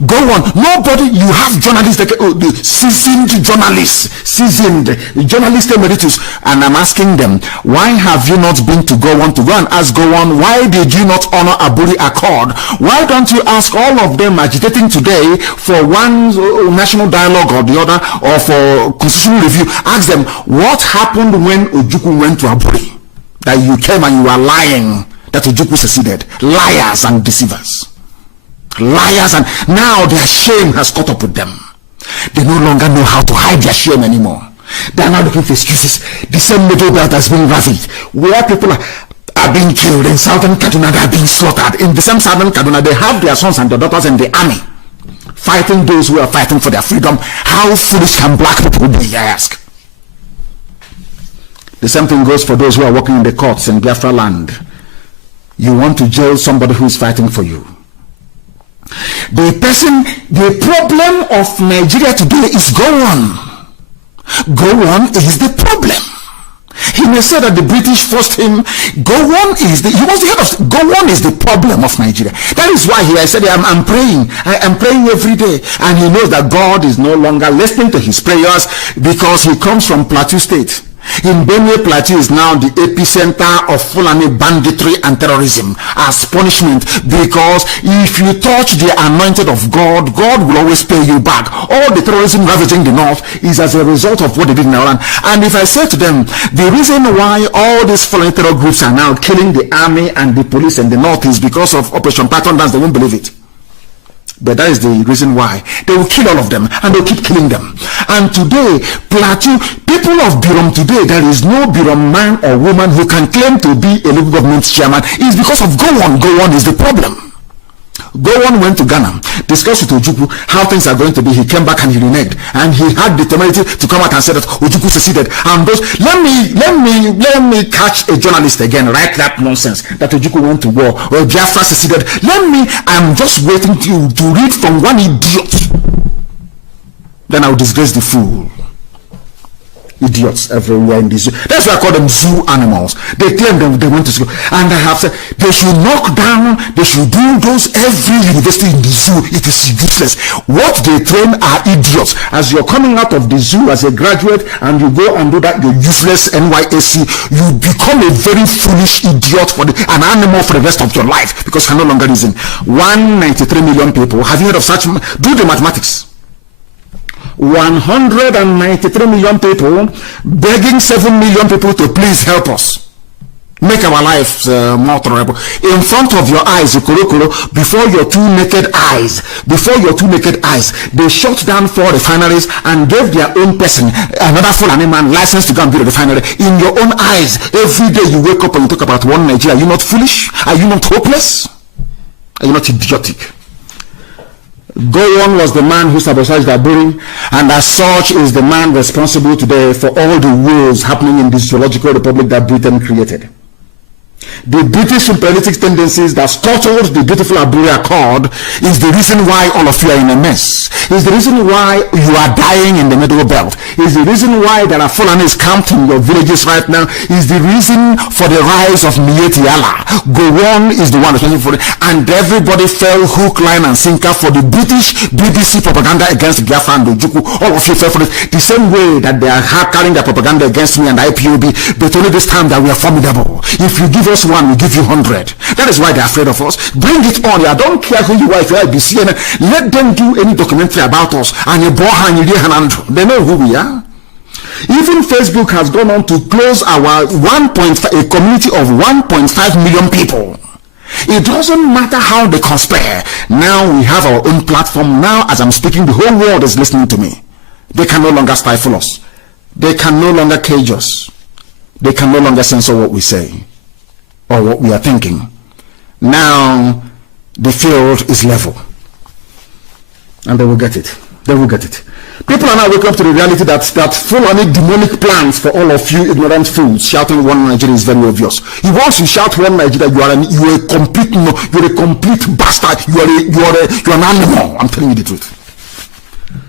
Go on. Nobody. You have journalists, seasoned journalists emeritus, and I'm asking them, why have you not been to go on and ask go on? Why did you not honor Aburi Accord? Why don't you ask all of them agitating today for one national dialogue or the other, or for constitutional review? Ask them what happened when Ojukwu went to Aburi, that you came and you were lying that Ojukwu seceded. Liars and deceivers. Liars, and now their shame has caught up with them. They no longer know how to hide their shame anymore. They are now looking for excuses. The same middle belt has been ravaged, where people are being killed. In southern Kaduna, they are being slaughtered. In the same southern Kaduna, they have their sons and their daughters in the army, fighting those who are fighting for their freedom. How foolish can black people be, I ask? The same thing goes for those who are working in the courts in Biafra land. You want to jail somebody who is fighting for you. The problem of Nigeria today is go on. Go on is the problem. He may say that the British forced him. Go on is he was the head of. Go on is the problem of Nigeria. That is why I said I'm praying. I am praying every day, and he knows that God is no longer listening to his prayers because he comes from Plateau State. In Benue Plateau is now the epicenter of Fulani banditry and terrorism as punishment, because if you touch the anointed of God, God will always pay you back. All the terrorism ravaging the north is as a result of what they did in our land. And if I say to them, the reason why all these Fulani terror groups are now killing the army and the police in the north is because of Operation Patton Dance, they won't believe it. But that is the reason why. They will kill all of them, and they'll keep killing them. And today, Plateau, people of Birom today, there is no Birom man or woman who can claim to be a local government chairman. It's because of Go On. Go On is the problem. Go On went to Ghana, discussed with Ojukwu how things are going to be. He came back and he reneged, and he had the temerity to come out and say that Ojukwu seceded. And those, let me catch a journalist again, write that nonsense that Ojukwu went to war or Biafra seceded. I'm just waiting to read from one idiot. Then I'll disgrace the fool. Idiots everywhere in the zoo. That's why I call them zoo animals. They claim they went to school, and I have said they should knock down, they should do those every university in the zoo. It is useless. What they train are idiots. As you're coming out of the zoo as a graduate and you go and do that, you're useless NYSC, you become a very foolish idiot, an animal for the rest of your life, because you can no longer reason. 193 million people. Have you heard of such? Do the mathematics. 193 million people begging 7 million people to please help us make our lives more tolerable. In front of your eyes, before your two naked eyes, they shut down 4 refineries and gave their own person, another Fulani man, license to go and build a refinery. In your own eyes, every day you wake up and you talk about one Nigeria. Are you not foolish? Are you not hopeless? Are you not idiotic? Go On was the man who sabotaged Aburi, and as such is the man responsible today for all the woes happening in this zoological republic that Britain created. The British imperialistic tendencies that scuttled the beautiful Aburi Accord is the reason why all of you are in a mess. Is the reason why you are dying in the middle belt. Is the reason why there are Fulanis camped in your villages right now. Is the reason for the rise of Mieti Allah. Go On is the one responsible for it. And everybody fell hook, line and sinker for the British BBC propaganda against Biafra and Ojukwu. All of you fell for it. The same way that they are carrying their propaganda against me and Ipob, but only this time that we are formidable. If you give us one, we give you 100. That is why they're afraid of us. Bring it on. I don't care who you are. If you are IBC, let them do any documentary about us. And they know who we are. Even Facebook has gone on to close our a community of 1.5 million people. It doesn't matter how they conspire. Now we have our own platform. Now, as I'm speaking, the whole world is listening to me. They can no longer stifle us. They can no longer cage us. They can no longer censor what we say or what we are thinking. Now the field is level. And they will get it. They will get it. People are now waking up to the reality that full on demonic plans for all of you ignorant fools shouting one Nigeria is very obvious. Once you shout one Nigeria, you're a complete bastard. You're an animal. I'm telling you the truth.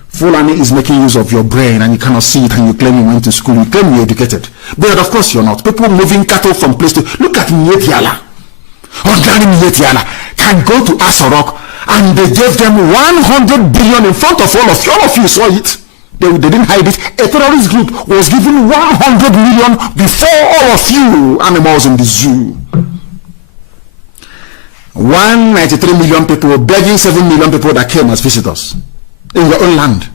Fulani is making use of your brain and you cannot see it, and you claim you went to school, you claim you're educated. But of course you're not. People moving cattle from place to... Look at Nyetiala. Ordinary Nyetiala can go to Asorok and they gave them 100 billion in front of all of you. All of you saw it. They didn't hide it. A terrorist group was given 100 million before all of you animals in the zoo. 193 million people begging 7 million people that came as visitors in your own land.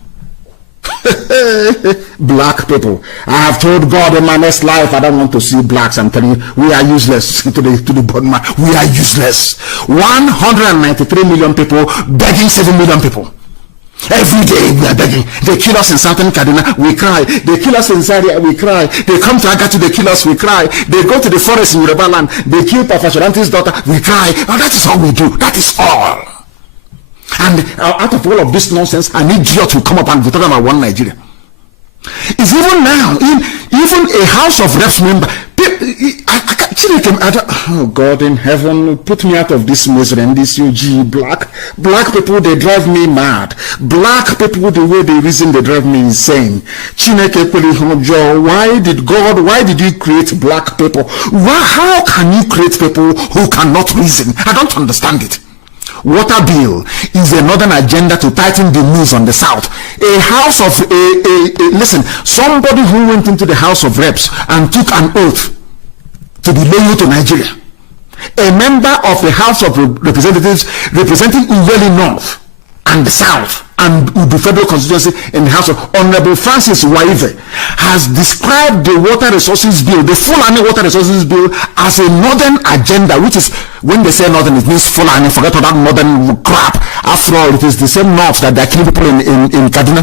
Black people. I have told God in my next life I don't want to see blacks. I'm telling you, we are useless to the bottom line. We are useless. 193 million people begging 7 million people. Every day we are begging. They kill us in Southern Kaduna, we cry. They kill us in Zaria, we cry. They come to Agatu, they kill us, we cry. They go to the forest in Yoruba land, they kill Pafashoranti's daughter, we cry. And that is all we do. That is all. And out of all of this nonsense, an idiot will come up and talk about one Nigeria. It's even now, even a House of Reps member, oh God in heaven, put me out of this misery and this UG. Black people, they drive me mad. Black people, the way they reason, they drive me insane. Why did you create black people? How can you create people who cannot reason? I don't understand it. Water bill is a northern agenda to tighten the noose on the south. A house of listen, somebody who went into the House of Reps and took an oath to be loyal to Nigeria, a member of the House of Representatives representing Uweli North and the South and the federal constituency in the House of Honorable Francis Waive, has described the water resources bill, the Fulani water resources bill, as a northern agenda, which is, when they say northern, it means Fulani. Forget all that northern crap. After all, it is the same north that they are killing people in Kaduna.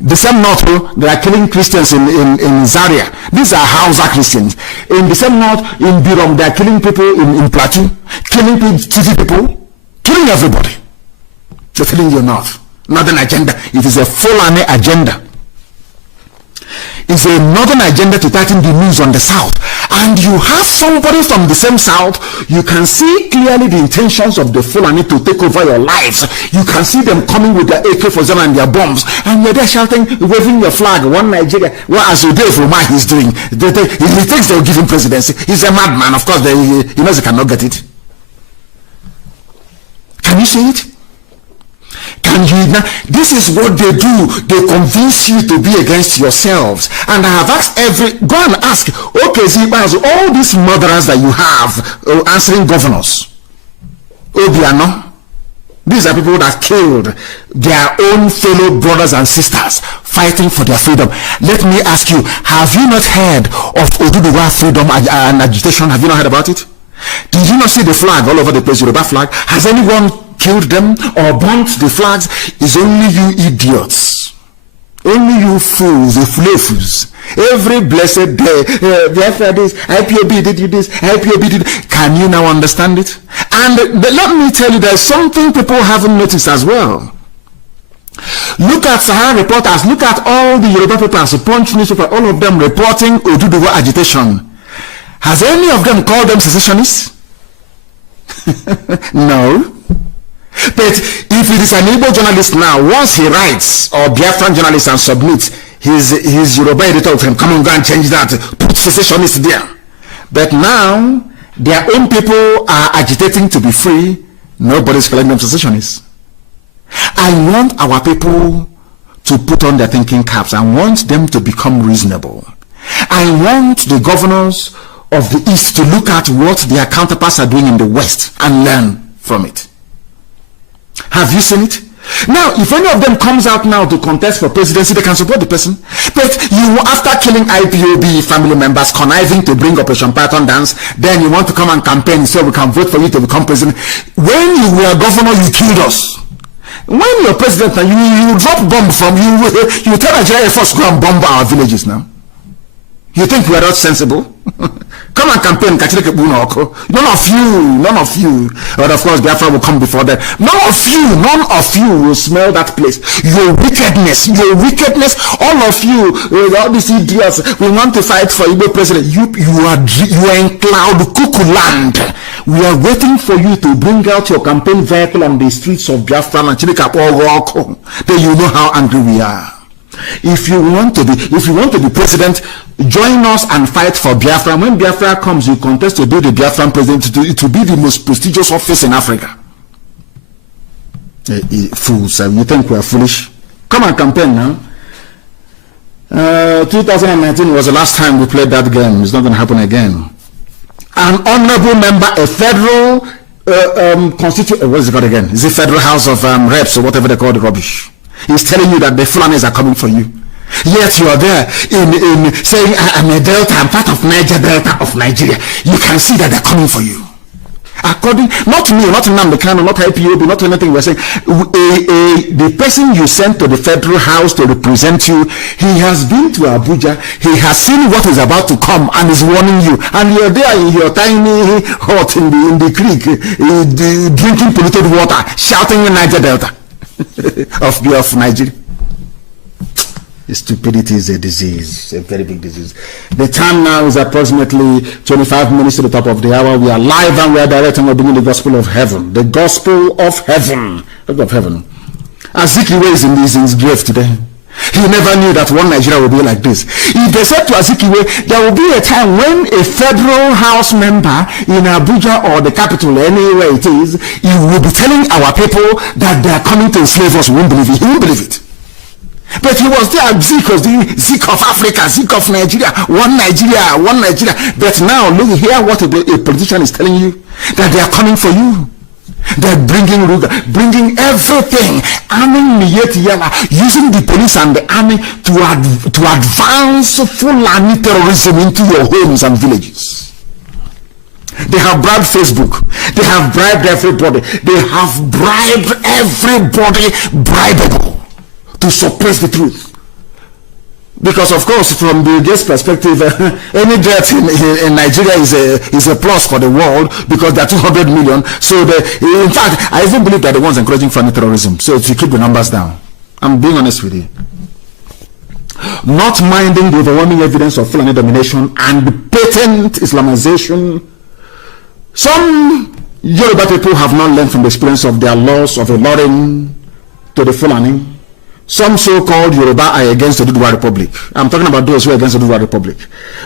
The same north they are killing Christians in Zaria. These are Hausa Christians. In the same north in Birom, they are killing people in Plateau, killing city people, killing everybody. They're killing your north. Northern agenda. It is a Fulani agenda. It's a northern agenda to tighten the noose on the south. And you have somebody from the same south, you can see clearly the intentions of the Fulani to take over your lives. You can see them coming with their AK-47 and their bombs, and you're there shouting, waving your flag, one Nigeria. Well, as Udef Roma is doing, he thinks they'll give him presidency. He's a madman. Of course, he knows he cannot get it. Can you see it? Can you now? This is what they do. They convince you to be against yourselves. And I have asked go and ask, okay, Zibaz, all these murderers that you have answering governors, Obiano, these are people that killed their own fellow brothers and sisters fighting for their freedom. Let me ask you, have you not heard of Oduduwa freedom and agitation? Have you not heard about it? Did you not see the flag all over the place, Yoruba flag? Has anyone killed them or burnt the flags? It's only you idiots. Only you fools, the fools. Every blessed day, Biafra this, Ipob did you this, Ipob did. Can you now understand it? And let me tell you, there's something people haven't noticed as well. Look at Sahara reporters, look at all the Yoruba papers, Punch newspaper, all of them reporting Oduduwa agitation. Has any of them called them secessionists? No. But if it is an Igbo journalist now, once he writes, or Biafran journalist and submits his Yoruba editor with him, come on, go and change that, put secessionists there. But now, their own people are agitating to be free. Nobody's calling them secessionists. I want our people to put on their thinking caps. I want them to become reasonable. I want the governors of the East to look at what their counterparts are doing in the West and learn from it. Have you seen it? Now, if any of them comes out now to contest for presidency, they can support the person. But you, after killing IPOB family members, conniving to bring Operation Python dance, then you want to come and campaign so we can vote for you to become president. When you were governor, you killed us. When you're president, you drop bomb from you tell Nigeria Air Force go and bomb our villages now. You think we are not sensible? Come and campaign. None of you. But of course, Biafra will come before that. None of you will smell that place. Your wickedness, all of you, all these idiots, we want to fight for Igbo president. You are in cloud cuckoo land. We are waiting for you to bring out your campaign vehicle on the streets of Biafra and Chilika. Then you know how angry we are. If you want to be president, join us and fight for Biafra. When Biafra comes, you contest to be the Biafran president. It will be the most prestigious office in Africa. Fools, you think we are foolish? Come and campaign now. 2019 was the last time we played that game. It's not going to happen again. An honorable member, a federal what is it called again? Is it Federal House of Reps or whatever they call the rubbish? He's telling you that the Fulanis are coming for you. Yet you are there in saying, I'm a Delta, I'm part of Niger Delta of Nigeria. You can see that they're coming for you. According, not me, not Namdekano, not IPOB, not anything we're saying. The person you sent to the Federal House to represent you, he has been to Abuja, he has seen what is about to come and is warning you. And you're there in your tiny hut in the creek, drinking polluted water, shouting in Niger Delta of Nigeria. Stupidity is a disease, a very big disease. The time now is approximately 25 minutes to the top of the hour. We are live and we are direct and we're bringing the gospel of heaven. The gospel of heaven. Of heaven. Azikiwe is in his grave today. He never knew that one Nigeria would be like this. If they said to Azikiwe, there will be a time when a federal house member in Abuja or the capital, anywhere it is, he will be telling our people that they are coming to enslave us. We won't believe it. He won't believe it. But he was there, Zik of Africa, Zik of Nigeria, one Nigeria. But now, look, hear what a politician is telling you, that they are coming for you. They're bringing Ruga, bringing everything, arming Yala, using the police and the army to advance Fulani terrorism into your homes and villages. They have bribed Facebook. They have bribed everybody. They have bribed everybody bribable to suppress the truth. Because of course, from the guest perspective, any death in Nigeria is a plus for the world, because there are 200 million. So in fact, I even believe that the ones encouraging Fulani terrorism. So to keep the numbers down, I'm being honest with you. Not minding the overwhelming evidence of Fulani domination and patent Islamization. Some Yoruba people have not learned from the experience of their loss of a Lauren to the Fulani. Some so-called Yoruba are against the Oduduwa Republic. I'm talking about those who are against the Oduduwa Republic.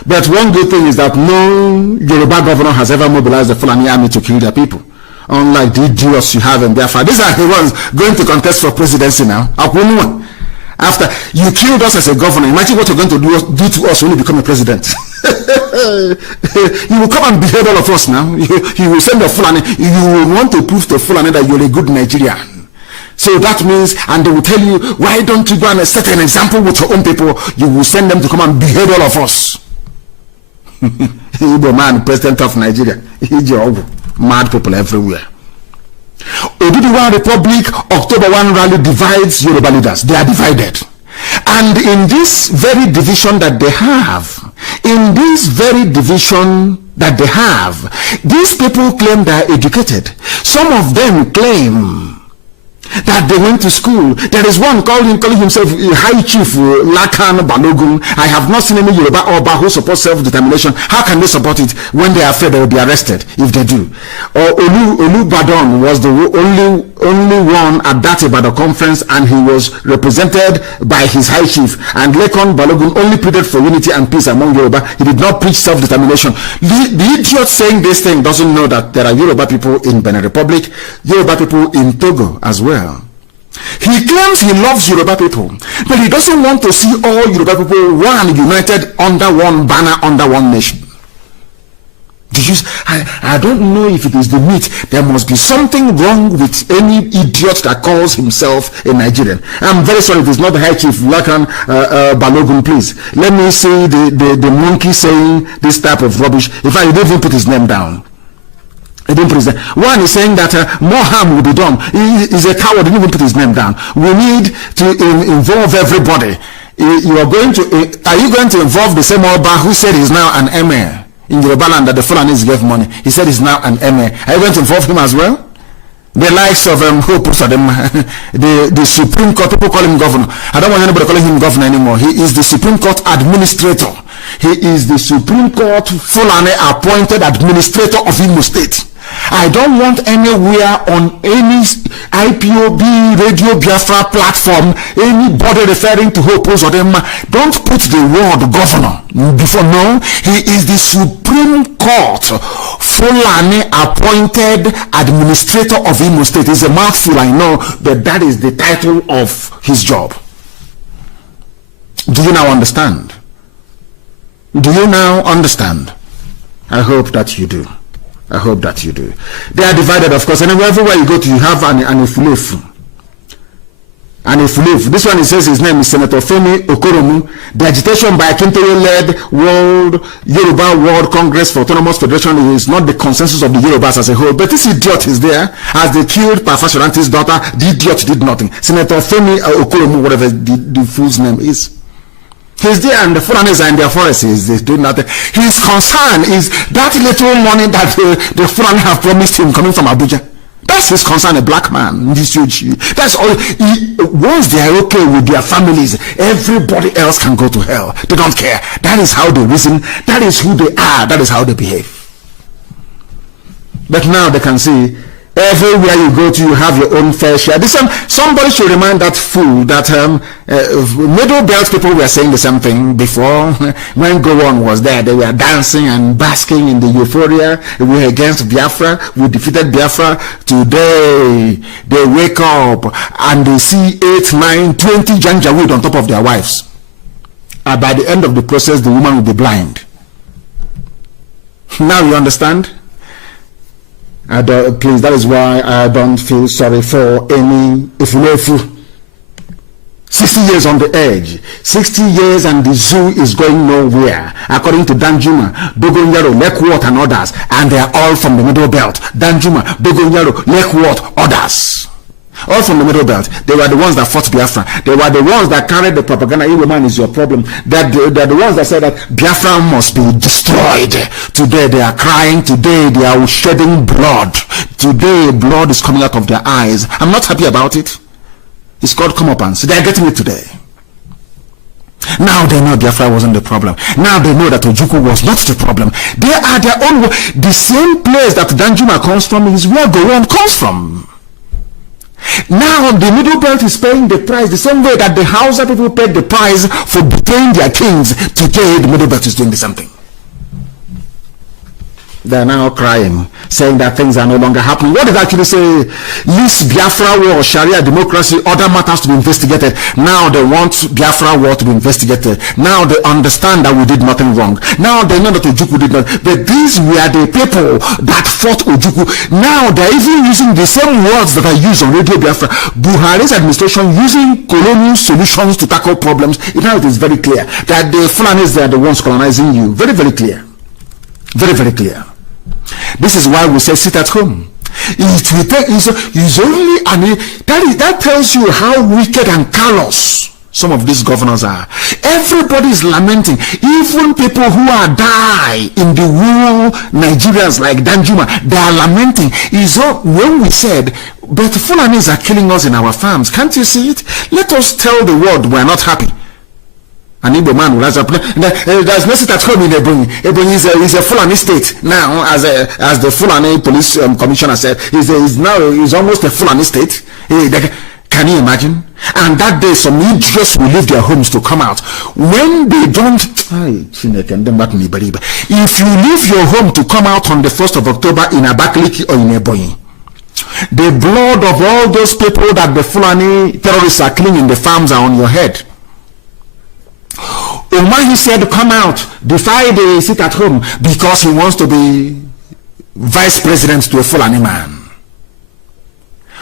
But one good thing is that no Yoruba governor has ever mobilized the Fulani army to kill their people. Unlike the idiots you have in Biafra. These are the ones going to contest for presidency now. After you killed us as a governor, imagine what you're going to do to us when you become a president. You will come and behead all of us now. You will send the Fulani. You will want to prove to Fulani that you're a good Nigerian. So that means, and they will tell you, why don't you go and set an example with your own people? You will send them to come and behead all of us. Igbo man, president of Nigeria. Mad people everywhere. Oduduwa Republic, October 1 rally divides Yoruba leaders. They are divided. And in this very division that they have, these people claim they are educated. Some of them claim that they went to school. There is one calling himself High Chief Lakan Balogun. I have not seen any Yoruba Oba who supports self-determination. How can they support it when they are afraid they will be arrested if they do? Or Olu Badon was the only one at that Ibadan conference, and he was represented by his High Chief. And Lekon Balogun only pleaded for unity and peace among Yoruba. He did not preach self-determination. The idiot saying this thing doesn't know that there are Yoruba people in Benin Republic, Yoruba people in Togo as well. He claims he loves Yoruba people, but he doesn't want to see all Yoruba people united under one banner, under one nation. I don't know if it is the meat. There must be something wrong with any idiot that calls himself a Nigerian. I'm very sorry, it is not the High Chief Lakan Balogun, please. Let me see the monkey saying this type of rubbish. In fact, he didn't even put his name down. One is saying that more harm will be done. He is a coward. He didn't even put his name down. We need to involve everybody. You are going to, are you going to involve the same Oba who said he's now an emir in Yoruba land that the Fulanis gave money? He said he's now an emir. Are you going to involve him as well? The likes of who puts them, the Supreme Court, people call him governor. I don't want anybody calling him governor anymore. He is the Supreme Court administrator. He is the Supreme Court Fulani appointed administrator of Imo State. I don't want anywhere on any IPOB Radio Biafra platform anybody referring to Hope Uzodinma. Don't put the word governor before. No, he is the Supreme Court Fulani appointed administrator of Imo State. It's a mouthful, I know, but that is the title of his job. Do you now understand? Do you now understand? I hope that you do. I hope that you do. They are divided, of course, and everywhere you go to, you have an Ifulefu. An Ifulefu. This one, it says his name is Senator Femi Okoromu. The agitation by Akintoye-led Yoruba World Congress for Autonomous Federation is not the consensus of the Yorubas as a whole, but this idiot is there. As they killed Parfashoranti's daughter, the idiot did nothing. Senator Femi Okoromu, whatever the fool's name is. He's there, and the Fulanis are in their forests. He's doing nothing. His concern is that little money that the Fulani have promised him coming from Abuja. That's his concern, a black man. This huge. That's all. Once they are okay with their families, everybody else can go to hell. They don't care. That is how they reason. That is who they are. That is how they behave. But now they can see. Everywhere you go to, you have your own fair share. Somebody should remind that fool that middle belt people were saying the same thing before. When Gowon was there, they were dancing and basking in the euphoria. We were against Biafra. We defeated Biafra. Today, they wake up and they see 8, 9, 20 janjaweed on top of their wives. And by the end of the process, the woman will be blind. Now you understand? Please, that is why I don't feel sorry for any Ifulefu. 60 years on the edge, 60 years and the zoo is going nowhere. According to Danjuma, Bogonyaro, Lekwot and others, and they are all from the middle belt. Danjuma, Bogonyaro, Lekwot, others. All from the middle belt. They were the ones that fought Biafra. They were the ones that carried the propaganda. Evil man is your problem. They're the ones that said that Biafra must be destroyed. Today they are crying. Today they are shedding blood. Today blood is coming out of their eyes. I'm not happy about it. It's called comeuppance. They are getting it today. Now they know Biafra wasn't the problem. Now they know that Ojukwu was not the problem. They are their own. The same place that Danjuma comes from is where Gowon comes from. Now the middle belt is paying the price the same way that the Hausa people paid the price for betraying their kings. Today the middle belt is doing the same thing. They are now crying, saying that things are no longer happening. What did I actually say? This Biafra war, Sharia democracy, other matters to be investigated. Now they want Biafra war to be investigated. Now they understand that we did nothing wrong. Now they know that Ojukwu did not. But these were the people that fought Ojukwu. Now they're even using the same words that I use on Radio Biafra. Buhari's administration using colonial solutions to tackle problems. Now it is very clear that the Fulanis are the ones colonizing you. Very, very clear. Very, very clear. This is why we say sit at home. It's only that tells you how wicked and callous some of these governors are. Everybody is lamenting. Even people who are die in the rural Nigerians like Danjuma, they are lamenting. When we said, but Fulanis are killing us in our farms, can't you see it? Let us tell the world we are not happy. An Igbo man will rise up. There's no sit at home in Ebonyi. Ebonyi is a Fulani state now, as the Fulani police commissioner said. He's almost a Fulani state. Can you imagine? And that day, some idiots will leave their homes to come out. When they don't, if you leave your home to come out on the 1st of October in Abakaliki or in Ebonyi, the blood of all those people that the Fulani terrorists are killing in the farms are on your head. Umahi said, come out, defy the sit at home, because he wants to be vice president to a Fulani man.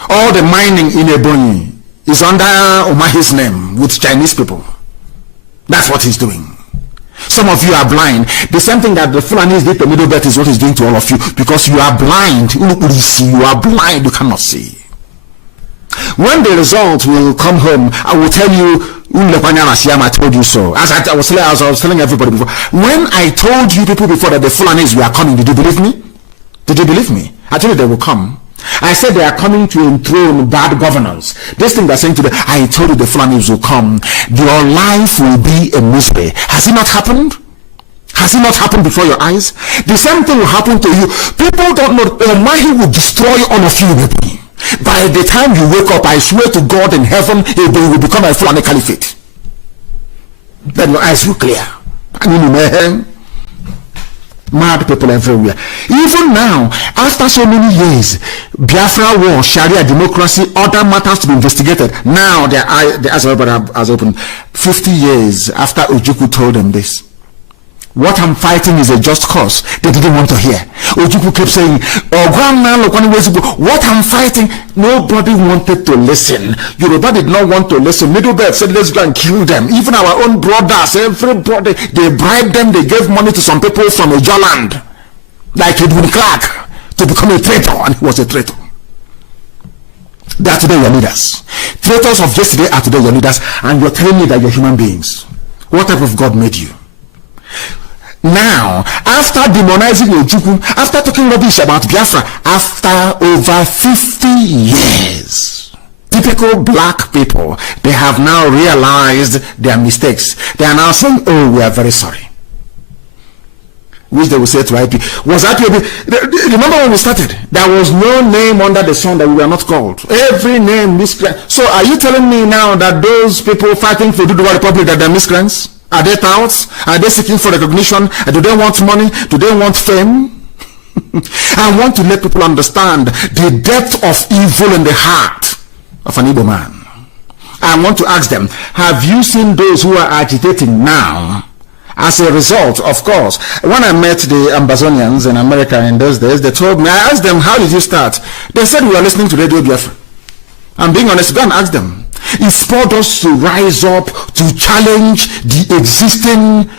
All the mining in Ebonyi is under Umahi's name with Chinese people. That's what he's doing. Some of you are blind. The same thing that the Fulanis did to Middle Belt is what he's doing to all of you, because you are blind. You are blind, you cannot see. When the result will come home, I will tell you I told you so. As I was telling everybody before. When I told you people before that the Fulanis were coming, did you believe me? Did you believe me? I told you they will come. I said they are coming to enthrone bad governance. This thing they're saying today, I told you the Fulanis will come. Your life will be a misery. Has it not happened? Has it not happened before your eyes? The same thing will happen to you. People don't know. Almighty will destroy all of you. By the time you wake up, I swear to God in heaven, it will become a Fulani caliphate. Then your eyes will clear. Mad people everywhere. Even now, after so many years, Biafra war, Sharia, democracy, other matters to be investigated. Now the eyes of everybody has opened. 50 years after Ojukwu told them this. What I'm fighting is a just cause. They didn't want to hear. Ojukwu kept saying, what I'm fighting, nobody wanted to listen. Yoruba did not want to listen. Middle Belt said, let's go and kill them. Even our own brothers, everybody, they bribed them, they gave money to some people from a Joland, like Edwin Clark, to become a traitor, and he was a traitor. They are today your leaders. Traitors of yesterday are today your leaders, and you're telling me that you're human beings. What type of God made you? Now, after demonizing Ojukwu, after talking rubbish about Biafra, after over 50 years, typical black people, they have now realized their mistakes. They are now saying, oh, we are very sorry. Which they will say to IP. Was IPOB, remember when we started, there was no name under the sun that we were not called. Every name miscreant. So are you telling me now that those people fighting for the Duduwa Republic that they're miscreants? Are they touts? Are they seeking for recognition? Do they want money? Do they want fame? I want to let people understand the depth of evil in the heart of an Igbo man. I want to ask them, have you seen those who are agitating now? As a result, of course, when I met the Amazonians in America in those days, they told me, I asked them, how did you start? They said, we are listening to Radio Biafra. I'm being honest, go and ask them. It spurred us to rise up to challenge the existing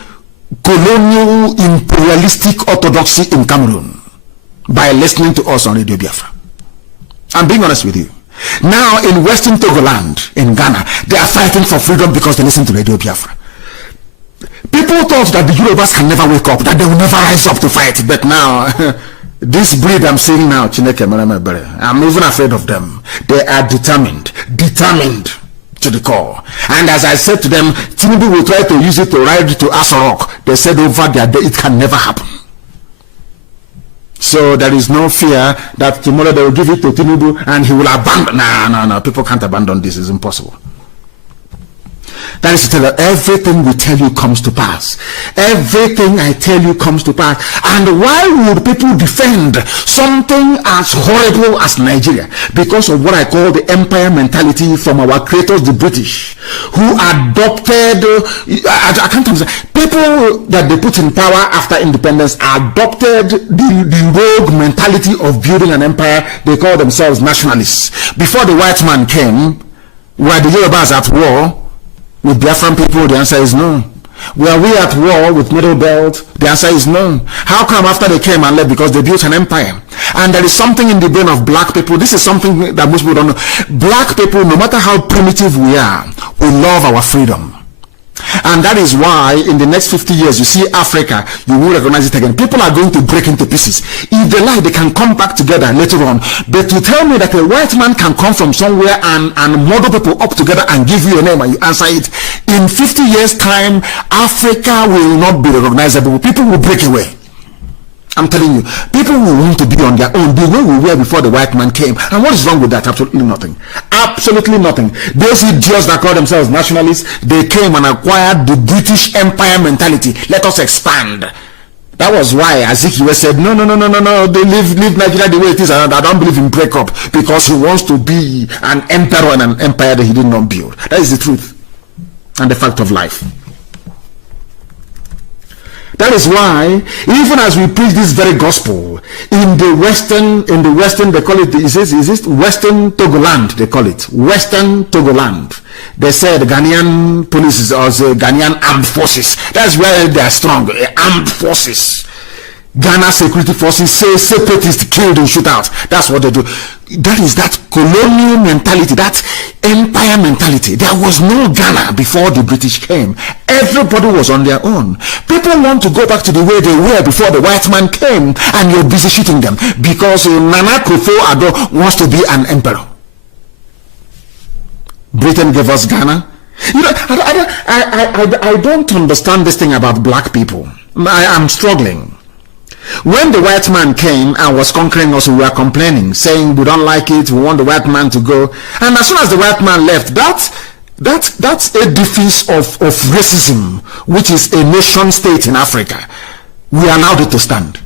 colonial imperialistic orthodoxy in Cameroon by listening to us on Radio Biafra. I'm being honest with you. Now in Western Togoland, in Ghana, they are fighting for freedom because they listen to Radio Biafra. People thought that the Yorubas can never wake up, that they will never rise up to fight, but now this breed I'm seeing now, I'm even afraid of them. They are determined to the core. And as I said to them, Tinubu will try to use it to ride to Asorok. They said over there that it can never happen. So there is no fear that tomorrow they will give it to Tinubu and he will abandon. No. People can't abandon this. It's impossible. That is to tell that everything we tell you comes to pass. Everything I tell you comes to pass. And why would people defend something as horrible as Nigeria? Because of what I call the empire mentality from our creators, the British, who adopted, I can't understand, people that they put in power after independence adopted the rogue mentality of building an empire. They call themselves nationalists. Before the white man came, were the Yorubas at war with Biafran people? The answer is no. Were we at war with Middle Belt? The answer is no. How come after they came and left? Because they built an empire. And there is something in the brain of black people. This is something that most people don't know. Black people, no matter how primitive we are, we love our freedom. And that is why in the next 50 years, you see Africa, you will recognize it again. People are going to break into pieces. If they like, they can come back together later on. But to tell me that a white man can come from somewhere and model people up together and give you a name and you answer it, in 50 years time, Africa will not be recognizable. People will break away. I'm telling you, people will want to be on their own the way we were before the white man came. And what is wrong with that? Absolutely nothing. Absolutely nothing. Those idiots that call themselves nationalists, they came and acquired the British Empire mentality. Let us expand. That was why Azikiwe said, no, they leave Nigeria the way it is, and I don't believe in breakup, because he wants to be an emperor and an empire that he did not build. That is the truth and the fact of life. That is why, even as we preach this very gospel, in the Western, they call it, is this Western Togoland, they call it, Western Togoland. They said Ghanaian police or Ghanaian armed forces. That's where they are strong, armed forces. Ghana security forces say separatists killed in shootout. That's what they do. That is that colonial mentality, that empire mentality. There was no Ghana before the British came. Everybody was on their own. People want to go back to the way they were before the white man came, and you're busy shooting them because Nana Akufo-Addo wants to be an emperor. Britain gave us Ghana. You know, I don't understand this thing about black people. I am struggling. When the white man came and was conquering us, we were complaining, saying we don't like it, we want the white man to go. And as soon as the white man left, that's a defense of racism, which is a nation state in Africa. We allowed it to stand.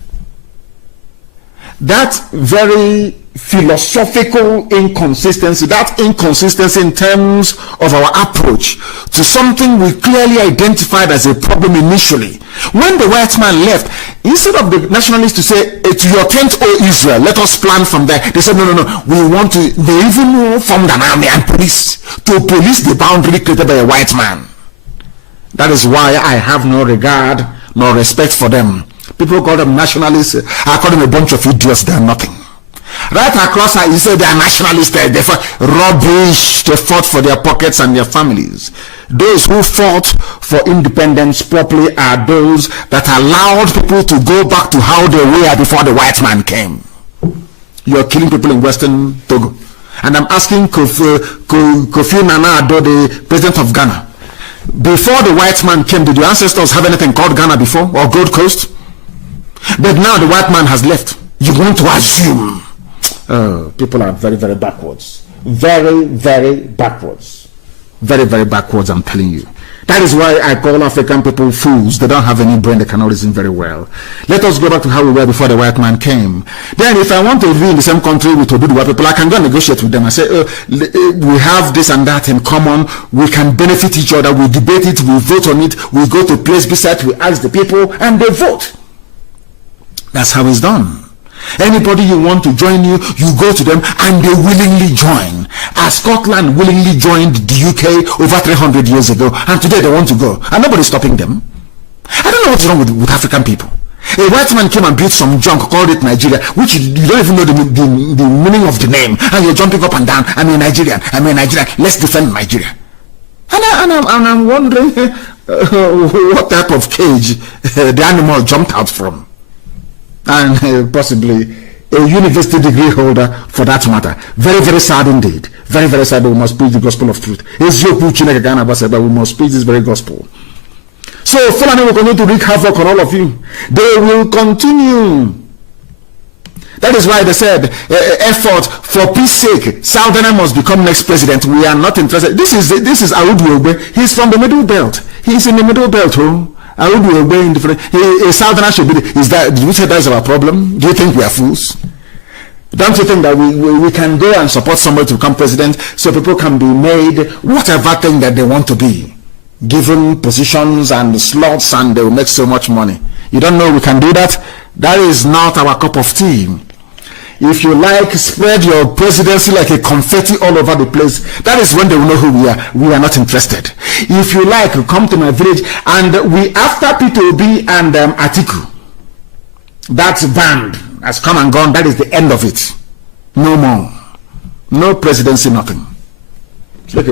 That very philosophical inconsistency, that inconsistency in terms of our approach to something we clearly identified as a problem initially. When the white man left, instead of the nationalists to say, to your tent, O Israel, let us plan from there, they said, no, we want to, they even formed an army and police to police the boundary created by a white man. That is why I have no regard nor respect for them. People call them nationalists. I call them a bunch of idiots. They are nothing. Right across, you say they are nationalists. They fought rubbish. They fought for their pockets and their families. Those who fought for independence properly are those that allowed people to go back to how they were before the white man came. You are killing people in Western Togo. And I'm asking Kofi Nana Addo, the president of Ghana, before the white man came, did your ancestors have anything called Ghana before, or Gold Coast? But now the white man has left. You want to assume. People are very, very backwards. Very, very backwards. Very, very backwards, I'm telling you. That is why I call African people fools. They don't have any brain, they cannot reason very well. Let us go back to how we were before the white man came. Then if I want to be in the same country with Oduduwa people, I can go and negotiate with them. I say, we have this and that in common. We can benefit each other. We debate it. We vote on it. We go to place beside. We ask the people and they vote. That's how it's done. Anybody you want to join you go to them and they willingly join. As Scotland willingly joined the UK over 300 years ago, and today they want to go, and nobody's stopping them. I don't know what's wrong with African people. A white man came and built some junk, called it Nigeria, which you don't even know the meaning of the name, and you're jumping up and down. I'm a Nigerian. Let's defend Nigeria. And I'm wondering what type of cage the animal jumped out from. And possibly a university degree holder for that matter. Very, very sad indeed. Very, very sad. We must preach the gospel of truth. We must preach this very gospel. So Fulani will continue to wreak havoc on all of you. They will continue. That is why they said effort for peace sake. Southerner must become next president. We are not interested. This is Arudu Ogbe. He's from the middle belt. He's in the middle belt. I will be obeying different. A southerner should be. Is that? Do you say that's our problem? Do you think we are fools? Don't you think that we can go and support somebody to become president so people can be made whatever thing that they want to be, given positions and slots, and they will make so much money? You don't know we can do that? That is not our cup of tea. If you like, spread your presidency like a confetti all over the place. That is when they will know who we are. We are not interested. If you like, come to my village, and we, after P2B and Atiku, that band has come and gone. That is the end of it. No more. No presidency, nothing. Let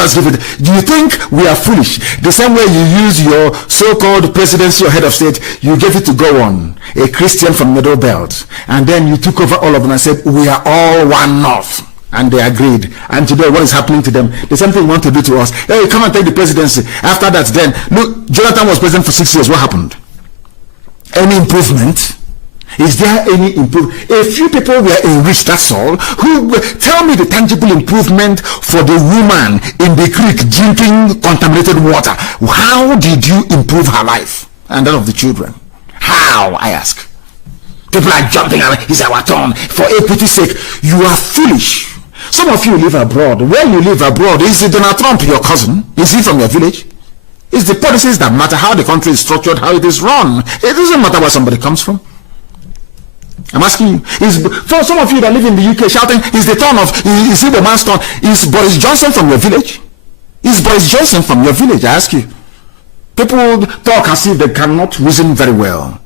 us give it. Do you think we are foolish? The same way you use your so-called presidency or head of state, you gave it to go on, a Christian from Middle Belt, and then you took over all of them and said, we are all one North. And they agreed. And today, what is happening to them? The same thing you want to do to us. Hey, come and take the presidency. After that, then, look, Jonathan was president for 6 years. What happened? Any improvement? Is there any improvement? A few people were enriched, that's all. Who tell me the tangible improvement for the woman in the creek drinking contaminated water? How did you improve her life and that of the children? How, I ask. People are jumping around. It's our turn. For equity's sake, you are foolish. Some of you live abroad. Where you live abroad, is it Donald Trump, your cousin? Is he from your village? It's the policies that matter, how the country is structured, how it is run. It doesn't matter where somebody comes from. I'm asking you, for some of you that live in the UK shouting, is the turn of, is it the man's turn? Is Boris Johnson from your village? Is Boris Johnson from your village? I ask you. People talk as if they cannot reason very well.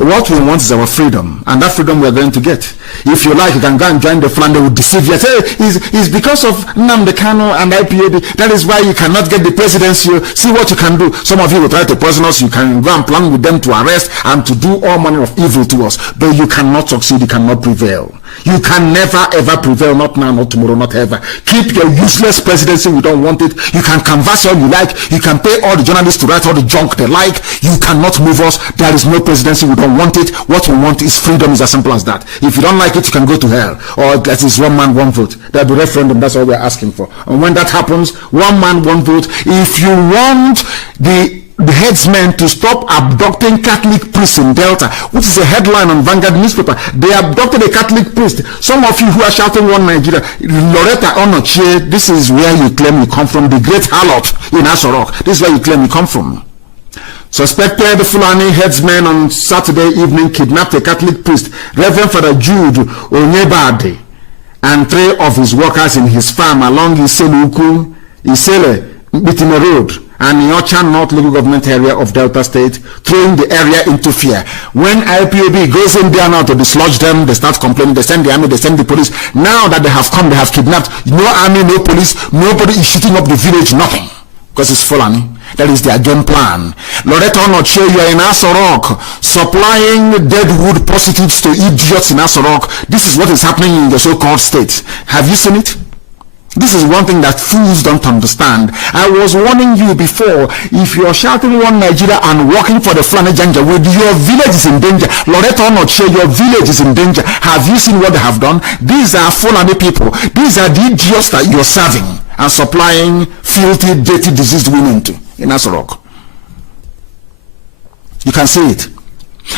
What we want is our freedom, and that freedom we're going to get. If you like, you can go and join the flan. They will deceive you. Say, it's because of Nnamdi Kanu and IPOB. That is why you cannot get the presidency. See what you can do. Some of you will try to poison us. You can go and plan with them to arrest and to do all manner of evil to us. But you cannot succeed. You cannot prevail. You can never ever prevail. Not now, not tomorrow, not ever. Keep your useless presidency. We don't want it. You can canvass all you like. You can pay all the journalists to write all the junk they like. You cannot move us. There is no presidency. We don't want it. What we want is freedom. Is as simple as that. If you don't like it, you can go to hell. Or that is one man, one vote. There'll be referendum. That's all we're asking for. And when that happens, one man, one vote. If you want the headsmen to stop abducting Catholic priests in Delta, which is a headline on Vanguard newspaper. They abducted a Catholic priest. Some of you who are shouting one Nigeria, Loretta Onochie, this is where you claim you come from, the great harlot in Asorok. This is where you claim you come from. Suspected Fulani headsmen on Saturday evening kidnapped a Catholic priest, Reverend Father Jude Onyebade, and 3 of his workers in his farm along Isele Bitime Road and Nyocha North local government area of Delta State, throwing the area into fear. When IPOB goes in there now to dislodge them, they start complaining, they send the army, they send the police. Now that they have come, they have kidnapped, no army, no police, nobody is shooting up the village, nothing. Because it's Fulani. That is their game plan. Loretta Onochie, you are in Asorok, supplying dead wood prostitutes to idiots in Asorok. This is what is happening in the so-called state. Have you seen it? This is one thing that fools don't understand. I was warning you before, if you're shouting one Nigeria and working for the Fulani Janjaweed, your village is in danger. Loretta Onochie, your village is in danger. Have you seen what they have done? These are Fulani people. These are the idiots that you're serving and supplying filthy, dirty, diseased women to in Asorok. You can see it.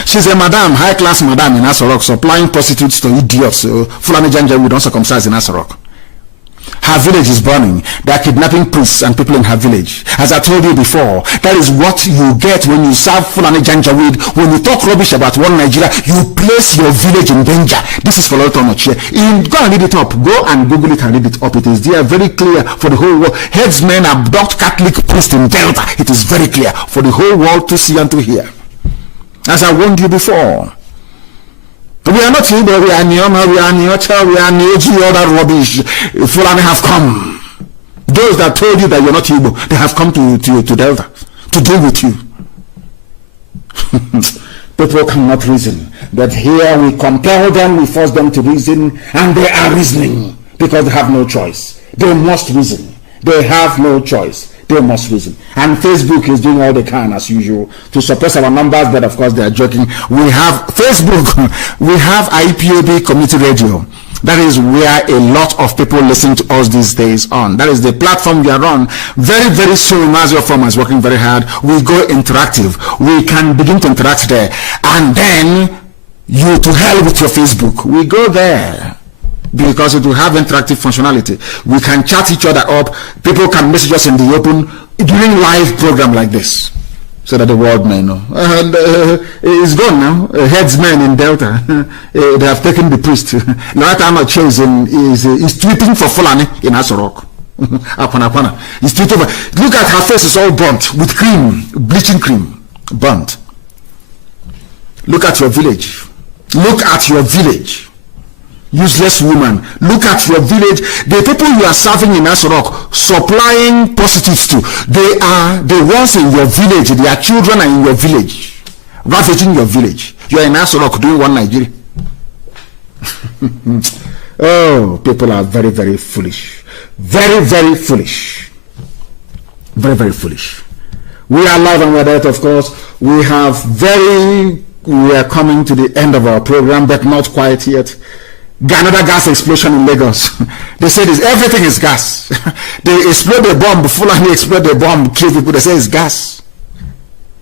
She's a madam, high-class madam in Asorok, supplying prostitutes to idiots. Fulani Janjaweed don't circumcise in Asorok. Her village is burning. They are kidnapping priests and people in her village. As I told you before, that is what you get when you serve Fulani Janjaweed. When you talk rubbish about one Nigeria, you place your village in danger. This is for Loretta Onochie. Go and read it up. Go and Google it and read it up. It is there, very clear for the whole world. Headsmen abduct Catholic priests in Delta. It is very clear for the whole world to see and to hear. As I warned you before. We are not here, but we are Nyoma, we are Nyocha, we are Nyoji, all that rubbish. Fulani have come. Those that told you that you're not Igbo, they have come to Delta to deal with you. People cannot reason. But here we compel them, we force them to reason, and they are reasoning because they have no choice. They must reason. They have no choice. They must reason. And Facebook is doing all they can as usual to suppress our numbers, but of course they are joking. We have Facebook, we have IPOB Community Radio. That is where a lot of people listen to us these days on. That is the platform we are on. Very, very soon, as your firm is working very hard, we go interactive. We can begin to interact there. And then you to hell with your Facebook. We go there. Because it will have interactive functionality. We can chat each other up. People can message us in the open during live program like this, so that the world may know. And it's gone now. Headsmen in Delta, they have taken the priest. Loretta Onochie is tweeting for Fulani in Asorok. He's tweeting. Look at her face; is all burnt with cream, bleaching cream, burnt. Look at your village. Look at your village. Useless woman, look at your village. The people you are serving in Asorok, supplying prostitutes to, they are the ones in your village. Their children are in your village, ravaging your village. You are in Asorok doing one Nigeria. Oh, people are very, very foolish. Very, very foolish. Very, very foolish. We are live and we're there, of course. We are coming to the end of our program, but not quite yet. Another gas explosion in Lagos. They say everything is gas. They explode the bomb, Fulani explode the bomb, kill people. They say it's gas.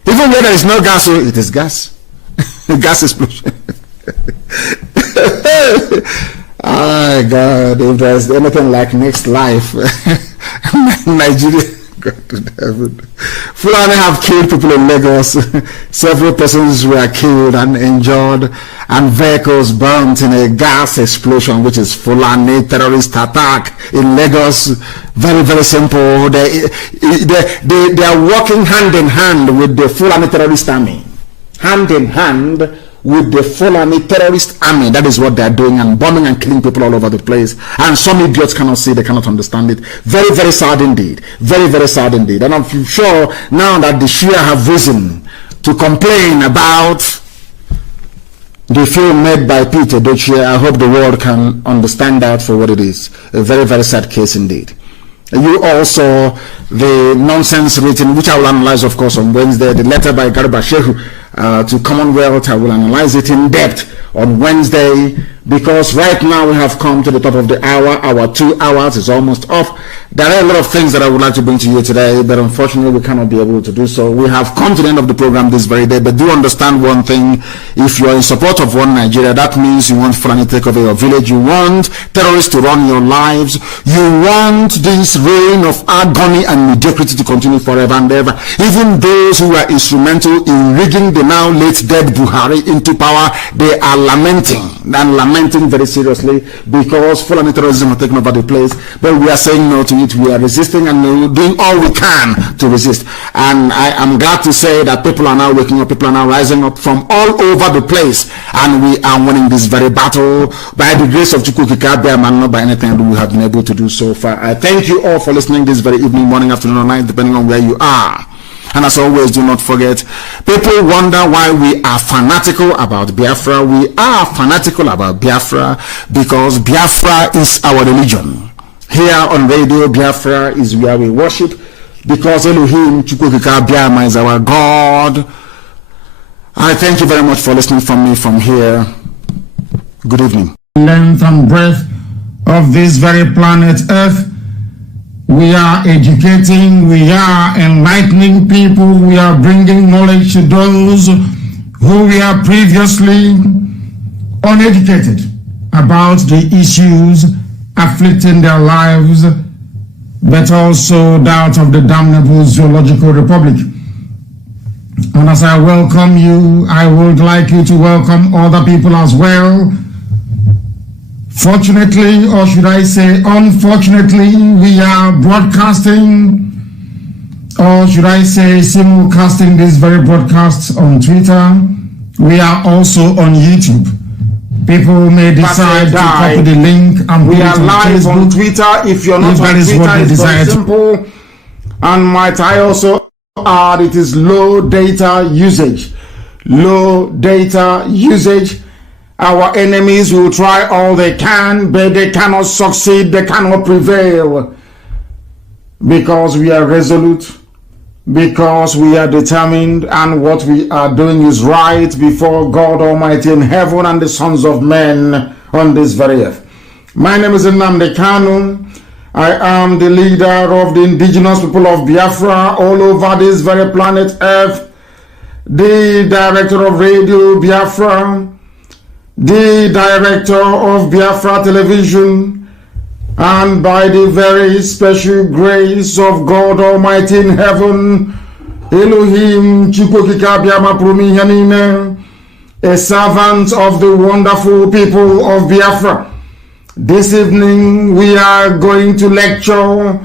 Even when there is no gas, it is gas. Gas explosion. Oh God, if there is anything like next life, Nigeria. God to heaven. Fulani have killed people in Lagos. Several persons were killed and injured, and vehicles burnt in a gas explosion, which is Fulani terrorist attack in Lagos. Very, very simple. They are working hand in hand with the Fulani terrorist army. Hand in hand with the Fulani terrorist army. That is what they are doing, and bombing and killing people all over the place. And some idiots cannot see, they cannot understand it. Very, very sad indeed. Very, very sad indeed. And I'm sure now that the Shia have risen to complain about the film made by Peter Dochia, I hope the world can understand that for what it is. A very, very sad case indeed. You also, the nonsense written, which I will analyze, of course, on Wednesday, the letter by Garba Shehu to Commonwealth, I will analyze it in depth on Wednesday, because right now we have come to the top of the hour. Our 2 hours is almost up. There are a lot of things that I would like to bring to you today, but unfortunately we cannot be able to do so. We have come to the end of the program this very day, but do understand one thing. If you are in support of one Nigeria, that means you want Fulani to take over your village, you want terrorists to run your lives, you want this reign of agony and mediocrity to continue forever and ever. Even those who are instrumental in rigging the now late dead Buhari into power, they are lamenting very seriously, because Fulani terrorism has taken over the place. But we are saying no to it. We are resisting, and we're doing all we can to resist. And I am glad to say that people are now waking up, people are now rising up from all over the place, and we are winning this very battle by the grace of Chukwukika, and not by anything that we have been able to do so far. I thank you all for listening this very evening, morning, afternoon, or night, depending on where you are. And as always, do not forget, people wonder why we are fanatical about Biafra. We are fanatical about Biafra because Biafra is our religion. Here on radio, Biafra is where we worship, because Elohim Chukwukika Biama is our God. I thank you very much for listening from me from here. Good evening. Length and breadth of this very planet Earth, we are educating, we are enlightening people, we are bringing knowledge to those who were previously uneducated about the issues afflicting their lives, but also that of the damnable zoological republic. And as I welcome you, I would like you to welcome other people as well. Fortunately, or should I say unfortunately, we are broadcasting, or should I say simulcasting these very broadcasts on Twitter. We are also on YouTube. People may decide to copy the link and we are live on Twitter. If you're not on Twitter, it's very simple. And might I also add, it is low data usage. Low data usage. Our enemies will try all they can, but they cannot succeed, they cannot prevail. Because we are resolute, because we are determined, and what we are doing is right before God Almighty in heaven and the sons of men on this very earth. My name is Nnamdi Kanu. I am the leader of the indigenous people of Biafra all over this very planet Earth, the director of Radio Biafra, the director of Biafra Television, and by the very special grace of God Almighty in heaven, Elohim Chukwukika Biama Prumihanine, a servant of the wonderful people of Biafra. This evening we are going to lecture.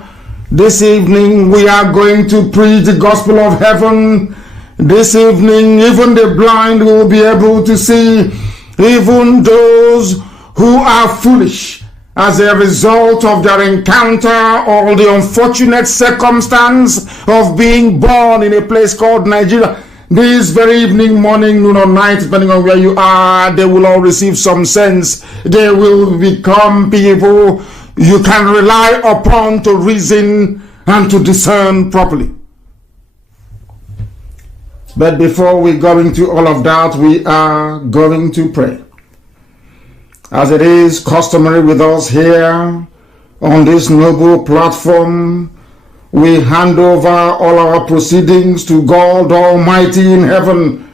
This evening we are going to preach the gospel of heaven. This evening even the blind will be able to see, even those who are foolish as a result of their encounter or the unfortunate circumstance of being born in a place called Nigeria. This very evening, morning, noon or night, depending on where you are, they will all receive some sense. They will become people you can rely upon to reason and to discern properly. But before we go into all of that, we are going to pray. As it is customary with us here on this noble platform, we hand over all our proceedings to God Almighty in heaven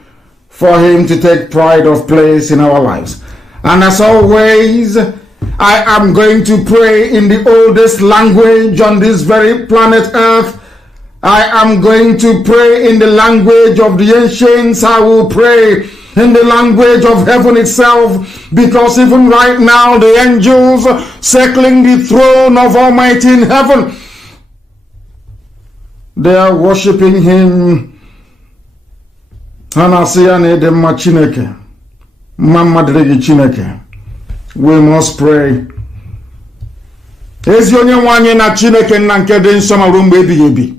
for Him to take pride of place in our lives. And as always, I am going to pray in the oldest language on this very planet Earth. I am going to pray in the language of the ancients. I will pray in the language of heaven itself, because even right now the angels circling the throne of Almighty in heaven, they are worshiping Him. And I say, Mama Dregi Chineke. We must pray. Ezi onye nwanyị na Chineke nna nke dị nsọ ma ruo mgbe ebighị ebi.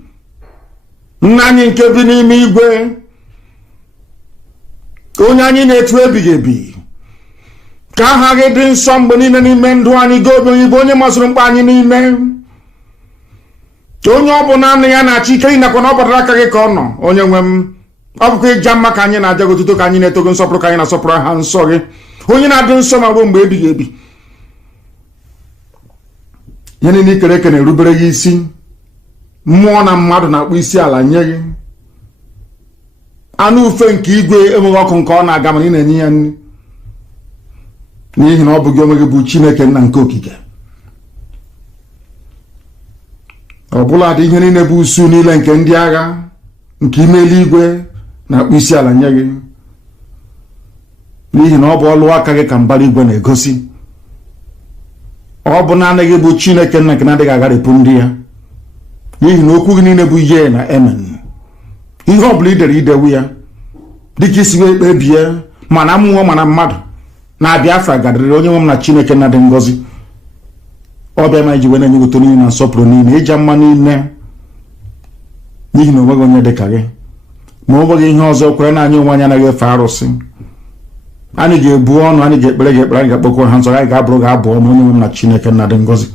Nna anyị nke bi n'ime igwe. Onye anyị na-etu ebighị ebi. Ka aha gị dị nsọ mgbe niile n'ime ndụ anyị gị obi onye bụ onye masịrị mkpa anyị n'ime. Onye ọ bụ naanị ya na-achị ike ịnakwa na ọ batara aka gị ka ọ nọ. Onye nwe m. Ọ bụkwa ịja mma ka anyị na-aja gị otuto ka anyị na-etogo nsọpụrụ ka anyị na-asọpụrụ aha nsọ gị. Onye na-adị nsọ ma ruo mgbe ebighị ebi. Ihe niile ikere eke na-erubere gị isi. Mmụọ na mmadụ na-akpụ isi ala nye gị. Anụ ufe nke igwe enweghị ọkụ nke ọ na-aga mana ị na-enye ya nri. N'ihi na ọ bụ gị onwe gị bụ Chineke nna nke okike. Ọ bụla dị ihe niile bụ usu niile nke ndị agha nke ime eluigwe na-akpụ isi ala nye gị. N'ihi na ọ bụ ọlụ aka gị ka mbara igwe na-egosi. Ọ bụ naanị gị bụ Chineke nna nke na-adịghị agharịpụ ndị ya. N'ihi na okwu gị niile bụ ye na amen. Ihe ọ bụla idere idewu ya dịka isi wee kpebie mana mmụọ mana mmadụ na Biafra gadarịrị onye nwe m na Chineke na dị ngọzi. Ọ bịa ma iji wee na-enye ụtọ niile na nsọpụrụ niile ịja mma niile. N'ihi na onweghị onye dị ka gị. Ma ọ nweghị ihe ọzọ kwere na anyị onwe anyị anaghị efe arụsị. Anyị ga-ebu ọnụ, anyị ga-ekpere gị ekpere, anyị ga-akpọkọ ha nsọ, anyị ga-abụrụ gị abụ ọnụ onye nwe m na Chineke nna dị ngọzi.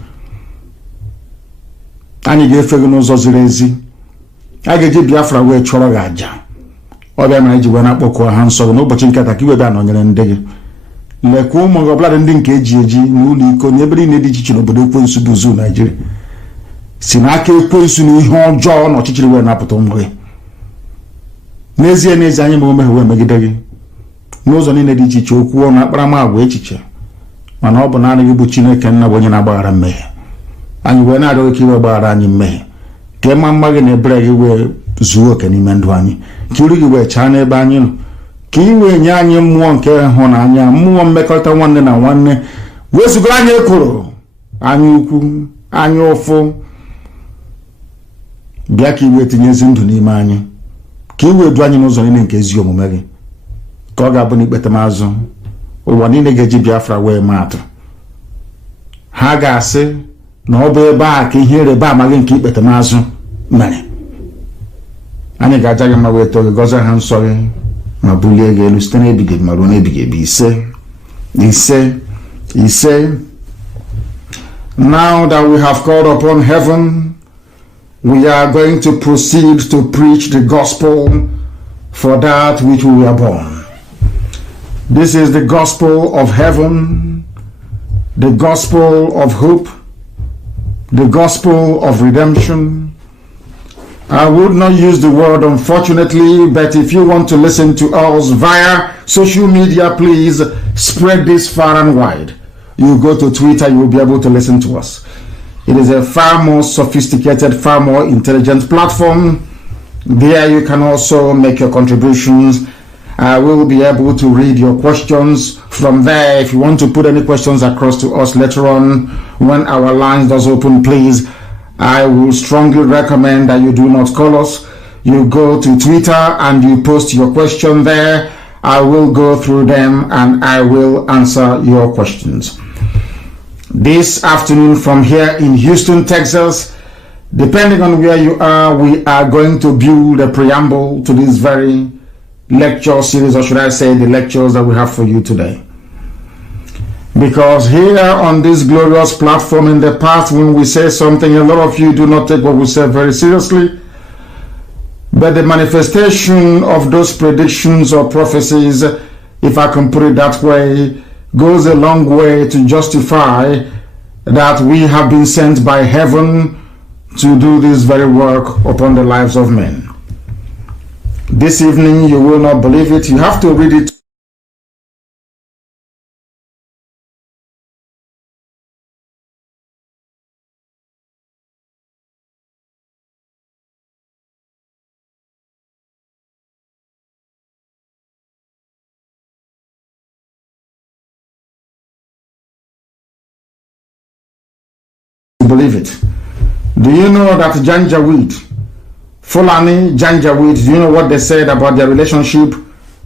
Anyị ga-efe gị n'ụzọ ziri ezi. A ga-eji Biafra wee chọrọ gị aja. Ọ bịa ma iji wee na-akpọkọ ha nsọ gị n'ụbọchị nke taa ka iwe bịa nọnyere ndị gị. Lekwa ụmụ gị ọbụla ndị nke eji eji n'ụlọ iko na ebe niile dị iche iche n'obodo ekwensu bụ zu Naijiria. Si n'aka ekwensu na ihe ọjọọ na ọchịchịrị wee napụta ụmụ gị. N'ezie n'ezie anyị ma omehie wee megide gị. N'ụzọ niile dị iche iche okwu ọnụ akparamagwa echiche. Mana ọ bụ naanị gị bụ Chineke nna bụ onye na-agbaghara mmehie. Anyị wee na-arịọ ka iwe gbaghara anyị mmehie. Ka ịma mma gị na ebere gị wee zuo oke n'ime ndụ anyị. Ka iru gị wee chaa n'ebe anyị nọ. Ka i wee nye anyị mmụọ nke ịhụnanya, mmụọ mmekọrịta nwanne na nwanne. Wezugoro anyị ekworo, anyị ukwu, anyị ụfụ. Bịa ka i wee tinye ezi ndụ n'ime anyị. Ka i wee du anyị n'ụzọ niile nke ezi omume gị. Ka ọ ga-abụ n'ikpete mazụ ụwa niile ga-eji Biafra wee maa atụ. Ha ga-asị na ọ bụ ebe a ka ihe ịrịba ama gị nke ikpete mazụ mere. Anyị ga-aja gị mma wee too gị, gọzie ha nsọ gị ma bulie gị elu site n'ebighị ebi ma ruo n'ebighị ebi. Ise. Now that we have called upon heaven, we are going to proceed to preach the gospel for that which we were born. This is the gospel of heaven, the gospel of hope, the gospel of redemption. I would not use the word unfortunately, but if you want to listen to us via social media, please spread this far and wide. You go to Twitter, you will be able to listen to us. It is a far more sophisticated, far more intelligent platform. There you can also make your contributions. I will be able to read your questions from there. If you want to put any questions across to us later on when our lines does open, please, I will strongly recommend that you do not call us. You go to Twitter and you post your question there. I will go through them and I will answer your questions. This afternoon from here in Houston, Texas, depending on where you are, we are going to build a preamble to this very lecture series, or should I say the lectures that we have for you today. Because here on this glorious platform in the past, when we say something, a lot of you do not take what we say very seriously. But the manifestation of those predictions or prophecies, if I can put it that way, goes a long way to justify that we have been sent by heaven to do this very work upon the lives of men. This evening, you will not believe it. You have to read it. Believe it. Do you know that Janjaweed, Fulani Janjaweed, do you know what they said about their relationship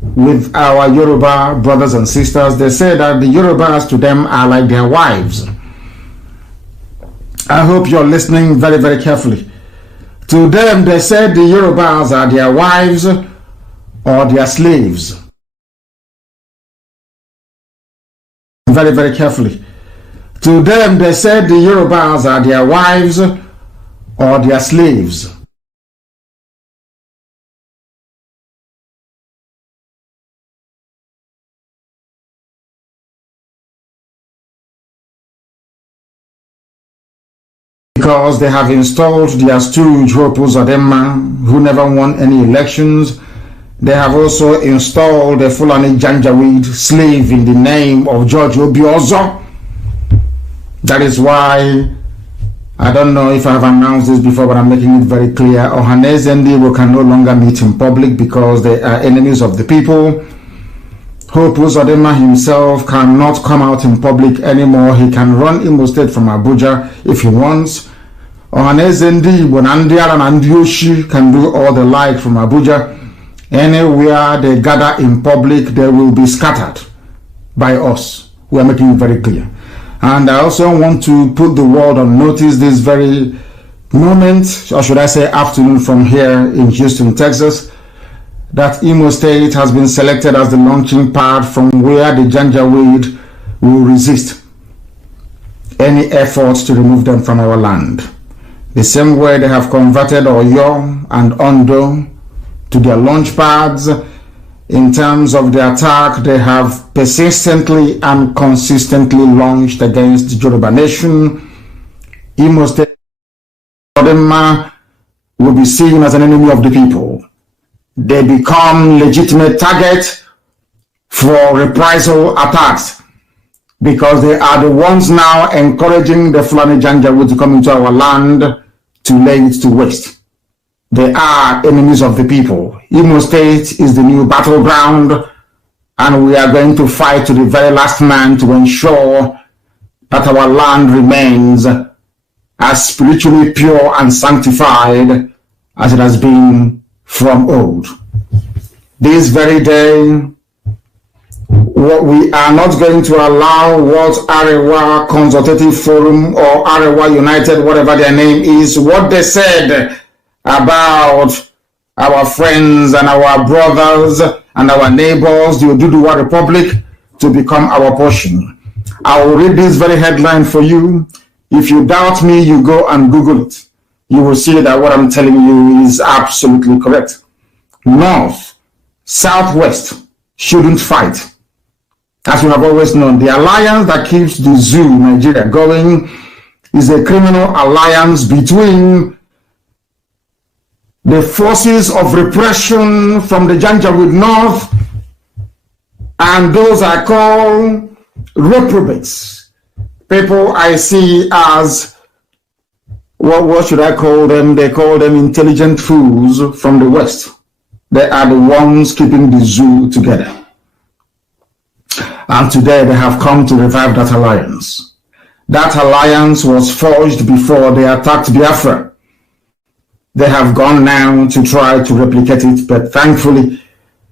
with our Yoruba brothers and sisters. They say that the Yorubas to them are like their wives. I hope you're listening very, very carefully. To them, they said the Yorubas are their wives or their slaves. Very, very carefully. To them, they said the Yorubas are their wives or their slaves. Because they have installed their stooge Hope Uzodinma, who never won any elections. They have also installed a Fulani Janjaweed slave in the name of George Obiozo. That is why, I don't know if I have announced this before, but I'm making it very clear. Ohaneze and Igbo can no longer meet in public because they are enemies of the people. Hope Uzodinma himself cannot come out in public anymore. He can run Imo State from Abuja if he wants. Ohaneze and Igbo, Nandiara and Andioshi can do all the like from Abuja. Anywhere they gather in public, they will be scattered by us. We are making it very clear. And I also want to put the world on notice this very moment, or should I say afternoon from here in Houston, Texas, that Imo State has been selected as the launching pad from where the Janjaweed will resist any efforts to remove them from our land. The same way they have converted Oyo and Ondo to their launch pads. In terms of the attack they have persistently and consistently launched against the Yoruba nation, Imo State will be seen as an enemy of the people. They become legitimate target for reprisal attacks because they are the ones now encouraging the Fulani Janjaweed to come into our land to lay it to waste. They are enemies of the people. Imo State is the new battleground, and we are going to fight to the very last man to ensure that our land remains as spiritually pure and sanctified as it has been from old. This very day, we are not going to allow what Arewa Consultative Forum or Arewa United, whatever their name is, what they said about our friends and our brothers and our neighbors, the Oduduwa Republic, to become our portion. I will read this very headline for you. If you doubt me, you go and Google it. You will see that what I'm telling you is absolutely correct. North, Southwest shouldn't fight. As we have always known, the alliance that keeps the zoo Nigeria going is a criminal alliance between the forces of repression from the Janjaweed North and those I call reprobates. People I see as, what should I call them? They call them intelligent fools from the West. They are the ones keeping the zoo together. And today they have come to revive that alliance. That alliance was forged before they attacked Biafra. They have gone now to try to replicate it, but thankfully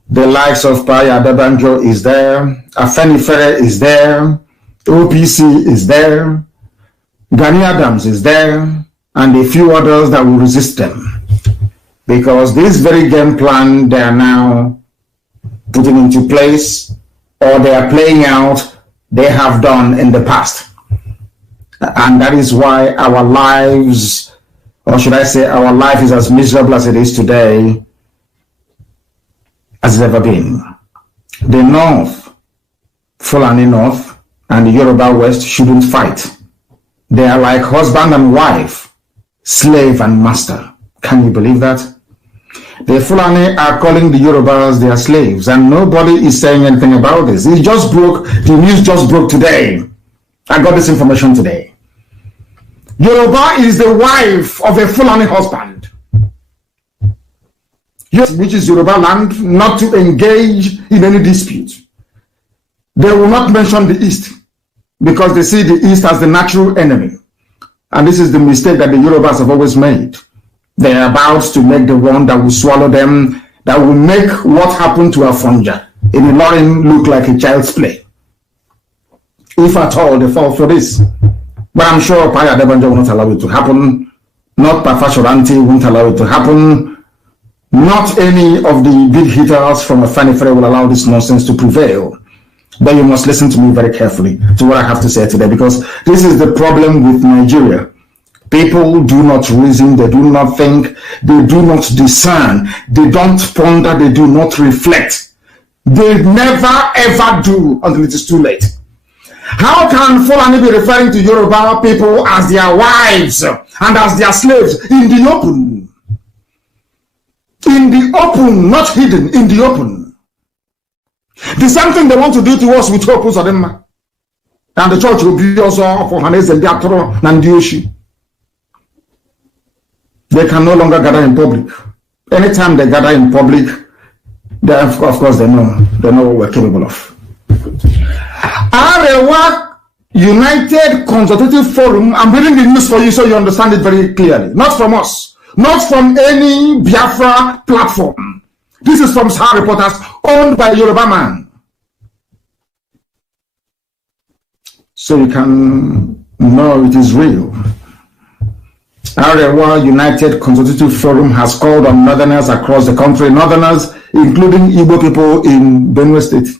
the likes of Paya Adebanjo is there, Afenifere is there, OPC is there, Gani Adams is there, and a few others that will resist them. Because this very game plan they are now putting into place, or they are playing out, they have done in the past. And that is why our lives, or should I say our life, is as miserable as it is today as it's ever been. The North, Fulani North, and the Yoruba West shouldn't fight. They are like husband and wife, slave and master. Can you believe that? The Fulani are calling the Yorubas their slaves, and nobody is saying anything about this. It just broke, the news just broke today. I got this information today. Yoruba is the wife of a Fulani husband, which is Yoruba land, not to engage in any dispute. They will not mention the East because they see the East as the natural enemy. And this is the mistake that the Yorubas have always made. They are about to make the one that will swallow them that will make what happened to Afonja in the Lauren look like a child's play. If at all they fall for this. But I'm sure Paya Debanjo will not allow it to happen. Not Pafashoranti won't allow it to happen. Not any of the big hitters from Afenifere will allow this nonsense to prevail. But you must listen to me very carefully to what I have to say today, because this is the problem with Nigeria. People do not reason, they do not think, they do not discern, they don't ponder, they do not reflect. They never ever do until it is too late. How can Fulani be referring to Yoruba people as their wives and as their slaves in the open? In the open, not hidden, in the open. The same thing they want to do to us with Hope Uzodinma. And the church will be also for Hanez and Diatoro Nandioshi. They can no longer gather in public. Anytime they gather in public, they, of course, they know what we're capable of. Arewa United Consultative Forum, I'm reading the news for you so you understand it very clearly. Not from us, not from any Biafra platform. This is from Sahara Reporters, owned by Yoruba man. So you can know it is real. Arewa United Consultative Forum has called on northerners across the country, northerners including Igbo people in Benue State.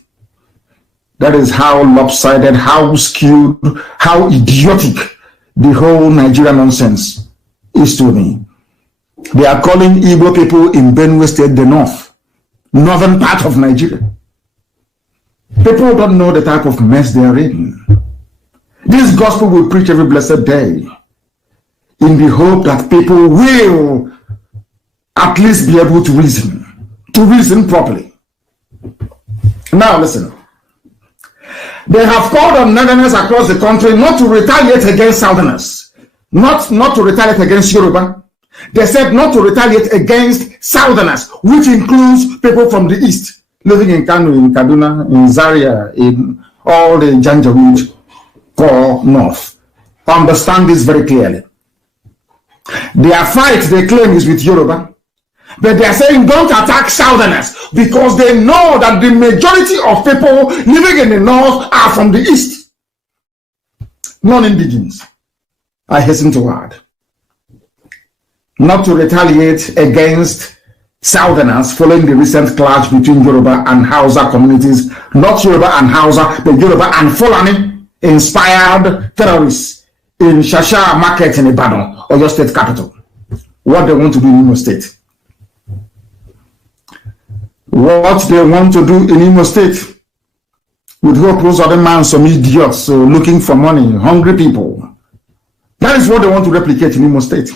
That is how lopsided, how skewed, how idiotic the whole Nigerian nonsense is to me. They are calling Igbo people in Benue State the northern part of Nigeria. People don't know the type of mess they are in. This gospel will preach every blessed day in the hope that people will at least be able to reason properly. Now listen. They have called on northerners across the country not to retaliate against southerners, not to retaliate against Yoruba. They said not to retaliate against southerners, which includes people from the east, living in Kano, in Kaduna, in Zaria, in all the Janjaweed core north. Understand this very clearly. Their fight, they claim, is with Yoruba. But they are saying don't attack southerners because they know that the majority of people living in the north are from the east. Non-indigenous, I hasten to add. Not to retaliate against southerners following the recent clash between Yoruba and Hausa communities, not Yoruba and Hausa, but Yoruba and Fulani inspired terrorists in Shasha Market in Ibadan, or your state capital. What they want to do in Imo State. What they want to do in Imo State with Hope Uzodinma, some idiots looking for money, hungry people. That is what they want to replicate in Imo State.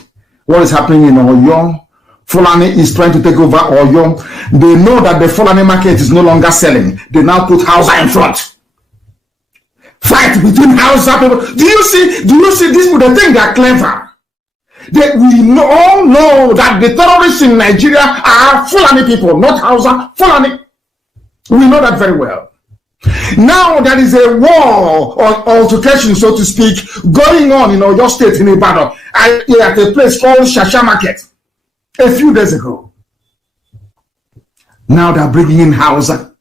What is happening in Oyo? Fulani is trying to take over Oyo. They know that the Fulani market is no longer selling. They now put Hausa in front. Fight between Hausa people. Do you see these people? They think they are clever. We all know that the terrorists in Nigeria are Fulani people, not Hausa, Fulani. We know that very well. Now there is a war or altercation, so to speak, going on in your state in Ibadan at a place called Shasha Market a few days ago. Now they're bringing in Hausa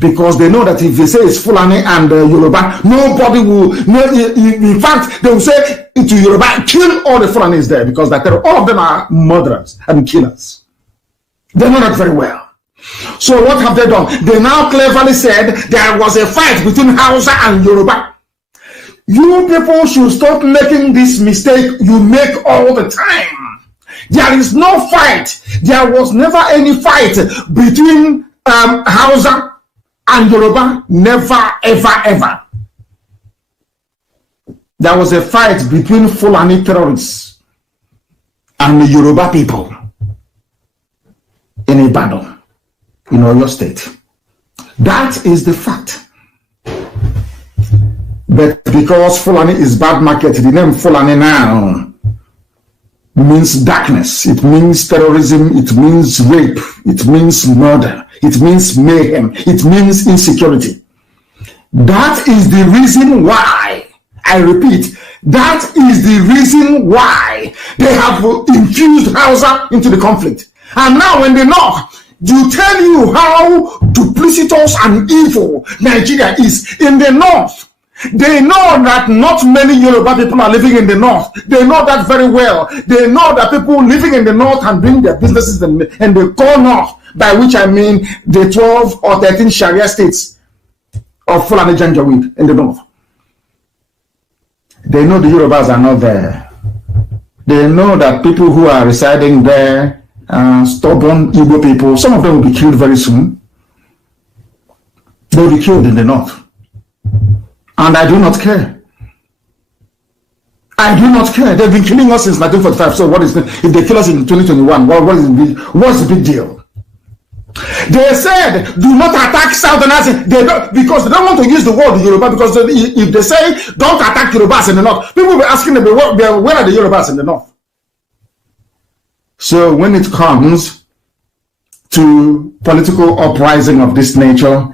because they know that if they say it's Fulani and Yoruba, nobody will. In fact, they will say to Yoruba, kill all the Fulanis there because all of them are murderers and killers. They know that very well. So what have they done? They now cleverly said there was a fight between Hausa and Yoruba. You people should stop making this mistake you make all the time. There is no fight. There was never any fight between Hausa and Yoruba. Never, ever, ever. There was a fight between Fulani terrorists and the Yoruba people in Ibadan, in Oyo State. That is the fact. But because Fulani is bad market, the name Fulani now means darkness. It means terrorism. It means rape. It means murder. It means mayhem. It means insecurity. That is the reason why, I repeat, that is the reason why they have infused Hausa into the conflict. And now when they knock, to tell you how duplicitous and evil Nigeria is. In the north, they know that not many Yoruba people are living in the north. They know that very well. They know that people living in the north and doing their businesses in the core north, by which I mean the 12 or 13 Sharia states of Fulani Janjaweed in the north. They know the Yorubas are not there. They know that people who are residing there, stubborn Igbo people, some of them will be killed very soon. They will be killed in the north. And I do not care. I do not care. They've been killing us since 1945. So what is the, if they kill us in 2021? What's the big deal? They said, do not attack Southerners. They don't, because they don't want to use the word Yoruba, because if they say, don't attack Yorubas in the north, people will be asking them, where are the Yorubas in the north? So when it comes to political uprising of this nature,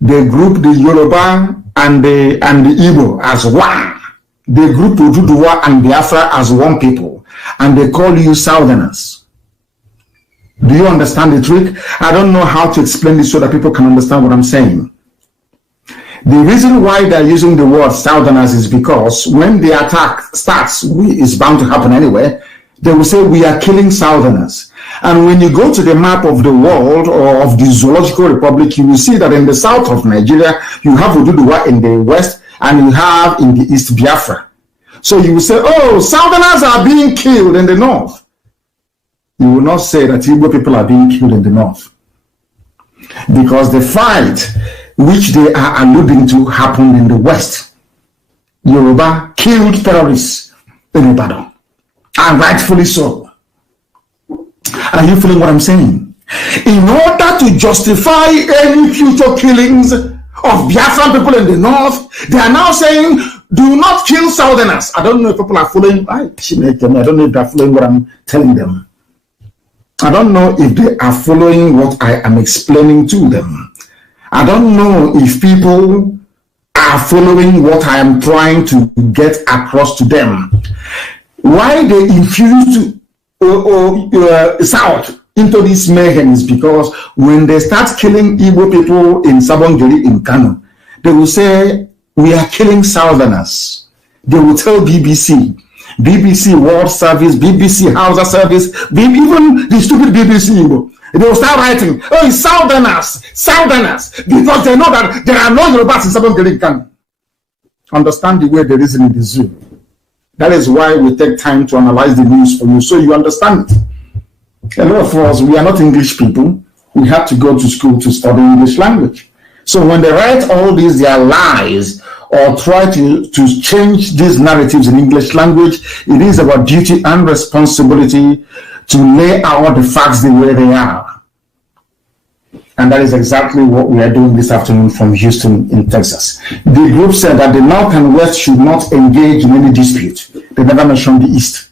they group the Yoruba and the Igbo as one. They group Oduduwa and Biafra as one people, and they call you Southerners. Do you understand the trick? I don't know how to explain this so that people can understand what I'm saying. The reason why they're using the word Southerners is because when the attack starts, it's bound to happen anyway, they will say we are killing Southerners. And when you go to the map of the world or of the Zoological Republic, you will see that in the south of Nigeria, you have Oduduwa in the west, and you have in the east Biafra. So you will say, oh, Southerners are being killed in the north. You will not say that Igbo people are being killed in the north. Because the fight which they are alluding to happened in the west. Yoruba killed terrorists in Ibadan. And rightfully so. Are you feeling what I'm saying? In order to justify any future killings of Biafran people in the north, they are now saying, do not kill Southerners. I don't know if people are following. I don't know if they're following what I'm telling them. I don't know if they are following what I am explaining to them. I don't know if people are following what I am trying to get across to them. Why they infuse South into this mayhem is because when they start killing Igbo people in Sabongeri in Kano, they will say, we are killing Southerners. They will tell BBC World Service, BBC Hausa Service, even the stupid BBC Igbo. They will start writing, oh, it's Southerners, because they know that there are no Yorubas in Sabongeri in Kano. Understand the way they reason in the zoo. That is why we take time to analyze the news for you, so you understand it. A lot of us, we are not English people. We have to go to school to study English language. So when they write all these, their lies, or try to change these narratives in English language, it is our duty and responsibility to lay out the facts the way they are. And that is exactly what we are doing this afternoon from Houston in Texas. The group said that the North and West should not engage in any dispute. They never mentioned the East,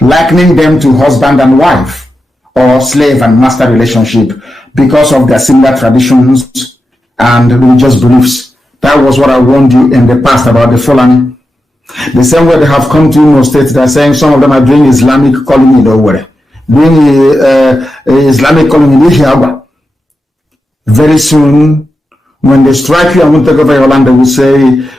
likening them to husband and wife or slave and master relationship because of their similar traditions and religious beliefs. That was what I warned you in the past about the Fulani. The same way they have come to Imo State, they're saying some of them are doing Islamic calling in Owerri, doing Islamic calling in Ihiagwa. Very soon, when they strike you and won't take over your land, they will say,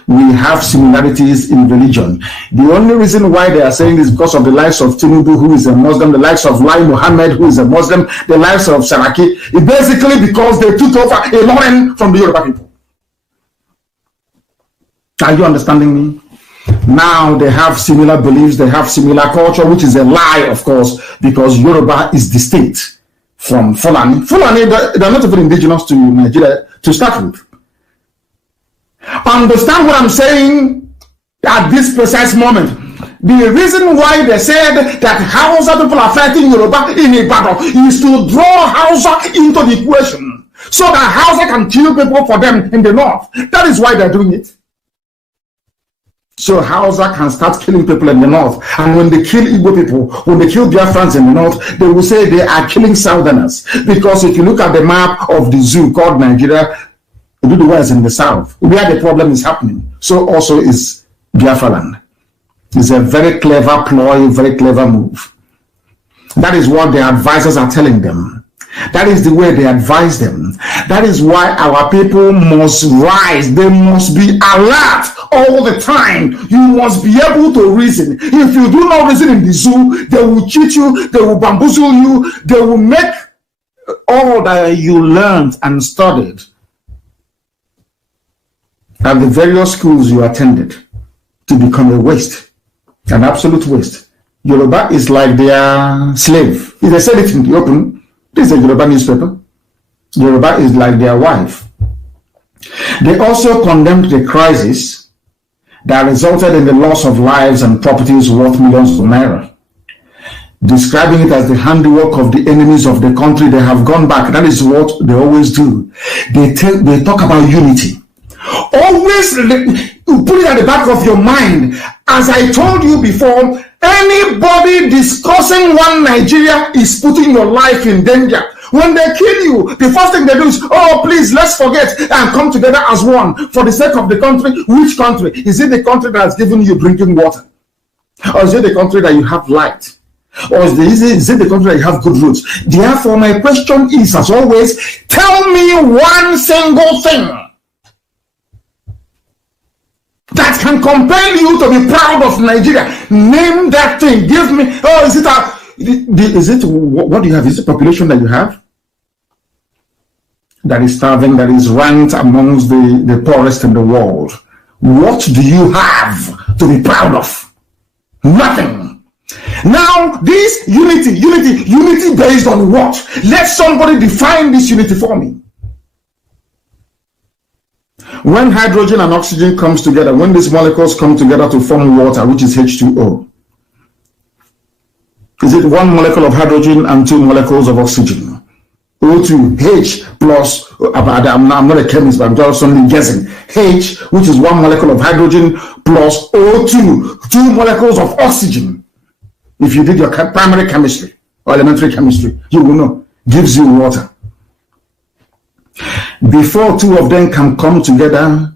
we have similarities in religion. The only reason why they are saying this is because of the lives of Tinubu, who is a Muslim, the lives of Lai Mohammed, who is a Muslim, the lives of Saraki. It's basically because they took over a Lauren from the Yoruba people. Are you understanding me? Now they have similar beliefs, they have similar culture, which is a lie, of course, because Yoruba is distinct from Fulani. Fulani, they're not even indigenous to Nigeria to start with. Understand what I'm saying at this precise moment. The reason why they said that Hausa people are fighting Yoruba in Ibadan is to draw Hausa into the equation so that Hausa can kill people for them in the north. That is why they're doing it. So Hausa can start killing people in the north. And when they kill Igbo people, when they kill Biafrans in the north, they will say they are killing Southerners. Because if you look at the map of the zoo called Nigeria, Oduduwa is in the south, where the problem is happening. So also is Biafra land. It's a very clever ploy, very clever move. That is what the advisors are telling them. That is the way they advise them. That is why our people must rise. They must be alert all the time. You must be able to reason. If you do not reason in the zoo, they will cheat you, they will bamboozle you, they will make all that you learned and studied at the various schools you attended to become a waste, an absolute waste. Yoruba is like their slave. If they said it in the open, this is a Yoruba newspaper. Yoruba is like their wife. They also condemned the crisis that resulted in the loss of lives and properties worth millions of naira, describing it as the handiwork of the enemies of the country. They have gone back. That is what they always do. They talk about unity. Always put it at the back of your mind. As I told you before, anybody discussing one Nigeria is putting your life in danger. When they kill you, the first thing they do is, oh, please, let's forget and come together as one for the sake of the country. Which country? Is it the country that has given you drinking water? Or is it the country that you have light? Or is it the country that you have good roads? Therefore, my question is, as always, tell me one single thing that can compel you to be proud of Nigeria. Name that thing. Give me. Oh, is it what do you have? Is it population that you have that is starving, that is ranked amongst the poorest in the world? What do you have to be proud of? Nothing. Now, this unity based on what? Let somebody define this unity for me. When hydrogen and oxygen comes together, when these molecules come together to form water, which is H2O, is it one molecule of hydrogen and two molecules of oxygen? O2, H plus, I'm not a chemist, but I'm just only guessing. H, which is one molecule of hydrogen, plus O2, two molecules of oxygen. If you did your primary chemistry or elementary chemistry, you will know, gives you water. Before two of them can come together,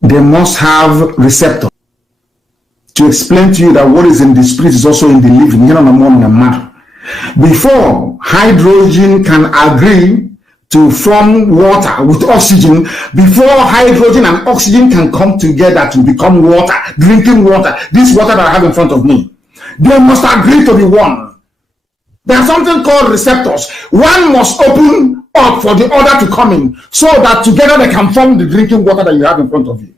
they must have receptors to explain to you that what is in the spirit is also in the living. Before hydrogen can agree to form water with oxygen, before hydrogen and oxygen can come together to become water, drinking water, this water that I have in front of me, they must agree to be one. There's something called receptors. One must open up for the other to come in so that together they can form the drinking water that you have in front of you.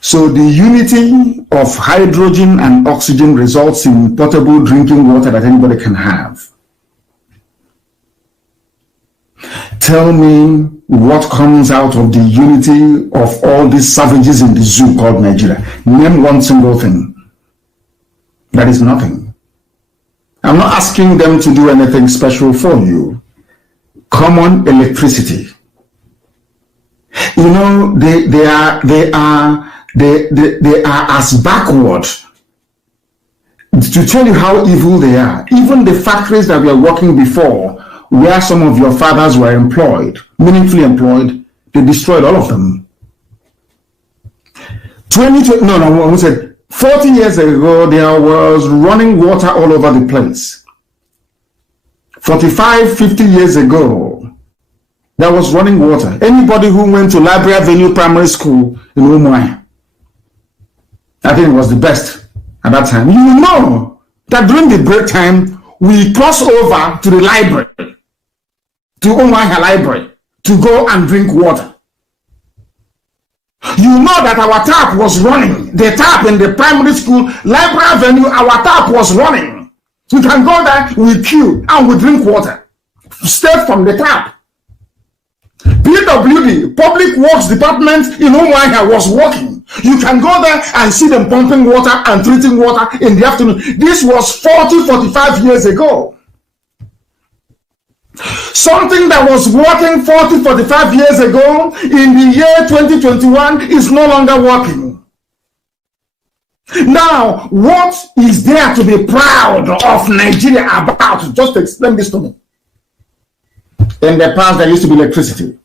So the unity of hydrogen and oxygen results in potable drinking water that anybody can have. Tell me what comes out of the unity of all these savages in the zoo called Nigeria. Name one single thing. That is nothing. I'm not asking them to do anything special for you. Common electricity. You know, they are as backward. To tell you how evil they are, even the factories that were working before, where some of your fathers were employed, meaningfully employed, they destroyed all of them. 40 years ago, there was running water all over the place. 45, 50 years ago, there was running water. Anybody who went to Library Avenue Primary School in Umuahia, I think it was the best at that time. You know that during the break time, we cross over to the library, to Umuahia Library, to go and drink water. You know that our tap was running. The tap in the primary school, Library Avenue, our tap was running. We can go there, we queue, and we drink water. Straight from the tap. PWD, Public Works Department in Umuahia, was working. You can go there and see them pumping water and treating water in the afternoon. This was 40, 45 years ago. Something that was working 40, 45 years ago in the year 2021 is no longer working. Now, what is there to be proud of Nigeria about? Just explain this to me. In the past, there used to be electricity.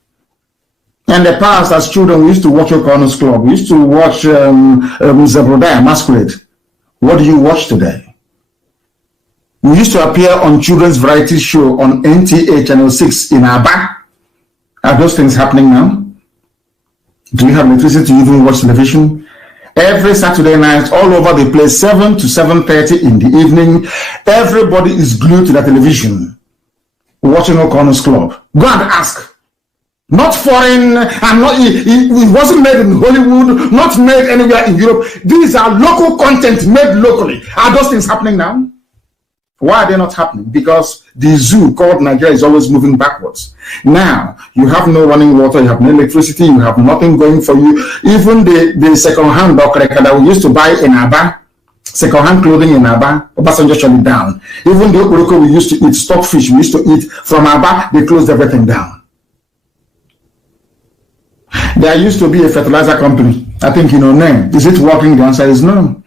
In the past, as children, we used to watch O'Connor's Club. We used to watch Zebrodaya Masquerade. What do you watch today? We used to appear on children's variety show on NTA Channel 6 in Aba. Are those things happening now? Do you have electricity to even watch television? Every Saturday night, all over the place, 7 to 7:30 in the evening, everybody is glued to the television, watching O'Connor's Club. Go and ask. Not foreign, and not, it wasn't made in Hollywood, not made anywhere in Europe. These are local content made locally. Are those things happening now? Why are they not happening? Because the zoo called Nigeria is always moving backwards. Now, you have no running water, you have no electricity, you have nothing going for you. Even the second-hand okreka that we used to buy in Aba, second-hand clothing in Aba, Obasanjo shut it down. Even the okoroko we used to eat, stockfish we used to eat from Aba, they closed everything down. There used to be a fertilizer company. I think you know name. Is it working? The answer is no.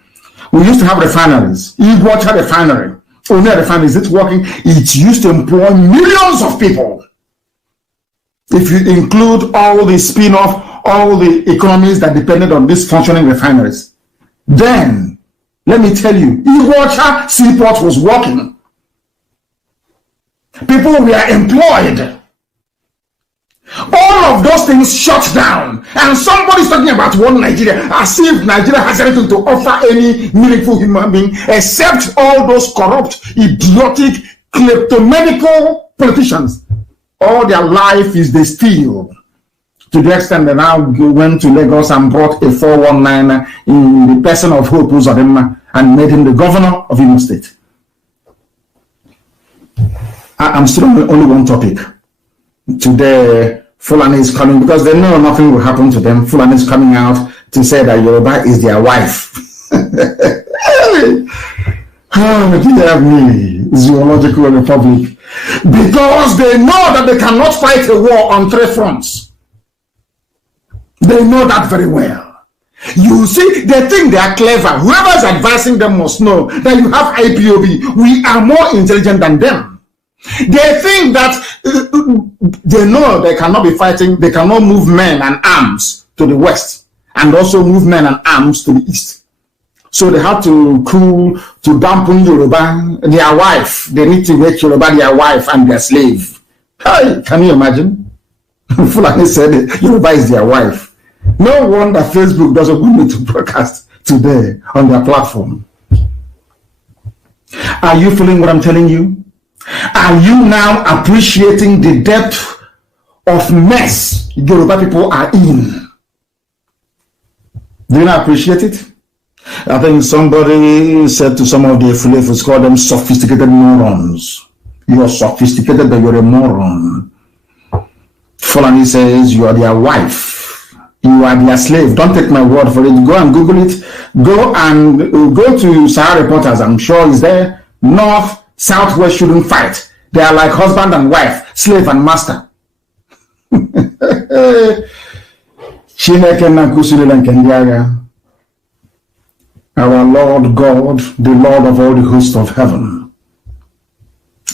We used to have refineries. Igwacha refinery. Only refinery. Is it working? It used to employ millions of people. If you include all the spin-off, all the economies that depended on these functioning refineries, then let me tell you, Igwacha seaport was working. People were employed. All of those things shut down, and somebody's talking about one Nigeria as if Nigeria has anything to offer any meaningful human being except all those corrupt, idiotic, kleptomaniacal politicians. All their life is they steal. To the extent that now went to Lagos and brought a 419 in the person of Hope Uzodinma and made him the governor of Imo State. I'm still on only one topic. Today, Fulani is coming because they know nothing will happen to them. Fulani is coming out to say that Yoruba is their wife. Oh, dear me, Zoological Republic. Because they know that they cannot fight a war on 3 fronts. They know that very well. You see, they think they are clever. Whoever is advising them must know that you have IPOB. We are more intelligent than them. They think that they know they cannot be fighting, they cannot move men and arms to the west and also move men and arms to the east. So they have to dampen Yoruba, their wife. They need to make Yoruba their wife and their slave. Hey, can you imagine? Fulani said Yoruba is their wife. No wonder Facebook doesn't want me to broadcast today on their platform. Are you feeling what I'm telling you? Are you now appreciating the depth of mess Yoruba people are in? Do you not appreciate it? I think somebody said to some of the Fulefus, call them sophisticated morons. You're sophisticated, but you're a moron. Fulani says you are their wife. You are their slave. Don't take my word for it. Go and Google it. Go to Sahara Reporters. I'm sure it's there. North, Southwest shouldn't fight. They are like husband and wife, slave and master. Our Lord God, the Lord of all the hosts of heaven,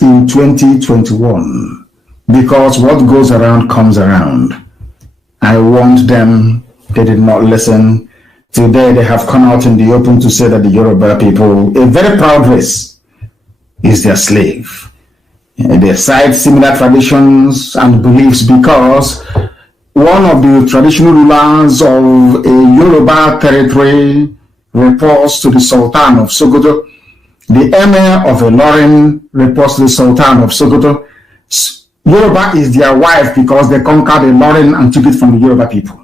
in 2021, because what goes around comes around. I warned them, they did not listen. Today they have come out in the open to say that the Yoruba people, a very proud race, is their slave. They cite similar traditions and beliefs because one of the traditional rulers of a Yoruba territory reports to the Sultan of Sokoto. The Emir of Ilorin reports to the Sultan of Sokoto. Yoruba is their wife because they conquered Ilorin and took it from the Yoruba people.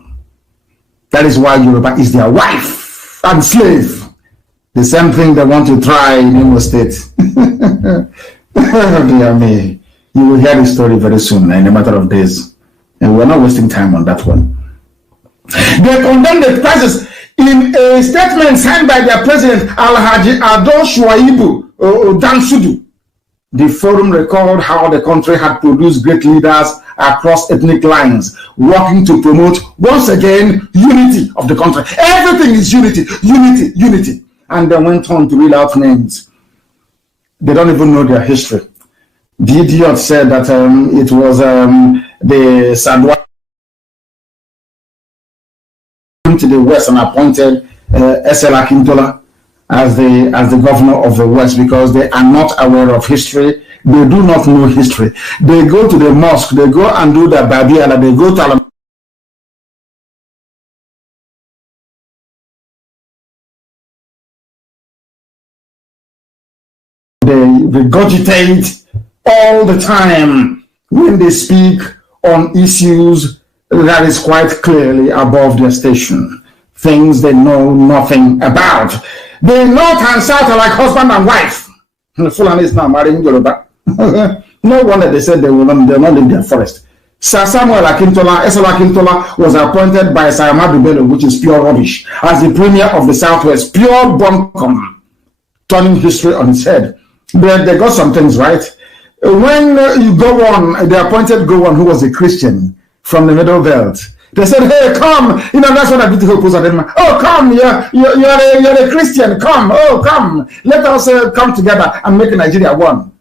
That is why Yoruba is their wife and slave. The same thing they want to try in Imo State. Dear me. You will hear the story very soon, in a matter of days. And we're not wasting time on that one. They condemned the crisis in a statement signed by their president, Alhaji Ado Shuaibu Dansudu. The forum recalled how the country had produced great leaders across ethnic lines, working to promote, once again, unity of the country. Everything is unity, unity, unity. And they went on to read out names. They don't even know their history. The idiot said that it was the Sadwa to the west and appointed SL Akintola as the governor of the West, because they are not aware of history. They do not know history. They go to the mosque, they go and do the Babiala, they go to they regurgitate all the time when they speak on issues that is quite clearly above their station, things they know nothing about. The north and south are like husband and wife. The Fulani is now marrying Yoruba. No wonder they said they're not in their forest. Sir Samuel Akintola, Esola Akintola, was appointed by Sir Ahmadu Bello, which is pure rubbish, as the premier of the Southwest, pure bunkum, turning history on its head. But they got some things right. When you go on, they appointed Gowon, who was a Christian from the Middle Belt. They said, "Hey, come!" You know, that's what I did to Hope. Oh, come! You're a Christian. Come! Oh, come! Let us come together and make Nigeria one.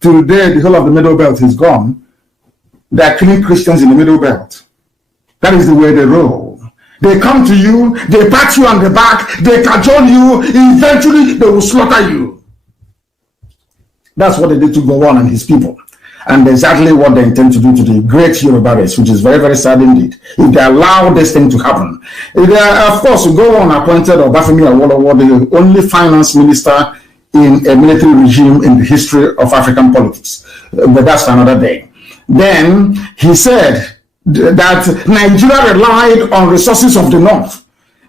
Today, the whole of the Middle Belt is gone. They are killing Christians in the Middle Belt. That is the way they roll. They come to you, they pat you on the back, they cajole you. Eventually, they will slaughter you. That's what they did to Gowon and his people. And exactly what they intend to do to the great Yoruba race, which is very, very sad indeed, if they allow this thing to happen. They are, of course, Gowon appointed Obafemi Awolowo, the only finance minister in a military regime in the history of African politics. But that's another day. Then he said that Nigeria relied on resources of the north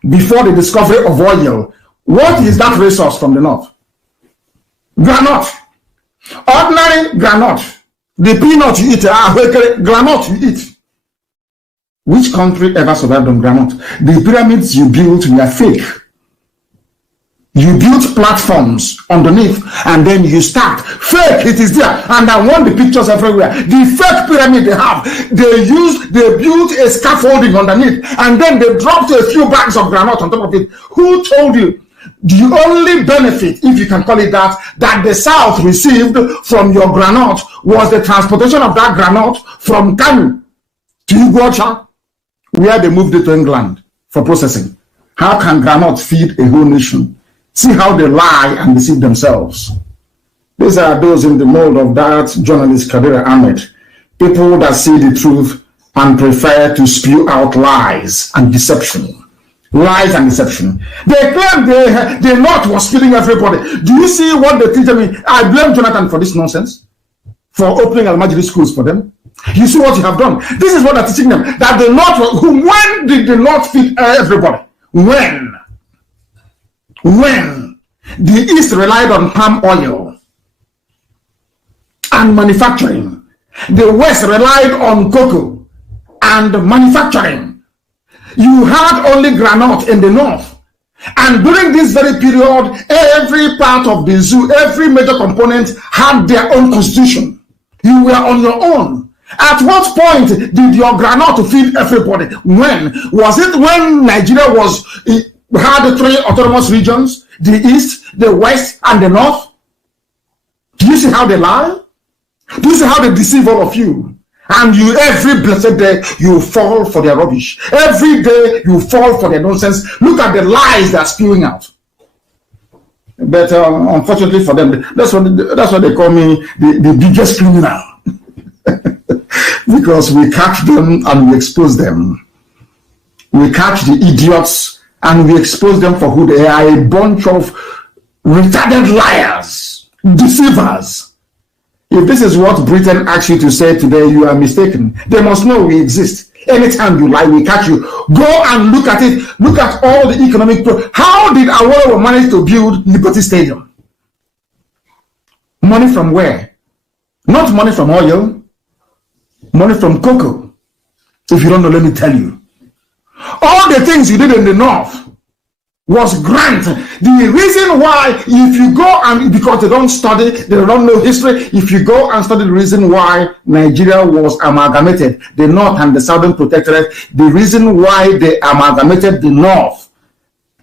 before the discovery of oil. What is that resource from the north? Granite. Ordinary granite. The peanut you eat, granite you eat. Which country ever survived on granite? The pyramids you built were fake. You built platforms underneath and then you start. Fake, it is there. And I want the pictures everywhere. The fake pyramid they have, they built a scaffolding underneath and then they dropped a few bags of granite on top of it. Who told you? The only benefit, if you can call it that the South received from your granite was the transportation of that granite from Kanu to Iguacha, where they moved it to England for processing. How can granite feed a whole nation? See how they lie and deceive themselves. These are those in the mold of that journalist Kadir Ahmed. People that see the truth and prefer to spew out lies and deception. Lies and deception. They claim the North was killing everybody. Do you see what they teach me? I blame Jonathan for this nonsense, for opening Almajiri schools for them. You see what you have done. This is what they're teaching them. That the North, when did the North feed everybody? When the East relied on palm oil and manufacturing, the West relied on cocoa and manufacturing. You had only granite in the north. And during this very period, every part of the zoo, every major component had their own constitution. You were on your own. At what point did your granite feed everybody? When? Was it when Nigeria had the three autonomous regions, the East, the West, and the North? Do you see how they lie? Do you see how they deceive all of you? And you, every blessed day, you fall for their rubbish. Every day, you fall for their nonsense. Look at the lies they're spewing out. But unfortunately for them, that's what they call me, the biggest criminal. Because we catch them and we expose them. We catch the idiots and we expose them for who they are, a bunch of retarded liars, deceivers. If this is what Britain asks you to say today, you are mistaken. They must know we exist. Anytime you lie, we catch you. Go and look at it. Look at all the economic. How did Awolowo manage to build Liberty Stadium? Money from where? Not money from oil. Money from cocoa. If you don't know, let me tell you. All the things you did in the north was grant. The reason why, if you go and, because they don't study, they don't know history, if you go and study the reason why Nigeria was amalgamated, the North and the Southern Protectorate, the reason why they amalgamated the North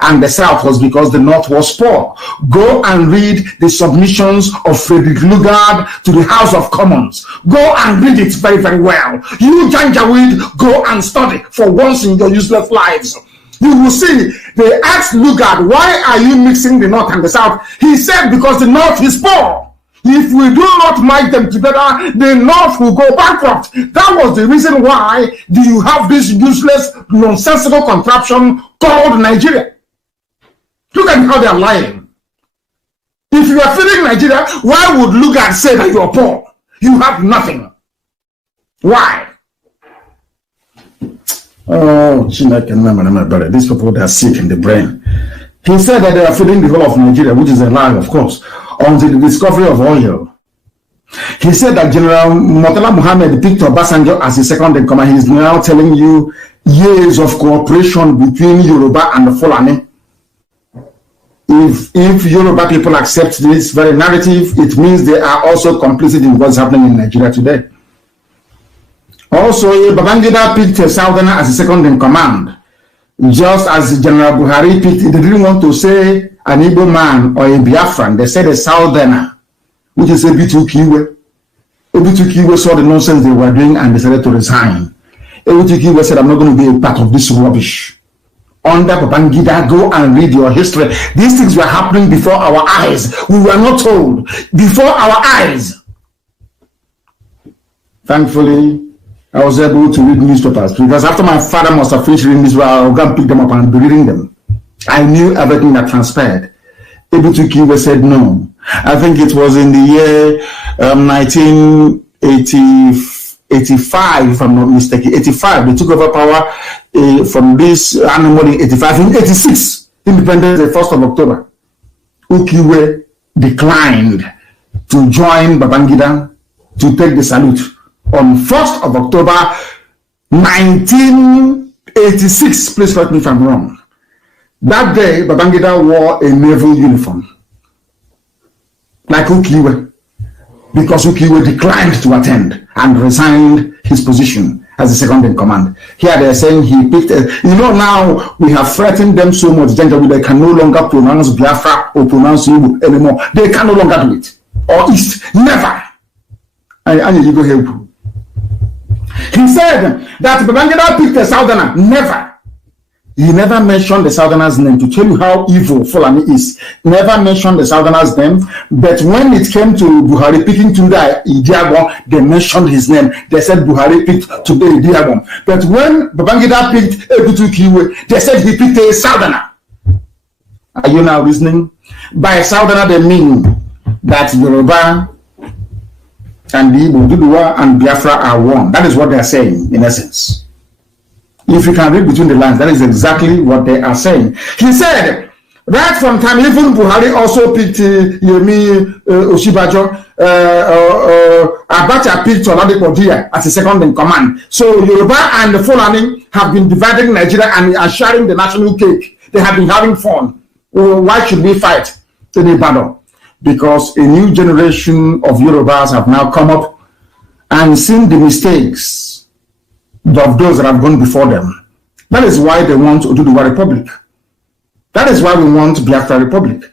and the South was because the North was poor. Go and read the submissions of Frederick Lugard to the House of Commons. Go and read it very, very well. You Janjaweed, go and study for once in your useless lives. You will see, they asked Lugard, why are you mixing the North and the South? He said, because the North is poor. If we do not merge them together, the North will go bankrupt. That was the reason why you have this useless, nonsensical contraption called Nigeria. Look at how they are lying. If you are feeling Nigeria, why would Lugard say that you are poor? You have nothing. Why? Oh, these people, they are sick in the brain. He said that they are feeding the whole of Nigeria, which is a lie, of course, until the discovery of oil. He said that General Murtala Muhammad picked Obasanjo as his second in command. He's now telling you years of cooperation between Yoruba and the Fulani. If Yoruba people accept this very narrative, it means they are also complicit in what's happening in Nigeria today. Also, Babangida picked a Southerner as his second in command. Just as General Buhari picked, they didn't want to say an Igbo man or a Biafran. They said a Southerner, which is Ebitu Kiwe. Ebitu Kiwe saw the nonsense they were doing and decided to resign. Ebitu Kiwe said, I'm not going to be a part of this rubbish. Under Babangida, go and read your history. These things were happening before our eyes. We were not told. Before our eyes. Thankfully, I was able to read newspapers, because after my father must have finished reading newspapers, I'll go and pick them up and be reading them. I knew everything that transpired. Ebitu Kiwe said no. I think it was in the year 1985, if I'm not mistaken. 85, they took over power from this animal in 85. In 86, Independence Day, 1st of October, Ukiwe declined to join Babangida to take the salute. On 1st of October, 1986, please correct me if I'm wrong. That day, Babangida wore a naval uniform, like Ukiwe, because Ukiwe declined to attend and resigned his position as the second in command. Here they are saying he picked now we have threatened them so much, they can no longer pronounce Biafra or pronounce Igbo anymore. They can no longer do it. Or East, never. And you go help. He said that Babangida picked a Southerner. Never. He never mentioned the Southerner's name to tell you how evil Fulani is. Never mentioned the Southerner's name. But when it came to Buhari picking Tunde Idiagbon, they mentioned his name. They said Buhari picked Tunde Idiagbon. But when Babangida picked Ebutu Kiwe, they said he picked a Southerner. Are you now listening? By a Southerner, they mean that Yoruba and the Igbo, Duduwa and Biafra are one. That is what they are saying, in essence. If you can read between the lines, that is exactly what they are saying. He said, right from time, even Buhari also picked Yemi Oshibajo, Abacha picked Oladipo Dia as a second in command. So Yoruba and the Fulani have been dividing Nigeria and are sharing the national cake. They have been having fun. Why should we fight in a battle? Because a new generation of Yorubas have now come up and seen the mistakes of those that have gone before them. That is why they want Oduduwa Republic. That is why we want Biafra Republic.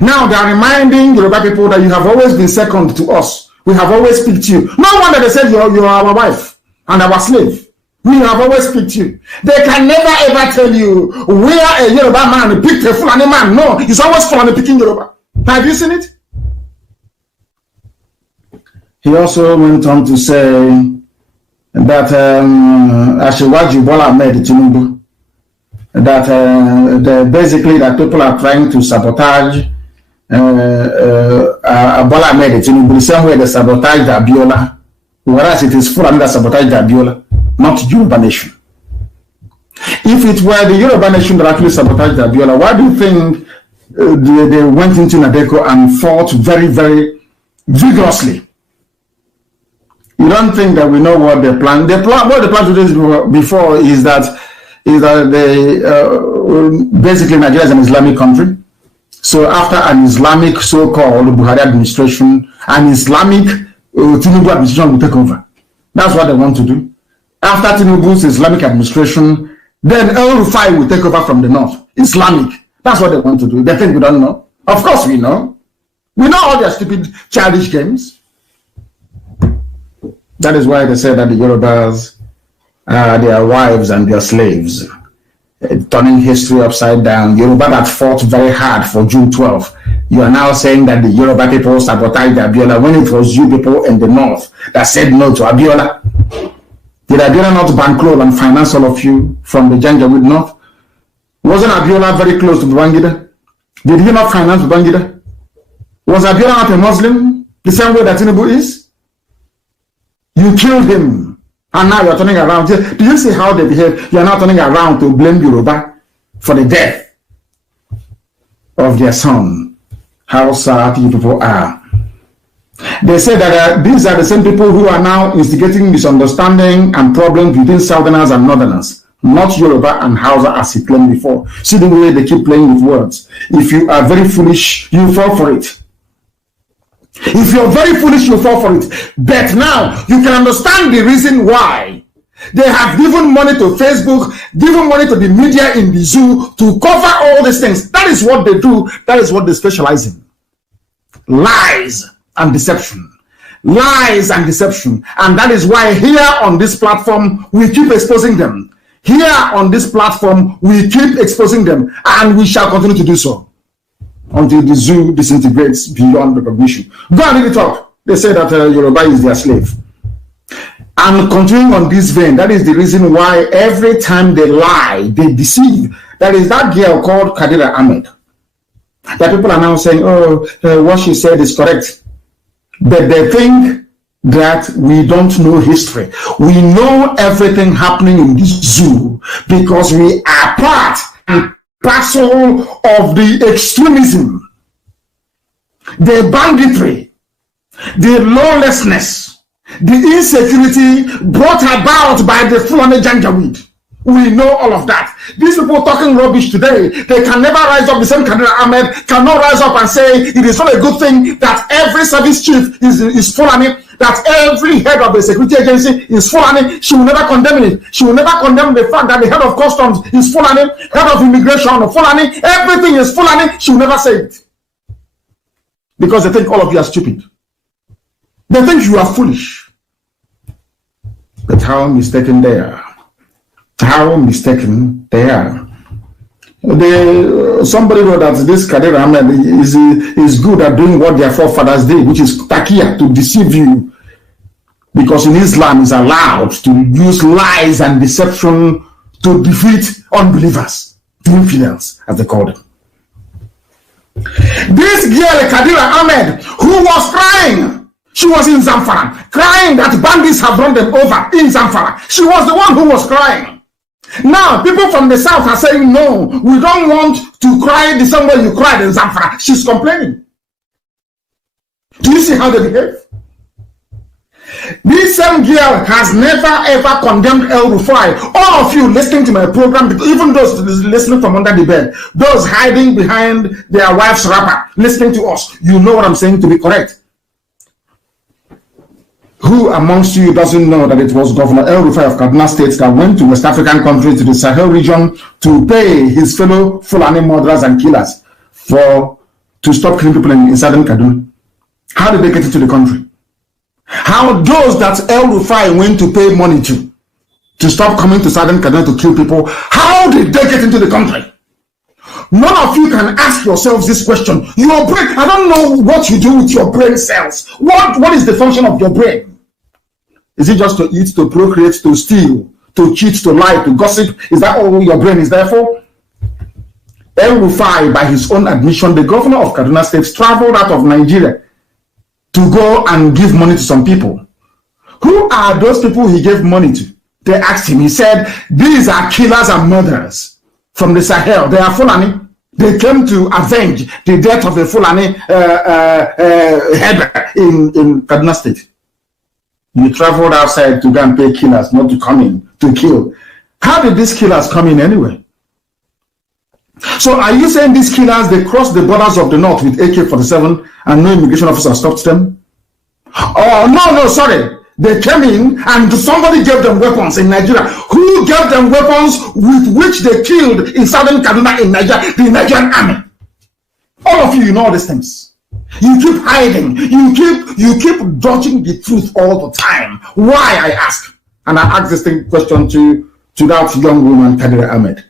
Now they are reminding Yoruba people that you have always been second to us. We have always picked you. No wonder they said you are our wife and our slave. We have always picked you. They can never ever tell you where a Yoruba man picked a Fulani man. No, it's always Fulani picking Yoruba. Have you seen it? He also went on to say that Ashewaju Bola Ahmed Tinubu, that basically that people are trying to sabotage Bola Ahmed Tinubu the same way they sabotaged Abiola, whereas it is Fulani that sabotaged Abiola, not Yoruba Nation. If it were the Yoruba Nation that actually sabotaged Abiola, why do you think they went into Nadeko and fought very, very vigorously? You don't think that we know what they plan? What they plan to do before is that they basically Nigeria is an Islamic country. So after an Islamic so-called Buhari administration, an Islamic Tinubu administration will take over. That's what they want to do. After Tinubu's Islamic administration, then El Rufai will take over from the north. Islamic. That's what they want to do. They think we don't know. Of course we know. We know all their stupid childish games. That is why they say that the Yorubas are their wives and their slaves. turning history upside down. Yoruba that fought very hard for June 12. You are now saying that the Yoruba people sabotaged Abiola when it was you people in the north that said no to Abiola. Did Abiola not bankroll and finance all of you from the Janjaweed north? Wasn't Abiola very close to Babangida? Did he not finance Babangida? Was Abiola not a Muslim the same way that Tinubu is? You killed him. And now you're turning around. Do you see how they behave? You're now turning around to blame Yoruba for the death of their son. How sad you people are. They say that these are the same people who are now instigating misunderstanding and problems between Southerners and Northerners. Not Yoruba and Hausa as he claimed before. See the way they keep playing with words. If you are very foolish, you fall for it. If you're very foolish, you fall for it. But now you can understand the reason why they have given money to Facebook, given money to the media in the zoo to cover all these things. That is what they do. That is what they specialize in. Lies and deception. Lies and deception. And that is why here on this platform, we keep exposing them. Here on this platform, we keep exposing them. And we shall continue to do so until the zoo disintegrates beyond recognition. Go and read it up. They say that Yoruba is their slave. And continuing on this vein, that is the reason why every time they lie, they deceive. That is that girl called Kadira Ahmed. That people are now saying, oh, what she said is correct. But they think that we don't know history. We know everything happening in this zoo because we are part and parcel of the extremism, the banditry, the lawlessness, the insecurity brought about by the Fulani Janjaweed. We know all of that. These people talking rubbish today, they can never rise up. The same Kadira Ahmed cannot rise up and say it is not a good thing that every service chief is Fulani, that every head of the security agency is Fulani. She will never condemn it. She will never condemn the fact that the head of customs is Fulani, head of immigration is Fulani, everything is Fulani. She will never say it. Because they think all of you are stupid. They think you are foolish. But how mistaken they are. How mistaken they are. Somebody wrote that this Kadira Ahmed is good at doing what their forefathers did, which is takia, to deceive you. Because in Islam is allowed to use lies and deception to defeat unbelievers, infidels, as they call them. This girl, Kadira Ahmed, who was crying, she was in Zamfara, crying that bandits have run them over in Zamfara. She was the one who was crying. Now, people from the south are saying, no, we don't want to cry the same way you cried in Zamfara. She's complaining. Do you see how they behave? This same girl has never ever condemned El Rufai. All of you listening to my program, even those listening from under the bed, those hiding behind their wife's wrapper, listening to us, you know what I'm saying to be correct. Who amongst you doesn't know that it was Governor El Rufai of Kaduna State that went to West African country, to the Sahel region, to pay his fellow Fulani murderers and killers to stop killing people in southern Kaduna? How did they get into the country? How those that El Rufai went to pay money to stop coming to southern Kaduna to kill people, how did they get into the country? None of you can ask yourselves this question. Your brain, I don't know what you do with your brain cells. What is the function of your brain? Is it just to eat, to procreate, to steal, to cheat, to lie, to gossip? Is that all your brain is there for? El Rufai, by his own admission, the governor of Kaduna State, traveled out of Nigeria to go and give money to some people. Who are those people he gave money to? They asked him. He said, these are killers and murderers from the Sahel. They are Fulani. They came to avenge the death of the Fulani head in Kaduna State. You traveled outside to go and pay killers, not to come in to kill. How did these killers come in anyway? So are you saying these killers, they crossed the borders of the north with AK-47 and no immigration officer stopped them? Oh, no, sorry. They came in and somebody gave them weapons in Nigeria. Who gave them weapons with which they killed in southern Kaduna in Nigeria? The Nigerian army. All of you know all these things. You keep hiding. You keep dodging the truth all the time. Why, I ask? And I ask this question to that young woman, Kadira Ahmed.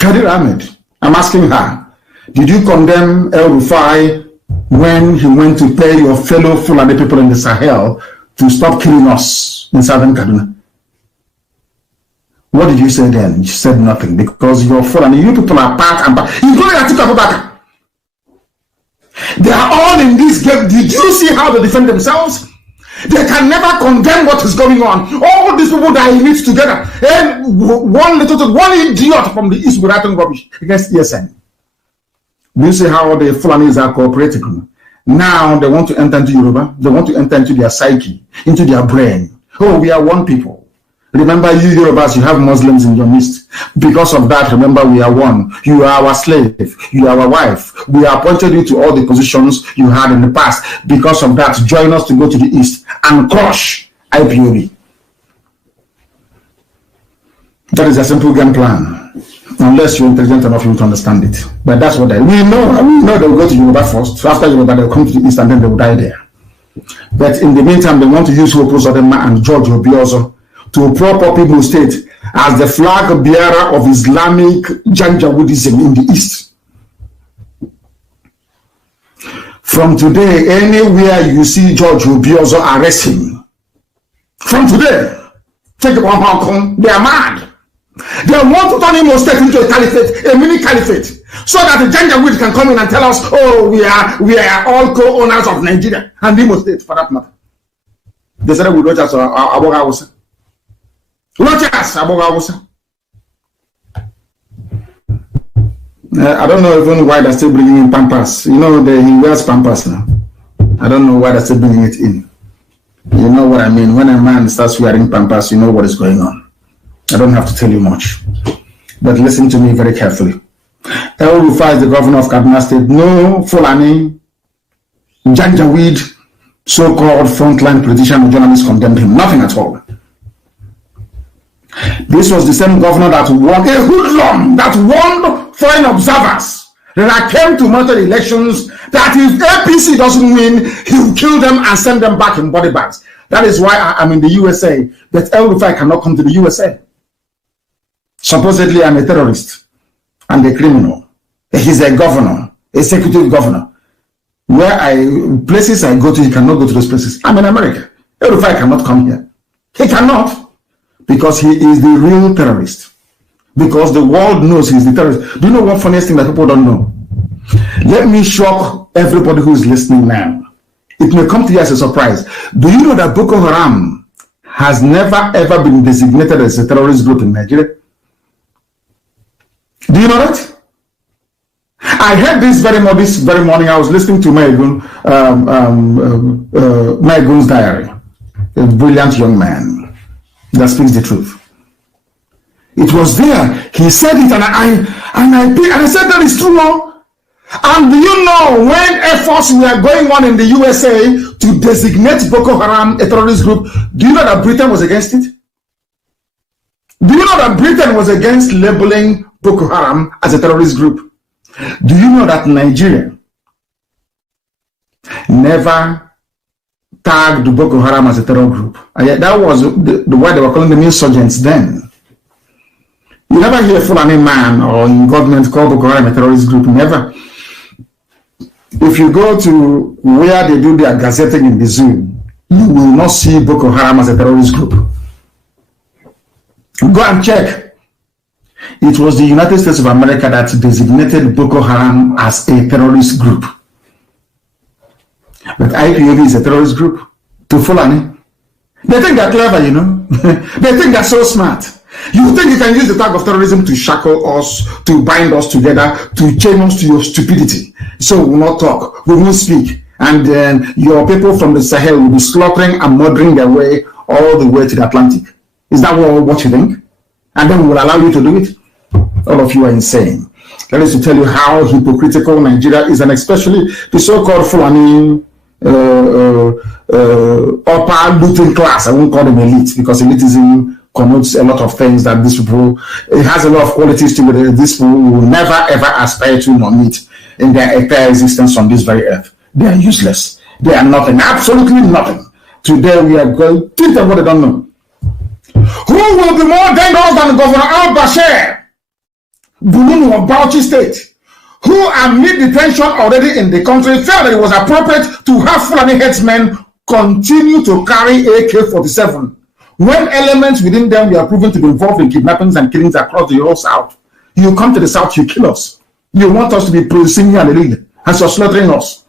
Kadir Ahmed, I'm asking her, did you condemn El Rufai when he went to pay your fellow Fulani people in the Sahel to stop killing us in southern Kaduna? What did you say then? You said nothing, because you're Fulani. You people are part and part. Including Atiku Abubakar. They are all in this game. Did you see how they defend themselves? They can never condemn what is going on. All these people that he meets together, and one idiot from the east will writing rubbish against ESN. Do you see how the Fulanis are cooperating? Now they want to enter into Yoruba. They want to enter into their psyche, into their brain. Oh, we are one people. Remember, you Yorubas, you have Muslims in your midst. Because of that, remember, we are one. You are our slave. You are our wife. We appointed you to all the positions you had in the past. Because of that, join us to go to the east and crush IPOB. That is a simple game plan. Unless you're intelligent enough, you to understand it. But that's what we know they will go to Yoruba first. So after Yoruba, they'll come to the east and then they will die there. But in the meantime, they want to use Hopo Zodema and George Obiozo to prop up Igbo State as the flag bearer of Islamic Janjaweedism in the East. From today, anywhere you see George Obiozo, arrest him. From today, take it on Hong Kong, they are mad. They want to turn Imo State into a caliphate, a mini caliphate, so that the Janjaweed can come in and tell us, oh, we are all co-owners of Nigeria and Imo State, for that matter. They said we don't just Aboga Hausa. Rogers, Aboga Hausa. I don't know even why they're still bringing in Pampas. You know, he wears Pampas now. I don't know why they're still bringing it in. You know what I mean? When a man starts wearing Pampas, you know what is going on. I don't have to tell you much. But listen to me very carefully. El Rufai is the governor of Kaduna State. No Fulani, Janjaweed, so-called frontline politician or journalist condemned him. Nothing at all. This was the same governor that won a hoodlum, that warned foreign observers that came to monitor elections, that if APC doesn't win, he will kill them and send them back in body bags. That is why I'm in the USA. But El Rufai cannot come to the USA. Supposedly I'm a terrorist and a criminal. He's a governor, executive governor. Places I go to, he cannot go to those places. I'm in America. El Rufai cannot come here. He cannot. Because he is the real terrorist. Because the world knows he's the terrorist. Do you know what funniest thing that people don't know? Let me shock everybody who is listening now. It may come to you as a surprise. Do you know that Boko Haram has never ever been designated as a terrorist group in Nigeria? Do you know that? I heard this very morning. I was listening to Maegun's diary. A brilliant young man that speaks the truth. It was there. He said it, and I said that is true. And do you know when efforts were going on in the USA to designate Boko Haram a terrorist group, do you know that Britain was against it? Do you know that Britain was against labeling Boko Haram as a terrorist group? Do you know that Nigeria never tagged Boko Haram as a terror group? That was the why they were calling them insurgents then. You never hear Fulani man or in government call Boko Haram a terrorist group. Never. If you go to where they do their gazetting in the zoo, you will not see Boko Haram as a terrorist group. Go and check. It was the United States of America that designated Boko Haram as a terrorist group. But IPOB is a terrorist group to Fulani. They think they're clever, you know. They think they're so smart. You think you can use the tag of terrorism to shackle us, to bind us together, to chain us to your stupidity. So we will not talk, we won't speak. And then your people from the Sahel will be slaughtering and murdering their way all the way to the Atlantic. Is that what you think? And then we will allow you to do it? All of you are insane. That is to tell you how hypocritical Nigeria is, and especially the so-called Fulani upper looting class. I won't call them elite, because elitism connotes a lot of things that these people, it has a lot of qualities to it that these people will never ever aspire to nor meet in their entire existence on this very earth. They are useless. They are nothing, absolutely nothing. Today we are going to think of what they don't know. Who will be more dangerous than Governor al-Bashir? Bununu of Bauchi State, who amid the tension already in the country felt that it was appropriate to have Fulani headsmen continue to carry AK-47 when elements within them were proven to be involved in kidnappings and killings across the whole South. You come to the South, you kill us. You want us to be praising hallelujah, as you're slaughtering us.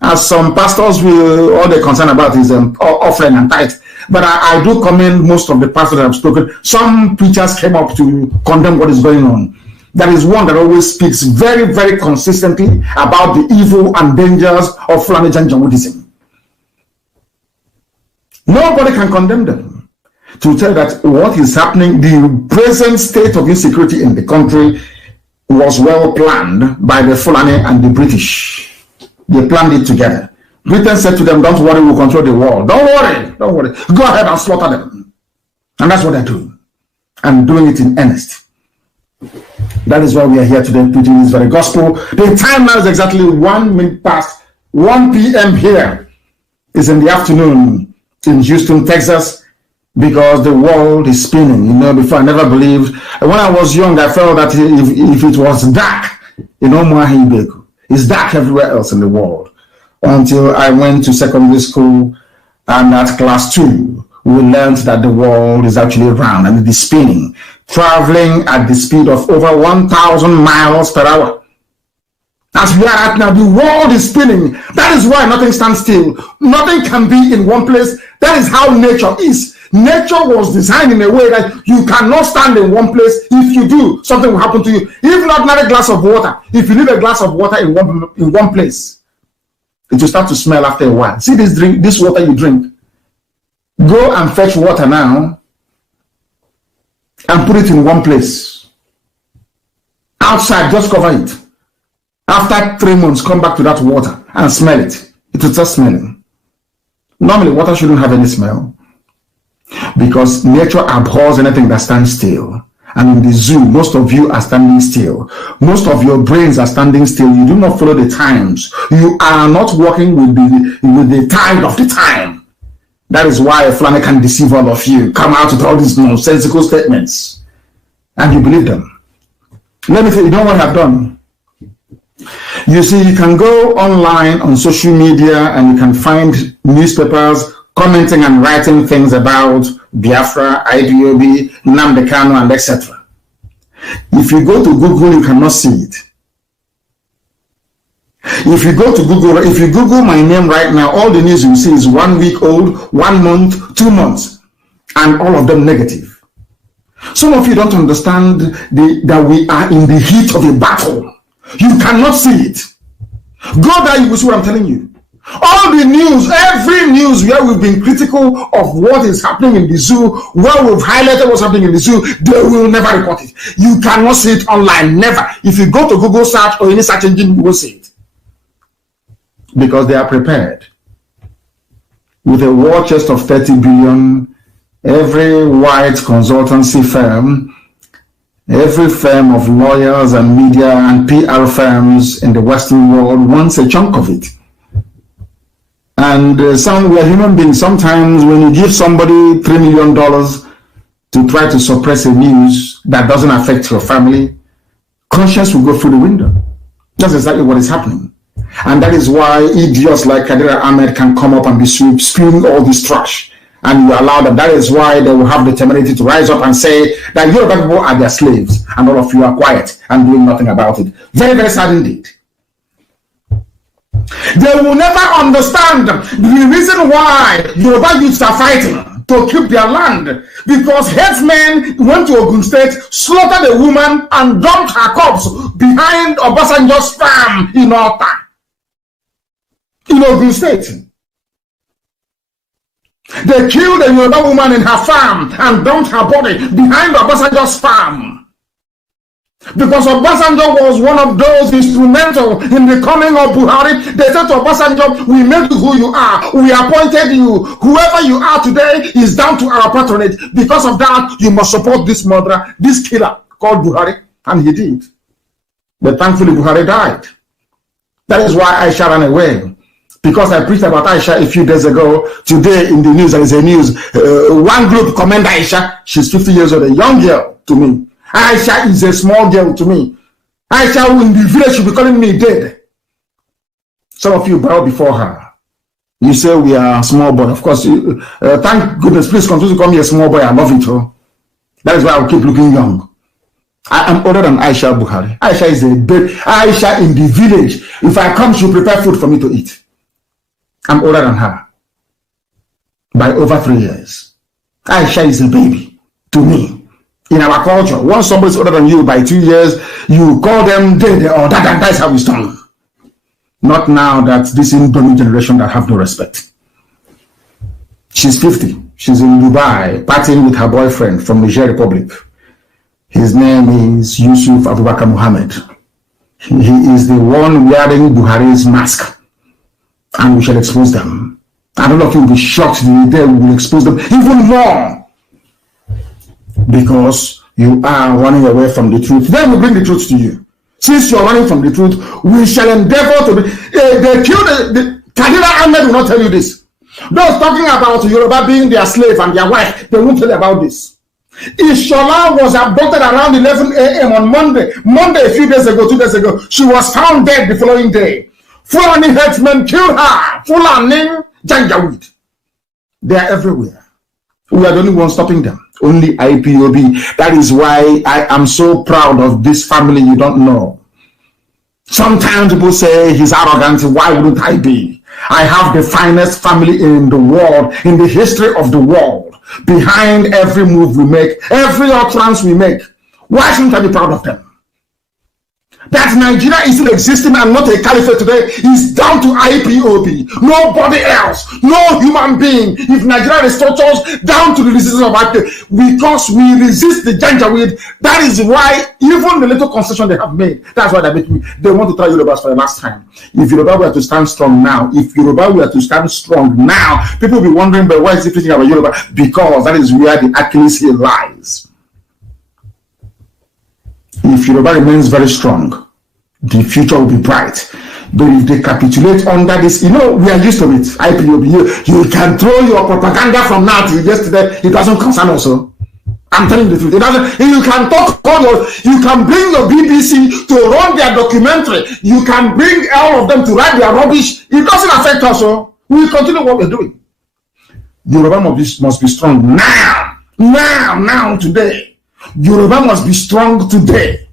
As some pastors will, all they're concerned about is offering and tithe. But I do commend most of the pastors that have spoken. Some preachers came up to condemn what is going on. There is one that always speaks very, very consistently about the evil and dangers of Fulani Janjaweedism. Nobody can condemn them. To tell that what is happening, the present state of insecurity in the country was well planned by the Fulani and the British. They planned it together. Britain said to them, don't worry, we'll control the world. Don't worry. Go ahead and slaughter them. And that's what they're doing. And doing it in earnest. That is why we are here today preaching this very gospel. The time now is exactly 1 minute past 1 p.m. here. It's in the afternoon in Houston, Texas, because the world is spinning. You know, before I never believed. When I was young, I felt that if it was dark, it's dark everywhere else in the world. Until I went to secondary school, and at class 2, we learned that the world is actually round and it is spinning, traveling at the speed of over 1,000 miles per hour. As we are at now, the world is spinning. That is why nothing stands still. Nothing can be in one place. That is how nature is. Nature was designed in a way that you cannot stand in one place. If you do, something will happen to you. Even not a glass of water. If you leave a glass of water in one place, it will start to smell after a while. See this water you drink. Go and fetch water now and put it in one place. Outside, just cover it. After 3 months, come back to that water and smell it. It will start smelling. Normally, water shouldn't have any smell, because nature abhors anything that stands still. And in the zoo, most of you are standing still. Most of your brains are standing still. You do not follow the times. You are not working with the tide of the time. That is why a Fulani can deceive all of you. Come out with all these nonsensical statements. And you believe them. Let me tell you, know what I've done? You see, you can go online on social media and you can find newspapers commenting and writing things about Biafra, Ipob, Nnamdi Kanu, and etc. If you go to Google, you cannot see it. If you go to Google, if you Google my name right now, all the news you see is 1 week old, 1 month, 2 months, and all of them negative. Some of you don't understand that we are in the heat of a battle. You cannot see it. Go there, you will see what I'm telling you. All the news, every news where we've been critical of what is happening in the zoo, where we've highlighted what's happening in the zoo, they will never report it. You cannot see it online, never. If you go to Google search or any search engine, you will see it. Because they are prepared. With a war chest of 30 billion, every white consultancy firm, every firm of lawyers and media and PR firms in the Western world wants a chunk of it. And some we are human beings. Sometimes when you give somebody $3 million to try to suppress a news that doesn't affect your family, conscience will go through the window. That's exactly what is happening. And that is why idiots like Kadira Ahmed can come up and be spewing all this trash. And you allow them. That is why they will have the temerity to rise up and say that Yoruba people are their slaves and all of you are quiet and doing nothing about it. Very, very sad indeed. They will never understand the reason why Yoruba youths are fighting to keep their land, because headsmen went to Ogun State, slaughtered a woman and dumped her corpse behind Obasanjo's farm in Ota, in Ogun State. They killed a Yoruba woman in her farm and dumped her body behind Obasanjo's farm. Because Obasanjo was one of those instrumental in the coming of Buhari. They said to Obasanjo, we made you who you are. We appointed you. Whoever you are today is down to our patronage. Because of that, you must support this murderer, this killer called Buhari. And he did. But thankfully, Buhari died. That is why Aisha ran away. Because I preached about Aisha a few days ago. Today in the news, there is a news. One group commend Aisha. She's 50 years old, a young girl to me. Aisha is a small girl to me. Aisha in the village should be calling me dead. Some of you bow before her. You say we are small boy. Of course, thank goodness, please continue to call me a small boy. I love it. Oh. That is why I'll keep looking young. I am older than Aisha Buhari. Aisha is a baby. Aisha in the village. If I come, she'll prepare food for me to eat. I'm older than her by over 3 years. Aisha is a baby to me. In our culture, once somebody is older than you by 2 years, you call them dead or that. That's how it's done. Not now that this incoming generation that have no respect. She's 50. She's in Dubai, partying with her boyfriend from Niger Republic. His name is Yusuf Abubakar Muhammad. He is the one wearing Buhari's mask. And we shall expose them. I don't know if you'll be shocked the day we will expose them even more. Because you are running away from the truth. Then we bring the truth to you. Since you are running from the truth, we shall endeavor to be. They killed the Kadira Ahmed will not tell you this. Those talking about Yoruba being their slave and their wife, they won't tell you about this. Ishola was abducted around 11 a.m. on Monday. A few days ago, 2 days ago. She was found dead the following day. Fulani headsmen killed her. Fulani Janjaweed. They are everywhere. We are the only ones stopping them. Only IPOB. That is why I am so proud of this family you don't know. Sometimes people say he's arrogant. Why wouldn't I be? I have the finest family in the world, in the history of the world. Behind every move we make, every utterance we make. Why shouldn't I be proud of them? That Nigeria is still existing and not a caliphate today is down to IPOB. Nobody else. No human being. If Nigeria restores us down to the resistance of IPOB, because we resist the Janjaweed, that is why even the little concession they have made, that's why they want to try Yorubas for the last time. If Yoruba were to stand strong now, people will be wondering, but why is he preaching about Yoruba? Because that is where the Achilles heel lies. If Yoruba remains very strong, the future will be bright. But if they capitulate under this, we are used to it. IPOB, you can throw your propaganda from now to yesterday. It doesn't concern us. I'm telling you the truth. It doesn't. You can talk you can bring your BBC to run their documentary. You can bring all of them to write their rubbish. It doesn't affect us. We will continue what we're doing. Yoruba must be strong now, today. Yoruba must be strong today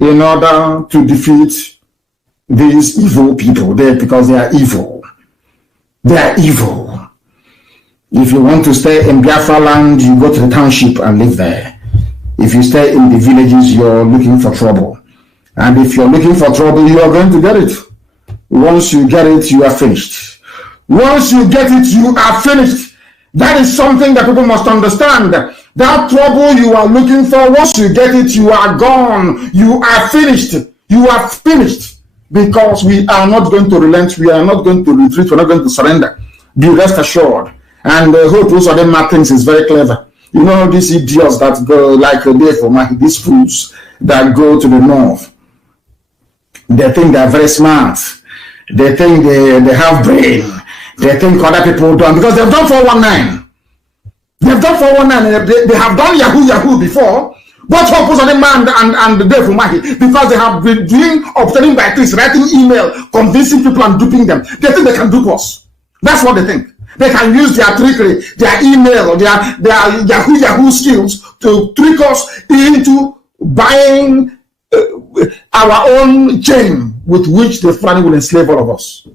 in order to defeat these evil people there, because they are evil. They are evil. If you want to stay in Biafra land, you go to the township and live there. If you stay in the villages, you're looking for trouble. And if you're looking for trouble, you are going to get it. Once you get it, you are finished. Once you get it, you are finished. That is something that people must understand. That trouble you are looking for, once you get it, you are gone. You are finished. You are finished. Because we are not going to relent. We are not going to retreat. We're not going to surrender. Be rest assured. And the whole process of them things is very clever. You know, these idiots that go like these fools that go to the north. They think they're very smart. They think they have brain. They think other people don't, because they've done 419. They've done 419. They have done Yahoo before. Both Opus and the man and the devil Mahi, because they have been doing obtaining by things, writing email, convincing people and duping them. They think they can dupe us. That's what they think. They can use their trickery, their email, or their Yahoo skills to trick us into buying our own chain with which the Fulani will enslave all of us.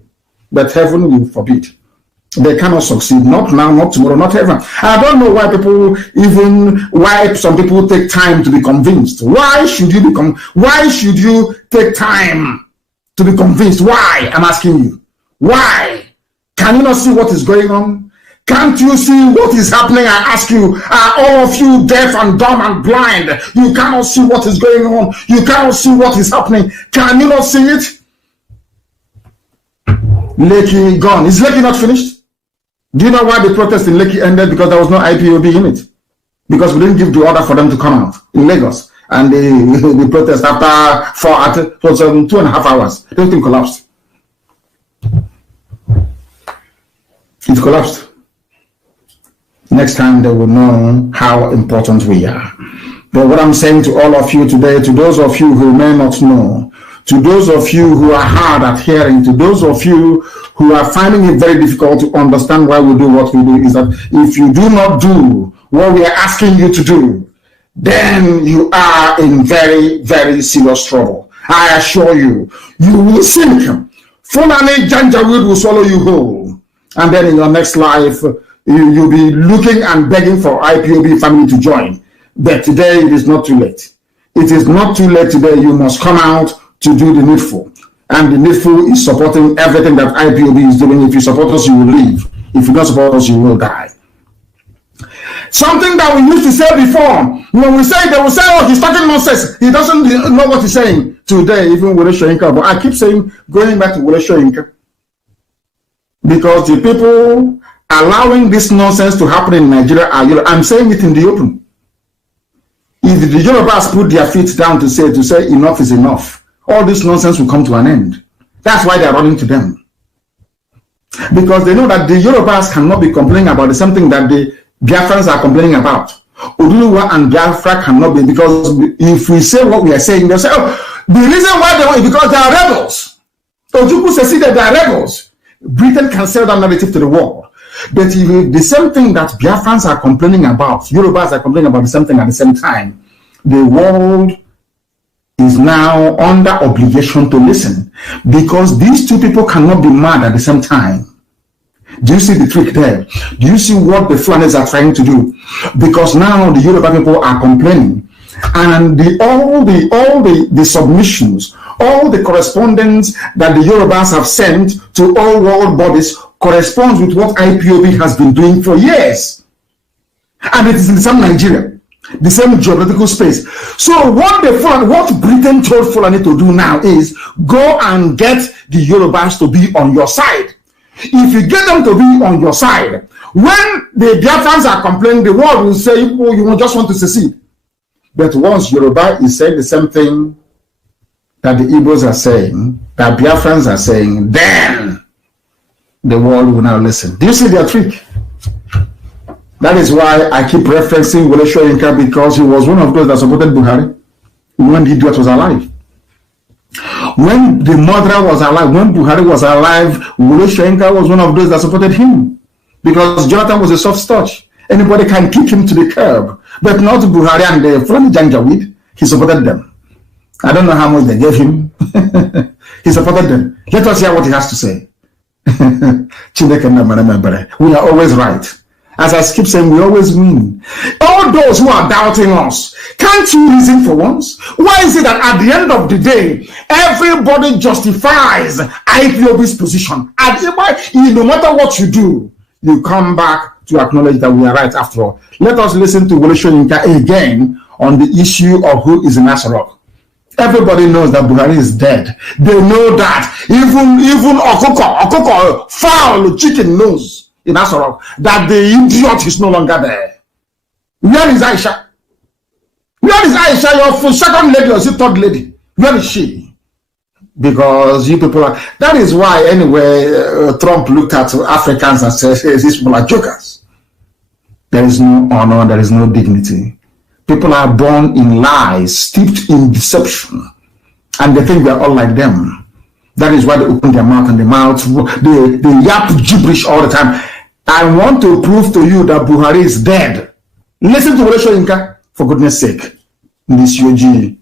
But heaven will forbid. They cannot succeed. Not now, not tomorrow, not ever. I don't know why some people take time to be convinced. Why should you take time to be convinced? Why? I'm asking you. Why? Can you not see what is going on? Can't you see what is happening? I ask you, are all of you deaf and dumb and blind? You cannot see what is going on. You cannot see what is happening. Can you not see it? Lekki gone. Is Lekki not finished? Do you know why the protest in Lekki ended? Because there was no IPOB in it. Because we didn't give the order for them to come out in Lagos. And the protest after 2.5 hours, everything collapsed. It collapsed. Next time they will know how important we are. But what I'm saying to all of you today, to those of you who may not know, to those of you who are hard at hearing, to those of you who are finding it very difficult to understand why we do what we do, is that if you do not do what we are asking you to do, then you are in very, very serious trouble. I assure you, you will sink. Fulani Janjaweed will swallow you whole. And then in your next life, you'll be looking and begging for IPOB family to join. But today, it is not too late. It is not too late today. You must come out to do the needful. And the needful is supporting everything that IPOB is doing. If you support us, you will leave. If you don't support us, you will die. Something that we used to say before, when we say, they will say, oh, he's talking nonsense. He doesn't know what he's saying. Today, even Wole Soyinka, but I keep saying, going back to Wole Soyinka, because the people allowing this nonsense to happen in Nigeria are, I'm saying it in the open. If the Yorubas put their feet down to say enough is enough, all this nonsense will come to an end. That's why they're running to them. Because they know that the Yorubas cannot be complaining about the same thing that the Biafrans are complaining about. Odunuwa and Biafra cannot be, because if we say what we are saying, they'll say, oh, the reason why they want it because they are rebels. Ojukwu says that they are rebels. Britain can sell that narrative to the world. But if the same thing that Biafrans are complaining about, Yorubas are complaining about the same thing at the same time, the world is now under obligation to listen, because these two people cannot be mad at the same time. Do you see the trick there? Do you see what the Fulanis are trying to do? Because now the Yoruba people are complaining, and all the submissions, all the correspondence that the Yorubas have sent to all world bodies corresponds with what IPOB has been doing for years. And it is in the same Nigeria, the same geographical space. So what Britain told Fulani to do now is go and get the Yorubas to be on your side. If you get them to be on your side, when the Biafrans are complaining, the world will say, oh, you just want to secede. But once Yoruba is saying the same thing that the Igbos are saying, that Biafrans are saying, then the world will now listen. Do you see their trick? That is why I keep referencing Wole Soyinka, because he was one of those that supported Buhari when the idiot was alive. When the murderer was alive, when Buhari was alive, Wole Soyinka was one of those that supported him, because Jonathan was a soft touch. Anybody can kick him to the curb, but not Buhari and the Fulani Janjaweed. He supported them. I don't know how much they gave him. He supported them. Let us hear what he has to say. We are always right. As I keep saying, we always win. All those who are doubting us, can't you reason for once? Why is it that at the end of the day, everybody justifies IPOB's position? And no matter what you do, you come back to acknowledge that we are right after all. Let us listen to Wole Soyinka again on the issue of who is in Asarok. Everybody knows that Buhari is dead. They know that. Even Okoko, foul chicken knows in Asarok that the idiot is no longer there. Where is Aisha? Where is Aisha, your second lady or third lady? Where is she? Because you people are, that is why anyway Trump looked at Africans and said, hey, these people are jokers. There is no honor, there is no dignity. People are born in lies, steeped in deception, and they think we are all like them. That is why they open their mouth, and they yap gibberish all the time. I want to prove to you that Buhari is dead. Listen to Wole Soyinka, for goodness sake. This UG.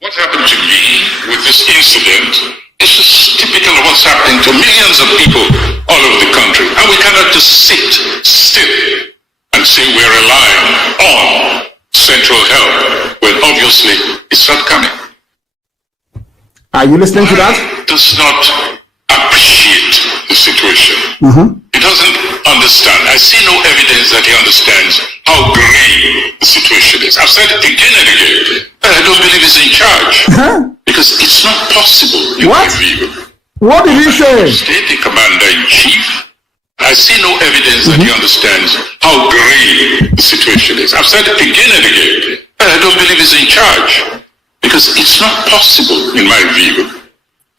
What happened to me with this incident is just typical of what's happening to millions of people all over the country. And we cannot just sit still and say we're relying on central help when obviously it's not coming. Are you listening to that? Does not appreciate the situation. He doesn't understand. I see no evidence that he understands how grave the situation is. I've said it again and again. I don't believe he's in charge. Because it's not possible. What? What did he say? State the commander-in-chief. I see no evidence that he understands how grave the situation is. I've said it again and again. I don't believe he's in charge. Because it's not possible, in my view,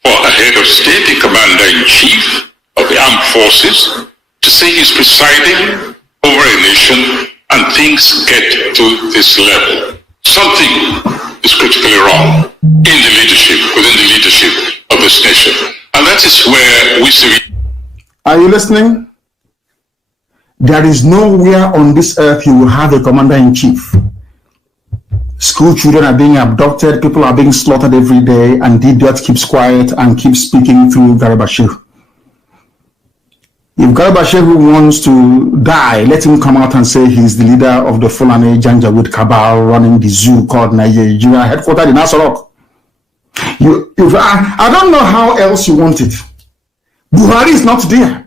for a head of state, the commander-in-chief of the armed forces, to say he's presiding over a nation and things get to this level, something is critically wrong in the leadership, within the leadership of this nation. And that is where we see. Are you listening? There is nowhere on this earth you will have a commander-in-chief. School children are being abducted, people are being slaughtered every day, and the idiot keeps quiet and keeps speaking through Garba Shehu. If Garba Shehu wants to die, let him come out and say he's the leader of the Fulani Janjaweed cabal running the zoo called Nigeria, headquartered in Asorok. I don't know how else you want it. Buhari is not there.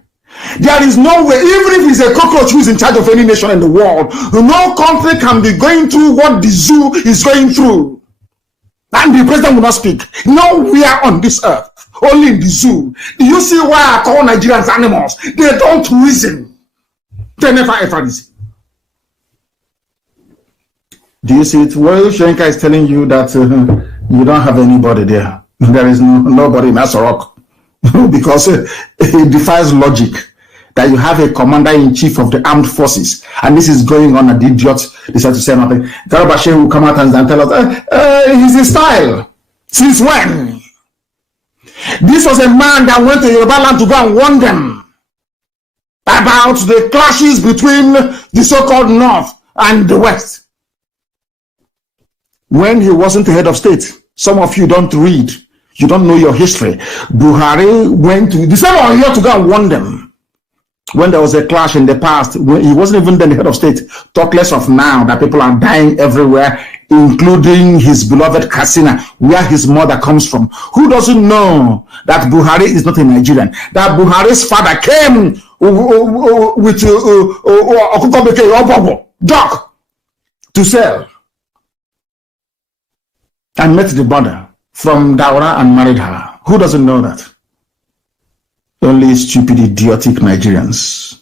There is no way, even if he's a cockroach who is in charge of any nation in the world, no country can be going through what the zoo is going through. And the president will not speak. Nowhere on this earth, only in the zoo. Do you see why I call Nigerians animals? They don't reason. They never ever reason. Do you see it? Well, Shenka is telling you that you don't have anybody there. There is nobody in Asorok. Because it defies logic that you have a commander-in-chief of the armed forces, and this is going on, and the idiots decide to say nothing. Garba Shehu will come out and tell us, he's in style. Since when? This was a man that went to Yoruba land to go and warn them about the clashes between the so-called North and the West. When he wasn't the head of state, some of you don't read. You don't know your history. Buhari went to the same Oyo to go and warn them. When there was a clash in the past, when he wasn't even then the head of state. Talk less of now that people are dying everywhere, including his beloved Katsina, where his mother comes from. Who doesn't know that Buhari is not a Nigerian? That Buhari's father came with dog to sell and met the border from Daura and married her. Who doesn't know that? Only stupid, idiotic Nigerians.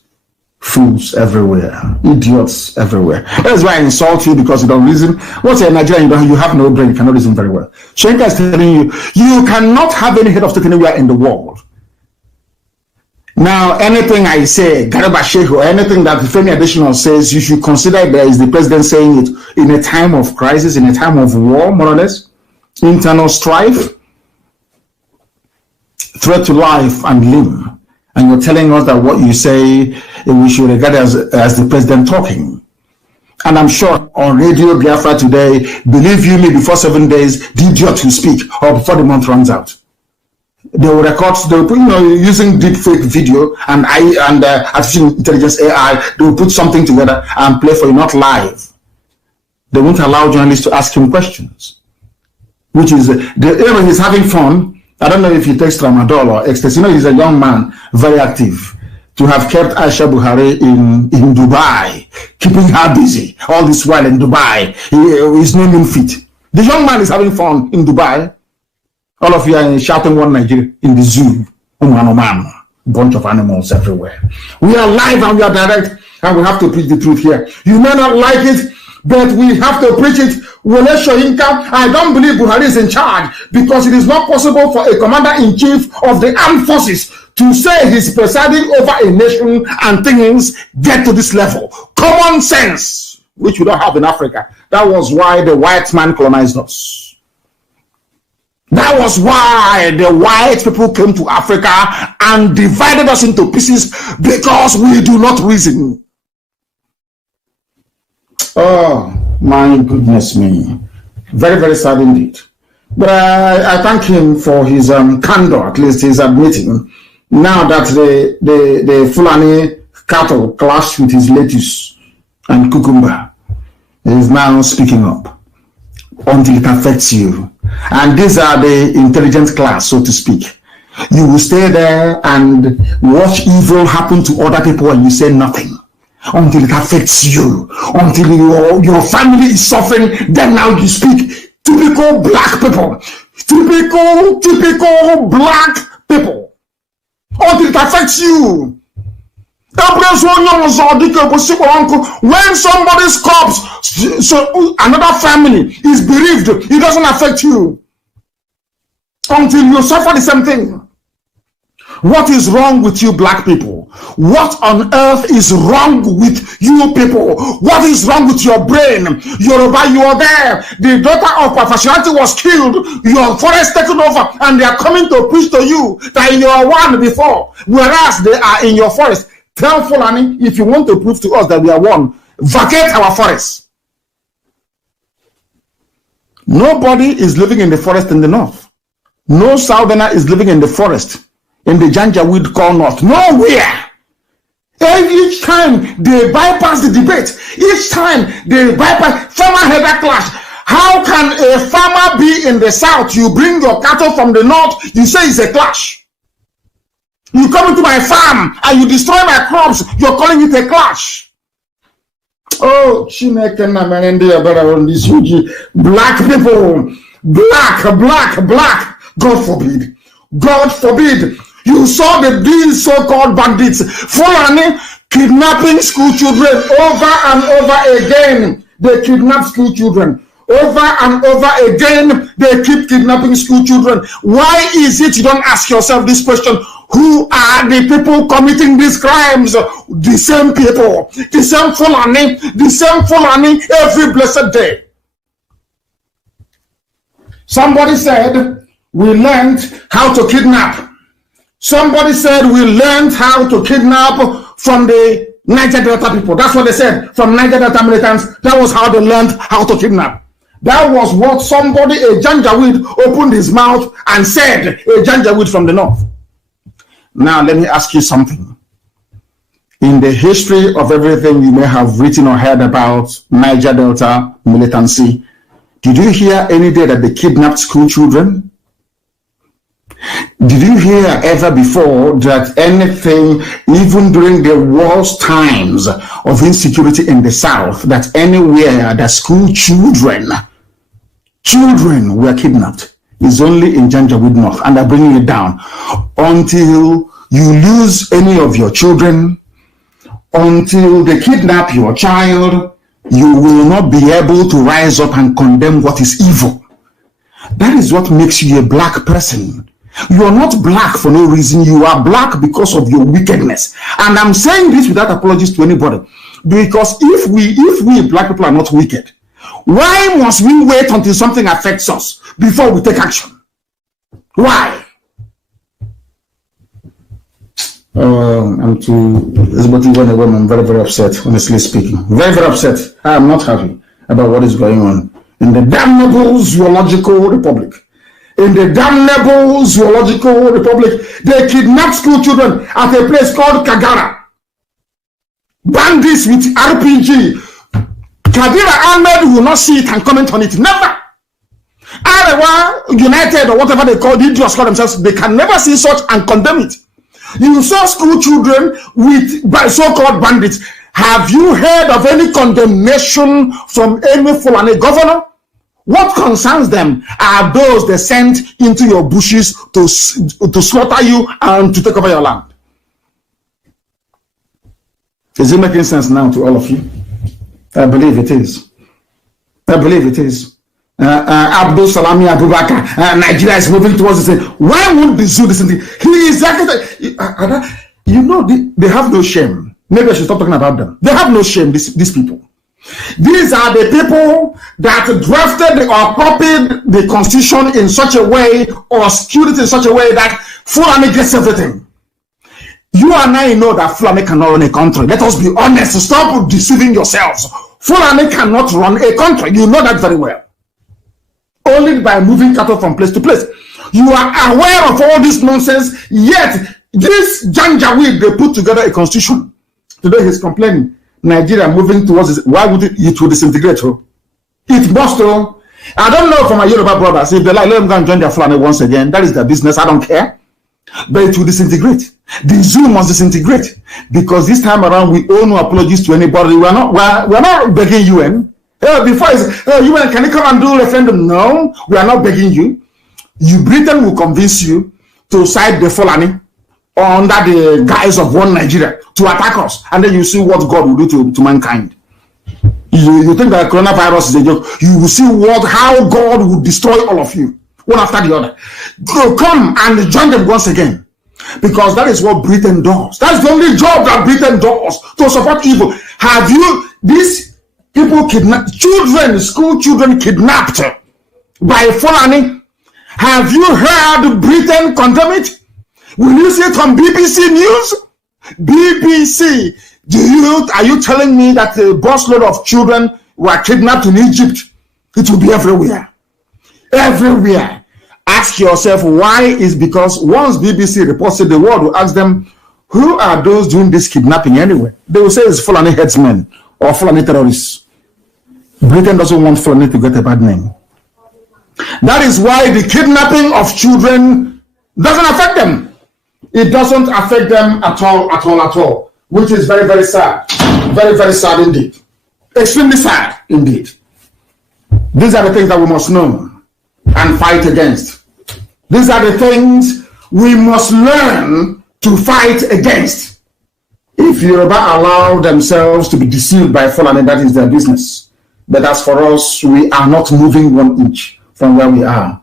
Fools everywhere. Idiots everywhere. That's why I insult you, because you don't reason. What's a Nigerian? You have no brain. You cannot reason very well. Shenka is telling you, you cannot have any head of state anywhere in the world. Now, anything I say, Garba Shehu, anything that Femi Additional says, you should consider there is the president saying it in a time of crisis, in a time of war, more or less. Internal strife, threat to life and limb, and you're telling us that what you say we should regard as the president talking. And I'm sure on Radio Biafra today, believe you me, before 7 days, the idiot will speak, or before the month runs out. They will record, they will put, using deep fake video and artificial intelligence AI, they will put something together and play for you, not live. They won't allow journalists to ask him questions. Which is, even he's having fun. I don't know if he takes Tramadol or ecstasy. He's a young man, very active. To have kept Aisha Buhari in Dubai, keeping her busy all this while in Dubai. He's no mean feat. The young man is having fun in Dubai. All of you are shouting one Nigeria in the zoo. Bunch of animals everywhere. We are live and we are direct, and we have to preach the truth here. You may not like it, but we have to preach it. I don't believe Buhari is in charge, because it is not possible for a commander-in-chief of the armed forces to say he's presiding over a nation and things get to this level. Common sense, which we don't have in Africa. That was why the white man colonized us. That was why the white people came to Africa and divided us into pieces, because we do not reason. Oh, my goodness me. Very, very sad indeed. But I thank him for his candor. At least he's admitting now that the Fulani cattle clashed with his lettuce and cucumber. He is now speaking up until it affects you. And these are the intelligent class, so to speak. You will stay there and watch evil happen to other people and you say nothing. Until it affects you, until your family is suffering, then now you speak. Typical black people, typical black people, until it affects you. When somebody's corpse, so another family is bereaved, it doesn't affect you until you suffer the same thing. What is wrong with you black people? What on earth is wrong with you people? What is wrong with your brain? Yoruba, you are there. The daughter of Pafashiranti was killed. Your forest taken over, and they are coming to preach to you that you are one before, whereas they are in your forest. Tell Fulani, if you want to prove to us that we are one, vacate our forest. Nobody is living in the forest in the north. No southerner is living in the forest in the Janjaweed call north. Nowhere. Each time they bypass the debate, each time they bypass farmer-header clash. How can a farmer be in the south? You bring your cattle from the north, you say it's a clash. You come into my farm and you destroy my crops, you're calling it a clash. Oh, these huge black people, black, God forbid. God forbid. You saw these so-called bandits, Fulani, kidnapping school children over and over again. They kidnap school children. Over and over again, they keep kidnapping school children. Why is it you don't ask yourself this question? Who are the people committing these crimes? The same people, the same Fulani every blessed day. Somebody said, we learned how to kidnap. Somebody said, we learned how to kidnap from the Niger Delta people. That's what they said, from Niger Delta militants. That was how they learned how to kidnap. That was what somebody, a Janjaweed, opened his mouth and said, a Janjaweed from the north. Now, let me ask you something. In the history of everything you may have written or heard about Niger Delta militancy, did you hear any day that they kidnapped school children? Did you hear ever before that anything, even during the worst times of insecurity in the south, that anywhere that school children were kidnapped? Is only in Janjaweed North, and they're bringing it down. Until you lose any of your children, until they kidnap your child, you will not be able to rise up and condemn what is evil. That is what makes you a black person. You are not black for no reason. You are black because of your wickedness. And I'm saying this without apologies to anybody. Because if we black people are not wicked, why must we wait until something affects us before we take action? Why? I'm very, very upset, honestly speaking. Very, very upset. I am not happy about what is going on in the damnable zoological republic. In the damnable zoological republic, they kidnapped school children at a place called Kagara. Bandits with RPG. Kadira Ahmed will not see it and comment on it. Never. Arewa United or whatever they call it, just call themselves, they can never see such and condemn it. You saw school children by so-called bandits. Have you heard of any condemnation from any Fulani governor? What concerns them are those they sent into your bushes to slaughter you and to take over your land. Is it making sense now to all of you? I believe it is. I believe it is. Abdul Salami Abubakar, Nigeria is moving towards this thing. Why won't the zoo listen to him? He is you know, they have no shame. Maybe I should stop talking about them. They have no shame, these people. These are the people that drafted or copied the constitution in such a way or skewed it in such a way that Fulani gets everything. You and I know that Fulani cannot run a country. Let us be honest. Stop deceiving yourselves. Fulani cannot run a country. You know that very well. Only by moving cattle from place to place. You are aware of all this nonsense, yet this Janjaweed, they put together a constitution. Today he's complaining. Nigeria moving towards this. Why would it will disintegrate? It must. I don't know for my Yoruba brothers. If they like, let them go and join their Fulani once again. That is their business. I don't care. But it will disintegrate. The zoo must disintegrate. Because this time around, we owe no apologies to anybody. We're not begging UN. Before it's, UN, can you come and do a referendum? No, we are not begging you. Britain will convince you to side the Fulani under the guise of one Nigeria to attack us, and then you see what God will do to mankind. You think that coronavirus is a joke? You will see how God will destroy all of you, one after the other. Go, come and join them once again. Because that is what Britain does. That's the only job that Britain does, to support evil. Have you, these people kidnapped, children, school children kidnapped by Fulani? Have you heard Britain condemn it? Will you see it on BBC News? BBC, are you telling me that a busload of children were kidnapped in Egypt? It will be everywhere. Everywhere. Ask yourself why. Is because once BBC reports it, the world will ask them, who are those doing this kidnapping anyway? They will say it's Fulani headsmen or Fulani terrorists. Britain doesn't want Fulani to get a bad name. That is why the kidnapping of children doesn't affect them. It doesn't affect them at all, which is very, very sad. Very, very sad indeed. Extremely sad indeed. These are the things that we must know and fight against. These are the things we must learn to fight against. If Yoruba allow themselves to be deceived by Fulani, that is their business. But as for us, we are not moving 1 inch from where we are.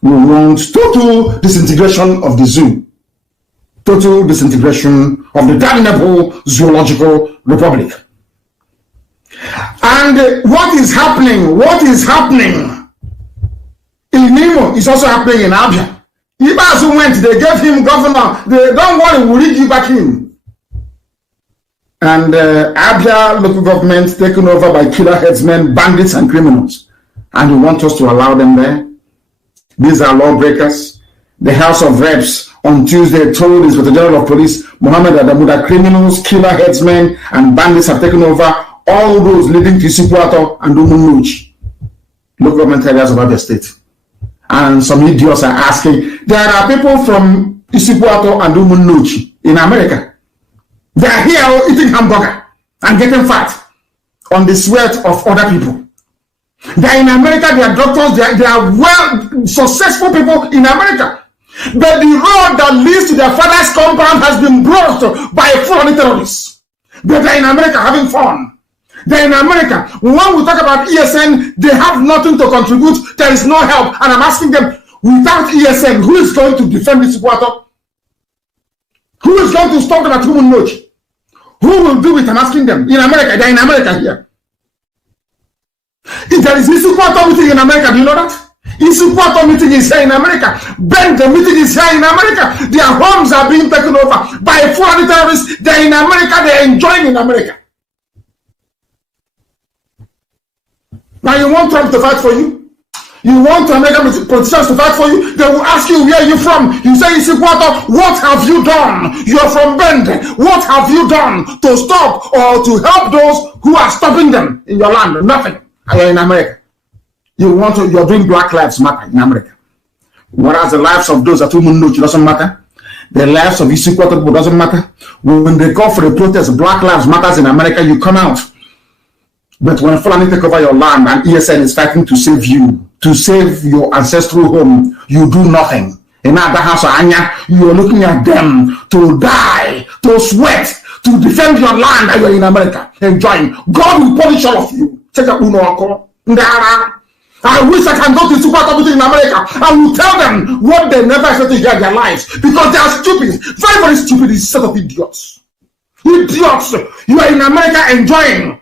We want total disintegration of the zoo. Total disintegration of the damnable zoological republic. And what is happening? What is happening in Nemo is also happening in Abia. Ibazu went, they gave him governor. They don't worry, we'll read you back in. And Abia local government taken over by killer headsmen, bandits, and criminals. And you want us to allow them there? These are lawbreakers. The House of Reps on Tuesday told the Inspector General of Police, Mohammed Adamu, that criminals, killer headsmen, and bandits have taken over all roads leading to Isipuato and Umunuchi, local government areas of Abia State. And some idiots are asking, there are people from Isipuato and Umunuchi in America. They are here eating hamburger and getting fat on the sweat of other people. They are in America, they are doctors, they are well successful people in America. But the road that leads to their father's compound has been blocked by Fulani terrorists. But they are in America having fun. They're in America. When we talk about ESN, they have nothing to contribute. There is no help. And I'm asking them, without ESN, who is going to defend this water? Who is going to stop them at human knowledge? Who will do it? I'm asking them. In America, they're in America here. If there is Isupuato meeting in America, do you know that? Isupuato meeting is here in America. Ben, the meeting is here in America. Their homes are being taken over by foreign terrorists. They're in America. They're enjoying in America. Now you want Trump to fight for you? You want American politicians to fight for you? They will ask you, where are you from? You say, Isipuato, what have you done? You're from Bende. What have you done to stop or to help those who are stopping them in your land? Nothing. And you're in America. You're doing Black Lives Matter in America. Whereas the lives of those at Umunuchi doesn't matter. The lives of Isipuato doesn't matter. When they call for a protest, Black Lives Matters in America, you come out. But when Fulani take over your land and ESN is fighting to save you, to save your ancestral home, you do nothing. In other house, you are looking at them to die, to sweat, to defend your land, and you're in America enjoying. God will punish all of you. I wish I can go to super meeting in America. I will tell them what they never expected to hear in their lives because they are stupid, very, very stupid. It's a set of idiots. Idiots. You are in America enjoying.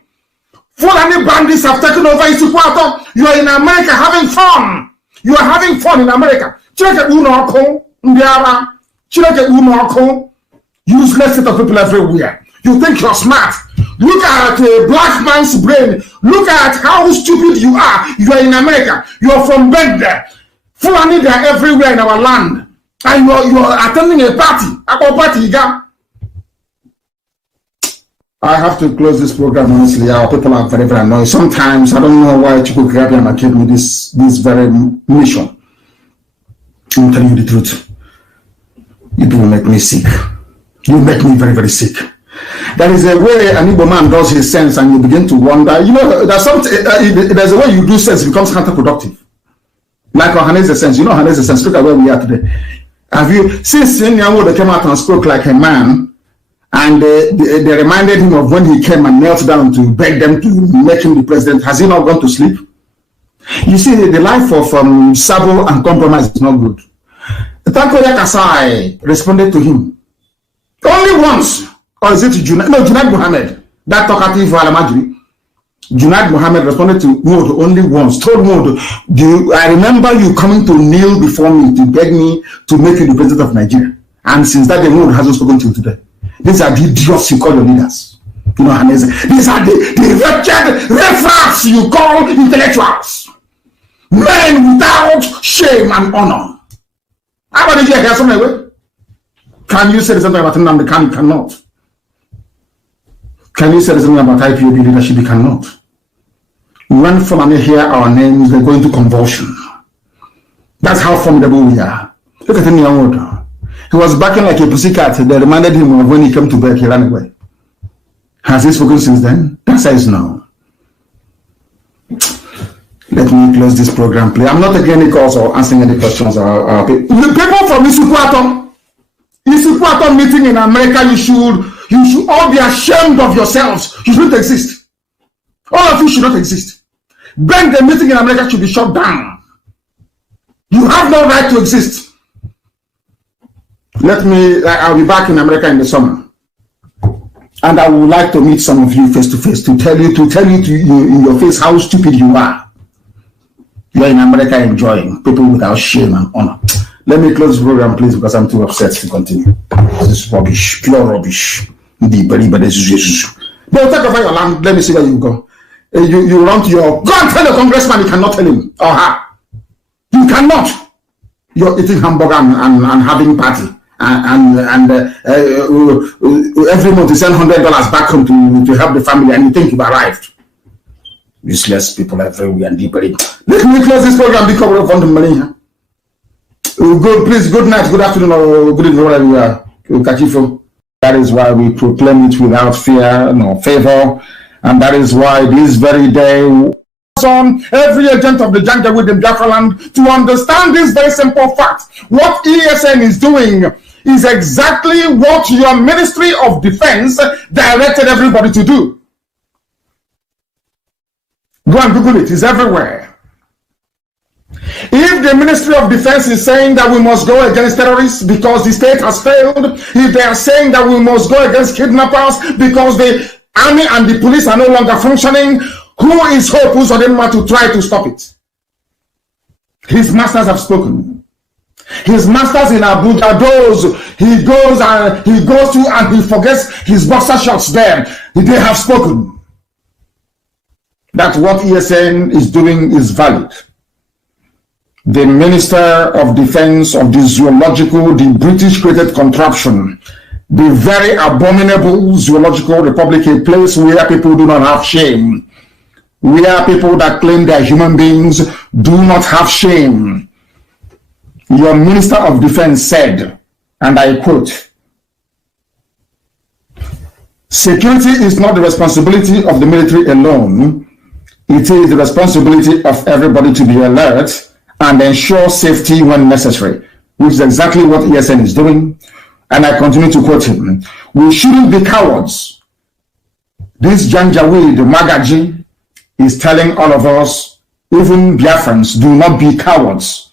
Fulani bandits have taken over Isipuato. You are in America having fun. You are having fun in America. Useless set of people everywhere. You think you're smart. Look at a black man's brain. Look at how stupid you are. You are in America. You are from Bende. Fulani, they are everywhere in our land. And you are attending a party. I have to close this program, honestly. Our people are very, very annoyed. Sometimes I don't know why Chukwu Kirabiama gave me this very mission. I'm telling you the truth. You do make me sick. You make me very, very sick. There is a way an Igbo man does his sense and you begin to wonder. You know, there's a way you do sense, it becomes counterproductive. Like Ohaneze sense. You know Ohaneze sense. Look at where we are today. Have you, since Nyawo they came out and spoke like a man, and they reminded him of when he came and knelt down to beg them to make him the president. Has he not gone to sleep? You see, the life of Sabo and compromise is not good. Tankoya Kasai responded to him. Only once. Or is it Junaid Mohammed? That talkative Alamajri. Junaid Mohammed responded to Mode only once. Told Mode, I remember you coming to kneel before me to beg me to make you the president of Nigeria. And since that day, Mode hasn't spoken to you today. These are the idiots you call your leaders. You know, these are the wretched refracts you call intellectuals. Men without shame and honor. How about you hear something away? Can you say something about Nnamdi Kanu? Cannot. Can you say something about IPOB leadership? You cannot. When Fulani hear our names, they go into convulsion. That's how formidable we are. Look at him, young order. He was backing like a pussycat. They reminded him of when he came to bed, he ran away. Has he spoken since then? The answer is no. Let me close this program, please. I'm not taking any calls or answering any questions. The people from Isukwuatom meeting in America, you should all be ashamed of yourselves. You shouldn't exist. All of you should not exist. Then the meeting in America should be shut down. You have no right to exist. I'll be back in America in the summer. And I would like to meet some of you face to face to tell you in your face how stupid you are. You are in America enjoying people without shame and honor. Let me close the program, please, because I'm too upset to continue. This is rubbish, pure rubbish. They'll take over your land. Let me see where you go. You run to go and tell the congressman. You cannot tell him or her. You cannot. You're eating hamburger and having party. And every month you send $100 back home to help the family, and you think you've arrived. Useless people everywhere and deeper. Let me close this program because we're on the money here. Please, good night, good afternoon, or good evening, wherever you are. We'll catch you from. That is why we proclaim it without fear nor favor, and that is why this very day on every agent of the Janjaweed in Biafra land to understand this very simple fact. What ESN is doing is exactly what your Ministry of Defense directed everybody to do. Go and Google it, it's everywhere. If the Ministry of Defense is saying that we must go against terrorists because the state has failed, if they are saying that we must go against kidnappers because the army and the police are no longer functioning, who is Hope Uzodinma to try to stop it? His masters have spoken. His masters in Abuja, he goes to and he forgets his boxer shorts there. They have spoken. That what ESN is doing is valid. The Minister of Defense of the British created contraption, the very abominable zoological republic, a place where people do not have shame, where people that claim they are human beings do not have shame. Your Minister of Defense said, and I quote, "Security is not the responsibility of the military alone. It is the responsibility of everybody to be alert and ensure safety when necessary," which is exactly what ESN is doing. And I continue to quote him. "We shouldn't be cowards. This Janjaweed, the Magaji, is telling all of us, even Biafrans, do not be cowards.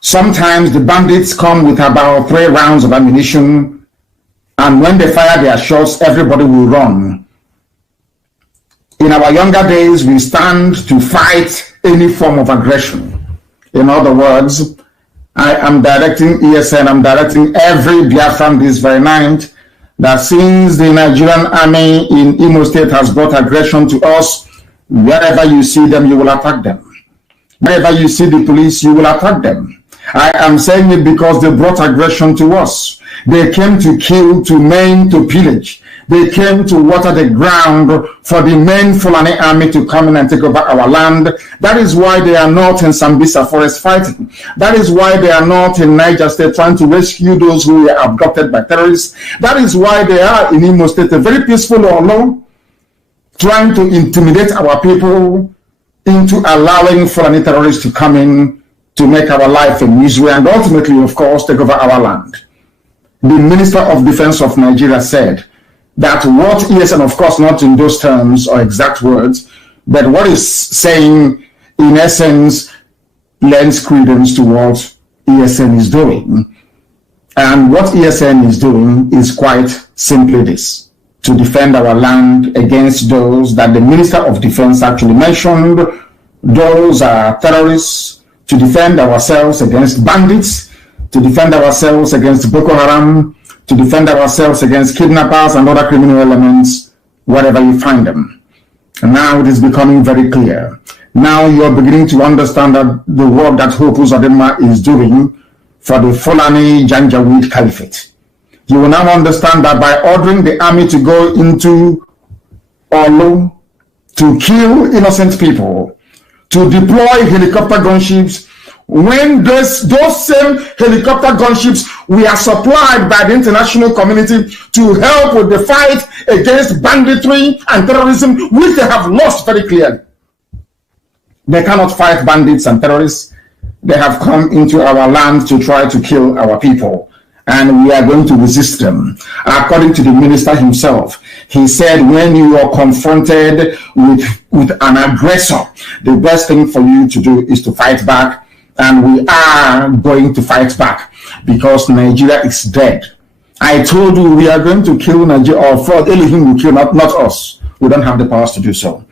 Sometimes the bandits come with about 3 rounds of ammunition, and when they fire their shots, everybody will run. In our younger days, we stand to fight any form of aggression." In other words, I am directing ESN, I'm directing every Biafran this very night, that since the Nigerian army in Imo State has brought aggression to us, wherever you see them, you will attack them. Wherever you see the police, you will attack them. I am saying it because they brought aggression to us. They came to kill, to maim, to pillage. They came to water the ground for the main Fulani army to come in and take over our land. That is why they are not in Sambisa forest fighting. That is why they are not in Niger State trying to rescue those who were abducted by terrorists. That is why they are in Imo State, a very peaceful Olo, trying to intimidate our people into allowing Fulani terrorists to come in to make our life a misery and ultimately, of course, take over our land. The Minister of Defense of Nigeria said that what ESN, of course, not in those terms or exact words, but what is saying, in essence, lends credence to what ESN is doing. And what ESN is doing is quite simply this: to defend our land against those that the Minister of Defense actually mentioned. Those are terrorists, to defend ourselves against bandits, to defend ourselves against Boko Haram, to defend ourselves against kidnappers and other criminal elements, wherever you find them. And now it is becoming very clear. Now you're beginning to understand that the work that Hope Uzodinma is doing for the Fulani Janjaweed Caliphate. You will now understand that by ordering the army to go into Olu to kill innocent people, to deploy helicopter gunships, when those same helicopter gunships were supplied by the international community to help with the fight against banditry and terrorism, which they have lost very clearly. They cannot fight bandits and terrorists. They have come into our land to try to kill our people, and we are going to resist them. According to the minister himself, he said, when you are confronted with an aggressor, the best thing for you to do is to fight back, and we are going to fight back because Nigeria is dead. I told you we are going to kill Nigeria, or fraud, Elohim will kill, not us. We don't have the powers to do so.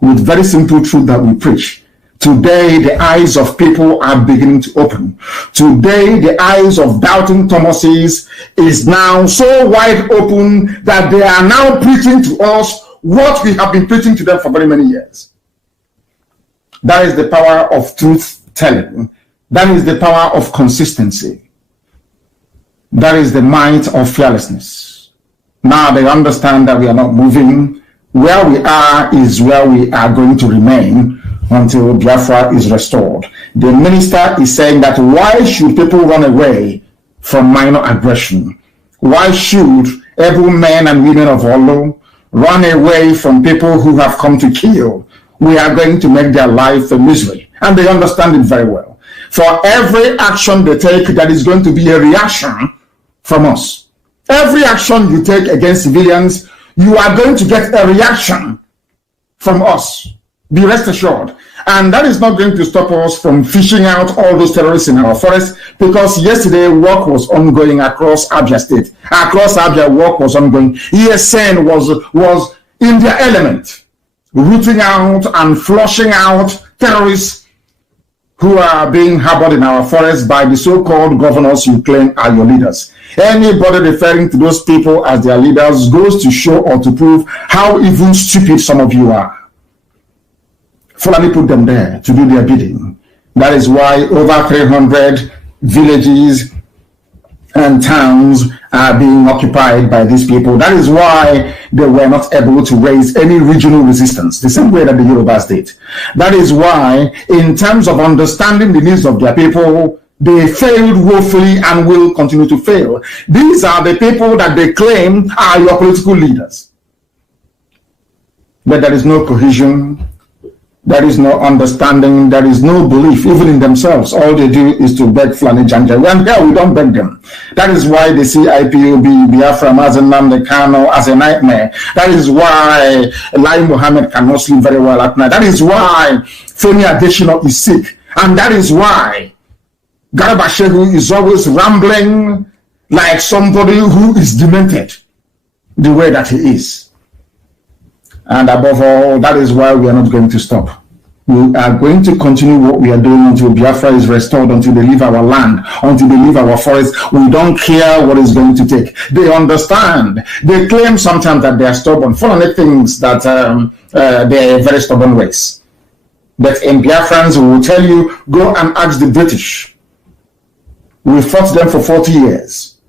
With very simple truth that we preach. Today, the eyes of people are beginning to open. Today, the eyes of doubting Thomases is now so wide open that they are now preaching to us what we have been preaching to them for very many years. That is the power of truth telling. That is the power of consistency. That is the might of fearlessness. Now they understand that we are not moving. Where we are is where we are going to remain until Biafra is restored. The minister is saying that why should people run away from minor aggression? Why should able men and women of Olu run away from people who have come to kill? We are going to make their life a misery. And they understand it very well. For every action they take, there is going to be a reaction from us. Every action you take against civilians, you are going to get a reaction from us. Be rest assured. And that is not going to stop us from fishing out all those terrorists in our forest, because yesterday work was ongoing across Abia State. Across Abia, work was ongoing. ESN was in their element, rooting out and flushing out terrorists who are being harbored in our forest by the so-called governors you claim are your leaders. Anybody referring to those people as their leaders goes to show or to prove how even stupid some of you are. Fulani put them there to do their bidding. That is why over 300 villages and towns are being occupied by these people. That is why they were not able to raise any regional resistance, the same way that the Yorubas did. That is why, in terms of understanding the needs of their people, they failed woefully and will continue to fail. These are the people that they claim are your political leaders. But there is no cohesion. There is no understanding, there is no belief, even in themselves. All they do is to beg Fulani Janjaweed. And here we don't beg them. That is why they see IPOB, Biafra, Nnamdi Kanu as a nightmare. That is why Lai Mohammed cannot sleep very well at night. That is why Femi Adesina is sick. And that is why Garba Shehu is always rambling like somebody who is demented, the way that he is. And above all, that is why we are not going to stop. We are going to continue what we are doing until Biafra is restored, until they leave our land, until they leave our forest. We don't care what it's going to take. They understand. They claim sometimes that they are stubborn. Fulani thinks that they are a very stubborn race. But in Biafrans, we will tell you, go and ask the British. We fought them for 40 years.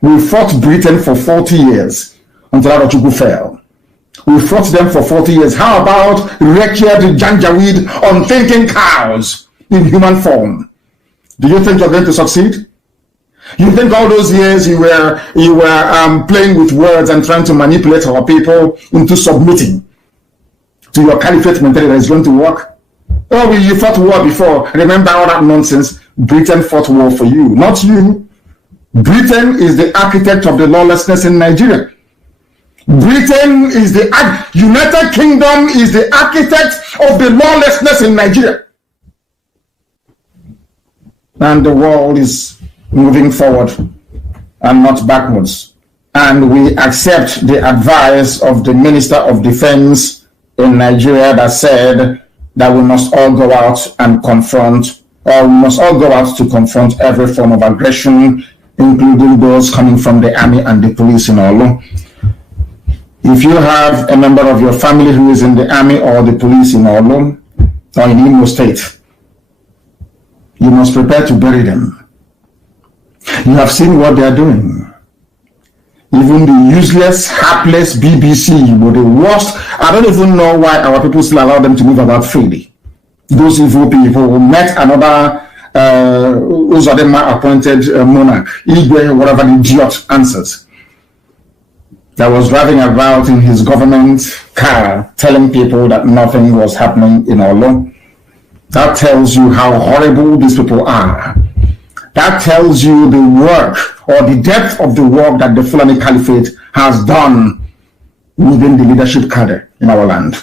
We fought Britain for 40 years until Arochukwu fell. We fought them for 40 years. How about wretched Janjaweed unthinking cows in human form? Do you think you're going to succeed? You think all those years you were playing with words and trying to manipulate our people into submitting to your caliphate mentality is going to work? Oh, you fought war before. Remember all that nonsense? Britain fought war for you, not you. Britain is the architect of the lawlessness in Nigeria. Britain is the United Kingdom is the architect of the lawlessness in Nigeria. and the world is moving forward and not backwards. And we accept the advice of the Minister of Defense in Nigeria that said that we must all go out and confront, or we must all go out to confront every form of aggression, including those coming from the army and the police in Olu. If you have a member of your family who is in the army or the police in Olu or in Imo State, you must prepare to bury them. You have seen what they are doing. Even the useless, hapless BBC were the worst. I don't even know why our people still allow them to move about freely. Those evil people who met another Uzodema appointed monarch, Igwe, whatever the idiot answers, that was driving about in his government car telling people that nothing was happening in Olo. That tells you how horrible these people are. That tells you the work or the depth of the work that the Fulani Caliphate has done within the leadership cadre in our land.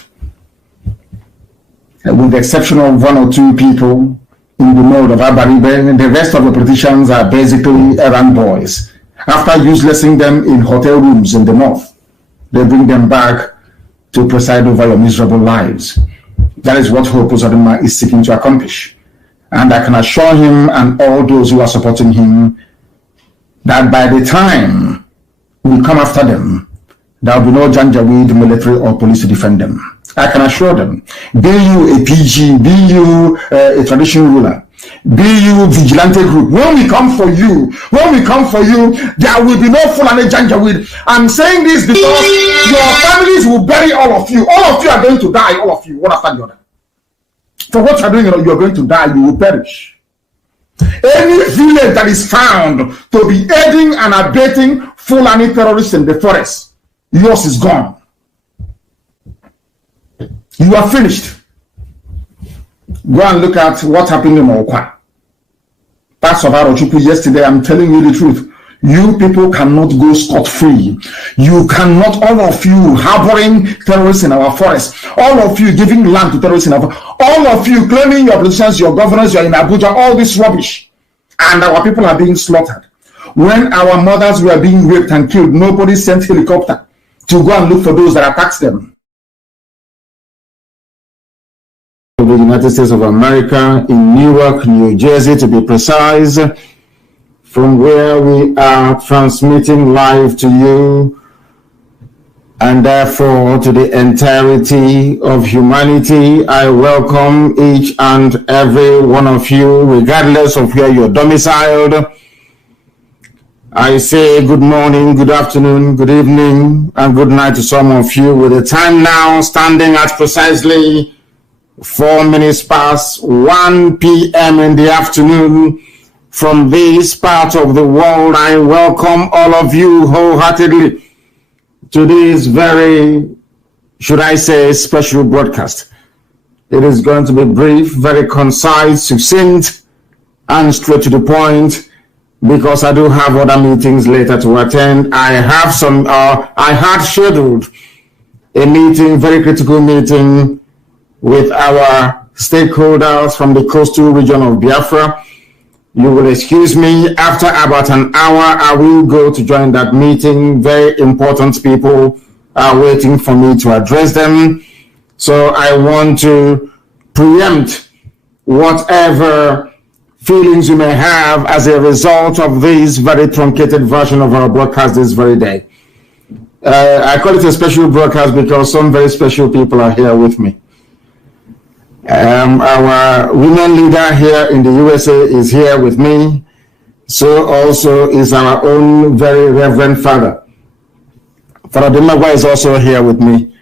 With the exception of one or two people in the mode of Abaribe, the rest of the politicians are basically errand boys. After uselessing them in hotel rooms in the north, they bring them back to preside over your miserable lives. That is what Hope Uzodinma is seeking to accomplish. And I can assure him and all those who are supporting him that by the time we come after them, there will be no Janjaweed military or police to defend them. I can assure them, be you a PG, be you a traditional ruler, be you vigilante group, when we come for you, there will be no Fulani Janjaweed. I'm saying this because your families will bury all of you. All of you are going to die, all of you, one after the other. For what you're doing, you're going to die, you will perish. Any village that is found to be aiding and abetting Fulani terrorists in the forest, yours is gone. You are finished. Go and look at what happened in Okwa. Pastor Arochukwu, yesterday, I'm telling you the truth. You people cannot go scot-free. You cannot, all of you harboring terrorists in our forest, all of you giving land to terrorists in our forest, all of you claiming your positions, your governors, you're in Abuja, all this rubbish. And our people are being slaughtered. When our mothers were being raped and killed, nobody sent helicopter to go and look for those that attacked them. The United States of America, in Newark, New Jersey, to be precise, from where we are transmitting live to you, and therefore to the entirety of humanity. I welcome each and every one of you, regardless of where you're domiciled. I say good morning, good afternoon, good evening, and good night to some of you, with the time now standing at precisely 4 minutes past 1 p.m. in the afternoon. From this part of the world, I welcome all of you wholeheartedly to this very, should I say, special broadcast. It is going to be brief, very concise, succinct, and straight to the point, because I do have other meetings later to attend. I had scheduled a meeting, very critical meeting, with our stakeholders from the coastal region of Biafra. You will excuse me, after about an hour, I will go to join that meeting. Very important people are waiting for me to address them. So I want to preempt whatever feelings you may have as a result of this very truncated version of our broadcast this very day. I call it a special broadcast because some very special people are here with me. Our women leader here in the USA is here with me. So also is our own very reverend father. Father Dimagwa is also here with me.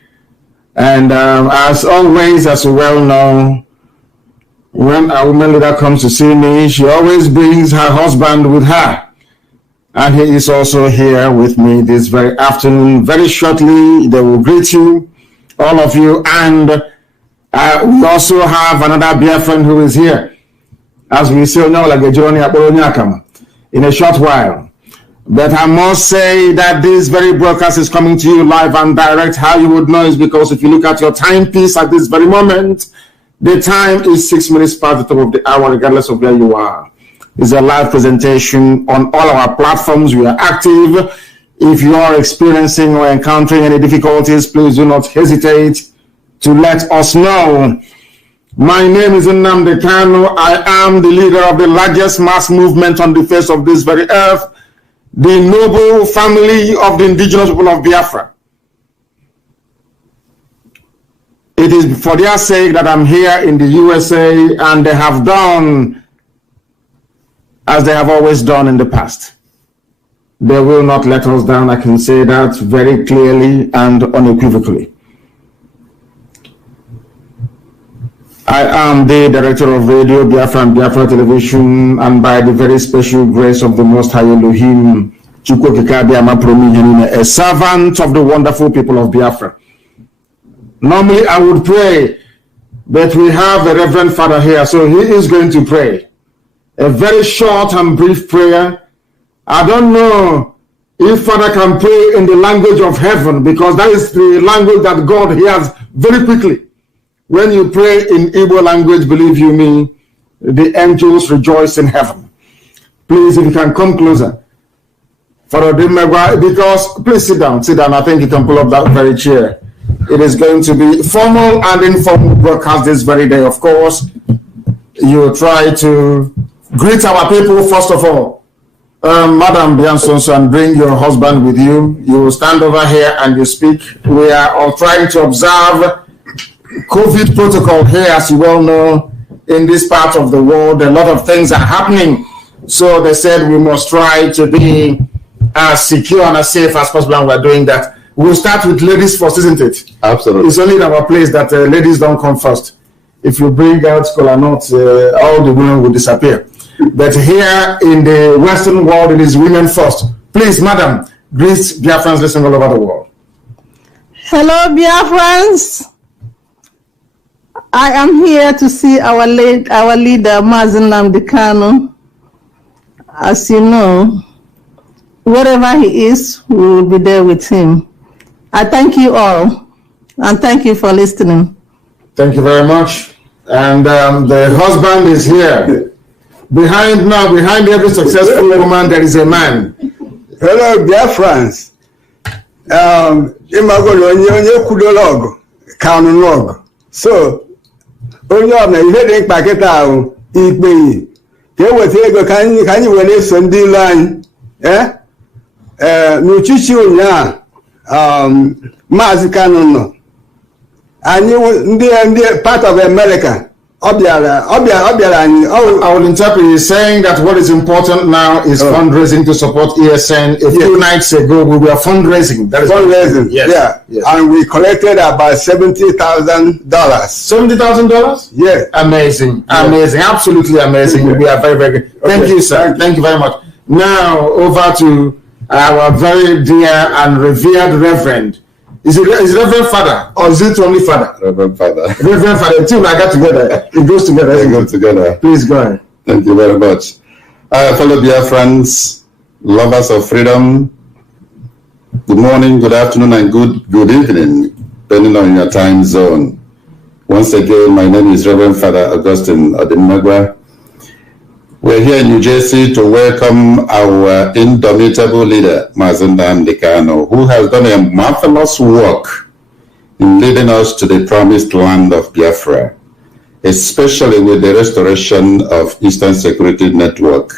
And as always, as you well know, when our woman leader comes to see me, she always brings her husband with her. And he is also here with me this very afternoon. Very shortly, they will greet you, all of you. And we also have another Biafran who is here, as we say, in a short while. But I must say that this very broadcast is coming to you live and direct. How you would know is because if you look at your timepiece at this very moment, the time is 6 minutes past the top of the hour, regardless of where you are. is a live presentation on all our platforms. We are active. If you are experiencing or encountering any difficulties, please do not hesitate to let us know. My name is Nnamdi Kanu. I am the leader of the largest mass movement on the face of this very earth, the noble family of the indigenous people of Biafra. It is for their sake that I'm here in the USA, and they have done as they have always done in the past. They will not let us down. I can say that very clearly and unequivocally. I am the director of Radio Biafra and Biafra Television, and by the very special grace of the Most High Elohim, a servant of the wonderful people of Biafra. Normally I would pray, but we have a Reverend Father here, so he is going to pray. A very short and brief prayer. I don't know if Father can pray in the language of heaven, because that is the language that God hears very quickly. When you pray in Igbo language, believe you me, the angels rejoice in heaven. Please, if you can come closer. Father Dimegwa, because please sit down. I think you can pull up that very chair. It is going to be formal and informal broadcast this very day. Of course, you try to greet our people first of all. Madam Biansonso, and bring your husband with you. You will stand over here and you speak. We are all trying to observe COVID protocol here, as you well know, in this part of the world. A lot of things are happening. So they said we must try to be as secure and as safe as possible, and we're doing that. We'll start with ladies first, isn't it? Absolutely. It's only in our place that ladies don't come first. If you bring out Scholar Notes, all the women will disappear. But here in the Western world, it is women first. Please, madam, greet Biafrans listening all over the world. Hello, Biafrans. I am here to see our leader, Mazi Nnamdi Kanu. As you know, wherever he is, we will be there with him. I thank you all, and thank you for listening. Thank you very much. And the husband is here. Behind every successful woman, there is a man. Hello, Biafrans. So, onye ọbụla ihe dị mkpa kịta ahụ ikpe yi ka eweta ego ka anyị were eso ndị ilo anyị n'uchichi ụnyaahụ Maazị Kanu nọ anyị ndị part of America ọ bịara anyị. I will interpret. He's saying that what is important now is fundraising to support ESN. A few nights ago we were fundraising. That is fundraising. Yes. And we collected about $70,000. $70,000? Yeah. Amazing. Absolutely amazing. We are very, very good. Thank you, sir. Thank you very much. Now over to our very dear and revered Reverend. Is it Reverend Father or is it only Father? Reverend Father. Reverend Father. The two I got together. It goes together. They go together. Please go ahead. Thank you very much. Fellow Biafrans, lovers of freedom, good morning, good afternoon, and good evening, depending on your time zone. Once again, my name is Reverend Father Augustine Odimagwa. We're here in New Jersey to welcome our indomitable leader, Mazi Nnamdi Kanu, who has done a marvelous work in leading us to the promised land of Biafra, especially with the restoration of Eastern Security Network.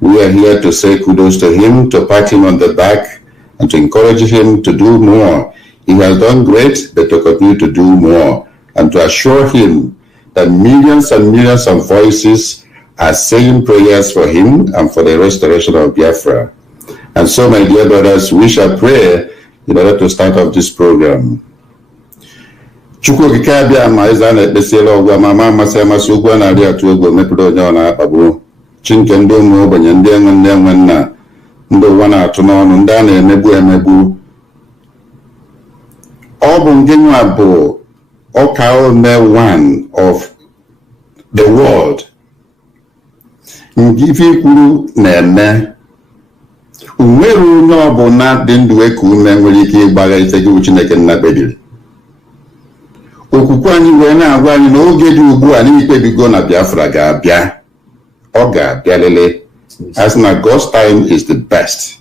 We are here to say kudos to him, to pat him on the back, and to encourage him to do more. He has done great, but to continue to do more, and to assure him that millions and millions of voices are saying prayers for him and for the restoration of Biafra. And so, my dear brothers, we shall pray in order to start off this program. Chukwu okike abịa ma ịza na-ekpesiela ọgwụ ama amasị amasị ugwu a na-arị atụ egwu mepụta onye ọ na-akpagbu chi nke ndị ụmụ ogbenye ndị enwe nna ndị ụwa na-atụ n'ọnụ ndị a na-emegbu ọ bụ nke nwa bụ ọka ome one of the world. Ife ikwuru na-eme unwere onye ọbụla dị ndụ eku ume nwere ike ịgbagha ite gị Chineke nna kpebiri. Okwukwe anyị wee na-agwa anyị n'oge dị ugbu a n'ikpebigo na Biafra ga-abịa. Oga Bialele. As na God's time is the best.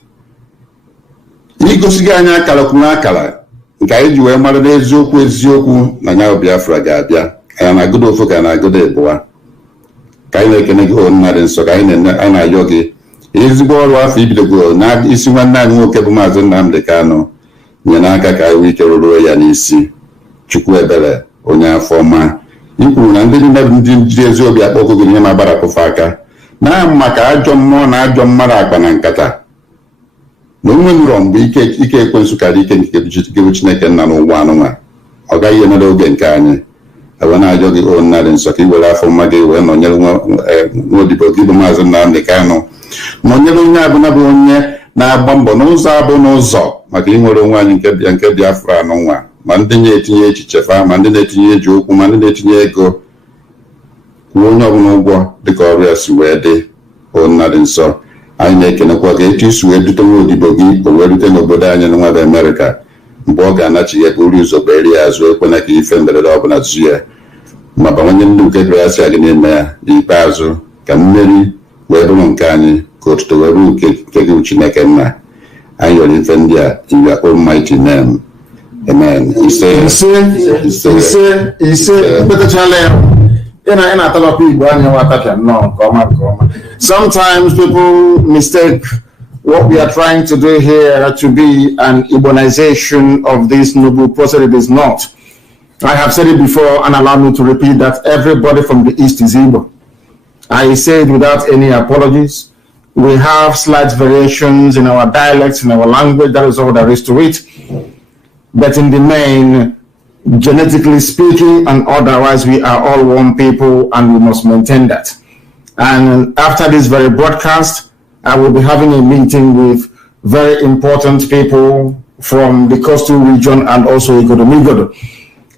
Igosiga anya kala nke anyị ji wee mara eziokwu na nya Biafra ga-abịa ya na godo ofu ka na godo ebuwa ka anyị na-ekene gị onnadị nsọ ka anyị na-ayọ gị ezigbo ọrụ afọ ibidogo na isi nwanne anyị nwoke bụ Maazị Nnamdi Kanu nye n'aka ka anyị ike rụruo ya n'isi. Chukwu ebere onye afọ ọma ikwuru na ndị niile bụ ndị jiri ezi obi akpọkụ gị ihe ma gbarapụfe aka na maka ajọ mmụọ na ajọ mmadụ akpa na nkata na onwe nụrọ mgbe ike ekwensu karịa ike nke Chineke nna n'ụwa anụnwa ọ gaghị emere oge nke anyị ewe na-ajọ gị onnadị nsọ ka i were afọ mma gị wee nọnyere nwaodibo gị bụ Maazị Nnamdi Kanu nọnyere onye abụna bụ onye na-agba mbọ n'ụzọ abụ n'ụzọ maka inwere onwe anyị nke Biafra anụnwa ma ndị na-etinye echiche fa ma ndị na-etinye eji okwu ma ndị na-etinye ego kwuo onye ọbụla ụgwọ dịka ọrụ ya si wee dị. Onnadị nsọ anyị na-ekenekwa gị etu isi wee dute nwaodibo gị o wee rute n'obodo anyị n'nwa bụ Amerịka mgbe ọ ga-anachi ya buru ụzọ beri ya azụ ekwena ka ife mberede ọbụla zu ya ma bawanye ndị nke grasia gị n'ime ya n'ikpeazụ ka mmeri wee bụrụ nke anyị ka otuto wee bụrụ nke gị Chineke nna. anyị yọrọ ife ndị a in your almighty name. Amen. Ise. Sometimes people mistake what we are trying to do here to be an Igboization of this noble process. It is not. I have said it before and allow me to repeat that everybody from the East is Igbo. I say it without any apologies. We have slight variations in our dialects, in our language. That is all there is to it. But in the main, genetically speaking and otherwise, we are all one people and we must maintain that. And after this very broadcast, I will be having a meeting with very important people from the coastal region and also Igodo.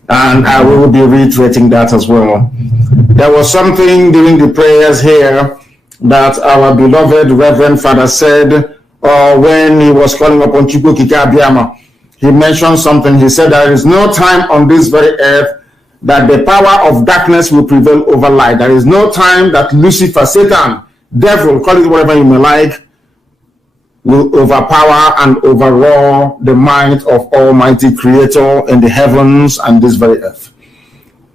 And I will be reiterating that as well. There was something during the prayers here that our beloved Reverend Father said, or when he was calling upon Chukwu Kikabiama, he mentioned something. He said there is no time on this very earth that the power of darkness will prevail over light. There is no time that Lucifer, Satan, devil, call it whatever you may like, will overpower and overrule the might of Almighty Creator in the heavens and this very earth.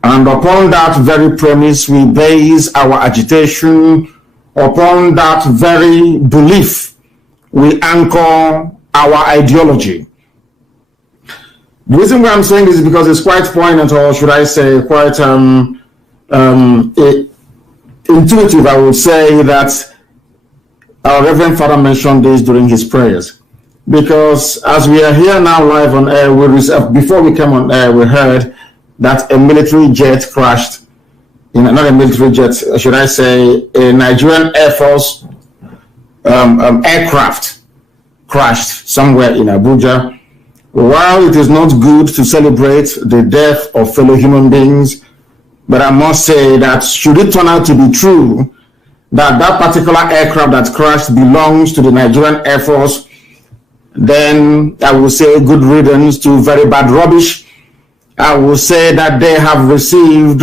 And upon that very premise, we base our agitation. Upon that very belief, we anchor our ideology. The reason why I'm saying this is because it's quite poignant, or should I say quite intuitive. I would say that our Reverend Father mentioned this during his prayers. Because as we are here now live on air, before we came on air, we heard that a military jet crashed. Not a military jet, should I say, a Nigerian Air Force aircraft crashed somewhere in Abuja. While it is not good to celebrate the death of fellow human beings, but I must say that should it turn out to be true that that particular aircraft that crashed belongs to the Nigerian Air Force, then I will say good riddance to very bad rubbish. I will say that they have received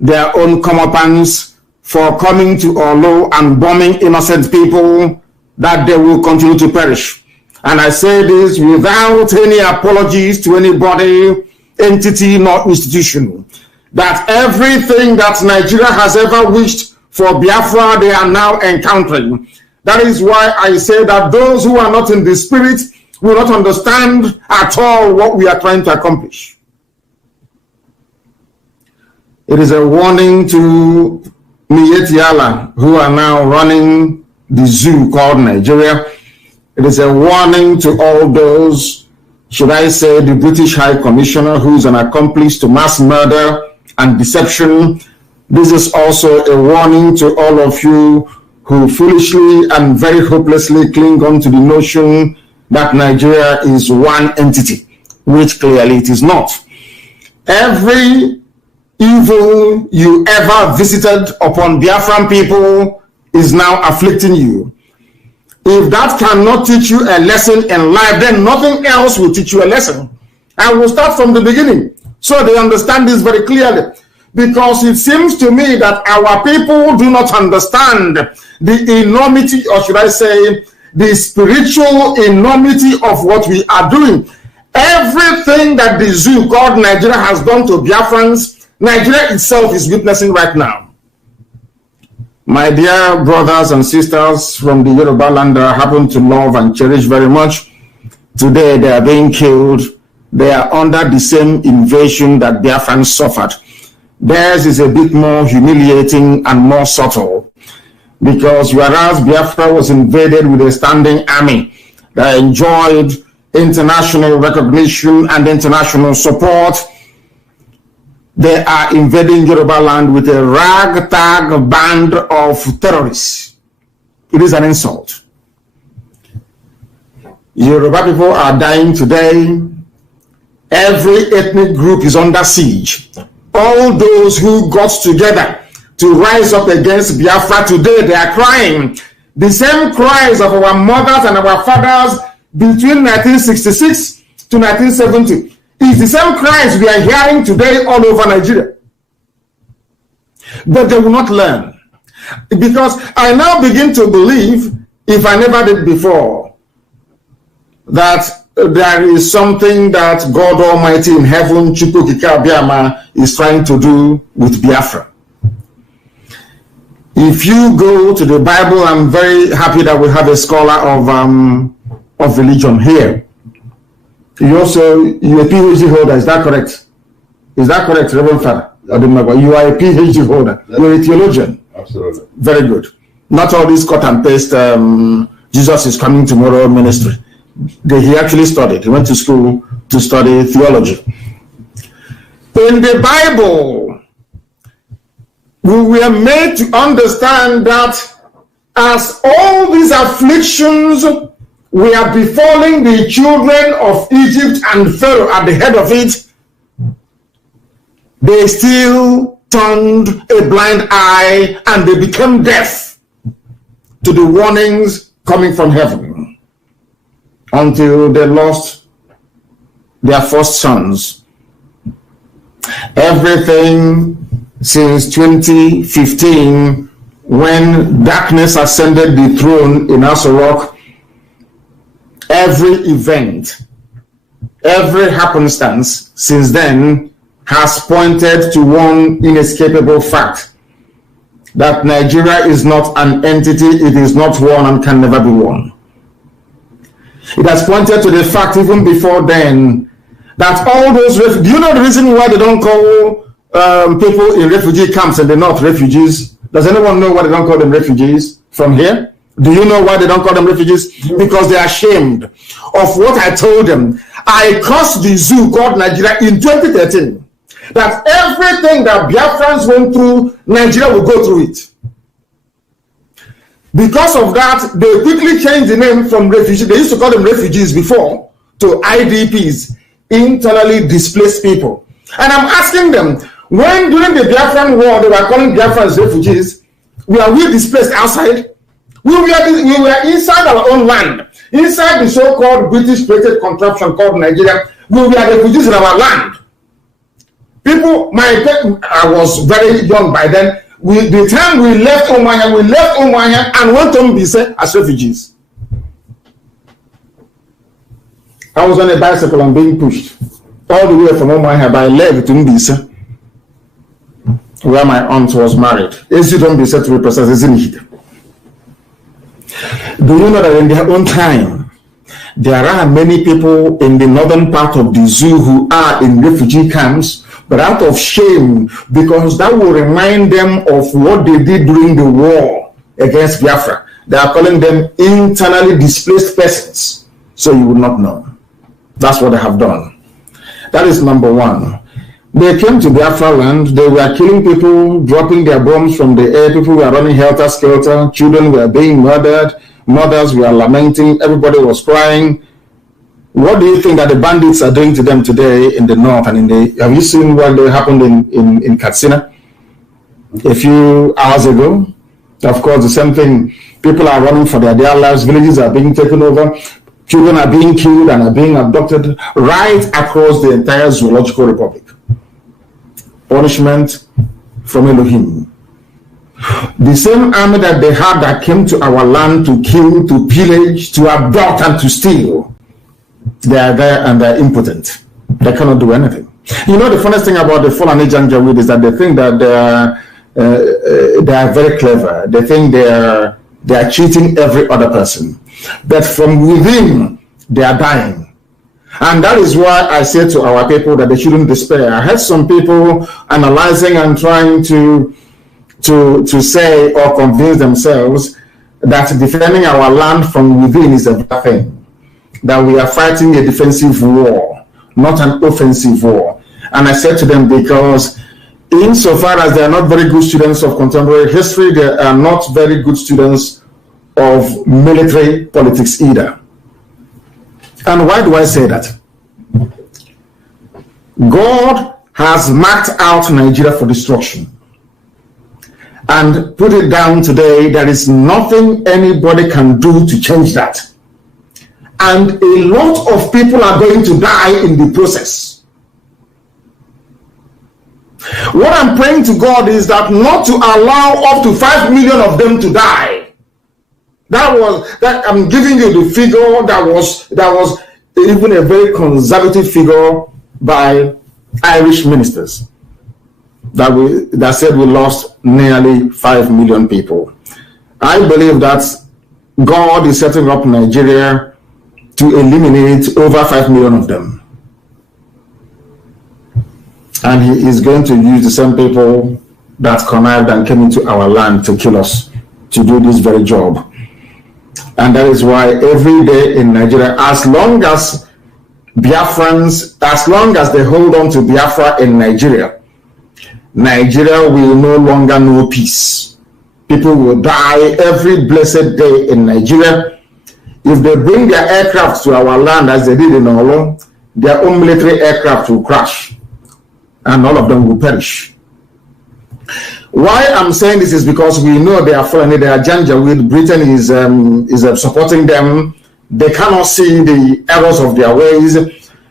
their own comeuppance for coming to Olo and bombing innocent people, that they will continue to perish. And I say this without any apologies to anybody, entity, nor institution, that everything that Nigeria has ever wished for Biafra, they are now encountering. That is why I say that those who are not in the spirit will not understand at all what we are trying to accomplish. It is a warning to Mietiala, who are now running the zoo called Nigeria. It is a warning to all those, should I say, the British High Commissioner, who is an accomplice to mass murder and deception. This is also a warning to all of you who foolishly and very hopelessly cling on to the notion that Nigeria is one entity, which clearly it is not. Every evil you ever visited upon Biafran people is now afflicting you. If that cannot teach you a lesson in life, then nothing else will teach you a lesson. I will start from the beginning so they understand this very clearly. because it seems to me that our people do not understand the enormity, or should I say, the spiritual enormity of what we are doing. Everything that the zoo called Nigeria has done to Biafrans, Nigeria itself is witnessing right now. My dear brothers and sisters from the Yoruba land that I happen to love and cherish very much, today they are being killed. They are under the same invasion that Biafrans suffered. Theirs is a bit more humiliating and more subtle, because whereas Biafra was invaded with a standing army that enjoyed international recognition and international support, they are invading Yoruba land with a ragtag band of terrorists. It is an insult. Yoruba people are dying today. Every ethnic group is under siege. All those who got together to rise up against Biafra today, they are crying. The same cries of our mothers and our fathers between 1966 to 1970 is the same cries we are hearing today all over Nigeria. But they will not learn. Because I now begin to believe, if I never did before, that there is something that God Almighty in heaven, Chukwukika Abiyama, is trying to do with Biafra. If you go to the Bible, I'm very happy that we have a scholar of religion here. You're a PhD holder, is that correct? Is that correct, Reverend Father? You are a PhD holder. You're a theologian. Absolutely. Very good. Not all this cut and paste, Jesus is coming tomorrow ministry. He actually studied. He went to school to study theology. In the Bible, we were made to understand that as all these afflictions were befalling the children of Egypt and Pharaoh at the head of it, they still turned a blind eye and they became deaf to the warnings coming from heaven until they lost their first sons. Everything since 2015, when darkness ascended the throne in Asorok, every event, every happenstance since then has pointed to one inescapable fact, that Nigeria is not an entity, it is not one and can never be one. It has pointed to the fact even before then that all those, do you know the reason why they don't call people in refugee camps in the north refugees? Does anyone know why they don't call them refugees from here? Do you know why they don't call them refugees? Because they are ashamed of what I told them. I cursed the zoo called Nigeria in 2013. That everything that Biafrans went through, Nigeria will go through it. Because of that, they quickly changed the name from refugees. They used to call them refugees before to IDPs, internally displaced people. And I'm asking them, when during the Biafran war, they were calling Biafrans refugees, were we displaced outside? We were inside our own land, inside the so-called British-created contraption called Nigeria. We were refugees in our land. People, I was very young by then. The time we left Umuahia and went to Mbise as refugees. I was on a bicycle and being pushed all the way from Umuahia by leg to Mbise, where my aunt was married. Mbise to be precise, Ezinihite. Do you know that in their own time, there are many people in the northern part of the zoo who are in refugee camps, but out of shame, because that will remind them of what they did during the war against Biafra. They are calling them internally displaced persons. So you would not know. That's what they have done. That is number one. They came to Biafra land, they were killing people, dropping their bombs from the air, people were running helter-skelter, children were being murdered, mothers were lamenting, everybody was crying. What do you think that the bandits are doing to them today in the north and in the... Have you seen what happened in Katsina a few hours ago? Of course, the same thing. People are running for their lives. Villages are being taken over. Children are being killed and are being abducted right across the entire zoological republic. punishment from Elohim. The same army that they had that came to our land to kill, to pillage, to abduct, and to steal, they are there and they're impotent. They cannot do anything. You know, the funniest thing about the Fulani Janjaweed is that they think that they are very clever. They think they are cheating every other person. But from within, they are dying. And that is why I say to our people that they shouldn't despair. I heard some people analyzing and trying to say or convince themselves that defending our land from within is a bad thing, that we are fighting a defensive war, not an offensive war. And I said to them, because insofar as they are not very good students of contemporary history, they are not very good students of military politics either. And why do I say that? God has marked out Nigeria for destruction and put it down today. There is nothing anybody can do to change that. And a lot of people are going to die in the process. What I'm praying to God is that not to allow up to 5 million of them to die. That I'm giving you the figure that was even a very conservative figure by Irish ministers that said we lost nearly 5 million people. I believe that God is setting up Nigeria to eliminate over 5 million of them. And he is going to use the same people that connived and came into our land to kill us to do this very job. And that is why every day in Nigeria, as long as Biafrans, as long as they hold on to Biafra in Nigeria, Nigeria will no longer know peace. People will die every blessed day in Nigeria. If they bring their aircraft to our land as they did in Olo, their own military aircraft will crash and all of them will perish. Why I'm saying this is because we know they are following their Janjaweed. Britain is supporting them. They cannot see the errors of their ways.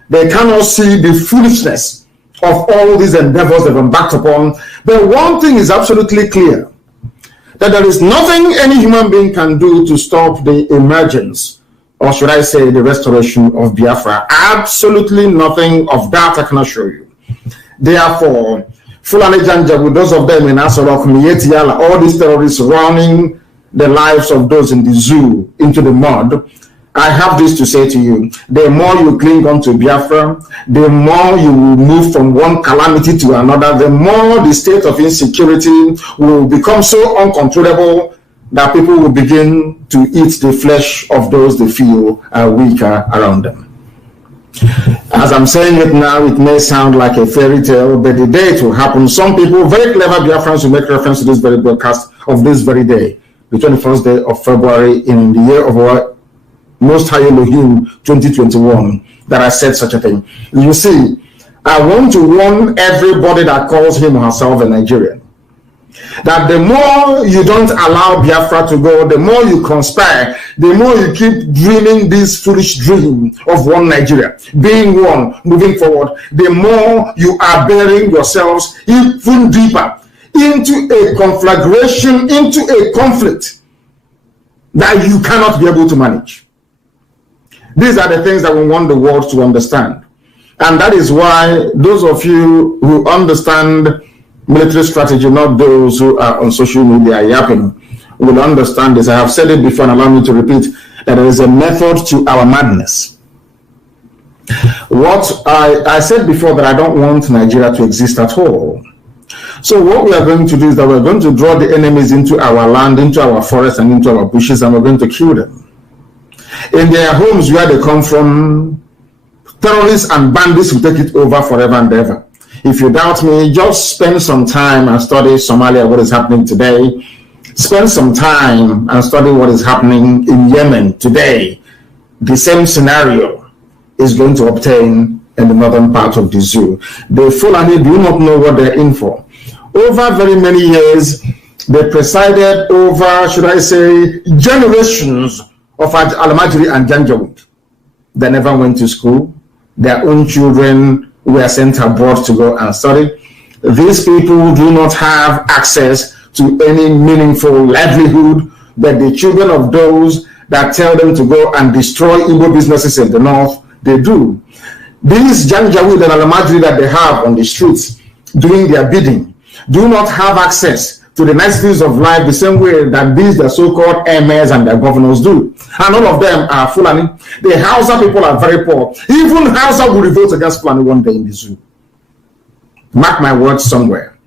They cannot see the foolishness of all these endeavors they've embarked upon. But one thing is absolutely clear, that there is nothing any human being can do to stop the emergence, or should I say the restoration of Biafra. Absolutely nothing of that I can assure you. Therefore, Fulani Janjaweed, those of them in Asorok, Mietiala, all these terrorists running the lives of those in the zoo into the mud, I have this to say to you. The more you cling on to Biafra, the more you will move from one calamity to another, the more the state of insecurity will become so uncontrollable that people will begin to eat the flesh of those they feel are weaker around them. As I'm saying it now, it may sound like a fairy tale, but the day it will happen, some people, very clever Biafrans, will make reference to this very broadcast of this very day, the 21st day of February in the year of our Most High Elohim 2021, that I said such a thing. You see, I want to warn everybody that calls him or herself a Nigerian, that the more you don't allow Biafra to go, the more you conspire, the more you keep dreaming this foolish dream of one Nigeria, being one, moving forward, the more you are burying yourselves even deeper into a conflagration, into a conflict that you cannot be able to manage. These are the things that we want the world to understand. And that is why those of you who understand military strategy, not those who are on social media yapping, will understand this. I have said it before and allow me to repeat that there is a method to our madness. What I said before, that I don't want Nigeria to exist at all. So what we are going to do is that we're going to draw the enemies into our land, into our forests and into our bushes, and we're going to kill them. In their homes where they come from, terrorists and bandits will take it over forever and ever. If you doubt me, just spend some time and study Somalia, what is happening today. Spend some time and study what is happening in Yemen today. The same scenario is going to obtain in the northern part of the zoo. The Fulani do not know what they're in for. Over very many years, they presided over, should I say, generations of Al-Majri and Janjaweed. They never went to school. Their own children were sent abroad to go and study. These people do not have access to any meaningful livelihood, but the children of those that tell them to go and destroy Igbo businesses in the north, they do. These Janjaweed and Alamadri that they have on the streets doing their bidding do not have access to the niceties of life the same way that these the so-called emirs and their governors do. And all of them are Fulani. The Hausa people are very poor. Even Hausa will revolt against Fulani one day in the zoo. Mark my words somewhere.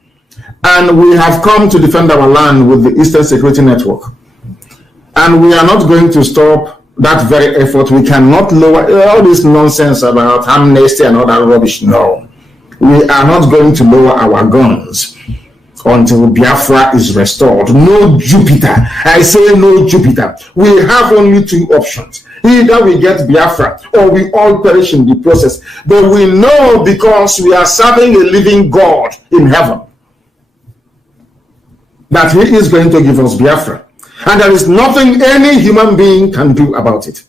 And we have come to defend our land with the Eastern Security Network. And we are not going to stop that very effort. We cannot lower all this nonsense about amnesty and all that rubbish. No. We are not going to lower our guns until Biafra is restored. No Jupiter. I say no Jupiter. We have only two options. Either we get Biafra or we all perish in the process. But we know, because we are serving a living God in heaven, that he is going to give us Biafra. And there is nothing any human being can do about it.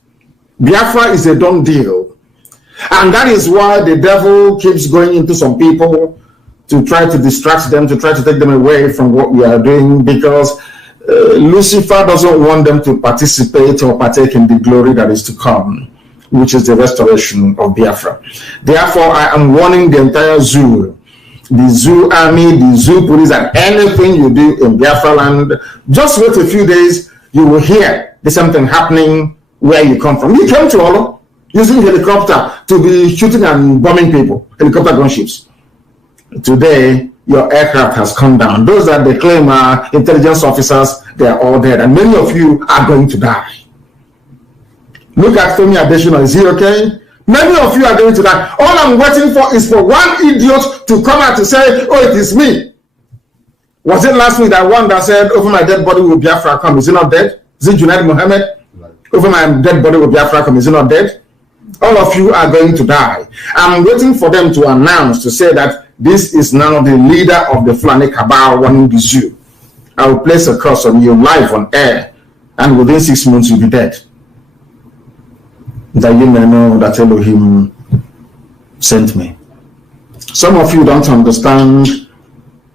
Biafra is a done deal. And that is why the devil keeps going into some people to try to distract them, to try to take them away from what we are doing, because Lucifer doesn't want them to participate or partake in the glory that is to come, which is the restoration of Biafra. Therefore, I am warning the entire zoo, the zoo army, the zoo police, and anything you do in Biafra land, just wait a few days, you will hear there's something happening where you come from. You came to Olo using helicopter to be shooting and bombing people, helicopter gunships. Today, your aircraft has come down. Those that they claim are intelligence officers, they are all dead. And many of you are going to die. Look at Femi Adesina. Is he okay? Many of you are going to die. All I'm waiting for is for one idiot to come out to say, oh, it is me. Was it last week that one that said, over my dead body will Biafra come? Is he not dead? Is it Junaid Mohammed? Over my dead body will Biafra come? Is he not dead? All of you are going to die. I'm waiting for them to announce, to say that this is now the leader of the Fulani cabal wanting the zoo. I will place a curse on you live on air, and within 6 months you'll be dead. That you may know that Elohim sent me. Some of you don't understand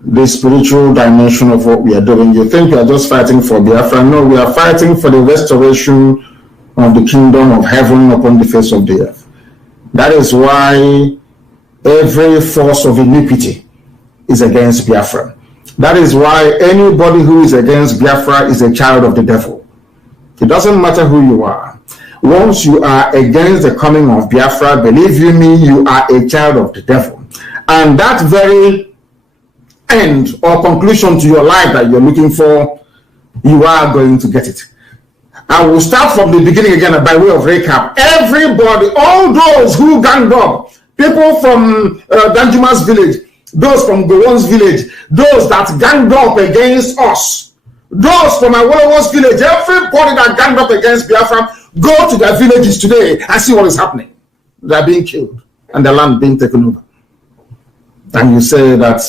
the spiritual dimension of what we are doing. You think we are just fighting for Biafra. No, we are fighting for the restoration of the kingdom of heaven upon the face of the earth. That is why every force of iniquity is against Biafra. That is why anybody who is against Biafra is a child of the devil. It doesn't matter who you are. Once you are against the coming of Biafra, believe you me, you are a child of the devil. And that very end or conclusion to your life that you're looking for, you are going to get it. I will start from the beginning again by way of recap. Everybody, all those who ganged up, people from Danjuma's village, those from Gowon's village, those that ganged up against us, those from Awolowo's village, everybody that ganged up against Biafra, go to their villages today and see what is happening. They are being killed and the land being taken over. And you say that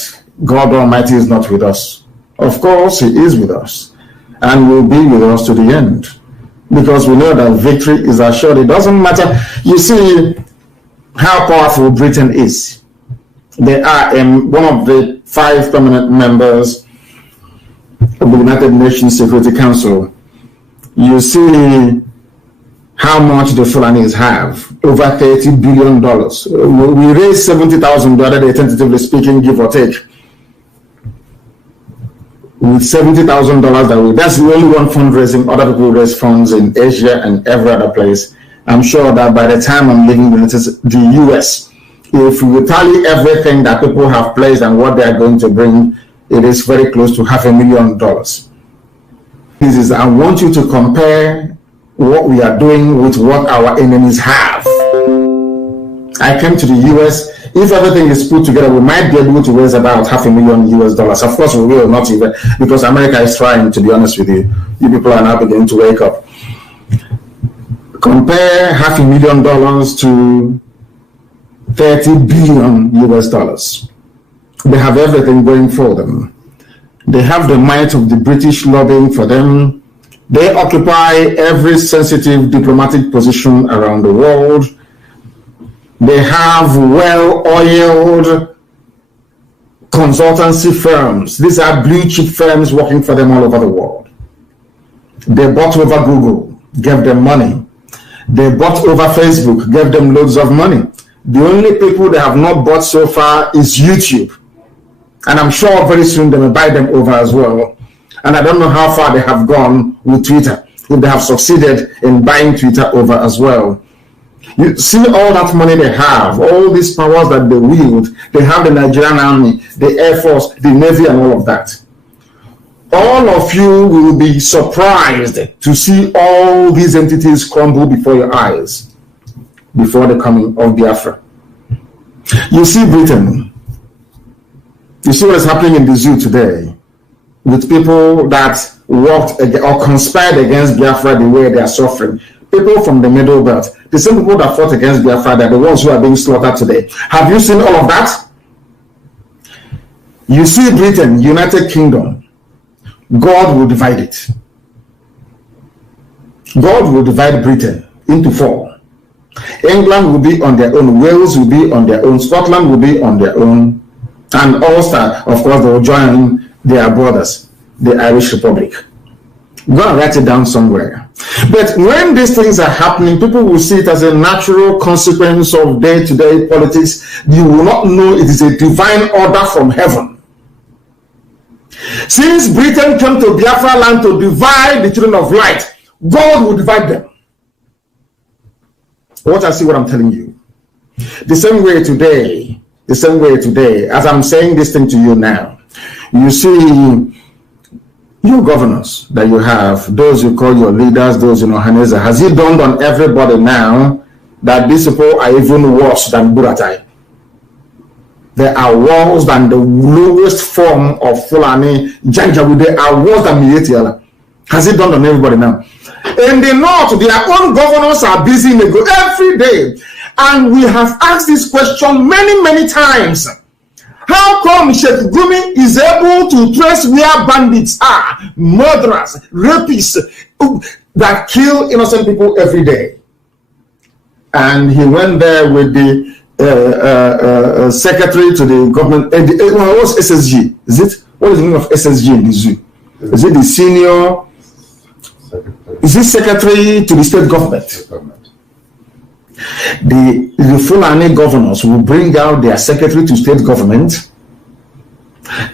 God Almighty is not with us. Of course, he is with us and will be with us to the end, because we know that victory is assured. It doesn't matter. You see how powerful Britain is. They are one of the 5 permanent members of the United Nations Security Council. You see how much the Fulanis have, over $30 billion. We raised $70,000 the other day, tentatively speaking, give or take. With $70,000, that's the only one fundraising. Other people raise funds in Asia and every other place. I'm sure that by the time I'm leaving the US, if we tally everything that people have pledged and what they are going to bring, it is very close to $500,000. This is, I want you to compare what we are doing with what our enemies have. I came to the US. If everything is put together, we might be able to raise about $500,000. Of course, we will not even, because America is trying, to be honest with you. You people are now beginning to wake up. Compare $500,000 to $30 billion. They have everything going for them. They have the might of the British lobbying for them. They occupy every sensitive diplomatic position around the world. They have well-oiled consultancy firms. These are blue chip firms working for them all over the world. They bought over Google, gave them money. They bought over Facebook, gave them loads of money. The only people they have not bought so far is YouTube. And I'm sure very soon they will buy them over as well. And I don't know how far they have gone with Twitter, if they have succeeded in buying Twitter over as well. You see all that money they have, all these powers that they wield. They have the Nigerian army, the Air Force, the Navy, and all of that. All of you will be surprised to see all these entities crumble before your eyes, before the coming of Biafra. You see Britain. You see what is happening in the zoo today with people that worked or conspired against Biafra the way they are suffering. People from the Middle Belt. The same people that fought against Biafra, they're the ones who are being slaughtered today. Have you seen all of that? You see Britain, United Kingdom. God will divide it. God will divide Britain into 4. England will be on their own. Wales will be on their own. Scotland will be on their own. And Ulster, of course, they will join their brothers, the Irish Republic. Go and write it down somewhere. But when these things are happening, people will see it as a natural consequence of day-to-day politics. You will not know it is a divine order from heaven. Since Britain came to Biafra land to divide the children of light, God will divide them. What I see, what I'm telling you. The same way today, as I'm saying this thing to you now, you see your governors that you have, those you call your leaders, those you know, Haneza, has it dawned on everybody now that these people are even worse than Buratai? They are worse than the lowest form of Fulani Janjaweed. They are worse than Mietiala. Has it dawned on everybody now? In the north, their own governors are busy every day. And we have asked this question many, many times. How come Sheikh Gumi is able to trace where bandits are, murderers, rapists that kill innocent people every day? And he went there with the secretary to the government. What's SSG? Is it? What is the name of SSG in the zoo? Is it the senior? Is it secretary to the state government? The Fulani governors will bring out their secretary to state government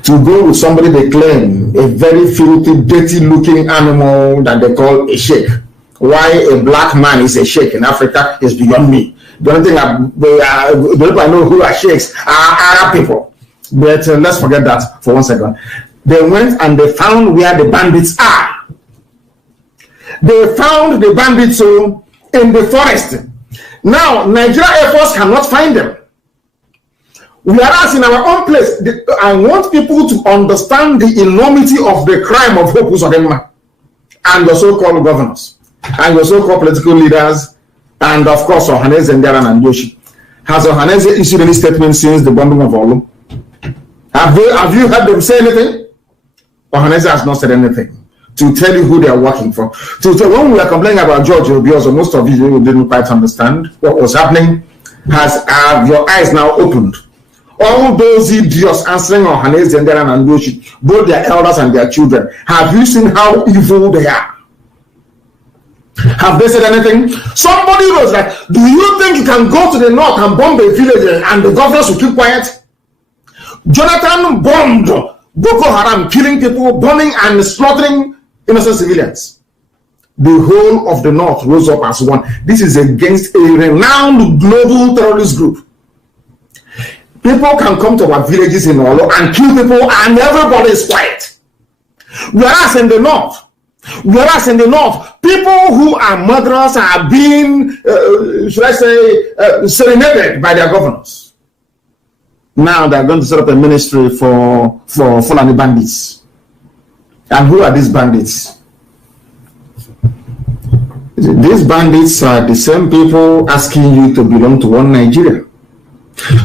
to go with somebody they claim a very filthy, dirty looking animal that they call a sheikh. Why a black man is a sheikh in Africa is beyond me. The only thing the people I know who are sheikhs are Arab people. But let's forget that for 1 second. They went and they found where the bandits are. They found the bandits in the forest. Now, Nigeria Air Force cannot find them. Whereas in our own place, I want people to understand the enormity of the crime of Hope Uzodinma and your so-called governors and your so-called political leaders and, of course, Ohaneze Ndiaye and Yoshi. Has Ohaneze issued any statement since the bombing of Olu? Have you heard them say anything? Ohaneze has not said anything to tell you who they are working for. When we were complaining about George Obiozo, most of you didn't quite understand what was happening. Have your eyes now opened? All those idiots answering Ohaneze Ndiaye and Yoshi, both their elders and their children, have you seen how evil they are? Have they said anything? Somebody was like, do you think you can go to the north and bomb a village and the governors will keep quiet? Jonathan bombed Boko Haram, killing people, burning and slaughtering innocent civilians. The whole of the north rose up as one. This is against a renowned global terrorist group. People can come to our villages in Olo and kill people and everybody is quiet. Whereas in the north, people who are murderers are being, serenaded by their governors. Now they're going to set up a ministry for Fulani bandits. And who are these bandits? These bandits are the same people asking you to belong to one Nigeria.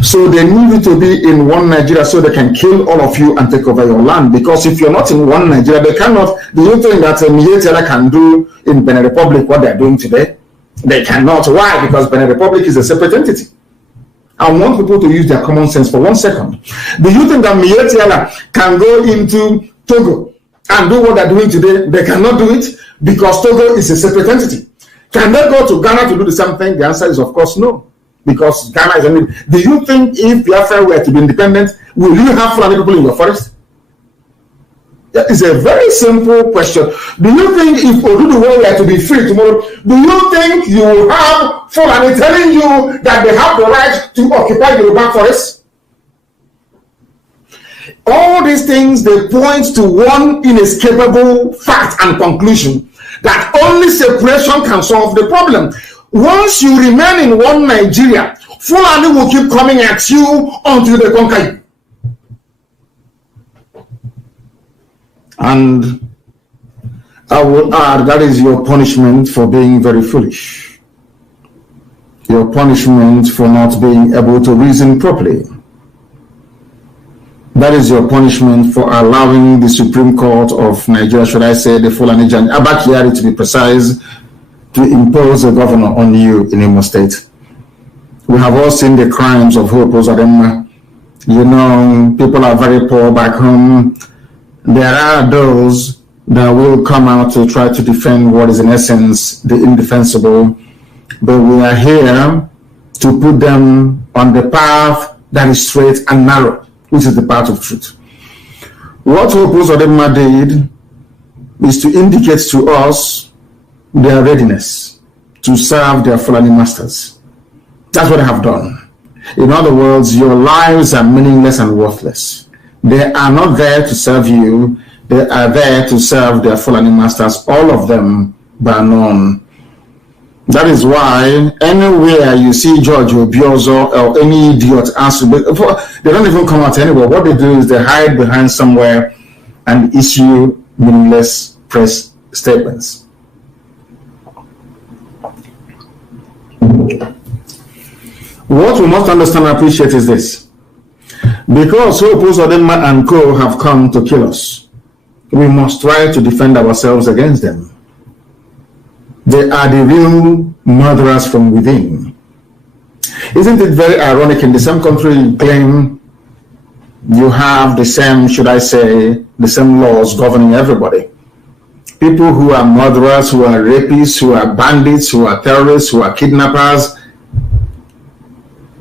So they need you to be in one Nigeria so they can kill all of you and take over your land. Because if you're not in one Nigeria, they cannot. Do you think that Mietiala can do in Benin Republic what they're doing today? They cannot. Why? Because Benin Republic is a separate entity. I want people to use their common sense for 1 second. Do you think that Mietiala can go into Togo and do what they're doing today? They cannot do it because Togo is a separate entity. Can they go to Ghana to do the same thing? The answer is of course no, because Ghana is only. Do you think if Biafra were to be independent, will you have Fulani people in your forest? That is a very simple question. Do you think if Oduduwa were to be free tomorrow, do you think you will have Fulani telling you that they have the right to occupy the Yoruba forest? All these things, they point to one inescapable fact and conclusion, that only separation can solve the problem. Once you remain in one Nigeria, Fulani will keep coming at you until they conquer you. And I will add, that is your punishment for being very foolish. Your punishment for not being able to reason properly. That is your punishment for allowing the Supreme Court of Nigeria, should I say the Fulani Abakari to be precise, to impose a governor on you in Imo State. We have all seen the crimes of Hope Uzodinma. You know, people are very poor back home. There are those that will come out to try to defend what is in essence the indefensible, but we are here to put them on the path that is straight and narrow, which is the path of truth. What Hope Uzodinma did is to indicate to us their readiness to serve their Fulani masters. That's what they have done. In other words, your lives are meaningless and worthless. They are not there to serve you. They are there to serve their Fulani masters, all of them by none. That is why anywhere you see George Obiozo or any idiot answer, they don't even come out anywhere. What they do is they hide behind somewhere and issue meaningless press statements. What we must understand and appreciate is this. Because Hope Uzodinma and co have come to kill us, we must try to defend ourselves against them. They are the real murderers from within. Isn't it very ironic, in the same country you claim you have the same, should I say, the same laws governing everybody? People who are murderers, who are rapists, who are bandits, who are terrorists, who are kidnappers,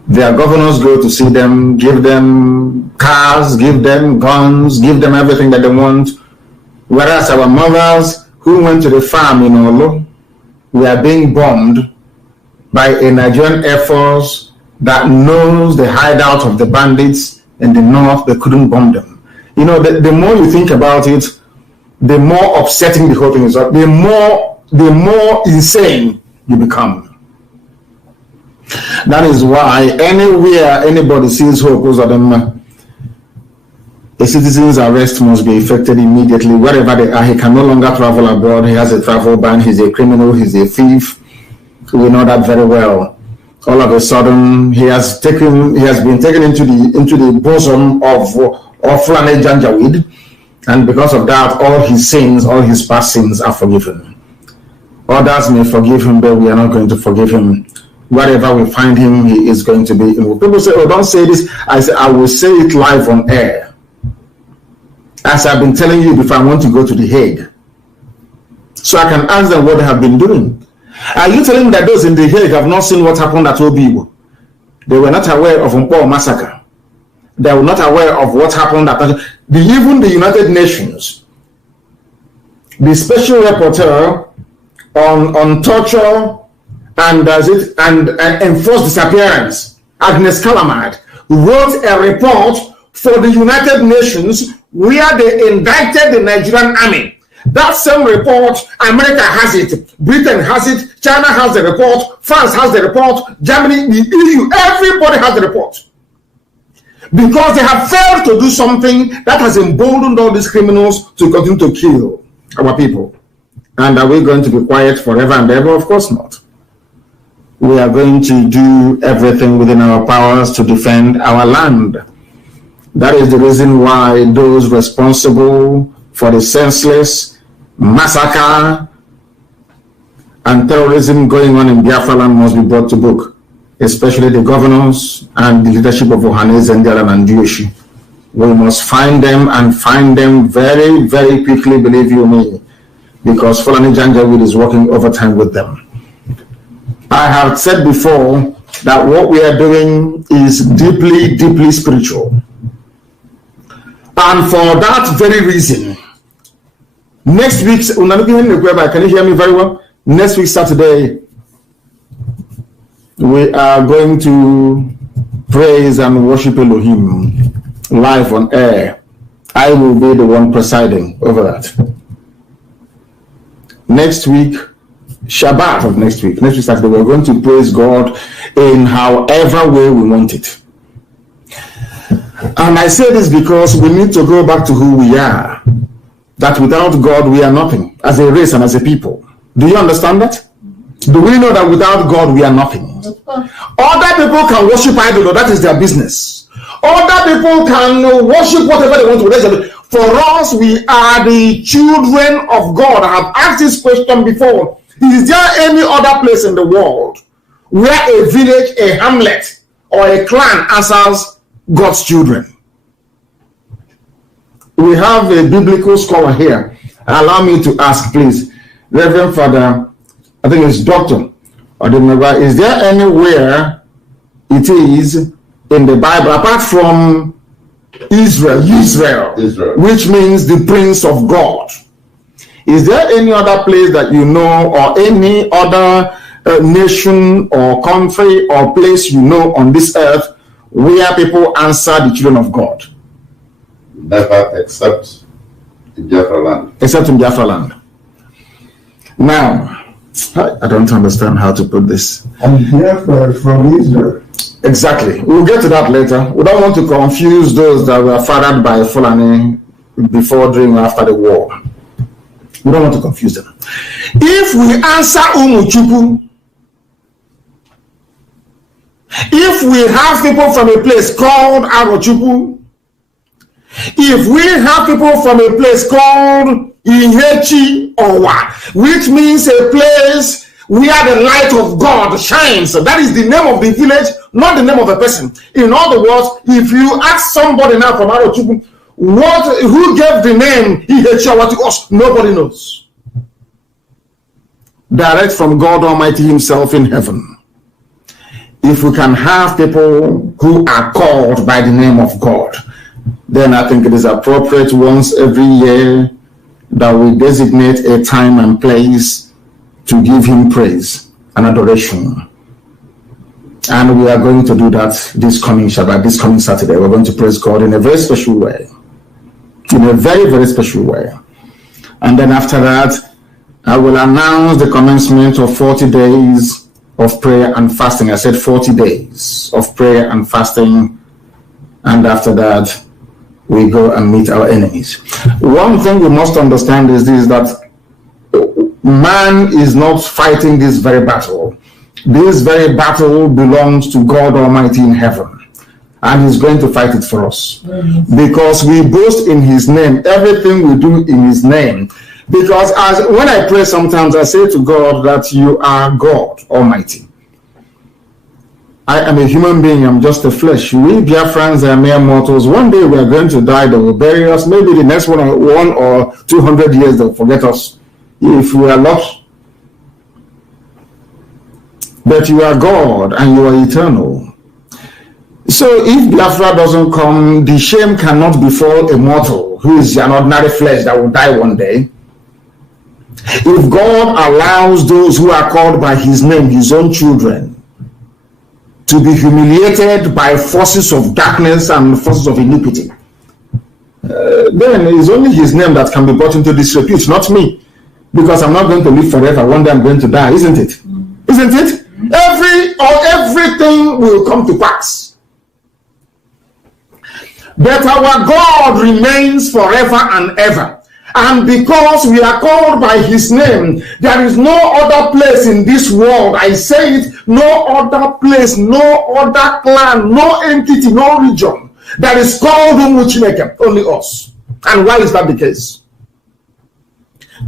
their governors go to see them, give them cars, give them guns, give them everything that they want. Whereas our mothers who went to the farm in Olo, we are being bombed by a Nigerian Air Force that knows the hideout of the bandits in the north. They couldn't bomb them. You know, the more you think about it, the more upsetting the whole thing is. The more insane you become. That is why anywhere anybody sees Hope Uzodinma, a citizen's arrest must be effected immediately. Wherever they are, he can no longer travel abroad. He has a travel ban. He's a criminal. He's a thief. We know that very well. All of a sudden, he has been taken into the bosom of Fulani Janjaweed, and because of that, all his sins, all his past sins are forgiven. Others may forgive him, but we are not going to forgive him. Wherever we find him, he is going to be. People say, "Oh, don't say this." I say, I will say it live on air. As I've been telling you before, I want to go to The Hague, so I can ask them what they have been doing. Are you telling me that those in The Hague have not seen what happened at Obibo? They were not aware of Mpo massacre. They were not aware of what happened at even the United Nations. The special rapporteur on torture and enforced disappearance, Agnes Kalamad, wrote a report for the United Nations where they indicted the Nigerian army. That same report, America has it, Britain has it, China has the report, France has the report, Germany, the EU, everybody has the report. Because they have failed to do something that has emboldened all these criminals to continue to kill our people. And are we going to be quiet forever and ever? Of course not. We are going to do everything within our powers to defend our land. That is the reason why those responsible for the senseless massacre and terrorism going on in Biafra land must be brought to book. especially the governors and the leadership of Ohanes and Ndialan and Dioshi. We must find them and find them very, very quickly, believe you me, because Fulani Janjaweed is working overtime with them. I have said before that what we are doing is deeply, deeply spiritual. And for that very reason, next week, can you hear me very well? Next week, Saturday, we are going to praise and worship Elohim live on air. I will be the one presiding over that. Next week, Shabbat of next week Saturday, we're going to praise God in however way we want it. And I say this because we need to go back to who we are. That without God, we are nothing as a race and as a people. Do you understand that? Do we know that without God, we are nothing? Other people can worship idols, that is their business. Other people can worship whatever they want to worship. For us, we are the children of God. I have asked this question before. Is there any other place in the world where a village, a hamlet, or a clan answers God's children? We have a biblical scholar here. Allow me to ask, please. Reverend Father, I think it's Doctor, is there anywhere it is in the Bible, apart from Israel, which means the Prince of God? Is there any other place that you know, or any other nation or country or place you know on this earth where people answer the children of God? Never, except in Biafra land. Except in Biafra land. Now, I don't understand how to put this. And Biafra from Israel. Exactly. We'll get to that later. We don't want to confuse those that were fathered by Fulani before, during, or after the war. We don't want to confuse them. If we answer Umuchuku, if we have people from a place called Arochuku, if we have people from a place called Ihechi Owa, which means a place where the light of God shines, so that is the name of the village, not the name of a person. In other words, if you ask somebody now from Arochuku, who gave the name Ihechi Owa to us, nobody knows. Direct from God Almighty Himself in heaven. If we can have people who are called by the name of God, then I think it is appropriate once every year that we designate a time and place to give Him praise and adoration. And we are going to do that this coming Shabbat, this coming Saturday. We're going to praise God in a very special way. In a very, very special way. And then after that, I will announce the commencement of 40 days of prayer and fasting. I said 40 days of prayer and fasting. And after that, we go and meet our enemies. One thing we must understand is this, that man is not fighting this very battle. This very battle belongs to God Almighty in heaven. And He's going to fight it for us. Because we boast in His name. Everything we do in His name. Because when I pray sometimes, I say to God that you are God Almighty. I am a human being, I'm just a flesh. We Biafrans are mere mortals. One day we are going to die, they will bury us. Maybe the next one or 200 years they'll forget us, if we are lost. But you are God and you are eternal. So if Biafra doesn't come, the shame cannot befall a mortal who is an ordinary flesh that will die one day. If God allows those who are called by His name, His own children, to be humiliated by forces of darkness and forces of iniquity, then it's only His name that can be brought into disrepute, not me. Because I'm not going to live forever. One day I'm going to die, isn't it? Isn't it? Everything will come to pass. But our God remains forever and ever. And because we are called by His name, there is no other place in this world, I say it, no other place, no other clan, no entity, no region that is called Umuchineke, only us. And why is that the case?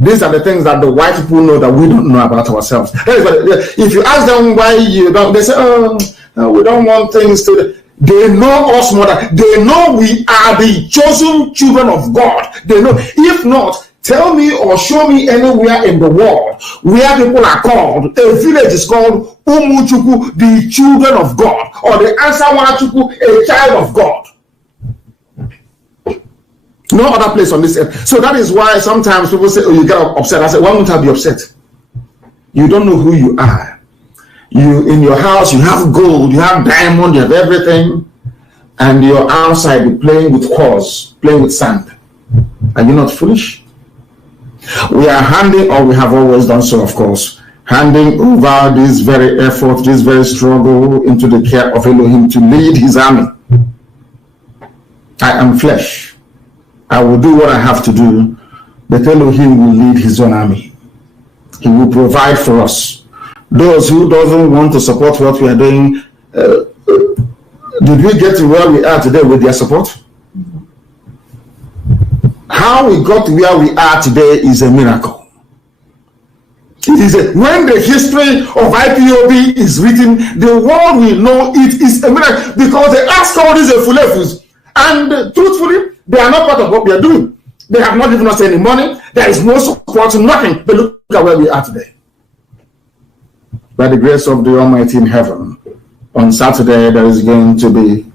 These are the things that the white people know that we don't know about ourselves. If you ask them why you don't, they say, oh, no, we don't want things to. They know us more than they know we are the chosen children of God. They know. If not, tell me or show me anywhere in the world where people are called, a village is called Umuchuku, the children of God, or the Ansawachuku, a child of God. No other place on this earth. So that is why sometimes people say, oh, you get upset. I say, why won't I be upset? You don't know who you are. You in your house, you have gold, you have diamond, you have everything, and you're outside playing with quartz, playing with sand. Are you not foolish? We are handing, or we have always done so, of course, handing over this very effort, this very struggle into the care of Elohim to lead his army. I am flesh. I will do what I have to do, but Elohim will lead his own army. He will provide for us. Those who doesn't want to support what we are doing, did we get to where we are today with their support? How we got to where we are today is a miracle. It is when the history of IPOB is written, the world will know it is a miracle, because they ask all these fulefus, and truthfully, they are not part of what we are doing. They have not given us any money. There is no support, nothing. But look at where we are today. By the grace of the Almighty in heaven, on Saturday there is going to be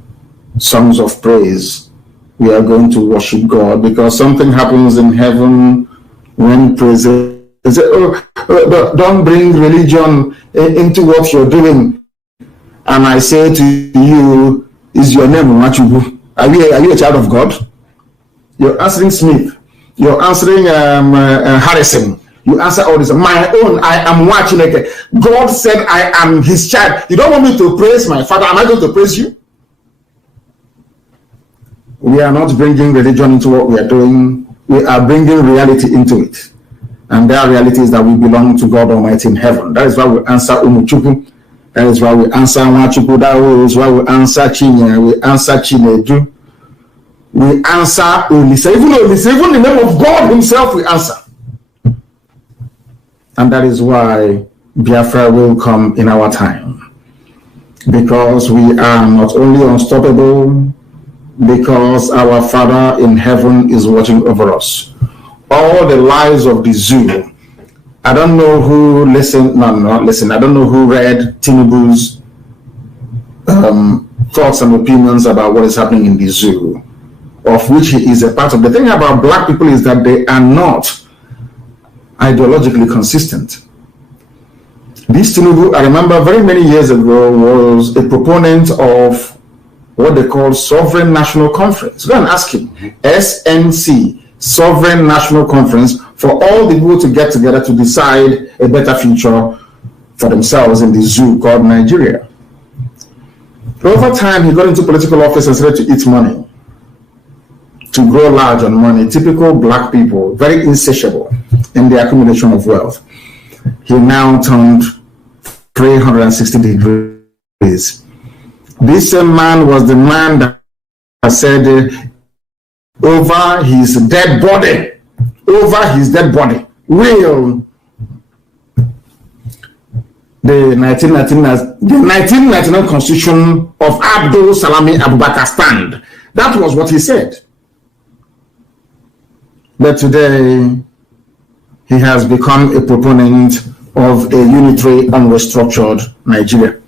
songs of praise. We are going to worship God, because something happens in heaven when praise. They say, oh, don't bring religion into what you're doing. And I say to you, is your name Machubu? Are you a child of God? You're answering Smith. You're answering Harrison. You answer all this. My own, I am watching it. God said I am his child. You don't want me to praise my father. Am I going to praise you? We are not bringing religion into what we are doing. We are bringing reality into it. And that reality is that we belong to God Almighty in heaven. That is why we answer Umuchuku. That is why we answer Nwachuku. That is why we answer Chinya. We answer Chinedu. We answer Olisa. Even the name of God himself we answer. And that is why Biafra will come in our time. Because we are not only unstoppable, because our Father in heaven is watching over us. All the lives of the zoo. I don't know who listened, not listen. I don't know who read Tinubu's thoughts and opinions about what is happening in the zoo, of which he is a part of. The thing about black people is that they are not ideologically consistent. This Tinubu, I remember very many years ago, was a proponent of what they call Sovereign National Conference. Go and ask him. SNC, Sovereign National Conference, for all the people to get together to decide a better future for themselves in the zoo called Nigeria. Over time, he got into political office and started to eat money, to grow large on money. Typical black people, very insatiable in the accumulation of wealth. He now turned 360 degrees. This man was the man that said over his dead body, will the 1999 Constitution of Abdul Salami Abubakar stand. That was what he said. But today, he has become a proponent of a unitary, unrestructured Nigeria.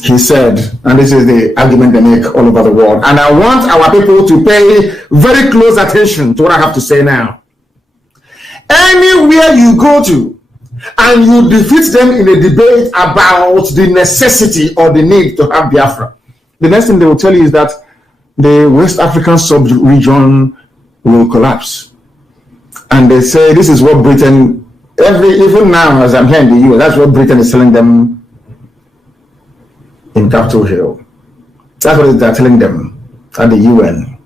He said, and this is the argument they make all over the world, and I want our people to pay very close attention to what I have to say now. Anywhere you go to, and you defeat them in a debate about the necessity or the need to have Biafra, the next thing they will tell you is that the West African sub-region will collapse. And they say this is what Britain, even now as I'm here in the US, that's what Britain is telling them in Capitol Hill. That's what they're telling them at the UN.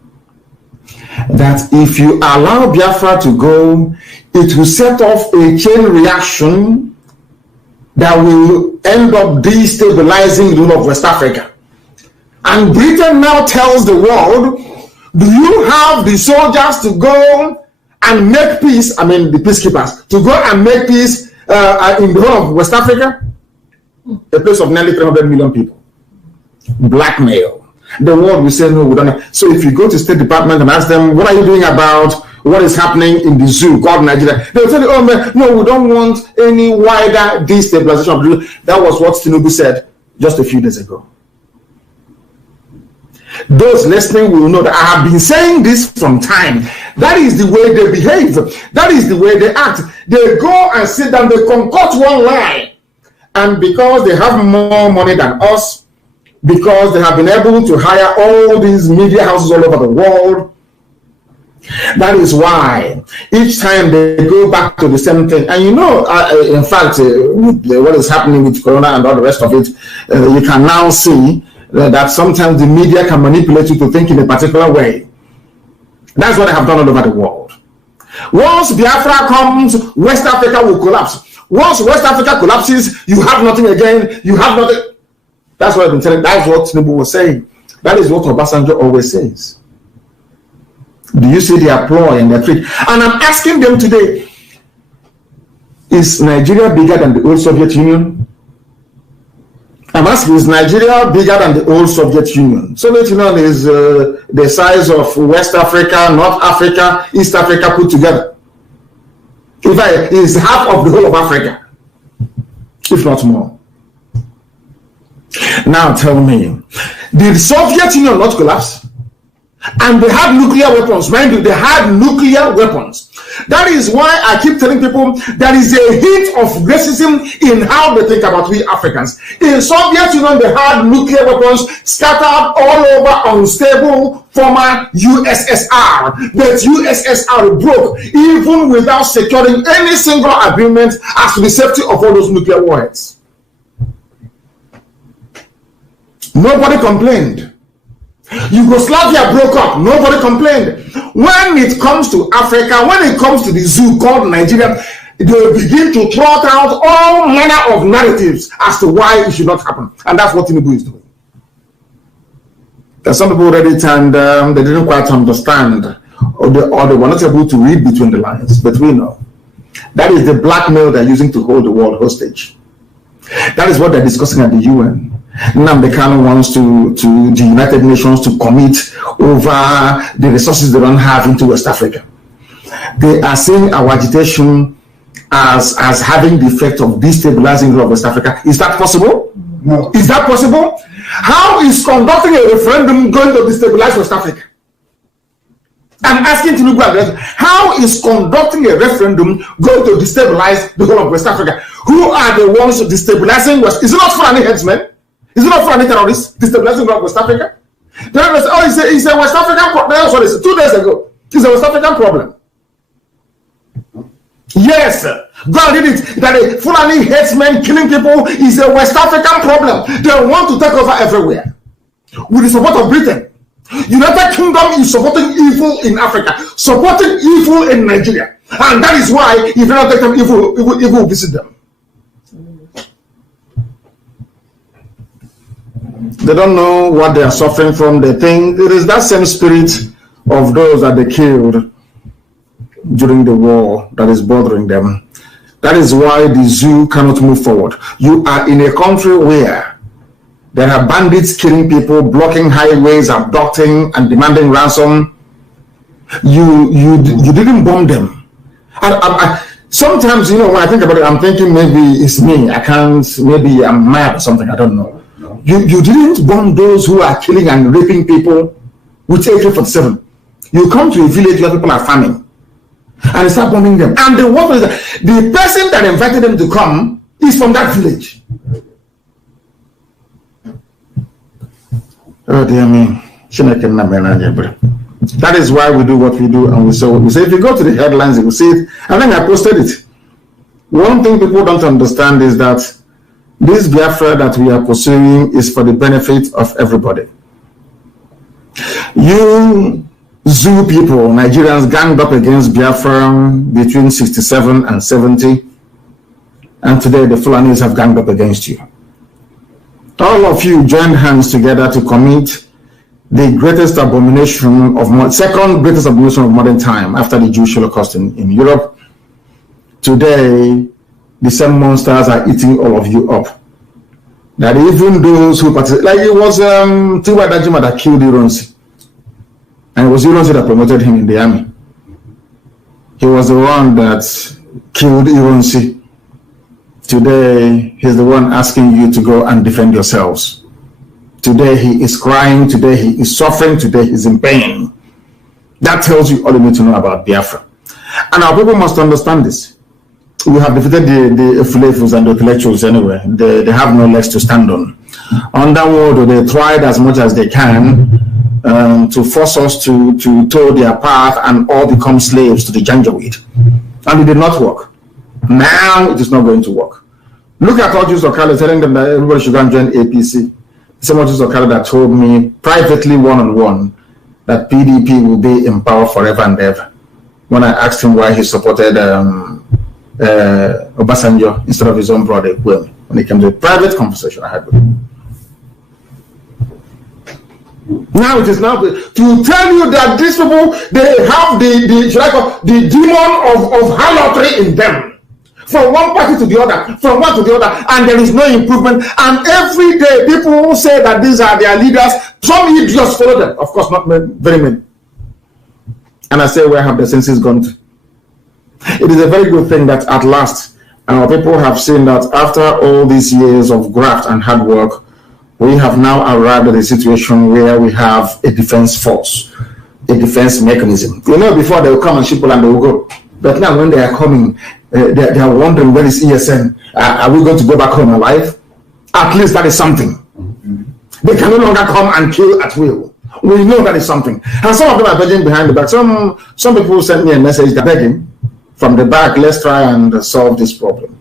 That if you allow Biafra to go, it will set off a chain reaction that will end up destabilizing the whole of West Africa. And Britain now tells the world, do you have the soldiers to go and make peace, I mean the peacekeepers, to go and make peace in the whole of West Africa, a place of nearly 300 million people. Blackmail. The world will say no, we don't know. So if you go to State Department and ask them, what are you doing about what is happening in the zoo called Nigeria? They'll tell you, oh man, no, we don't want any wider destabilization of the zoo. That was what Tinubu said just a few days ago. Those listening will know that I have been saying this from time. That is the way they behave. That is the way they act. They go and sit down, they concoct one lie. And because they have more money than us, because they have been able to hire all these media houses all over the world, that is why each time they go back to the same thing. And you know, in fact, what is happening with Corona and all the rest of it, you can now see that sometimes the media can manipulate you to think in a particular way. That's what they have done all over the world. Once Biafra comes, West Africa will collapse. Once West Africa collapses, you have nothing again. You have nothing. That's what I've been telling. That's what Tinubu was saying. That is what Obasanjo always says. Do you see their ploy and their trick? And I'm asking them today, is Nigeria bigger than the old Soviet Union? I'm asking, is Nigeria bigger than the old Soviet Union? Soviet Union is the size of West Africa, North Africa, East Africa put together. In fact, it is half of the whole of Africa, if not more. Now tell me, did the Soviet Union not collapse? And they had nuclear weapons. Mind you, they had nuclear weapons. That is why I keep telling people there is a hint of racism in how they think about we Africans. In Soviet Union, they had nuclear weapons scattered all over unstable former USSR. But USSR broke even without securing any single agreement as to the safety of all those nuclear warheads. Nobody complained. Yugoslavia broke up. Nobody complained. When it comes to Africa, when it comes to the zoo called Nigeria, they begin to trot out all manner of narratives as to why it should not happen. And that's what Tinubu is doing. There's some people read it and they didn't quite understand, or they were not able to read between the lines. But we know. That is the blackmail they're using to hold the world hostage. That is what they're discussing at the UN. Nnamdi Kanu wants to the United Nations to commit over the resources they don't have into West Africa. They are seeing our agitation as having the effect of destabilizing West Africa. Is that possible? No. Is that possible? How is conducting a referendum going to destabilize West Africa? I'm asking Tinubu, how is conducting a referendum going to destabilize the whole of West Africa? Who are the ones destabilizing West? Is it not Fulani headsmen? Is it not Fulani terrorists destabilizing West Africa? Terrorists, it's a West African problem. That's what it is. 2 days ago, it's a West African problem. Yes, God did it. That a Fulani headsmen killing people is a West African problem. They want to take over everywhere with the support of Britain. United Kingdom is supporting evil in Africa, supporting evil in Nigeria, and that is why if you don't take them, evil will visit them. They don't know what they are suffering from. They think it is that same spirit of those that they killed during the war that is bothering them. That is why the zoo cannot move forward. You are in a country where there are bandits killing people, blocking highways, abducting and demanding ransom. You didn't bomb them. I sometimes, you know, when I think about it, I'm thinking maybe it's me. Maybe I'm mad or something. I don't know. You didn't bomb those who are killing and raping people with AK-47. You come to a village where people are farming and you start bombing them. And the person that invited them to come is from that village. Oh dear me. That is why we do what we do, and we say if you go to the headlines, you will see it. I think I posted it. One thing people don't understand is that this Biafra that we are pursuing is for the benefit of everybody. You Zoo people, Nigerians, ganged up against Biafra between 67 and 70, and today the Fulanis have ganged up against you. All of you joined hands together to commit the greatest abomination of second greatest abomination of modern time after the Jewish Holocaust in Europe. Today, the same monsters are eating all of you up. That even those who participate, like it was Tiwa Dajima that killed Ironsi, and it was Ironsi that promoted him in the army. He was the one that killed Ironsi. Today, he's the one asking you to go and defend yourselves. Today he is crying, today he is suffering, today he's in pain. That tells you all you need to know about Biafra. And our people must understand this. We have defeated the Fulefus and the intellectuals anyway. They have no legs to stand on. Underworld, they tried as much as they can to force us to toe their path and all become slaves to the Janjaweed. And it did not work. Now it is not going to work. Look at all Jews of Kali telling them that everybody should go and join APC. Someone of Canada told me privately, one-on-one, that PDP will be in power forever and ever. When I asked him why he supported Obasanjo instead of his own brother, when it came to a private conversation I had with him. Now it is now to tell you that these people, they have the demon of harlotry in them. From one party to the other, from one to the other, and there is no improvement. And every day, people say that these are their leaders. Some idiots follow them. Of course, not very many. And I say, where have the senses gone to? It is a very good thing that at last, our people have seen that after all these years of graft and hard work, we have now arrived at a situation where we have a defense force, a defense mechanism. You know, before they will come and ship and they will go. But now when they are coming, they are wondering, where is ESN? Are we going to go back home alive? At least that is something. They can no longer come and kill at will. We know that is something. And some of them are begging behind the back. Some people sent me a message, they're begging from the back, let's try and solve this problem.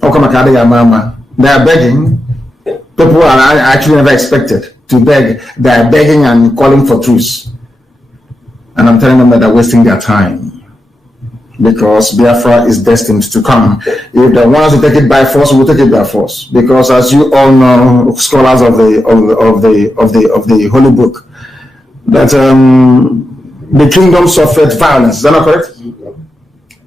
They are begging. People are actually never expected to beg. They are begging and calling for truce. And I'm telling them that they're wasting their time, because Biafra is destined to come. If they want us to take it by force, we'll take it by force. Because as you all know, scholars of the Holy Book, that the kingdom suffered violence. Is that not correct?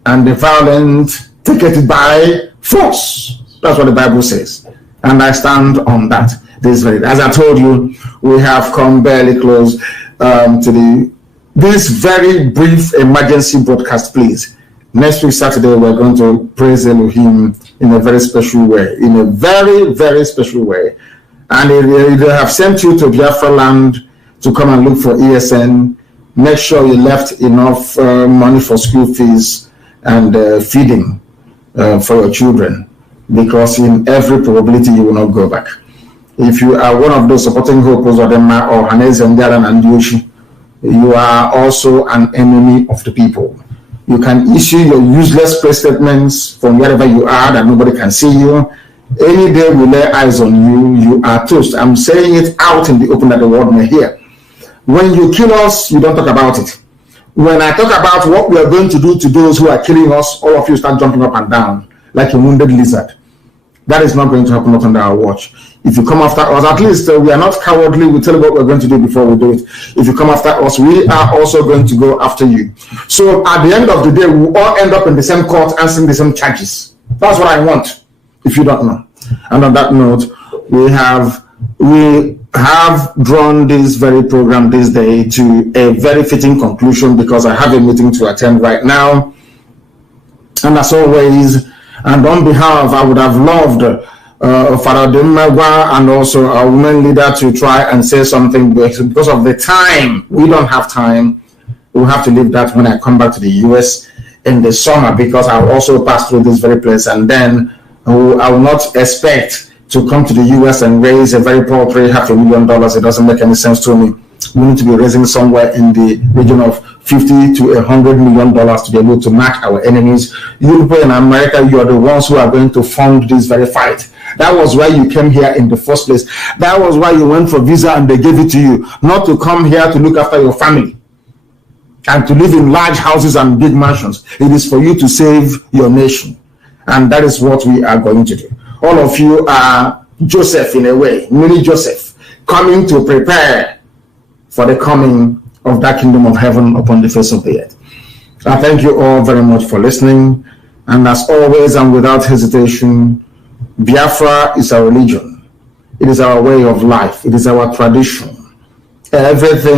And the violent take it by force. That's what the Bible says, and I stand on that. As I told you, we have come barely close to this very brief emergency broadcast, please. Next week, Saturday, we're going to praise Elohim in a very special way, in a very, very special way. And they have sent you to Biafra land to come and look for ESN. Make sure you left enough money for school fees and feeding for your children, because in every probability you will not go back. If you are one of those supporting Hope Uzodinma or Haneze Ndiaran and Yoshi, you are also an enemy of the people. You can issue your useless press statements from wherever you are that nobody can see you. Any day we lay eyes on you, you are toast. I'm saying it out in the open that the world may hear. When you kill us, you don't talk about it. When I talk about what we are going to do to those who are killing us, all of you start jumping up and down like a wounded lizard. That is not going to happen, not under our watch. If you come after us, at least we are not cowardly. We tell you what we're going to do before we do it. If you come after us, we are also going to go after you. So at the end of the day, we all end up in the same court answering the same charges. That's what I want, if you don't know. And on that note, we have drawn this very program this day to a very fitting conclusion, because I have a meeting to attend right now. And as always, and on behalf, I would have loved Father Dimagwa and also our women leader to try and say something, but because of the time, we don't have time. We'll have to leave that when I come back to the US in the summer, because I'll also pass through this very place, and then I will not expect to come to the US and raise a very paltry $500,000. It doesn't make any sense to me. We need to be raising somewhere in the region of $50 to $100 million to be able to match our enemies. Europe and America, you are the ones who are going to fund this very fight. That was why you came here in the first place. That was why you went for visa and they gave it to you, not to come here to look after your family and to live in large houses and big mansions. It is for you to save your nation. And that is what we are going to do. All of you are Joseph in a way, mini Joseph, coming to prepare for the coming of that kingdom of heaven upon the face of the earth. I thank you all very much for listening. And as always and without hesitation, Biafra is our religion. It is our way of life. It is our tradition. Everything